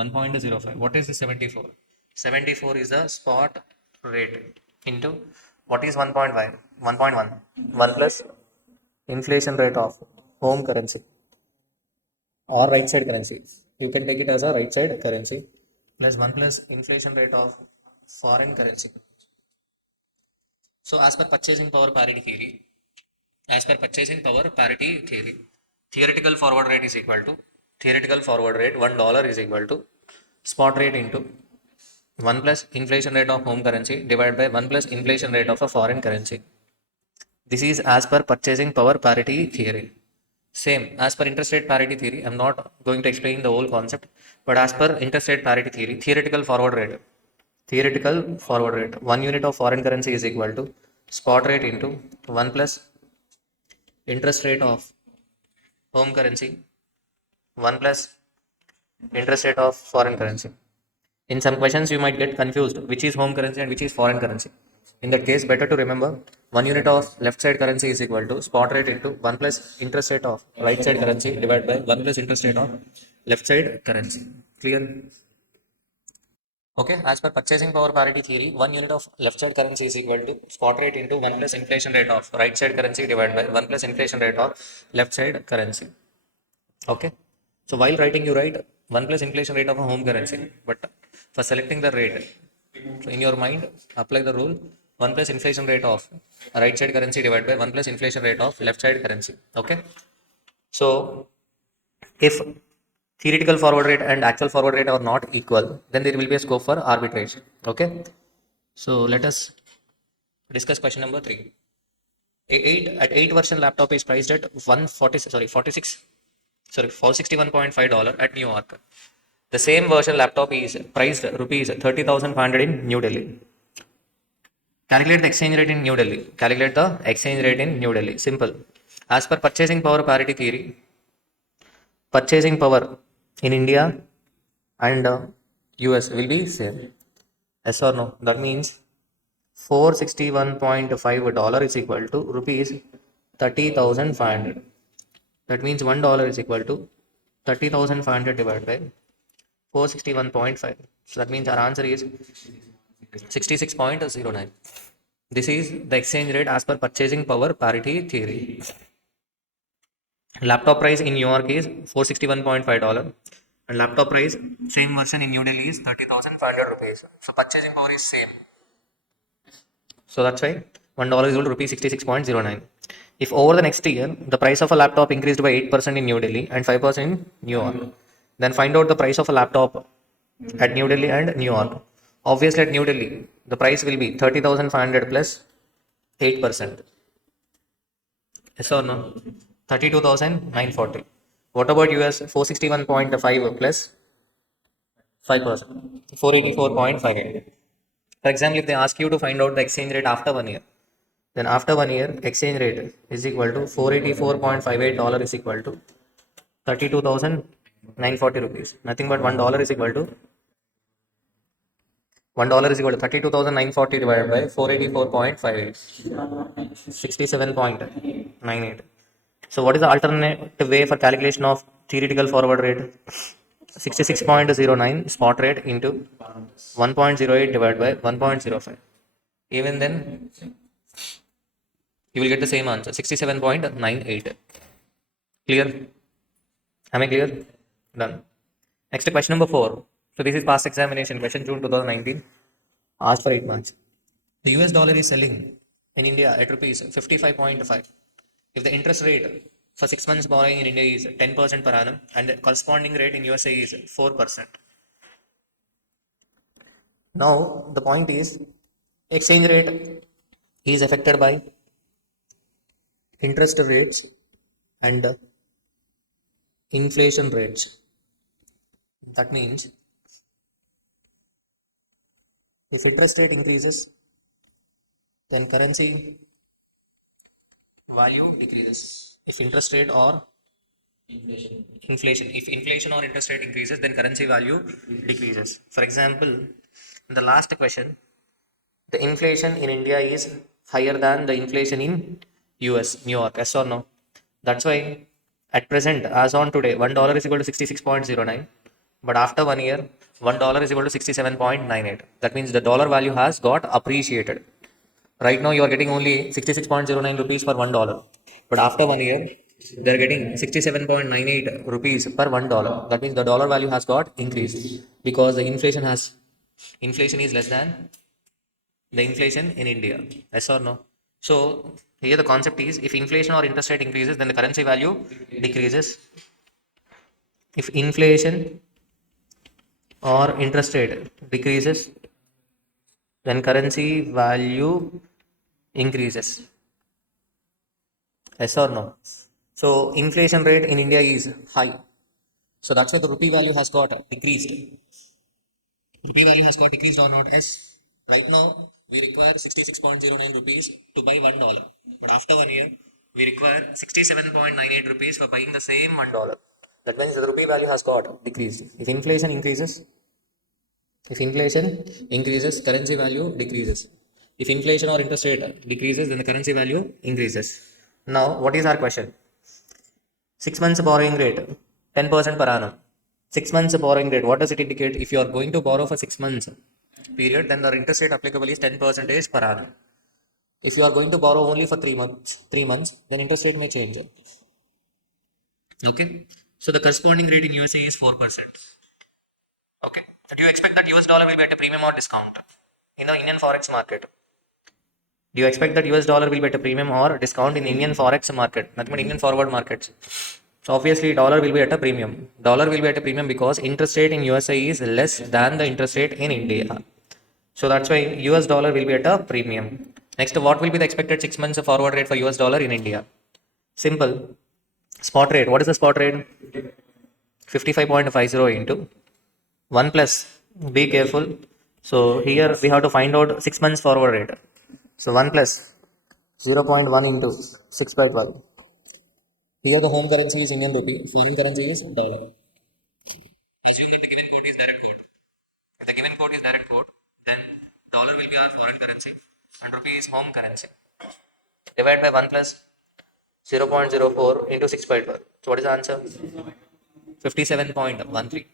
1.05. What is the 74? 74 is the spot rate into what is 1.5? 1.1. 1 plus inflation rate of home currency or right side currency. You can take it as a right side currency plus 1 plus inflation rate of foreign currency. So as per purchasing power parity theory, as per purchasing power parity theory, theoretical forward rate is equal to, theoretical forward rate $1 is equal to spot rate into 1 plus inflation rate of home currency divided by 1 plus inflation rate of a foreign currency. This is as per purchasing power parity theory. Same as per interest rate parity theory. I'm not going to explain the whole concept, but as per interest rate parity theory, theoretical forward rate, 1 unit of foreign currency is equal to spot rate into 1 plus interest rate of home currency 1 plus interest rate of foreign currency. In some questions, you might get confused which is home currency and which is foreign currency. In that case, better to remember 1 unit of left side currency is equal to spot rate into 1 plus interest rate of right side currency divided by 1 plus interest rate of left side currency. Clear? Okay, as per purchasing power parity theory, 1 unit of left side currency is equal to spot rate into 1 plus inflation rate of right side currency divided by 1 plus inflation rate of left side currency. Okay. So while writing, you write 1 plus inflation rate of a home currency. But for selecting the rate, so in your mind, apply the rule 1 plus inflation rate of right side currency divided by 1 plus inflation rate of left side currency. Okay. So if theoretical forward rate and actual forward rate are not equal, then there will be a scope for arbitration. Okay. So let us discuss question number 3. A 8 version laptop is priced at 461.5 at New York. The same version laptop is priced rupees 30,500 in New Delhi. Calculate the exchange rate in New Delhi. Calculate the exchange rate in New Delhi. Simple. As per purchasing power parity theory, purchasing power in India and US will be same. Yes or no? That means $461.5 is equal to rupees 30,500. That means $1 is equal to 30,500 divided by 461.5. So that means our answer is 66.09. This is the exchange rate as per purchasing power parity theory. Laptop price in New York is $461.5 and laptop price same version in New Delhi is 30,500 rupees. So purchasing power is same. So that's why $1 is equal to rupees 66.09. If over the next year the price of a laptop increased by 8% in New Delhi and 5% in New York, then find out the price of a laptop at New Delhi and New York. Obviously at New Delhi the price will be 30,500 plus 8%. Yes or no? 32,940. What about US 461.5 plus 5%? 484.58. For example, if they ask you to find out the exchange rate after 1 year, then after 1 year, exchange rate is equal to $484.58 is equal to 32,940 rupees. Nothing but $1 is equal to $1 is equal to 32,940 divided by 484.58. 67.98. So what is the alternative way for calculation of theoretical forward rate? 66.09 spot rate into 1.08 divided by 1.05. Even then, you will get the same answer, 67.98. Clear? Am I clear? Done. Next, question number 4. So this is past examination question, June 2019. Asked for 8 months. The US dollar is selling in India at rupees 55.5. If the interest rate for 6 months borrowing in India is 10% per annum and the corresponding rate in USA is 4%. Now the point is exchange rate is affected by interest rates and inflation rates. That means if interest rate increases, then currency value decreases. If interest rate or inflation, if inflation or interest rate increases, then currency value decreases. For example, in the last question, the inflation in India is higher than the inflation in US, New York. Yes or no? That's why at present, as on today, $1 is equal to 66.09. But after 1 year, $1 is equal to 67.98. That means the dollar value has got appreciated. Right now, you are getting only 66.09 rupees per $1. But after 1 year, they are getting 67.98 rupees per $1. That means the dollar value has got increased because the inflation is less than the inflation in India. Yes or no? So here the concept is if inflation or interest rate increases, then the currency value decreases. If inflation or interest rate decreases, then currency value increases. Yes or no? So inflation rate in India is high. So that's why the rupee value has got decreased. Rupee value has got decreased or not? Yes. Right now, we require 66.09 rupees to buy $1. But after 1 year, we require 67.98 rupees for buying the same $1. That means the rupee value has got decreased. If inflation increases, currency value decreases. If inflation or interest rate decreases, then the currency value increases. Now, what is our question? 6 months borrowing rate, 10% per annum. 6 months borrowing rate, what does it indicate? If you are going to borrow for 6 months period, then the interest rate applicable is 10% per annum. If you are going to borrow only for 3 months, then interest rate may change. Okay. So the corresponding rate in USA is 4%. Okay. So do you expect that US dollar will be at a premium or discount in the Indian Forex market? Do you expect that US dollar will be at a premium or discount in Indian Forex market? Nothing but Indian forward markets. So obviously dollar will be at a premium. Dollar will be at a premium because interest rate in USA is less than the interest rate in India. So that's why US dollar will be at a premium. Next, what will be the expected 6 months forward rate for US dollar in India? Simple. Spot rate. What is the spot rate? 55.50 into 1 plus. Be careful. So here we have to find out 6 months forward rate. So 1 plus 0.1 into 6 by 12. Here the home currency is Indian rupee, foreign currency is dollar. Assume that the given quote is direct quote. If the given quote is direct quote, then dollar will be our foreign currency and rupee is home currency. Divide by 1 plus 0.04 into 6 by 12. So what is the answer? 57.13.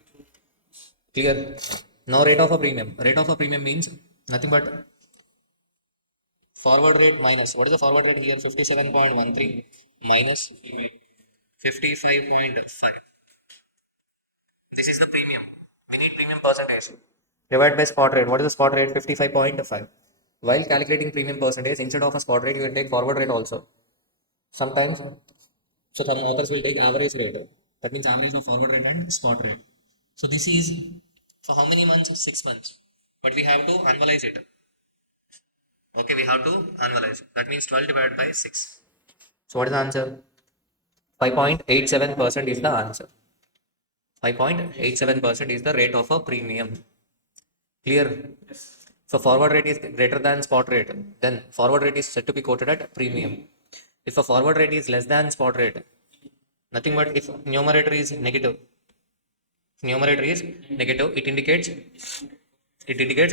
Clear? Now rate of a premium. Rate of a premium means nothing but forward rate minus. What is the forward rate here? 57.13 minus 55.5. This is the premium. We need premium percentage. Divided by spot rate. What is the spot rate? 55.5. While calculating premium percentage, instead of a spot rate, you can take forward rate also. Sometimes, so some authors will take average rate. That means average of forward rate and spot rate. So this is for how many months? 6 months. But we have to annualize it. Okay, we have to annualize. That means 12 divided by 6. So what is the answer? 5.87% is the answer. 5.87% is the rate of a premium. Clear? So forward rate is greater than spot rate, then forward rate is said to be quoted at premium. If a forward rate is less than spot rate, nothing but if numerator is negative, it indicates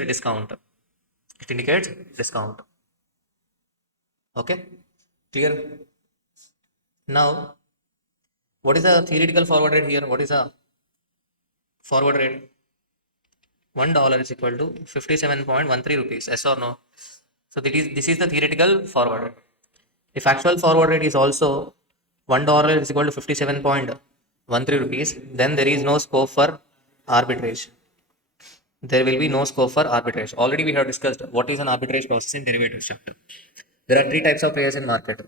a discount. It indicates discount. Okay, clear? Now, what is the theoretical forward rate here? What is the forward rate? $1 is equal to 57.13 rupees. Yes or no? So this is the theoretical forward rate. If actual forward rate is also $1 is equal to 57.13 rupees, then there is no scope for arbitrage. There will be no scope for arbitrage. Already we have discussed what is an arbitrage process in derivatives chapter. There are three types of players in market.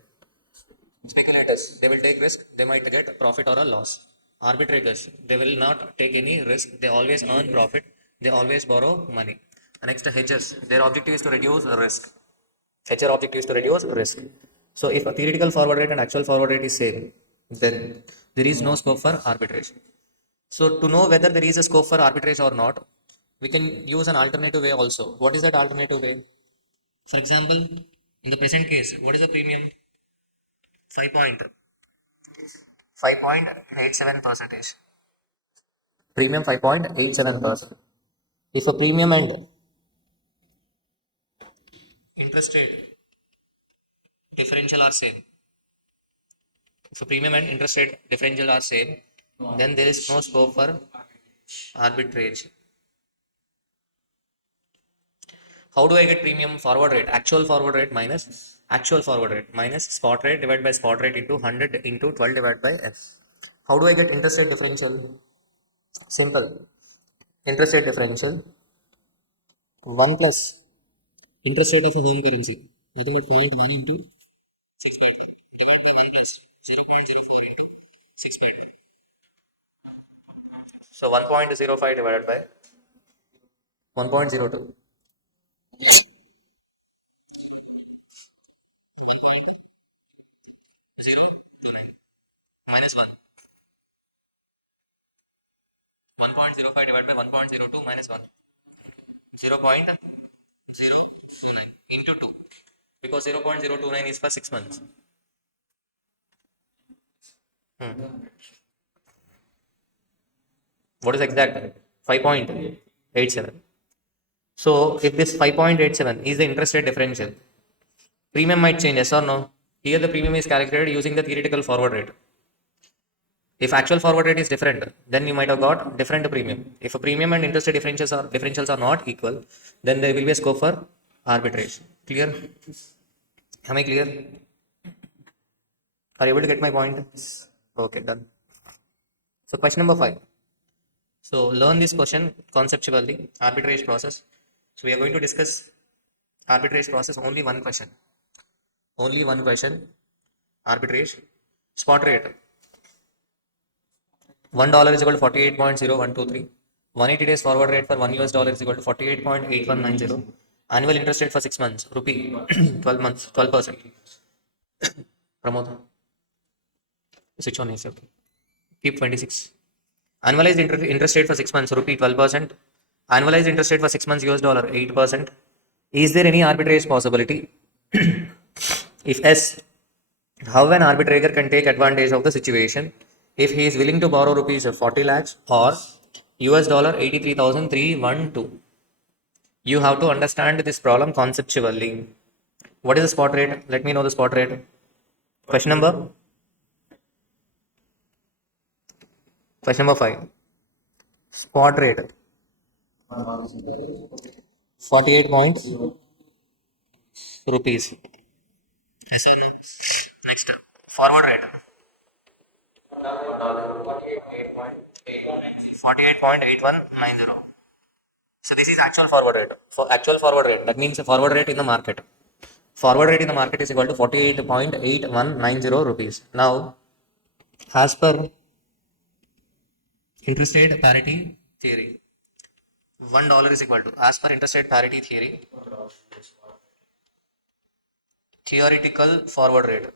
Speculators, they will take risk, they might get profit or a loss. Arbitrators, they will not take any risk, they always earn profit, they always borrow money. And next, hedgers, their objective is to reduce risk. Hedger objective is to reduce risk. So if a theoretical forward rate and actual forward rate is same, then there is no scope for arbitrage. So to know whether there is a scope for arbitrage or not, we can use an alternative way also. What is that alternative way? For example, in the present case, what is the premium? 5.87 percentage. Premium 5.87%. If a premium and interest rate differential are same, if a premium and interest rate differential are same, then there is no scope for arbitrage. How do I get premium forward rate? Actual forward rate minus spot rate divided by spot rate into 100 into 12 divided by f. How do I get interest rate differential? Simple. Interest rate differential 1 plus interest rate of a home currency. Nothing but 0.1 into 6 by 12 divided by 1 plus 0.04 into 6 by 12. So 1.05 divided by 1.02. 1.029 minus 1. 1.05 divided by 1.02 minus 1. 0.029 into 2. Because 0.029 is for 6 months. What is exact? 5.87. So if this 5.87 is the interest rate differential, premium might change, yes or no? Here the premium is calculated using the theoretical forward rate. If actual forward rate is different, then you might have got different premium. If a premium and interest rate differentials are not equal, then there will be a scope for arbitrage. Clear? Am I clear? Are you able to get my point? Okay, done. So question number 5. So learn this question conceptually, arbitrage process. So we are going to discuss arbitrage process, only one question. Only one question. Arbitrage. Spot rate. $1 is equal to 48.0123. 180 days forward rate for $1 is equal to 48.8190. Annual interest rate for 6 months, rupee, 12 months, 12%. Pramod, switch on is okay. Keep 26. Annualized interest rate for 6 months, rupee 12%. Annualized interest rate for 6 months, US dollar 8%. Is there any arbitrage possibility? If yes, how an arbitrator can take advantage of the situation if he is willing to borrow rupees 40 lakhs or US dollar 83,312. You have to understand this problem conceptually. What is the spot rate? Let me know the spot rate. Question number 5. Spot rate 48 points rupees. Yes, sir. Next, forward rate 48.8190. So this is actual forward rate. For actual forward rate, that means a forward rate in the market. Forward rate in the market is equal to 48.8190 rupees. Now, as per interest rate parity theory, $1 is equal to, as per interest rate parity theory, theoretical forward rate.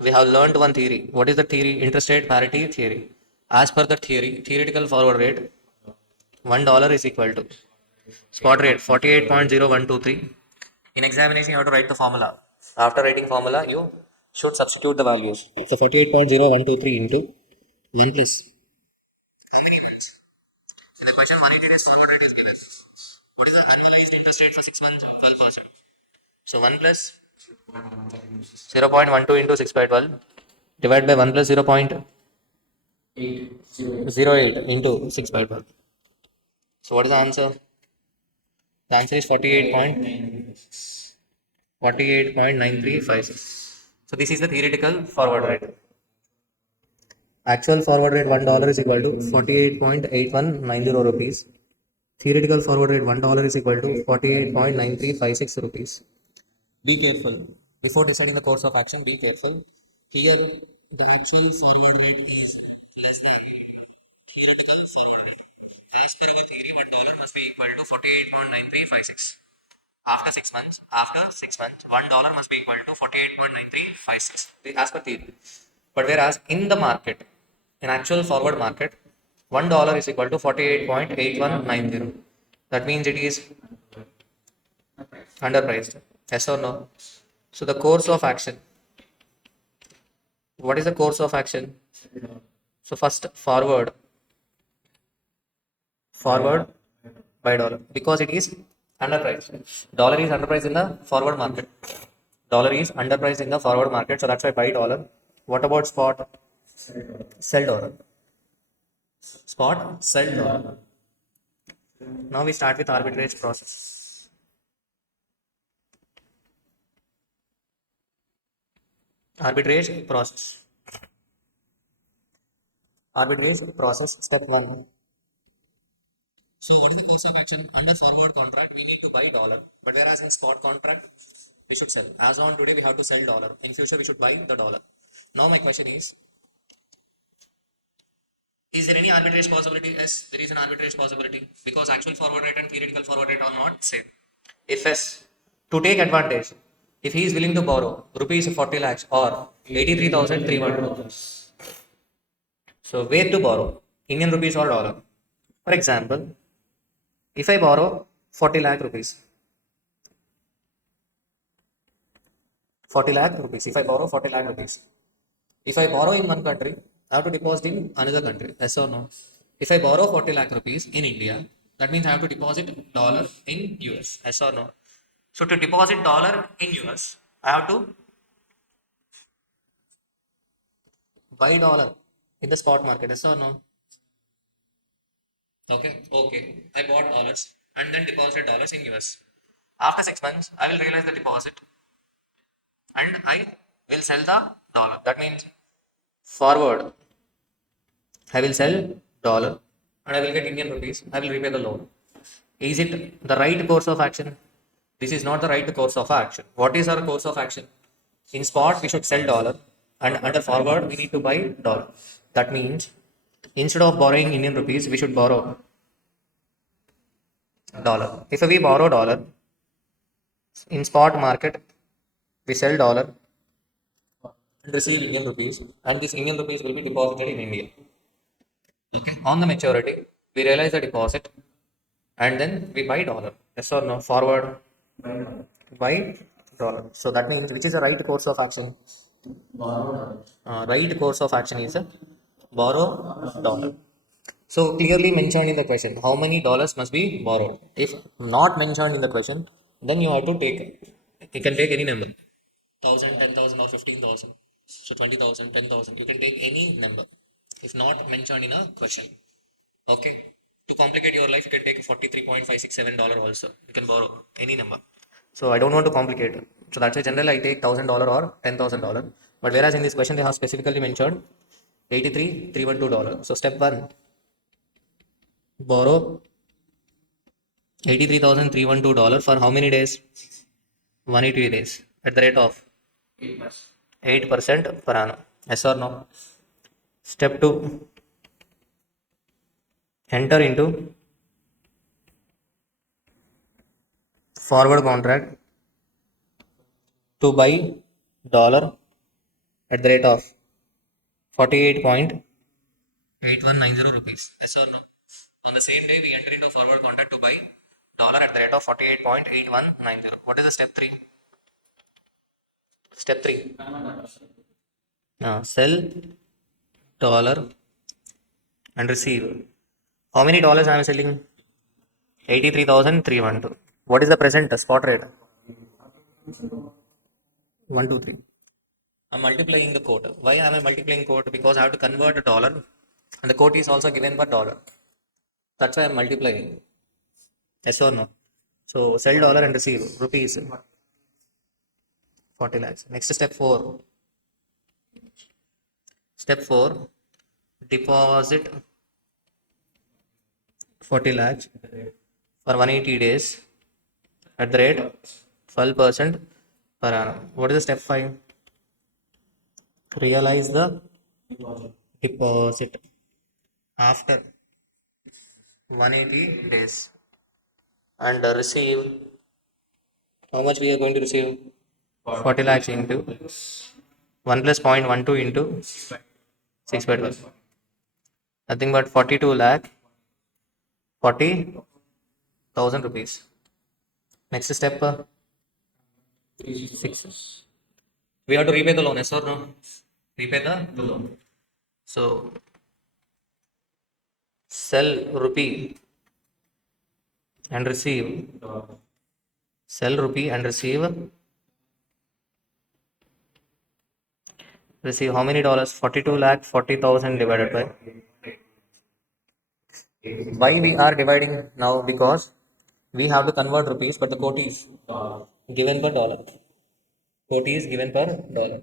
We have learned one theory. What is the theory? Interest rate parity theory. As per the theory, theoretical forward rate, $1 is equal to spot rate 48.0123. In examination, you have to write the formula. After writing formula, you should substitute the values. So 48.0123 into 1 plus how many months? In the question, 180 days forward rate is given. What is the annualized interest rate for 6 months? 12%. So 1 plus 0.12 into 6 by 12 divided by 1 plus 0.08 into 6 by 12. So what is the answer? The answer is 48.9356. So this is the theoretical forward rate. Actual forward rate $1 is equal to 48.8190 rupees. Theoretical forward rate $1 is equal to 48.9356 rupees. Be careful. Before deciding the course of action, be careful. Here, the actual forward rate is less than theoretical forward rate. As per our theory, $1 must be equal to 48.9356. After 6 months, $1 must be equal to 48.9356. As per theory. But whereas in the market, in actual forward market, $1 is equal to 48.8190. That means it is underpriced. Yes or no? So the course of action. What is the course of action? So first forward by dollar because it is underpriced. Dollar is underpriced in the forward market. Dollar is underpriced in the forward market, so that's why buy dollar. What about spot? Sell dollar. Spot, sell dollar. Now we start with arbitrage process. Arbitrage process. Arbitrage process step 1. So what is the course of action? Under forward contract, we need to buy dollar. But whereas in spot contract, we should sell. As on today, we have to sell dollar. In future, we should buy the dollar. Now my question is there any arbitrage possibility? Yes, there is an arbitrage possibility because actual forward rate and theoretical forward rate are not same. If yes, to take advantage, if he is willing to borrow rupees 40 lakhs or 83,300, so where to borrow? Indian rupees or dollar? For example, if I borrow 40 lakh rupees, 40 lakh rupees, if I borrow 40 lakh rupees, if I borrow in one country, I have to deposit in another country. Yes or no? If I borrow 40 lakh rupees in India, that means I have to deposit dollar in US. Yes or no? So to deposit dollar in US, I have to buy dollar in the spot market. Yes or no? Okay. I bought dollars and then deposited dollars in US. After 6 months, I will realize the deposit and I will sell the dollar. That means forward, I will sell dollar and I will get Indian rupees. I will repay the loan. Is it the right course of action? This is not the right course of action. What is our course of action? In spot, we should sell dollar and under forward, we need to buy dollar. That means instead of borrowing Indian rupees, we should borrow dollar. If we borrow dollar in spot market, we sell dollar and receive Indian rupees, and this Indian rupees will be deposited in India. Okay. On the maturity, we realize the deposit and then we buy dollar. Yes or no? Forward buy dollar. So that means which is the right course of action? Right course of action is borrow dollar. So clearly mentioned in the question, how many dollars must be borrowed? If not mentioned in the question, then you have to take. You can take any number, 1,000, 10,000, or 15,000. So 20,000, 10,000. You can take any number. If not mentioned in a question, okay. To complicate your life, you can take $43.567 also. You can borrow any number. So I don't want to complicate. So that's why generally I take $1,000 or $10,000. But whereas in this question they have specifically mentioned $83,312. So step one, borrow $83,312 for how many days? 180 days at the rate of 8% per annum. Yes or no? Step 2, enter into forward contract to buy dollar at the rate of 48.8190 rupees. Yes or no? On the same day, we enter into forward contract to buy dollar at the rate of 48.8190. What is the step 3? Step 3. Sell dollar and receive. How many dollars I am selling? 83,312. What is the present spot rate? 123. I'm multiplying the quote. Why am I multiplying quote? Because I have to convert a dollar and the quote is also given per dollar. That's why I'm multiplying. Yes or no? So sell dollar and receive rupees 40 lakhs. Next step 4. Step 4. Deposit 40 lakhs for 180 days at the rate 12% per annum. What is the step 5? Realize the deposit after 180 days and receive how much we are going to receive? 40 lakhs into 1 plus 0.12 into 6 by 12. Nothing but 42 lakh 40,000 rupees. Next step 6. We have to repay the loan, yes or no? Repay the loan. So sell rupee and receive. Sell rupee and receive how many dollars? 42 lakh 40,000 divided by. Why we are dividing now? Because we have to convert rupees, but the quote is given per dollar. Quote is given per dollar.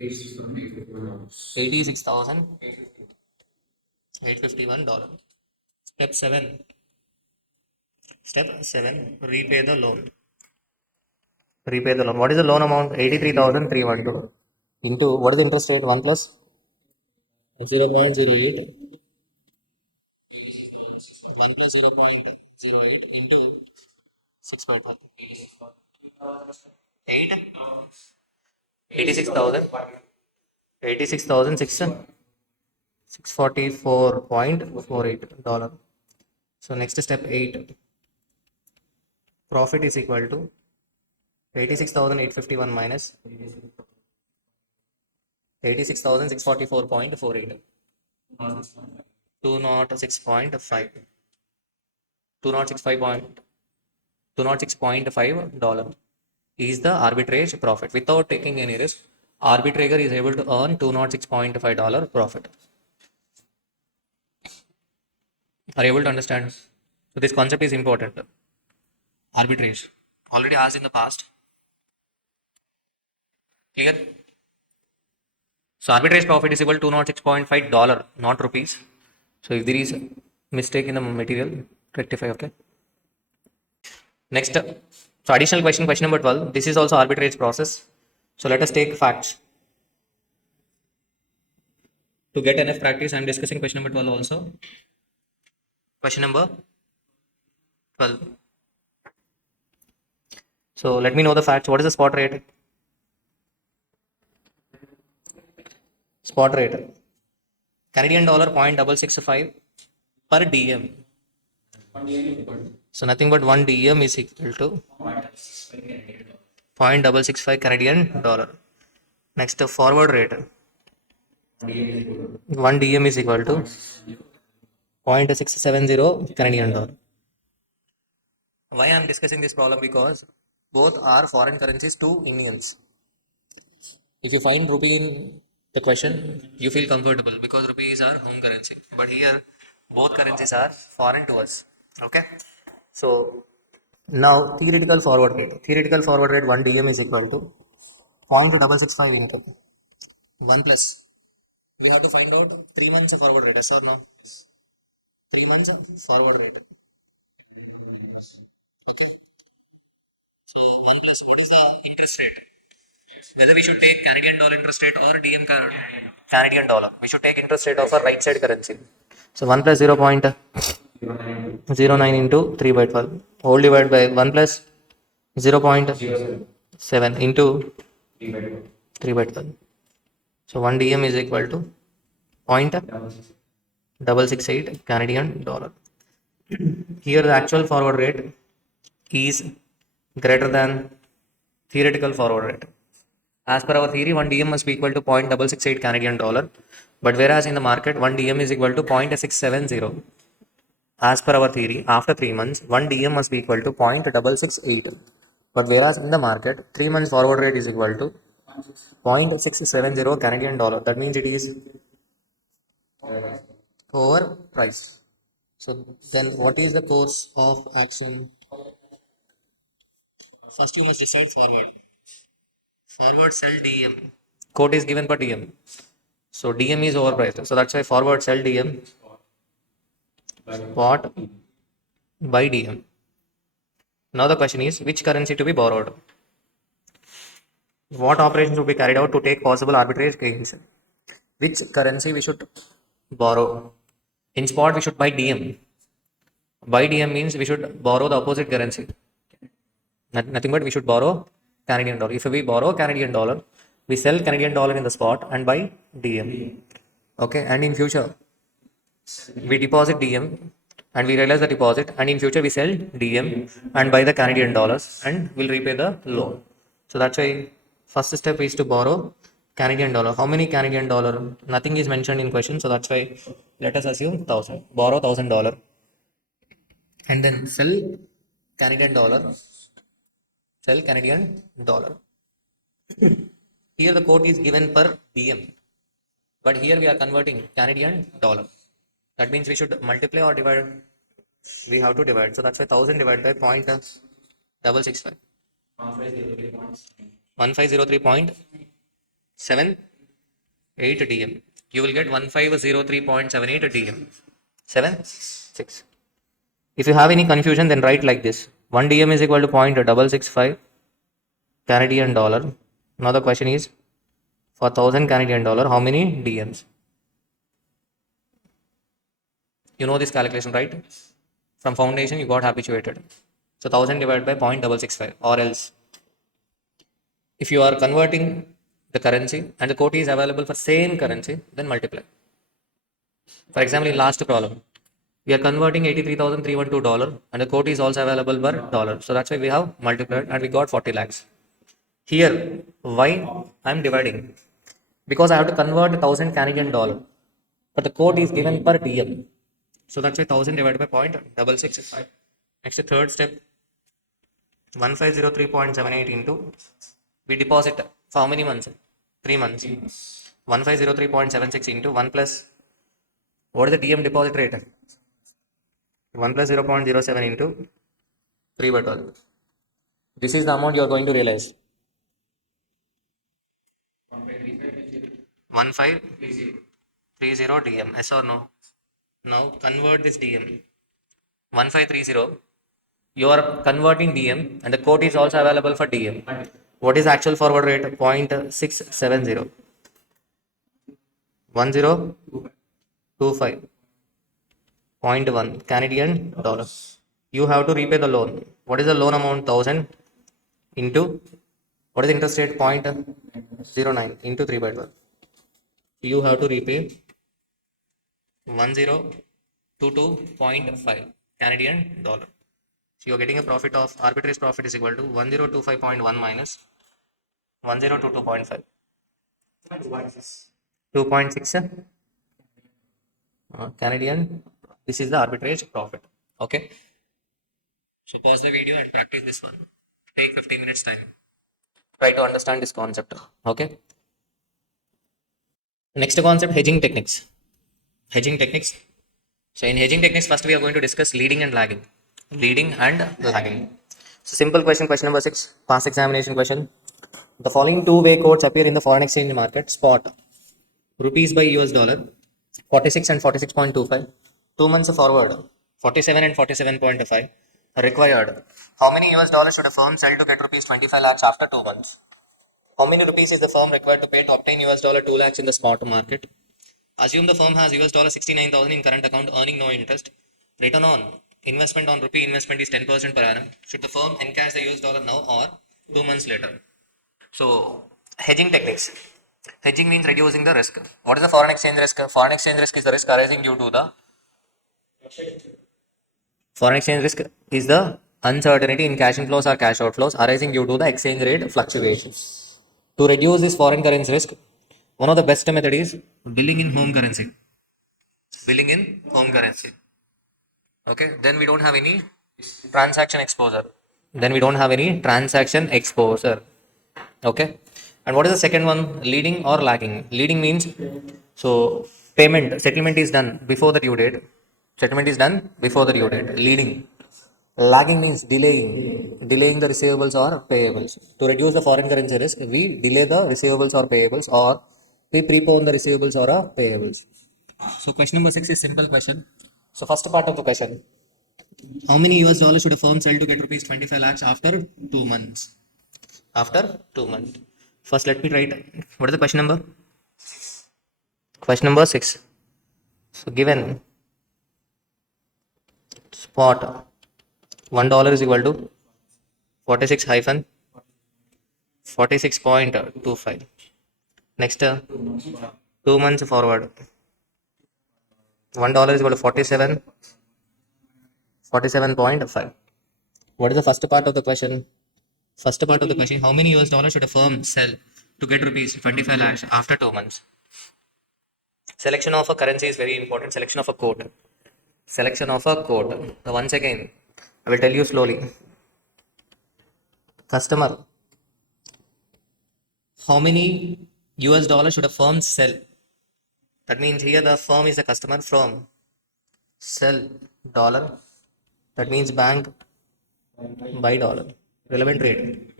86,851 dollars. Step 7. Step 7. Repay the loan. Repay the loan. What is the loan amount? 83,312. Into what is the interest rate? 1 plus 0.08. 1 plus 0.08 into 6.5. 8. 86,000. 644.48 dollar. So next step 8. Profit is equal to 86,851 minus 86,644.48. 206.5. 206.5 is the arbitrage profit. Without taking any risk, arbitrator is able to earn $206.5 profit. Are you able to understand? So this concept is important. Arbitrage. Already asked in the past. Clear? So arbitrage profit is equal to $206.5, not rupees. So if there is a mistake in the material, rectify, okay? Next, so additional question number 12. This is also arbitrage process. So let us take facts. To get enough practice, I am discussing question number 12 also. Question number 12. So let me know the facts. What is the spot rate? Spot rate. Canadian dollar 0.665 per DM. So nothing but 1 DM is equal to 0.665 Canadian dollar. Next, the forward rate. 1 DM is equal to 0.670 Canadian dollar. Why I am discussing this problem? Because both are foreign currencies to Indians. If you find rupee in the question, you feel comfortable because rupee is our home currency. But here, both currencies are foreign to us. Okay. So now theoretical forward rate. Theoretical forward rate 1 DM is equal to 0.665 into 1 plus. We have to find out 3 months forward rate. Yes or no? 3 months forward rate. Okay. So 1 plus, what is the interest rate? Whether we should take Canadian dollar interest rate or DM Canadian dollar. We should take interest rate of our right side currency. So 1 plus 0.09 into 3 by 12. Whole divided by 1 plus 0.7 into 3 by 12. So 1 DM is equal to 0.668 Canadian dollar. Here the actual forward rate is greater than theoretical forward rate. As per our theory, 1 DM must be equal to 0.668 Canadian dollar. But whereas in the market, 1 DM is equal to 0.670. As per our theory, after 3 months, 1 DM must be equal to 0.668. But whereas in the market, 3 months forward rate is equal to 0.670 Canadian dollar. That means it is overpriced. So then what is the course of action? First you must decide forward. Forward sell DM. Quote is given per DM. So DM is overpriced. So that's why forward sell DM. Spot buy DM. Now the question is which currency to be borrowed? What operations will be carried out to take possible arbitrage gains? Which currency we should borrow? In spot we should buy DM. Buy DM means we should borrow the opposite currency. Nothing but we should borrow Canadian dollar. If we borrow Canadian dollar, we sell Canadian dollar in the spot and buy DM. Okay, and in future we deposit DM and we realize the deposit, and in future we sell DM and buy the Canadian dollars and we'll repay the loan. So that's why first step is to borrow Canadian dollar. How many Canadian dollar? Nothing is mentioned in question, so that's why let us assume 1000. Borrow $1,000 and then sell Canadian dollar. Sell Canadian dollar. Here the quote is given per DM, but here we are converting Canadian dollar. That means we should multiply or divide. We have to divide. So that's why 1000 divided by 0.665. 1503.78 DM. You will get 1503.78 DM. 76. If you have any confusion, then write like this. 1 DM is equal to 0.665 Canadian dollar. Now the question is, for 1000 Canadian dollar, how many DMs? You know this calculation, right? From foundation, you got habituated. So 1000 divided by 0.665, or else if you are converting the currency and the quote is available for same currency, then multiply. For example, in last problem, we are converting $83,312 and the quote is also available per dollar. So that's why we have multiplied and we got 40 lakhs. Here, why I am dividing? Because I have to convert 1000 Canadian dollar, but the quote is given per DM. So that's why 1000 divided by 0.665. Next, the third step, 1503.78 into, we deposit for how many months? 3 months. 1503.76 into 1 plus, what is the DM deposit rate? 1 plus 0.07 into 3 by 12. This is the amount you are going to realize. 1530 DM, yes or no? Now convert this DM. 1530. You are converting DM and the quote is also available for DM. What is actual forward rate? 0.670. 1025. 0.1 Canadian dollar. You have to repay the loan. What is the loan amount? 1000 into, what is the interest rate? 0.09 into 3 by 12. You have to repay 1022.5 Canadian dollar. So you're getting a profit of arbitrage profit is equal to 1025.1 minus 1022.5. 2.6 Canadian. This is the arbitrage profit. Okay. So pause the video and practice this one. Take 15 minutes time. Try to understand this concept. Okay. Next concept, hedging techniques. Hedging techniques. So in hedging techniques, first we are going to discuss leading and lagging. Leading and lagging. So simple question, question number 6, past examination question. The following two-way quotes appear in the foreign exchange market. Spot rupees by US dollar 46 and 46.25. 2 months forward 47 and 47.5 required. How many US dollars should a firm sell to get rupees 25 lakhs after 2 months? How many rupees is the firm required to pay to obtain US dollar 2 lakhs in the spot market? Assume the firm has US dollar 69,000 in current account earning no interest. Return on investment on rupee investment is 10% per annum. Should the firm encash the US dollar now or 2 months later? So, hedging techniques. Hedging means reducing the risk. What is the foreign exchange risk? Foreign exchange risk is the risk arising due to the foreign exchange risk is the uncertainty in cash inflows or cash outflows arising due to the exchange rate fluctuations. To reduce this foreign currency risk, one of the best method is billing in home currency. Billing in home currency. Okay, then we don't have any transaction exposure. Then we don't have any transaction exposure. Okay, and what is the second one? Leading or lagging? Leading means so payment settlement is done before the due date. Settlement is done before the due date. Leading. Lagging means delaying the receivables or payables. To reduce the foreign currency risk, we delay the receivables or payables, or we prepone the receivables or payables. So question number 6 is simple question. So first part of the question: how many US dollars should a firm sell to get rupees 25 lakhs after 2 months? After 2 months. First, let me write. What is the question number? Question number 6. So given spot $1 is equal to 46 hyphen 46.25. Next, 2 months forward. $1 is equal to 47.5. What is the first part of the question? First part of the question: how many US dollars should a firm sell to get rupees 25 lakhs after 2 months? Selection of a currency is very important. Selection of a quote. Selection of a quote. So once again, I will tell you slowly. Customer, how many US dollars should a firm sell? That means here the firm is the customer. Firm sell dollar. That means bank buy dollar. Relevant rate.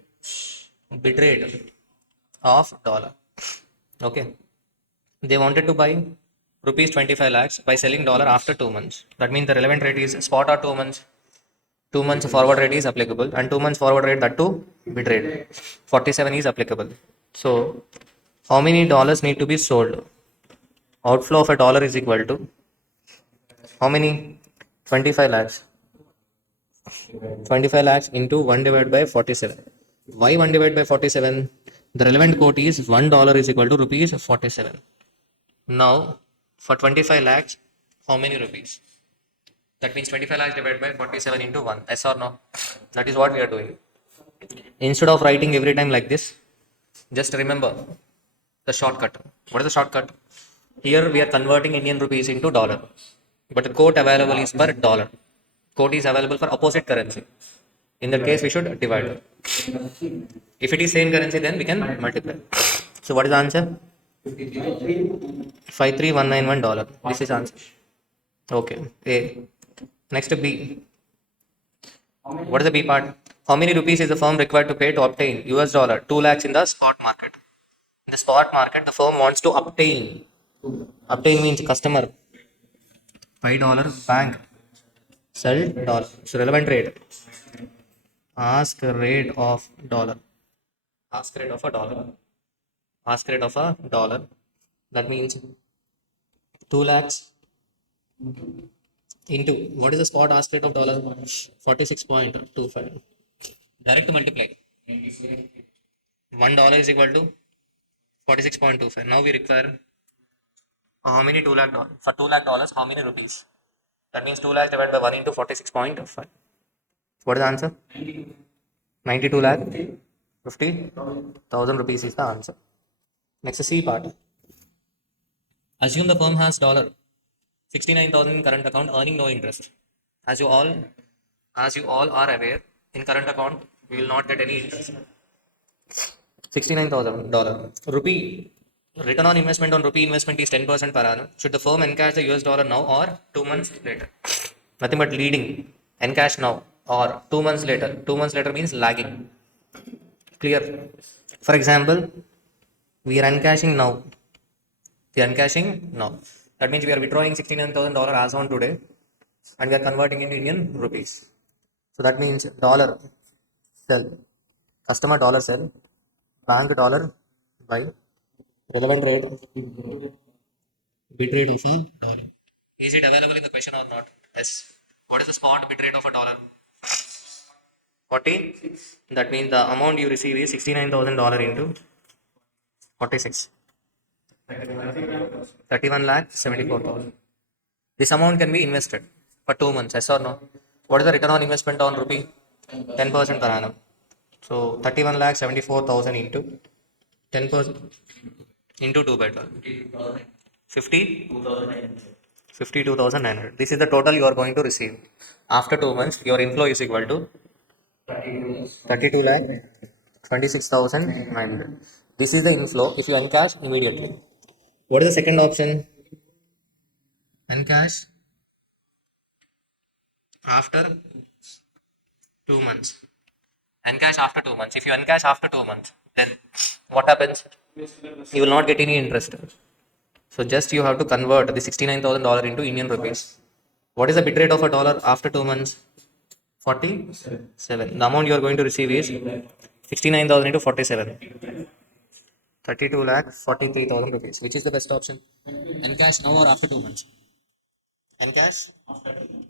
Bid rate of dollar. Okay. They wanted to buy rupees 25 lakhs by selling dollar after 2 months. That means the relevant rate is spot or 2 months. 2 months forward rate is applicable, and 2 months forward rate, that too bid rate 47 is applicable. So how many dollars need to be sold? Outflow of a dollar is equal to how many? 25 lakhs. 25 lakhs into 1 divided by 47. Why 1 divided by 47? The relevant quote is $1 is equal to rupees 47. Now, for 25 lakhs, how many rupees? That means 25 lakhs divided by 47 into 1. Yes or no? That is what we are doing. Instead of writing every time like this, just remember the shortcut. What is the shortcut? Here we are converting Indian rupees into dollar. But the quote available is per dollar. Quote is available for opposite currency. In that case, we should divide. If it is same currency, then we can multiply. So what is the answer? $53,191. This is answer. Okay. A. Next B. What is the B part? How many rupees is the firm required to pay to obtain US dollar 2 lakhs in the spot market? In the spot market, the firm wants to obtain. Obtain means customer. $5 bank. Sell dollar. So relevant rate. Ask rate of dollar. Ask rate of a dollar. Ask rate of a dollar. That means 2 lakhs into what is the spot ask rate of dollar? 46.25. Direct multiply. $1 is equal to 46.25. Now we require how many 2 lakh dollars? For 2 lakh dollars, how many rupees? That means 2 lakh divided by 1 into 46.5. What is the answer? 92 lakh 50,000 rupees is the answer. Next, C part. Assume the firm has dollar 69,000 in current account earning no interest. As you all as you all are aware, in current account we will not get any interest. $69,000. Rupee return on investment on rupee investment is 10% per annum. Should the firm encash the US dollar now or 2 months later? Nothing but leading. Encash now or 2 months later. 2 months later means lagging. Clear? For example, we are encashing now. We are encashing now. That means we are withdrawing $69,000 as on today and we are converting into Indian rupees. So that means dollar sell, customer dollar sell, bank dollar buy, relevant rate, bit rate of a dollar. Is it available in the question or not? Yes. What is the spot bit rate of a dollar? 40. That means the amount you receive is $69,000 into 46. 31 lakh 74,000. This amount can be invested for 2 months. Yes or no? What is the return on investment on rupee? 10% per annum. So 31 lakh 74,000 into 10% into 2 by 12. 52,900. This is the total you are going to receive. After 2 months, your inflow is equal to 32 lakh 26,900. This is the inflow if you encash immediately. What is the second option? Encash after 2 months. Encash after 2 months. If you encash after 2 months, then what happens? You will not get any interest. So just you have to convert the $69,000 into Indian rupees. What is the bit rate of a dollar after 2 months? 47. The amount you are going to receive is 69,000 into 47. 32 lakh 43,000 rupees. Which is the best option? Encash now or after 2 months? Encash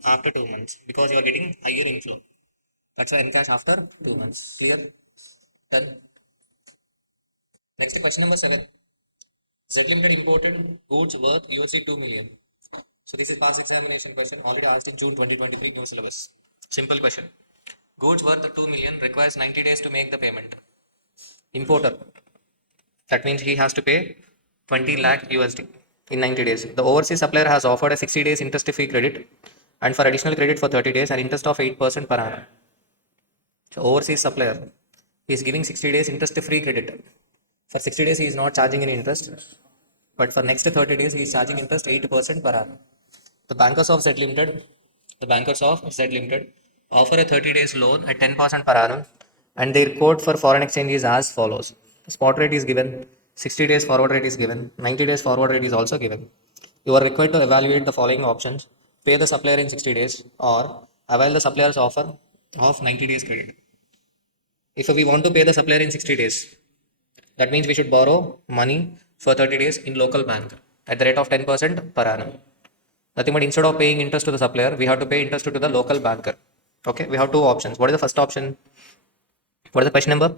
after 2 months because you are getting higher inflow. That's why encash after 2 months. Clear? Done. Next question number 7. Z Limited imported goods worth USD 2 million. So this is past examination question already asked in June 2023 new syllabus. Simple question. Goods worth 2 million requires 90 days to make the payment. Importer. That means he has to pay 20 lakh USD in 90 days. The overseas supplier has offered a 60 days interest free credit and for additional credit for 30 days an interest of 8% per annum. So overseas supplier is giving 60 days interest free credit. For 60 days he is not charging any interest, but for next 30 days he is charging interest 8% per annum. The bankers of Z Limited, offer a 30 days loan at 10% per annum and their quote for foreign exchange is as follows. The spot rate is given, 60 days forward rate is given, 90 days forward rate is also given. You are required to evaluate the following options: pay the supplier in 60 days or avail the supplier's offer of 90 days credit. If we want to pay the supplier in 60 days, that means we should borrow money for 30 days in local bank at the rate of 10% per annum. Nothing but instead of paying interest to the supplier, we have to pay interest to the local banker. Okay, we have two options. What is the first option? What is the question number?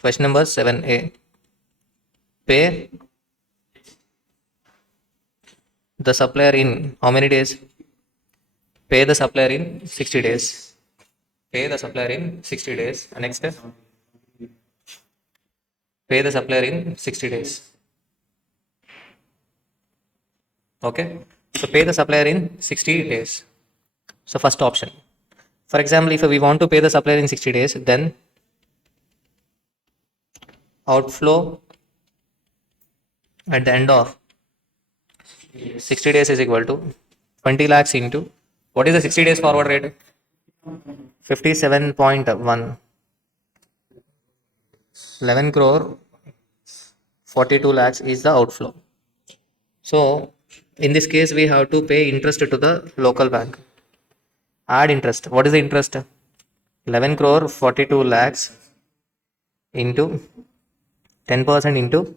Question number 7A. Pay the supplier in how many days? Pay the supplier in 60 days. Pay the supplier in 60 days. And next step. Pay the supplier in 60 days. Okay. So pay the supplier in 60 days. So first option. For example, if we want to pay the supplier in 60 days, then outflow at the end of 60 days is equal to 20 lakhs into what is the 60 days forward rate? 57.1. 11 crore 42 lakhs is the outflow. So in this case, we have to pay interest to the local bank. Add interest. What is the interest? 11 crore 42 lakhs into 10% into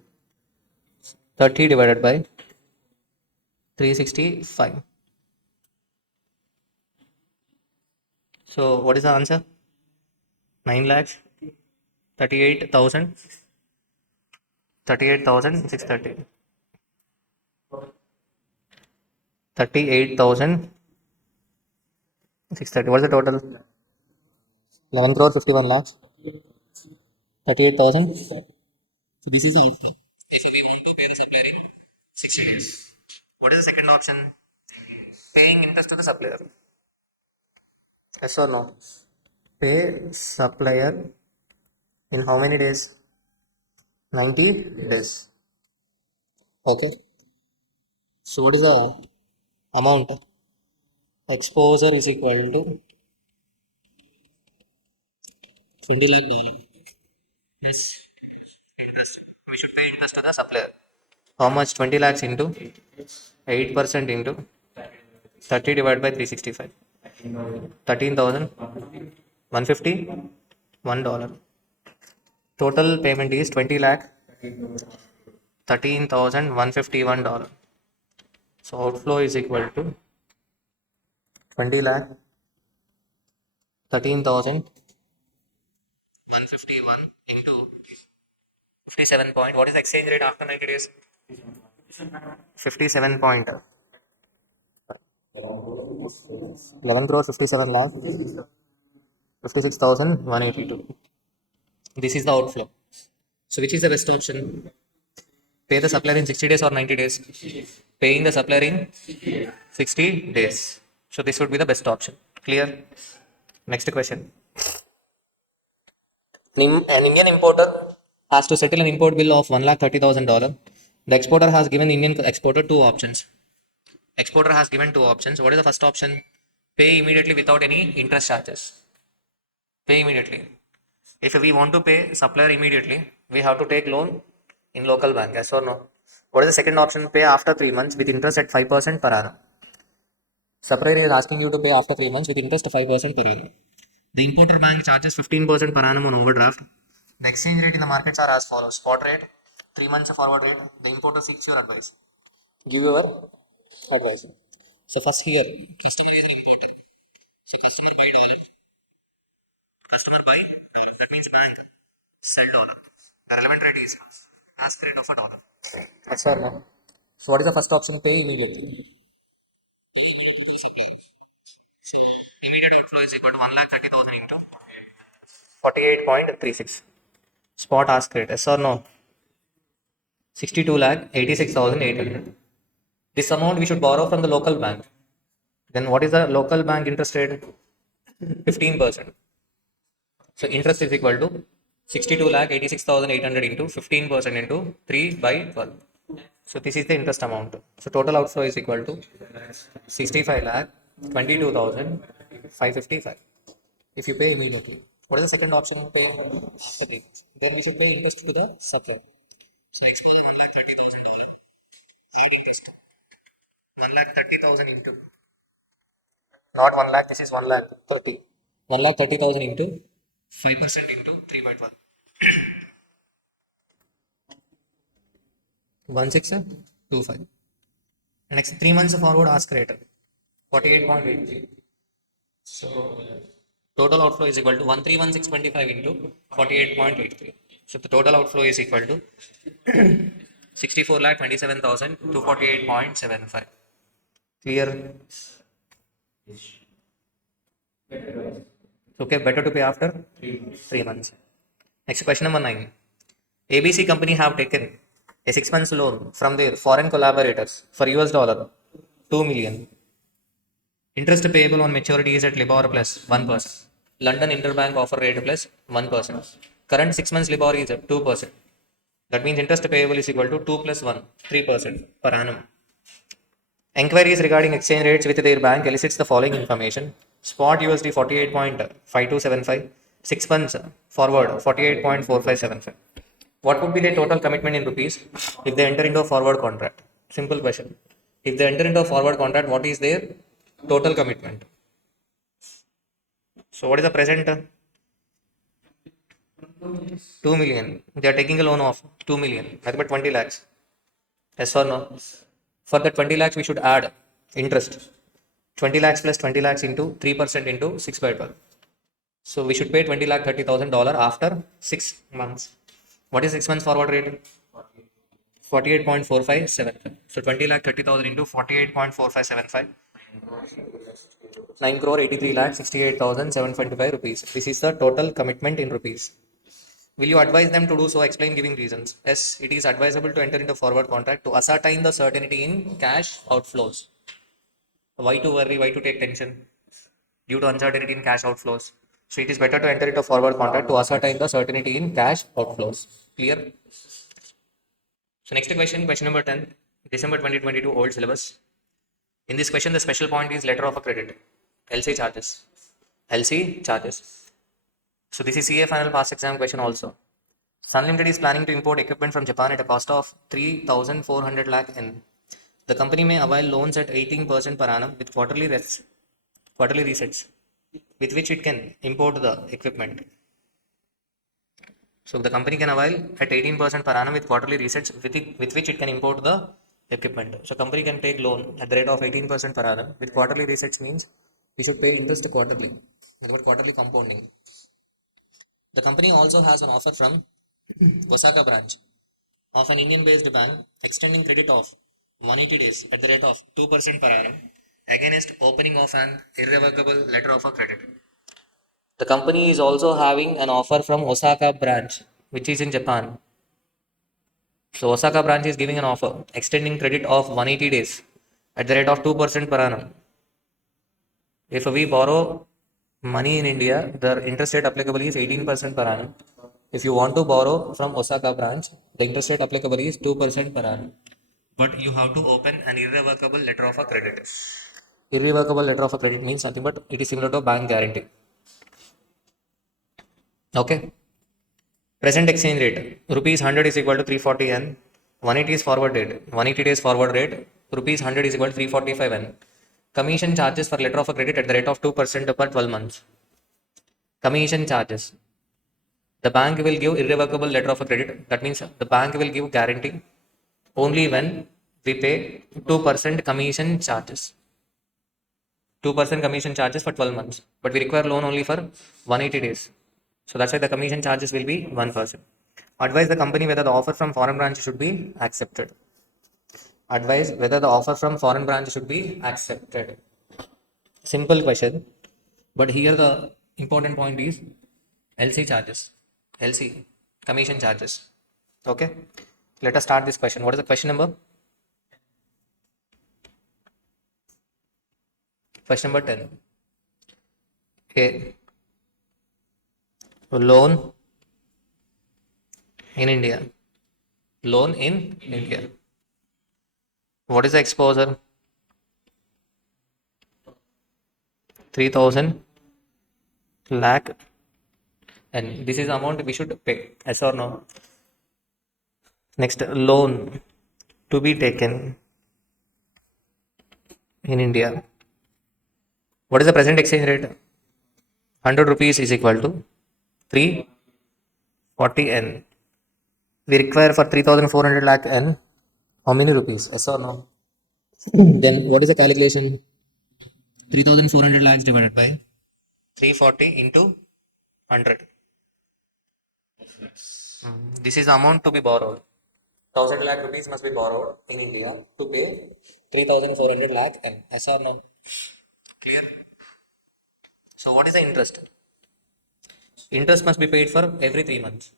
30 divided by 365. So what is the answer? 9 lakhs 38,000 38,630 38,630. What's the total? 11 crore 51 lakhs 38,000. So this is the outflow. If we want to pay the supplier in 60 days. What is the second option? Paying interest to the supplier. Yes or no? Pay supplier in how many days? 90 days. Okay. So what is the amount? Exposure is equal to 20 lakh dollar. Yes. Interest. We should pay interest to the supplier. How much? 20 lakhs into 8% into 30 divided by 365. 13,150 $1. Total payment is 20 lakh 13,151 $. So outflow is equal to 20 lakh 13,151 into 57 point. What is the exchange rate after 90 days? 57 point. 11 crore 57 lakh 56,182. This is the outflow. So which is the best option? Pay the supplier in 60 days or 90 days? Paying the supplier in 60 days. So this would be the best option. Clear? Next question. An Indian importer has to settle an import bill of $1,30,000. The exporter has given the Indian exporter two options. Exporter has given two options. What is the first option? Pay immediately without any interest charges. Pay immediately. If we want to pay supplier immediately, we have to take loan in local bank. Yes or no? What is the second option? Pay after 3 months with interest at 5% per annum. Supplier is asking you to pay after 3 months with interest 5% per annum. The importer bank charges 15% per annum on overdraft. The exchange rate in the markets are as follows. Spot rate, 3 months forward rate. The importer seeks your advice. Give your advice. So first here, customer is an importer. So customer buy dollar. Customer buy dollar. That means bank sell dollar. The relevant rate is ask rate of a dollar. Yes or no? So what is the first option? Pay immediately. Immediate outflow is equal to 1,30,000 into 48.36. Spot ask rate. Yes or no? 62,86,800. This amount we should borrow from the local bank. Then what is the local bank interest rate? 15%. So interest is equal to 62,86,800 into 15% into 3 by 12. So this is the interest amount. So total outflow is equal to 65,22,555. If you pay immediately. What is the second option? Pay after 3 months. Then we should pay interest to the supplier. So exposure $1,30,000. Interest. 1,30,000 into. Not 1 lakh, this is 1 lakh 30. 1,30,000 into 5% into 3 by 12. 1625. Next 3 months forward ask rate 48.83. So total outflow is equal to 1,31625 into 48.83. So the total outflow is equal to 64,27,248.75. Clear? Okay, better to pay after 3 months. Next question number 9. ABC company have taken a 6 months loan from their foreign collaborators for US dollar 2 million. Interest payable on maturity is at LIBOR plus 1%. London interbank offer rate plus 1%. Current 6 months LIBOR is at 2%. That means interest payable is equal to 2 plus 1, 3% per annum. Enquiries regarding exchange rates with their bank elicits the following information. Spot USD 48.5275, 6 months forward 48.4575. What would be the total commitment in rupees if they enter into a forward contract? Simple question. If they enter into a forward contract, what is their total commitment? So what is the present? 2 million. They are taking a loan of 2 million. Nothing but 20 lakhs. Yes or no? For the 20 lakhs, we should add interest. 20 lakhs plus 20 lakhs into 3% into 6 by 12. So we should pay 20 lakh $30,000 after 6 months. What is 6 months forward rate? 48.4575. So 20 lakh 30,000 into 48.4575. 9 crore 83 lakh 68,725 rupees. This is the total commitment in rupees. Will you advise them to do so? Explain giving reasons. Yes, it is advisable to enter into forward contract to ascertain the certainty in cash outflows. Why to worry? Why to take tension? Due to uncertainty in cash outflows. So it is better to enter into forward contract to ascertain the certainty in cash outflows. Clear? So next question, question number 10, December 2022 old syllabus. In this question, the special point is letter of a credit, LC charges. LC charges. So this is CA final pass exam question also. Sun Limited is planning to import equipment from Japan at a cost of 3,400 lakh N. The company may avail loans at 18% per annum with quarterly resets, with which it can import the equipment. So the company can avail at 18% per annum with quarterly resets, with which it can import the equipment. So company can take loan at the rate of 18% per annum with quarterly resets means we should pay interest quarterly. That's what quarterly compounding. The company also has an offer from Osaka branch of an Indian-based bank extending credit of 180 days at the rate of 2% per annum against opening of an irrevocable letter of credit. The company is also having an offer from Osaka branch, which is in Japan. So Osaka branch is giving an offer extending credit of 180 days at the rate of 2% per annum. If we borrow money in India, the interest rate applicable is 18% per annum. If you want to borrow from Osaka branch, the interest rate applicable is 2% per annum. But you have to open an irrevocable letter of credit. Irrevocable letter of credit means nothing but it is similar to a bank guarantee. Okay. Present exchange rate rupees 100 is equal to 340 N. 180 is forward rate. 180 days forward rate rupees 100 is equal to 345 N. Commission charges for letter of credit at the rate of 2% per 12 months. Commission charges. The bank will give irrevocable letter of credit. That means the bank will give guarantee only when we pay 2% commission charges. 2% commission charges for 12 months. But we require loan only for 180 days. So that's why the commission charges will be 1%. Advise the company whether the offer from foreign branch should be accepted. Advise whether the offer from foreign branch should be accepted. Simple question. But here the important point is LC charges. LC, commission charges. Okay. Let us start this question. What is the question number? Question number 10. A loan in India. Loan in India. What is the exposure? 3,000 lakh, and this is the amount we should pay. Yes or no? Next, loan to be taken in India. What is the present exchange rate? 100 rupees is equal to 340 N. We require for 3,400 lakh N. How many rupees? Yes or no? Then what is the calculation? 3,400 lakhs divided by 340 into 100. This is the amount to be borrowed. 1,000 lakh rupees must be borrowed in India to pay 3,400 lakh N. Yes or no? Clear? So what is the interest? Interest must be paid for every 3 months.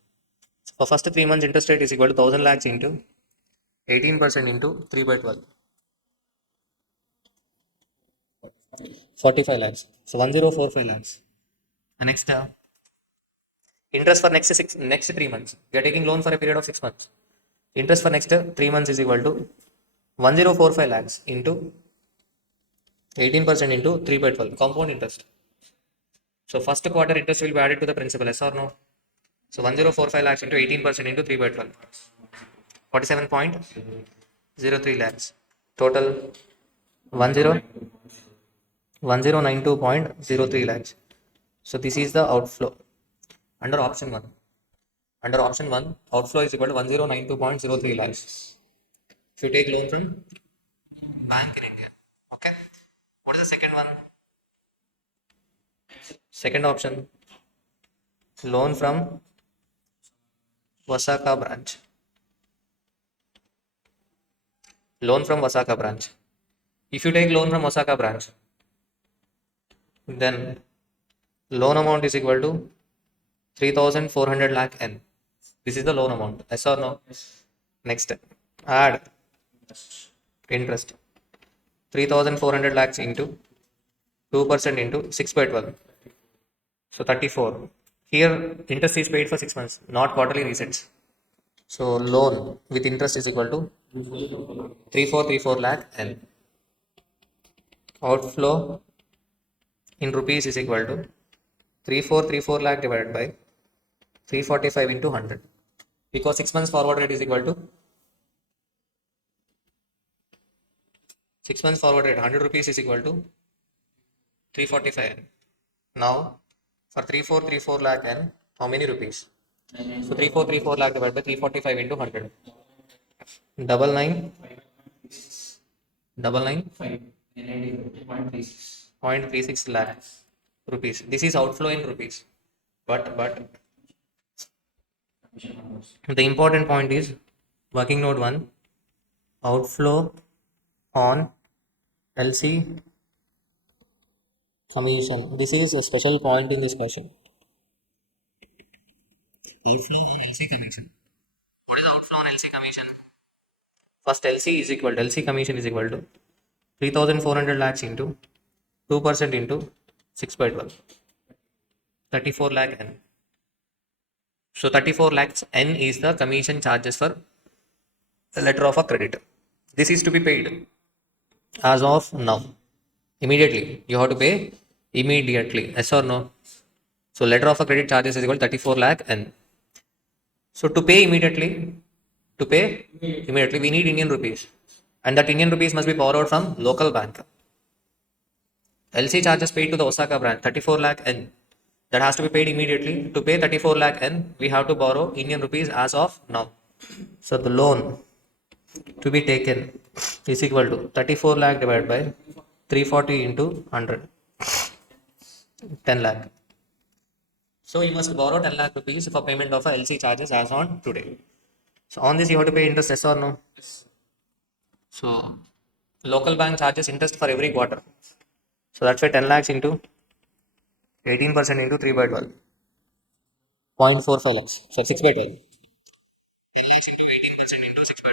For first 3 months, interest rate is equal to 1,000 lakhs into 18% into 3 by 12. 45 lakhs. So 1045 lakhs. The next interest for next 3 months. We are taking loan for a period of 6 months. Interest for next 3 months is equal to 1045 lakhs into 18% into 3 by 12. Compound interest. So first quarter interest will be added to the principal. Yes or no? So 1045 lakhs into 18% into 3 by 12. 47.03 lakhs. Total 1092.03 lakhs. So this is the outflow under option 1. Under option 1, outflow is equal to 1092.03 lakhs. If you take loan from bank in India. Okay. What is the second one? Second option. Loan from Osaka branch. Loan from Osaka branch. If you take loan from Osaka branch, then loan amount is equal to 3,400 lakh N. This is the loan amount. Yes or no? Next, add interest. 3,400 lakhs into 2% into 6 by 12. So 34. Here, interest is paid for 6 months, not quarterly resets. So loan with interest is equal to 3434 lakh N. Outflow in rupees is equal to 3434 lakh divided by 345 into 100. Because 6 months forward rate is equal to 6 months forward rate 100 rupees is equal to 345 N. Now for 3434 lakh N, how many rupees? So 3434 lakh divided by 345 into 100. Double nine, double nine, 0.36 lakh rupees. This is outflow in rupees. But the important point is working note 1, outflow on LC commission. This is a special point in this question. Outflow on LC commission. What is outflow on LC commission? First LC commission is equal to 3,400 lakhs into 2% into 6 by 12. 34 lakh N. So 34 lakhs N is the commission charges for a letter of a credit. This is to be paid as of now. Immediately. You have to pay immediately. Yes or no? So letter of a credit charges is equal to 34 lakh N. So to pay immediately, we need Indian rupees. And that Indian rupees must be borrowed from local bank. LC charges paid to the Osaka branch, 34 lakh N. That has to be paid immediately. To pay 34 lakh N, we have to borrow Indian rupees as of now. So the loan to be taken is equal to 34 lakh divided by 340 into 100. 10 lakh. So you must borrow 10 lakh rupees for payment of a LC charges as on today. So on this you have to pay interest, yes or no? So local bank charges interest for every quarter. So that's why 10 lakhs into 18% into 3 by 12. 0.45 lakhs. So 6 by 12. 10 lakhs into 18% into 6 by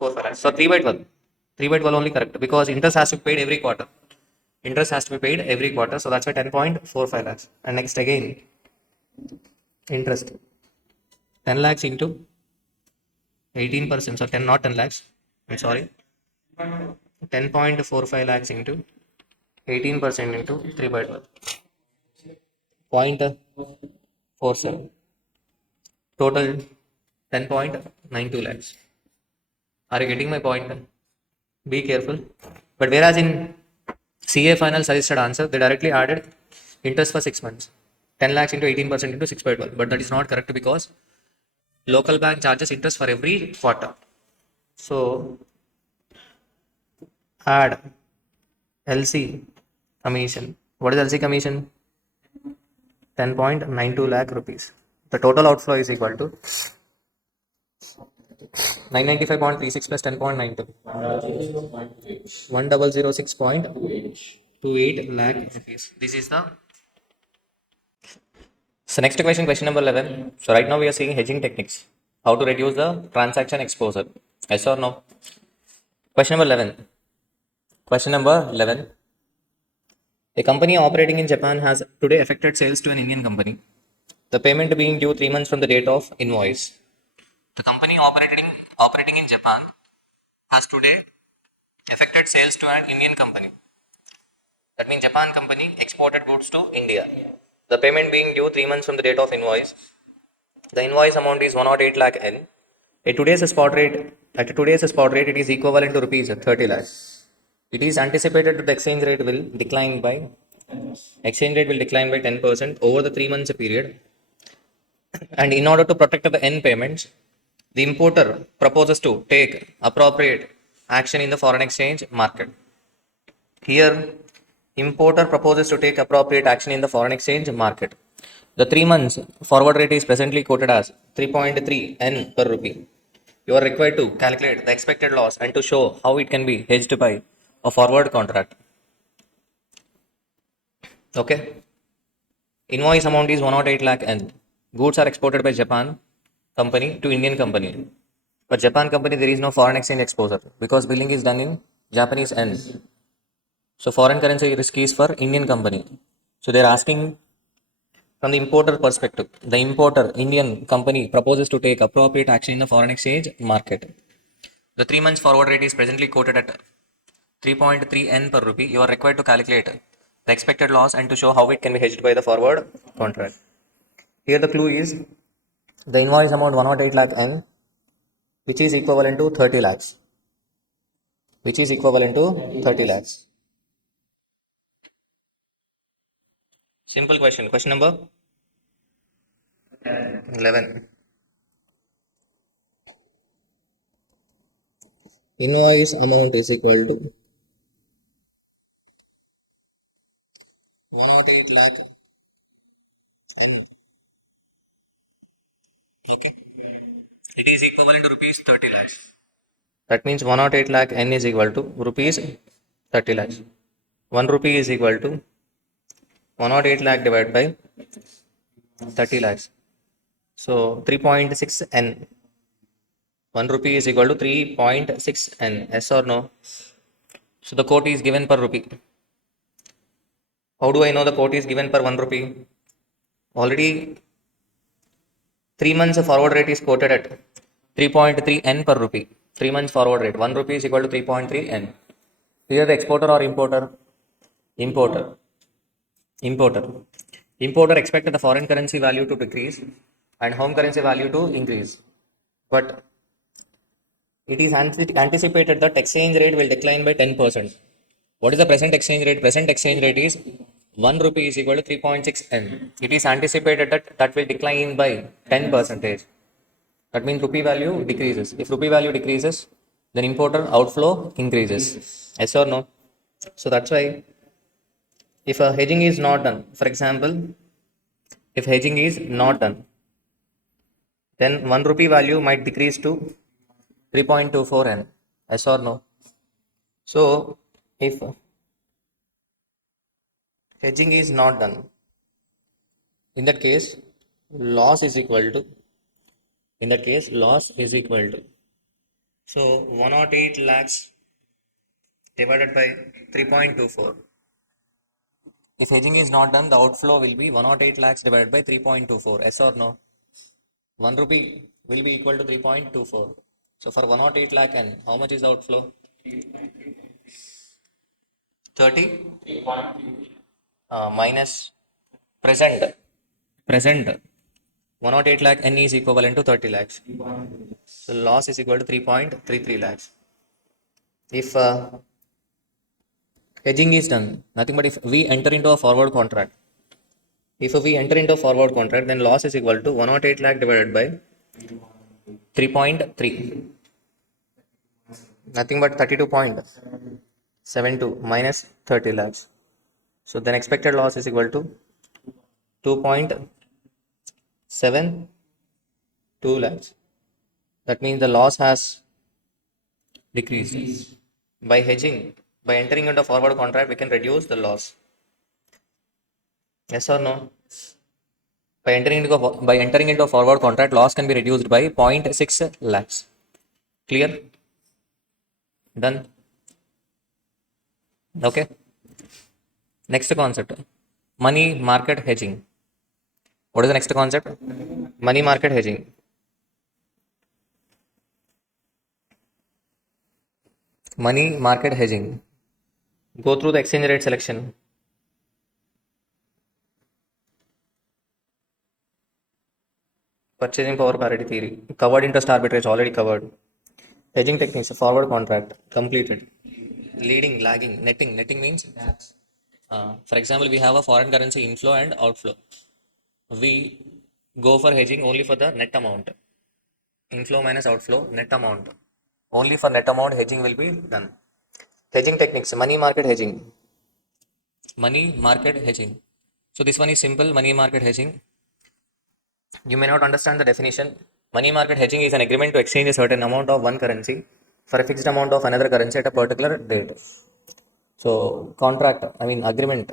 12. So 10.45 lakhs. So 3 by 12. 3 by 12 only correct because interest has to be paid every quarter. Interest has to be paid every quarter. So that's why 10.45 lakhs. And next again, interest. 10 lakhs into 18%. So 10, not 10 lakhs. I'm sorry. 10.45 lakhs into 18% into 3 by 12. 0.47. Total 10.92 lakhs. Are you getting my point? Be careful. But whereas in CA final suggested answer, they directly added interest for 6 months. 10 lakhs into 18% into 6 by 12. But that is not correct because local bank charges interest for every quarter. So add LC commission. What is LC commission? 10.92 lakh rupees. The total outflow is equal to 995.36 plus 10.92. 1006.28 lakh rupees. This is the. So next question number 11. So right now we are seeing hedging techniques. How to reduce the transaction exposure. Yes or no? Question number 11. Question number 11. A company operating in Japan has today effected sales to an Indian company. The payment being due 3 months from the date of invoice. The company operating in Japan has today effected sales to an Indian company. That means Japan company exported goods to India. The payment being due 3 months from the date of invoice. The invoice amount is 108 lakh N. At today's spot rate, it is equivalent to rupees 30 lakh. It is anticipated that the exchange rate will decline by 10% over the 3 months period. And in order to protect the N payments, the importer proposes to take appropriate action in the foreign exchange market. Here, Importer proposes to take appropriate action in the foreign exchange market. The 3 months forward rate is presently quoted as 3.3 N per rupee. You are required to calculate the expected loss and to show how it can be hedged by a forward contract. Okay. Invoice amount is 108 lakh N. Goods are exported by Japan company to Indian company. For Japan company, there is no foreign exchange exposure because billing is done in Japanese N. So foreign currency risk is for Indian company. So they're asking from the importer perspective. The importer, Indian company, proposes to take appropriate action in the foreign exchange market. The 3 months forward rate is presently quoted at 3.3 N per rupee. You are required to calculate the expected loss and to show how it can be hedged by the forward contract. Here the clue is the invoice amount 108 lakh N, which is equivalent to 30 lakhs. Which is equivalent to 30 lakhs. Simple question. Question number 11. Invoice amount is equal to 108 lakh N. Okay. It is equivalent to rupees 30 lakhs. That means 108 lakh N is equal to rupees 30 lakhs. 1 rupee is equal to 108 lakh divided by 30 lakhs. So 3.6 N. 1 rupee is equal to 3.6 N. Yes or no? So the quote is given per rupee. How do I know the quote is given per 1 rupee? Already 3 months forward rate is quoted at 3.3 N per rupee. 3 months forward rate. 1 rupee is equal to 3.3 N. Here the exporter or importer? Importer. Importer. Importer expected the foreign currency value to decrease and home currency value to increase. But it is anticipated that exchange rate will decline by 10%. What is the present exchange rate? Present exchange rate is 1 rupee is equal to 3.6 N. It is anticipated that that will decline by 10%. That means rupee value decreases. If rupee value decreases, then importer outflow increases. Yes or no? So that's why if a hedging is not done, for example, if hedging is not done, then 1 rupee value might decrease to 3.24 N. Yes or no? So if hedging is not done, in that case, loss is equal to, so 108 lakhs divided by 3.24. If hedging is not done, the outflow will be 108 lakhs divided by 3.24. Yes or no? 1 rupee will be equal to 3.24. So for 108 lakh N, how much is the outflow? 30 minus present. Present 108 lakh N is equivalent to 30 lakhs. So loss is equal to 3.33 lakhs. If hedging is done, nothing but if we enter into a forward contract, then loss is equal to 108 lakh divided by 3.3. Nothing but 32.72 minus 30 lakhs. So then expected loss is equal to 2.72 lakhs. That means the loss has decreased. By hedging, by entering into a forward contract, we can reduce the loss. Yes or no? By entering into a forward contract, loss can be reduced by 0.6 lakhs. Clear? Done. Okay. Next concept, money market hedging. What is the next concept? Money market hedging. Money market hedging. Go through the exchange rate selection. Purchasing power parity theory. Covered interest arbitrage already covered. Hedging techniques, forward contract completed. Leading, lagging, netting. Netting means, for example, we have a foreign currency inflow and outflow. We go for hedging only for the net amount. Inflow minus outflow, net amount. Only for net amount hedging will be done. Hedging techniques, money market hedging. money market hedging. So this one is simple, money market hedging. You may not understand the definition. Money market hedging is an agreement to exchange a certain amount of one currency for a fixed amount of another currency at a particular date. So contract, I mean agreement.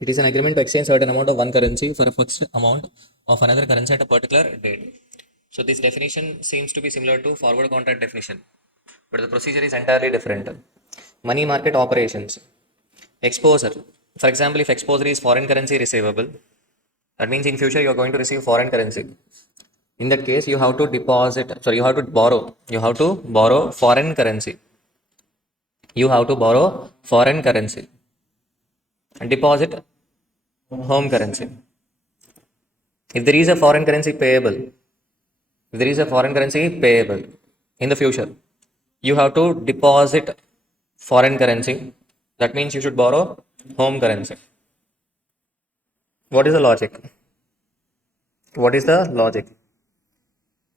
It is an agreement to exchange certain amount of one currency for a fixed amount of another currency at a particular date. So this definition seems to be similar to forward contract definition, but the procedure is entirely different. Money market operations. Exposure. For example, if exposure is foreign currency receivable, that means in future you are going to receive foreign currency. In that case, you have to you have to borrow. You have to borrow foreign currency. You have to borrow foreign currency and deposit home currency. If there is a foreign currency payable, if there is a foreign currency payable in the future, you have to deposit foreign currency. That means you should borrow home currency. What is the logic? What is the logic?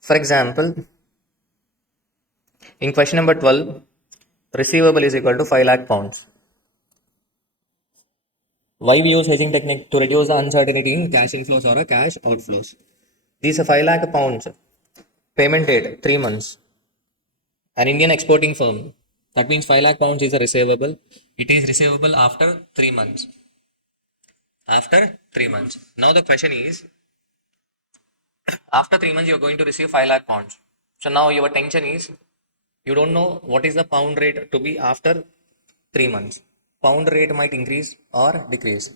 For example, in question number 12, receivable is equal to 5 lakh pounds. Why we use hedging technique? To reduce the uncertainty in cash inflows or cash outflows. These are 5 lakh pounds. Payment date 3 months. An Indian exporting firm. That means 5 lakh pounds is a receivable. It is receivable after 3 months. After 3 months. Now the question is, after 3 months you are going to receive 5 lakh pounds. So now your tension is, you don't know what is the pound rate to be after 3 months. Pound rate might increase or decrease.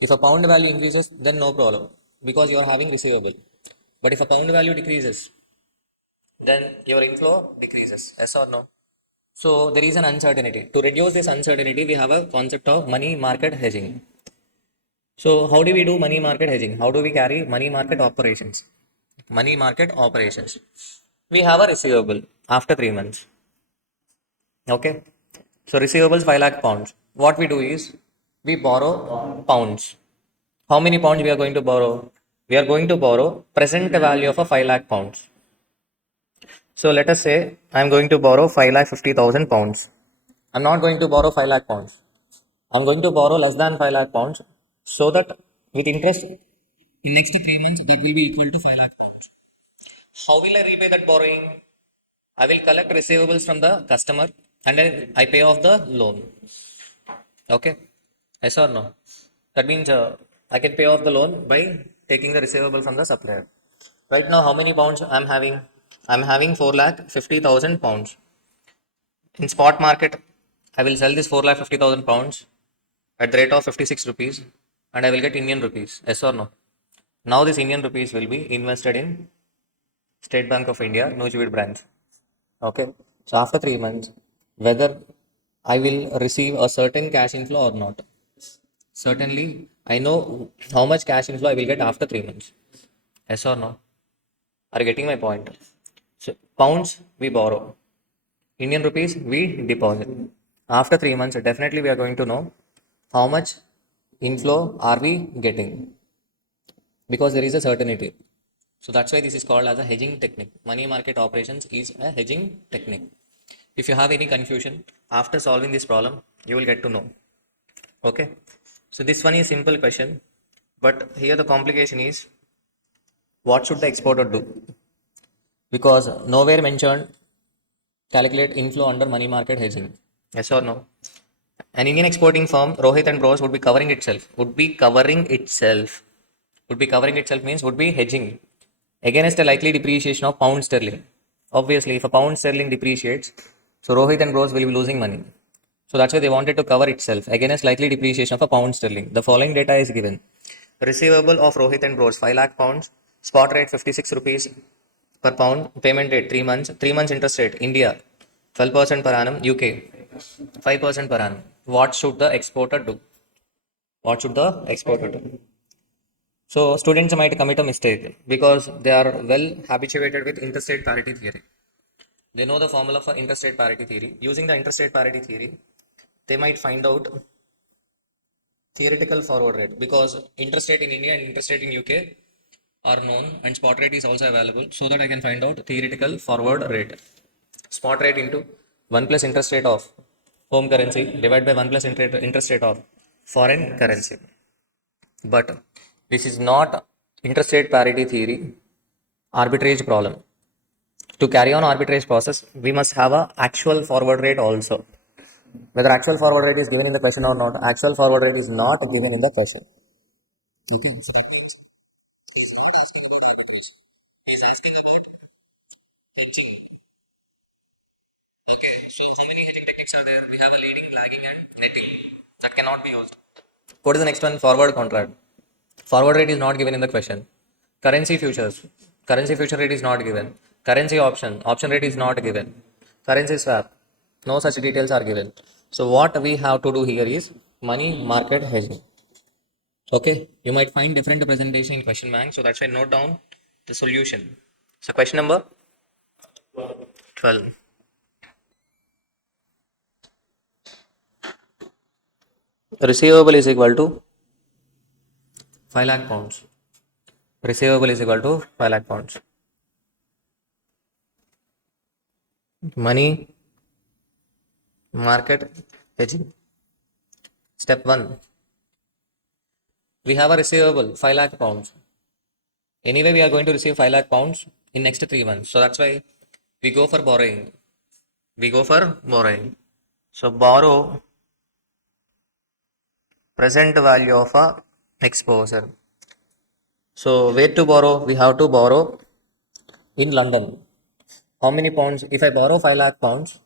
If a pound value increases, then no problem because you are having receivable. But if a pound value decreases, then your inflow decreases. Yes or no? So there is an uncertainty. To reduce this uncertainty, we have a concept of money market hedging. So how do we do money market hedging? How do we carry money market operations? Money market operations. We have a receivable after 3 months. Okay. So receivables 5 lakh pounds. What we do is we borrow pounds. How many pounds we are going to borrow? We are going to borrow present value of a 5 lakh pounds. So let us say I am going to borrow 5 lakh 50,000 pounds. I am not going to borrow 5 lakh pounds. I am going to borrow less than 5 lakh pounds so that with interest in next 3 months that will be equal to 5 lakh pounds. How will I repay that borrowing? I will collect receivables from the customer and then I pay off the loan. Okay. Yes or no? That means I can pay off the loan by taking the receivable from the supplier. Right now, how many pounds I'm having? I'm having 4 lakh 50,000 pounds. In spot market, I will sell this 4 lakh 50,000 pounds at the rate of 56 rupees and I will get Indian rupees. Yes or no? Now this Indian rupees will be invested in State Bank of India, Nujibid branch. Okay. So after 3 months, whether I will receive a certain cash inflow or not. Certainly, I know how much cash inflow I will get after 3 months. Yes or no? Are you getting my point? So pounds we borrow, Indian rupees we deposit. After 3 months, definitely we are going to know how much inflow are we getting because there is a certainty. So that's why this is called as a hedging technique. Money market operations is a hedging technique. If you have any confusion after solving this problem, you will get to know. Okay. So this one is simple question, but here the complication is what should the exporter do? Because nowhere mentioned calculate inflow under money market hedging. Yes or no? An Indian exporting firm, Rohit and Bros, would be covering itself. Would be covering itself. Would be covering itself means would be hedging against a likely depreciation of pound sterling. Obviously, if a pound sterling depreciates, so Rohit and Bros will be losing money. So that's why they wanted to cover itself against likely depreciation of a pound sterling. The following data is given. Receivable of Rohit and Bros 5 lakh pounds, spot rate 56 rupees per pound, payment date 3 months, 3 months interest rate, India 12% per annum, UK 5% per annum. What should the exporter do? What should the exporter do? So students might commit a mistake because they are well habituated with interest rate parity theory. They know the formula for interest rate parity theory. Using the interest rate parity theory, they might find out theoretical forward rate because interest rate in India and interest rate in UK are known and spot rate is also available so that I can find out theoretical forward rate. Spot rate into 1 plus interest rate of home currency divided by 1 plus interest rate of foreign currency. But this is not interest rate parity theory, arbitrage problem. To carry on arbitrage process, we must have a actual forward rate also. Whether actual forward rate is given in the question or not, actual forward rate is not given in the question. It is. That means he's not asking about arbitration. He's asking about hedging. Okay, so how many hedging techniques are there? We have a leading, lagging, and netting. That cannot be used. What is the next one? Forward contract. Forward rate is not given in the question. Currency futures. Currency future rate is not given. Currency option. Option rate is not given. Currency swap. No such details are given. So what we have to do here is money market hedging. Okay, you might find different presentation in question bank, so that's why note down the solution. So question number 12. Receivable is equal to 5 lakh pounds. Receivable is equal to 5 lakh pounds. Money market hedging. Step 1. We have a receivable 5 lakh pounds. Anyway, we are going to receive 5 lakh pounds in next 3 months. So that's why we go for borrowing. We go for borrowing. So borrow present value of a exposure. So where to borrow? We have to borrow in London. How many pounds? If I borrow 5 lakh pounds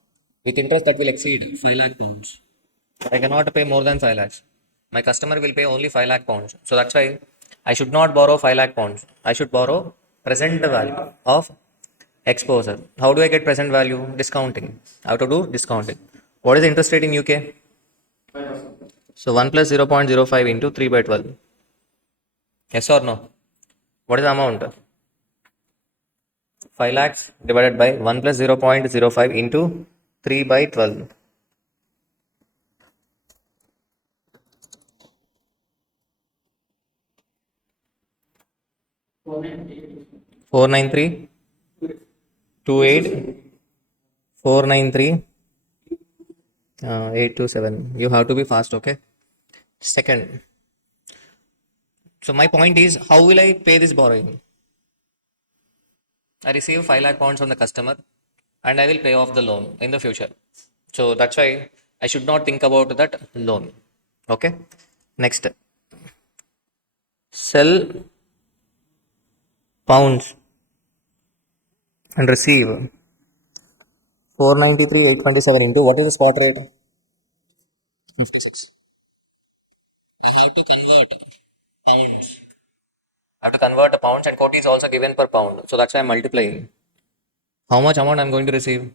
with interest that will exceed 5 lakh pounds, I cannot pay more than 5 lakhs. My customer will pay only 5 lakh pounds. So that's why I should not borrow 5 lakh pounds. I should borrow present value of exposure. How do I get present value? Discounting. How to do discounting? What is the interest rate in UK? So 1 plus 0.05 into 3 by 12. Yes or no? What is the amount? 5 lakhs divided by 1 plus 0.05 into 3 by 12. 493 28 493 827. You have to be fast, okay? Second. So my point is, how will I pay this borrowing? I receive 5 lakh pounds from the customer and I will pay off the loan in the future. So that's why I should not think about that loan. Okay. Next, sell pounds and receive 493 827 into what is the spot rate? 56. I have to convert pounds. I have to convert the pounds and quote is also given per pound. So that's why I'm multiplying. How much amount I'm going to receive?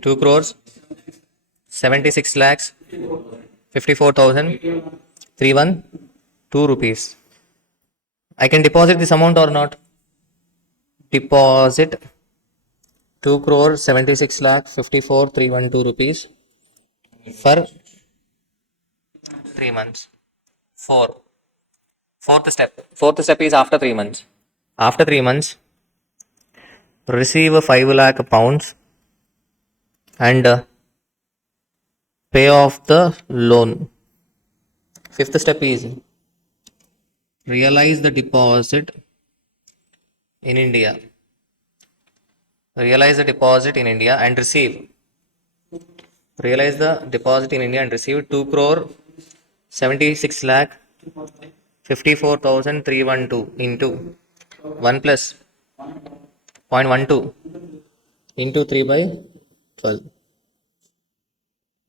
2 crores 76 lakhs 54,312 rupees. I can deposit this amount or not? Deposit 2 crore 76 lakh 54,312 rupees for 3 months. 4. Fourth step. Fourth step is after 3 months. After 3 months, receive 5 lakh pounds and pay off the loan. Fifth step is realize the deposit in India. Realize the deposit in India and receive. Realize the deposit in India and receive 2 crore 76 lakh 54,312 into 1 plus 0.12 into 3 by 12.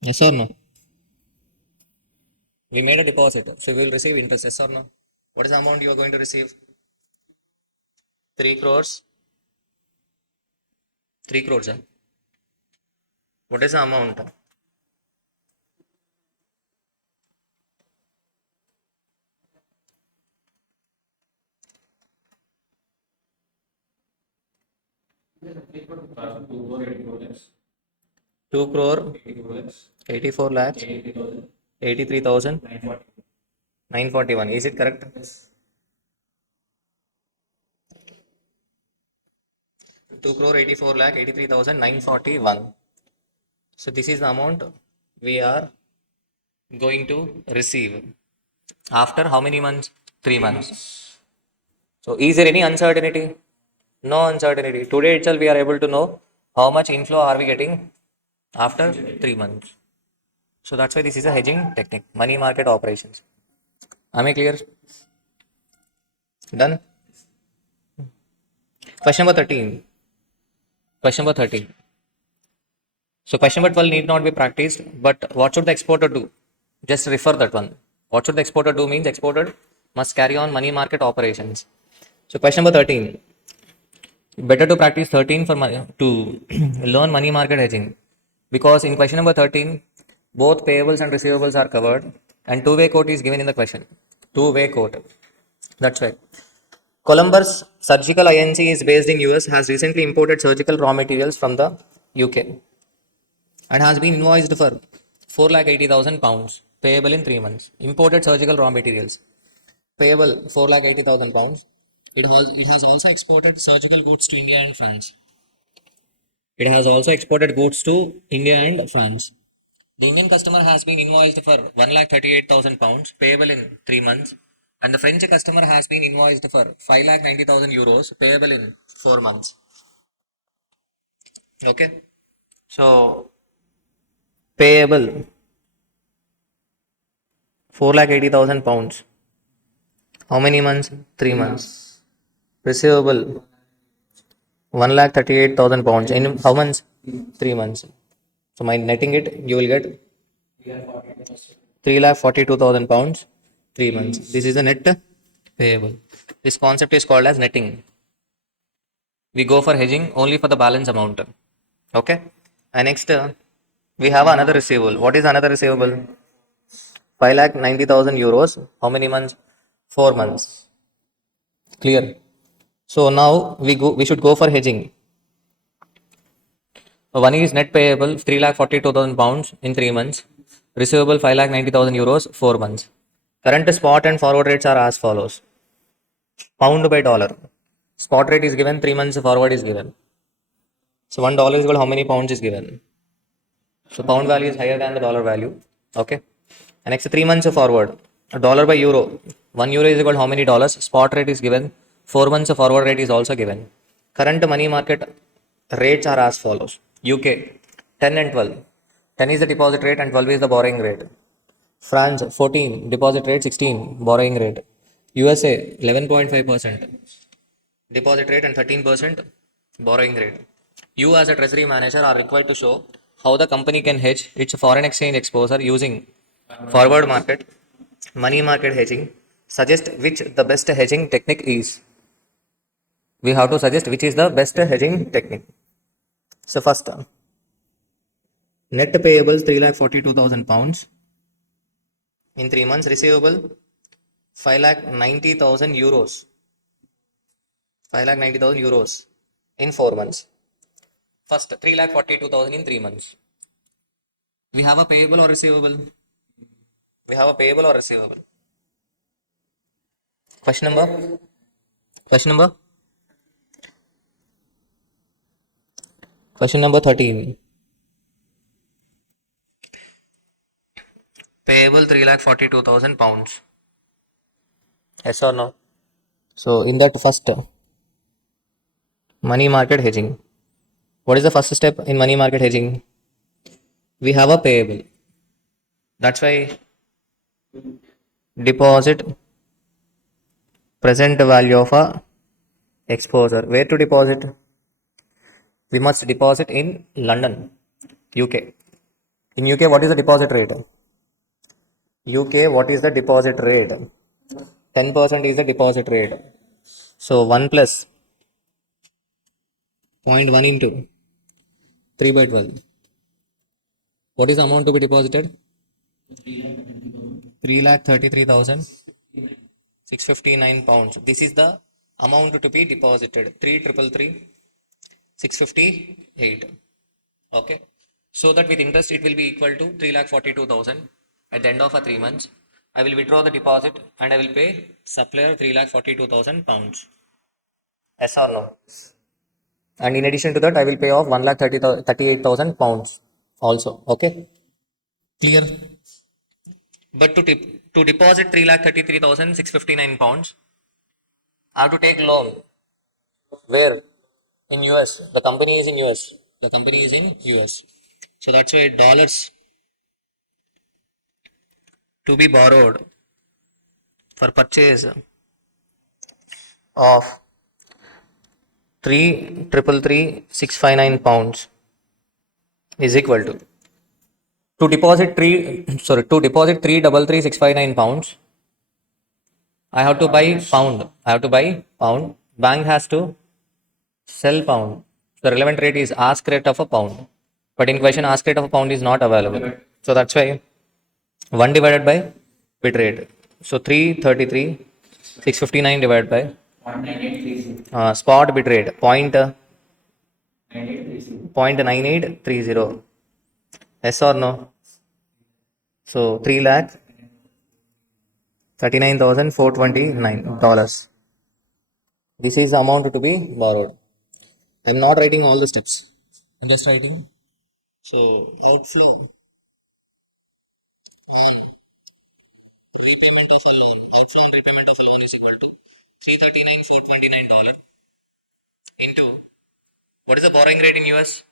Yes or no? We made a deposit, so we will receive interest. Yes or no? What is the amount you are going to receive? 3 crores. 3 crores. Huh? What is the amount? Two crore 84 lakhs 83,941. Is it correct? 2 crore 84 lakh 83,941. So this is the amount we are going to receive after how many months? 3 months. So is there any uncertainty? No uncertainty. Today itself we are able to know how much inflow are we getting after 3 months. So that's why this is a hedging technique, money market operations. Am I clear? Done. Question number 13. Question number 13. So question number 12 need not be practiced, but what should the exporter do? Just refer that one. What should the exporter do means exporter must carry on money market operations. So question number 13. Better to practice 13 for money, to learn money market hedging, because in question number 13 both payables and receivables are covered and two-way quote is given in the question. Two-way quote. That's right. Columbus Surgical Inc. is based in US, has recently imported surgical raw materials from the UK and has been invoiced for 4,80,000 pounds payable in 3 months. Imported surgical raw materials payable 4,80,000 pounds. It has also exported surgical goods to India and France. It has also exported goods to India and France. The Indian customer has been invoiced for 1,38,000 pounds payable in 3 months, and the French customer has been invoiced for 5,90,000 euros payable in 4 months. Okay, so payable 4,80,000 pounds. How many months? 3 months. Receivable 1,38,000 pounds in how months? 3 months. So by netting it, you will get 3,42,000 pounds, 3 months. This is the net payable. This concept is called as netting. We go for hedging only for the balance amount. Okay. And next, we have another receivable. What is another receivable? 5,90,000 euros. How many months? 4 months. Clear. So now we should go for hedging. One is net payable 3,42,000 pounds in 3 months. Receivable 5,90,000 euros 4 months. Current spot and forward rates are as follows. Pound by dollar. Spot rate is given, 3 months forward is given. So $1 is equal to how many pounds is given. So pound value is higher than the dollar value. Okay. And next 3 months forward. A dollar by euro. 1 euro is equal to how many dollars? Spot rate is given. 4 months forward rate is also given. Current money market rates are as follows. UK 10 and 12. 10 is the deposit rate and 12 is the borrowing rate. France 14 deposit rate, 16 borrowing rate. USA 11.5% deposit rate and 13% borrowing rate. You as a treasury manager are required to show how the company can hedge its foreign exchange exposure using forward market, money market hedging. Suggest which the best hedging technique is. We have to suggest which is the best hedging technique. So first, net payables 3,42,000 pounds in 3 months. Receivable 5,90,000 euros. 5,90,000 euros in 4 months. First, 3,42,000 in 3 months. We have a payable or receivable? We have a payable or receivable? Question number? Question number? Question number 13. Payable 3,42,000 pounds. Yes or no? So in that first, money market hedging. What is the first step in money market hedging? We have a payable. That's why deposit present value of a exposure. Where to deposit? We must deposit in London, UK. In UK, what is the deposit rate? UK, what is the deposit rate? 10% is the deposit rate. So 1 plus 0.1 into 3 by 12. What is the amount to be deposited? 3,33,659 pounds. This is the amount to be deposited. 3,33,658. Okay. So that with interest it will be equal to 3,42,000 at the end of a 3 months. I will withdraw the deposit and I will pay supplier 3,42,000 pounds. Yes or no? And in addition to that, I will pay off 1,38,000 pounds also. Okay. Clear? But to deposit 3,33,659 pounds, I have to take loan. Where? In US. The company is in US. The company is in US. So that's why dollars to be borrowed for purchase of 3,333,659 pounds is equal to deposit 3,33,659 pounds. I have to buy pound. I have to buy pound. Bank has to sell pound. The relevant rate is ask rate of a pound. But in question, ask rate of a pound is not available. So that's why 1 divided by bit rate. So 333, 659 divided by spot bit rate, 0.9830. Yes or no? So 3 lakh 39,429 dollars. This is the amount to be borrowed. I'm not writing all the steps. I'm just writing. So outflow repayment of a loan. Outflow and repayment of a loan is equal to 339,429 into what is the borrowing rate in US?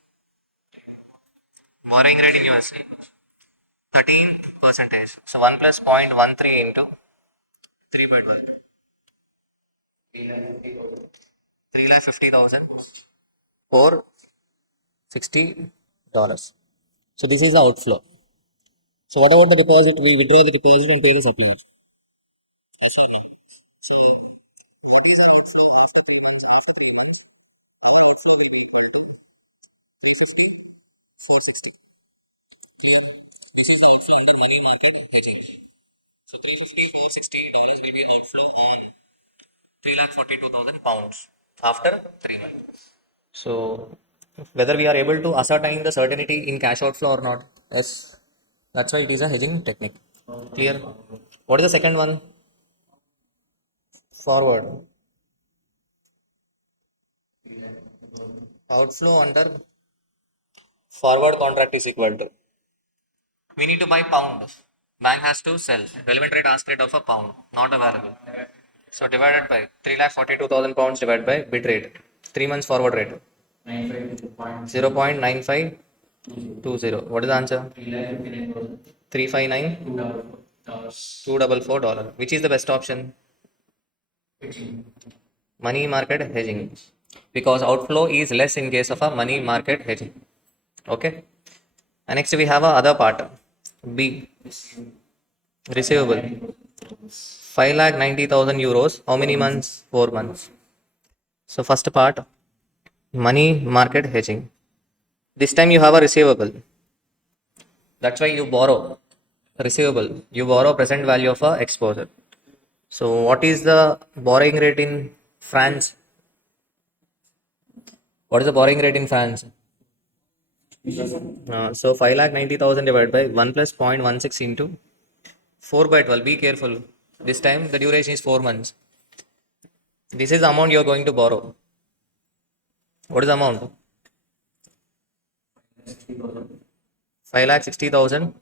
Borrowing rate in US 13%. So 1 plus 0.13 into 3.1. 3,50,000 or $60. So this is the outflow. So what about the deposit? We withdraw the deposit and pay the supply. This is the outflow under money market hedging. So 350 or $60 will be an outflow on 3,42,000 pounds after 3 months. So whether we are able to ascertain the certainty in cash outflow or not, yes, that's why it is a hedging technique. Clear? What is the second one? Forward. Outflow under forward contract is equal to. We need to buy pound. Bank has to sell. Relevant rate ask rate of a pound. Not available. So divided by 3,42,000 pounds divided by bid rate. 3 months forward rate. 0.9520. What is the answer? 359,244 dollars. Which is the best option? Money market hedging. Because outflow is less in case of a money market hedging. Okay. And next we have a other part. B. Receivable. 5,90,000 euros. How many months? 4 months. So first part, money market hedging. This time you have a receivable. That's why you borrow receivable. You borrow present value of a exposure. So what is the borrowing rate in France? What is the borrowing rate in France? So 5,90,000 divided by 1 plus 0.16 into 4 by 12. Be careful. This time the duration is 4 months. This is the amount you are going to borrow. What is the amount? 5,60,000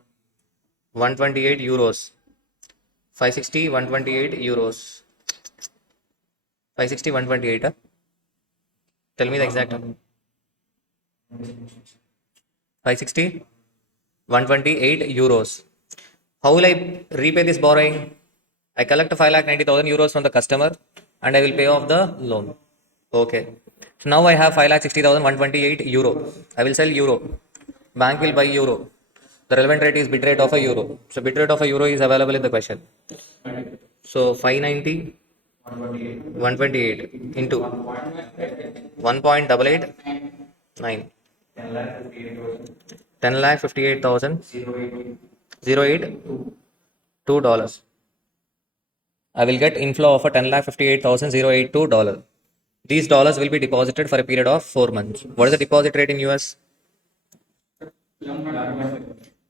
128 euros. 560 128 euros. 560 128. Tell me the exact. 560 128 euros. How will I repay this borrowing? I collect 5,90,000 euros from the customer and I will pay off the loan. Okay. So now I have 5,60,128 euro. I will sell euro. Bank will buy euro. The relevant rate is bit rate of a euro. So bit rate of a euro is available in the question. So 590 128 into 1.889. 10,58,008 dollars. I will get inflow of a 10,58,082 dollars. These dollars will be deposited for a period of 4 months. What is the deposit rate in US?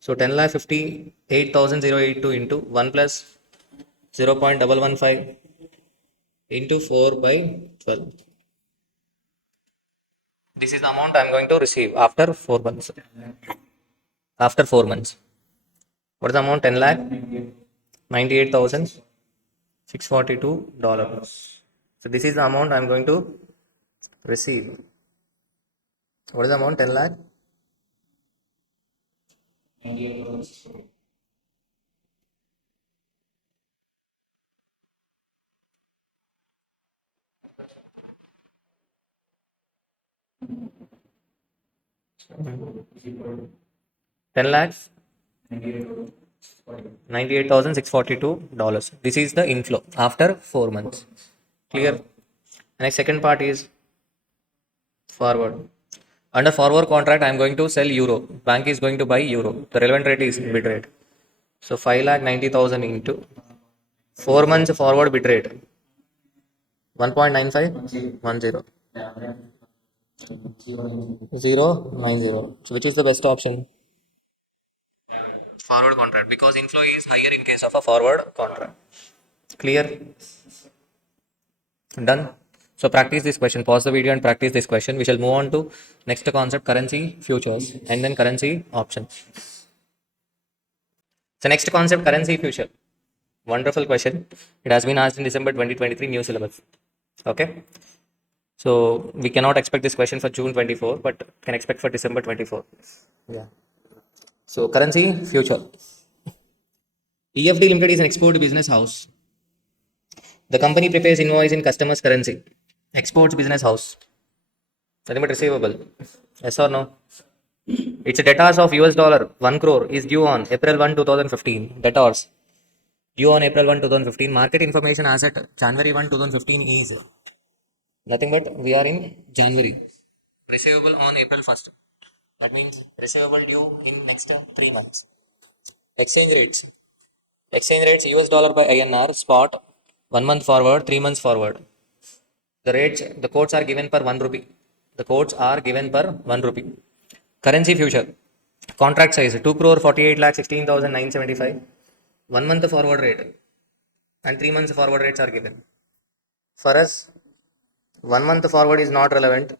So 10,58,082 into 1 plus 0.115 into 4 by 12. This is the amount I am going to receive after 4 months. After 4 months. What is the amount? 10 lakh? $98,642. So this is the amount I'm going to receive. What is the amount? 10 lakh? 10 lakhs? $98,642. This is the inflow after 4 months. Clear? And second part is forward. Under forward contract, I am going to sell euro. Bank is going to buy euro. The relevant rate is bid rate. So 5,90,000 into 4 months forward bid rate 1.9510 090. So which is the best option? Forward contract, because inflow is higher in case of a forward contract. Clear? Done. So practice this question. Pause the video and practice this question. We shall move on to next concept, currency futures, and then currency options. So next concept, currency future. Wonderful question. It has been asked in December 2023 new syllabus. Okay. So we cannot expect this question for June 24, but can expect for December 24. Yeah. So currency future. EFD Limited is an export business house. The company prepares invoice in customers' currency. Exports business house. Nothing but receivable. Yes or no? It's a debtors of US dollar 1 crore is due on April 1, 2015. Debtors due on April 1, 2015. Market information as at January 1, 2015 is nothing but we are in January. Receivable on April 1st. That means receivable due in next 3 months. Exchange rates. Exchange rates US dollar by INR spot 1 month forward, 3 months forward. The quotes are given per 1 rupee. The quotes are given per 1 rupee. Currency future. Contract size 2 crore 48 lakh 16,975. 1 month forward rate and 3 months forward rates are given. For us, 1 month forward is not relevant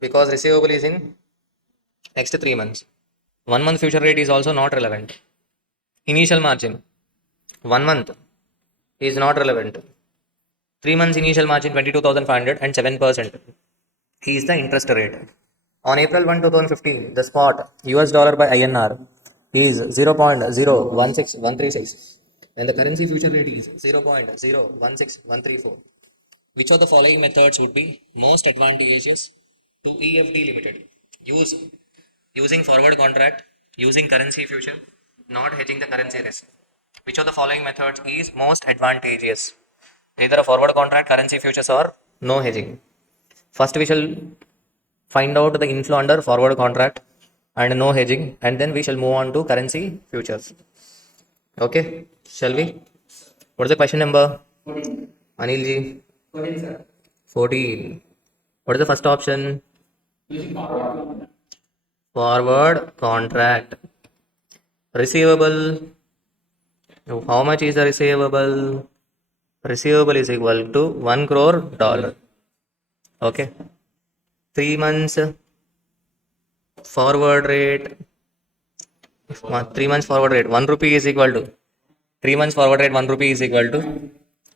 because receivable is in next 3 months. 1 month future rate is also not relevant. Initial margin 1 month is not relevant. 3 months initial margin 22,500 and 7% is the interest rate. On April 1, 2015, the spot US dollar by INR is 0.016136 and the currency future rate is 0.016134. Which of the following methods would be most advantageous to EFD Limited? Using forward contract, using currency future, not hedging the currency risk. Which of the following methods is most advantageous? Either a forward contract, currency futures, or no hedging. First, we shall find out the inflow under forward contract and no hedging, and then we shall move on to currency futures. Okay, shall we? What is the question number? 14. Anil ji? 14, sir. 14. What is the first option? Forward contract. Receivable. How much is the receivable? Receivable is equal to 1 crore dollar. Okay. 3 months forward rate. 3 months forward rate 1 rupee is equal to 3 months forward rate 1 rupee is equal to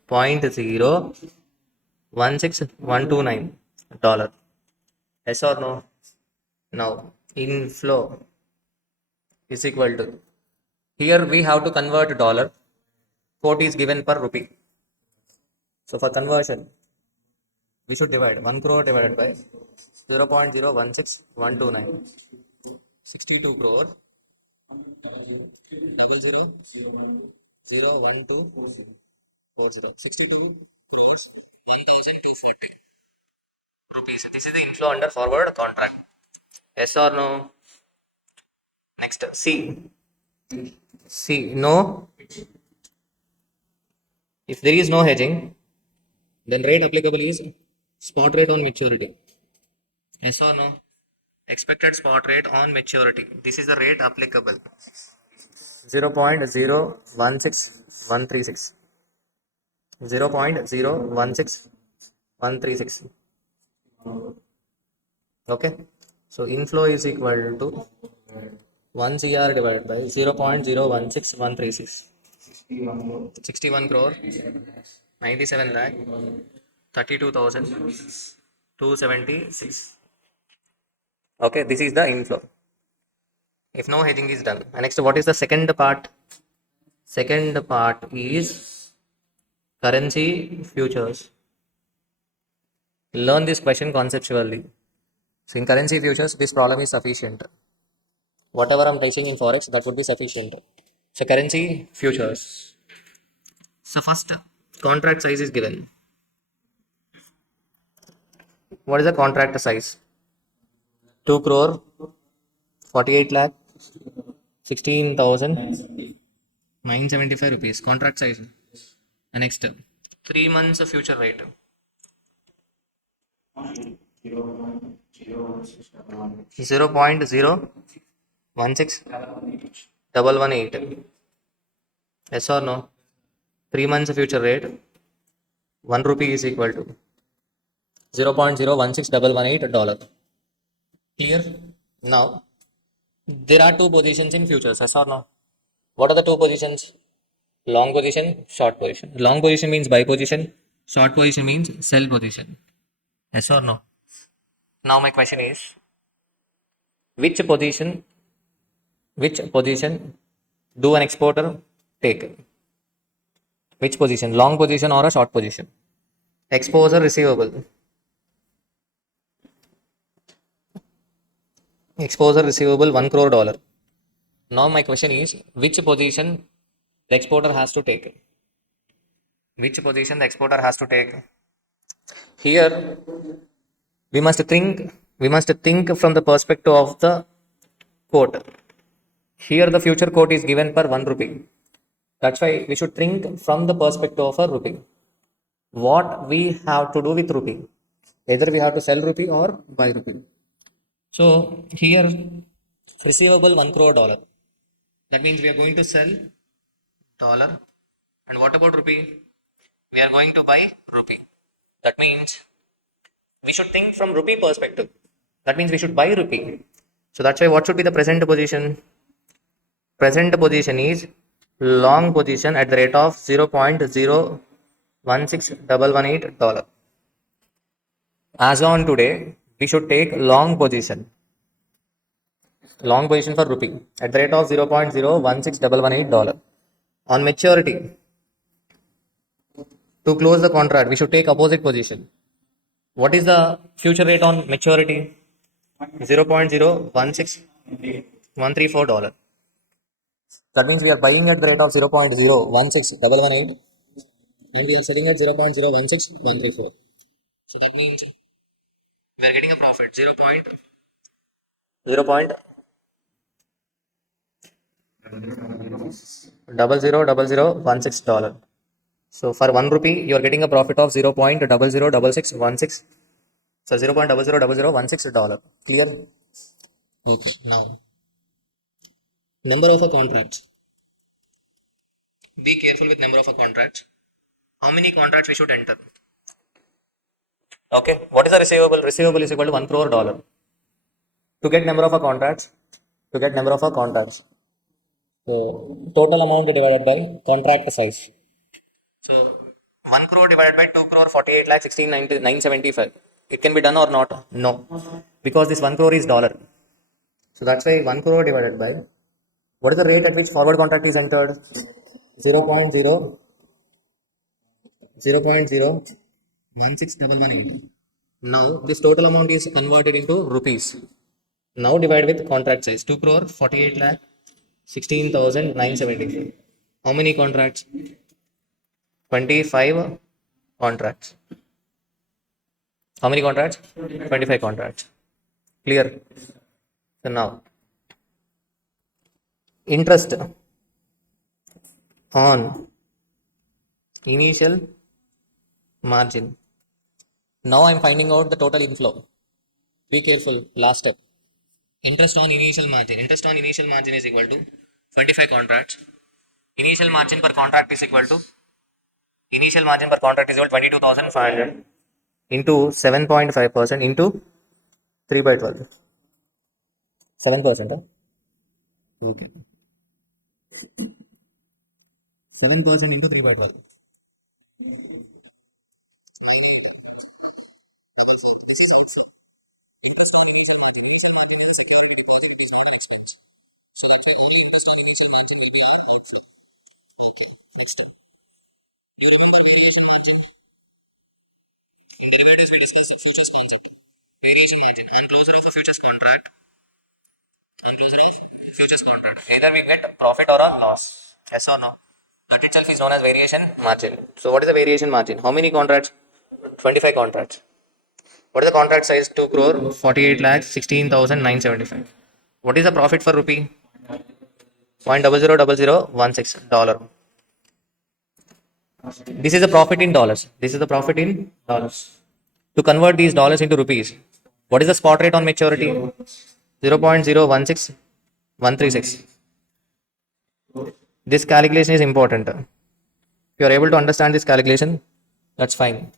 0.016129 dollar. Yes or no? Now inflow is equal to, here we have to convert dollar. Quote is given per rupee. So for conversion, we should divide 1 crore divided by 0.016129. 62 crore 000124 62 crores 1,240 rupees. This is the inflow under forward contract. Yes or no? Next, C. No. If there is no hedging, then rate applicable is spot rate on maturity. Yes or no? Expected spot rate on maturity. This is the rate applicable. 0.016136. 0.016136. Okay. So inflow is equal to 1 CR divided by 0.016136. 61 crore, 97 lakh, 32,276. Okay, this is the inflow. If no hedging is done. And next, what is the second part? Second part is currency futures. Learn this question conceptually. So in currency futures, this problem is sufficient. Whatever I'm teaching in forex, that would be sufficient. So currency futures. So first contract size is given. What is the contract size? 2 crore, 48 lakh, 16,975 rupees. Contract size. And next, 3 months of future rate. 0.016118. Yes or no? 3 months future rate. 1 rupee is equal to 0.016118 dollar. Clear? Now, there are two positions in futures. Yes or no? What are the two positions? Long position, short position. Long position means buy position. Short position means sell position. Yes or no? Now my question is, which position do an exporter take? Which position? Long position or a short position? Exposure receivable. Exposure receivable 1 crore dollar. Now my question is, which position the exporter has to take? Which position the exporter has to take? Here we must think from the perspective of the quote. Here the future quote is given per 1 rupee. That's why we should think from the perspective of a rupee. What we have to do with rupee? Either we have to sell rupee or buy rupee. So here receivable 1 crore dollar. That means we are going to sell dollar. And what about rupee? We are going to buy rupee. That means we should think from rupee perspective. That means we should buy rupee. So that's why what should be the present position? Present position is long position at the rate of 0.016118 dollar. As on today, we should take long position for rupee at the rate of 0.016118 dollar. On maturity, to close the contract, we should take opposite position. What is the future rate on maturity? 0.016134 dollar. That means we are buying at the rate of 0.016118 and we are selling at 0.016134. So that means we are getting a profit 0.000016 dollar. So for 1 rupee, you are getting a profit of 0.006616. So 0.000016 dollar. Clear? Okay. Now, number of a contracts. Be careful with number of a contracts. How many contracts we should enter? Okay. What is the receivable? Receivable is equal to 1 crore dollar. To get number of a contracts. So total amount divided by contract size. So 1 crore divided by 2 crore 48 lakh 16,975. It can be done or not? No. Because this 1 crore is dollar. So that's why 1 crore divided by, what is the rate at which forward contract is entered? 0.016118. Now this total amount is converted into rupees. Now divide with contract size. 2 crore 48 lakh 16,975. How many contracts? 25 contracts. How many contracts? 25 contracts. Clear? So now, interest on initial margin. Now I am finding out the total inflow. Be careful. Last step. Interest on initial margin. Interest on initial margin is equal to 25 contracts. Initial margin per contract is equal to 22,500 into 7.5% into 3 by 12. 7%. Okay. 7% into 3/12. This is also interest on initial margin. Initial margin of a security deposit is not an expense. So that way only interest on initial margin will be our outflow. Okay. Next. You remember variation margin? In derivatives we discussed the futures concept. Variation margin and closer of a futures contract. And closer of futures contract. Either we get profit or a loss. Yes or no? That itself is known as variation margin. So what is the variation margin? How many contracts? 25 contracts. What is the contract size? 2 crore 48 lakhs 16,975. What is the profit for rupee? 0.000016 dollar. This is the profit in dollars. This is the profit in dollars. To convert these dollars into rupees, what is the spot rate on maturity? 0.016136. This calculation is important. If you are able to understand this calculation, that's fine.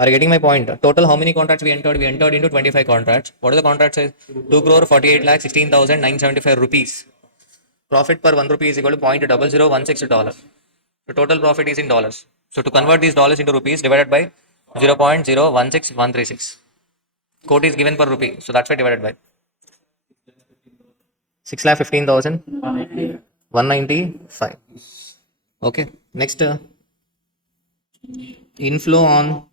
Are you getting my point? Total how many contracts we entered? We entered into 25 contracts. What is the contract size? 2 crore 48 lakh 16,975 rupees. Profit per 1 rupee is equal to 0.0016 dollar. The total profit is in dollars. So to convert these dollars into rupees divided by 0.016136. Quote is given per rupee. So that's why divided by 6,15,195. Okay. Next, inflow on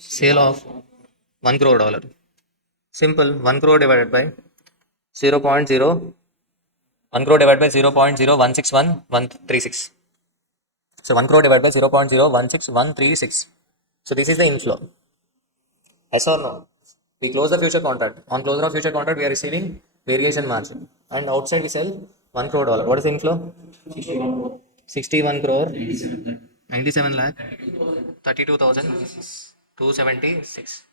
sale of 1 crore dollar. Simple. 1 crore divided by 0.0. 1 crore divided by 0.016136. So 1 crore divided by 0.016136. So this is the inflow. Yes or no? We close the future contract. On closure of future contract, we are receiving variation margin. And outside we sell 1 crore dollar. What is the inflow? 61 crore 97 lakh 32,276.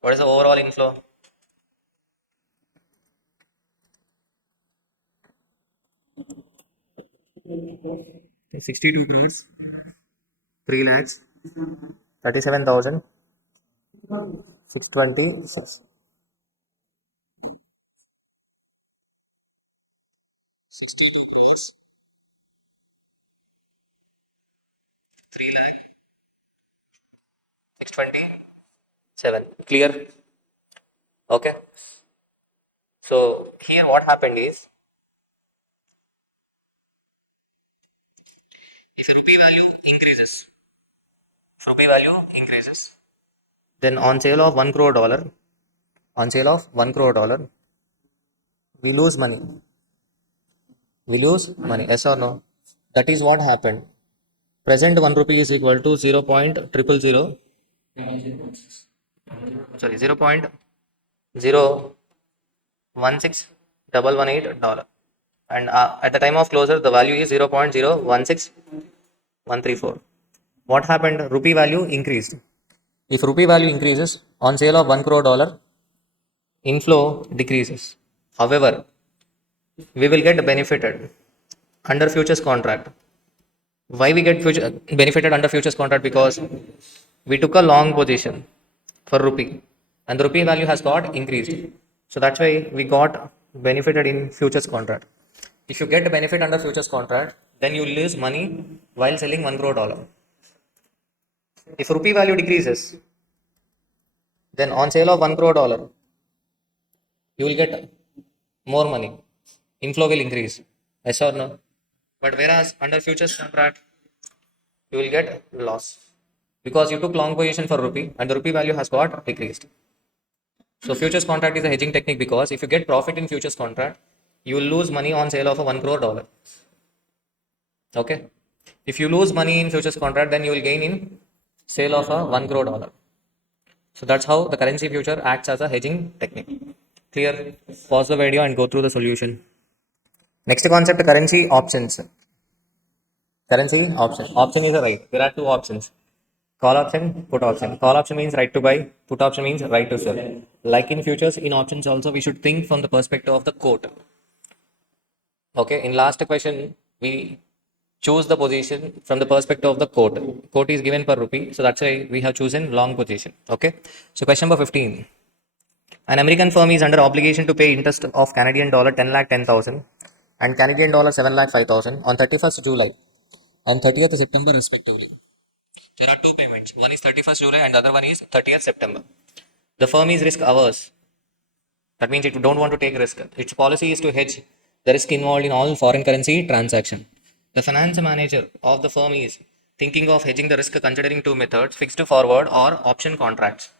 What is the overall inflow? 62 crores 3 lakhs 37,626. 62 crores 3 lakh 627. Clear? Okay. So here what happened is, if rupee value increases, then on sale of 1 crore dollar, we lose money. Yes or no? That is what happened. Present 1 rupee is equal to 0.000, sorry, 0.016118 dollar. And at the time of closure, the value is 0.016134. What happened? Rupee value increased. If rupee value increases, on sale of 1 crore dollar, inflow decreases. However, we will get benefited under futures contract. Why we get benefited under futures contract? Because we took a long position for rupee and the rupee value has got increased. So that's why we got benefited in futures contract. If you get benefit under futures contract, then you lose money while selling 1 crore dollar. If rupee value decreases, then on sale of 1 crore dollar, you will get more money. Inflow will increase. Yes or no? But whereas under futures contract, you will get loss because you took long position for rupee and the rupee value has got decreased. So futures contract is a hedging technique because if you get profit in futures contract, you will lose money on sale of a 1 crore dollar. Okay. If you lose money in futures contract, then you will gain in sale of a 1 crore dollar. So that's how the currency future acts as a hedging technique. Clear? Pause the video and go through the solution. Next concept, currency options. Currency option. Option is a right. There are two options. Call option, put option. Call option means right to buy. Put option means right to sell. Like in futures, in options also, we should think from the perspective of the quote. Okay. In last question, we choose the position from the perspective of the quote. Quote is given per rupee. So that's why we have chosen long position. Okay. So question number 15. An American firm is under obligation to pay interest of Canadian dollar 10 lakh 10,000 and Canadian dollar 7 lakh 5,000 on 31st July and 30th September respectively. There are two payments. One is 31st July and the other one is 30th September. The firm is risk averse. That means it don't want to take risk. Its policy is to hedge the risk involved in all foreign currency transaction. The finance manager of the firm is thinking of hedging the risk considering two methods, fixed forward or option contracts.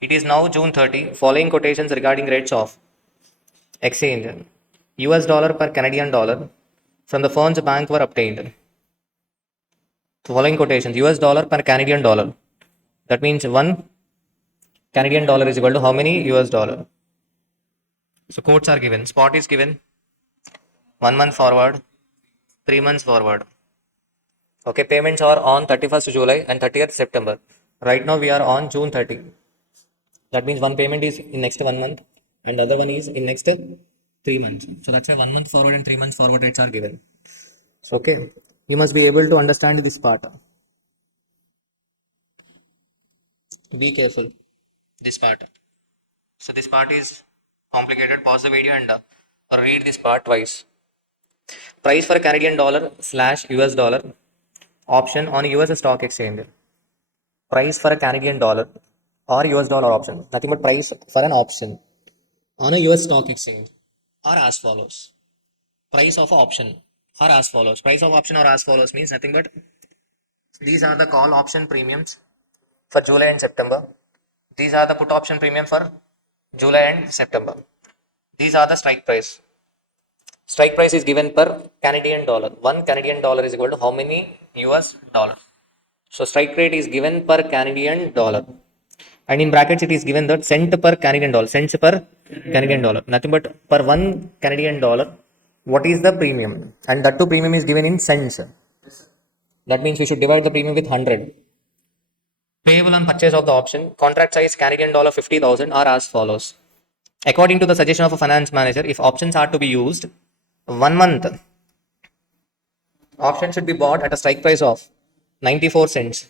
It is now June 30. Following quotations regarding rates of exchange US dollar per Canadian dollar from the firm's bank were obtained. Following quotations US dollar per Canadian dollar. That means one Canadian dollar is equal to how many US dollar? So quotes are given. Spot is given 1 month forward, 3 months forward. Okay, payments are on 31st July and 30th September. Right now we are on June 30. That means one payment is in next 1 month and the other one is in next 3 months. So that's why 1 month forward and 3 months forward rates are given. So, okay, you must be able to understand this part. Be careful. This part. So this part is complicated. Pause the video and read this part twice. Price for Canadian dollar / US dollar option on US stock exchange. Price for a Canadian dollar or US dollar option. Nothing but price for an option on a US stock exchange are as follows. Price of option are as follows. Price of option or as follows means nothing but these are the call option premiums for July and September. These are the put option premium for July and September. These are the strike price. Strike price is given per Canadian dollar. 1 Canadian dollar is equal to how many US dollar? So strike rate is given per Canadian dollar. And in brackets it is given that cent per Canadian dollar. Cents per Canadian dollar. Nothing but per 1 Canadian dollar. What is the premium? And that too premium is given in cents. That means we should divide the premium with 100. Payable on purchase of the option. Contract size Canadian dollar 50,000 are as follows. According to the suggestion of a finance manager, if options are to be used, 1 month option should be bought at a strike price of 94 cents.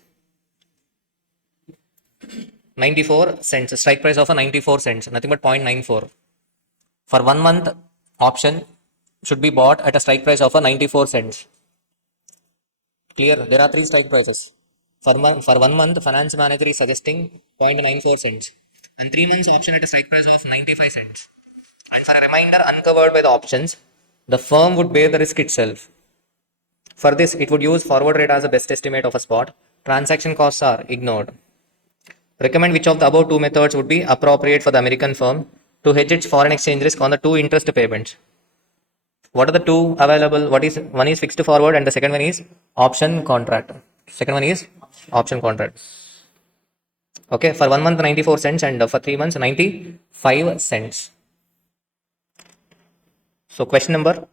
94 cents, strike price of a 94 cents, nothing but 0.94. For 1 month, option should be bought at a strike price of a 94 cents. Clear? There are three strike prices. For 1 month, finance manager is suggesting 0.94 cents. And 3 months option at a strike price of 95 cents. And for a remainder uncovered by the options, the firm would bear the risk itself. For this, it would use forward rate as a best estimate of a spot. Transaction costs are ignored. Recommend which of the above two methods would be appropriate for the American firm to hedge its foreign exchange risk on the two interest payments. What are the two available? One is fixed forward and the second one is option contract. Second one is option contract. Okay, for 1 month 94 cents and for 3 months 95 cents. So question number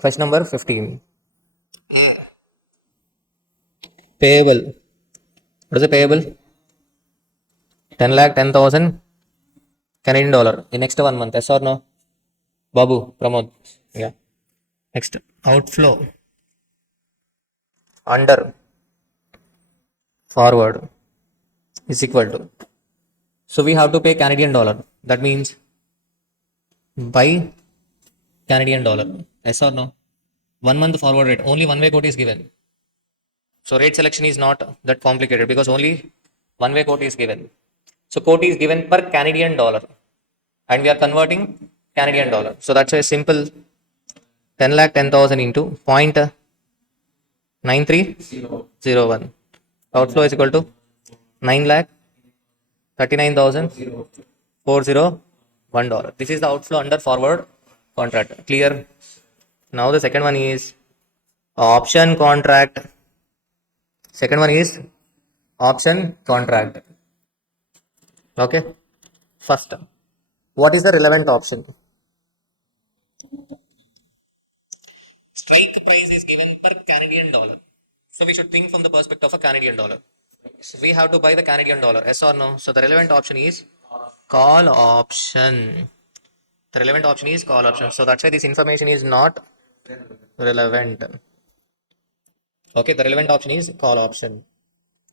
15. Payable. What is the payable? 10,10,000 Canadian dollar in next 1 month. Yes or no? Babu, Pramod. Yeah. Next, outflow under forward is equal to. So we have to pay Canadian dollar. That means buy Canadian dollar. Yes or no? 1 month forward rate. Only one way quote is given. So rate selection is not that complicated because only one way quote is given. So quote is given per Canadian dollar and we are converting Canadian dollar. So that's a simple 10,10,000 into 0.9301. Outflow is equal to 9,39,401 dollar. This is the outflow under forward contract. Clear? Now the second one is option contract. Second one is option contract. Okay. First, what is the relevant option? Strike price is given per Canadian dollar. So we should think from the perspective of a Canadian dollar. So we have to buy the Canadian dollar. Yes or no? So the relevant option is call option. The relevant option is call option. So that's why this information is not relevant. Okay, the relevant option is call option.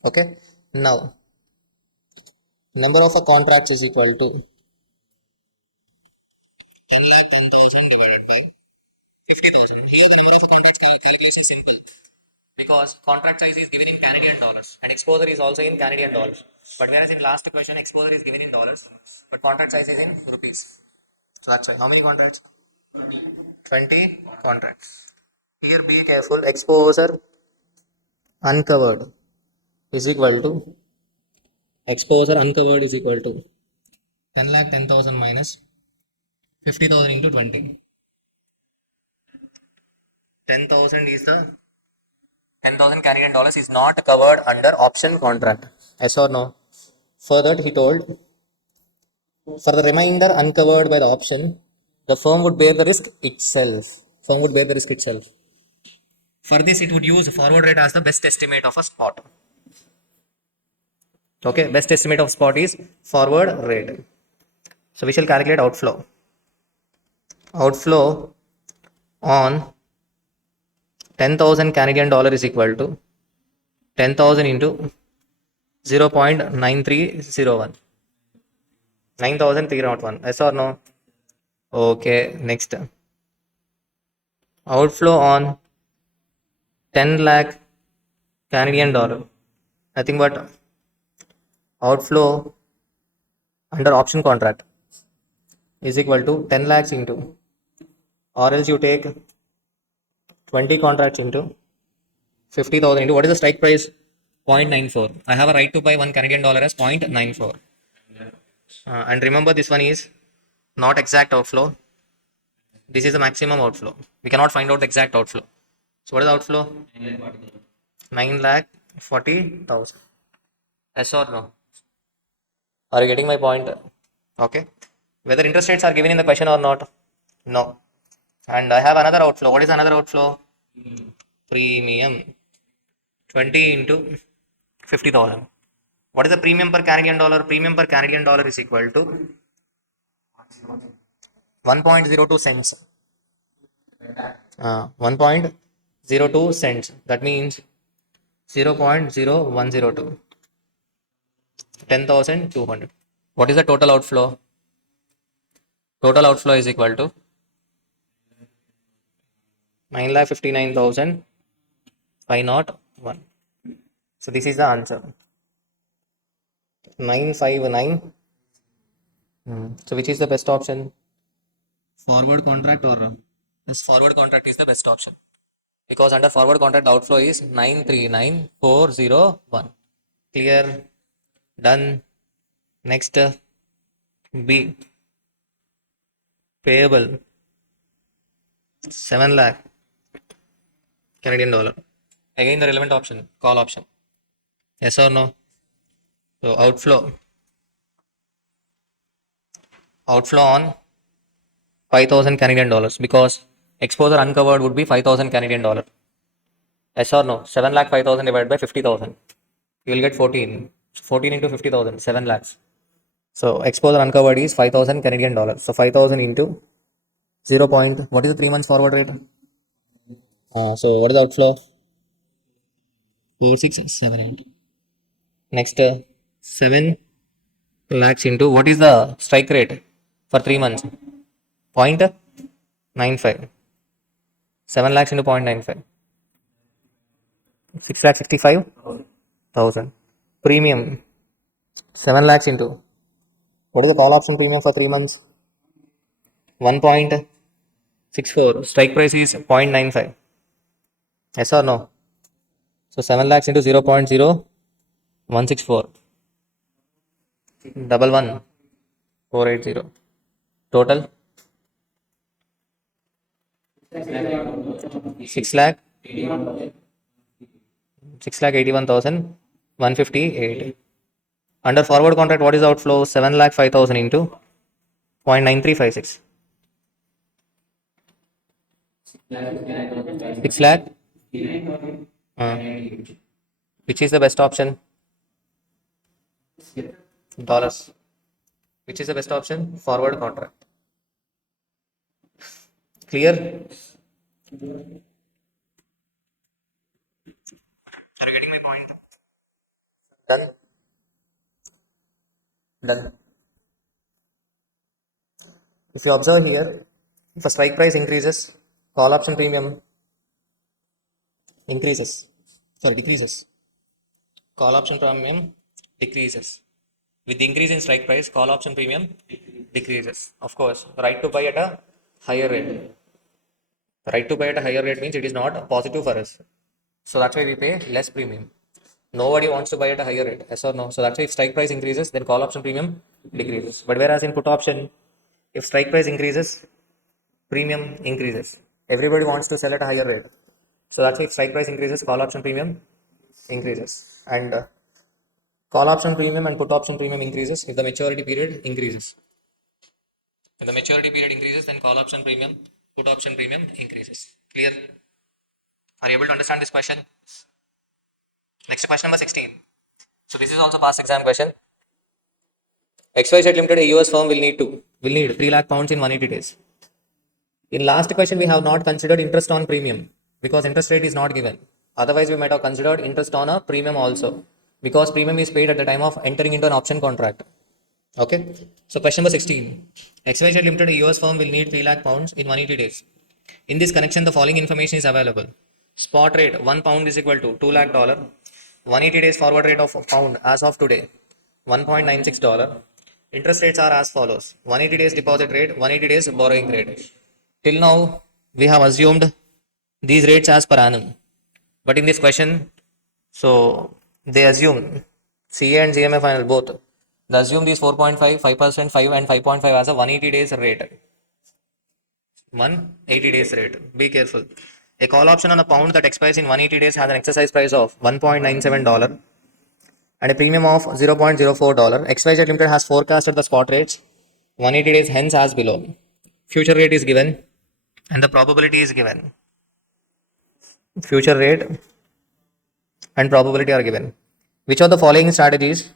Okay. Now, number of contracts is equal to 10,10,000 divided by 50,000. Here the number of contracts calculation is simple because contract size is given in Canadian dollars and exposure is also in Canadian dollars. But whereas in last question exposure is given in dollars, but contract size is in rupees. So that's why. How many contracts? 20 contracts. Here be careful. Exposure uncovered is equal to exposure uncovered is equal to 10 lakh 10,000 minus 50,000 into 20. 10,000 is the 10,000 Canadian dollars is not covered under option contract. Yes or no? Further, he told for the remainder uncovered by the option, the firm would bear the risk itself. Firm would bear the risk itself. For this, it would use forward rate as the best estimate of a spot. Okay, best estimate of spot is forward rate. So we shall calculate outflow. Outflow on 10,000 Canadian dollar is equal to 10,000 into 0.9301. 9,301. Yes or no? Okay, next. Outflow on 10 lakh Canadian dollar. Nothing but outflow under option contract is equal to 10 lakhs into, or else you take 20 contracts into 50,000 into what is the strike price? 0.94. I have a right to buy one Canadian dollar as 0.94. And remember, this one is not exact outflow. This is the maximum outflow. We cannot find out the exact outflow. So what is the outflow? 9,40,000. Yes or no? Are you getting my point? Okay. Whether interest rates are given in the question or not? No. And I have another outflow. What is another outflow? Premium. 20 into 50,000. What is the premium per Canadian dollar? Premium per Canadian dollar is equal to 1.02 cents. 1.02 cents. That means 0.0102. 10,200. What is the total outflow? Total outflow is equal to 9,59,501. So this is the answer. 959. So which is the best option? Forward contract or yes, forward contract is the best option. Because under forward contract outflow is 939,401. Clear? Done. Next, B. Payable 7 lakh Canadian dollar. Again the relevant option, call option. Yes or no? So outflow on 5,000 Canadian dollars because exposure uncovered would be 5,000 Canadian dollar. Yes or no? 7 lakh 5,000 divided by 50,000. You will get 14. 14 into 50,000, 7 lakhs. So exposure uncovered is 5,000 Canadian dollars. So 5,000 into 0. What is the 3 months forward rate? So what is the outflow? 4678. Next, 7 lakhs into what is the strike rate for 3 months? 0.95. 7 lakhs into 0.95. 6,65,000. Premium 7 lakhs into what is the call option premium for 3 months? 1.64. Strike price is 0.95. Yes or no? So 7 lakhs into 0.0164. 11480. Total 6 lakh 6,81,158. Under forward contract, what is the outflow? 7 lakh 5,000 into 0.9356. 6 lakh. Which is the best option? Dollars. Which is the best option? Forward contract. Clear? Are you getting my point? Done. Done. If you observe here, if a strike price increases, Call option premium decreases. Call option premium decreases. With the increase in strike price, call option premium decreases. Of course, right to buy at a higher rate. Right to buy at a higher rate means it is not positive for us. So that's why we pay less premium. Nobody wants to buy at a higher rate, yes or no? So that's why if strike price increases, then call option premium decreases. But whereas in put option, if strike price increases, premium increases. Everybody wants to sell at a higher rate. So that's why if strike price increases, call option premium increases. And call option premium and put option premium increases if the maturity period increases. If the maturity period increases, then call option premium, put option premium increases. Clear? Are you able to understand this question? Next question number 16. So this is also past exam question. XYZ Limited, a US firm will need 3 lakh pounds in 180 days. In last question, we have not considered interest on premium because interest rate is not given. Otherwise, we might have considered interest on a premium also because premium is paid at the time of entering into an option contract. Okay. So question number 16. XYZ Limited, a US firm will need 3 lakh pounds in 180 days. In this connection, the following information is available. Spot rate 1 pound is equal to $2 lakh. 180 days forward rate of pound as of today $1.96. Interest rates are as follows: 180 days deposit rate, 180 days borrowing rate. Till now, we have assumed these rates as per annum. But in this question, so they assume CA and GMA final both. They assume these 4.5, 5%, 5 and 5.5 as a 180 days rate. 180 days rate. Be careful. A call option on a pound that expires in 180 days has an exercise price of $1.97 and a premium of $0.04. XYZ Limited has forecasted the spot rates 180 days hence as below. Future rate is given and the probability is given. Future rate and probability are given. Which of the following strategies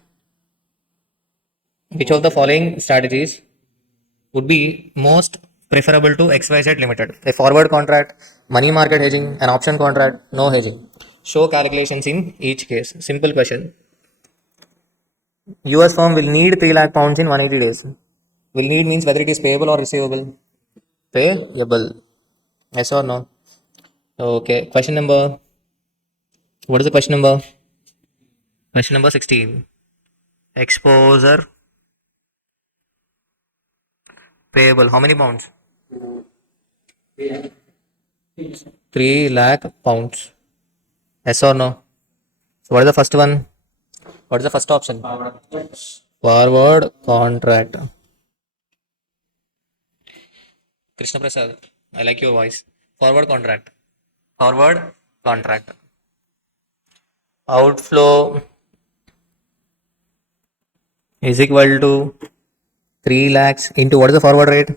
would be most preferable to XYZ Limited? A forward contract, money market hedging, an option contract, no hedging. Show calculations in each case. Simple question. US firm will need 3 lakh pounds in 180 days. Will need means whether it is payable or receivable. Payable. Yes or no? Okay. Question number. What is the question number? Question number 16. Exposure payable. How many pounds? 3 lakh pounds. Yes or no? So what is the first one? What is the first option? Forward contract. Krishna Prasad, I like your voice. Forward contract. Forward contract. Outflow is equal to 3 lakhs into what is the forward rate?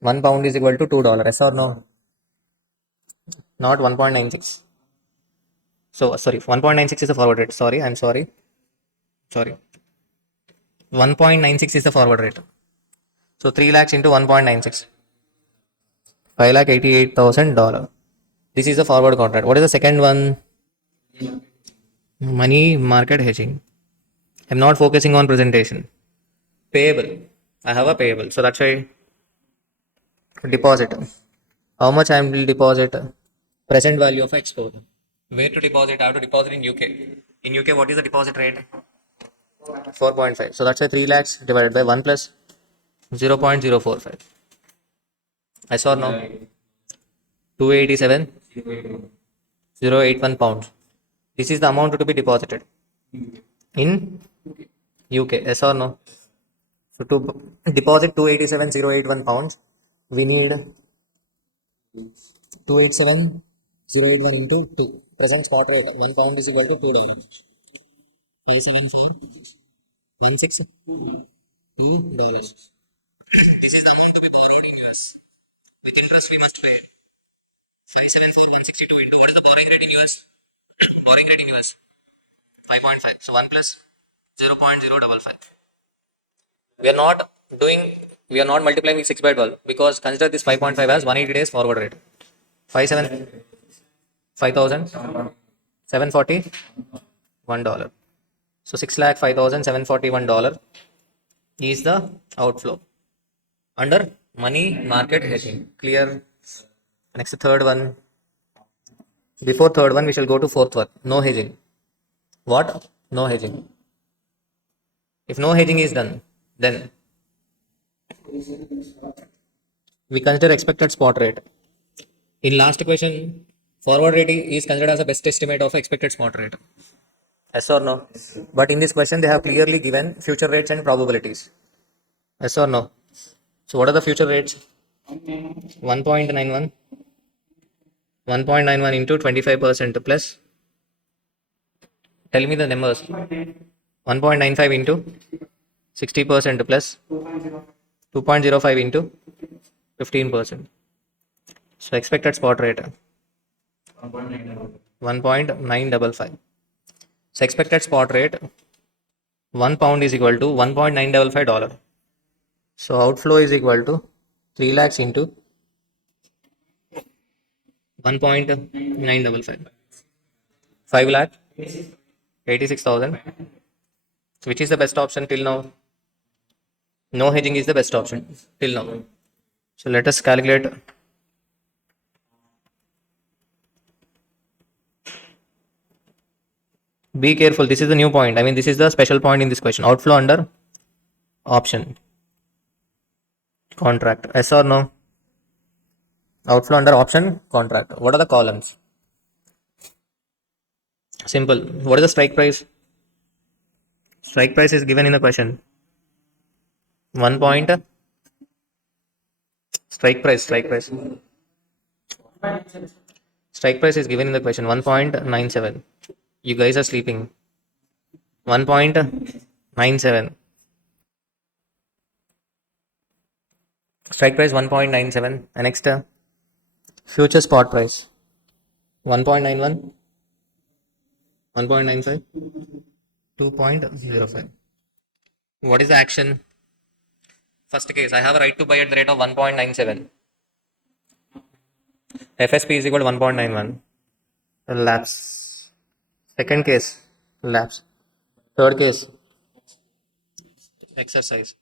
1 pound is equal to $2. Yes or no? Not 1.96. So sorry, 1.96 is the forward rate. Sorry, I'm sorry. 1.96 is the forward rate. So 3 lakhs into 1.96. $5,88,000. This is the forward contract. What is the second one? Money market hedging. I'm not focusing on presentation. Payable. I have a payable. So that's why deposit. How much I will deposit? Present value of exposure. Where to deposit? I have to deposit in UK. In UK, what is the deposit rate? 4.5. So that's why 3 lakhs divided by 1 plus 0.045. Yes or no? 287,081 pounds. This is the amount to be deposited in UK. Yes or no? So to deposit 287,081 pounds, we need 287,081 into 2. Present spot rate 1 pound is equal to $2. 574,16 $2. This is the amount to be borrowed in US. With interest we must pay 574,162 into what is the borrowing rate in US? Borrowing rate in US 5.5. So 1 plus 0.055. We are not multiplying with 6 by 12 because consider this 5.5 as 180 days forward rate. 5,741 $741. So 6,05,741 is the outflow under money market hedging. Clear? Next, third one. Before third one, we shall go to fourth one. No hedging. What? No hedging. If no hedging is done, then we consider expected spot rate. In last question, forward rate is considered as a best estimate of expected spot rate. Yes or no? But in this question, they have clearly given future rates and probabilities. Yes or no? So what are the future rates? 1.91. 1.91 into 25% plus. Tell me the numbers. 1.95 into 60% plus 2.05 into 15%. So expected spot rate 1.955. So expected spot rate 1 pound is equal to $1.955. So outflow is equal to 3 lakhs into 1.955. 5 lakh 86,000. So which is the best option till now? No hedging is the best option till now. So let us calculate. Be careful. This is the new point. I mean, this is the special point in this question. Outflow under option contract. Yes or no? Outflow under option contract. What are the columns? Simple. What is the strike price? Strike price is given in the question. 1 point. Strike price. Strike price is given in the question. 1.97. You guys are sleeping. 1.97. Strike price 1.97. And next, future spot price 1.91, 1.95, 2.05. What is the action? First case, I have a right to buy at the rate of 1.97. FSP is equal to 1.91. Lapse. Second case, lapse. Third case, exercise.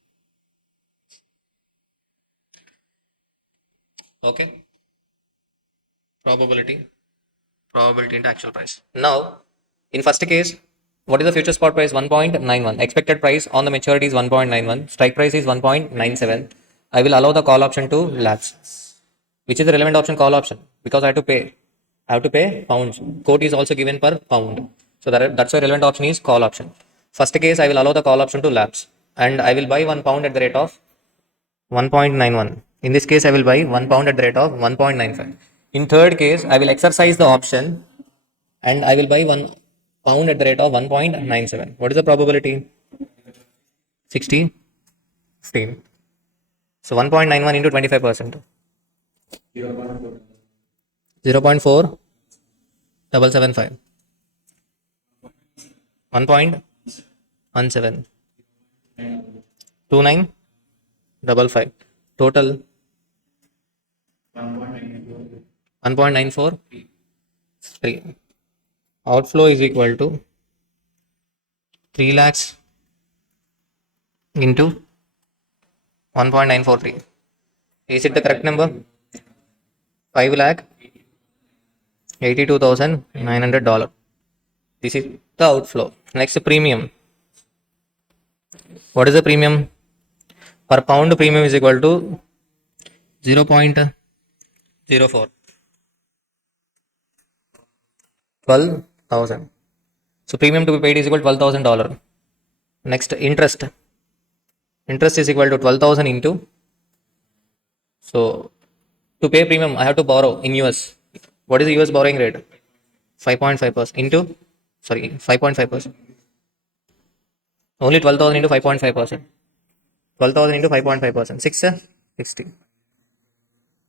Okay. Probability into actual price. Now, in first case, what is the future spot price? 1.91. Expected price on the maturity is 1.91. Strike price is 1.97. I will allow the call option to lapse. Which is the relevant option? Call option, because I have to pay. I have to pay pounds. Quote is also given per pound. So that's why relevant option is call option. First case, I will allow the call option to lapse, and I will buy 1 pound at the rate of 1.91. In this case, I will buy 1 pound at the rate of 1.95. In third case, I will exercise the option and I will buy 1 pound at the rate of 1.97. What is the probability? 60, 15. So 1.91 into 25%. 0.4775. 1.17. 2955. Total 1.943. Outflow is equal to 3 lakhs into 1.943. Is it the correct number? 5 lakh $82,900. This is the outflow. Next, premium. What is the premium? Per pound premium is equal to 0.04. 12,000. So premium to be paid is equal to $12,000. Next, interest. Interest is equal to 12,000 into. So to pay premium, I have to borrow in US. What is the US borrowing rate? 5.5% into, 5.5%. Only 12,000 into 5.5%. 12,000 into 5.5%. 660.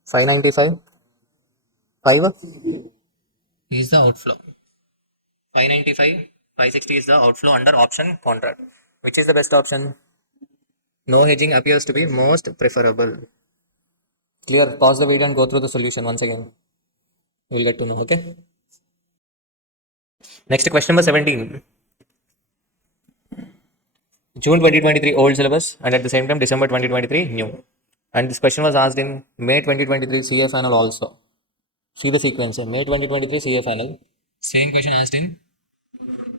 595. 5 is the outflow. 595, 560 is the outflow under option contract. Which is the best option? No hedging appears to be most preferable. Clear? Pause the video and go through the solution once again. We'll get to know, okay? Next, question number 17. June 2023 old syllabus, and at the same time December 2023 new. And this question was asked in May 2023 CF annual also. See the sequence. May 2023 CA final. Same question asked in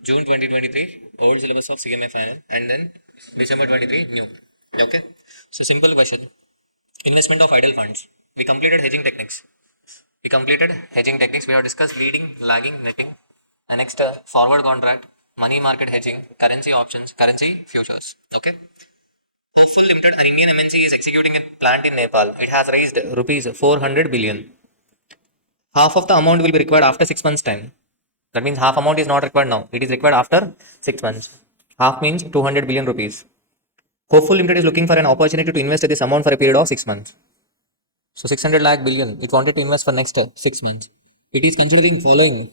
June 2023, old syllabus of CMA final, and then December 23, new. Okay. So simple question. Investment of idle funds. We completed hedging techniques. We have discussed leading, lagging, netting. And next, forward contract, money market hedging, currency options, currency futures. Okay. Full Limited, the Indian MNC, is executing a plant in Nepal. It has raised rupees 400 billion. Half of the amount will be required after 6 months' time. That means half amount is not required now. It is required after 6 months. Half means 200 billion rupees. Hopeful Limited is looking for an opportunity to invest this amount for a period of 6 months. So 600 lakh billion. It wanted to invest for next 6 months. It is considering following.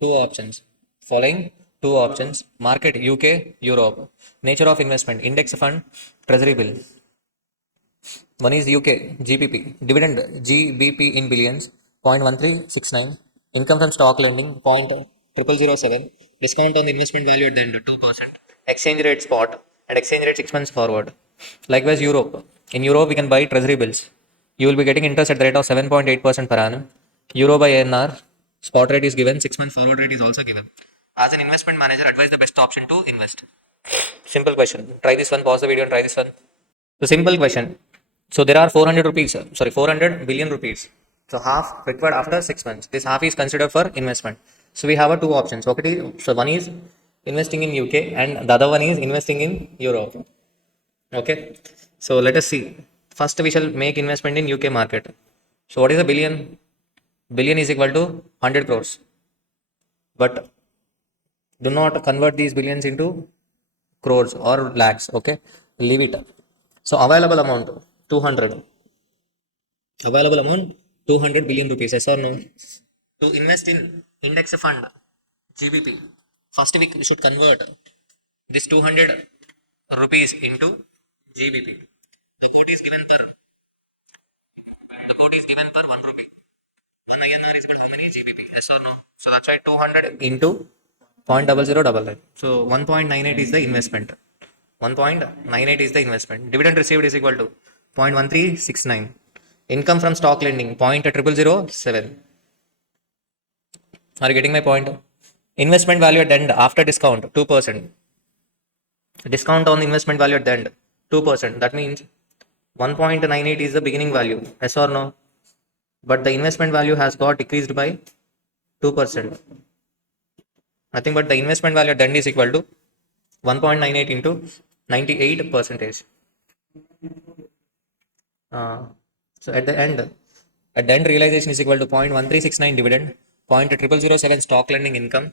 Two options. Following two options. Market UK, Europe. Nature of investment. Index fund, treasury bill. One is UK, GBP. Dividend GBP in billions, 0.1369. Income from stock lending, 0.0007. Discount on the investment value at the end, 2%. Exchange rate spot and exchange rate 6 months forward. Likewise, Europe. In Europe, we can buy treasury bills. You will be getting interest at the rate of 7.8% per annum. Euro by INR, spot rate is given, 6 month forward rate is also given. As an investment manager, advise the best option to invest. Simple question. Try this one, pause the video and try this one. So simple question. So there are 400 billion rupees. So half required after 6 months. This half is considered for investment. So we have two options. Okay, so one is investing in UK and the other one is investing in Europe. Okay. So let us see. First we shall make investment in UK market. So what is a billion? Billion is equal to 100 crores. But do not convert these billions into crores or lakhs. Okay. Leave it. So available amount 200. Available amount 200 billion rupees. Yes or no? To invest in index fund GBP. First we should convert this 200 rupees into GBP. The quote is given per 1 rupee. 1 INR is equal to how many GBP? Yes or no? So that's why 200 into 0.0099. So 1.98 is the investment. 1.98 is the investment. Dividend received is equal to 0.1369. Income from stock lending 0.0007. Are you getting my point? Investment value at the end after discount 2%. Discount on the investment value at the end 2%. That means 1.98 is the beginning value. Yes or no? But the investment value has got decreased by 2%. Nothing but the investment value at the end is equal to 1.98 into 98 percentage. So at the end realization is equal to 0.1369 dividend, 0.0007 stock lending income,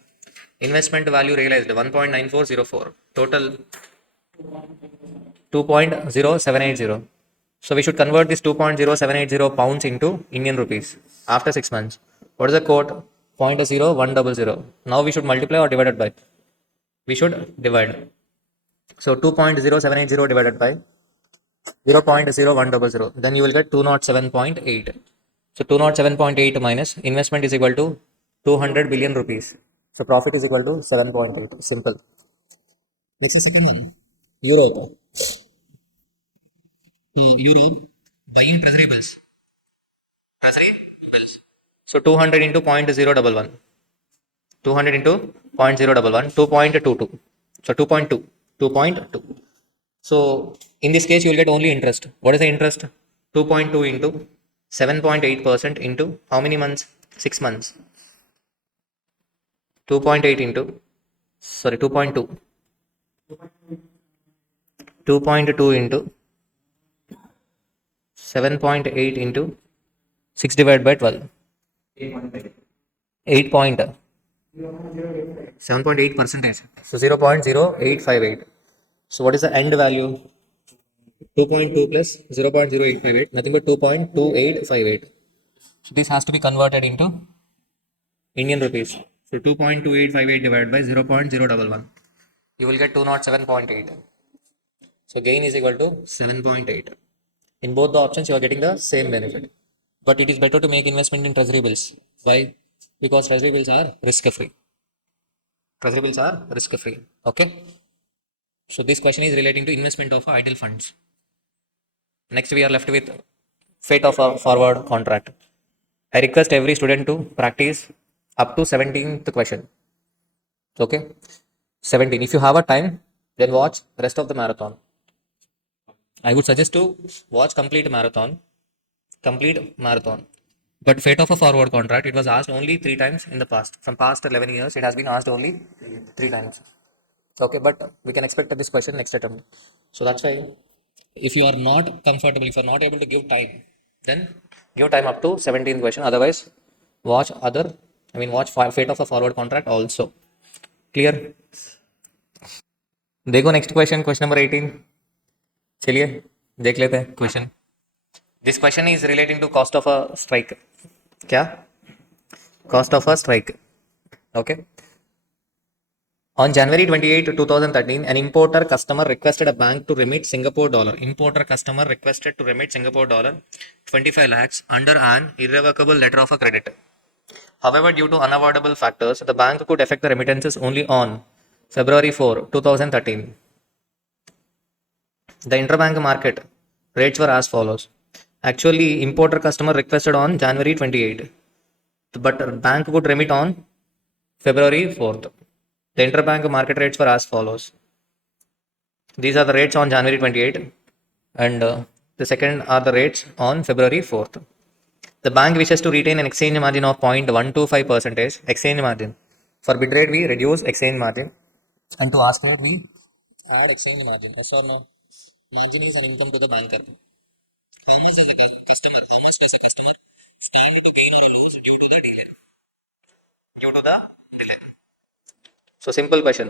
investment value realized 1.9404, total 2.0780. So we should convert this 2.0780 pounds into Indian rupees after 6 months. What is the quote? 0.0100. Now we should multiply or divided by? We should divide. So 2.0780 divided by 0.0100. Then you will get 207.8. So 207.8 minus investment is equal to 200 billion rupees. So profit is equal to 7.8. Simple. Next is second one. Europe. Europe buying treasury bills. So 200 into 0.011. 200 into 0.011. 2.22. So 2.2. 2.2. So in this case, you will get only interest. What is the interest? 2.2 into 7.8% into how many months? 6 months. 2.8 into, 2.2. 2.2 into 7.8 into 6 divided by 12. 7.8 percentage. So 0.0858. So what is the end value? 2.2 plus 0.0858, nothing but 2.2858. So this has to be converted into Indian rupees. So 2.2858 divided by 0.011. You will get 207.8. So gain is equal to 7.8. In both the options, you are getting the same benefit. But it is better to make investment in treasury bills. Why? Because treasury bills are risk-free. Okay. So this question is relating to investment of idle funds. Next, we are left with fate of a forward contract. I request every student to practice up to 17th question. Okay, 17. If you have a time, then watch rest of the marathon. I would suggest to watch complete marathon. But fate of a forward contract, it was asked only three times in the past. From past 11 years, it has been asked only three times. Okay, but we can expect this question next attempt. So that's why if you are not comfortable, if you are not able to give time, then give time up to 17th question. Otherwise, watch watch fate of a forward contract also. Clear? देखो next question, question number 18. चलिए देख लेते हैं question. This question is relating to cost of a strike. क्या? Cost of a strike. Okay. On January 28, 2013, an importer customer requested a bank to remit Singapore dollar. Importer customer requested to remit Singapore dollar 25 lakhs under an irrevocable letter of a credit. However, due to unavoidable factors, the bank could effect the remittances only on February 4, 2013. The interbank market rates were as follows. Actually, importer customer requested on January 28, but bank could remit on February 4th. The interbank market rates were as follows. These are the rates on January 28, and the second are the rates on February 4th. The bank wishes to retain an exchange margin of 0.125% exchange margin. For bid rate, we reduce exchange margin, and to ask for, we add exchange margin. Yes or no? Margin is an income to the banker. How much is the customer? How much does a customer stand to gain or lose due to the delay? Due to the delay. So simple question.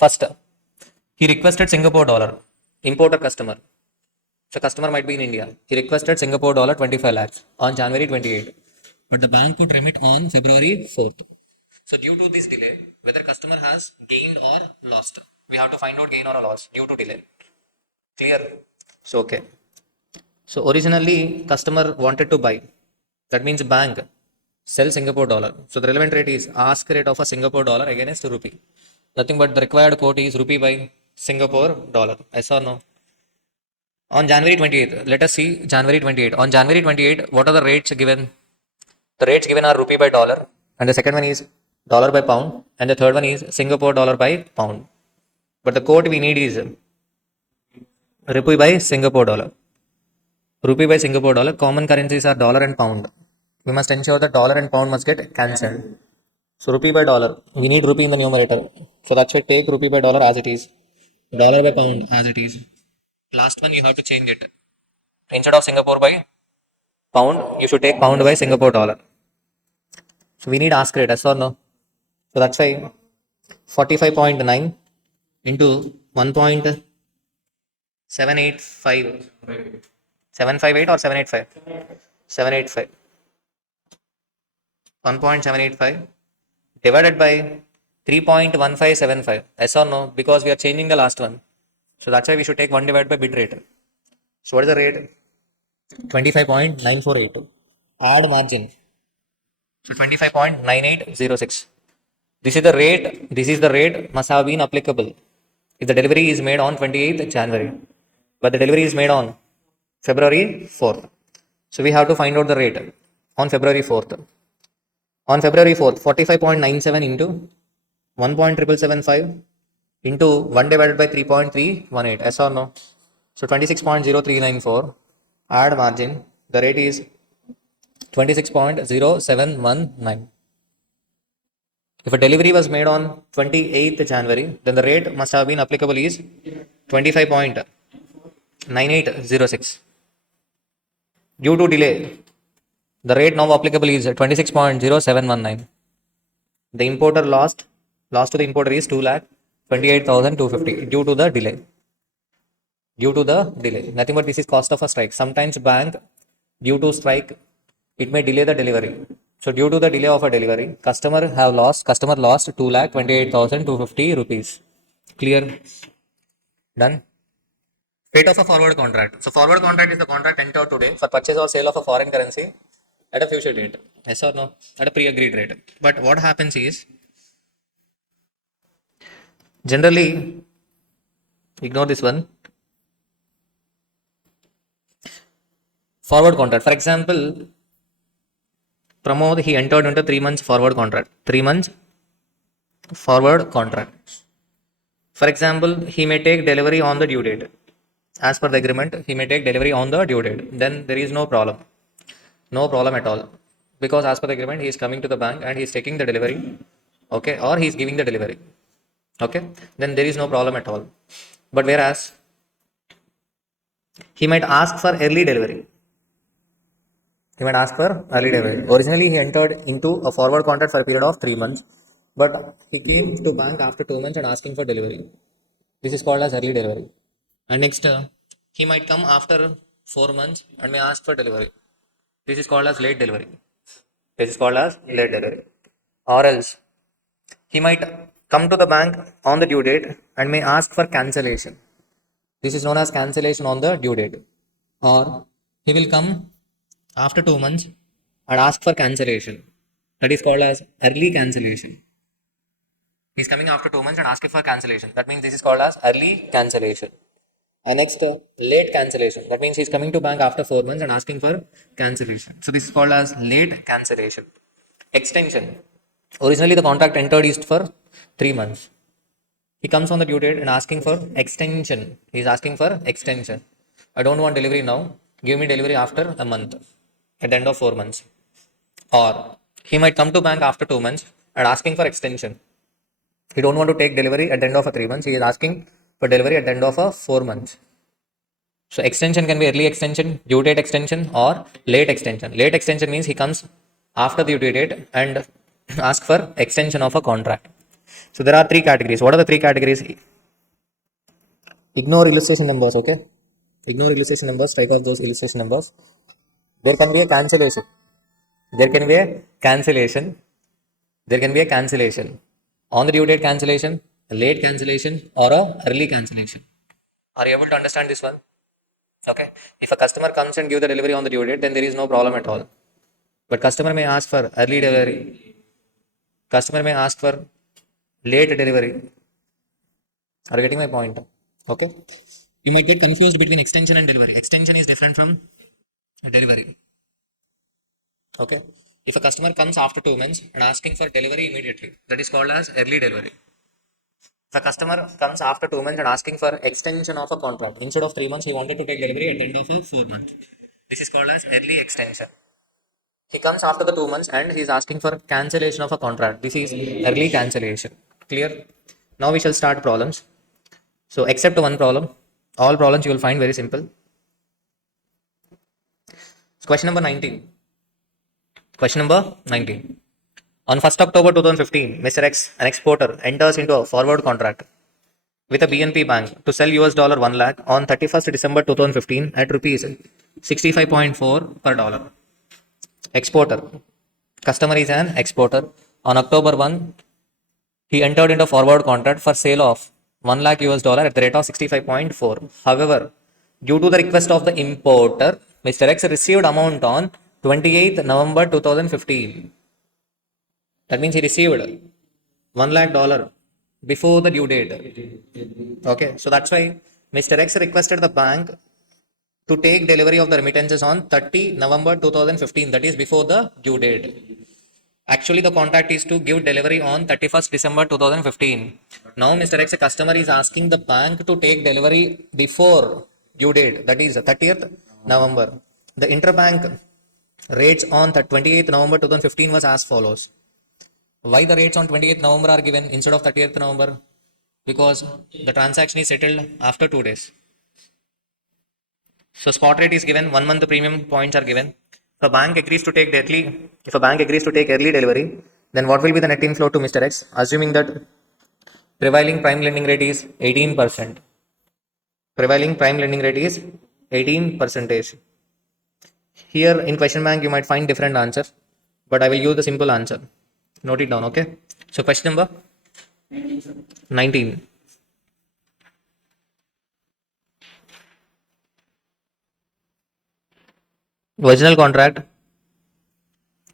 First, he requested Singapore dollar. Importer customer. So customer might be in India. He requested Singapore dollar 25 lakhs on January 28. But the bank could remit on February 4th. So due to this delay, whether customer has gained or lost, we have to find out gain or a loss due to delay. Clear? So okay. So originally customer wanted to buy. That means bank sell Singapore dollar. So the relevant rate is ask rate of a Singapore dollar against rupee. Nothing but the required quote is rupee by Singapore dollar. Yes or no? On January 28th, let us see January 28th. On January 28th, what are the rates given? The rates given are rupee by dollar, and the second one is dollar by pound, and the third one is Singapore dollar by pound. But the quote we need is rupee by Singapore dollar. Rupee by Singapore dollar. Common currencies are dollar and pound. We must ensure that dollar and pound must get cancelled. So rupee by dollar. We need rupee in the numerator. So that's why take rupee by dollar as it is. Dollar by pound as it is. Last one you have to change it. Instead of Singapore by pound, you should take pound by Singapore dollar. So we need ask rate, yes or no? So that's why 45.9 into 1.785. 758 or 785? 785. 1.785 divided by 3.1575. Yes or no? Because we are changing the last one. So that's why we should take 1 divided by bit rate. So what is the rate? 25.9482. Add margin. So 25.9806. This is the rate must have been applicable if the delivery is made on 28th January. But the delivery is made on February 4th. So we have to find out the rate on February 4th. On February 4th, 45.97 into 1.775 into 1 divided by 3.318. Yes or no? So 26.0394. Add margin. The rate is 26.0719. If a delivery was made on 28th January, then the rate must have been applicable is 25.9806. Due to delay, the rate now applicable is 26.0719. The importer lost to the importer is 2,28,250 due to the delay. Nothing but this is cost of a strike. Sometimes bank, due to strike, it may delay the delivery. So due to the delay of a delivery, customer lost 2,28,250 rupees. Clear? Done? Fate of a forward contract. So forward contract is the contract entered today for purchase or sale of a foreign currency at a future date. Yes or no? At a pre-agreed rate. But what happens is, generally, ignore this one. Forward contract. For example, Pramod, he entered into 3 months forward contract. 3 months forward contract. For example, he may take delivery on the due date. As per the agreement, he may take delivery on the due date. Then there is no problem. No problem at all. Because as per the agreement, he is coming to the bank and he is taking the delivery. Okay, or he is giving the delivery. Okay, then there is no problem at all. But whereas he might ask for early delivery. He might ask for early delivery. Originally, he entered into a forward contract for a period of 3 months, but he came to bank after 2 months and asking for delivery. This is called as early delivery. And next, he might come after 4 months and may ask for delivery. This is called as late delivery. This is called as late delivery. Or else, he might come to the bank on the due date and may ask for cancellation. This is known as cancellation on the due date. Or he will come after 2 months and ask for cancellation. That is called as early cancellation. He is coming after 2 months and asking for cancellation. That means this is called as early cancellation. And next, late cancellation. That means he is coming to bank after 4 months and asking for cancellation. So this is called as late cancellation. Extension. Originally, the contract entered is for 3 months. He comes on the due date and asking for extension. He is asking for extension. I don't want delivery now. Give me delivery after a month, at the end of 4 months. Or he might come to bank after 2 months and asking for extension. He don't want to take delivery at the end of a 3 months. He is asking for delivery at the end of a 4 months. So extension can be early extension, due date extension, or late extension. Late extension means he comes after the due date and ask for extension of a contract. So there are 3 categories. What are the 3 categories? Ignore illustration numbers, okay? Ignore illustration numbers, strike off those illustration numbers. There can be a cancellation. There can be a cancellation. There can be a cancellation. On the due date cancellation, a late cancellation, or a early cancellation. Are you able to understand this one? Okay. If a customer comes and give the delivery on the due date, then there is no problem at all. But customer may ask for early delivery. Customer may ask for late delivery. Are you getting my point? Okay. You might get confused between extension and delivery. Extension is different from delivery. Okay. If a customer comes after 2 months and asking for delivery immediately, that is called as early delivery. If a customer comes after 2 months and asking for extension of a contract, instead of 3 months, he wanted to take delivery at the end of a 4 months. This is called as early extension. He comes after the 2 months and he is asking for cancellation of a contract. This is early cancellation. Clear? Now we shall start problems. So except one problem, all problems you will find very simple. Question number 19. Question number 19. On 1st October 2015, Mr. X, an exporter, enters into a forward contract with a BNP bank to sell US dollar 1 lakh on 31st December 2015 at rupees 65.4 per dollar. Exporter. Customer is an exporter. On October 1, he entered into a forward contract for sale of 1 lakh US dollar at the rate of 65.4. However, due to the request of the importer, Mr. X received amount on 28th November 2015. That means he received 1 lakh dollar before the due date. Okay, so that's why Mr. X requested the bank to take delivery of the remittances on 30 November 2015, that is before the due date. Actually, the contract is to give delivery on 31st December 2015. Now, Mr. X, a customer is asking the bank to take delivery before due date, that is 30th November. The interbank rates on the 28th November 2015 was as follows. Why the rates on 28th November are given instead of 30th November? Because the transaction is settled after 2 days. So spot rate is given, 1 month premium points are given. If a bank agrees to take early delivery, then what will be the net inflow to Mr. X? Assuming that prevailing prime lending rate is 18%. Prevailing prime lending rate is 18%. Here in question bank, you might find different answer, but I will use the simple answer. Note it down, okay? So question number 19. Original contract,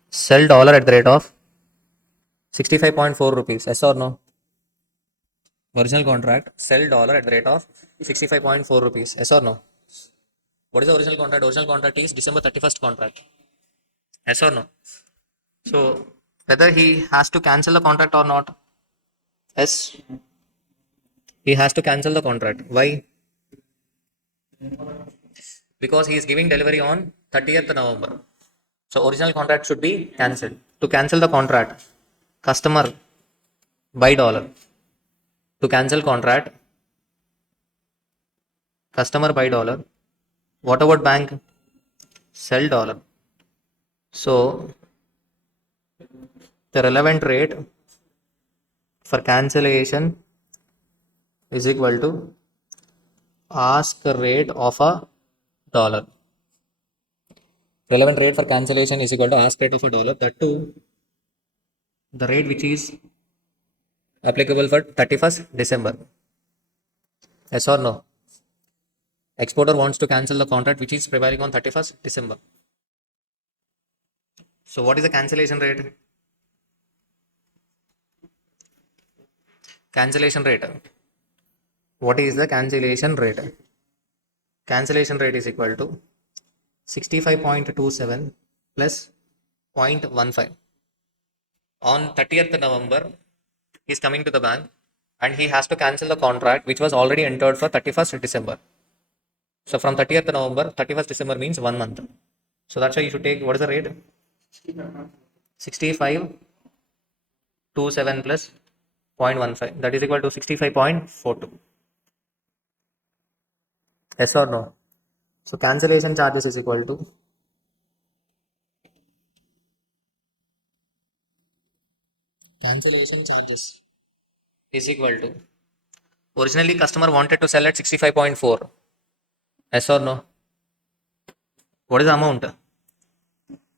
sell dollar at the rate of 65.4 rupees. Yes or no? Original contract, sell dollar at the rate of 65.4 rupees. Yes or no? What is the original contract? Original contract is December 31st contract. Yes or no? So whether he has to cancel the contract or not? Yes, he has to cancel the contract. Why? Because he is giving delivery on 30th November. So original contract should be cancelled. To cancel the contract, customer buy dollar. To cancel contract, customer buy dollar. What about bank? Sell dollar. So the relevant rate for cancellation is equal to ask rate of a dollar. Relevant rate for cancellation is equal to ask rate of a dollar. That too, the rate which is applicable for 31st December. Yes or no? Exporter wants to cancel the contract which is prevailing on 31st December. So what is the cancellation rate? Cancellation rate. What is the cancellation rate? Cancellation rate is equal to 65.27 plus 0.15. On 30th November, he is coming to the bank and he has to cancel the contract which was already entered for 31st December. So from 30th November, 31st December means 1 month. So that's why you should take, what is the rate? 65.27 plus 0.15. That is equal to 65.42. Yes or no? So cancellation charges is equal to cancellation charges is equal to originally customer wanted to sell at 65.4. Yes or no? What is the amount?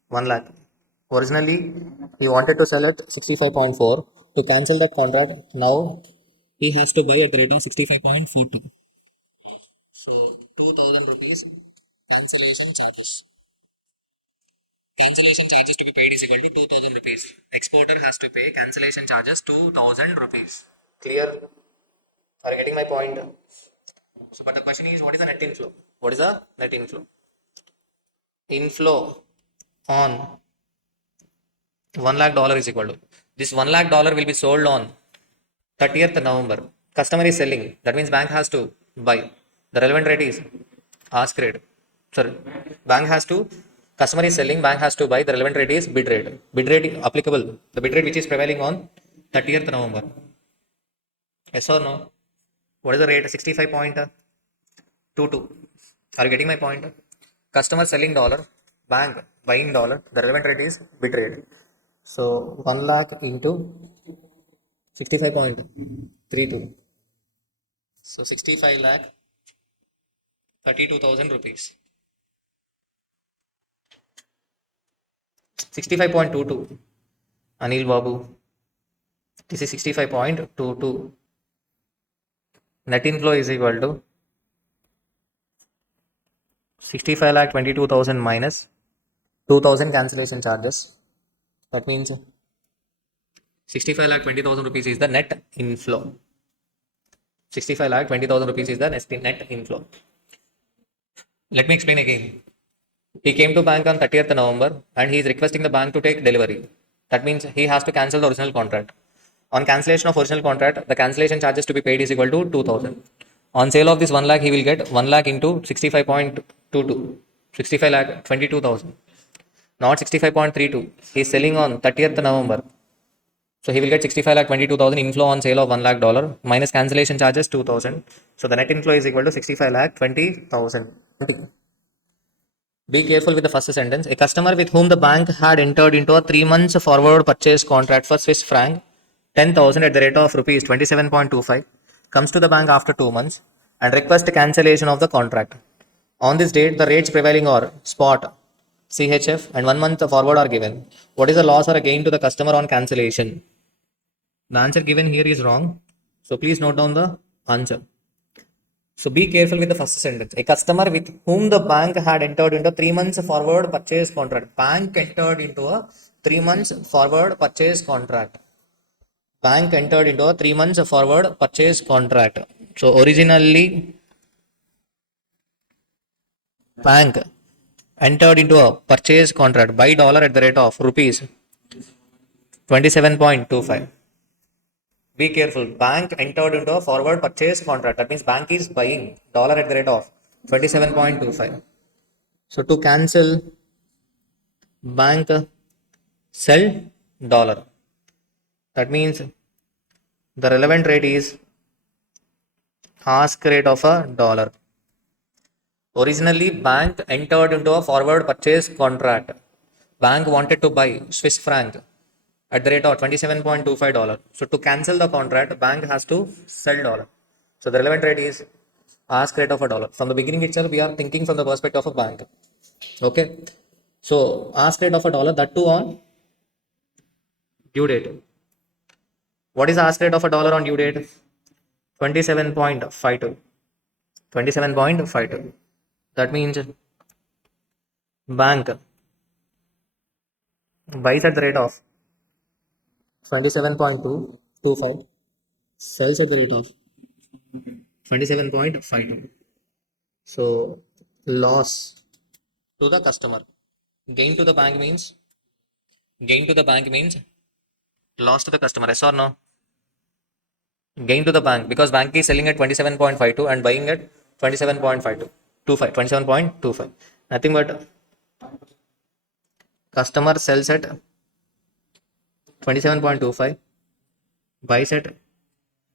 1 lakh. Originally he wanted to sell at 65.4. To cancel that contract, now he has to buy at the rate of 65.42. So 2000 rupees cancellation charges. Cancellation charges to be paid is equal to 2000 rupees. Exporter has to pay cancellation charges 2000 rupees. Clear? Are you getting my point? So, but the question is, what is the net inflow? What is the net inflow? Inflow on $1 lakh is equal to this $1 lakh will be sold on 30th November. Customer is selling. That means bank has to buy. The relevant rate is ask rate. Sorry, bank has to. Customer is selling. Bank has to buy. The relevant rate is bid rate. Bid rate applicable. The bid rate which is prevailing on 30th November. Yes or no? What is the rate? 65.22. Are you getting my point? Customer selling dollar, bank buying dollar. The relevant rate is bid rate. So 1 lakh into 65.32. So 65 lakh 32,000 rupees. 65.22. Anil Babu. This is 65.22. Net inflow is equal to 65 lakh 22,000 minus 2,000 cancellation charges. That means 65 lakh 20,000 rupees is the net inflow. 65 lakh 20,000 rupees is the net inflow. Let me explain again. He came to bank on 30th November and he is requesting the bank to take delivery. That means he has to cancel the original contract. On cancellation of original contract, the cancellation charges to be paid is equal to 2,000. On sale of this 1 lakh, he will get 1 lakh into 65.22. 65 lakh 22,000. Not 65.32. He is selling on 30th November. So he will get 65 lakh 22,000 inflow on sale of $1 lakh minus cancellation charges 2,000. So the net inflow is equal to 65 lakh 20,000. Be careful with the first sentence. A customer with whom the bank had entered into a 3 months forward purchase contract for Swiss franc 10,000 at the rate of rupees 27.25 comes to the bank after 2 months and requests cancellation of the contract. On this date, the rates prevailing are spot, CHF, and 1 month forward are given. What is the loss or a gain to the customer on cancellation? The answer given here is wrong. So please note down the answer. So be careful with the first sentence. A customer with whom the bank had entered into 3 months forward purchase contract. Bank entered into a 3 months forward purchase contract. Bank entered into a 3 months forward purchase contract. So originally, bank entered into a purchase contract, buy dollar at the rate of rupees 27.25. Be careful. Bank entered into a forward purchase contract. That means bank is buying dollar at the rate of 27.25. So to cancel, bank sell dollar. That means the relevant rate is ask rate of a dollar. Originally, bank entered into a forward purchase contract. Bank wanted to buy Swiss franc at the rate of $27.25. So to cancel the contract, bank has to sell dollar. So the relevant rate is ask rate of a dollar. From the beginning itself, we are thinking from the perspective of a bank. Okay. So ask rate of a dollar, that too on due date. What is the ask rate of a dollar on due date? 27.52. 27.52. That means bank buys at the rate of 27.225, sells at the rate of 27.52. So loss to the customer. Gain to the bank means loss to the customer. Yes or no? Gain to the bank because bank is selling at 27.52 and buying at 27.52. 27.25. Nothing but customer sells at 27.25, buys at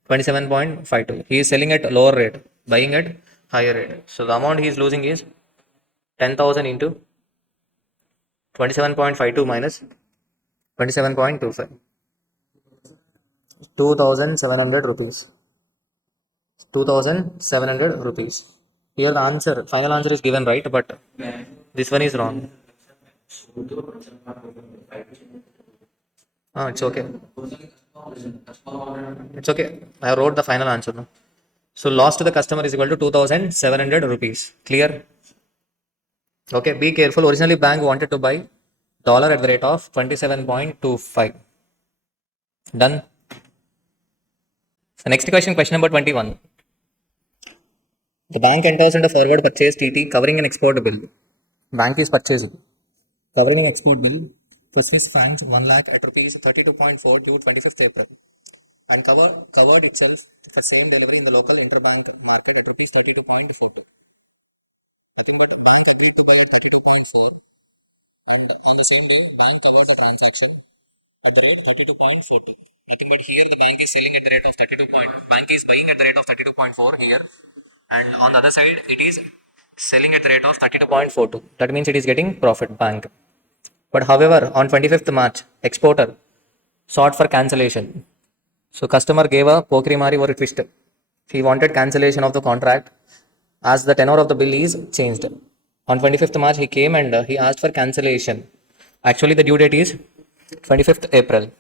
27.52. He is selling at lower rate, buying at higher rate. So the amount he is losing is 10,000 into 27.52 minus 27.25. 2,700 rupees. 2,700 rupees. Here the answer, final answer is given right, but this one is wrong. It's okay. It's okay. I wrote the final answer now. So loss to the customer is equal to 2,700 rupees. Clear? Okay, be careful. Originally, bank wanted to buy dollar at the rate of 27.25. Done. So next question, question number 21. The bank enters into forward purchase TT covering an export bill. Bank is purchasing. Covering an export bill for Swiss francs 1 lakh at rupees 32.4 due 25th April. And covered itself for same delivery in the local interbank market at rupees 32.42. Nothing but bank agreed to buy at 32.4 and on the same day bank covered the transaction at the rate 32.42. Nothing but here the bank is selling at the rate of 32 point. Bank is buying at the rate of 32.4 here, and on the other side it is selling at the rate of 32.42. That means it is getting profit bank. But however, on 25th March, exporter sought for cancellation. So customer gave a pokrimari or a twist. He wanted cancellation of the contract as the tenor of the bill is changed. On 25th March, he came and he asked for cancellation. Actually, the due date is 25th April.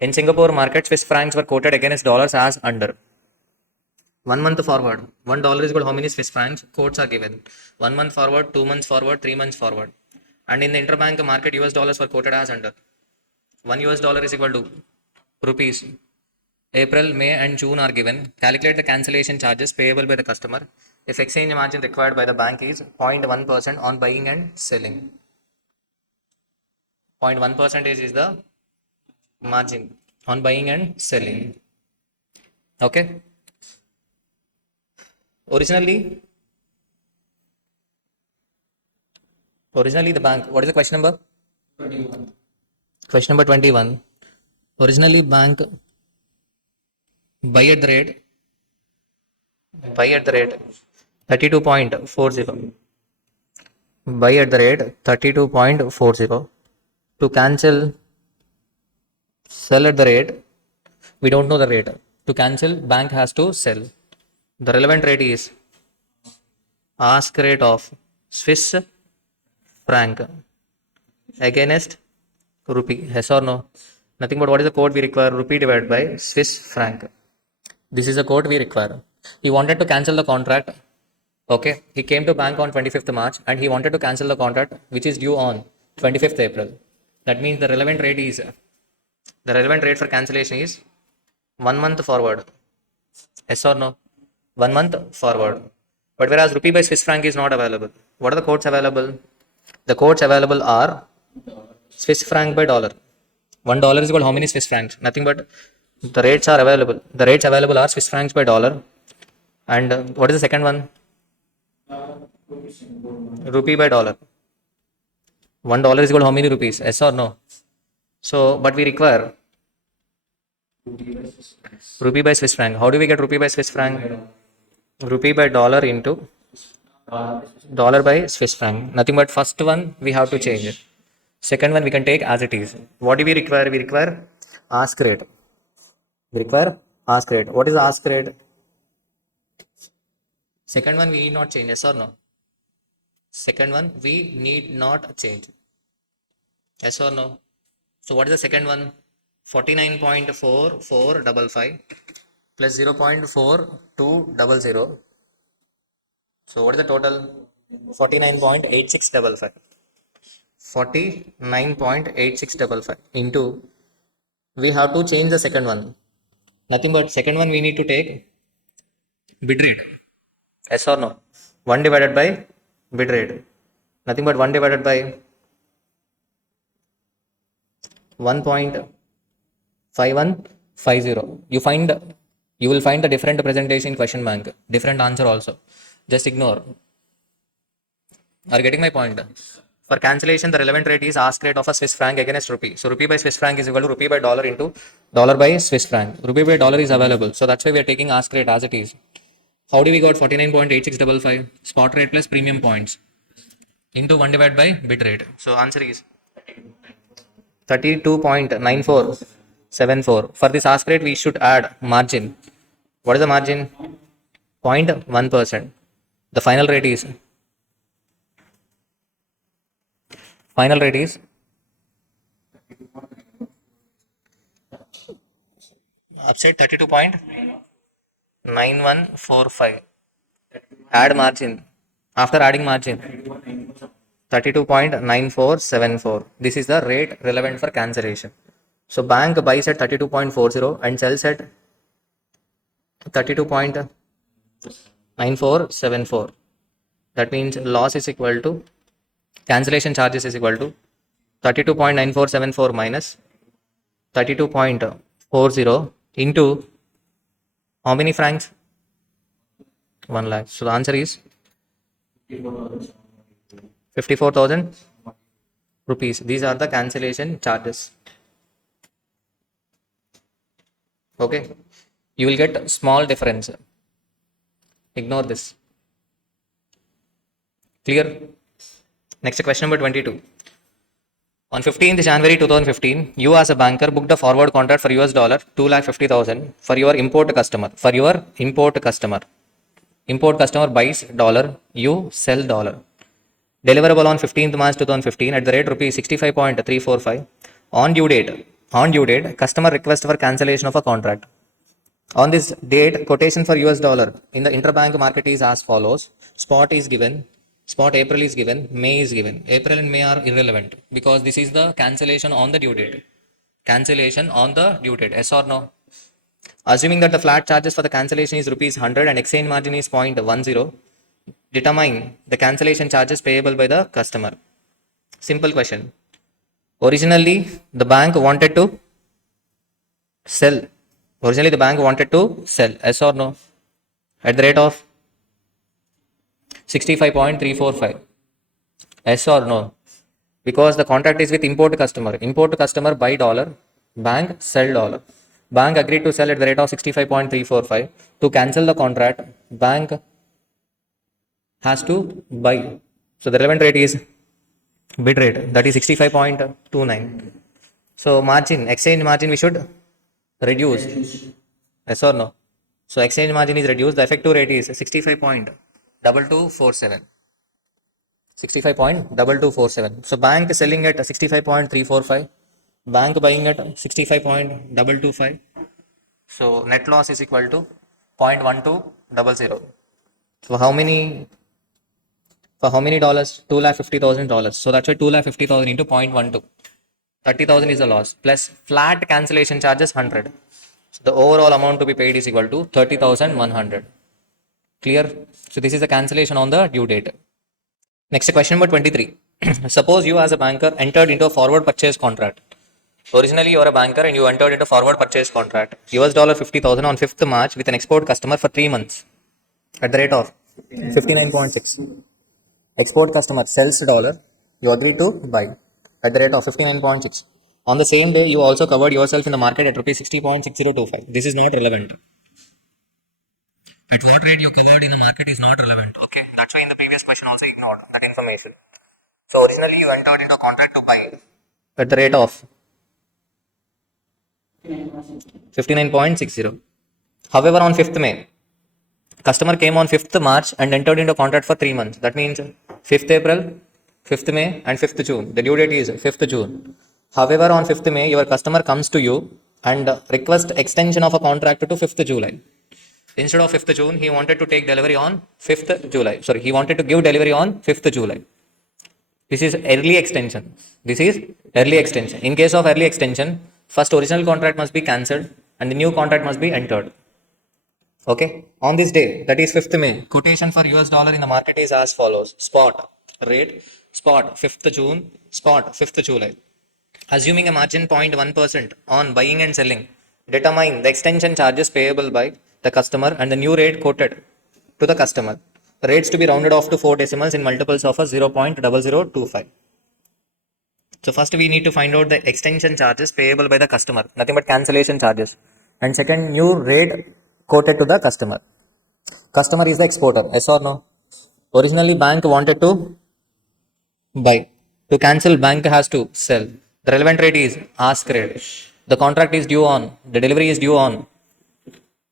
In Singapore market, Swiss francs were quoted against dollars as under. 1 month forward, $1 is equal to how many Swiss francs? Quotes are given. 1 month forward, 2 months forward, 3 months forward. And in the interbank market, US dollars were quoted as under. 1 US dollar is equal to rupees. April, May, and June are given. Calculate the cancellation charges payable by the customer if exchange margin required by the bank is 0.1% on buying and selling. 0.1% is the margin on buying and selling. Okay. Originally the bank, what is the question number? 21. Question number 21. Originally bank buy at the rate 32.40. Buy at the rate 32.40. To cancel, sell at the rate, we don't know the rate. To cancel, bank has to sell. The relevant rate is ask rate of Swiss franc against rupee. Yes or no? Nothing but what is the code we require? Rupee divided by Swiss franc. This is the code we require. He wanted to cancel the contract. Okay. He came to bank on 25th March and he wanted to cancel the contract which is due on 25th April. That means the relevant rate for cancellation is 1 month forward. Yes or no? 1 month forward. But whereas rupee by Swiss franc is not available. What are the quotes available? The quotes available are Swiss franc by dollar. $1 is equal to how many Swiss francs? Nothing but the rates are available. The rates available are Swiss francs by dollar. And what is the second one? Rupee by dollar. $1 is equal to how many rupees? Yes or no? So, but we require rupee by Swiss franc. How do we get rupee by Swiss franc? Rupee by dollar into dollar by Swiss franc. Nothing but first one we have to change it. Second one we can take as it is. What do we require? We require ask rate. We require ask rate. What is the ask rate? Second one we need not change. Yes or no? Second one we need not change. Yes or no? So what is the second one? 49.4455 plus 0.4200. So what is the total? 49.8655. 49.8655 into, we have to change the second one. Nothing but second one we need to take bid rate. Yes or no? 1 divided by bid rate. Nothing but 1 divided by 1.5150. You will find the different presentation in question bank, different answer also. Just ignore. Are you getting my point? For cancellation, the relevant rate is ask rate of a Swiss franc against rupee. So rupee by Swiss franc is equal to rupee by dollar into dollar by Swiss franc. Rupee by dollar is available. So that's why we are taking ask rate as it is. How do we got 49.8655? Spot rate plus premium points into 1 divided by bid rate. So answer is 32.9474. For this ask rate, we should add margin. What is the margin? 0.1%. The final rate is upside 32.9145. Add margin. After adding margin, 32.9474. This is the rate relevant for cancellation. So bank buys at 32.40 and sells at 32.9474. That means loss is equal to, cancellation charges is equal to 32.9474 minus 32.40 into how many francs? 1 lakh. So the answer is 54,000 rupees. These are the cancellation charges. Okay. You will get small difference. Ignore this. Clear? Next question number 22. On 15th January 2015, you as a banker booked a forward contract for US dollar 2,50,000 for your import customer. Import customer buys dollar, you sell dollar. Deliverable on 15th March 2015 at the rate rupees 65.345. On due date, customer request for cancellation of a contract. On this date, quotation for US dollar in the interbank market is as follows. Spot is given. Spot April is given. May is given. April and May are irrelevant because this is the cancellation on the due date. Cancellation on the due date. Yes or no? Assuming that the flat charges for the cancellation is rupees 100 and exchange margin is 0.10, determine the cancellation charges payable by the customer. Simple question. Originally, the bank wanted to sell. Yes or no? At the rate of 65.345. Yes or no? Because the contract is with import customer. Import customer buy dollar, bank sell dollar. Bank agreed to sell at the rate of 65.345. To cancel the contract, bank has to buy. So the relevant rate is bid rate, that is 65.29. So margin, exchange margin we should reduce. Yes or no? So exchange margin is reduced. The effective rate is 65.2247. 65.2247. So bank selling at 65.345. Bank buying at 65.225. So net loss is equal to 0.1200. So how many dollars? $250,000. So that's why 250,000 into 0.12. 30,000 is the loss plus flat cancellation charges 100. So the overall amount to be paid is equal to 30,100. Clear? So this is the cancellation on the due date. Next question number 23. Suppose you as a banker entered into a forward purchase contract Originally, you are a banker and you entered into forward purchase contract. US dollar 50,000 on 5th March with an export customer for 3 months at the rate of 59.6. Export customer sells dollar, you agree to buy at the rate of 59.6. On the same day, you also covered yourself in the market at rupees 60.6025. This is not relevant. At what rate you covered in the market is not relevant. Okay, that's why in the previous question also ignored that information. So originally you entered into a contract to buy at the rate of 59.60. However, on 5th May, customer came on 5th March and entered into a contract for 3 months. That means 5th April, 5th May and 5th June. The due date is 5th June. However, on 5th May, your customer comes to you and request extension of a contract to 5th July. Instead of 5th June, he wanted to take delivery on 5th July. Sorry, he wanted to give delivery on 5th July. This is early extension. This is early extension. In case of early extension, first original contract must be cancelled and the new contract must be entered. Okay. On this day, that is 5th May, quotation for US dollar in the market is as follows. Spot rate, spot 5th June, spot 5th July. Assuming a margin 0.1% on buying and selling, determine the extension charges payable by the customer and the new rate quoted to the customer. Rates to be rounded off to 4 decimals in multiples of a 0.0025. So first we need to find out the extension charges payable by the customer, nothing but cancellation charges. And second, new rate quoted to the customer. Customer is the exporter, yes or no? Originally bank wanted to buy. To cancel, bank has to sell. The relevant rate is ask rate. The contract is due on, the delivery is due on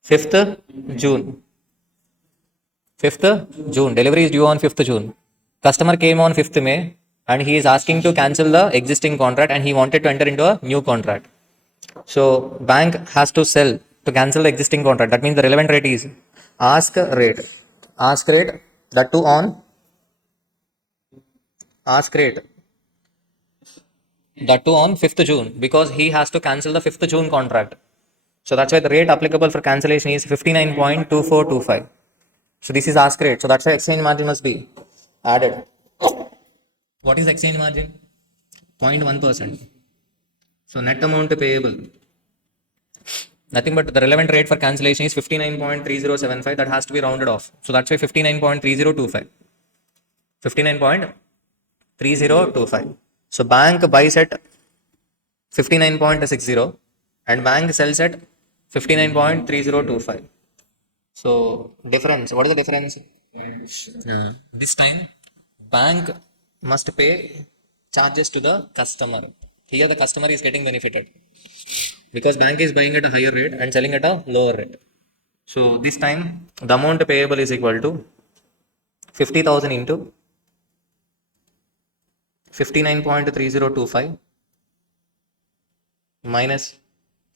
5th June. 5th June, delivery is due on 5th June. Customer came on 5th May and he is asking to cancel the existing contract and he wanted to enter into a new contract. So bank has to sell to cancel the existing contract. That means the relevant rate is ask rate. Ask rate, that too on ask rate. That too on 5th June because he has to cancel the 5th June contract. So that's why the rate applicable for cancellation is 59.2425. So this is ask rate. So that's why exchange margin must be added. What is exchange margin? 0.1%. So net amount payable. Nothing but the relevant rate for cancellation is 59.3075. That has to be rounded off. So that's why 59.3025. 59.3025. So bank buys at 59.60 and bank sells at 59.3025. So difference, what is the difference? This time bank must pay charges to the customer. Here the customer is getting benefited because bank is buying at a higher rate and selling at a lower rate. So this time the amount payable is equal to 50,000 into 59.3025 minus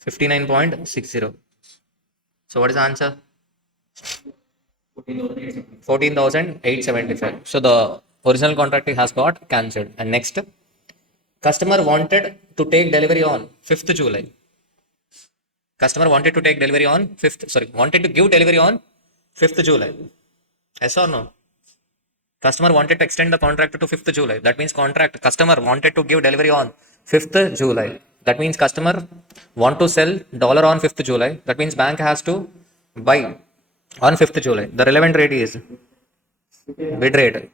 59.60. So what is the answer? 14,875. So the original contract has got cancelled. And next, customer wanted to take delivery on 5th July. Customer wanted to take delivery on wanted to give delivery on 5th July. Yes or no? Customer wanted to extend the contract to 5th July. That means customer wanted to give delivery on 5th July. That means customer want to sell dollar on 5th July. That means bank has to buy on 5th July. The relevant rate is bid rate.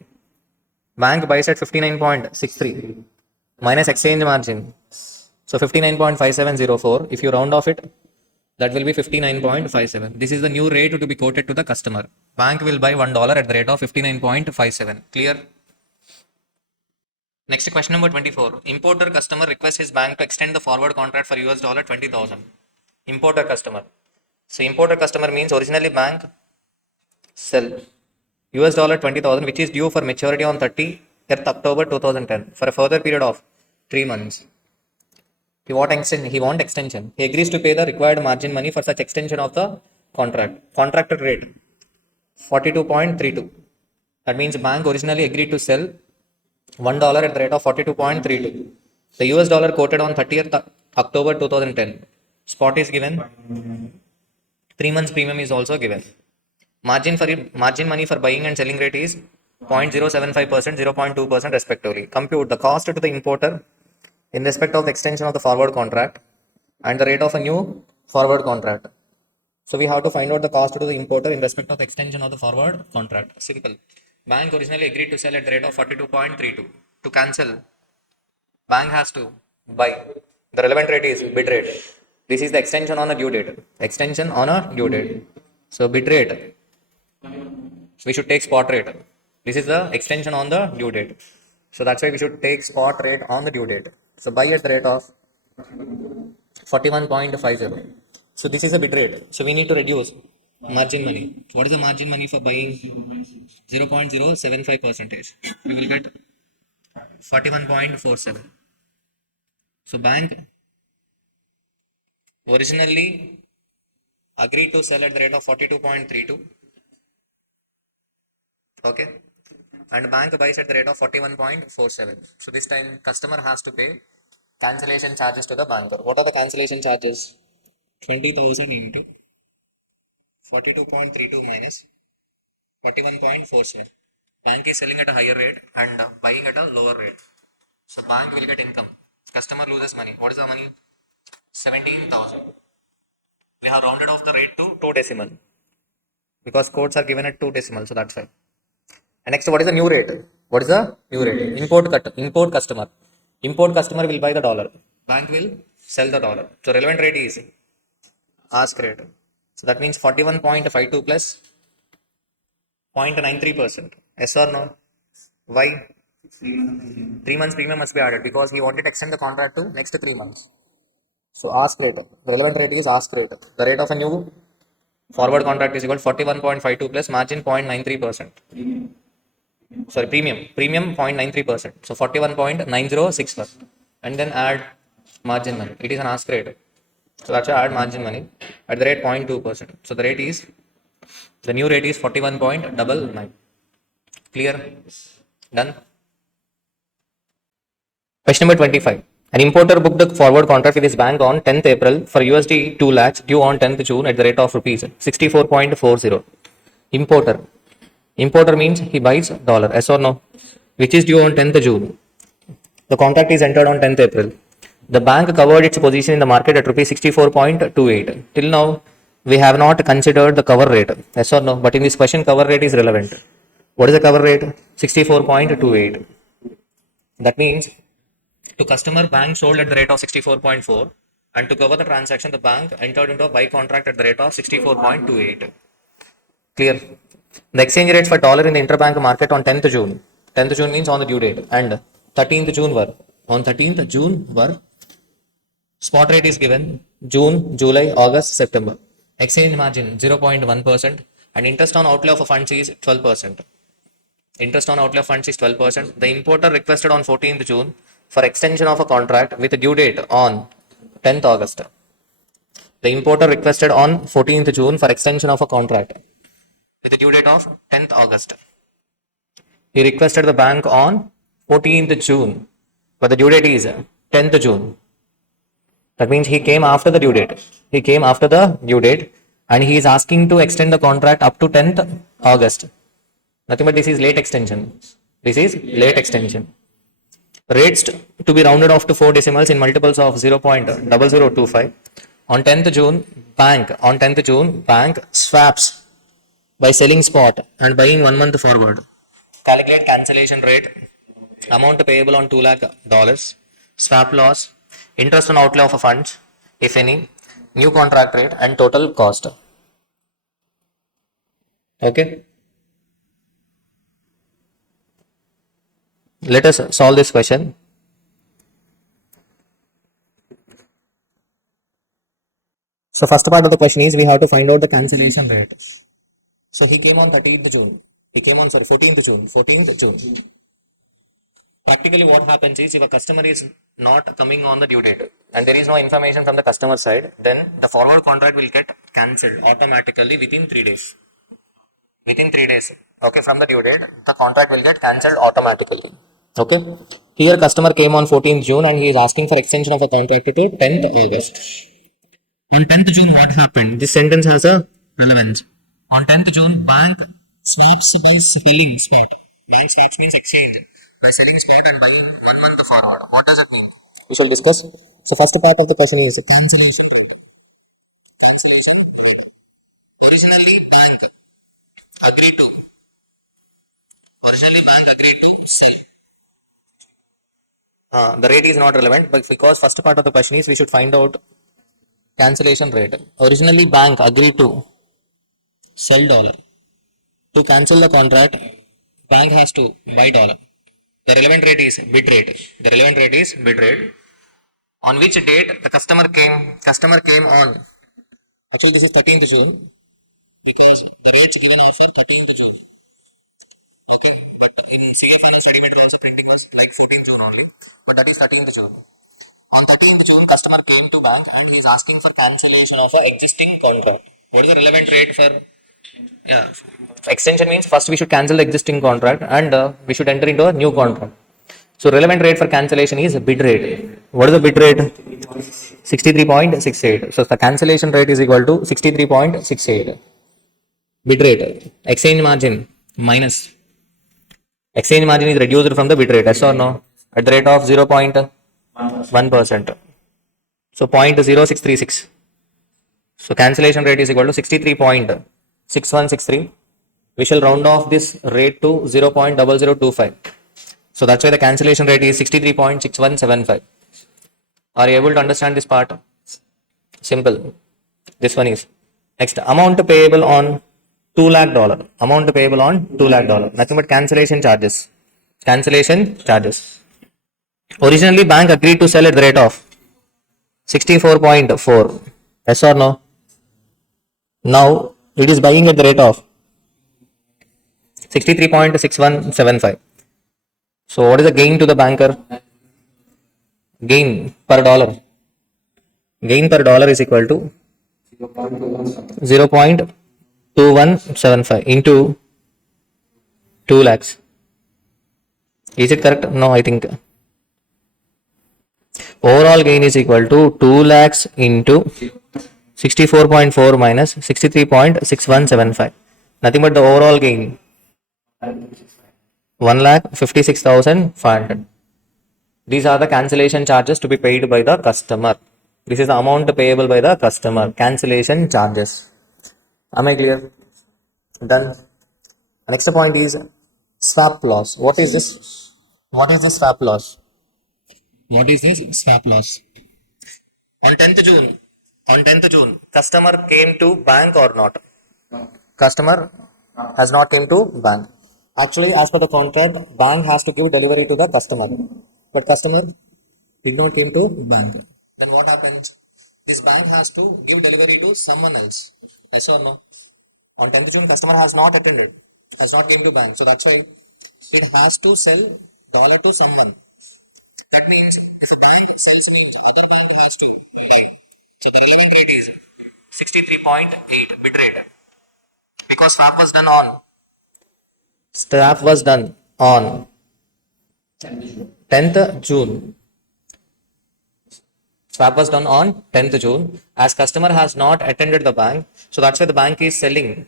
Bank buys at 59.63 minus exchange margin. So 59.5704. If you round off it, that will be 59.57. This is the new rate to be quoted to the customer. Bank will buy $1 at the rate of 59.57. Clear? Next question number 24. Importer customer requests his bank to extend the forward contract for US dollar 20,000. Importer customer. So importer customer means originally bank sell US dollar 20,000 which is due for maturity on 30th October 2010 for a further period of 3 months. He want extension. He agrees to pay the required margin money for such extension of the contract. Contracted rate 42.32. That means bank originally agreed to sell $1 at the rate of 42.32. The US dollar quoted on 30th October 2010. Spot is given. 3 months premium is also given. Margin money for buying and selling rate is 0.075%, 0.2% respectively. Compute the cost to the importer in respect of the extension of the forward contract and the rate of a new forward contract. So we have to find out the cost to the importer in respect of the extension of the forward contract. Simple. Bank originally agreed to sell at the rate of 42.32. To cancel, bank has to buy. The relevant rate is bid rate. This is the extension on a due date. Extension on a due date. So bid rate. So we should take spot rate. This is the extension on the due date. So that's why we should take spot rate on the due date. So buy at the rate of 41.50. So this is a bid rate. So we need to reduce margin money. What is the margin money for buying? 0.075 percentage. We will get 41.47. So bank originally agreed to sell at the rate of 42.32. Okay. And bank buys at the rate of 41.47. So this time customer has to pay cancellation charges to the banker. What are the cancellation charges? 20,000 into 42.32 minus 41.47. Bank is selling at a higher rate and buying at a lower rate. So bank will get income. Customer loses money. What is the money? 17,000. We have rounded off the rate to 2 decimal because codes are given at 2 decimal. So that's why. And next, what is the new rate? What is the new rate? Import customer. Import customer will buy the dollar. Bank will sell the dollar. So relevant rate is ask rate. So that means 41.52 plus 0.93%. Yes or no? Why? 3 months premium must be added because we wanted to extend the contract to next 3 months. So ask rate. Relevant rate is ask rate. The rate of a new forward contract is equal to 41.52 plus margin 0.93%. Sorry, premium 0.93%. So 41.9061. And then add margin money. It is an ask rate. So that's why add margin money at the rate 0.2%. So the new rate is 41.99. Clear? Done? Question number 25. An importer booked a forward contract with his bank on 10th April for USD 2 lakhs due on 10th June at the rate of rupees 64.40. Importer. Importer means he buys dollar. Yes or no? Which is due on 10th June. The contract is entered on 10th April. The bank covered its position in the market at rupees 64.28. Till now, we have not considered the cover rate. Yes or no? But in this question, cover rate is relevant. What is the cover rate? 64.28. That means to customer, bank sold at the rate of 64.4, and to cover the transaction, the bank entered into a buy contract at the rate of 64.28. Clear? The exchange rates for dollar in the interbank market on 10th June. 10th June means on the due date, and 13th June were. On 13th June were. Spot rate is given June, July, August, September. Exchange margin 0.1% and interest on outlay of funds is 12%. Interest on outlay of funds is 12%. The importer requested on 14th June for extension of a contract with a due date on 10th August. The importer requested on 14th June for extension of a contract with a due date of 10th August. He requested the bank on 14th June, but the due date is 10th June. That means he came after the due date. He came after the due date and he is asking to extend the contract up to 10th August. Nothing but this is late extension. This is late extension. Rates to be rounded off to 4 decimals in multiples of 0.0025. On 10th June, bank swaps by selling spot and buying 1 month forward. Calculate cancellation rate, amount payable on $2 lakh, swap loss, interest on outlay of funds, if any, new contract rate, and total cost. Okay. Let us solve this question. So first part of the question is we have to find out the cancellation rate. So he came on 13th June. He came on 14th June. 14th June. Practically what happens is if a customer is not coming on the due date and there is no information from the customer side, then the forward contract will get cancelled automatically within 3 days. Within 3 days. Okay, from the due date, the contract will get cancelled automatically. Okay. Here customer came on 14th June and he is asking for extension of a contract to 10th August. On 10th June, what happened? This sentence has a relevance. On 10th June, bank swaps by selling spot. Bank swaps means exchange by selling spot and buying 1 month forward. What does it mean? we shall discuss. So first part of the question is cancellation rate. Cancellation rate. Originally bank agreed to. Originally bank agreed to sell. The rate is not relevant, but because first part of the question is we should find out cancellation rate. Originally bank agreed to sell dollar. To cancel the contract, bank has to buy dollar. The relevant rate is bid rate. The relevant rate is bid rate. On which date the customer came? Customer came on. Actually, this is 13th June because the rates given are for 13th June. Okay, but in CA Finance Readymade also printing was like 14th June only, but that is 13th June. On 13th June, customer came to bank and he is asking for cancellation of an existing contract. What is the relevant rate for? Yeah, extension means first we should cancel the existing contract and we should enter into a new contract. So relevant rate for cancellation is bid rate. What is the bid rate? 63.68. So the cancellation rate is equal to 63.68. Bid rate. Exchange margin minus. Exchange margin is reduced from the bid rate. Yes or no? At the rate of 0.1%. So 0.0636. So cancellation rate is equal to 63.6163. We shall round off this rate to 0.0025. So that's why the cancellation rate is 63.6175. Are you able to understand this part? Simple. This one is. Next, amount payable on $2 lakh. Amount payable on $2 lakh. Nothing but cancellation charges. Cancellation charges. Originally, bank agreed to sell at the rate of 64.4. Yes or no? Now, it is buying at the rate of 63.6175. So, what is the gain to the banker? Gain per dollar. Gain per dollar is equal to 0.2175 into 2 lakhs. Is it correct? No, I think. Overall gain is equal to 2 lakhs into 64.4 minus 63.6175. Nothing but the overall gain. 1,56,500. These are the cancellation charges to be paid by the customer. This is the amount payable by the customer. Cancellation charges. Am I clear? Done. Next point is swap loss. What is this? What is this swap loss? What is this swap loss? On 10th June, customer came to bank or not? Customer has not came to bank. Actually, as per the contract, bank has to give delivery to the customer. But customer did not came to bank. Then what happens? This bank has to give delivery to someone else. Yes or no? On 10th June, customer has not attended, has not came to bank. So that's why it has to sell dollar to someone. That means if a bank sells means other bank has to buy. So the relevant rate is 63.8 bid rate. Because swap was done on 10th June. Swap was done on 10th June. As customer has not attended the bank, so that's why the bank is selling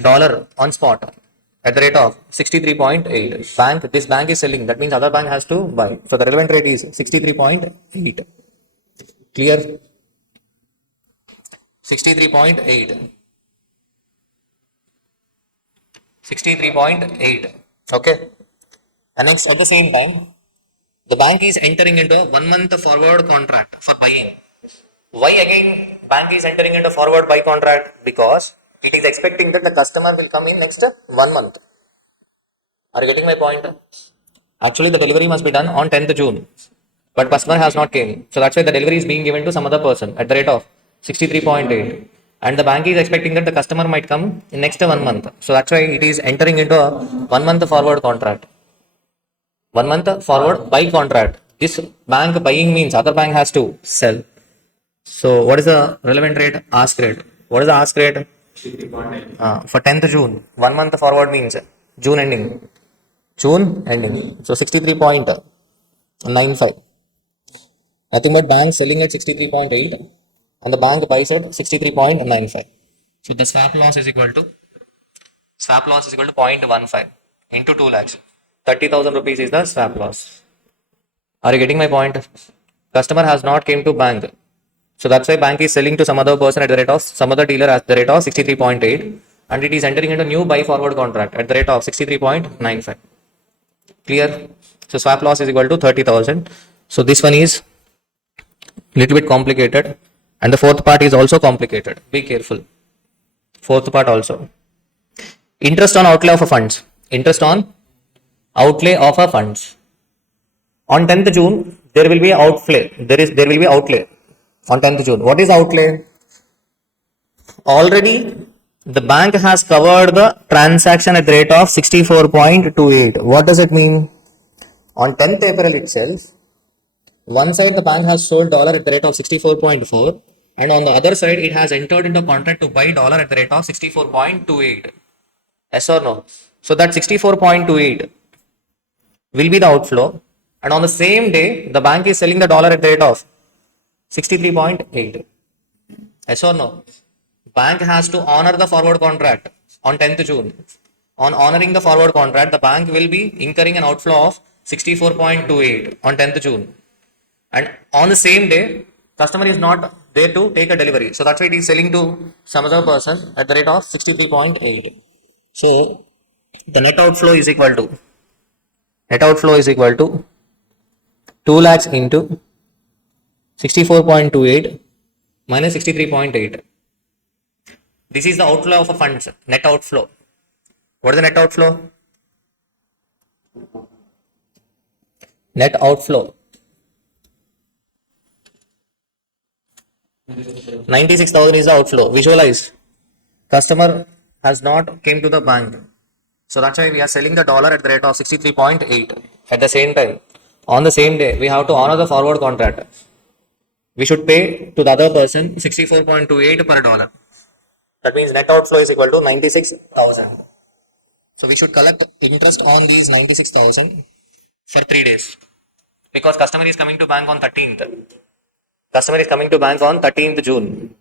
dollar on spot at the rate of 63.8. This bank is selling. That means other bank has to buy. So the relevant rate is 63.8. Clear? 63.8. 63.8. Okay. And next, at the same time, the bank is entering into a 1 month forward contract for buying. Why again bank is entering into forward buy contract? Because it is expecting that the customer will come in next 1 month. Are you getting my point? Actually, the delivery must be done on 10th June, but customer has not came. So that's why the delivery is being given to some other person at the rate of 63.8. And the bank is expecting that the customer might come in next 1 month. So that's why it is entering into a 1 month forward contract. 1 month forward buy contract. This bank buying means other bank has to sell. So what is the relevant rate? Ask rate. What is the ask rate? For 10th June. 1 month forward means June ending. June ending. So 63.95. Nothing but bank selling at 63.8 and the bank buys at 63.95. So the swap loss is equal to 0.15 into 2 lakhs. 30,000 rupees is the swap loss. Are you getting my point? Customer has not came to bank. So that's why bank is selling to some other person at the rate of some other dealer at the rate of 63.8, and it is entering into new buy forward contract at the rate of 63.95. Clear? So swap loss is equal to 30,000. So this one is little bit complicated, and the fourth part is also complicated. Be careful. Fourth part also. Interest on outlay of a funds. Interest on outlay of a funds. On 10th June, there will be outlay. There will be outlay on 10th June. What is outlay? Already the bank has covered the transaction at the rate of 64.28. What does it mean? On 10th April itself, one side the bank has sold dollar at the rate of 64.4, and on the other side it has entered into a contract to buy dollar at the rate of 64.28. Yes or no? So that 64.28 will be the outflow, and on the same day the bank is selling the dollar at the rate of 63.8. Yes or no? Bank has to honor the forward contract on 10th June. On honoring the forward contract, the bank will be incurring an outflow of 64.28 on 10th June. And on the same day, customer is not there to take a delivery. So that's why it is selling to some other person at the rate of 63.8. So the net outflow is equal to 2 lakhs into 64.28 minus 63.8. This is the outflow of a funds, net outflow. What is the net outflow? Net outflow 96,000 is the outflow. Visualize. Customer has not came to the bank. So that's why we are selling the dollar at the rate of 63.8. At the same time, on the same day, we have to honor the forward contract. We should pay to the other person 64.28 per dollar. That means net outflow is equal to 96,000. So we should collect interest on these 96,000 for 3 days. Because customer is coming to bank on 13th. Customer is coming to bank on 13th June.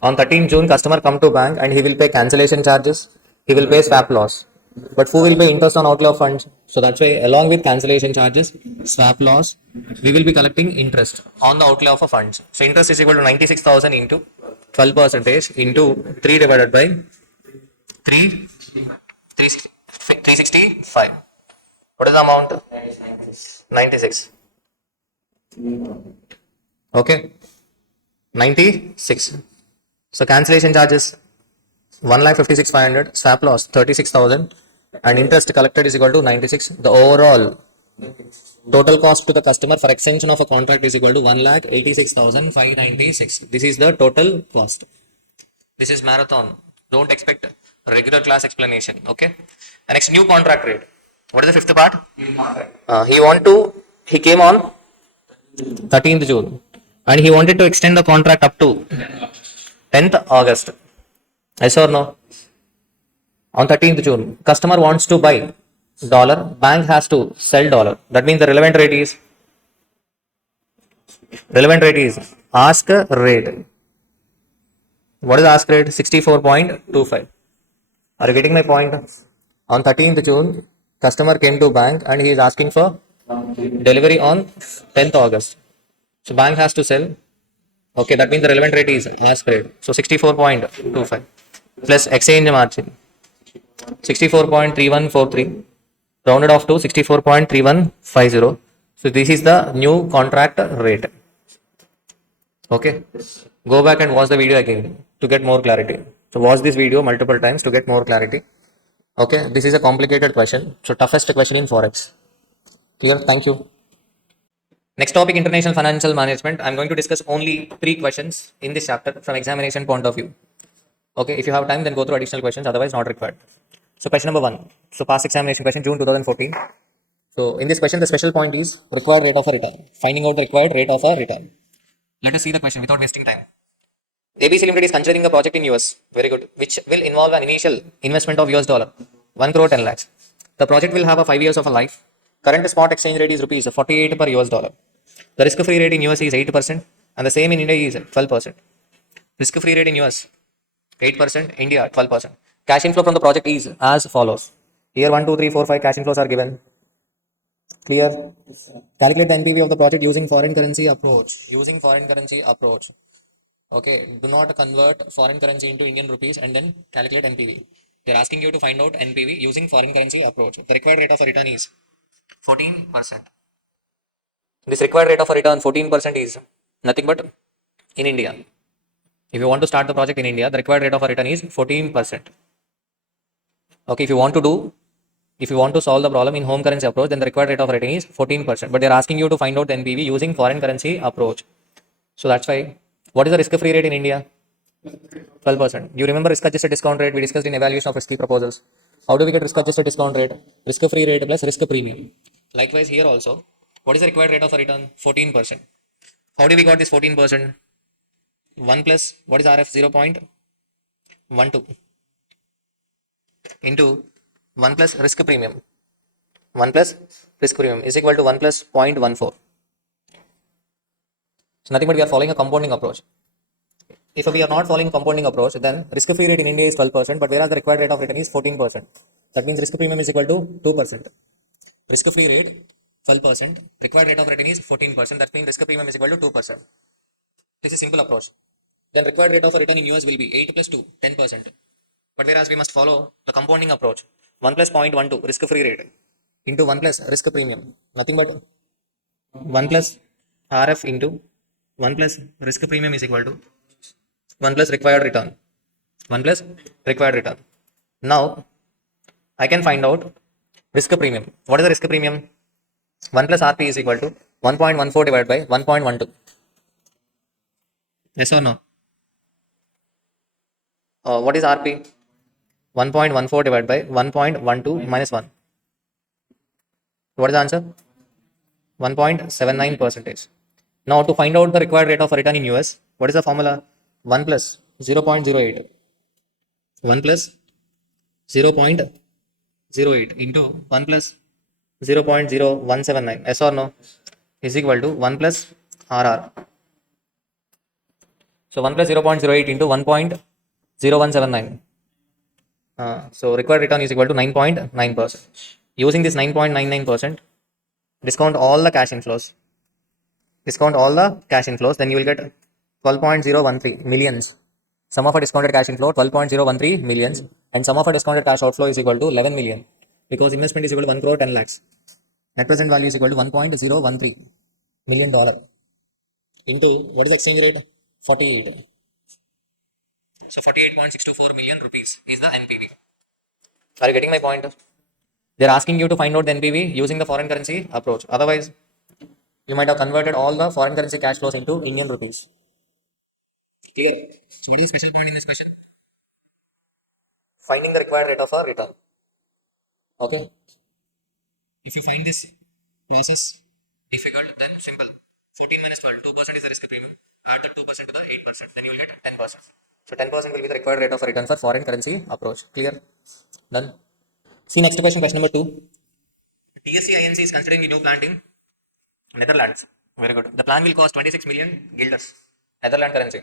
On 13th June, customer come to bank and he will pay cancellation charges. He will pay swap loss. But who will pay interest on outlay of funds? So that's why along with cancellation charges, swap loss, we will be collecting interest on the outlay of a funds. So interest is equal to 96,000 into 12 percentage into 3 divided by 3, 365. What is the amount? 96. Okay. 96. So cancellation charges 1,56,500, swap loss 36,000, and interest collected is equal to 96. The overall total cost to the customer for extension of a contract is equal to 1,86,596. This is the total cost. This is marathon. Don't expect regular class explanation. Okay. The next, new contract rate. What is the fifth part? He came on 13th June and he wanted to extend the contract up to 10th August. Yes or no? On 13th June, customer wants to buy dollar, bank has to sell dollar. That means the relevant rate is ask rate. What is ask rate? 64.25. Are you getting my point? On 13th June, customer came to bank and he is asking for delivery on 10th August. So bank has to sell. Okay, that means the relevant rate is ask rate. So 64.25 plus exchange margin 64.3143 rounded off to 64.3150. So this is the new contract rate. Okay, go back and watch the video again to get more clarity. So watch this video multiple times to get more clarity. Okay, this is a complicated question. So toughest question in Forex. Clear? Thank you. Next topic, international financial management. I'm going to discuss only 3 questions in this chapter from examination point of view. Okay, if you have time, then go through additional questions, otherwise not required. So question number 1. So past examination question, June 2014. So in this question, the special point is required rate of a return. Finding out the required rate of a return. Let us see the question without wasting time. ABC Limited is considering a project in US. Very good. Which will involve an initial investment of US dollar 1 crore 10 lakhs. The project will have a 5 years of a life. Current spot exchange rate is rupees 48 per US dollar. The risk-free rate in US is 8% and the same in India is 12%. Risk-free rate in US 8%, India 12%. Cash inflow from the project is as follows. Here 1, 2, 3, 4, 5 cash inflows are given. Clear? Calculate the NPV of the project using foreign currency approach. Using foreign currency approach. Okay, do not convert foreign currency into Indian rupees and then calculate NPV. They're asking you to find out NPV using foreign currency approach. The required rate of return is 14%. This required rate of return 14% is nothing but in India. If you want to start the project in India, the required rate of return is 14%. Okay, if you want to solve the problem in home currency approach, then the required rate of return is 14%. But they're asking you to find out the NPV using foreign currency approach. So that's why, what is the risk-free rate in India? 12%. You remember risk-adjusted discount rate we discussed in evaluation of risky proposals. How do we get risk-adjusted discount rate? Risk-free rate plus risk premium. Likewise here also, what is the required rate of return? 14%. How do we got this 14%? 1 plus, what is RF? 0.12 into 1 plus risk premium. 1 plus risk premium is equal to 1 plus 0.14. So nothing but we are following a compounding approach. If we are not following compounding approach, then risk-free rate in India is 12%, but whereas the required rate of return is 14%. That means risk premium is equal to 2%. Risk-free rate 12%, required rate of return is 14%. That means risk premium is equal to 2%. This is simple approach. Then required rate of return in US will be 8 plus 2, 10%. But whereas we must follow the compounding approach, 1 plus 0.12 risk-free rate into 1 plus risk premium, nothing but 1 plus RF into 1 plus risk premium is equal to 1 plus required return. 1 plus required return. Now, I can find out risk premium. What is the risk premium? 1 plus RP is equal to 1.14 divided by 1.12. Yes or no? What is RP? 1.14 divided by 1.12 minus 1. What is the answer? 1.79 percentage. Now to find out the required rate of return in US, what is the formula? 1 plus 0.08. 1 plus 0.08 into 1 plus 0.0179. Yes or no? Is equal to 1 plus RR. So 1 plus 0.08 into 1.0179. So required return is equal to 9.9%. Using this 9.99%, discount all the cash inflows. Then you will get 12.013 millions. Sum of a discounted cash inflow 12.013 millions, and sum of a discounted cash outflow is equal to 11 million, because investment is equal to 1 crore 10 lakhs. Net present value is equal to 1.013 million dollar into what is the exchange rate? 48. So 48.624 million rupees is the NPV. Are you getting my point? They're asking you to find out the NPV using the foreign currency approach. Otherwise, you might have converted all the foreign currency cash flows into Indian rupees. Clear? So what is the special point in this question? Finding the required rate of a return. Okay. If you find this process difficult, then simple. 14 minus 12, 2% is the risk premium. Add that 2% to the 8%, then you will get 10%. So 10% will be the required rate of return for foreign currency approach. Clear? Done. See next question, question number 2. TSC INC is considering the new plant in Netherlands. Very good. The plan will cost 26 million guilders. Netherlands currency.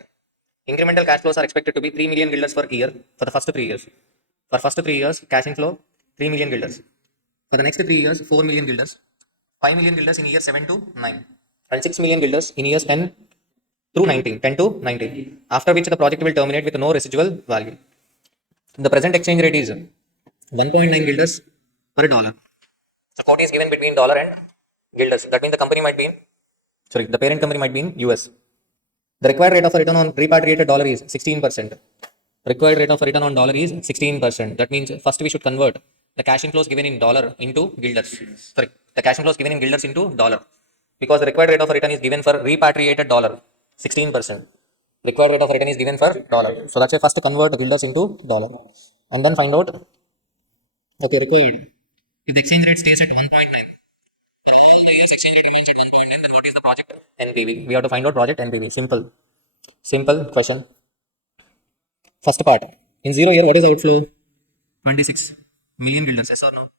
Incremental cash flows are expected to be 3 million guilders per year for the first 3 years. For first 3 years, cash inflow 3 million guilders. For the next 3 years, 4 million guilders. 5 million guilders in year 7 to 9. And 6 million guilders in years 10 through 19. 10 to 19. After which the project will terminate with no residual value. The present exchange rate is 1.9 guilders per dollar. The quote is given between dollar and guilders. That means the company might be the parent company might be in US. The required rate of return on repatriated dollar is 16%. Required rate of return on dollar is 16%. That means first we should convert the cash inflows given in dollar into guilders. The cash inflows given in guilders into dollar. Because the required rate of return is given for repatriated dollar, 16%. Required rate of return is given for dollar. So that's why first convert guilders into dollar. And then find out, okay, required. If the exchange rate stays at 1.9, for all the years exchange rate remains at 1.9, then what is the project NPV? We have to find out project NPV. Simple question. First part. In 0 year, what is outflow? 26 million guilders. Yes or no?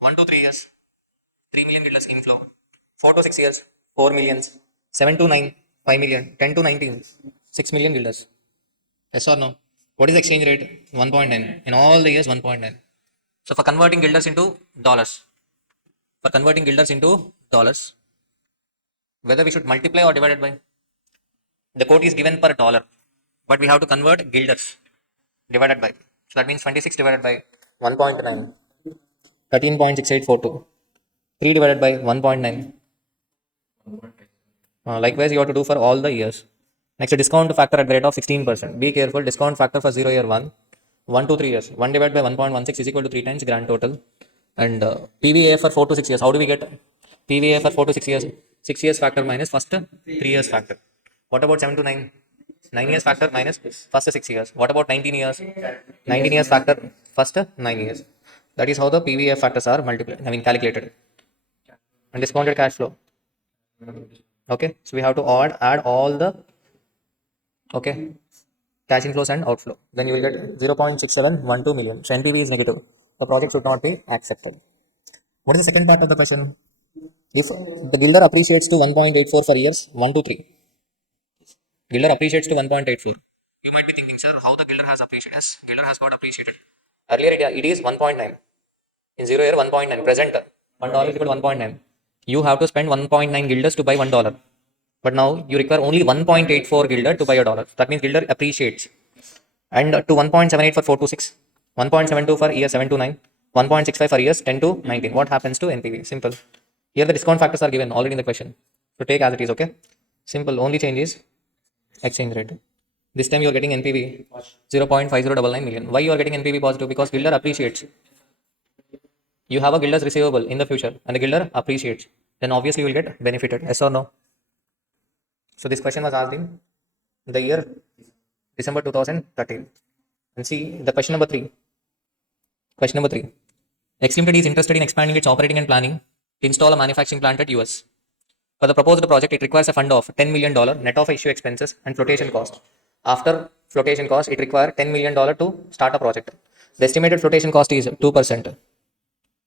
1 to 3 years, 3 million guilders inflow. 4 to 6 years, 4 millions. 7 to 9, 5 million. 10 to 19, 6 million guilders. Yes or no? What is the exchange rate? 1.9. In all the years, 1.9. So for converting guilders into dollars, for converting guilders into dollars, whether we should multiply or divide it by. The quote is given per dollar, but we have to convert guilders divided by. So that means 26 divided by 1.9, 13.6842. 3 divided by 1.9. Likewise, you have to do for all the years. Next, discount factor at the rate of 16%. Be careful, discount factor for 0 year 1, 1 to 3 years. 1 divided by 1.16 is equal to 3 times grand total. And PVA for 4 to 6 years. How do we get PVA for 4 to 6 years? 6 years factor minus first 3 years factor. What about 7 to 9? 9 years factor minus first 6 years. What about 19 years? 19 years factor first 9 years. That is how the PVA factors are calculated. And discounted cash flow. Okay, so we have to add all the cash inflows and outflow. Then you will get 0.6712 million. So NPV is negative. The project should not be accepted. What is the second part of the question? If the gilder appreciates to 1.84 for years 1 to 3, gilder appreciates to 1.84. You might be thinking, sir, how the gilder has appreciated? Yes, gilder has got appreciated. Earlier it is 1.9. In 0 year 1.9. Present $1 is equal to 1.9. You have to spend 1.9 guilders to buy $1. But now you require only 1.84 gilder to buy $1. That means gilder appreciates. And to 1.78 for 4 to 6, 1.72 for year 7 to 9, 1.65 for years 10 to 19. What happens to NPV? Simple. Here the discount factors are given already in the question. So take as it is, okay? Simple. Only change is exchange rate. This time you are getting NPV 0.5099 million. Why you are getting NPV positive? Because gilder appreciates. You have a gilder's receivable in the future and the gilder appreciates. Then obviously you will get benefited. Yes or no? So this question was asked in the year December 2013. And see the question number 3. Question number 3. X Limited is interested in expanding its operating and planning to install a manufacturing plant at US. For the proposed project, it requires a fund of $10 million net of issue expenses and flotation cost. After flotation cost, it requires $10 million to start a project. The estimated flotation cost is 2%.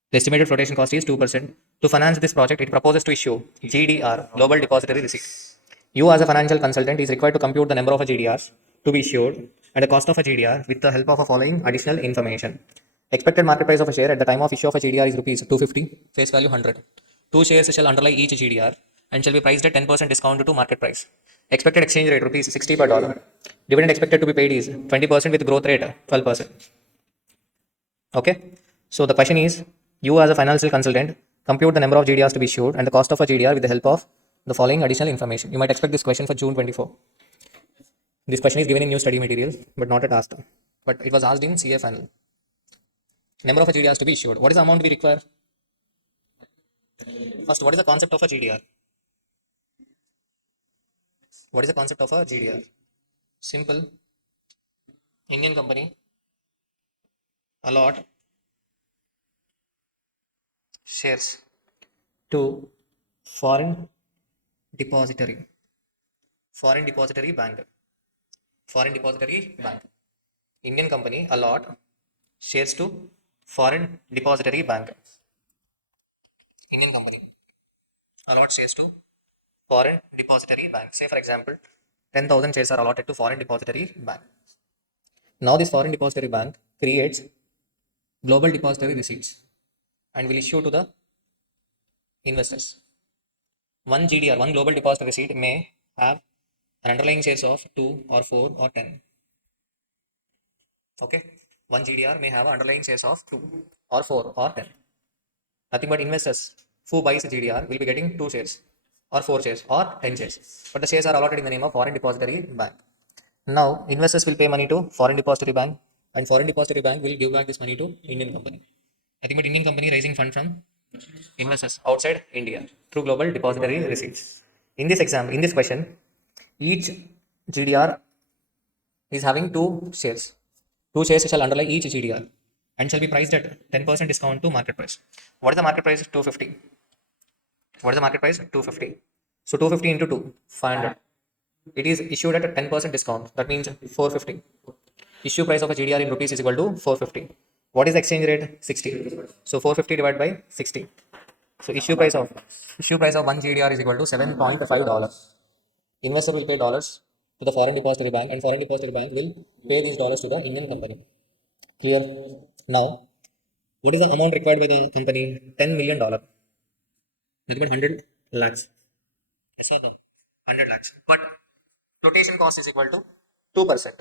The estimated flotation cost is 2%. To finance this project, it proposes to issue GDR, Global Depository Receipt. You as a financial consultant is required to compute the number of GDRs to be issued and the cost of a GDR with the help of the following additional information. Expected market price of a share at the time of issue of a GDR is rupees 250, face value 100. 2 shares shall underlie each GDR and shall be priced at 10% discount to market price. Expected exchange rate rupees 60 per dollar. Dividend expected to be paid is 20% with growth rate 12%. Okay. So the question is, you as a financial consultant compute the number of GDRs to be issued and the cost of a GDR with the help of the following additional information. You might expect this question for June 24. This question is given in new study materials, but not at asked. But it was asked in CA final. Number of GDRs to be issued. What is the amount we require? First, what is the concept of a GDR? What is the concept of a GDR? Simple. Indian company allot shares to foreign depository. Foreign depository bank. Foreign depository bank. Indian company allot shares to foreign depository bank. Indian company allot shares to foreign depository bank. Say for example, 10,000 shares are allotted to foreign depository bank. Now this foreign depository bank creates global depository receipts and will issue to the investors. One GDR, one global depository receipt may have an underlying shares of 2 or 4 or 10. Okay, one GDR may have underlying shares of 2 or 4 or 10. Nothing but investors who buys a GDR will be getting 2 shares or 4 shares or 10 shares. But the shares are allotted in the name of foreign depository bank. Now investors will pay money to foreign depository bank and foreign depository bank will give back this money to Indian company. Nothing but Indian company raising fund from investors outside India through global depository receipts. In this question, each GDR is having 2 shares. 2 shares shall underlie each GDR and shall be priced at 10% discount to market price. What is the market price? 250. What is the market price? 250. So 250 into 2, 500. It is issued at a 10% discount. That means 450. Issue price of a GDR in rupees is equal to 450. What is the exchange rate? 60. So 450 divided by 60. So issue price of 1 GDR is equal to $7.5. Investor will pay dollars to the foreign depository bank and foreign depository bank will pay these dollars to the Indian company. Clear? Now, what is the amount required by the company? $10 million. Nothing but 100 lakhs. Yes or no? 100 lakhs. But flotation cost is equal to 2%.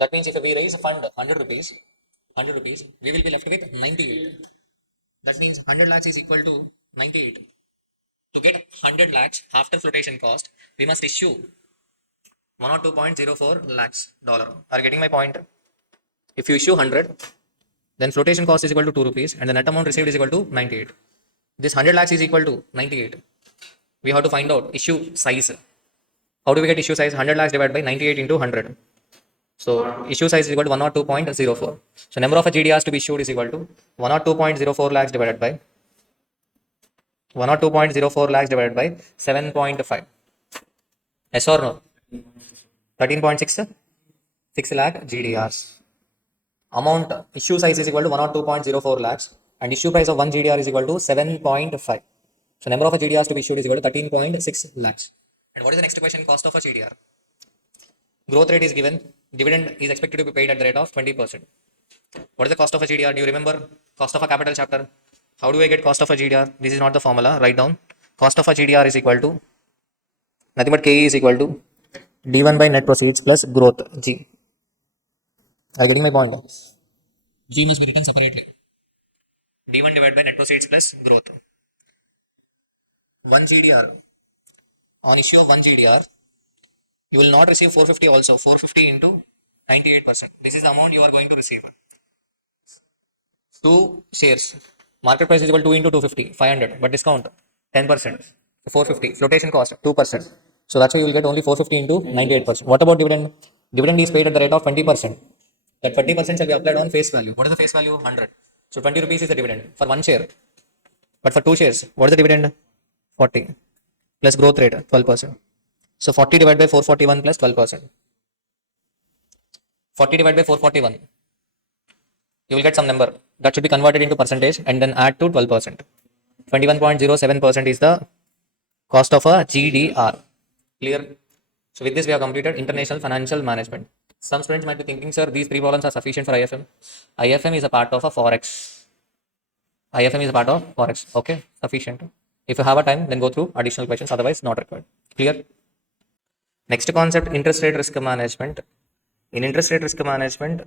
That means if we raise a fund 100 rupees, we will be left with 98. That means 100 lakhs is equal to 98. To get 100 lakhs after flotation cost, we must issue 102.04 lakhs dollar. Are you getting my point? If you issue 100, then flotation cost is equal to 2 rupees and the net amount received is equal to 98. This 100 lakhs is equal to 98. We have to find out issue size. How do we get issue size? 100 lakhs divided by 98 into 100. So issue size is equal to 102.04. So number of GDRs to be issued is equal to 102.04 lakhs divided by 102.04 lakhs divided by 7.5. Yes or no? 13.6 6 lakh GDRs. Amount issue size is equal to 102.04 lakhs and issue price of 1 GDR is equal to 7.5. So number of GDRs to be issued is equal to 13.6 lakhs. And what is the next question? Cost of a GDR. Growth rate is given. Dividend is expected to be paid at the rate of 20%. What is the cost of a GDR? Do you remember? Cost of a capital chapter. How do I get cost of a GDR? This is not the formula. Write down. Cost of a GDR is equal to nothing but KE is equal to D1 by net proceeds plus growth G. Are you getting my point? G must be written separately. D1 divided by net proceeds plus growth. 1 GDR. On issue of 1 GDR, you will not receive 450 also. 450 into 98%. This is the amount you are going to receive. 2 shares. Market price is equal to 2 into 250, 500. But discount 10%. 450. Flotation cost 2%. So that's why you will get only 450 into 98%. What about dividend? Dividend is paid at the rate of 20%. That 20% shall be applied on face value. What is the face value? 100. So 20 rupees is the dividend for 1 share. But for 2 shares, what is the dividend? 40. Plus growth rate 12%. So 40 divided by 441 plus 12%. 40 divided by 441. You will get some number that should be converted into percentage and then add to 12%. 21.07% is the cost of a GDR. Clear? So with this we have completed International Financial Management. Some students might be thinking, sir, these 3 problems are sufficient for IFM. IFM is a part of a FOREX. IFM is a part of FOREX. Okay, sufficient. If you have a time, then go through additional questions. Otherwise, not required. Clear? Next concept, interest rate risk management. In interest rate risk management,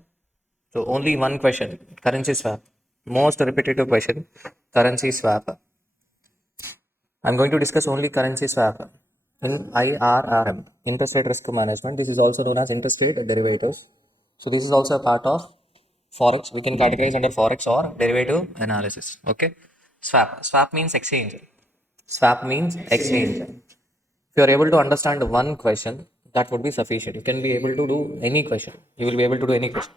so only one question, currency swap. Most repetitive question, currency swap. I'm going to discuss only currency swap. In IRRM, interest rate risk management, this is also known as interest rate derivatives. So this is also a part of Forex. We can categorize under Forex or derivative analysis. Okay. Swap. Swap means exchange. Swap means exchange. If you are able to understand one question, that would be sufficient. You can be able to do any question. You will be able to do any question.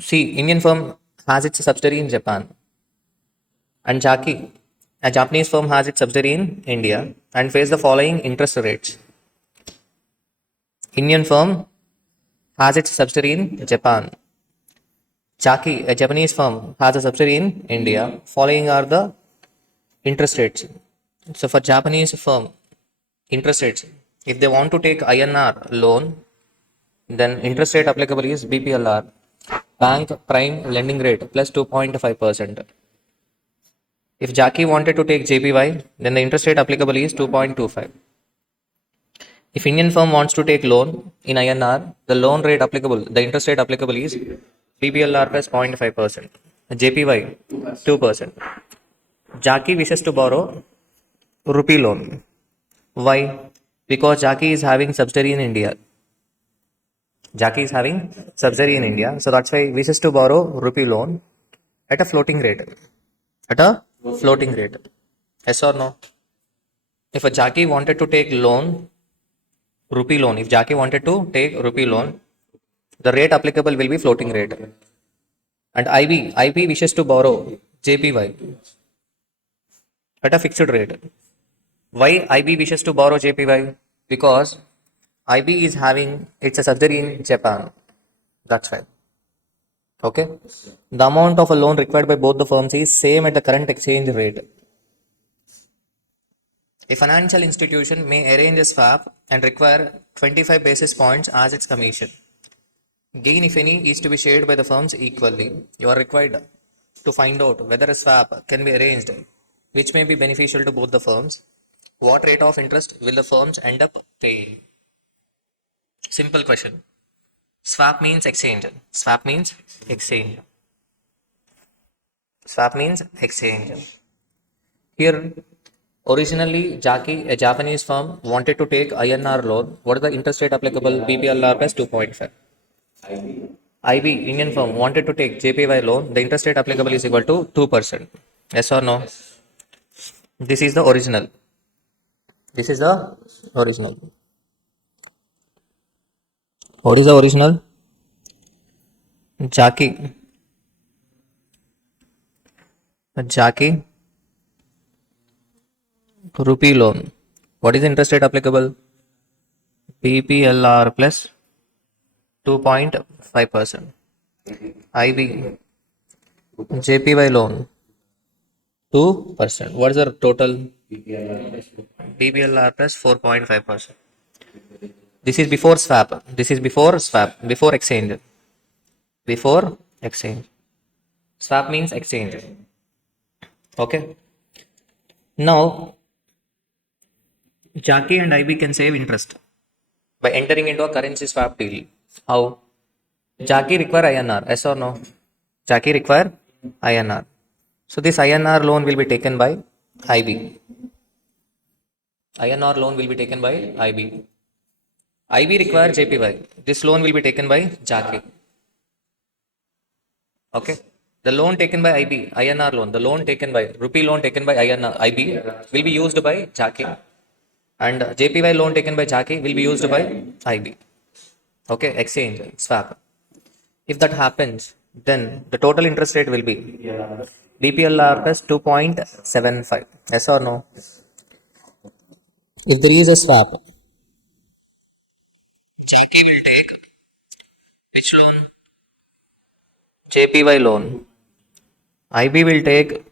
See, Indian firm has its subsidiary in Japan. And Jaki, a Japanese firm has its subsidiary in India and face the following interest rates. Indian firm has its subsidiary in Japan. Jaki, a Japanese firm, has a subsidiary in India. Following are the interest rates. So for Japanese firm, interest rates, if they want to take INR loan, then interest rate applicable is BPLR, bank prime lending rate plus 2.5%. If Jaki wanted to take JPY, then the interest rate applicable is 2.25. If Indian firm wants to take loan in INR, the loan rate applicable, the interest rate applicable is BPLR plus 0.5%. JPY 2%. Jaki wishes to borrow rupee loan. Why? Because Jaki is having subsidiary in India. Jaki is having subsidiary in India. So that's why he wishes to borrow rupee loan at a floating rate. At a floating rate. Yes or no? If a Jaki wanted to take loan, rupee loan, if Jaki wanted to take rupee loan, the rate applicable will be floating rate. And IB wishes to borrow JPY at a fixed rate. Why IB wishes to borrow JPY? Because IB is having it's a subsidiary in Japan. That's why. Okay. The amount of a loan required by both the firms is same at the current exchange rate. A financial institution may arrange a swap and require 25 basis points as its commission. Gain, if any, is to be shared by the firms equally. You are required to find out whether a swap can be arranged which may be beneficial to both the firms. What rate of interest will the firms end up paying? Simple question. Swap means exchange. Swap means exchange. Swap means exchange. Here, originally, Jackie, a Japanese firm, wanted to take INR loan. What is the interest rate applicable? BPLR plus 2.5. IB, Indian firm, wanted to take JPY loan. The interest rate applicable is equal to 2%. Yes or no? This is the original. This is the original. What is the original? Jackie rupee loan. What is the interest rate applicable? BPLR plus 2.5%. IB JPY loan 2%. What is the total? BPLR plus 4.5%. This is before swap. This is before swap. Before exchange. Before exchange. Swap means exchange. Okay. Now, Jackie and IB can save interest by entering into a currency swap deal. How? Jackie require INR. Yes or no? Jackie require INR. So this INR loan will be taken by IB. INR loan will be taken by IB. IB require JPY. This loan will be taken by Jackie. Okay. The loan taken by IB, INR loan, the loan taken by rupee loan taken by INR, IB will be used by Jackie, and JPY loan taken by Jackie will be used by IB. Okay, exchange, swap. If that happens, then the total interest rate will be BPLR plus 2.75. Yes or no? If there is a swap, Jackie will take which loan? JPY loan. IB will take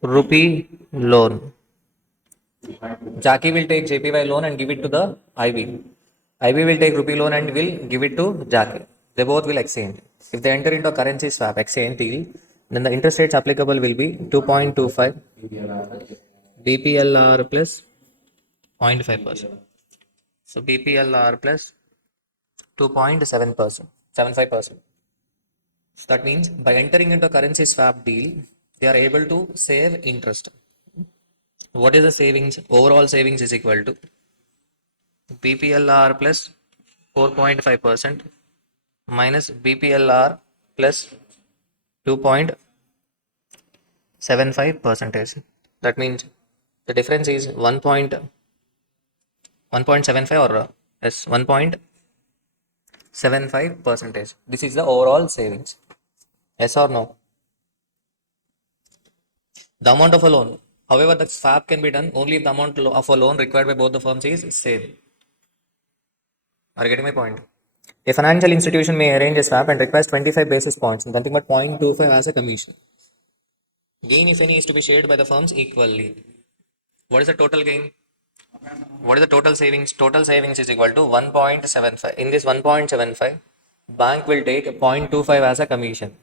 rupee loan. Jackie will take JPY loan and give it to the IB. IB will take rupee loan and will give it to Jackie. They both will exchange. If they enter into a currency swap exchange deal, then the interest rates applicable will be 2.25 BPLR plus 0.5%. So BPLR plus 2.7%, 75%. So that means by entering into a currency swap deal, they are able to save interest. What is the savings? Overall savings is equal to BPLR plus 4.5% minus BPLR plus 2.75%. That means the difference is 1.75 or yes, 1.75%. This is the overall savings. Yes or no? The amount of a loan. However, the swap can be done only if the amount of a loan required by both the firms is same. Are you getting my point? A financial institution may arrange a swap and request 25 basis points, nothing but 0.25 as a commission. Gain, if any, is to be shared by the firms equally. What is the total gain? What is the total savings? Total savings is equal to 1.75. In this 1.75, bank will take 0.25 as a commission.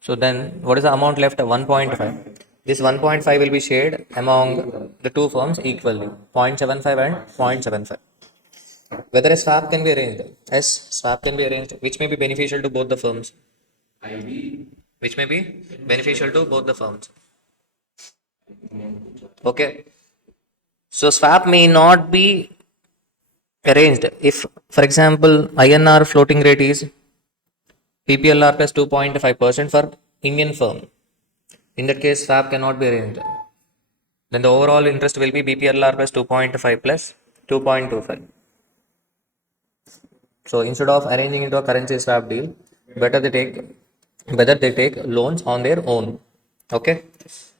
So then what is the amount left? 1.5. This 1.5 will be shared among the two firms equally, 0.75 and 0.75. Whether a swap can be arranged? Yes, swap can be arranged, which may be beneficial to both the firms. Which may be beneficial to both the firms. Okay. So swap may not be arranged if, for example, INR floating rate is PPLR plus 2.5% for Indian firm. In that case, swap cannot be arranged. Then the overall interest will be BPLR plus 2.5 plus 2.25. So instead of arranging into a currency swap deal, better they take loans on their own. Okay.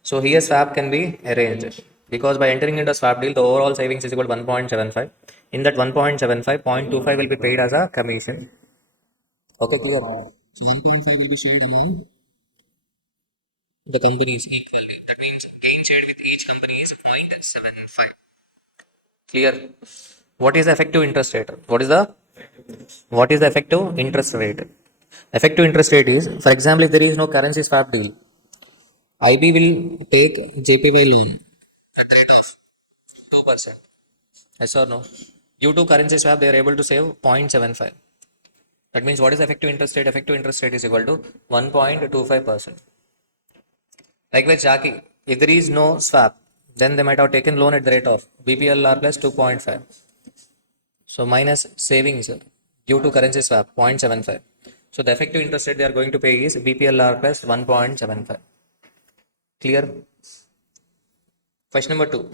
So here swap can be arranged because by entering into a swap deal, the overall savings is equal to 1.75. In that 1.75, 0.25 will be paid as a commission. Okay, clear. So 1.5 will be shared among the companies equally. That means gain shared with each company is 0.75. Clear. What is the effective interest rate? What is the effective interest rate? Effective interest rate is, for example, if there is no currency swap deal, IB will take JPY loan at rate of 2%. Yes or no? Due to currency swap, they are able to save 0.75. That means what is effective interest rate? Effective interest rate is equal to 1.25%. Likewise, Jackie, if there is no swap, then they might have taken loan at the rate of BPLR plus 2.5. So minus savings due to currency swap 0.75. So the effective interest rate they are going to pay is BPLR plus 1.75. Clear? Question number two.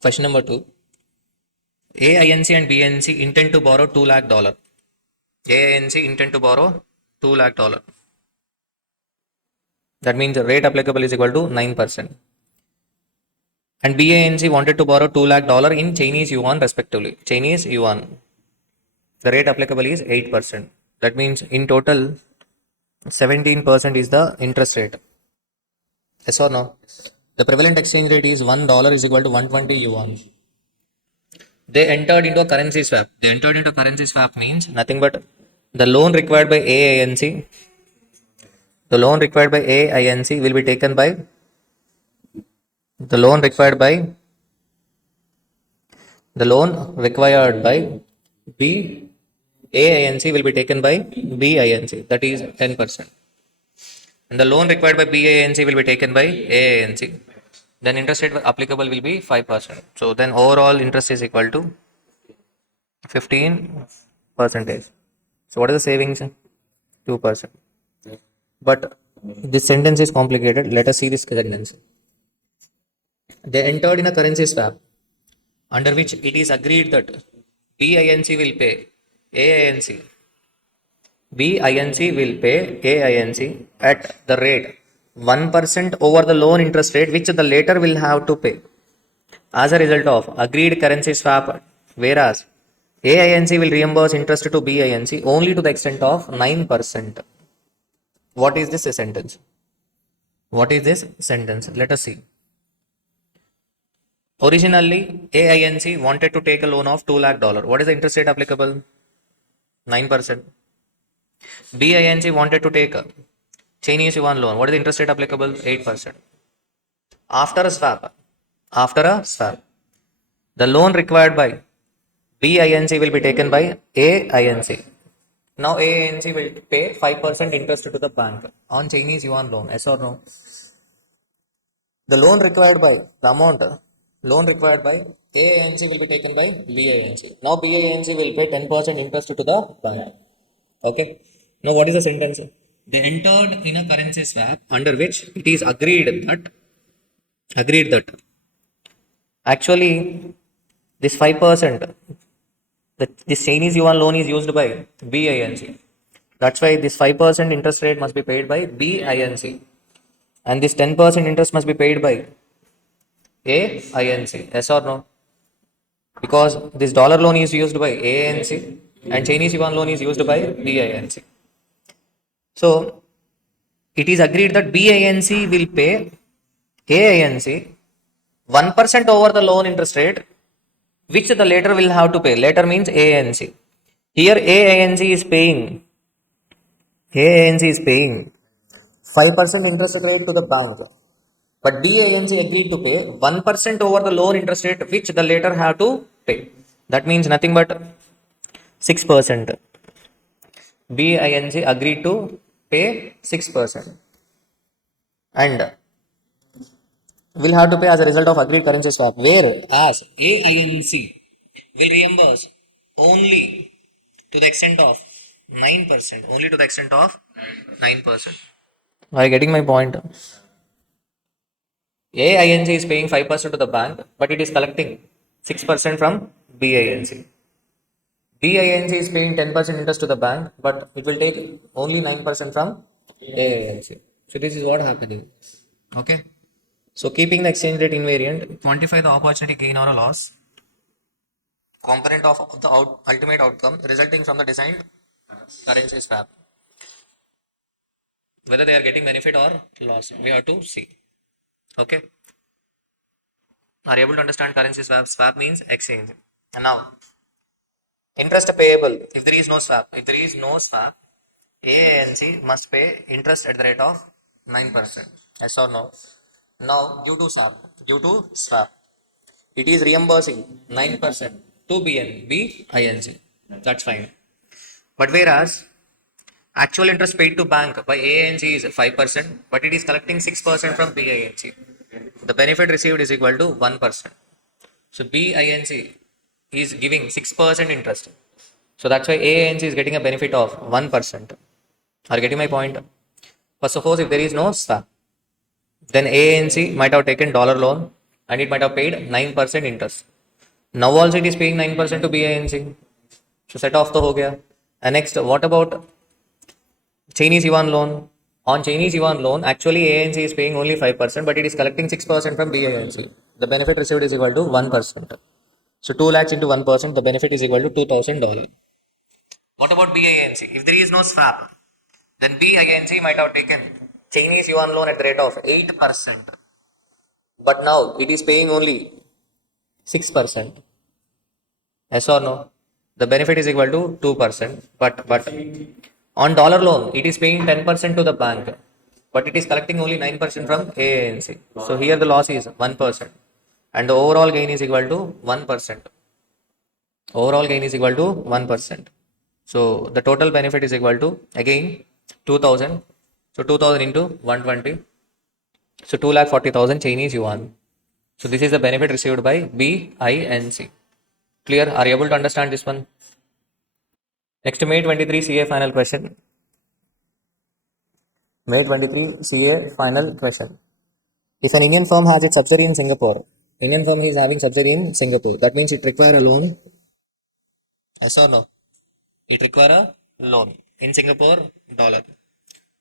Question number two. AINC and BNC intend to borrow $2 lakh. AINC intend to borrow $2 lakh. That means the rate applicable is equal to 9%. And BANC wanted to borrow $2 lakh in Chinese yuan respectively. Chinese yuan. The rate applicable is 8%. That means in total 17% is the interest rate. Yes or no? The prevalent exchange rate is $1 is equal to 120 yuan. They entered into a currency swap. They entered into currency swap means nothing but the loan required by AINC. The loan required by AINC will be taken by the loan required by the loan required by BAINC will be taken by BINC, that is 10%. And the loan required by BANC will be taken by AANC. Then interest rate applicable will be 5%. So then overall interest is equal to 15%. So what is the savings? 2%. But this sentence is complicated. Let us see this sentence. They entered in a currency swap under which it is agreed that BINC will pay AINC. BINC will pay AINC at the rate 1% over the loan interest rate which the latter will have to pay as a result of agreed currency swap, whereas AINC will reimburse interest to BINC only to the extent of 9%. What is this sentence? What is this sentence? Let us see. Originally, AINC wanted to take a loan of $2 lakh. What is the interest rate applicable? 9%. BINC wanted to take a Chinese yuan loan. What is the interest rate applicable? 8%. After a swap, the loan required by BINC will be taken by AINC. Now AINC will pay 5% interest to the bank on Chinese yuan loan. Yes or no? The loan required by the amount loan required by AINC will be taken by BINC. Now BINC will pay 10% interest to the bank. Okay. Now what is the sentence? They entered in a currency swap under which it is agreed that actually this 5% this Chinese yuan loan is used by BINC. That's why this 5% interest rate must be paid by BINC. And this 10% interest must be paid by AINC. Yes or no? Because this dollar loan is used by ANC and Chinese yuan loan is used by BINC. So it is agreed that BINC will pay AINC 1% over the loan interest rate which the latter will have to pay. Latter means ANC. Here AINC is paying 5% interest rate to the bank. But BINC agreed to pay 1% over the loan interest rate which the latter have to pay. That means nothing but 6%. BINC agreed to pay 6%. And will have to pay as a result of agreed currency swap. Whereas AINC will reimburse only to the extent of 9%. Only to the extent of 9%. Are you getting my point? AINC is paying 5% to the bank, but it is collecting 6% from BINC. BINC is paying 10% interest to the bank, but it will take only 9% from AINC. So this is what happening. Okay. So keeping the exchange rate invariant, quantify the opportunity gain or a loss component of the ultimate outcome resulting from the designed currency swap. Whether they are getting benefit or loss, we have to see. Okay. Are you able to understand currency swap? Swap means exchange. And now, interest payable. If there is no swap, AINC must pay interest at the rate of 9%. Yes or no? Now, due to swap, it is reimbursing 9% to BINC. That's fine. But whereas actual interest paid to bank by ANC is 5%, but it is collecting 6% from BINC. The benefit received is equal to 1%. So BINC is giving 6% interest. So that's why ANC is getting a benefit of 1%. Are you getting my point? But suppose if there is no swap, then ANC might have taken dollar loan and it might have paid 9% interest. Now also it is paying 9% to BINC. So set off the ho gaya. And next, what about Chinese yuan loan? On Chinese yuan loan, actually ANC is paying only 5%, but it is collecting 6% from BINC. The benefit received is equal to 1%. So 2 lakhs into 1%, the benefit is equal to $2,000. What about BINC? If there is no swap, then BINC might have taken Chinese yuan loan at the rate of 8%, but now it is paying only 6%. Yes or no? The benefit is equal to 2%, but on dollar loan, it is paying 10% to the bank, but it is collecting only 9% from ANC. So here the loss is 1%, and the overall gain is equal to 1%. Overall gain is equal to 1%. So the total benefit is equal to again 2000. So 2000 into 120. So 2,40,000 Chinese yuan. So this is the benefit received by BINC. Clear? Are you able to understand this one? Next, May 23 CA final question. May 23 CA final question. If an Indian firm has its subsidiary in Singapore, Indian firm is having subsidiary in Singapore, that means it require a loan. Yes or no? It require a loan in Singapore dollar.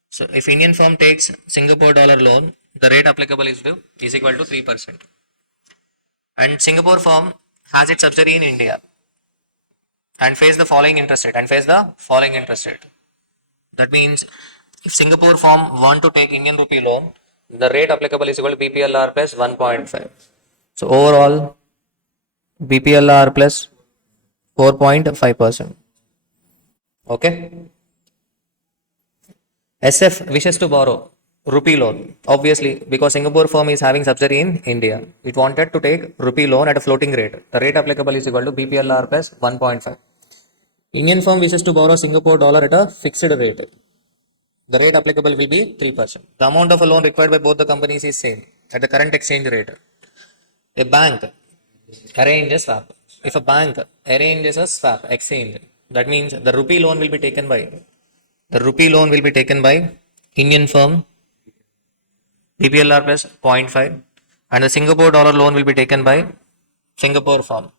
So if Indian firm takes Singapore dollar loan, the rate applicable is equal to 3%. And Singapore firm has its subsidiary in India and face the following interest rate. That means if Singapore firm want to take Indian rupee loan, the rate applicable is equal to BPLR plus 1.5. So overall BPLR plus 4.5%. Okay. SF wishes to borrow rupee loan. Obviously, because Singapore firm is having subsidiary in India, it wanted to take rupee loan at a floating rate. The rate applicable is equal to BPLR plus 1.5. Indian firm wishes to borrow Singapore dollar at a fixed rate. The rate applicable will be 3%. The amount of a loan required by both the companies is same at the current exchange rate. A bank arranges swap. If a bank arranges a swap exchange, that means the rupee loan will be taken by Indian firm BPLR plus 0.5 and the Singapore dollar loan will be taken by Singapore firm.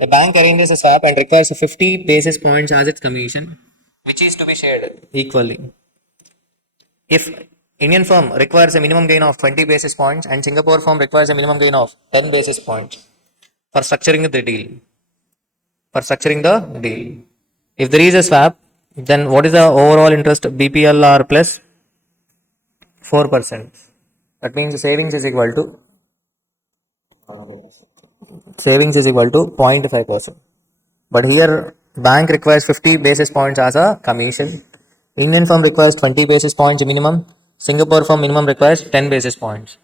A bank arranges a swap and requires 50 basis points as its commission, which is to be shared equally. If Indian firm requires a minimum gain of 20 basis points and Singapore firm requires a minimum gain of 10 basis points for structuring the deal. If there is a swap, then what is the overall interest? BPLR plus 4%. That means savings is equal to 0.5%. But here bank requires 50 basis points as a commission. Indian firm requires 20 basis points minimum. Singapore firm minimum requires 10 basis points.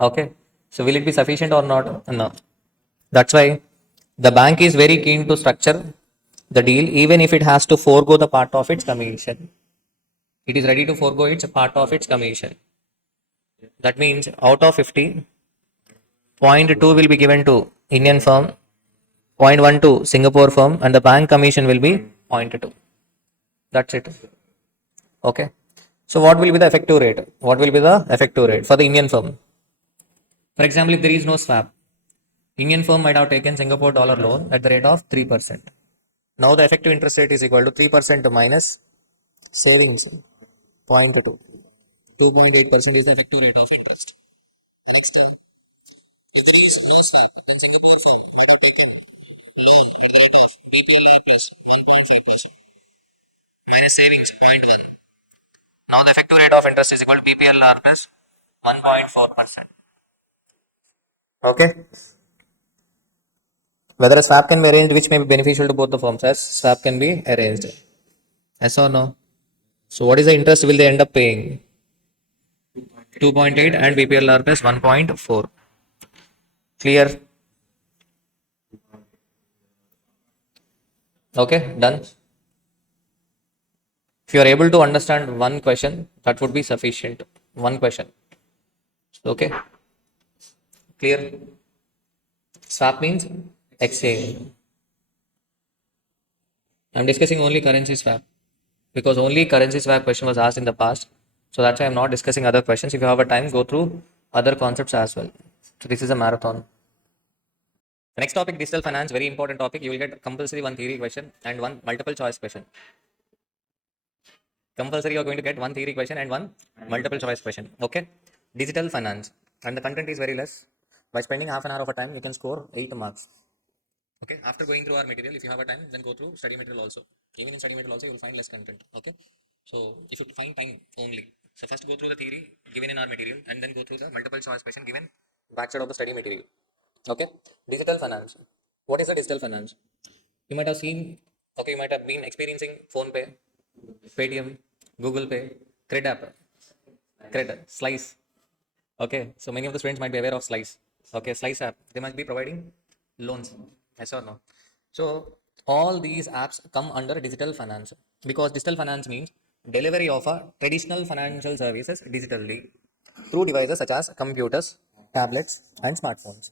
Okay. So will it be sufficient or not? No. That's why the bank is very keen to structure the deal even if it has to forego the part of its commission. It is ready to forego its part of its commission. That means out of 50, 0.2 will be given to Indian firm, 0.1 to Singapore firm, and the bank commission will be 0.2. That's it. Okay. So what will be the effective rate? What will be the effective rate for the Indian firm? For example, if there is no swap, Indian firm might have taken Singapore dollar loan at the rate of 3%. Now the effective interest rate is equal to 3% minus savings 0.2. 2.8% is the effective rate of interest. Next term, if there is no swap, then Singapore firm might have taken loan at the rate of BPLR plus 1.5% minus savings 0.1. Now the effective rate of interest is equal to BPLR plus 1.4%. Okay. Whether a swap can be arranged which may be beneficial to both the firms, as swap can be arranged. Yes or no? So what is the interest will they end up paying? 2.8 and BPLR plus 1.4. Clear? Okay, done. If you are able to understand one question, that would be sufficient. One question. Okay, clear? Swap means exchange. I'm discussing only currency swap because only currency swap question was asked in the past. So that's why I'm not discussing other questions. If you have a time, go through other concepts as well. So this is a marathon. The next topic, digital finance, very important topic. You will get compulsory one theory question and one multiple choice question. Compulsory, you're going to get one theory question and one multiple choice question. Okay. Digital finance. And the content is very less. By spending half an hour of a time, you can score 8 marks. Okay. After going through our material, if you have a time, then go through study material also. Even in study material also, you will find less content. Okay. So if you find time only. So first go through the theory given in our material and then go through the multiple choice question given backside of the study material. Okay. Digital finance. What is the digital finance? You might have seen, okay, you might have been experiencing phone pay, Paytm, Google Pay, Credit app, Credit, Slice. Okay, so many of the students might be aware of Slice. Okay, Slice app, they might be providing loans. Yes or no? So all these apps come under digital finance because digital finance means delivery of a traditional financial services digitally through devices such as computers, tablets, and smartphones.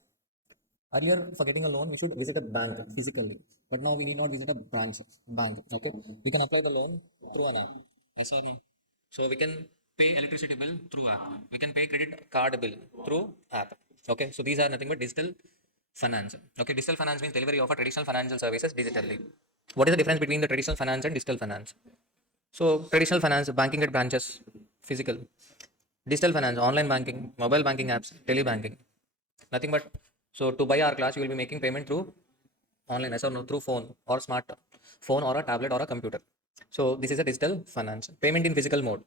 Earlier, for getting a loan, we should visit a bank physically, but now we need not visit a branch bank. Okay, we can apply the loan through an app. Yes or no? So we can pay electricity bill through app. We can pay credit card bill through app. Okay, so these are nothing but digital finance. Okay, digital finance means delivery of a traditional financial services digitally. What is the difference between the traditional finance and digital finance? So traditional finance, banking at branches, physical. Digital finance, online banking, mobile banking apps, telebanking. Nothing but, so to buy our class, you will be making payment through online, yes or no, through phone or smart phone or a tablet or a computer. So this is a digital finance. Payment in physical mode.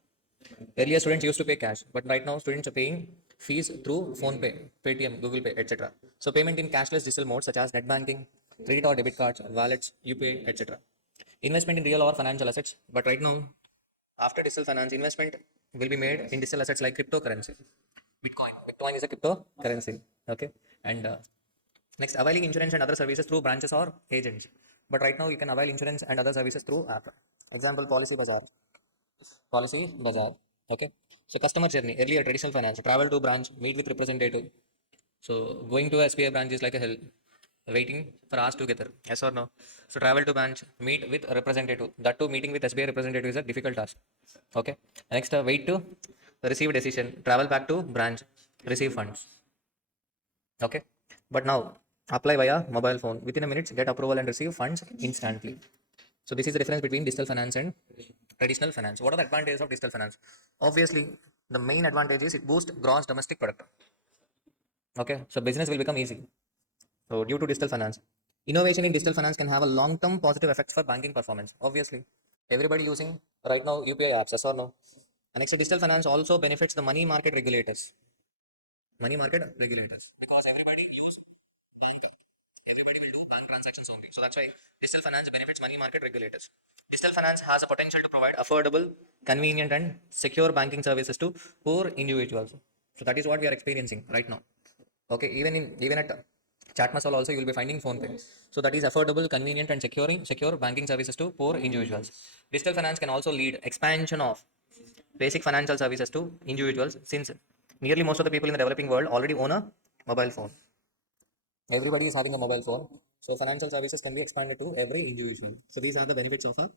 Earlier students used to pay cash, but right now students are paying fees through phone pay, Paytm, Google Pay, etc. So payment in cashless digital mode such as net banking, credit or debit cards, wallets, UPI, etc. Investment in real or financial assets, but right now after digital finance, investment will be made in digital assets like cryptocurrency. Bitcoin. Bitcoin is a cryptocurrency. Okay. And next, availing insurance and other services through branches or agents. But right now, you can avail insurance and other services through app. Example, Policy Bazaar. Policy Bazaar. Okay. So customer journey. Earlier, traditional finance. Travel to branch, meet with representative. So going to SBI branch is like a hell. Waiting for hours together. Yes or no? So travel to branch, meet with a representative. That too, meeting with SBI representative is a difficult task. Okay. Next, wait to receive decision. Travel back to branch, receive funds. Okay. But now apply via mobile phone. Within a minute, get approval and receive funds instantly. So this is the difference between digital finance and traditional finance. What are the advantages of digital finance? Obviously, the main advantage is it boosts gross domestic product. Okay. So business will become easy. So due to digital finance, innovation in digital finance can have a long-term positive effects for banking performance. Obviously, everybody using right now UPI apps, yes or no? And next, digital finance also benefits the money market regulators. Money market regulators, because everybody use bank, everybody will do bank transactions only. So that's why digital finance benefits money market regulators. Digital finance has a potential to provide affordable, convenient, and secure banking services to poor individuals. So that is what we are experiencing right now. Okay, even at chat masala also you will be finding phone pay. So that is affordable, convenient, and secure banking services to poor individuals. Digital finance can also lead expansion of basic financial services to individuals, since nearly most of the people in the developing world already own a mobile phone. Everybody is having a mobile phone, so financial services can be expanded to every individual. So these are the benefits of a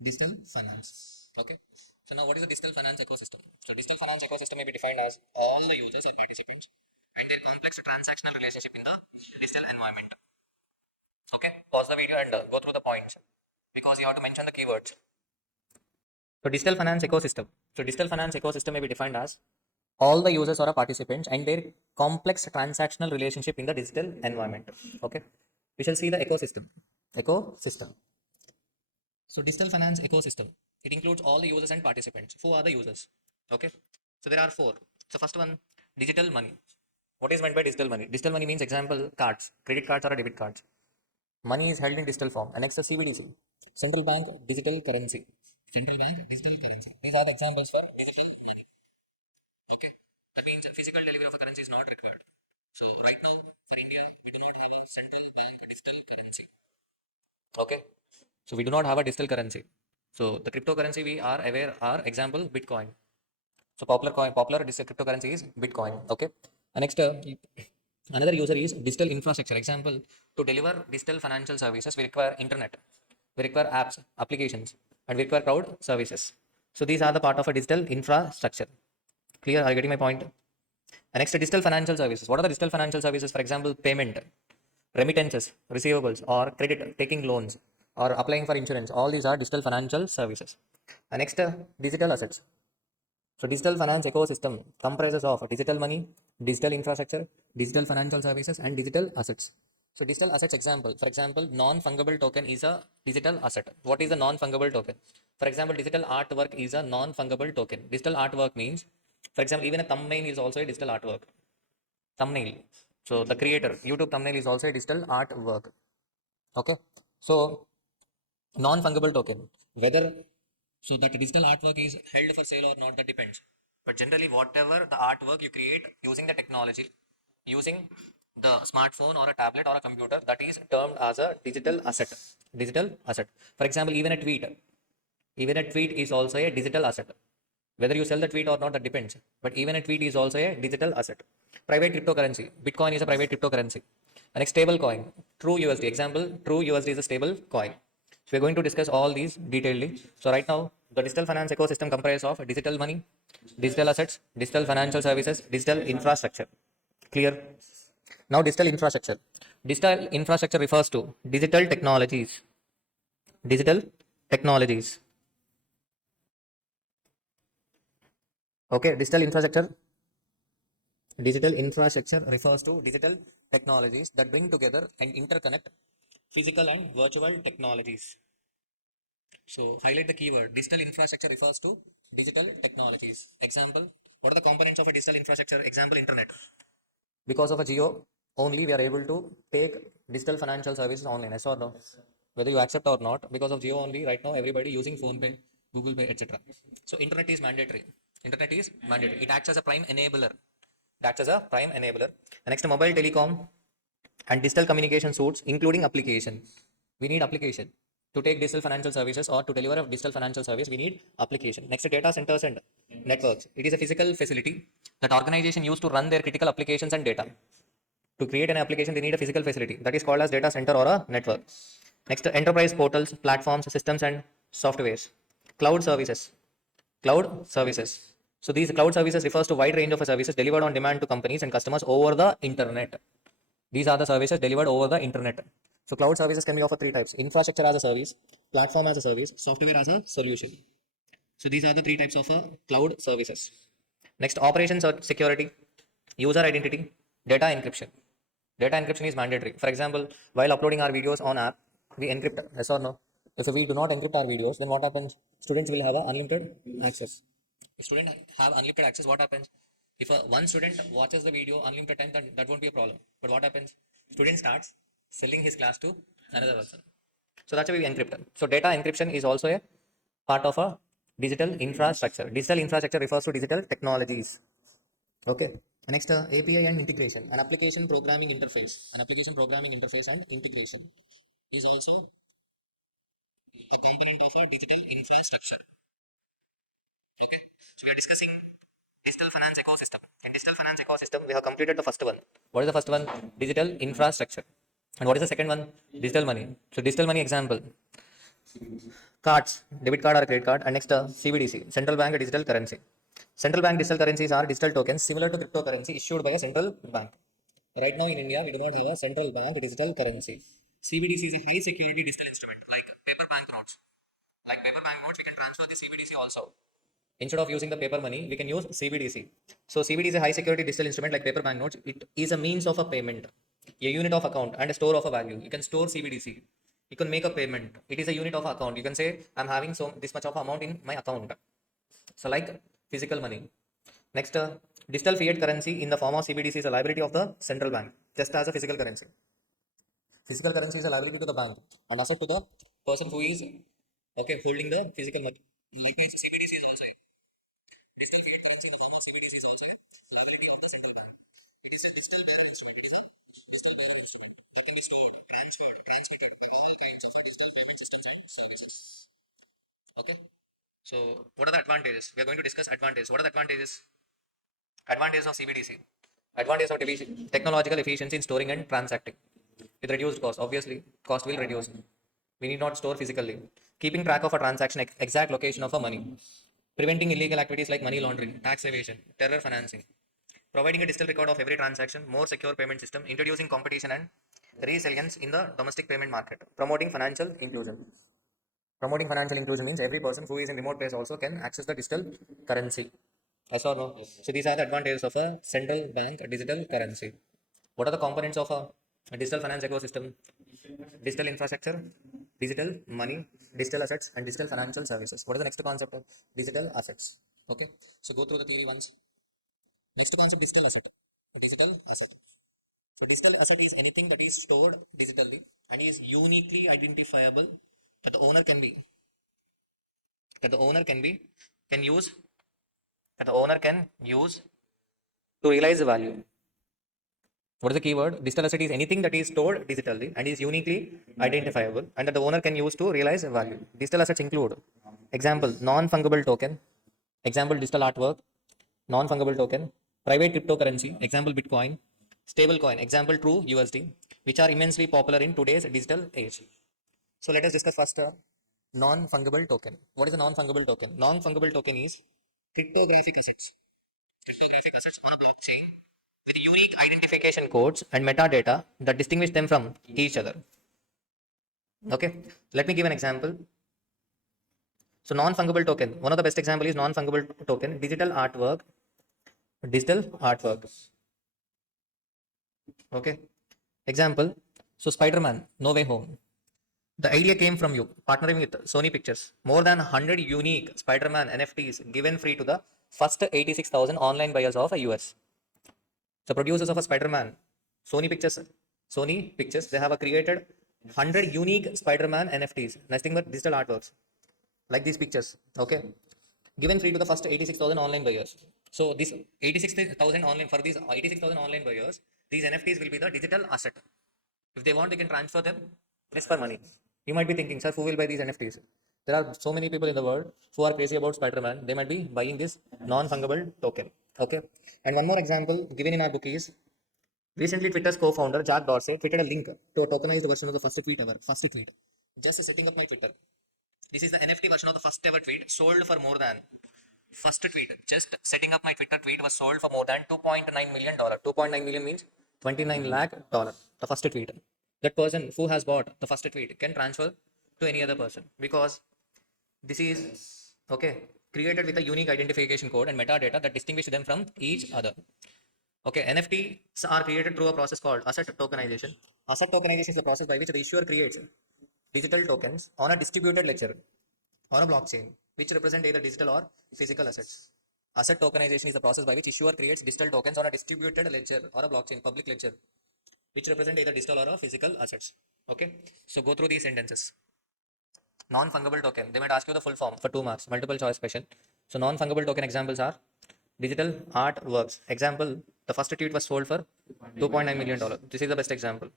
digital finance. Okay, so now what is the digital finance ecosystem? So digital finance ecosystem may be defined as all the users and participants and their complex transactional relationship in the digital environment. Okay, pause the video and go through the points because you have to mention the keywords. So digital finance ecosystem. So digital finance ecosystem may be defined as all the users or participants and their complex transactional relationship in the digital environment. Okay, we shall see the ecosystem. Ecosystem. So digital finance ecosystem. It includes all the users and participants. Who are the users? Okay, so there are four. So first one, digital money. What is meant by digital money? Digital money means example cards, credit cards or a debit cards. Money is held in digital form. And next, the CBDC, central bank digital currency. Central bank digital currency. These are the examples for digital money. Okay. That means physical delivery of a currency is not required. So right now for India, we do not have a central bank digital currency. Okay. So we do not have a digital currency. So the cryptocurrency we are aware are example Bitcoin. So popular digital cryptocurrency is Bitcoin. Okay. And next, another user is digital infrastructure. Example, to deliver digital financial services, we require internet, we require apps, applications, and we require cloud services. So these are the part of a digital infrastructure. Clear? Are you getting my point? And next, digital financial services. What are the digital financial services? For example, payment, remittances, receivables, or credit, taking loans, or applying for insurance. All these are digital financial services. And next, digital assets. So digital finance ecosystem comprises of digital money, digital infrastructure, digital financial services, and digital assets. So digital assets example, for example, non-fungible token is a digital asset. What is a non-fungible token? For example, digital artwork is a non-fungible token. Digital artwork means, for example, even a thumbnail is also a digital artwork. Thumbnail. So the creator, YouTube thumbnail is also a digital artwork. Okay. So non-fungible token, whether so that digital artwork is held for sale or not, that depends. But generally, whatever the artwork you create using the technology, using the smartphone or a tablet or a computer, that is termed as a digital asset. Digital asset. For example, even a tweet is also a digital asset. Whether you sell the tweet or not, that depends. But even a tweet is also a digital asset. Private cryptocurrency. Bitcoin is a private cryptocurrency. The next stable coin. True USD. Example, True USD is a stable coin. So we're going to discuss all these detailedly. So right now, the digital finance ecosystem comprises of digital money, digital assets, digital financial services, digital infrastructure. Clear? Now, digital infrastructure. Digital infrastructure refers to digital technologies. Digital technologies. Okay, digital infrastructure refers to digital technologies that bring together and interconnect physical and virtual technologies. So highlight the keyword. Digital infrastructure refers to digital technologies. Example, what are the components of a digital infrastructure? Example, internet. Because of a geo only, we are able to take digital financial services online. Yes or no? Whether you accept or not, because of geo only, right now everybody using phone pay, Google Pay, etc. So internet is mandatory. Internet is mandatory. It acts as a prime enabler. It acts as a prime enabler. The next, mobile telecom and digital communication suites, including application. We need application to take digital financial services or to deliver a digital financial service. We need application. Next, data centers and networks. It is a physical facility that organization use to run their critical applications and data. To create an application, they need a physical facility that is called as data center or a network. Next, enterprise portals, platforms, systems, and softwares. Cloud services. Cloud services. So these cloud services refers to wide range of services delivered on demand to companies and customers over the internet. These are the services delivered over the internet. So cloud services can be of three types: infrastructure as a service, platform as a service, software as a solution. So these are the three types of cloud services. Next, operations or security, user identity, data encryption. Data encryption is mandatory. For example, while uploading our videos on app, we encrypt. Yes or no? If we do not encrypt our videos, then what happens? Students will have unlimited access. If student have unlimited access, what happens? If one student watches the video unlimited time, then that won't be a problem. But what happens? Student starts selling his class to another person. So that's why we encrypt. So data encryption is also a part of a digital infrastructure. Digital infrastructure refers to digital technologies. Okay. Next, API and integration. An application programming interface. An application programming interface and integration is also a component of a digital infrastructure. Okay. So we are discussing digital finance ecosystem. In digital finance ecosystem, we have completed the first one. What is the first one? Digital infrastructure. And what is the second one? Digital money. So digital money example. Cards, debit card or credit card. And next, CBDC, central bank digital currency. Central bank digital currencies are digital tokens similar to cryptocurrency issued by a central bank. Right now in India, we do not have a central bank digital currency. CBDC is a high security digital instrument like paper banknotes. Like paper banknotes, we can transfer the CBDC also. Instead of using the paper money, we can use CBDC. So CBDC is a high security digital instrument like paper banknotes. It is a means of a payment, a unit of account, and a store of a value. You can store CBDC. You can make a payment. It is a unit of account. You can say, I'm having so this much of amount in my account. So like physical money. Next, digital fiat currency in the form of CBDC is a liability of the central bank, just as a physical currency. Physical currency is a liability to the bank and asset to the person who is okay holding the physical money. Likewise, CBDC is also a digital fiat currency in the form of CBDC is also a services. Okay. So what are the advantages? We are going to discuss advantages. What are the advantages? Advantages of CBDC. Advantage of technological efficiency in storing and transacting. With reduced cost, obviously, cost will reduce. We need not store physically. Keeping track of a transaction, exact location of a money. Preventing illegal activities like money laundering, tax evasion, terror financing. Providing a digital record of every transaction, more secure payment system, introducing competition and resilience in the domestic payment market. Promoting financial inclusion. Promoting financial inclusion means every person who is in remote place also can access the digital currency. Yes or no? So these are the advantages of a central bank digital currency. What are the components of a digital finance ecosystem? Digital infrastructure, digital money, digital assets, and digital financial services. What is the next concept of digital assets? Okay, so go through the theory once. Next concept, digital asset. Digital asset. So digital asset is anything that is stored digitally and is uniquely identifiable that the owner can be that the owner can be can use that the owner can use to realize the value. What is the keyword? Digital asset is anything that is stored digitally and is uniquely identifiable and that the owner can use to realize value. Digital assets include example non-fungible token, example digital artwork, non-fungible token, private cryptocurrency, example Bitcoin, stable coin, example true USD, which are immensely popular in today's digital age. So let us discuss first non-fungible token. What is a non-fungible token? Non-fungible token is cryptographic assets. Cryptographic assets on a blockchain with unique identification codes and metadata that distinguish them from each other. Okay, let me give an example. So non-fungible token. One of the best example is non-fungible token, digital artwork. Digital artwork. Okay. Example. So Spider-Man, No Way Home. The idea came from you, partnering with Sony Pictures. More than 100 unique Spider-Man NFTs given free to the first 86,000 online buyers of US. The producers of a Spider-Man, Sony Pictures, Sony Pictures, they have created 100 unique Spider-Man NFTs, nothing but digital artworks, like these pictures. Okay, given free to the first 86,000 online buyers. So this 86,000 online for these 86,000 online buyers, these NFTs will be the digital asset. If they want, they can transfer them less for money. You might be thinking, sir, who will buy these NFTs? There are so many people in the world who are crazy about Spider-Man. They might be buying this non-fungible token. Okay. And one more example given in our book is recently Twitter's co-founder Jack Dorsey tweeted a link to a tokenized version of the first tweet ever. First tweet. Just setting up my Twitter. This is the NFT version of the first ever tweet, sold for more than first tweet. Just setting up my Twitter tweet was sold for more than $2.9 million. 2.9 million means 29 lakh dollar. The first tweet. That person who has bought the first tweet can transfer to any other person because this is okay created with a unique identification code and metadata that distinguish them from each other. Okay, NFTs are created through a process called asset tokenization. Asset tokenization is the process by which the issuer creates digital tokens on a distributed ledger on a blockchain, which represent either digital or physical assets. Asset tokenization is the process by which issuer creates digital tokens on a distributed ledger or a blockchain, public ledger, which represent either digital or a physical assets. Okay, so go through these sentences. Non-fungible token. They might ask you the full form for 2 marks, multiple choice question. So non-fungible token examples are digital art works. Example, the first tweet was sold for $2.9 million. This is the best example.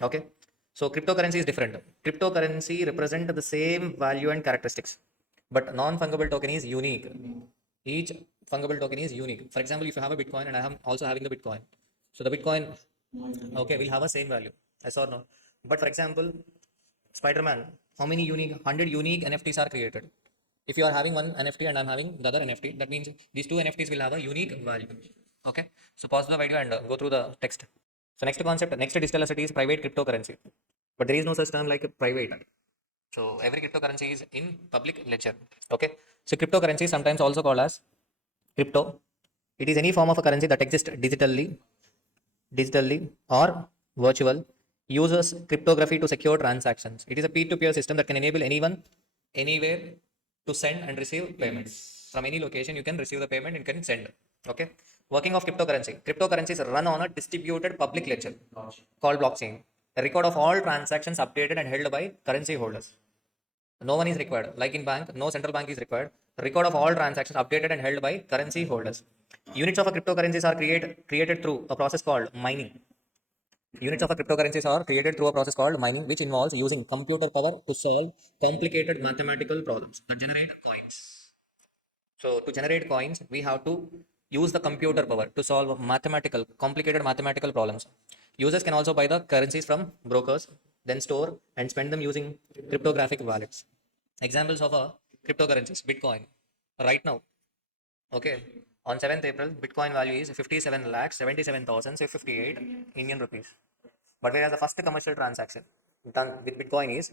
Okay. So cryptocurrency is different. Cryptocurrency represent the same value and characteristics, but non-fungible token is unique. Each fungible token is unique. For example, if you have a Bitcoin and I am also having the Bitcoin, so the Bitcoin, okay, will have a same value. Yes or no? But for example, Spider-Man, how many unique, 100 unique NFTs are created? If you are having one NFT and I'm having the other NFT, that means these two NFTs will have a unique value. Okay. So pause the video and go through the text. So next concept, next digital asset is private cryptocurrency. But there is no such term like private. So every cryptocurrency is in public ledger. Okay. So cryptocurrency is sometimes also called as crypto. It is any form of a currency that exists digitally or virtual, uses cryptography to secure transactions. It is a peer-to-peer system that can enable anyone anywhere to send and receive payments. From any location you can receive the payment and can send. Okay. Working of cryptocurrency. Cryptocurrencies run on a distributed public ledger called blockchain. A record of all transactions updated and held by currency holders. No one is required. Like in bank, no central bank is required. Record of all transactions updated and held by currency holders. Units of a cryptocurrencies are created through a process called mining. Units of a cryptocurrencies are created through a process called mining, which involves using computer power to solve complicated mathematical problems that generate coins. So to generate coins, we have to use the computer power to solve complicated mathematical problems. Users can also buy the currencies from brokers, then store and spend them using cryptographic wallets. Examples of a cryptocurrencies, Bitcoin. Right now, okay, on 7th April, Bitcoin value is 57 lakhs 77,658 Indian rupees. But whereas the first commercial transaction done with Bitcoin is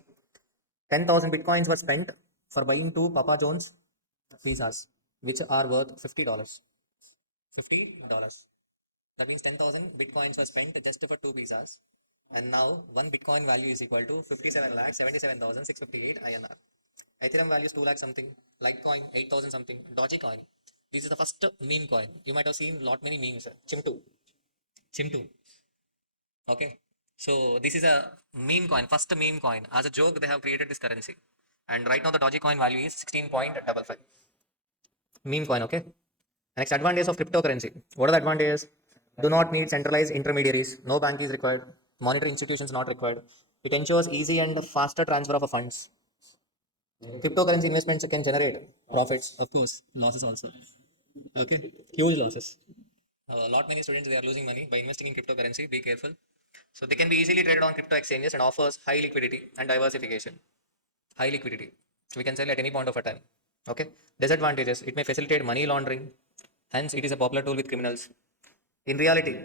10,000 Bitcoins were spent for buying two Papa John's pizzas, which are worth $50. $50. That means 10,000 Bitcoins were spent just for two pizzas. And now one Bitcoin value is equal to 57 lakhs 77,658 INR. Ethereum value is 2 lakh something. Litecoin 8,000 something. Dogecoin. This is the first meme coin. You might have seen lot many memes. Chimtu. Chimtu. Okay. So this is a meme coin, first meme coin. As a joke, they have created this currency. And right now the Dogecoin value is 16.55. Meme coin, okay. Next advantage of cryptocurrency. What are the advantages? Do not need centralized intermediaries. No bank is required. Monetary institutions not required. It ensures easy and faster transfer of funds. Cryptocurrency investments can generate profits, of course, losses also. Okay, huge losses. A lot many students they are losing money by investing in cryptocurrency. Be careful. So they can be easily traded on crypto exchanges and offers high liquidity and diversification. High liquidity. So we can sell at any point of a time. Okay. Disadvantages. It may facilitate money laundering. Hence, it is a popular tool with criminals. In reality,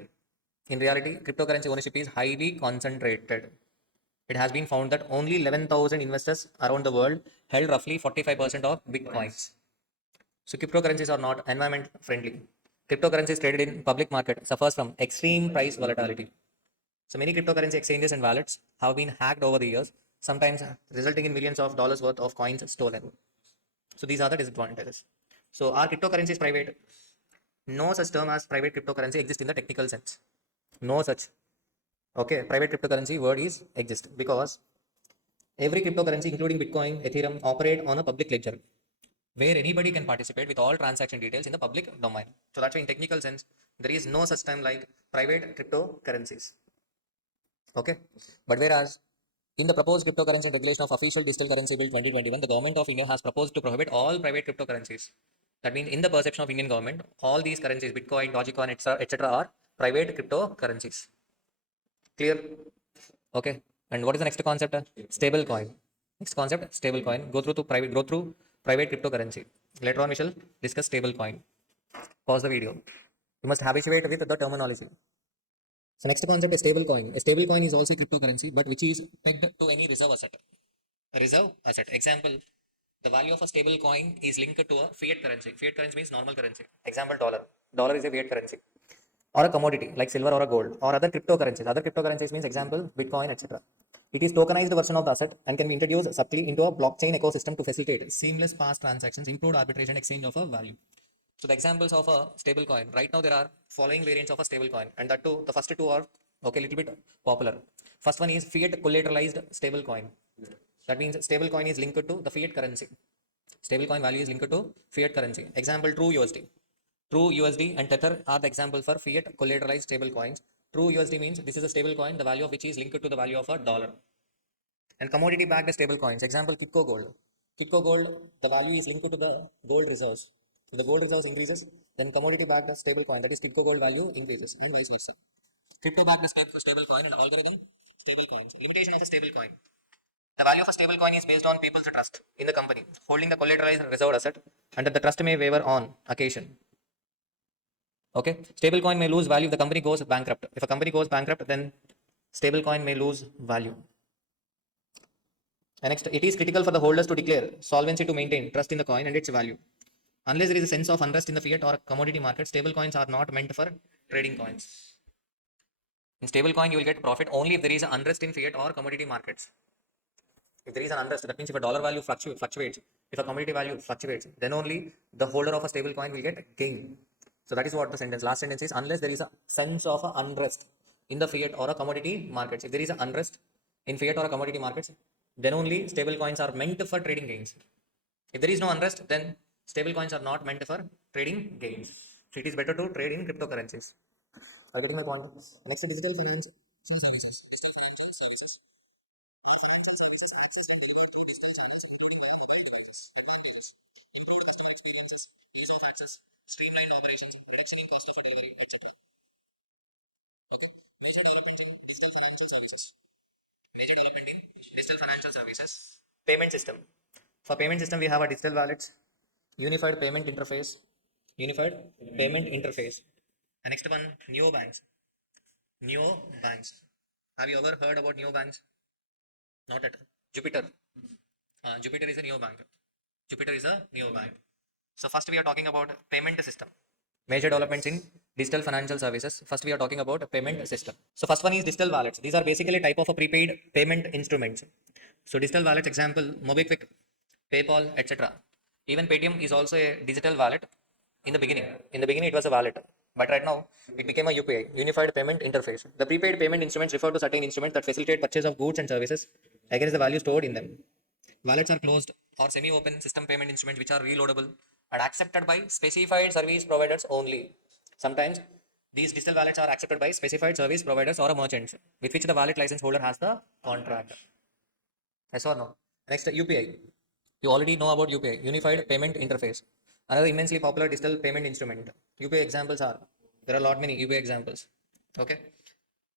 cryptocurrency ownership is highly concentrated. It has been found that only 11,000 investors around the world held roughly 45% of Bitcoins. So cryptocurrencies are not environment friendly. Cryptocurrencies traded in public market suffers from extreme price volatility. So many cryptocurrency exchanges and wallets have been hacked over the years, sometimes resulting in millions of dollars worth of coins stolen. So these are the disadvantages. So are cryptocurrencies private? No such term as private cryptocurrency exists in the technical sense. No such. Okay, private cryptocurrency word is exist because every cryptocurrency, including Bitcoin, Ethereum, operate on a public ledger where anybody can participate with all transaction details in the public domain. So that's why in technical sense, there is no such term like private cryptocurrencies. Okay. But whereas in the proposed cryptocurrency and regulation of official digital currency bill 2021, the government of India has proposed to prohibit all private cryptocurrencies. That means in the perception of Indian government, all these currencies, Bitcoin, Dogecoin, etc., are private cryptocurrencies. Clear? Okay. And what is the next concept? Stable coin. Next concept, stable coin. Go through private cryptocurrency. Later on, we shall discuss stable coin. Pause the video. You must habituate with the terminology. So next concept is stable coin. A stable coin is also a cryptocurrency, but which is pegged to any reserve asset. A reserve asset. Example, the value of a stable coin is linked to a fiat currency. Fiat currency means normal currency. Example, dollar. Dollar is a fiat currency. Or a commodity like silver or a gold or other cryptocurrencies. Other cryptocurrencies means example, Bitcoin, etc. It is tokenized version of the asset and can be introduced subtly into a blockchain ecosystem to facilitate seamless past transactions, improved arbitration, exchange of a value. So the examples of a stable coin. Right now there are following variants of a stable coin, and that too, the first two are okay, little bit popular. First one is fiat collateralized stable coin. That means stable coin is linked to the fiat currency. Stable coin value is linked to fiat currency. Example, True USD. True USD and Tether are the example for fiat collateralized stable coins. True USD means this is a stable coin, the value of which is linked to the value of a dollar. And commodity backed stable coins. Example, Kitco Gold. Kitco Gold, the value is linked to the gold reserves. If the gold reserves increases, then commodity backed stable coin, that is Kitco Gold value increases, and vice versa. Crypto backed stable coin and algorithm stable coins. Limitation of a stable coin. The value of a stable coin is based on people's trust in the company, holding the collateralized reserved asset, and that the trust may waver on occasion. Okay, stable coin may lose value if the company goes bankrupt. If a company goes bankrupt, then stable coin may lose value. And next, it is critical for the holders to declare solvency to maintain trust in the coin and its value. Unless there is a sense of unrest in the fiat or commodity market, stable coins are not meant for trading coins. In stable coin, you will get profit only if there is unrest in fiat or commodity markets. If there is an unrest, that means if a dollar value fluctuates, if a commodity value fluctuates, then only the holder of a stable coin will get gain. So that is what the last sentence is. Unless there is a sense of unrest in the fiat or a commodity markets. If there is an unrest in fiat or a commodity markets, then only stable coins are meant for trading gains. If there is no unrest, then stable coins are not meant for trading gains. So it is better to trade in cryptocurrencies. Are you getting my point? Next, digital finance. So services, digital financial services. Financial services access are delivered through digital channels, including via mobile devices. Advantages include customer experiences, ease of access, streamlined operations, reduction in cost of a delivery, etc. Okay. Major development in digital financial services. Major development in digital financial services. Payment system. For payment system, we have a digital wallets, unified payment interface, unified payment interface. The next one, neobanks. Neobanks. Have you ever heard about neobanks? Not at all. Jupiter. Jupiter is a neobank. Jupiter is a neobank. So first we are talking about payment system. Major developments in digital financial services. First we are talking about a payment system. So first one is digital wallets. These are basically type of a prepaid payment instruments. So digital wallets example, MobiKwik, PayPal, etc. Even Paytm is also a digital wallet in the beginning. In the beginning it was a wallet. But right now it became a UPI, Unified Payment Interface. The prepaid payment instruments refer to certain instruments that facilitate purchase of goods and services against the value stored in them. Wallets are closed or semi-open system payment instruments which are reloadable and accepted by specified service providers only. Sometimes these digital wallets are accepted by specified service providers or merchants with which the wallet license holder has the contract. Yes or no? Next, UPI. You already know about UPI, Unified Payment Interface. Another immensely popular digital payment instrument. UPI examples are, there are a lot many UPI examples. Okay.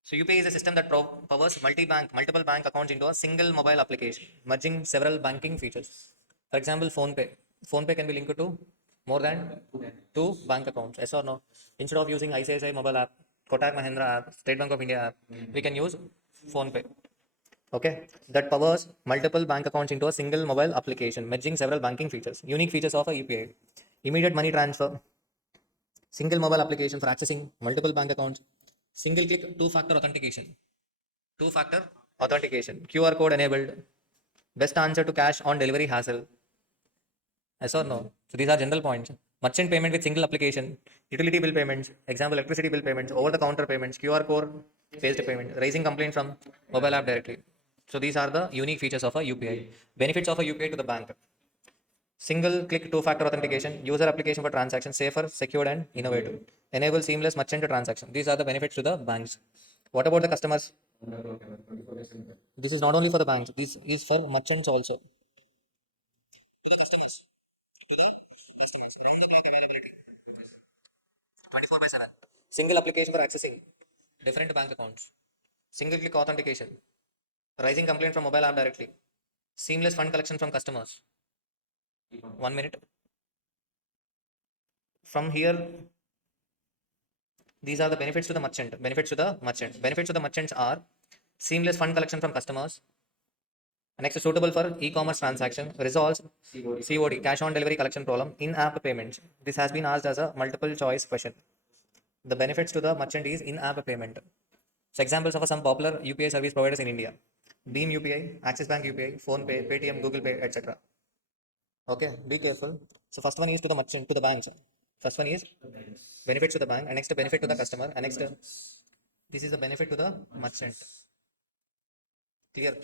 So UPI is a system that powers multiple bank accounts into a single mobile application, merging several banking features. For example, PhonePe. PhonePe can be linked to more than two bank accounts. Yes or no? Instead of using ICICI mobile app, Kotak Mahindra app, State Bank of India app, we can use PhonePe. Okay, that powers multiple bank accounts into a single mobile application, merging several banking features. Unique features of a UPI: immediate money transfer, single mobile application for accessing multiple bank accounts, single click two-factor authentication. Two-factor authentication. QR code enabled. Best answer to cash on delivery hassle. Yes or no? So these are general points. Merchant payment with single application. Utility bill payments. Example, electricity bill payments. Over-the-counter payments. QR code based payment. Raising complaint from mobile app directly. So these are the unique features of a UPI. Benefits of a UPI to the bank. Single click two-factor authentication. User application for transactions. Safer, secured and innovative. Enable seamless merchant transaction. These are the benefits to the banks. What about the customers? This is not only for the banks, this is for merchants also. To the customers. To the customers. Round the clock availability. 24 by 7. Single application for accessing different bank accounts. Single click authentication. Rising complaint from mobile app directly. Seamless fund collection from customers. 1 minute. From here, these are the benefits to the merchant. Benefits to the merchant. Benefits to the merchants are seamless fund collection from customers. Next, suitable for e-commerce transaction, resolves COD, cash on delivery collection problem, in-app payments. This has been asked as a multiple choice question. The benefits to the merchant is in-app payment. So examples of some popular UPI service providers in India: Beam UPI, Axis Bank UPI, PhonePe, Paytm, Google Pay, etc. Okay, be careful. So first one is to the merchant, to the banks. First one is benefits to the bank, and next benefit to the customer, and next this is the benefit to the merchant. Clear?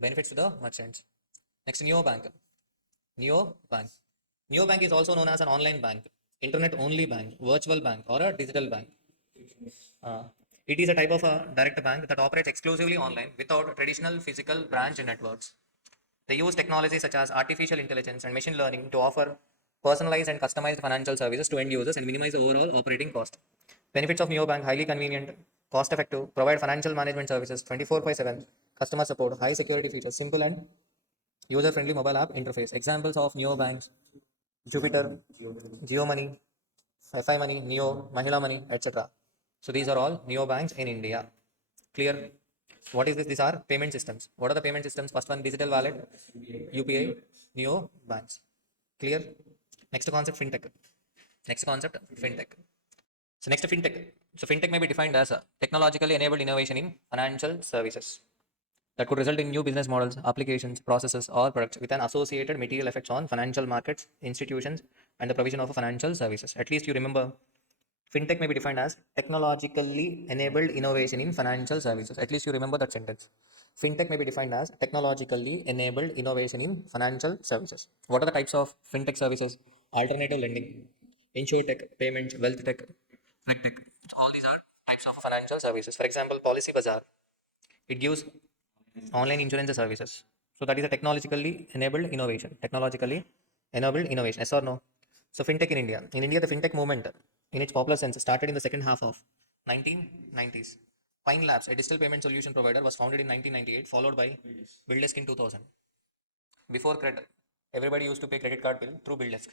Benefits to the merchants. Next, neobank. Neobank. Neobank is also known as an online bank, internet only bank, virtual bank, or a digital bank. Uh, it is a type of a direct bank that operates exclusively online without traditional physical branch networks. They use technology such as artificial intelligence and machine learning to offer personalized and customized financial services to end users and minimize the overall operating cost. Benefits of neobank: highly convenient, cost effective, provide financial management services 24 by 7, customer support, high security features, simple and user friendly mobile app interface. Examples of neobanks: Jupiter, Geo Money, FI Money, Neo, Mahila Money, etc. So these are all neobanks in India. Clear? What is this? These are payment systems. What are the payment systems? First one, digital wallet, UPI, neo banks. Clear? Next concept, fintech. Next concept, fintech. So next, fintech. So fintech may be defined as a technologically enabled innovation in financial services that could result in new business models, applications, processes, or products with an associated material effects on financial markets, institutions, and the provision of financial services. At least you remember, fintech may be defined as technologically enabled innovation in financial services. At least you remember that sentence. Fintech may be defined as technologically enabled innovation in financial services. What are the types of fintech services? Alternative lending, insurtech, payments, wealth tech, regtech. So all these are types of financial services. For example, Policy Bazaar. It gives online insurance services. So that is a technologically enabled innovation. Technologically enabled innovation. Yes or no? So fintech in India. In India, the fintech movement, in its popular sense, started in the second half of 1990s. Pine Labs, a digital payment solution provider, was founded in 1998, followed by BillDesk in 2000. Before credit, everybody used to pay credit card bill through BillDesk.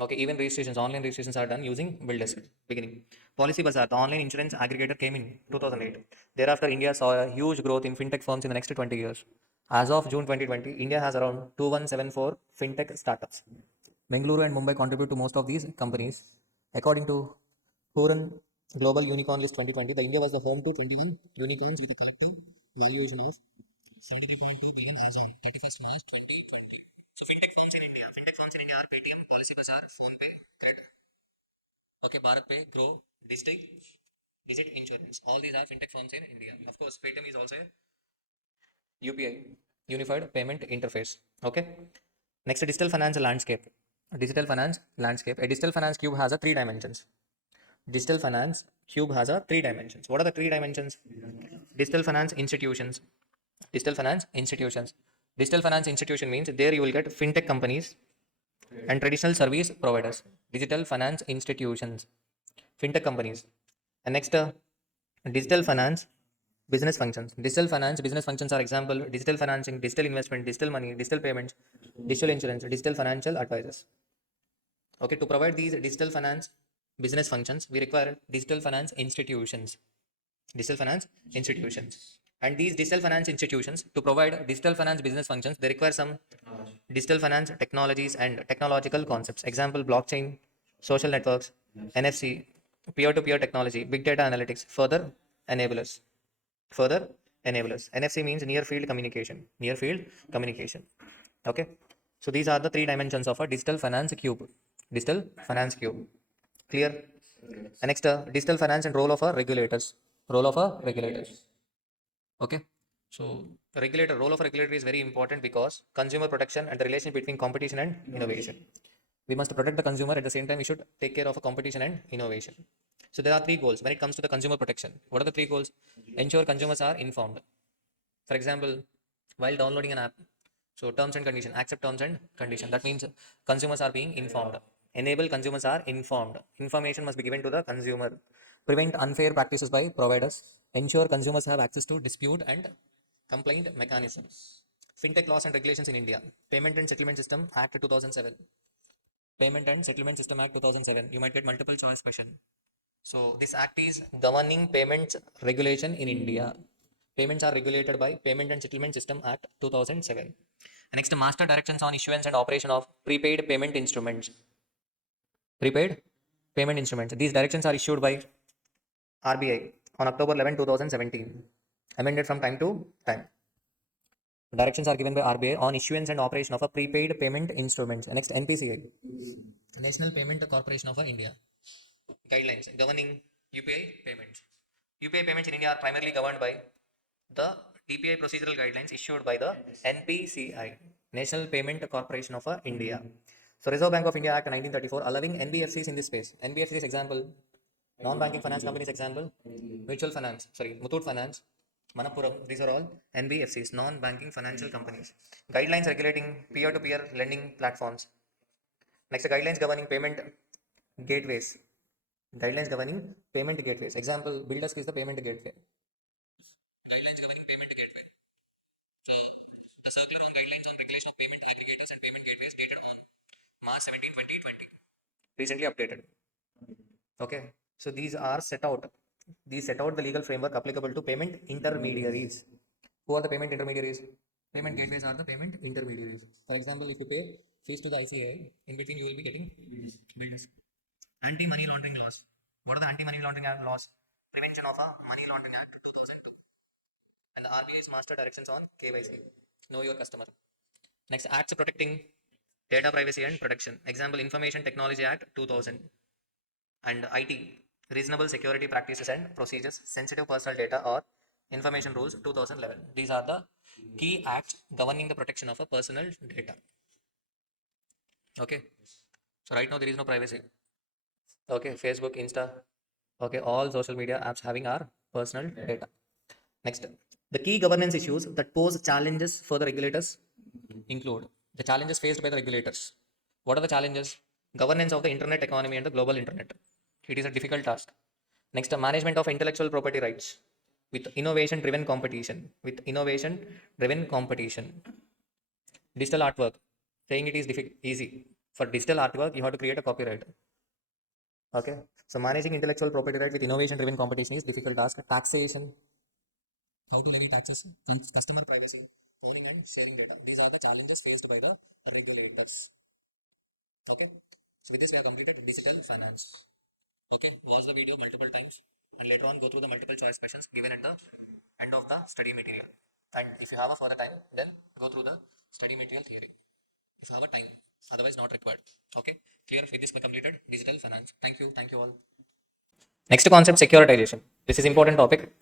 Okay, even registrations, online registrations are done using BillDesk. Beginning. Policy Bazaar, the online insurance aggregator, came in 2008. Thereafter, India saw a huge growth in fintech firms in the next 20 years. As of June 2020, India has around 2174 fintech startups. Bengaluru and Mumbai contribute to most of these companies. According to Huron Global Unicorn List 2020, the India was the home to 21 unicorns with a collective valuation of 73.2 billion as on 31st March 2020. So fintech firms in India. Fintech firms in India are Paytm, Policy Bazaar, PhonePe, Credit. Okay, BharatPe, Grow, Digit Insurance. All these are fintech firms in India. Of course, Paytm is also a UPI, Unified Payment Interface. Okay. Next, digital finance landscape. Digital finance landscape. A digital finance cube has a three dimensions. Digital finance cube has a three dimensions. What are the three dimensions? Digital finance institutions. Digital finance institutions. Digital finance institution means there you will get fintech companies and traditional service providers. Digital finance institutions, fintech companies. And next, digital finance business functions. Digital finance business functions are example digital financing, digital investment, digital money, digital payments, digital insurance, digital financial advisors. Okay, to provide these digital finance business functions, we require digital finance institutions. Digital finance institutions. And these digital finance institutions, to provide digital finance business functions, they require some digital finance technologies and technological concepts. Example, blockchain, social networks, NFC, peer-to-peer technology, big data analytics, further enablers. Further enablers. NFC means near field communication. Near field communication. Okay. So these are the three dimensions of a digital finance cube. Digital finance cube. Clear? And next, digital finance and role of our regulators. Role of our regulators. Okay. So regulator, role of a regulator is very important because consumer protection and the relation between competition and innovation. We must protect the consumer, at the same time we should take care of a competition and innovation. So there are three goals when it comes to the consumer protection. What are the three goals? Ensure consumers are informed. For example, while downloading an app, so terms and condition, accept terms and condition. That means consumers are being informed. Enable consumers are informed. Information must be given to the consumer. Prevent unfair practices by providers. Ensure consumers have access to dispute and complaint mechanisms. Fintech laws and regulations in India. Payment and Settlement System Act 2007. Payment and Settlement System Act 2007. You might get multiple choice question. So this act is governing payments regulation in India. Payments are regulated by Payment and Settlement System Act 2007. Next, master directions on issuance and operation of prepaid payment instruments. Prepaid payment instruments. These directions are issued by RBI on October 11, 2017. Amended from time to time. Directions are given by RBI on issuance and operation of a prepaid payment instruments. Next, NPCI. National Payment Corporation of India. Guidelines governing UPI payments. UPI payments in India are primarily governed by the DPI procedural guidelines issued by the NPCI, National Payment Corporation of India. So Reserve Bank of India Act 1934 allowing NBFCs in this space. NBFCs example, non-banking finance companies example, mutual finance, Muthoot Finance, Manappuram, these are all NBFCs, non-banking financial companies. Guidelines regulating peer-to-peer lending platforms. Next, guidelines governing payment gateways. Guidelines governing payment gateways. Example, BillDesk is the payment gateway. Guidelines governing payment gateway. So, the circular on guidelines on regulation of payment aggregators and payment gateways dated on March 17, 2020. Recently updated. Okay. So these are set out. These set out the legal framework applicable to payment intermediaries. Who are the payment intermediaries? Payment gateways are the payment intermediaries. For example, if you pay fees to the ICA, in between you will be getting bills. Anti-money laundering laws. What are the anti-money laundering laws? Prevention of a Money Laundering Act 2002. And the RBI's master directions on KYC. Know your customer. Next, acts protecting data privacy and protection. Example, Information Technology Act 2000. And IT, reasonable security practices and procedures, sensitive personal data or information rules 2011. These are the key acts governing the protection of a personal data. Okay. So right now there is no privacy. Okay, Facebook, Insta, Okay, all social media apps having our personal data. Next, the key governance issues that pose challenges for the regulators include the challenges faced by the regulators. What are the challenges? Governance of the internet economy and the global internet. It is a difficult task. Next, the management of intellectual property rights with innovation driven competition. With innovation driven competition. Digital artwork. Saying it is easy. For digital artwork, you have to create a copyright. Okay. So managing intellectual property right with innovation driven competition is difficult task. Taxation, how to levy taxes, customer privacy, owning and sharing data. These are the challenges faced by the regulators. Okay. So with this, we have completed digital finance. Okay. Watch the video multiple times and later on go through the multiple choice questions given at the end of the study material. And if you have a further time, then go through the study material theory. If you have a time, otherwise not required. Okay. Clear? With this, we completed digital finance. Thank you. Thank you all. Next concept, securitization. This is important topic.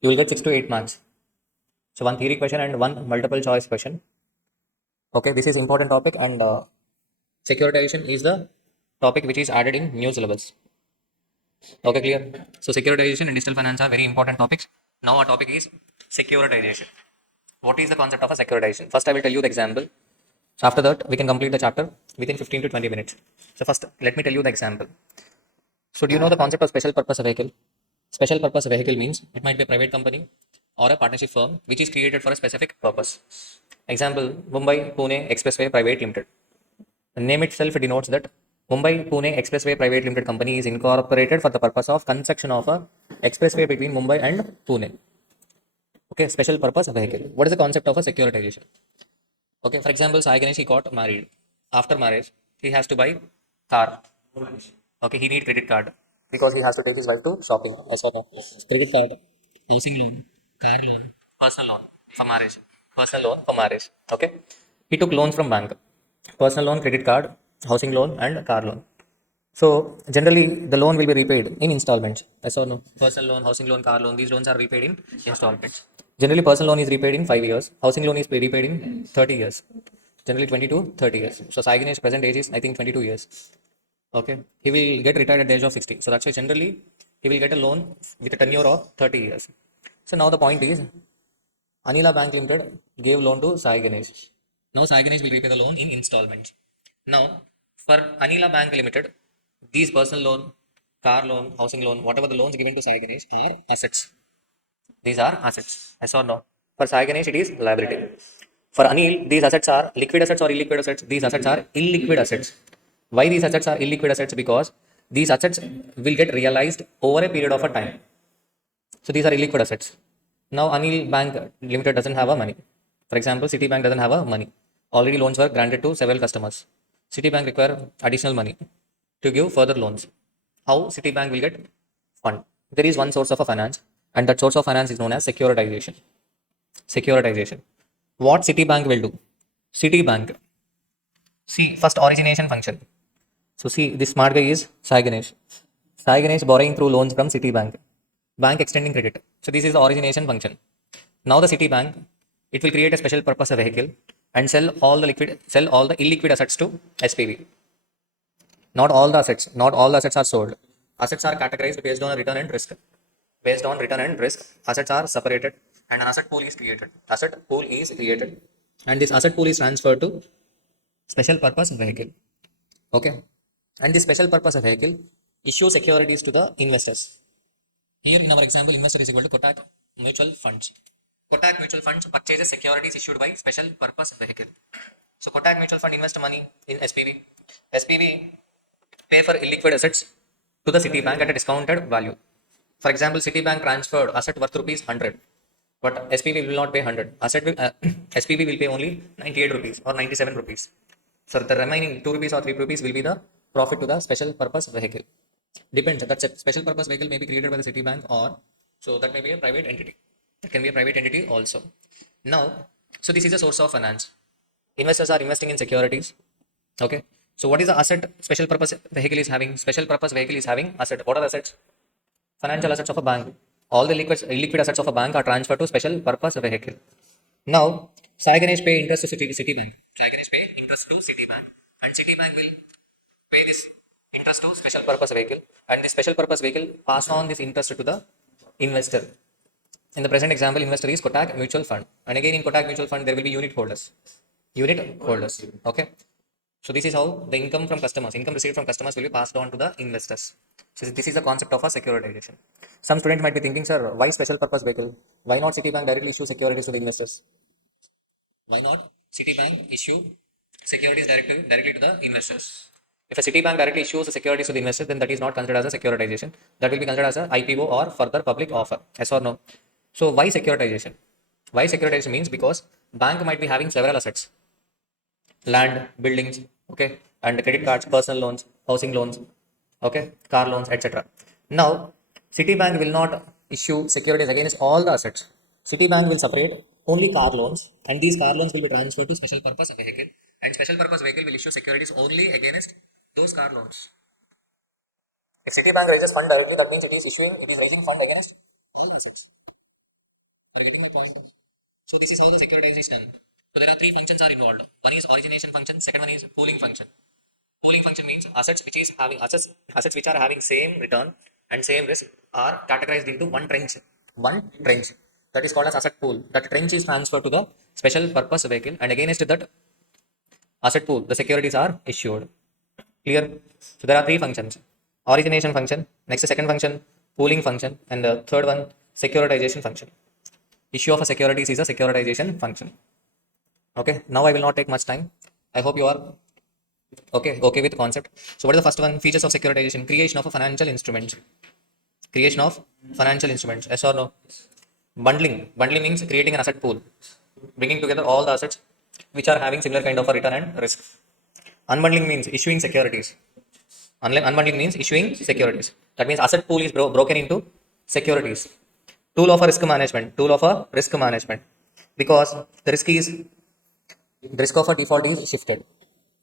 You will get 6 to 8 marks. So one theory question and one multiple choice question. Okay, this is important topic and securitization is the topic which is added in new syllabus. Okay, clear. So securitization and digital finance are very important topics. Now our topic is securitization. What is the concept of a securitization? First, I will tell you the example. So after that, we can complete the chapter within 15 to 20 minutes. So first, let me tell you the example. So do you know the concept of special purpose vehicle? Special purpose vehicle means it might be a private company or a partnership firm which is created for a specific purpose. Example, Mumbai Pune Expressway Private Limited. The name itself denotes that Mumbai Pune Expressway Private Limited Company is incorporated for the purpose of construction of a expressway between Mumbai and Pune. Okay, special purpose vehicle. What is the concept of a securitization? Okay, for example, Sai Ganesh, he got married. After marriage, he has to buy car. Okay, he need credit card because he has to take his wife to shopping. As well, credit card, housing loan, car loan, personal loan for marriage. Personal loan for marriage. Okay, he took loans from bank. Personal loan, credit card, housing loan, and car loan. So generally, the loan will be repaid in installments. Yes or no? Personal loan, housing loan, car loan. These loans are repaid in installments. Generally, personal loan is repaid in 5 years. Housing loan is repaid in 30 years. Generally, 20 to 30 years. So Sai Ganesh's present age is I think 22 years. Okay, he will get retired at the age of 60. So that's why generally he will get a loan with a tenure of 30 years. So now the point is Anila Bank Limited gave loan to Sai Ganesh. Now Sai Ganesh will repay the loan in installments. Now for Anila Bank Limited, these personal loan, car loan, housing loan, whatever the loans given to Sai Ganesh are assets. These are assets. Yes or no? For Sai Ganesh, it is liability. For Anil, these assets are liquid assets or illiquid assets. These assets are illiquid assets. Why these assets are illiquid assets? Because these assets will get realized over a period of a time. So these are illiquid assets. Now Anil Bank Limited doesn't have a money. For example, Citibank doesn't have a money. Already loans were granted to several customers. Citibank require additional money to give further loans. How Citibank will get fund? There is one source of a finance, and that source of finance is known as securitization. Securitization. What Citibank will do? Citibank. See, first origination function. So see, this smart guy is Sai Ganesh. Sai Ganesh borrowing through loans from Citibank. Bank extending credit. So this is the origination function. Now the Citibank, it will create a special purpose vehicle and sell all the illiquid assets to SPV. Not all the assets are sold. Assets are categorized based on return and risk. Based on return and risk, assets are separated and an asset pool is created. Asset pool is created and this asset pool is transferred to special purpose vehicle. Okay. And this special purpose vehicle issue securities to the investors. Here in our example, investor is equal to Kotak Mutual Funds. Kotak Mutual Funds purchases securities issued by special purpose vehicle. So Kotak Mutual Fund invest money in SPV. SPV pay for illiquid assets to the Citibank at a discounted value. For example, Citibank transferred asset worth rupees 100, but SPV will not pay 100. SPV will pay only 98 rupees or 97 rupees. So the remaining 2 rupees or 3 rupees will be the profit to the special purpose vehicle. Depends. That special purpose vehicle may be created by the Citibank or so that may be a private entity. It can be a private entity also. Now, so this is a source of finance. Investors are investing in securities. Okay. So what is the asset special purpose vehicle is having? Special purpose vehicle is having asset. What are the assets? Financial assets of a bank. All the liquid assets of a bank are transferred to special purpose vehicle. Now, Sai Ganesh pay interest to Citibank. Sai Ganesh pay interest to Citibank, and Citibank will pay this interest to special purpose vehicle, and the special purpose vehicle pass on this interest to the investor. In the present example, investor is Kotak Mutual Fund, and again in Kotak Mutual Fund there will be unit holders. Unit holders. Okay. So this is how the income received from customers will be passed on to the investors. So this is the concept of a securitization. Some student might be thinking, sir, why special purpose vehicle? Why not Citibank directly issue securities to the investors? Why not Citibank issue securities directly to the investors? If a Citibank directly issues the securities to the investors, then that is not considered as a securitization. That will be considered as a IPO or further public offer. Yes or no? So why securitization? Why securitization means because bank might be having several assets, land, buildings, okay, and credit cards, personal loans, housing loans, okay, car loans, etc. Now, Citibank will not issue securities against all the assets. Citibank will separate only car loans, and these car loans will be transferred to special purpose vehicle, and special purpose vehicle will issue securities only against those car loans. If Citibank raises fund directly, that means it is raising fund against all the assets. Are you getting my point? So this is how the securitization. So there are three functions are involved. One is origination function, second one is pooling function. Pooling function means assets which are having same return and same risk are categorized into one trench. One trench. That is called as asset pool. That trench is transferred to the special purpose vehicle, and against that asset pool, the securities are issued. Clear? So there are three functions. Origination function, next the second function, pooling function, and the third one, securitization function. Issue of a securities is a securitization function. Okay, now I will not take much time. I hope you are okay with the concept. So what is the first one? Features of securitization: creation of a financial instrument. Creation of financial instruments. Yes or no? Bundling means creating an asset pool, bringing together all the assets which are having similar kind of a return and risk. Unbundling means issuing securities. Unbundling means issuing securities. That means asset pool is broken into securities. Tool of a risk management. Tool of a risk management. Because the risk of a default is shifted.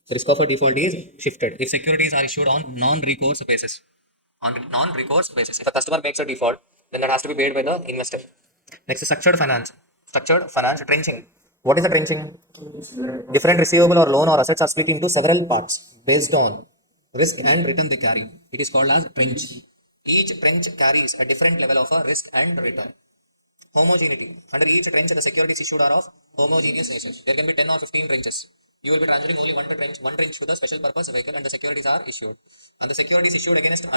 The risk of a default is shifted if securities are issued on non-recourse basis. On non-recourse basis, if a customer makes a default, then that has to be paid by the investor. Next is structured finance. Structured finance trenching. What is the trenching? Different receivable or loan or assets are split into several parts based on risk and return they carry. It is called as trench. Each trench carries a different level of a risk and return. Homogeneity. Under each trench, the securities issued are of homogeneous nature. There can be 10 or 15 trenches. You will be transferring only one trench to the special purpose vehicle, and the securities are issued. And the securities issued against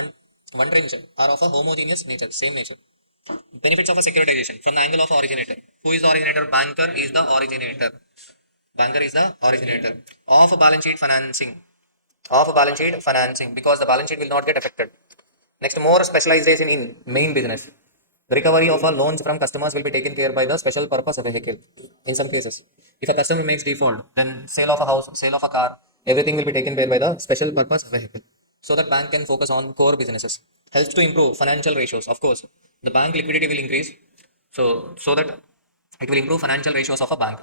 one trench are of a homogeneous nature, same nature. Benefits of a securitization from the angle of originator. Who is the originator? Banker is the originator. Banker is the originator. Of balance sheet financing. Of balance sheet financing, because the balance sheet will not get affected. Next, more specialization in main business. The recovery of all loans from customers will be taken care by the special purpose vehicle. In some cases, if a customer makes default, then sale of a house, sale of a car, everything will be taken care by the special purpose vehicle. So that bank can focus on core businesses. Helps to improve financial ratios. Of course, the bank liquidity will increase. So that it will improve financial ratios of a bank.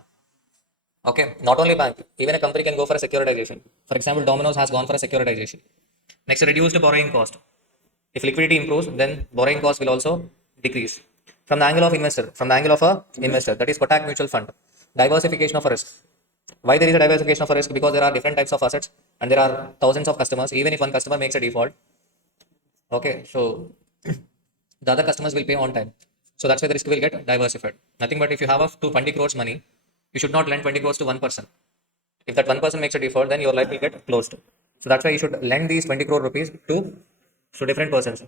Okay, not only bank, even a company can go for a securitization. For example, Domino's has gone for a securitization. Next, reduced borrowing cost. If liquidity improves, then borrowing cost will also decrease. From the angle of a investor, that is Kotak Mutual Fund, diversification of a risk. Why there is a diversification of a risk? Because there are different types of assets and there are thousands of customers. Even if one customer makes a default, okay, so the other customers will pay on time. So that's why the risk will get diversified. Nothing but if you have a 20 crores money, you should not lend 20 crores to one person. If that one person makes a default, then your life will get closed. So that's why you should lend these 20 crore rupees to different persons,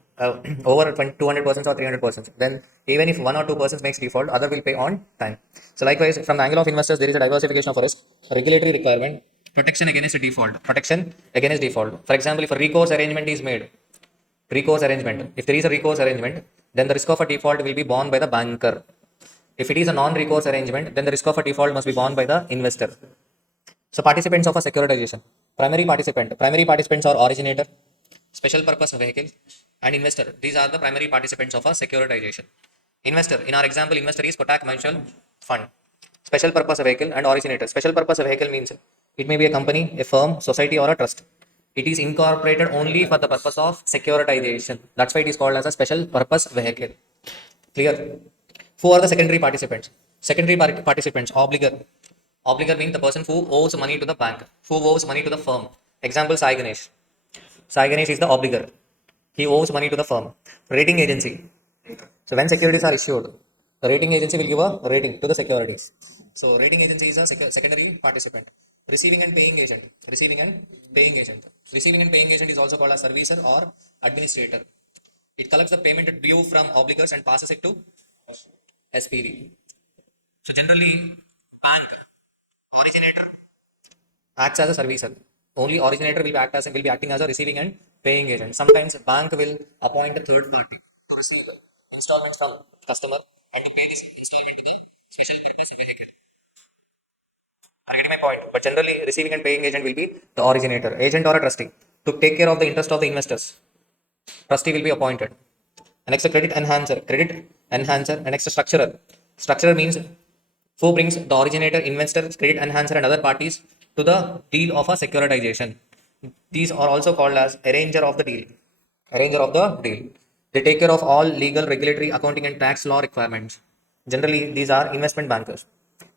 over 200 persons or 300 persons. Then even if one or two persons makes default, other will pay on time. So likewise, from the angle of investors, there is a diversification of risk, regulatory requirement, protection against default. Protection against default. For example, if a recourse arrangement is made, if there is a recourse arrangement, then the risk of a default will be borne by the banker. If it is a non-recourse arrangement, then the risk of a default must be borne by the investor. So participants of a securitization. Primary participants are originator, special purpose vehicle, and investor. These are the primary participants of a securitization. Investor, in our example, investor is Kotak Mutual Fund. Special purpose vehicle and originator. Special purpose vehicle means it may be a company, a firm, society, or a trust. It is incorporated only for the purpose of securitization. That's why it is called as a special purpose vehicle. Clear? Who are the secondary participants? Secondary participants, obligor. Obligor means the person who owes money to the bank, who owes money to the firm. Example, Sai Ganesh. Sai Ganesh is the obligor. He owes money to the firm. Rating agency. So when securities are issued, the rating agency will give a rating to the securities. So rating agency is a secondary participant. Receiving and paying agent. Receiving and paying agent. Receiving and paying agent is also called a servicer or administrator. It collects the payment due from obligors and passes it to SPV. So generally, bank originator acts as a servicer. Only originator will be acting as a receiving and paying agent. Sometimes bank will appoint a third party to receive installments from customer and to pay this installment to the special purpose vehicle. Are you getting my point? But generally, receiving and paying agent will be the originator, agent or a trustee to take care of the interest of the investors. Trustee will be appointed. And next, a credit enhancer. Credit enhancer. And next, a structurer. Structurer means who brings the originator, investor, credit enhancer, and other parties to the deal of a securitization. These are also called as arranger of the deal. Arranger of the deal. They take care of all legal, regulatory, accounting, and tax law requirements. Generally, these are investment bankers.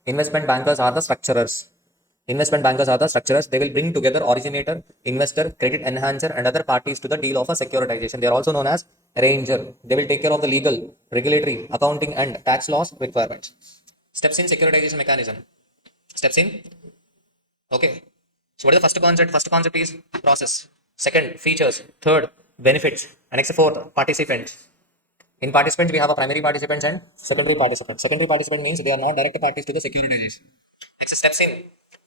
Investment bankers are the structurers. Investment bankers are the structurers. They will bring together originator, investor, credit enhancer, and other parties to the deal of a securitization. They are also known as arranger. They will take care of the legal, regulatory, accounting, and tax laws requirements. Steps in securitization mechanism. Steps in. Okay. So what is the first concept? First concept is process. Second, features. Third, benefits. And next, fourth, participants. In participants, we have a primary participants and secondary participants. Secondary participant means they are not direct parties to the securitization. Next, steps in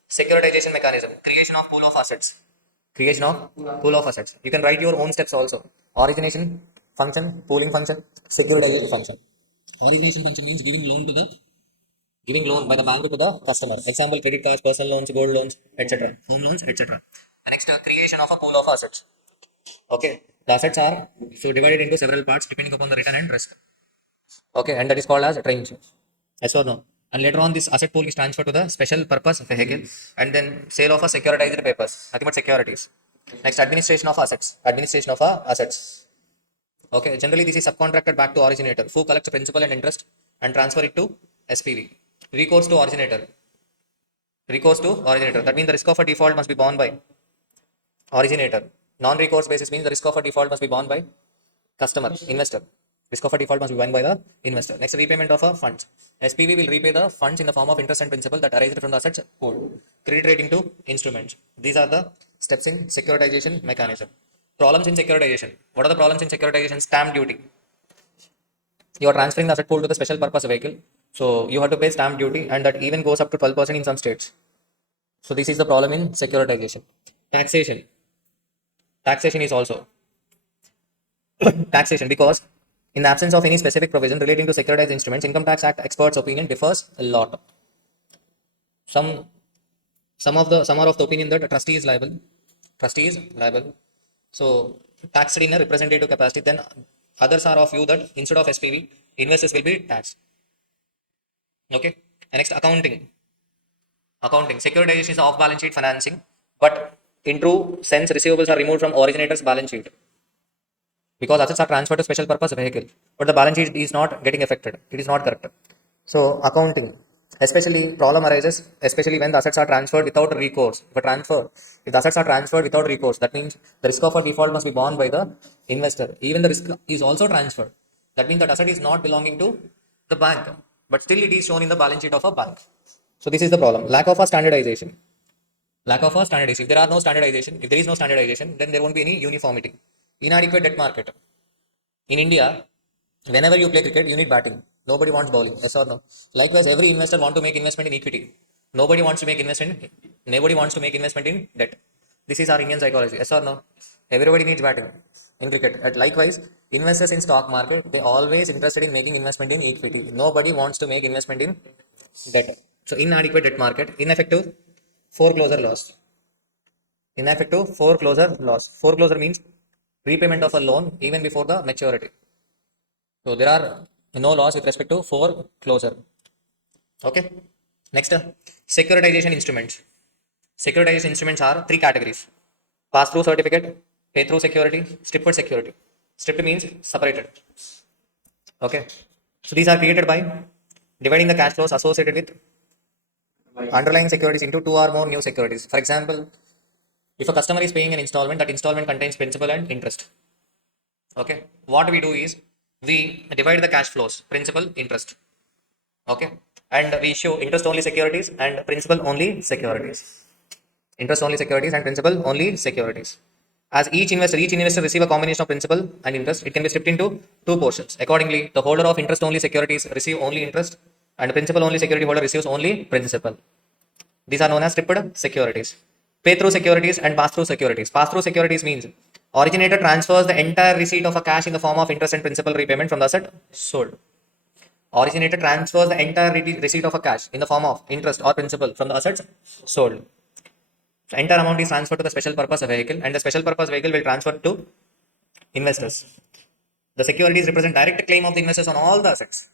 securitization mechanism. Creation of pool of assets. Creation of pool of assets. You can write your own steps also. Origination function, pooling function, securitization function. Origination function means giving loan by the bank to the customer. Example, credit cards, personal loans, gold loans, etc. Home loans, etc. Next, creation of a pool of assets. Okay. The assets are so divided into several parts depending upon the return and risk. Okay. And that is called as a range. Yes or no? And later on, this asset pool is transferred to the special purpose vehicle and then sale of a securitized papers, nothing but securities. Next, administration of assets. Administration of assets. Okay. Generally, this is subcontracted back to originator who collects the principal and interest and transfer it to SPV. Recourse to originator. Recourse to originator. That means the risk of a default must be borne by originator. Non-recourse basis means the risk of a default must be borne by customer, investor. Risk of a default must be borne by the investor. Next, repayment of a funds. SPV will repay the funds in the form of interest and principal that arise from the assets pool. Credit rating to instruments. These are the steps in securitization mechanism. Problems in securitization. What are the problems in securitization? Stamp duty. You are transferring the asset pool to the special purpose vehicle. So you have to pay stamp duty and that even goes up to 12% in some states. So this is the problem in securitization. Taxation. Taxation is also taxation because in the absence of any specific provision relating to securitized instruments, Income Tax Act experts' opinion differs a lot. Some are of the opinion that a trustee is liable. Trustee is liable. So taxed in a representative capacity. Then others are of view that instead of SPV, investors will be taxed. Okay. And next, accounting. Accounting. Securitization is off-balance sheet financing, but in true sense, receivables are removed from originator's balance sheet because assets are transferred to special purpose vehicle, but the balance sheet is not getting affected. It is not correct. So accounting, especially problem arises, especially when the assets are transferred without recourse. If the assets are transferred without recourse, that means the risk of a default must be borne by the investor. Even the risk is also transferred. That means that asset is not belonging to the bank, but still it is shown in the balance sheet of a bank. So this is the problem. Lack of a standardization. Lack of a standardization. If there is no standardization, then there won't be any uniformity. Inadequate debt market. In India, whenever you play cricket, you need batting. Nobody wants bowling. Yes or no? Likewise, every investor wants to make investment in equity. Nobody wants to make investment in debt. This is our Indian psychology. Yes or no? Everybody needs batting in cricket. And likewise, investors in stock market, they always interested in making investment in equity. Nobody wants to make investment in debt. So inadequate debt market, ineffective foreclosure loss. Ineffective foreclosure loss. Foreclosure means repayment of a loan even before the maturity. So there are no laws with respect to foreclosure. Okay. Next, securitization instruments. Securitization instruments are three categories: pass-through certificate, pay-through security, stripped security. Stripped means separated. Okay. So these are created by dividing the cash flows associated with underlying securities into two or more new securities. For example, If a customer is paying an installment, that installment contains principal and interest. Okay. What we do is we divide the cash flows, principal, interest. Okay. And we issue interest only securities and principal only securities. Interest only securities and principal only securities. As each investor receive a combination of principal and interest, it can be stripped into two portions. Accordingly, the holder of interest only securities receive only interest and principal only security holder receives only principal. These are known as stripped securities. Pay through securities and pass through securities. Pass through securities means originator transfers the entire receipt of a cash in the form of interest and principal repayment from the asset sold. Originator transfers the entire receipt of a cash in the form of interest or principal from the assets sold. So entire amount is transferred to the special purpose vehicle and the special purpose vehicle will transfer to investors. The securities represent direct claim of the investors on all the assets.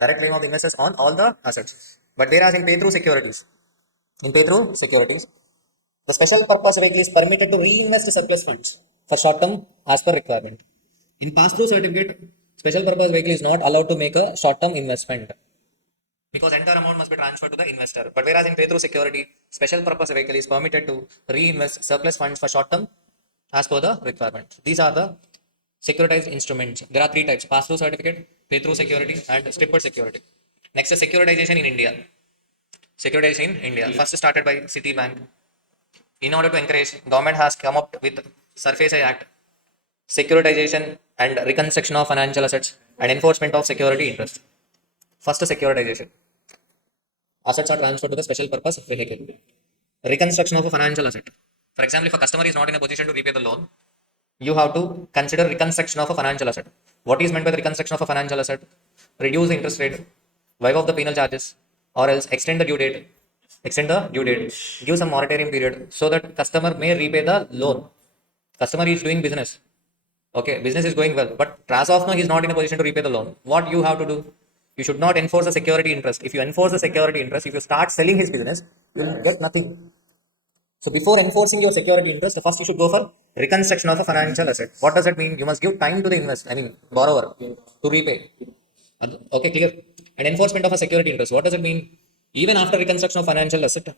Direct claim of the investors on all the assets. But whereas in pay through securities, the special purpose vehicle is permitted to reinvest surplus funds for short term as per requirement. In pass through certificate, special purpose vehicle is not allowed to make a short term investment because entire amount must be transferred to the investor. But whereas in pay through security, special purpose vehicle is permitted to reinvest surplus funds for short term as per the requirement. These are the securitized instruments. There are three types: pass through certificate, pay through security, and stripped security. Next is securitization in India. Securitization in India first started by Citibank. In order to encourage, government has come up with Surface Act, securitization and reconstruction of financial assets and enforcement of security interest. First, securitization. Assets are transferred to the special purpose vehicle. Reconstruction of a financial asset. For example, if a customer is not in a position to repay the loan, you have to consider reconstruction of a financial asset. What is meant by the reconstruction of a financial asset? Reduce the interest rate, waive off the penal charges, or else extend the due date. Give some moratorium period so that customer may repay the loan. Customer is doing business. Okay, business is going well, but as of now, he is not in a position to repay the loan. What you have to do? You should not enforce the security interest. If you enforce the security interest, if you start selling his business, you will get nothing. So before enforcing your security interest, first you should go for reconstruction of a financial asset. What does that mean? You must give time to the borrower to repay. Okay, clear. And enforcement of a security interest. What does it mean? Even after reconstruction of financial asset,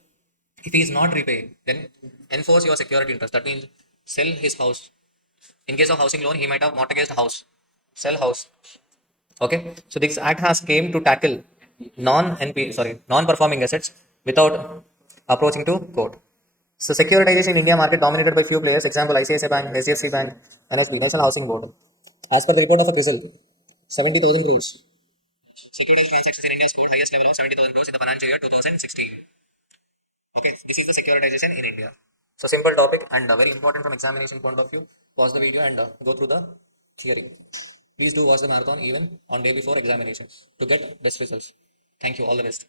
if he is not repaying, then enforce your security interest. That means sell his house. In case of housing loan, he might have mortgaged house. Sell house. Okay. So this act has came to tackle non-performing assets without approaching to court. So securitization in India market dominated by few players. Example: ICICI Bank, HDFC Bank, NSB, National Housing Board. As per the report of a CRISIL, 70,000 crores. Securitized transactions in India scored highest level of 70,000 crores in the financial year 2016. Okay, this is the securitization in India. So simple topic and very important from examination point of view. Pause the video and go through the theory. Please do watch the marathon even on day before examinations to get best results. Thank you. All the best.